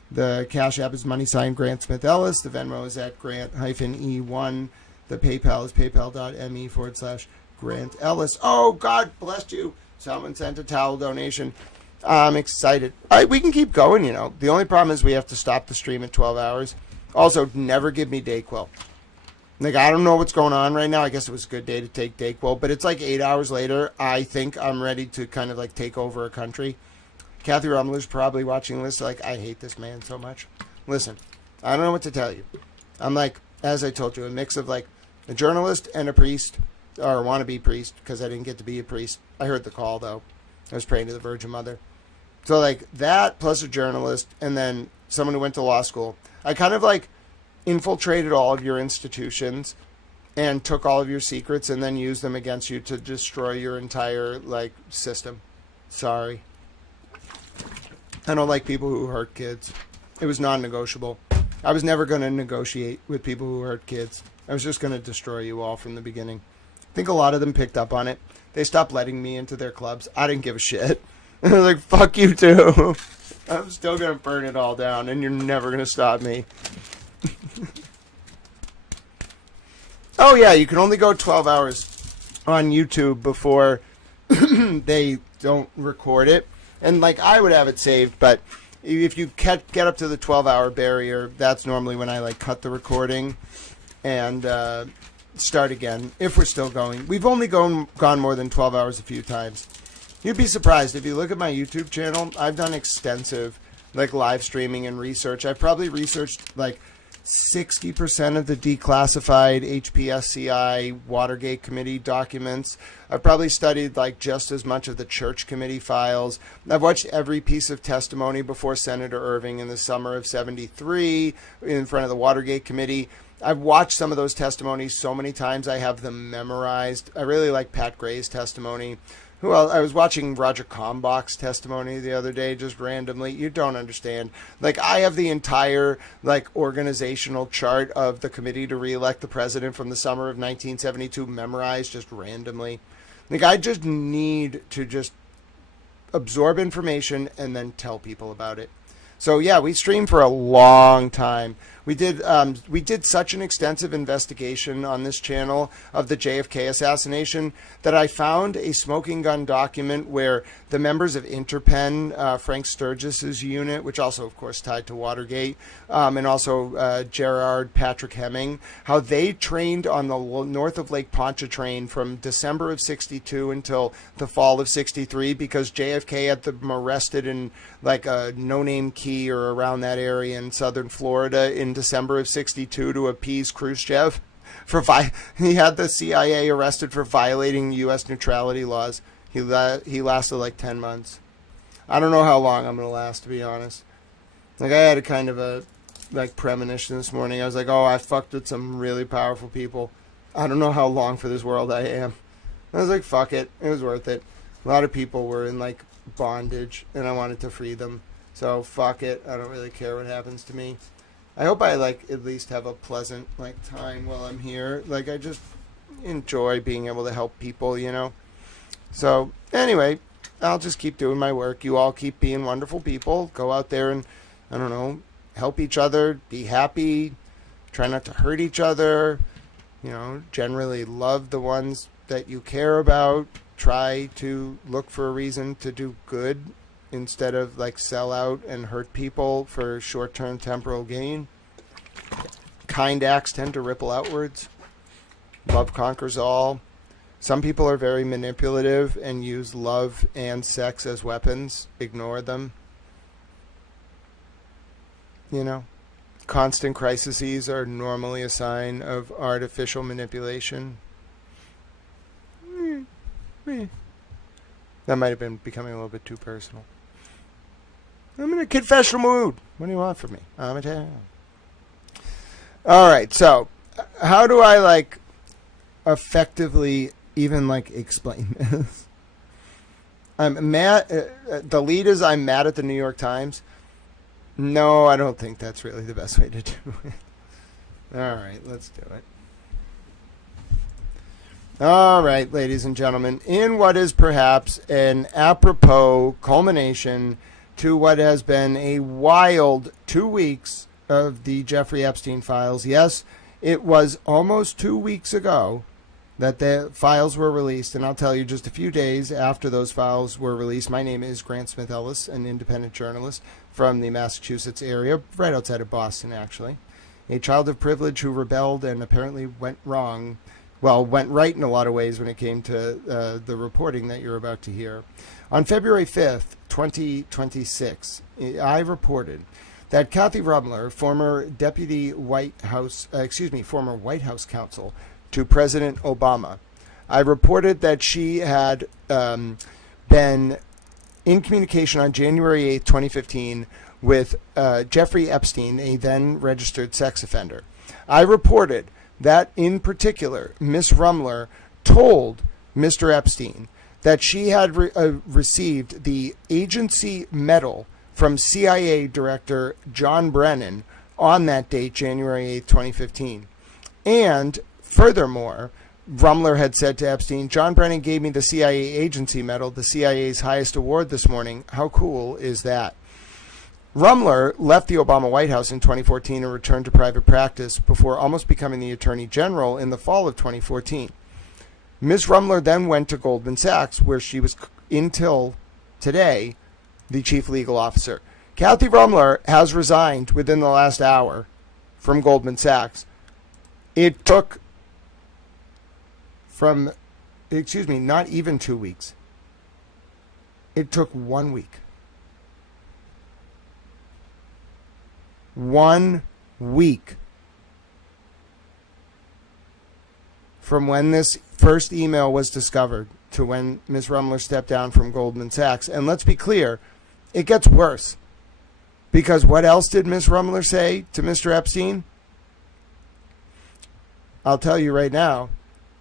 The Cash App is # Grant Smith Ellis. The Venmo is at Grant-E1. The PayPal is paypal.me/Grant Ellis. Oh, God bless you. Someone sent a towel donation. I'm excited. We can keep going, you know. The only problem is we have to stop the stream at 12 hours. Also, never give me Dayquil. Like, I don't know what's going on right now. I guess it was a good day to take Dayquil, but it's like 8 hours later. I think I'm ready to kind of like take over a country. Kathy Rummler's probably watching this like, I hate this man so much. Listen, I don't know what to tell you. I'm like, as I told you, a mix of like a journalist and a priest, or a wannabe priest, because I didn't get to be a priest. I heard the call, though. I was praying to the Virgin Mother. So like that plus a journalist and then someone who went to law school. I kind of like infiltrated all of your institutions and took all of your secrets and then used them against you to destroy your entire like system. Sorry. I don't like people who hurt kids. It was non-negotiable. I was never going to negotiate with people who hurt kids. I was just going to destroy you all from the beginning. I think a lot of them picked up on it. They stopped letting me into their clubs. I didn't give a shit. I was like, fuck you too. I'm still going to burn it all down and you're never going to stop me. Oh yeah, you can only go 12 hours on YouTube before they don't record it. And like I would have it saved, but if you get up to the 12-hour barrier, that's normally when I like cut the recording and start again if we're still going. We've only gone more than 12 hours a few times. You'd be surprised if you look at my YouTube channel. I've done extensive like live streaming and research. I've probably researched like 60% of the declassified HPSCI Watergate Committee documents. I've probably studied like just as much of the Church Committee files. I've watched every piece of testimony before Senator Irving in the summer of '73 in front of the Watergate Committee. I've watched some of those testimonies so many times I have them memorized. I really like Pat Gray's testimony. Who else? I was watching Roger Kalmbach's testimony the other day, just randomly. You don't understand. Like, I have the entire, like, organizational chart of the committee to re-elect the president from the summer of 1972 memorized just randomly. Like, I just need to just absorb information and then tell people about it. So, yeah, we streamed for a long time. We did such an extensive investigation on this channel of the JFK assassination that I found a smoking gun document where the members of Interpen, Frank Sturgis's unit, which also, of course, tied to Watergate, and also Gerard Patrick Hemming, how they trained on the north of Lake Pontchartrain from December of '62 until the fall of '63 because JFK had them arrested in like a no-name key or around that area in southern Florida in December of '62 to appease Khrushchev. He had the CIA arrested for violating U.S. neutrality laws. He lasted like 10 months. I don't know how long I'm going to last, to be honest. Like, I had a kind of a like premonition this morning. I was like, oh, I fucked with some really powerful people. I don't know how long for this world I am. I was like, fuck it. It was worth it. A lot of people were in like bondage and I wanted to free them. So fuck it. I don't really care what happens to me. I hope I like at least have a pleasant like time while I'm here. Like, I just enjoy being able to help people, you know. So anyway, I'll just keep doing my work. You all keep being wonderful people. Go out there and, I don't know, help each other, be happy, try not to hurt each other, generally love the ones that you care about. Try to look for a reason to do good instead of like sell out and hurt people for short-term temporal gain. Kind acts tend to ripple outwards. Love conquers all. Some people are very manipulative and use love and sex as weapons. Ignore them. Constant crises are normally a sign of artificial manipulation. That might have been becoming a little bit too personal. I'm in a confessional mood. What do you want from me? I'm a town. All right, so how do I effectively even explain this? I'm mad. The lead is I'm mad at the New York Times. No, I don't think that's really the best way to do it. All right, let's do it. All right, ladies and gentlemen, in what is perhaps an apropos culmination to what has been a wild 2 weeks of the Jeffrey Epstein files. Yes, it was almost 2 weeks ago that the files were released, and I'll tell you, just a few days after those files were released. My name is Grant Smith Ellis, an independent journalist from the Massachusetts area, right outside of Boston, actually. A child of privilege who rebelled and apparently went right in a lot of ways when it came to the reporting that you're about to hear. On February 5th, 2026, I reported that Kathy Rumler, former White House counsel to President Obama, I reported that she had been in communication on January 8th, 2015 with Jeffrey Epstein, a then registered sex offender. I reported that, in particular, Ms. Rumler told Mr. Epstein that she had received the agency medal from CIA Director John Brennan on that date, January 8, 2015. And furthermore, Rumler had said to Epstein, John Brennan gave me the CIA agency medal, the CIA's highest award, this morning. How cool is that? Rumler left the Obama White House in 2014 and returned to private practice before almost becoming the Attorney General in the fall of 2014. Ms. Rumler then went to Goldman Sachs, where she was, until today, the chief legal officer. Kathy Rumler has resigned within the last hour from Goldman Sachs. It took not even 2 weeks. It took 1 week. 1 week from when this first email was discovered to when Ms. Rumler stepped down from Goldman Sachs. And let's be clear, it gets worse. Because what else did Ms. Rumler say to Mr. Epstein? I'll tell you right now.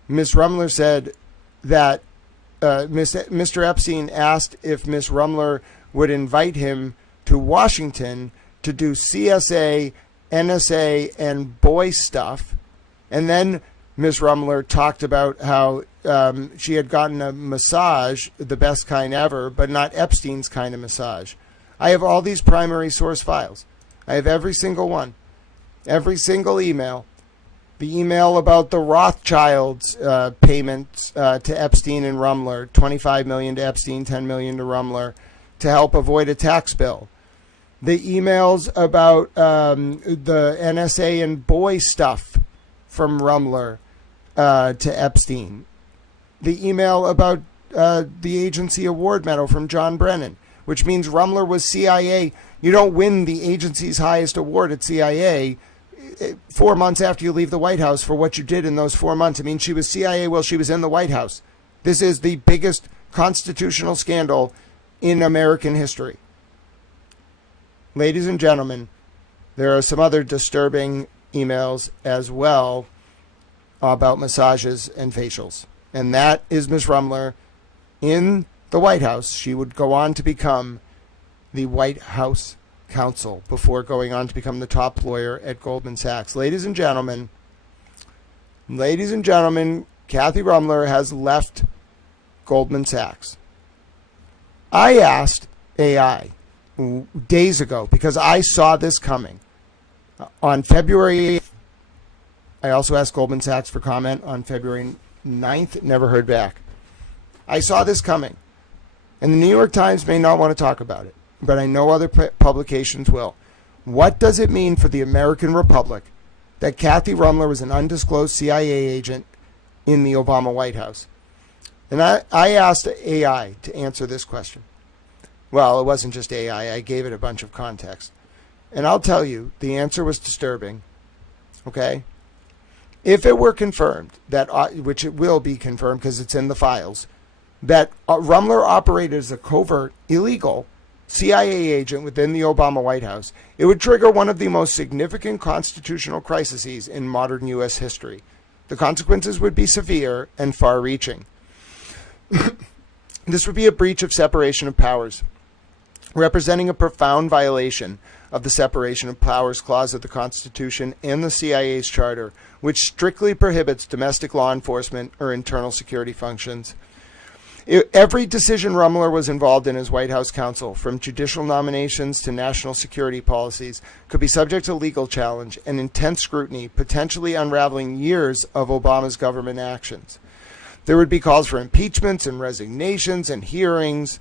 Ms. Rumler said that Mr. Epstein asked if Ms. Rumler would invite him to Washington to do CSA, NSA, and boy stuff. And then Ms. Rumler talked about how she had gotten a massage, the best kind ever, but not Epstein's kind of massage. I have all these primary source files. I have every single one, every single email. The email about the Rothschilds payments to Epstein and Rumler, $25 million to Epstein, $10 million to Rumler, to help avoid a tax bill. The emails about the NSA and boy stuff from Rumler to Epstein. The email about the agency award medal from John Brennan, which means Rumler was CIA. You don't win the agency's highest award at CIA 4 months after you leave the White House for what you did in those 4 months. I mean, she was CIA while she was in the White House. This is the biggest constitutional scandal in American history. Ladies and gentlemen, there are some other disturbing emails as well about massages and facials. And that is Ms. Rumler in the White House. She would go on to become the White House counsel before going on to become the top lawyer at Goldman Sachs. Ladies and gentlemen, Kathy Rumler has left Goldman Sachs. I asked AI days ago, because I saw this coming. On February 8th, I also asked Goldman Sachs for comment on February 9th, never heard back. I saw this coming, and the New York Times may not want to talk about it, but I know other publications will. What does it mean for the American Republic that Kathy Rumler was an undisclosed CIA agent in the Obama White House? And I asked AI to answer this question. Well, it wasn't just AI. I gave it a bunch of context. And I'll tell you, the answer was disturbing. Okay? If it were confirmed, that which it will be confirmed because it's in the files, that Rumler operated as a covert, illegal CIA agent within the Obama White House, it would trigger one of the most significant constitutional crises in modern U.S. history. The consequences would be severe and far-reaching. This would be a breach of separation of powers, representing a profound violation of the separation of powers clause of the Constitution and the CIA's charter, which strictly prohibits domestic law enforcement or internal security functions. Every decision Rumler was involved in as White House counsel, from judicial nominations to national security policies, could be subject to legal challenge and intense scrutiny, potentially unraveling years of Obama's government actions. There would be calls for impeachments and resignations and hearings,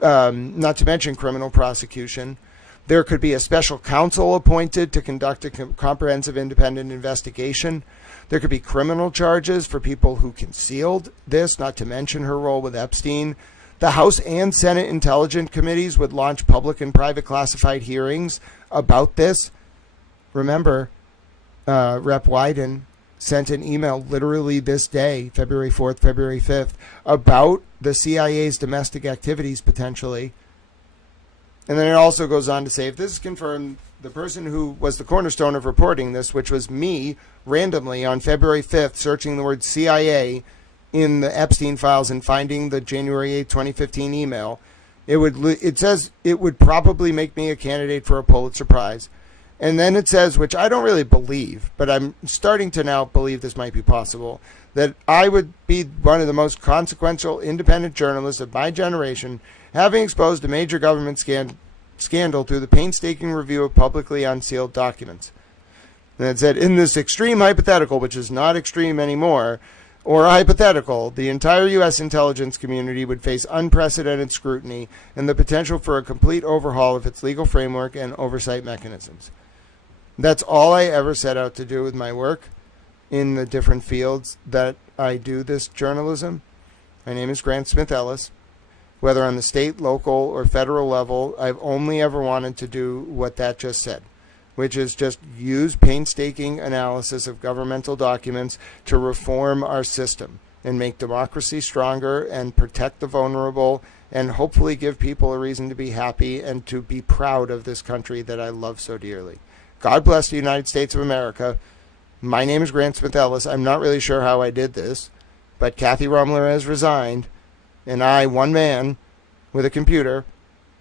not to mention criminal prosecution. There could be a special counsel appointed to conduct a comprehensive independent investigation. There could be criminal charges for people who concealed this, not to mention her role with Epstein. The House and Senate Intelligence Committees would launch public and private classified hearings about this. Remember, Rep. Wyden sent an email literally this day, February 4th, February 5th, about the CIA's domestic activities potentially. And then it also goes on to say, if this is confirmed, the person who was the cornerstone of reporting this, which was me, randomly on February 5th, searching the word CIA in the Epstein files and finding the January 8th, 2015 email, it says it would probably make me a candidate for a Pulitzer Prize. And then it says, which I don't really believe, but I'm starting to now believe this might be possible, that I would be one of the most consequential independent journalists of my generation, having exposed a major government scandal through the painstaking review of publicly unsealed documents. And it said, in this extreme hypothetical, which is not extreme anymore, or hypothetical, the entire U.S. intelligence community would face unprecedented scrutiny and the potential for a complete overhaul of its legal framework and oversight mechanisms. That's all I ever set out to do with my work in the different fields that I do this journalism. My name is Grant Smith Ellis. Whether on the state, local, or federal level, I've only ever wanted to do what that just said, which is just use painstaking analysis of governmental documents to reform our system and make democracy stronger and protect the vulnerable and hopefully give people a reason to be happy and to be proud of this country that I love so dearly. God bless the United States of America. My name is Grant Smith Ellis. I'm not really sure how I did this, but Kathy Rumler has resigned, and I, one man with a computer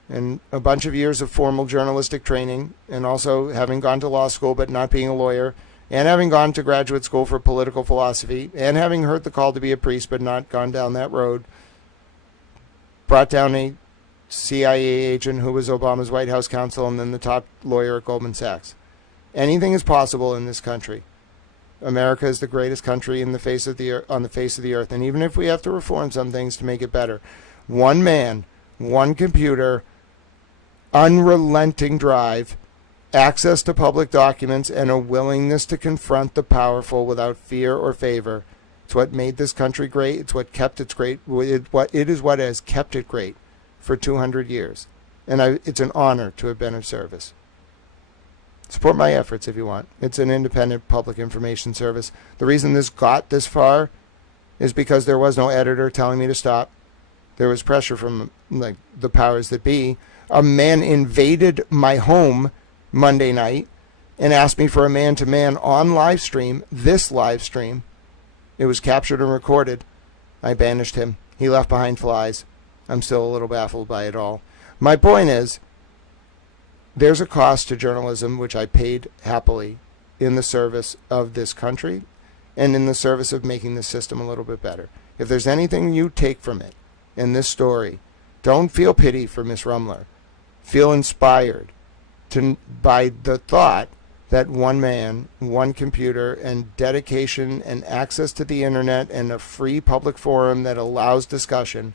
and a bunch of years of formal journalistic training, and also having gone to law school but not being a lawyer, and having gone to graduate school for political philosophy, and having heard the call to be a priest but not gone down that road, brought down a CIA agent who was Obama's White House counsel and then the top lawyer at Goldman Sachs. Anything is possible in this country. America is the greatest country in the face of the on the face of the earth, and even if we have to reform some things to make it better, one man, one computer, unrelenting drive, access to public documents, and a willingness to confront the powerful without fear or favor. It's what made this country great. It's what kept it great. It is what has kept it great for 200 years, and it's an honor to have been of service. Support my efforts if you want. It's an independent public information service. The reason this got this far is because there was no editor telling me to stop. There was pressure from the powers that be. A man invaded my home Monday night and asked me for a man-to-man on live stream, this live stream. It was captured and recorded. I banished him. He left behind flies. I'm still a little baffled by it all. My point is, there's a cost to journalism which I paid happily in the service of this country and in the service of making the system a little bit better. If there's anything you take from it in this story, don't feel pity for Miss Rumler. Feel inspired by the thought that one man, one computer, and dedication and access to the internet and a free public forum that allows discussion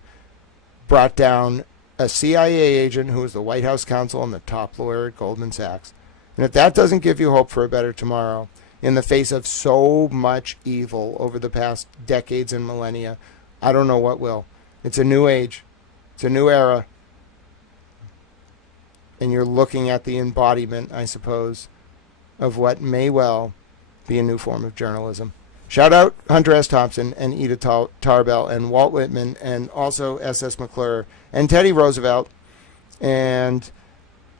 brought down a CIA agent who was the White House counsel and the top lawyer at Goldman Sachs. And if that doesn't give you hope for a better tomorrow in the face of so much evil over the past decades and millennia, I don't know what will. It's a new age. It's a new era. And you're looking at the embodiment, I suppose, of what may well be a new form of journalism. Shout out Hunter S. Thompson and Edith Tarbell and Walt Whitman and also S.S. McClure and Teddy Roosevelt and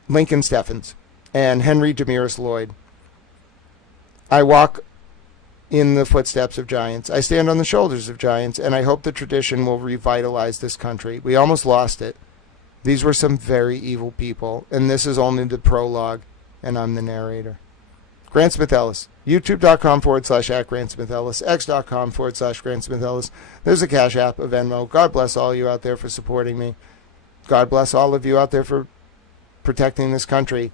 Lincoln Steffens and Henry Demiris Lloyd. I walk in the footsteps of giants. I stand on the shoulders of giants, and I hope the tradition will revitalize this country. We almost lost it. These were some very evil people, and this is only the prologue, and I'm the narrator. Grant Smith Ellis, youtube.com/@Grant Smith Ellis, x.com/Grant Smith Ellis. There's a Cash App, a Venmo. God bless all you out there for supporting me. God bless all of you out there for protecting this country.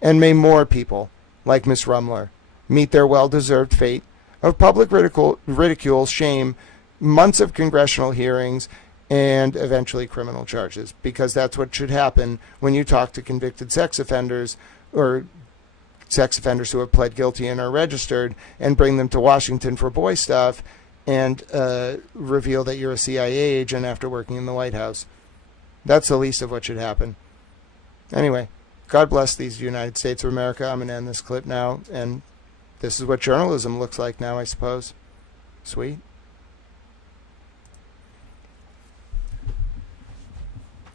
And may more people, like Miss Rumler, meet their well-deserved fate of public ridicule, shame, months of congressional hearings, and eventually criminal charges, because that's what should happen when you talk to convicted sex offenders or sex offenders who have pled guilty and are registered, and bring them to Washington for boy stuff and reveal that you're a CIA agent after working in the White House. That's the least of what should happen. Anyway, God bless these United States of America. I'm going to end this clip now, and this is what journalism looks like now, I suppose. Sweet.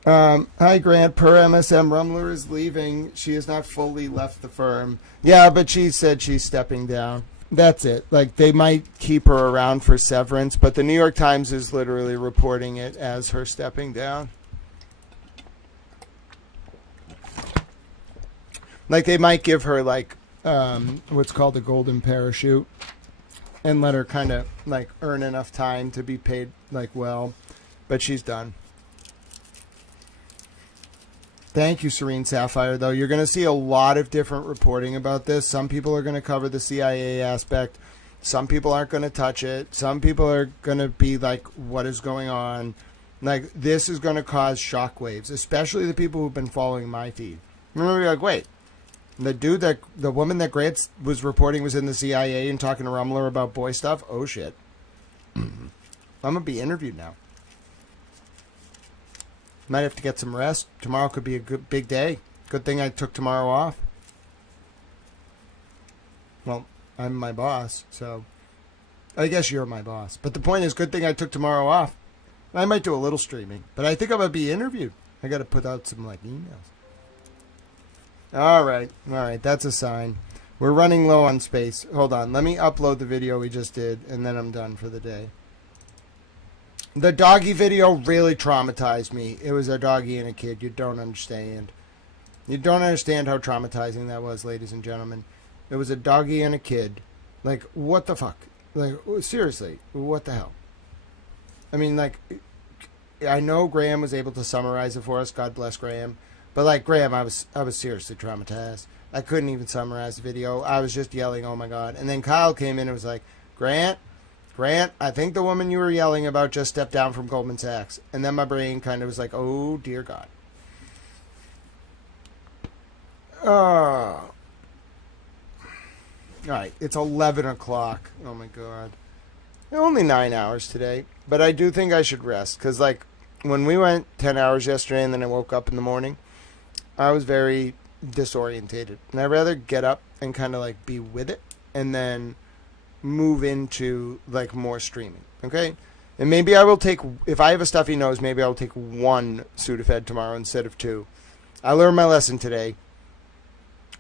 Hi, Grant. Per MSM, Rumler is leaving. She has not fully left the firm. Yeah, but she said she's stepping down. That's it. Like, they might keep her around for severance, but the New York Times is literally reporting it as her stepping down. Like, they might give her, like, what's called a golden parachute and let her kind of, like, earn enough time to be paid, like, well. But she's done. Thank you, Serene Sapphire, though. You're going to see a lot of different reporting about this. Some people are going to cover the CIA aspect. Some people aren't going to touch it. Some people are going to be like, what is going on? Like, this is going to cause shockwaves, especially the people who've been following my feed. Remember, you're like, wait, the woman that Grant was reporting was in the CIA and talking to Rumler about boy stuff? Oh, shit. I'm going to be interviewed now. Might have to get some rest. Tomorrow could be a good big day. Good thing I took tomorrow off. Well, I'm my boss, so I guess you're my boss. But the point is, good thing I took tomorrow off. I might do a little streaming, but I think I'm going to be interviewed. I got to put out some, like, emails. All right. That's a sign. We're running low on space. Hold on. Let me upload the video we just did, and then I'm done for the day. The doggy video really traumatized me. It was a doggy and a kid. You don't understand. You don't understand how traumatizing that was, ladies and gentlemen. It was a doggy and a kid. Like, what the fuck? Like, seriously, what the hell? I mean, like, I know Graham was able to summarize it for us. God bless Graham. But, like, Graham, I was seriously traumatized. I couldn't even summarize the video. I was just yelling, oh, my God. And then Kyle came in and was like, Grant, I think the woman you were yelling about just stepped down from Goldman Sachs. And then my brain kind of was like, oh, dear God. All right, it's 11 o'clock. Oh, my God. Only 9 hours today. But I do think I should rest. Because, like, when we went 10 hours yesterday and then I woke up in the morning, I was very disorientated. And I'd rather get up and kind of, like, be with it. And then move into, like, more streaming. Okay? And maybe I will take, if I have a stuffy nose, maybe I'll take one Sudafed tomorrow instead of two. I learned my lesson today.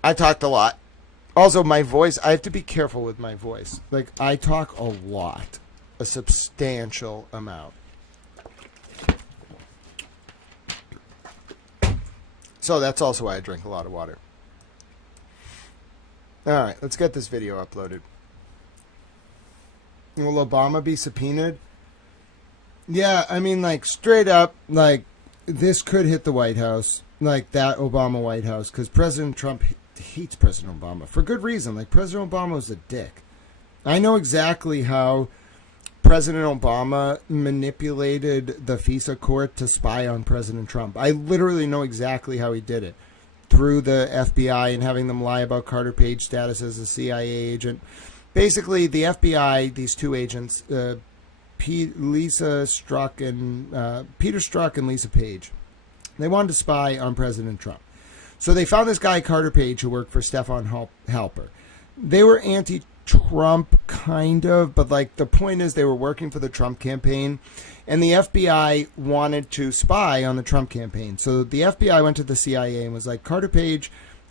I talked a lot. Also, my voice, I have to be careful with my voice. Like, I talk a lot. A substantial amount. So that's also why I drink a lot of water. Alright, let's get this video uploaded. Will Obama be subpoenaed? Yeah, I mean, like, straight up, like, this could hit the White House. Like, that Obama White House. Because President Trump hates President Obama for good reason. Like, President Obama was a dick. I know exactly how President Obama manipulated the FISA court to spy on President Trump. I literally know exactly how he did it, through the FBI and having them lie about Carter Page's status as a CIA agent. Basically, the FBI, these two agents, Peter Strzok and Lisa Page, they wanted to spy on President Trump. So they found this guy, Carter Page, who worked for Stefan Halper. They were anti-Trump, kind of, but like the point is they were working for the Trump campaign, and the FBI wanted to spy on the Trump campaign. So the FBI went to the CIA and was like,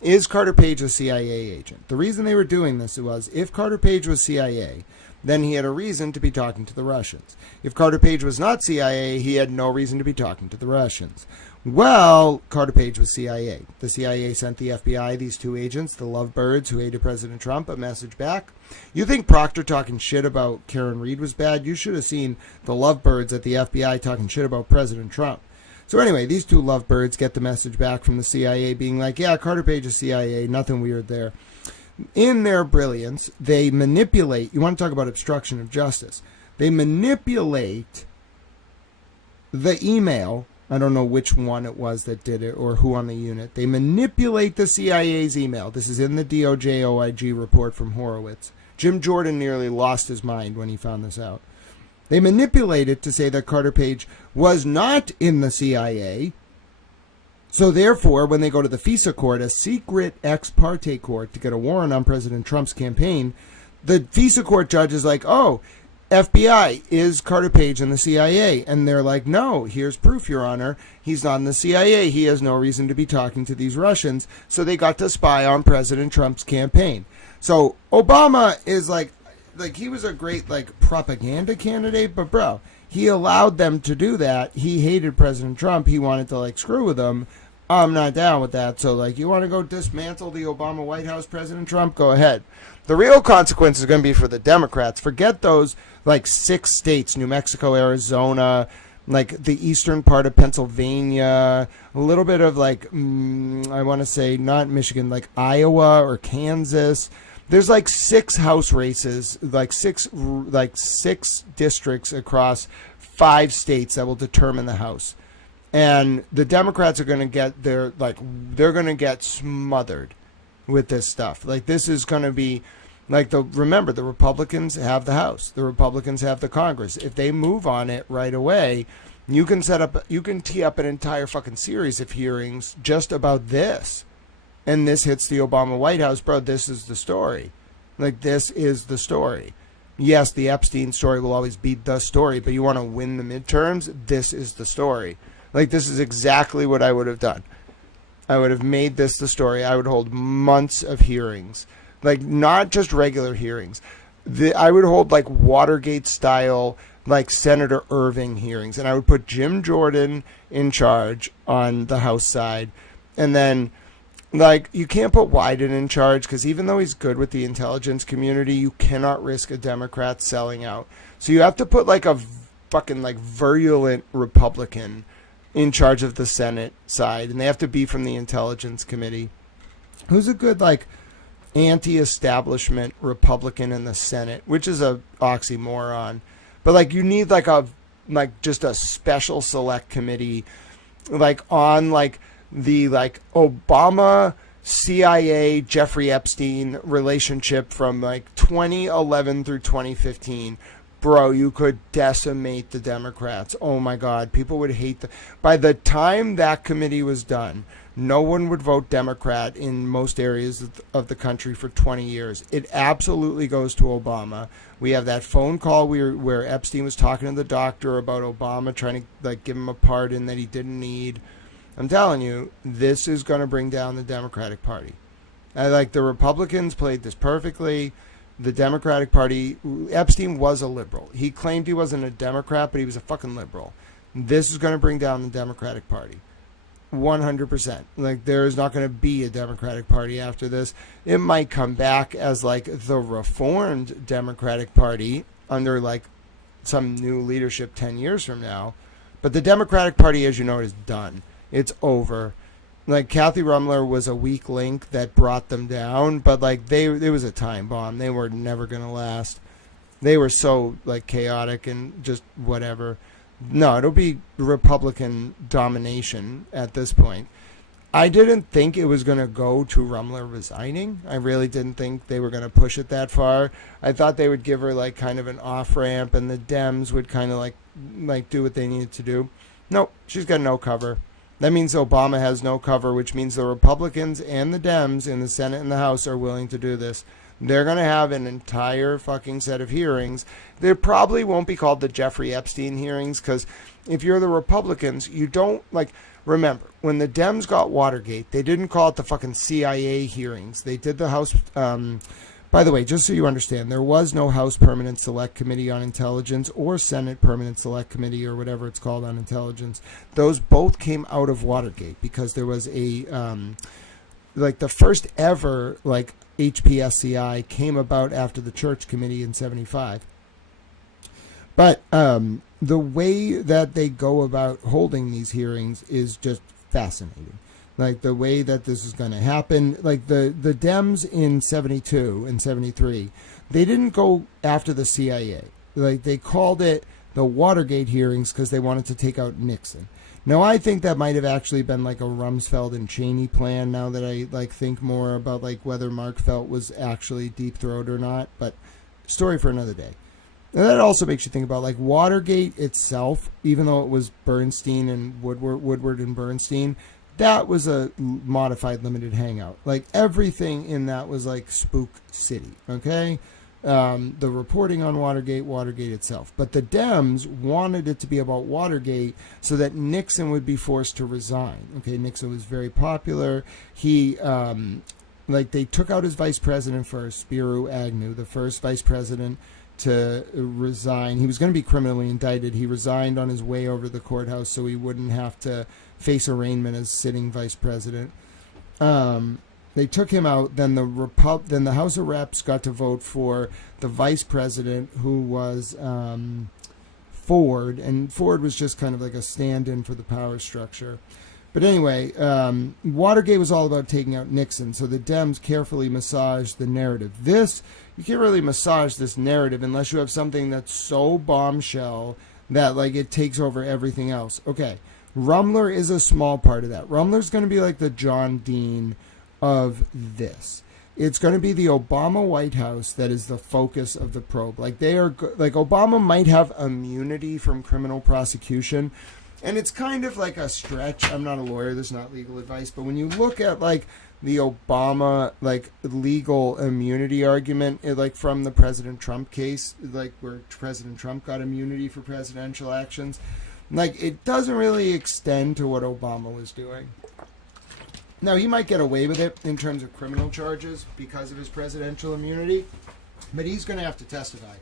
is Carter Page a CIA agent? The reason they were doing this was, if Carter Page was CIA, then he had a reason to be talking to the Russians. If Carter Page was not CIA, he had no reason to be talking to the Russians. Well, Carter Page was CIA. The CIA sent the FBI, these two agents, the lovebirds who hated President Trump, a message back. You think Proctor talking shit about Karen Reed was bad? You should have seen the lovebirds at the FBI talking shit about President Trump. So anyway, these two lovebirds get the message back from the CIA being like, yeah, Carter Page is CIA, nothing weird there. In their brilliance, they manipulate, you want to talk about obstruction of justice, they manipulate the email. I don't know which one it was that did it or who on the unit. They manipulate the CIA's email. This is in the DOJ OIG report from Horowitz. Jim Jordan nearly lost his mind when he found this out. They manipulate it to say that Carter Page was not in the CIA. So therefore, when they go to the FISA court, a secret ex parte court, to get a warrant on President Trump's campaign, the FISA court judge is like, oh, FBI, is Carter Page in the CIA? And they're like, no, here's proof, Your Honor. He's not in the CIA. He has no reason to be talking to these Russians. So they got to spy on President Trump's campaign. So Obama is like he was a great propaganda candidate, but bro, he allowed them to do that. He hated President Trump. He wanted to screw with them. I'm not down with that. So you want to go dismantle the Obama White House, President Trump? Go ahead. The real consequence is going to be for the Democrats. Forget those 6 states, New Mexico, Arizona, the eastern part of Pennsylvania, a little bit of I want to say not Michigan, Iowa or Kansas. There's 6 House races, six districts across 5 states that will determine the House. And the Democrats are going to get they're going to get smothered with this stuff. This is going to be remember, the Republicans have the House, the Republicans have the Congress. If they move on it right away, you can tee up an entire fucking series of hearings just about this. And this hits the Obama White House, bro. This is the story. This is the story. Yes, the Epstein story will always be the story, but you want to win the midterms? This is the story. This is exactly what I would have done. I would have made this the story. I would hold months of hearings, not just regular hearings. I would hold Watergate style, Senator Irving hearings, and I would put Jim Jordan in charge on the House side, and then you can't put Wyden in charge because even though he's good with the intelligence community, you cannot risk a Democrat selling out. So you have to put a fucking virulent Republican in charge of the Senate side, and they have to be from the Intelligence Committee. Who's a good anti-establishment Republican in the Senate, which is a oxymoron, but you need just a special select committee on the Obama CIA Jeffrey Epstein relationship from 2011 through 2015. Bro, you could decimate the Democrats. Oh my God, people would hate by the time that committee was done, no one would vote Democrat in most areas of the country for 20 years. It absolutely goes to Obama. We have that phone call where Epstein was talking to the doctor about Obama trying to give him a pardon that he didn't need. I'm telling you, this is going to bring down the Democratic Party. The Republicans played this perfectly. The Democratic Party, Epstein was a liberal. He claimed he wasn't a Democrat, but he was a fucking liberal. This is going to bring down the Democratic Party. 100%. There is not going to be a Democratic Party after this. It might come back as the reformed Democratic Party under some new leadership 10 years from now. But the Democratic Party, as you know, is done. It's over. Like Kathy Rumler was a weak link that brought them down, but like it was a time bomb. They were never going to last. They were so like chaotic and just whatever. No, it'll be Republican domination at this point. I didn't think it was going to go to Rumler resigning. I really didn't think they were going to push it that far. I thought they would give her like kind of an off ramp, and the Dems would kind of like do what they needed to do. Nope, she's got no cover. That means Obama has no cover, which means the Republicans and the Dems in the Senate and the House are willing to do this. They're going to have an entire fucking set of hearings. They probably won't be called the Jeffrey Epstein hearings, because if you're the Republicans, you don't like. Remember, when the Dems got Watergate, they didn't call it the fucking CIA hearings. They did the House. By the way, just so you understand, there was no House Permanent Select Committee on Intelligence or Senate Permanent Select Committee or whatever it's called on intelligence. Those both came out of Watergate because there was a, like the first ever, like HPSCI came about after the Church Committee in 75. But the way that they go about holding these hearings is just fascinating. Like the way that this is going to happen, like the Dems in 72 and 73, they didn't go after the CIA. Like they called it the Watergate hearings because they wanted to take out Nixon. Now I think that might have actually been like a Rumsfeld and Cheney plan. Now that I like think more about like whether Mark Felt was actually deep throat or not, but story for another day. And that also makes you think about like Watergate itself, even though it was Bernstein and Woodward and Bernstein, that was a modified limited hangout. Like everything in that was like Spook City, okay? The reporting on Watergate itself. But the Dems wanted it to be about Watergate so that Nixon would be forced to resign. Okay, Nixon was very popular. He, like they took out his vice president first, Spiro Agnew, the first vice president to resign. He was going to be criminally indicted. He resigned on his way over to the courthouse so he wouldn't have to face arraignment as sitting vice president. They took him out. Then the House of Reps got to vote for the vice president, who was Ford, and Ford was just kind of like a stand-in for the power structure. But anyway, Watergate was all about taking out Nixon, so the Dems carefully massaged the narrative. You can't really massage this narrative unless you have something that's so bombshell that like it takes over everything else. Okay, Rumler is a small part of that. Rumler's going to be like the John Dean of this. It's going to be the Obama White House that is the focus of the probe. Like Obama might have immunity from criminal prosecution. And it's kind of like a stretch. I'm not a lawyer. This is not legal advice. But when you look at like the Obama like legal immunity argument, like from the President Trump case, like where President Trump got immunity for presidential actions, like it doesn't really extend to what Obama was doing. Now, he might get away with it in terms of criminal charges because of his presidential immunity, but he's going to have to testify.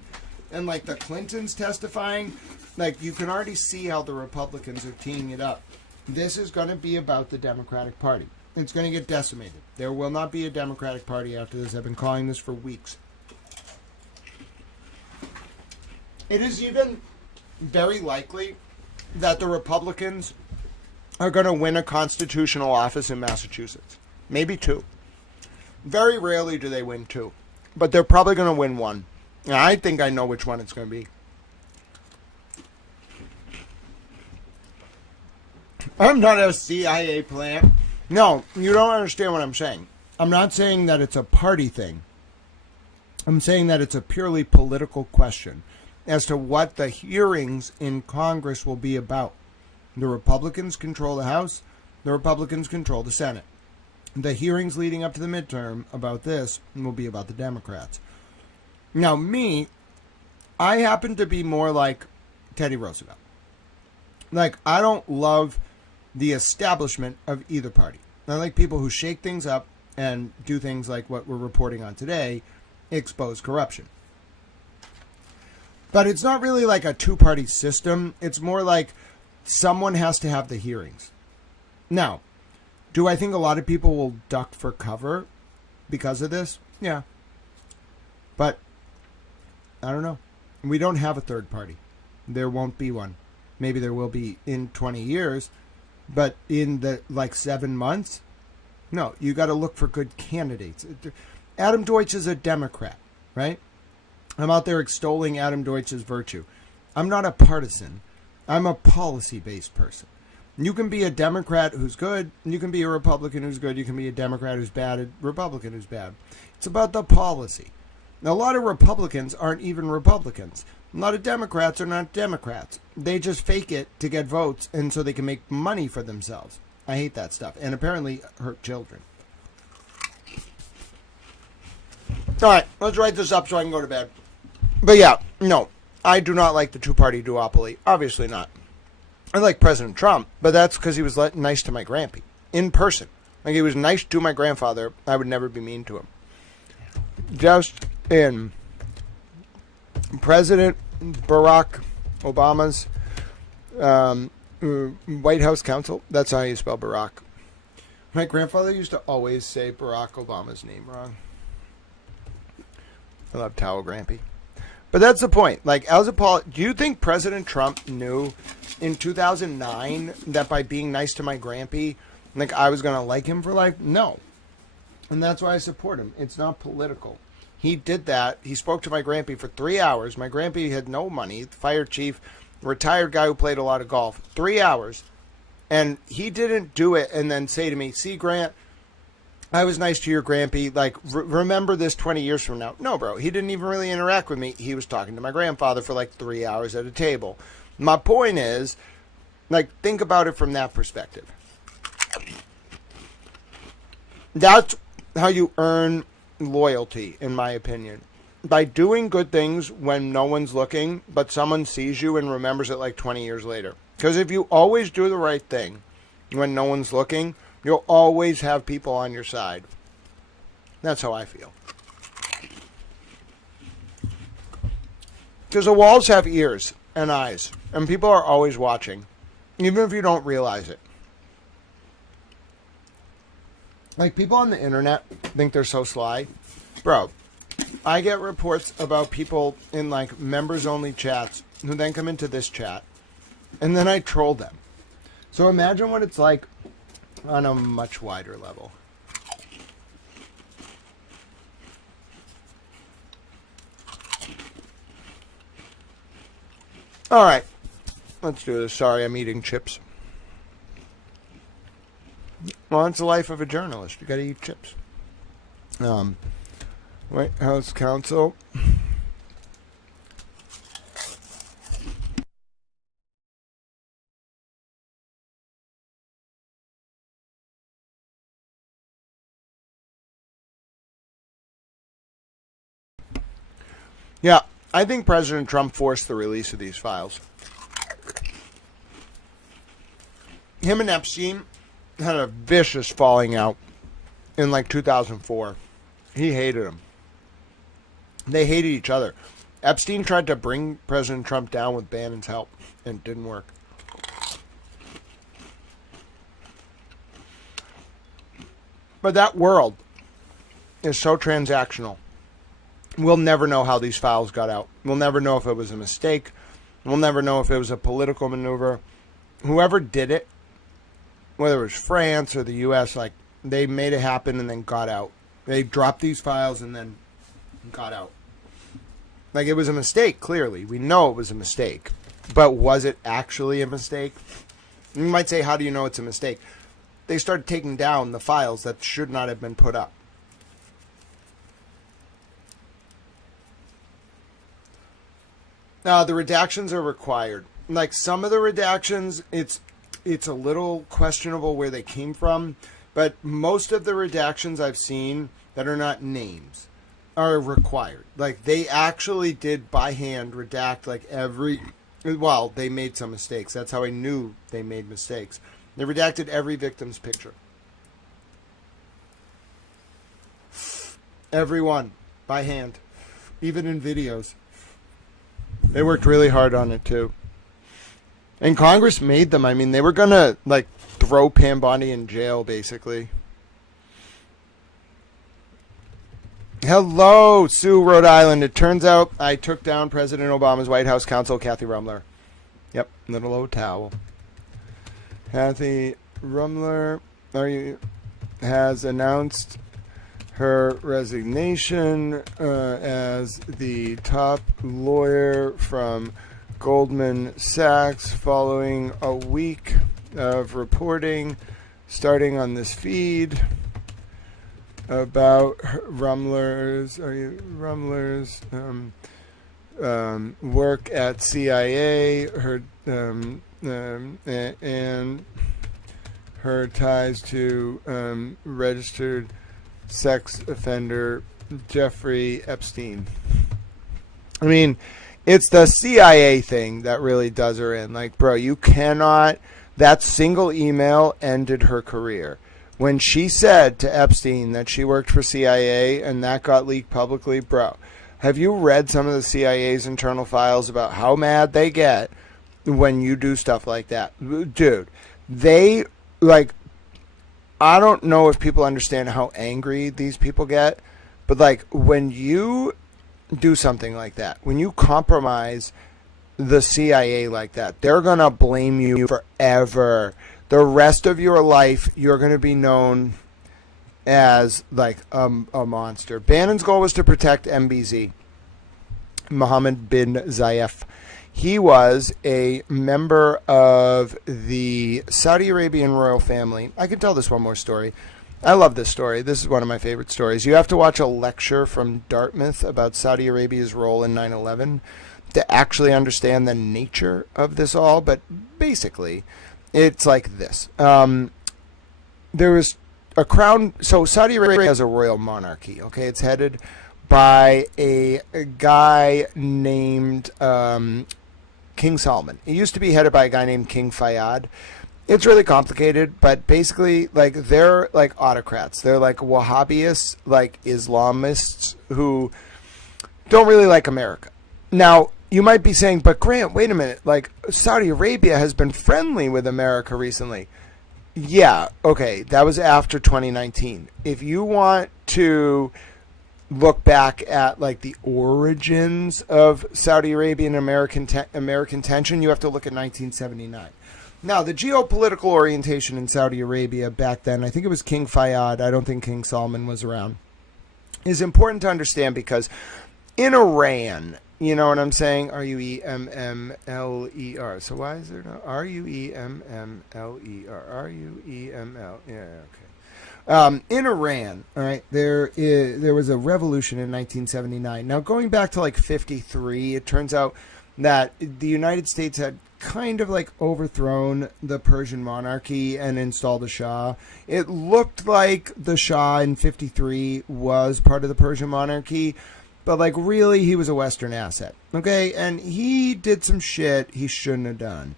And like the Clintons testifying, like you can already see how the Republicans are teeing it up. This is going to be about the Democratic Party. It's going to get decimated. There will not be a Democratic Party after this. I've been calling this for weeks. It is even very likely that the Republicans are going to win a constitutional office in Massachusetts. Maybe two. Very rarely do they win two. But they're probably going to win one. And I think I know which one it's going to be. I'm not a CIA plant. No, you don't understand what I'm saying. I'm not saying that it's a party thing. I'm saying that it's a purely political question as to what the hearings in Congress will be about. The Republicans control the House. The Republicans control the Senate. The hearings leading up to the midterm about this will be about the Democrats. Now, I happen to be more like Teddy Roosevelt. Like, I don't love the establishment of either party. I like people who shake things up and do things like what we're reporting on today, expose corruption. But it's not really like a two-party system. It's more like someone has to have the hearings. Now, do I think a lot of people will duck for cover because of this? Yeah. But I don't know. We don't have a third party. There won't be one. Maybe there will be in 20 years. But in the like 7 months, no, you got to look for good candidates. Adam Deutsch is a Democrat, right? I'm out there extolling Adam Deutsch's virtue. I'm not a partisan. I'm a policy-based person. You can be a Democrat who's good, and you can be a Republican who's good. You can be a Democrat who's bad, a Republican who's bad. It's about the policy. Now, a lot of Republicans aren't even Republicans. A lot of Democrats are not Democrats. They just fake it to get votes and so they can make money for themselves. I hate that stuff. And apparently hurt children. All right, let's write this up so I can go to bed. But yeah, no, I do not like the two-party duopoly. Obviously not. I like President Trump, but that's because he was nice to my grampy. In person. Like, he was nice to my grandfather. I would never be mean to him. Just in President Barack Obama's White House counsel, that's how you spell Barack. My grandfather used to always say Barack Obama's name wrong. I love Towel Grampy. But that's the point. Like, do you think President Trump knew in 2009 that by being nice to my grampy, like, I was going to like him for life? No. And that's why I support him. It's not political. He did that. He spoke to my grampy for 3 hours. My grampy had no money. Fire chief, retired guy who played a lot of golf. 3 hours. And he didn't do it and then say to me, see, Grant, I was nice to your grampy. Like, remember this 20 years from now. No, bro. He didn't even really interact with me. He was talking to my grandfather for like 3 hours at a table. My point is, like, think about it from that perspective. That's how you earn loyalty, in my opinion. By doing good things when no one's looking, but someone sees you and remembers it like 20 years later. Because if you always do the right thing when no one's looking, you'll always have people on your side. That's how I feel. Because the walls have ears and eyes, and people are always watching, even if you don't realize it. Like, people on the internet think they're so sly. Bro, I get reports about people in, like, members-only chats who then come into this chat, and then I troll them. So imagine what it's like on a much wider level. All right, let's do this. Sorry, I'm eating chips. Well, it's the life of a journalist. You got to eat chips. White House counsel. Yeah, I think President Trump forced the release of these files. Him and Epstein had a vicious falling out in like 2004. He hated him. They hated each other. Epstein tried to bring President Trump down with Bannon's help, and it didn't work. But that world is so transactional. We'll never know how these files got out. We'll never know if it was a mistake. We'll never know if it was a political maneuver. Whoever did it, whether it was France or the U.S., like, they made it happen and then got out. They dropped these files and then got out. Like, it was a mistake, clearly. We know it was a mistake. But was it actually a mistake? You might say, how do you know it's a mistake? They started taking down the files that should not have been put up. The redactions are required. Like, some of the redactions, it's a little questionable where they came from, but most of the redactions I've seen that are not names are required. Like, they actually did by hand redact like well, they made some mistakes. That's how I knew they made mistakes. They redacted every victim's picture. Everyone, by hand, even in videos. They worked really hard on it, too. And Congress made them. I mean, they were going to, like, throw Pam Bondi in jail, basically. Hello, Sioux, Rhode Island. It turns out I took down President Obama's White House counsel, Kathy Rumler. Yep, little old towel. Kathy Rumler has announced her resignation as the top lawyer from Goldman Sachs following a week of reporting starting on this feed about Rumler's work at CIA, and her ties to registered sex offender Jeffrey Epstein. I mean, it's the CIA thing that really does her in. Like, bro, you cannot. That single email ended her career. When she said to Epstein that she worked for CIA and that got leaked publicly, bro, have you read some of the CIA's internal files about how mad they get when you do stuff like that? Dude, they, like, I don't know if people understand how angry these people get, but, like, when you do something like that, when you compromise the CIA like that, they're going to blame you forever. The rest of your life, you're going to be known as, like, a monster. Bannon's goal was to protect MBZ, Mohammed bin Zayed. He was a member of the Saudi Arabian royal family. I can tell this one more story. I love this story. This is one of my favorite stories. You have to watch a lecture from Dartmouth about Saudi Arabia's role in 9/11 to actually understand the nature of this all. But basically, it's like this. There was a crown. So Saudi Arabia has a royal monarchy. Okay, it's headed by a guy named King Salman. It used to be headed by a guy named King Fayyad. It's really complicated, but basically, like, they're like autocrats. They're like Wahhabists, like Islamists who don't really like America. Now, you might be saying, but Grant, wait a minute. Like, Saudi Arabia has been friendly with America recently. Yeah, okay, that was after 2019. If you want to look back at, like, the origins of Saudi Arabian American tension, you have to look at 1979. Now, the geopolitical orientation in Saudi Arabia back then, I think it was King Fayyad, I don't think King Salman was around, is important to understand because in Iran, you know what I'm saying? R-U-E-M-M-L-E-R. So why is there no R-U-E-M-M-L-E-R? R-U-E-M-L. Yeah, okay. In Iran, all right, there was a revolution in 1979. Now, going back to like 53, it turns out that the United States had kind of like overthrown the Persian monarchy and installed a Shah. It looked like the Shah in 53 was part of the Persian monarchy, but like really he was a Western asset. Okay, and he did some shit he shouldn't have done.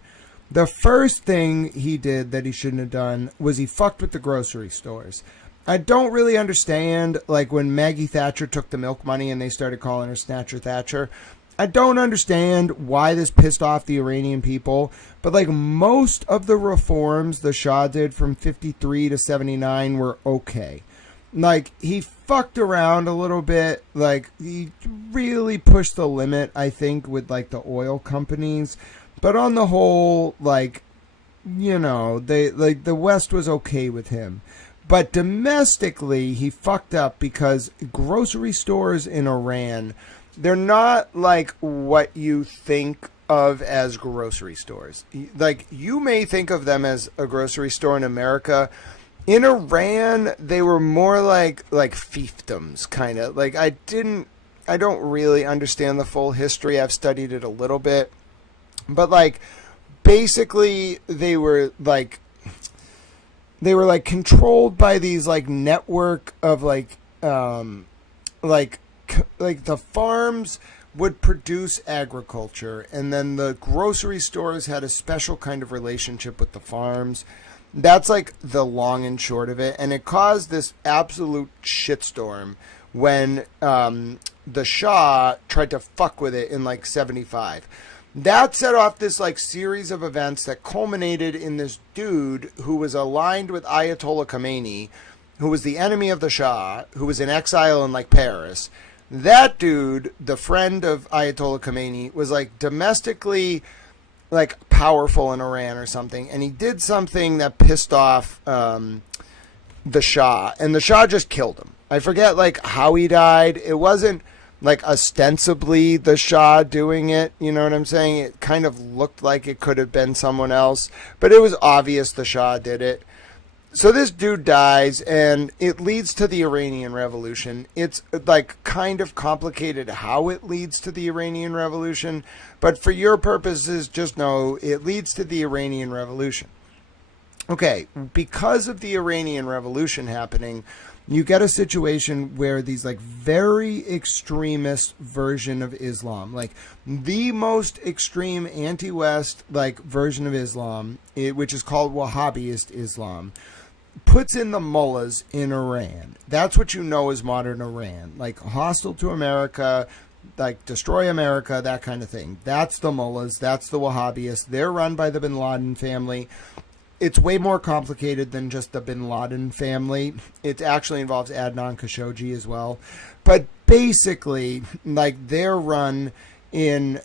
The first thing he did that he shouldn't have done was he fucked with the grocery stores. I don't really understand, like, when Maggie Thatcher took the milk money and they started calling her Snatcher Thatcher. I don't understand why this pissed off the Iranian people, but like most of the reforms the Shah did from 53 to 79 were okay. Like, he fucked around a little bit. Like, he really pushed the limit, I think, with like the oil companies. But on the whole, like, you know, they like the West was okay with him. But domestically, he fucked up because grocery stores in Iran, they're not like what you think of as grocery stores. Like, you may think of them as a grocery store in America. In Iran, they were more like fiefdoms, kind of. Like, I don't really understand the full history. I've studied it a little bit. But, like, basically, they were controlled by these, like, network of, like the farms would produce agriculture, and then the grocery stores had a special kind of relationship with the farms. That's like the long and short of it, and it caused this absolute shitstorm when the Shah tried to fuck with it in like 75. That set off this like series of events that culminated in this dude who was aligned with Ayatollah Khomeini, who was the enemy of the Shah, who was in exile in like Paris. That dude, the friend of Ayatollah Khomeini, was like domestically like powerful in Iran or something, and he did something that pissed off the Shah, and the Shah just killed him. I forget like how he died. It wasn't like ostensibly the Shah doing it, you know what I'm saying? It kind of looked like it could have been someone else, but it was obvious the Shah did it. So this dude dies, and it leads to the Iranian Revolution. It's like kind of complicated how it leads to the Iranian Revolution, but for your purposes, just know it leads to the Iranian Revolution. Okay, because of the Iranian Revolution happening, you get a situation where these like very extremist version of Islam, like the most extreme anti-West like version of Islam, which is called Wahhabist Islam, puts in the mullahs in Iran. That's what you know as modern Iran, like hostile to America, like destroy America, that kind of thing. That's the mullahs. That's the Wahhabists. They're run by the bin Laden family. It's way more complicated than just the bin Laden family. It actually involves Adnan Khashoggi as well. But basically, like they're run in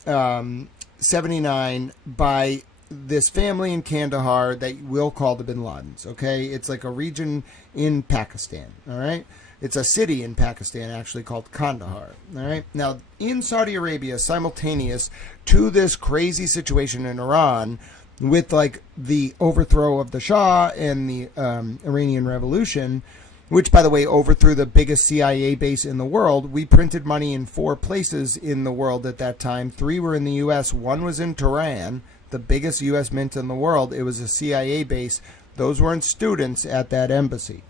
79 by this family in Kandahar that we'll call the bin Ladens, okay? It's like a region in Pakistan, all right? It's a city in Pakistan actually called Kandahar, all right? Now, in Saudi Arabia, simultaneous to this crazy situation in Iran, with like the overthrow of the Shah and the Iranian Revolution, which, by the way, overthrew the biggest CIA base in the world. We printed money in 4 places in the world at that time. 3 were in the U.S. 1 was in Tehran, the biggest U.S. mint in the world. It was a CIA base. Those weren't students at that embassy.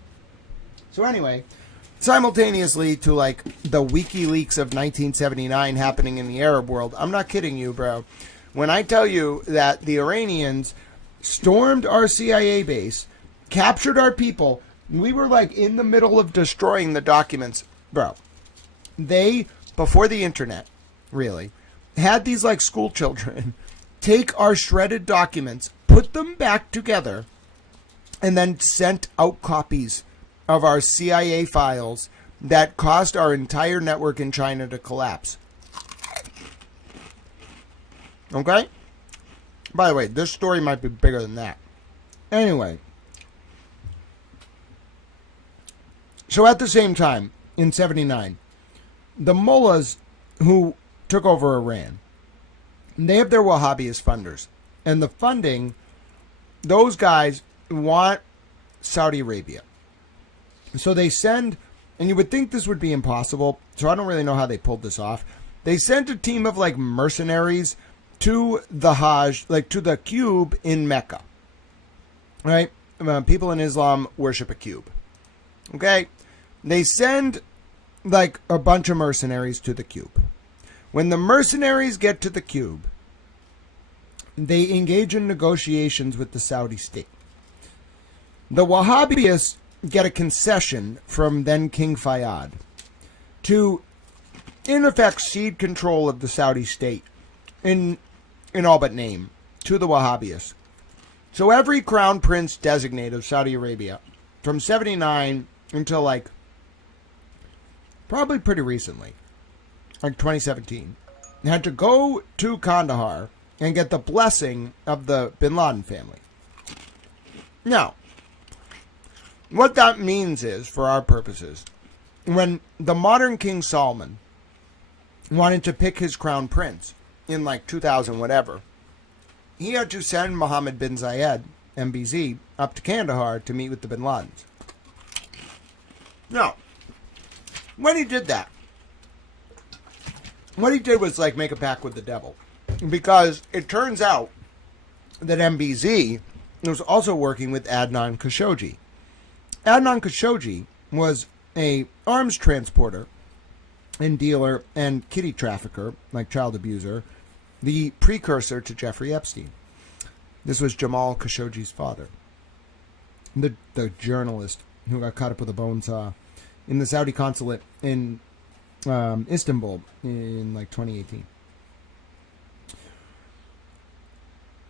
So anyway, simultaneously to like the WikiLeaks of 1979 happening in the Arab world, I'm not kidding you, bro. When I tell you that the Iranians stormed our CIA base, captured our people, we were like in the middle of destroying the documents. Bro, they, before the internet, really, had these like school children take our shredded documents, put them back together, and then sent out copies of our CIA files that caused our entire network in China to collapse. Okay? By the way, this story might be bigger than that. Anyway. So at the same time, in 79, the mullahs who took over Iran, they have their Wahhabist funders. And the funding, those guys want Saudi Arabia. So they send, and you would think this would be impossible, so I don't really know how they pulled this off. They sent a team of like mercenaries to the Hajj, like to the cube in Mecca. Right? People in Islam worship a cube. Okay? They send like a bunch of mercenaries to the cube. When the mercenaries get to the cube, they engage in negotiations with the Saudi state. The Wahhabists get a concession from then King Fayyad to, in effect, cede control of the Saudi state in all but name to the Wahhabists. So every crown prince designate of Saudi Arabia from 79 until like probably pretty recently, like 2017, had to go to Kandahar and get the blessing of the bin Laden family. Now, what that means is, for our purposes, when the modern King Solomon wanted to pick his crown prince in like 2000 whatever, he had to send Mohammed bin Zayed, MBZ, up to Kandahar to meet with the bin Ladens. Now, when he did that, what he did was like make a pact with the devil, because it turns out that MBZ was also working with Adnan Khashoggi. Adnan Khashoggi was a arms transporter and dealer and kiddie trafficker, like child abuser, the precursor to Jeffrey Epstein. This was Jamal Khashoggi's father, the journalist who got caught up with a bone saw in the Saudi consulate in Istanbul in like 2018.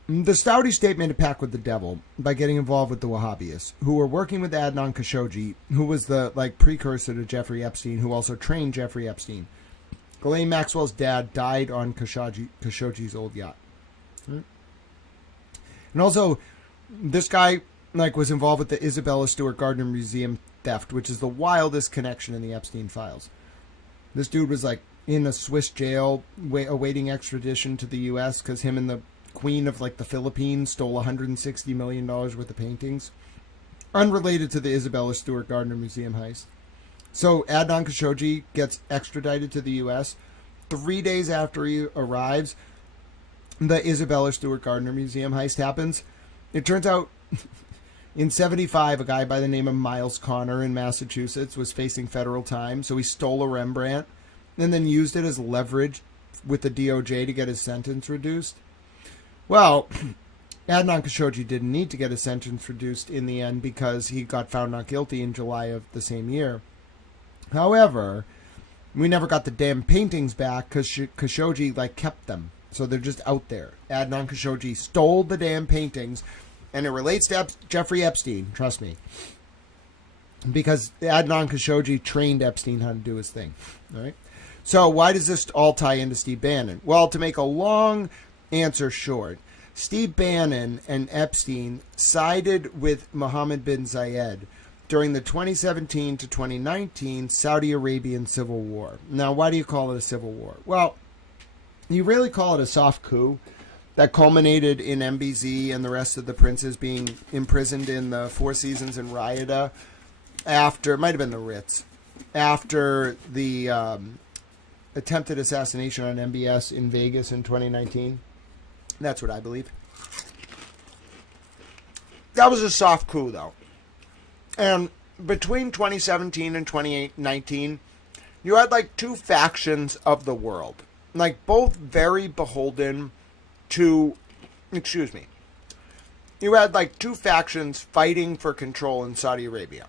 The Saudi state made a pact with the devil by getting involved with the Wahhabists, who were working with Adnan Khashoggi, who was the like precursor to Jeffrey Epstein, who also trained Jeffrey Epstein. Ghislaine Maxwell's dad died on Khashoggi's old yacht. And also, this guy was involved with the Isabella Stewart Gardner Museum theft, which is the wildest connection in the Epstein files. This dude was in a Swiss jail awaiting extradition to the U.S. because him and the Queen of the Philippines stole $160 million worth of paintings, unrelated to the Isabella Stewart Gardner Museum heist. So Adnan Khashoggi gets extradited to the U.S. 3 days after he arrives, the Isabella Stewart Gardner Museum heist happens. It turns out in 1975, a guy by the name of Miles Connor in Massachusetts was facing federal time, so he stole a Rembrandt and then used it as leverage with the DOJ to get his sentence reduced. Well, Adnan Khashoggi didn't need to get his sentence reduced in the end because he got found not guilty in July of the same year. However, we never got the damn paintings back because Khashoggi kept them. So they're just out there. Adnan Khashoggi stole the damn paintings, and it relates to Jeffrey Epstein, trust me. Because Adnan Khashoggi trained Epstein how to do his thing. All right? So why does this all tie into Steve Bannon? Well, to make a long answer short, Steve Bannon and Epstein sided with Mohammed bin Zayed during the 2017 to 2019 Saudi Arabian civil war. Now, why do you call it a civil war? Well, you really call it a soft coup that culminated in MBZ and the rest of the princes being imprisoned in the Four Seasons in Riyadh after, it might have been the Ritz, after the attempted assassination on MBS in Vegas in 2019. That's what I believe. That was a soft coup, though. And between 2017 and 2019, you had two factions of the world. Both very beholden to, you had two factions fighting for control in Saudi Arabia.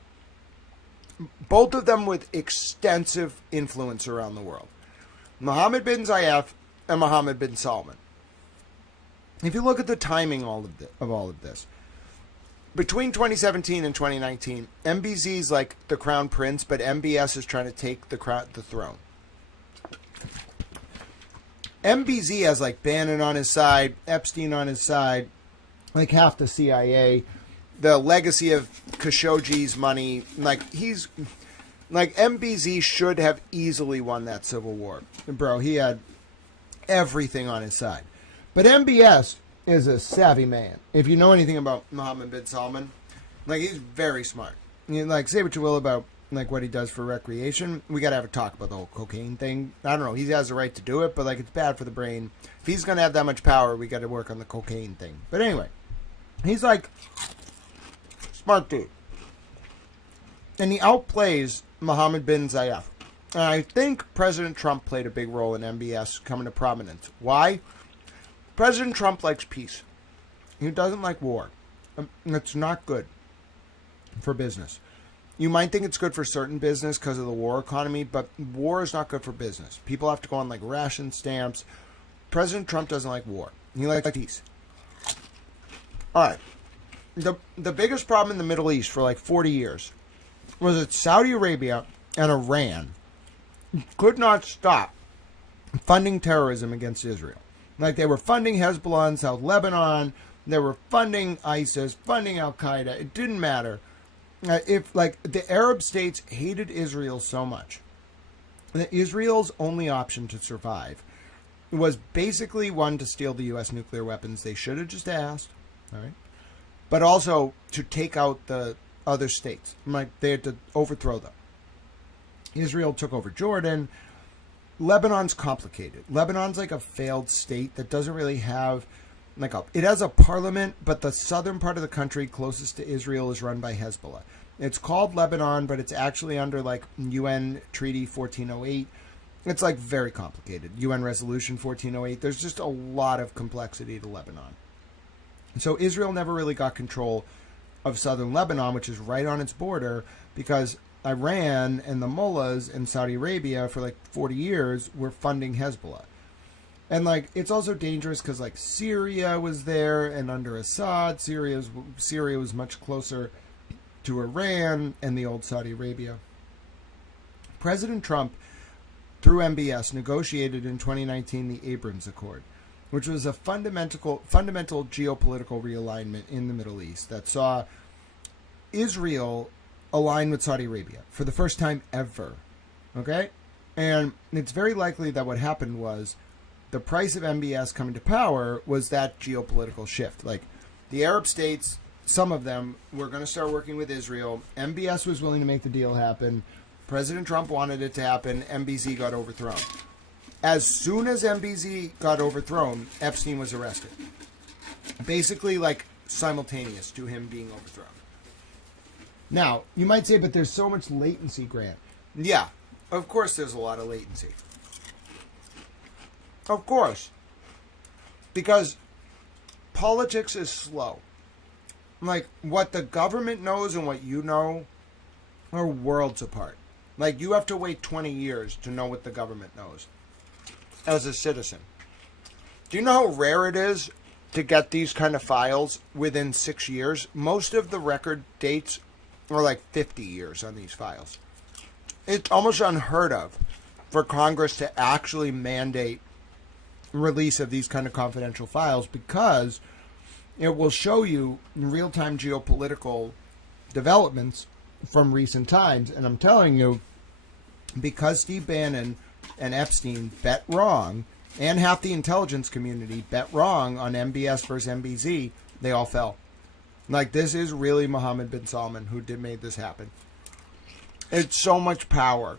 Both of them with extensive influence around the world. Mohammed bin Zayed and Mohammed bin Salman. If you look at the timing of all of this, between 2017 and 2019, MBZ's the crown prince, but MBS is trying to take the throne. MBZ has Bannon on his side, Epstein on his side, half the CIA. The legacy of Khashoggi's money, MBZ should have easily won that civil war. Bro, he had everything on his side. But MBS is a savvy man. If you know anything about Mohammed bin Salman, he's very smart. Say what you will about what he does for recreation. We got to have a talk about the whole cocaine thing. I don't know. He has the right to do it, but it's bad for the brain. If he's going to have that much power, we got to work on the cocaine thing. But anyway, he's smart dude. And he outplays Mohammed bin Zayed. And I think President Trump played a big role in MBS coming to prominence. Why? President Trump likes peace. He doesn't like war. It's not good for business. You might think it's good for certain business because of the war economy, but war is not good for business. People have to go on ration stamps. President Trump doesn't like war. He likes peace. All right. The biggest problem in the Middle East for 40 years was that Saudi Arabia and Iran could not stop funding terrorism against Israel. They were funding Hezbollah in South Lebanon, they were funding ISIS, funding Al-Qaeda. It didn't matter. If the Arab states hated Israel so much that Israel's only option to survive was basically one, to steal the U.S. nuclear weapons. They should have just asked, all right? But also to take out the other states. They had to overthrow them. Israel took over Jordan. Lebanon's complicated. Lebanon's a failed state that doesn't really have it has a parliament, but the southern part of the country closest to Israel is run by Hezbollah. It's called Lebanon, but it's actually under UN Treaty 1408. It's very complicated. UN Resolution 1408. There's just a lot of complexity to Lebanon. So Israel never really got control of southern Lebanon, which is right on its border, because Iran and the mullahs in Saudi Arabia for 40 years were funding Hezbollah. And it's also dangerous because Syria was there, and under Assad, Syria was much closer to Iran and the old Saudi Arabia. President Trump, through MBS, negotiated in 2019 the Abrams Accord. which was a fundamental geopolitical realignment in the Middle East that saw Israel align with Saudi Arabia for the first time ever. Okay? And it's very likely that what happened was the price of MBS coming to power was that geopolitical shift. Like the Arab states, some of them were going to start working with Israel. MBS was willing to make the deal happen. President Trump wanted it to happen. MBZ got overthrown. As soon as MBZ got overthrown, Epstein was arrested. Basically, like simultaneous to him being overthrown. Now, you might say, but there's so much latency, Grant. Yeah, of course there's a lot of latency. Of course. Because politics is slow. Like, what the government knows and what you know are worlds apart. Like, you have to wait 20 years to know what the government knows as a citizen. Do you know how rare it is to get these kind of files within 6 years? Most of the record dates are like 50 years on these files. It's almost unheard of for Congress to actually mandate release of these kind of confidential files because it will show you real-time geopolitical developments from recent times. And I'm telling you, because Steve Bannon and Epstein bet wrong, and half the intelligence community bet wrong on MBS versus MBZ, they all fell. Like, this is really Mohammed bin Salman who made this happen. It's so much power.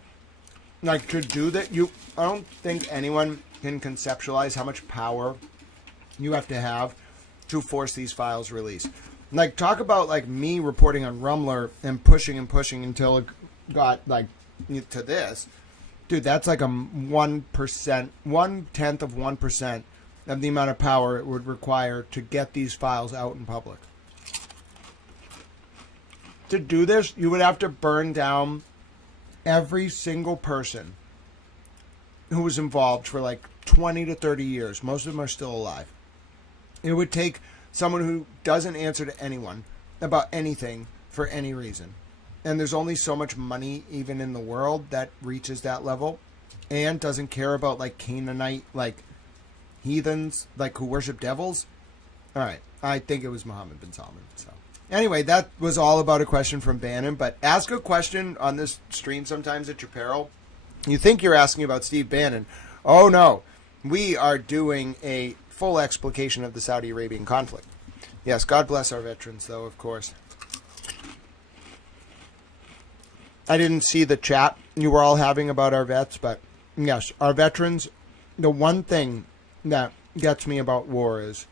Like, to do that, I don't think anyone can conceptualize how much power you have to force these files released. Like, talk about, like, me reporting on Rumler and pushing until it got, like, to this. Dude, that's like a 1%, 1/10 of 1% of the amount of power it would require to get these files out in public. To do this, you would have to burn down every single person who was involved for like 20 to 30 years. Most of them are still alive. It would take someone who doesn't answer to anyone about anything for any reason. And there's only so much money even in the world that reaches that level and doesn't care about like Canaanite, like heathens, like who worship devils. All right. I think it was Mohammed bin Salman. So anyway, that was all about a question from Bannon, but ask a question on this stream sometimes at your peril. You think you're asking about Steve Bannon. Oh no, we are doing a full explication of the Saudi Arabian conflict. Yes, God bless our veterans though, of course. I didn't see the chat you were all having about our vets, but yes, our veterans, the one thing that gets me about war is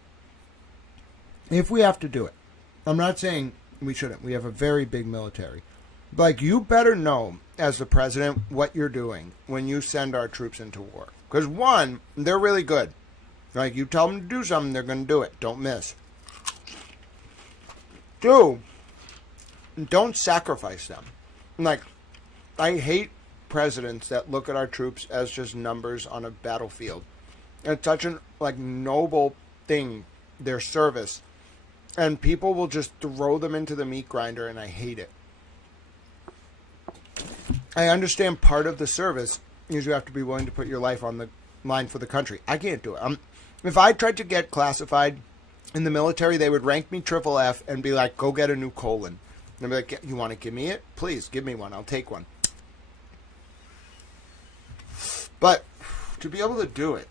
if we have to do it. I'm not saying we shouldn't. We have a very big military. Like, you better know, as the president, what you're doing when you send our troops into war. Because, one, they're really good. Like, you tell them to do something, they're going to do it. Don't miss. Two, don't sacrifice them. Like, I hate presidents that look at our troops as just numbers on a battlefield. It's such an, like, noble thing, their service. And people will just throw them into the meat grinder, and I hate it. I understand part of the service is you have to be willing to put your life on the line for the country. I can't do it. If I tried to get classified in the military, they would rank me triple F and be like, go get a new colon. And I'd be like, you want to give me it? Please, give me one. I'll take one. But to be able to do it,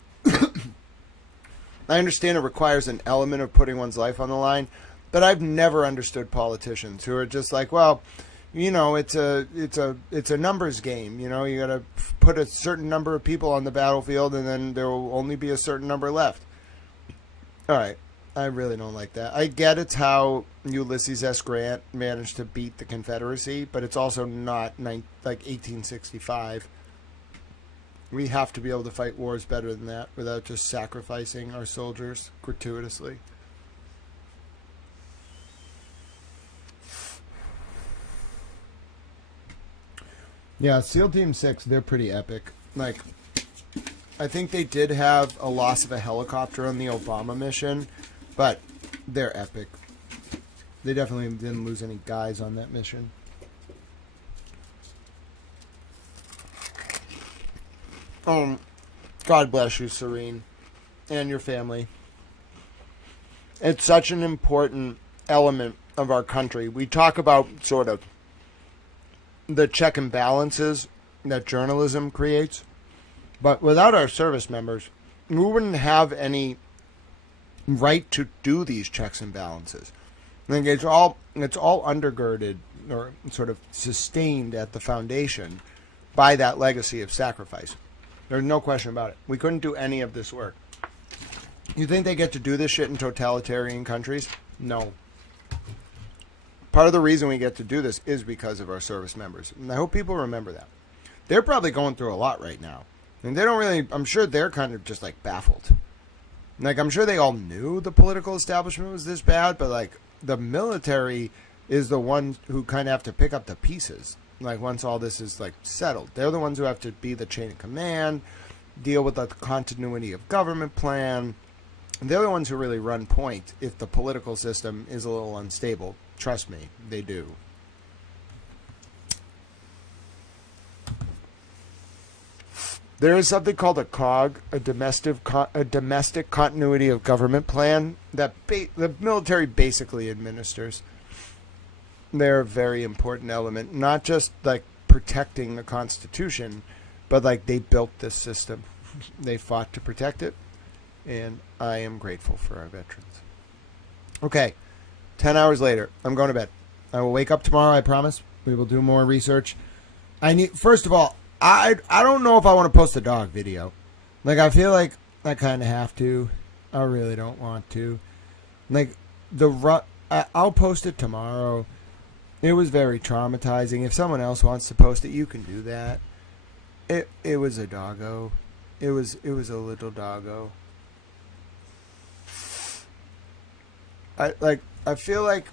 I understand it requires an element of putting one's life on the line, but I've never understood politicians who are just like, well, you know, it's a numbers game. You know, you got to put a certain number of people on the battlefield, and then there will only be a certain number left. All right, I really don't like that. I get it's how Ulysses S. Grant managed to beat the Confederacy, but it's also not like 1865. We have to be able to fight wars better than that without just sacrificing our soldiers gratuitously. Yeah, SEAL Team 6, they're pretty epic. Like, I think they did have a loss of a helicopter on the Obama mission, but they're epic. They definitely didn't lose any guys on that mission. God bless you, Serene. and your family. It's such an important element of our country. We talk about sort of the check and balances that journalism creates, but without our service members, we wouldn't have any right to do these checks and balances. I think it's all undergirded or sort of sustained at the foundation by that legacy of sacrifice. There's no question about it. We couldn't do any of this work. You think they get to do this shit in totalitarian countries? No. Part of the reason we get to do this is because of our service members. And I hope people remember that. They're probably going through a lot right now. And they don't really, I'm sure they're kind of just like baffled. Like, I'm sure they all knew the political establishment was this bad, but like the military is the one who kind of have to pick up the pieces. Like, once all this is like settled, they're the ones who have to be the chain of command, deal with the continuity of government plan. They're the ones who really run point if the political system is a little unstable. Trust me, they do. There is something called a COG, a domestic continuity of government plan, that the military basically administers. They're a very important element, not just like protecting the Constitution, but like they built this system. They fought to protect it, and I am grateful for our veterans. Okay, 10 hours later, I'm going to bed. I will wake up tomorrow, I promise. We will do more research. First of all, I don't know if I want to post a dog video. Like, I feel like I kind of have to. I really don't want to. Like, I'll post it tomorrow. It was very traumatizing. If someone else wants to post it, you can do that. It was a doggo. It was a little doggo. I feel like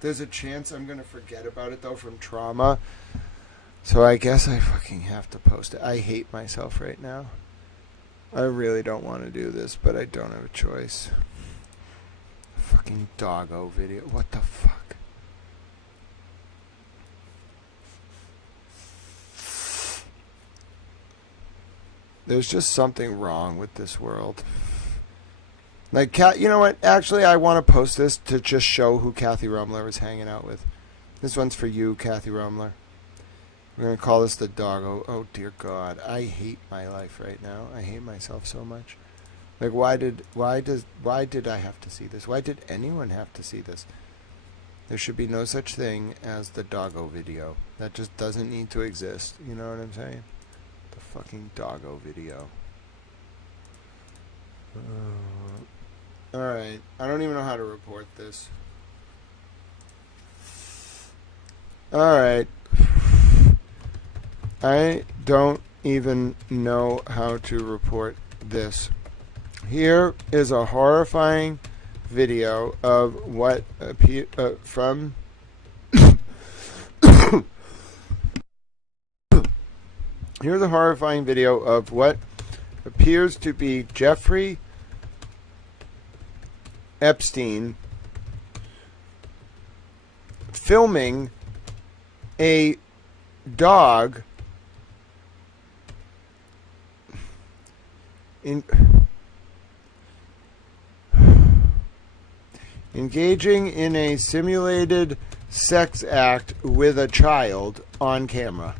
there's a chance I'm gonna forget about it though from trauma. So I guess I fucking have to post it. I hate myself right now. I really don't want to do this, but I don't have a choice. Fucking doggo video. What the fuck? There's just something wrong with this world. Like, you know what? Actually, I want to post this to just show who Kathy Rumler was hanging out with. This one's for you, Kathy Rumler. We're going to call this the doggo. Oh, dear God. I hate my life right now. I hate myself so much. Like, why did I have to see this? Why did anyone have to see this? There should be no such thing as the doggo video. That just doesn't need to exist. You know what I'm saying? The fucking doggo video. Alright. I don't even know how to report this. Alright. I don't even know how to report this. Here is a horrifying video of what from here's a horrifying video of what appears to be Jeffrey Epstein filming a dog engaging in a simulated sex act with a child on camera.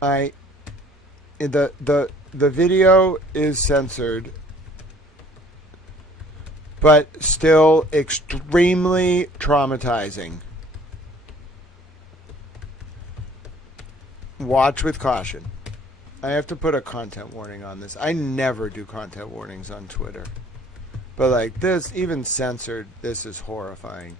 The video is censored, but still extremely traumatizing. Watch with caution. I have to put a content warning on this. I never do content warnings on Twitter. But like this, even censored, this is horrifying.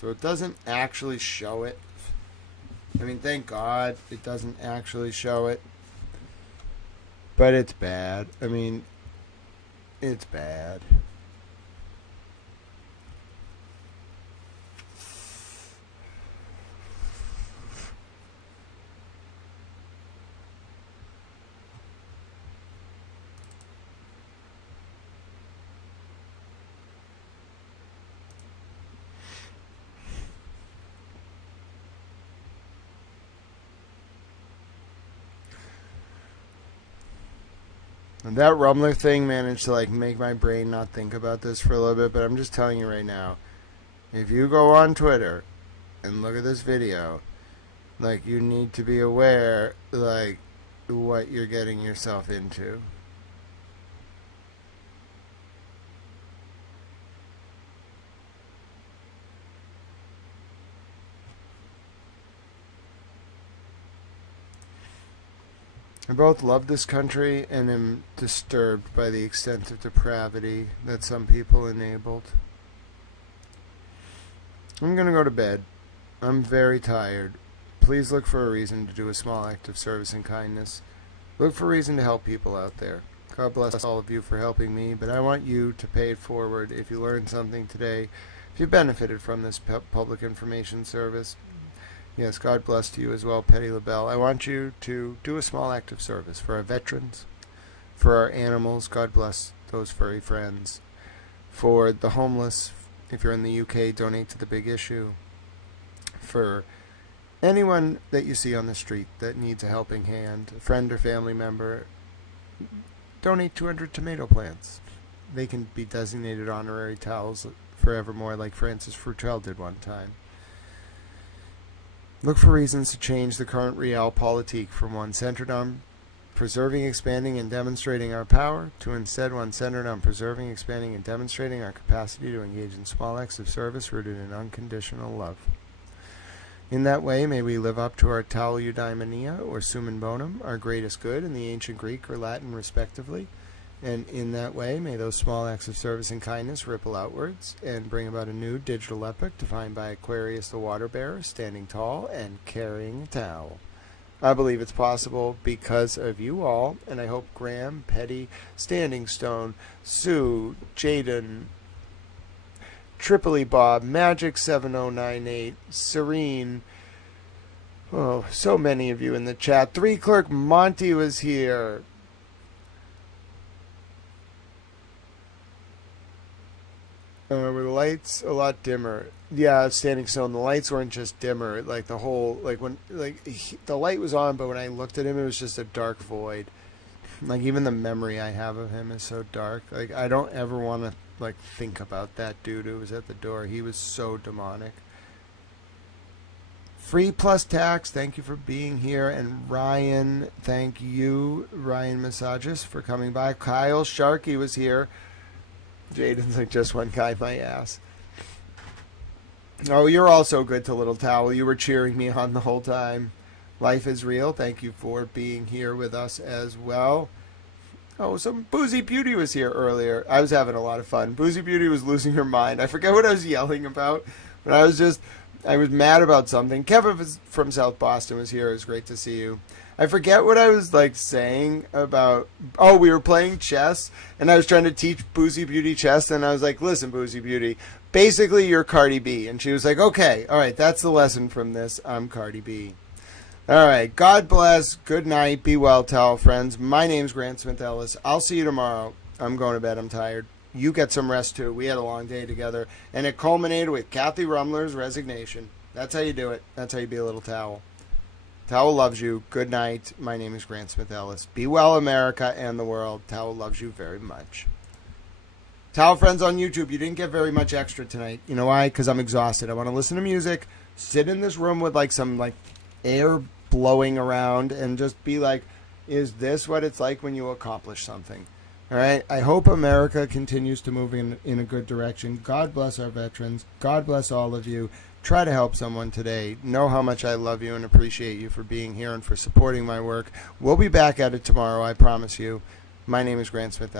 So it doesn't actually show it. I mean, thank God it doesn't actually show it. But it's bad. I mean, it's bad. And that Rumler thing managed to like make my brain not think about this for a little bit, but I'm just telling you right now, if you go on Twitter and look at this video, like, you need to be aware, like, what you're getting yourself into. I both love this country and am disturbed by the extent of depravity that some people enabled. I'm gonna go to bed. I'm very tired. Please look for a reason to do a small act of service and kindness. Look for a reason to help people out there. God bless all of you for helping me, but I want you to pay it forward if you learned something today, if you benefited from this public information service. Yes, God bless to you as well, Petty LaBelle. I want you to do a small act of service for our veterans, for our animals. God bless those furry friends. For the homeless, if you're in the UK, donate to the Big Issue. For anyone that you see on the street that needs a helping hand, a friend or family member, donate 200 tomato plants. They can be designated honorary towels forevermore, like Francis Frutrell did one time. Look for reasons to change the current realpolitik from one centered on preserving, expanding, and demonstrating our power to instead one centered on preserving, expanding, and demonstrating our capacity to engage in small acts of service rooted in unconditional love. In that way, may we live up to our Tau Eudaimonia, or Summum Bonum, our greatest good in the ancient Greek or Latin respectively. And in that way, may those small acts of service and kindness ripple outwards and bring about a new digital epoch defined by Aquarius the water bearer, standing tall and carrying a towel. I believe it's possible because of you all, and I hope Graham, Petty, Standing Stone, Sue, Jaden, Tripoli Bob, Magic 7098, Serene, oh, so many of you in the chat. 3 Clerk Monty was here. Were the lights a lot dimmer? Yeah, Standing Stone, the lights weren't just dimmer, like the whole, like when, like the light was on, but when I looked at him, it was just a dark void. Like even the memory I have of him is so dark. Like I don't ever want to like think about that dude who was at the door. He was so demonic. Free plus tax, thank you for being here. And Ryan, thank you, Ryan Massagist, for coming by. Kyle Sharkey was here. Jaden's like, just one guy, my ass. Oh, you're also good to Little Towel. You were cheering me on the whole time. Life is real. Thank you for being here with us as well. Oh, some Boozy Beauty was here earlier. I was having a lot of fun. Boozy Beauty was losing her mind. I forget what I was yelling about, but I was mad about something. Kevin from South Boston was here. It was great to see you. I forget what I was like saying about, oh, we were playing chess and I was trying to teach Boozy Beauty chess, and I was like, listen, Boozy Beauty, basically you're Cardi B. And she was like, okay, all right, that's the lesson from this. I'm Cardi B. All right, God bless, good night, be well, tell friends. My name's Grant Smith Ellis. I'll see you tomorrow. I'm going to bed, I'm tired. You get some rest too. We had a long day together, and it culminated with Kathy Rumler's resignation. That's how you do it. That's how you be a little towel. Towel loves you. Good night. My name is Grant Smith Ellis. Be well, America and the world. Towel loves you very much. Towel friends on YouTube, you didn't get very much extra tonight. You know why? Because I'm exhausted. I want to listen to music, sit in this room with like some like air blowing around, and just be like, is this what it's like when you accomplish something? All right. I hope America continues to move in a good direction. God bless our veterans. God bless all of you. Try to help someone today. Know how much I love you and appreciate you for being here and for supporting my work. We'll be back at it tomorrow, I promise you. My name is Grant Smith Ellis.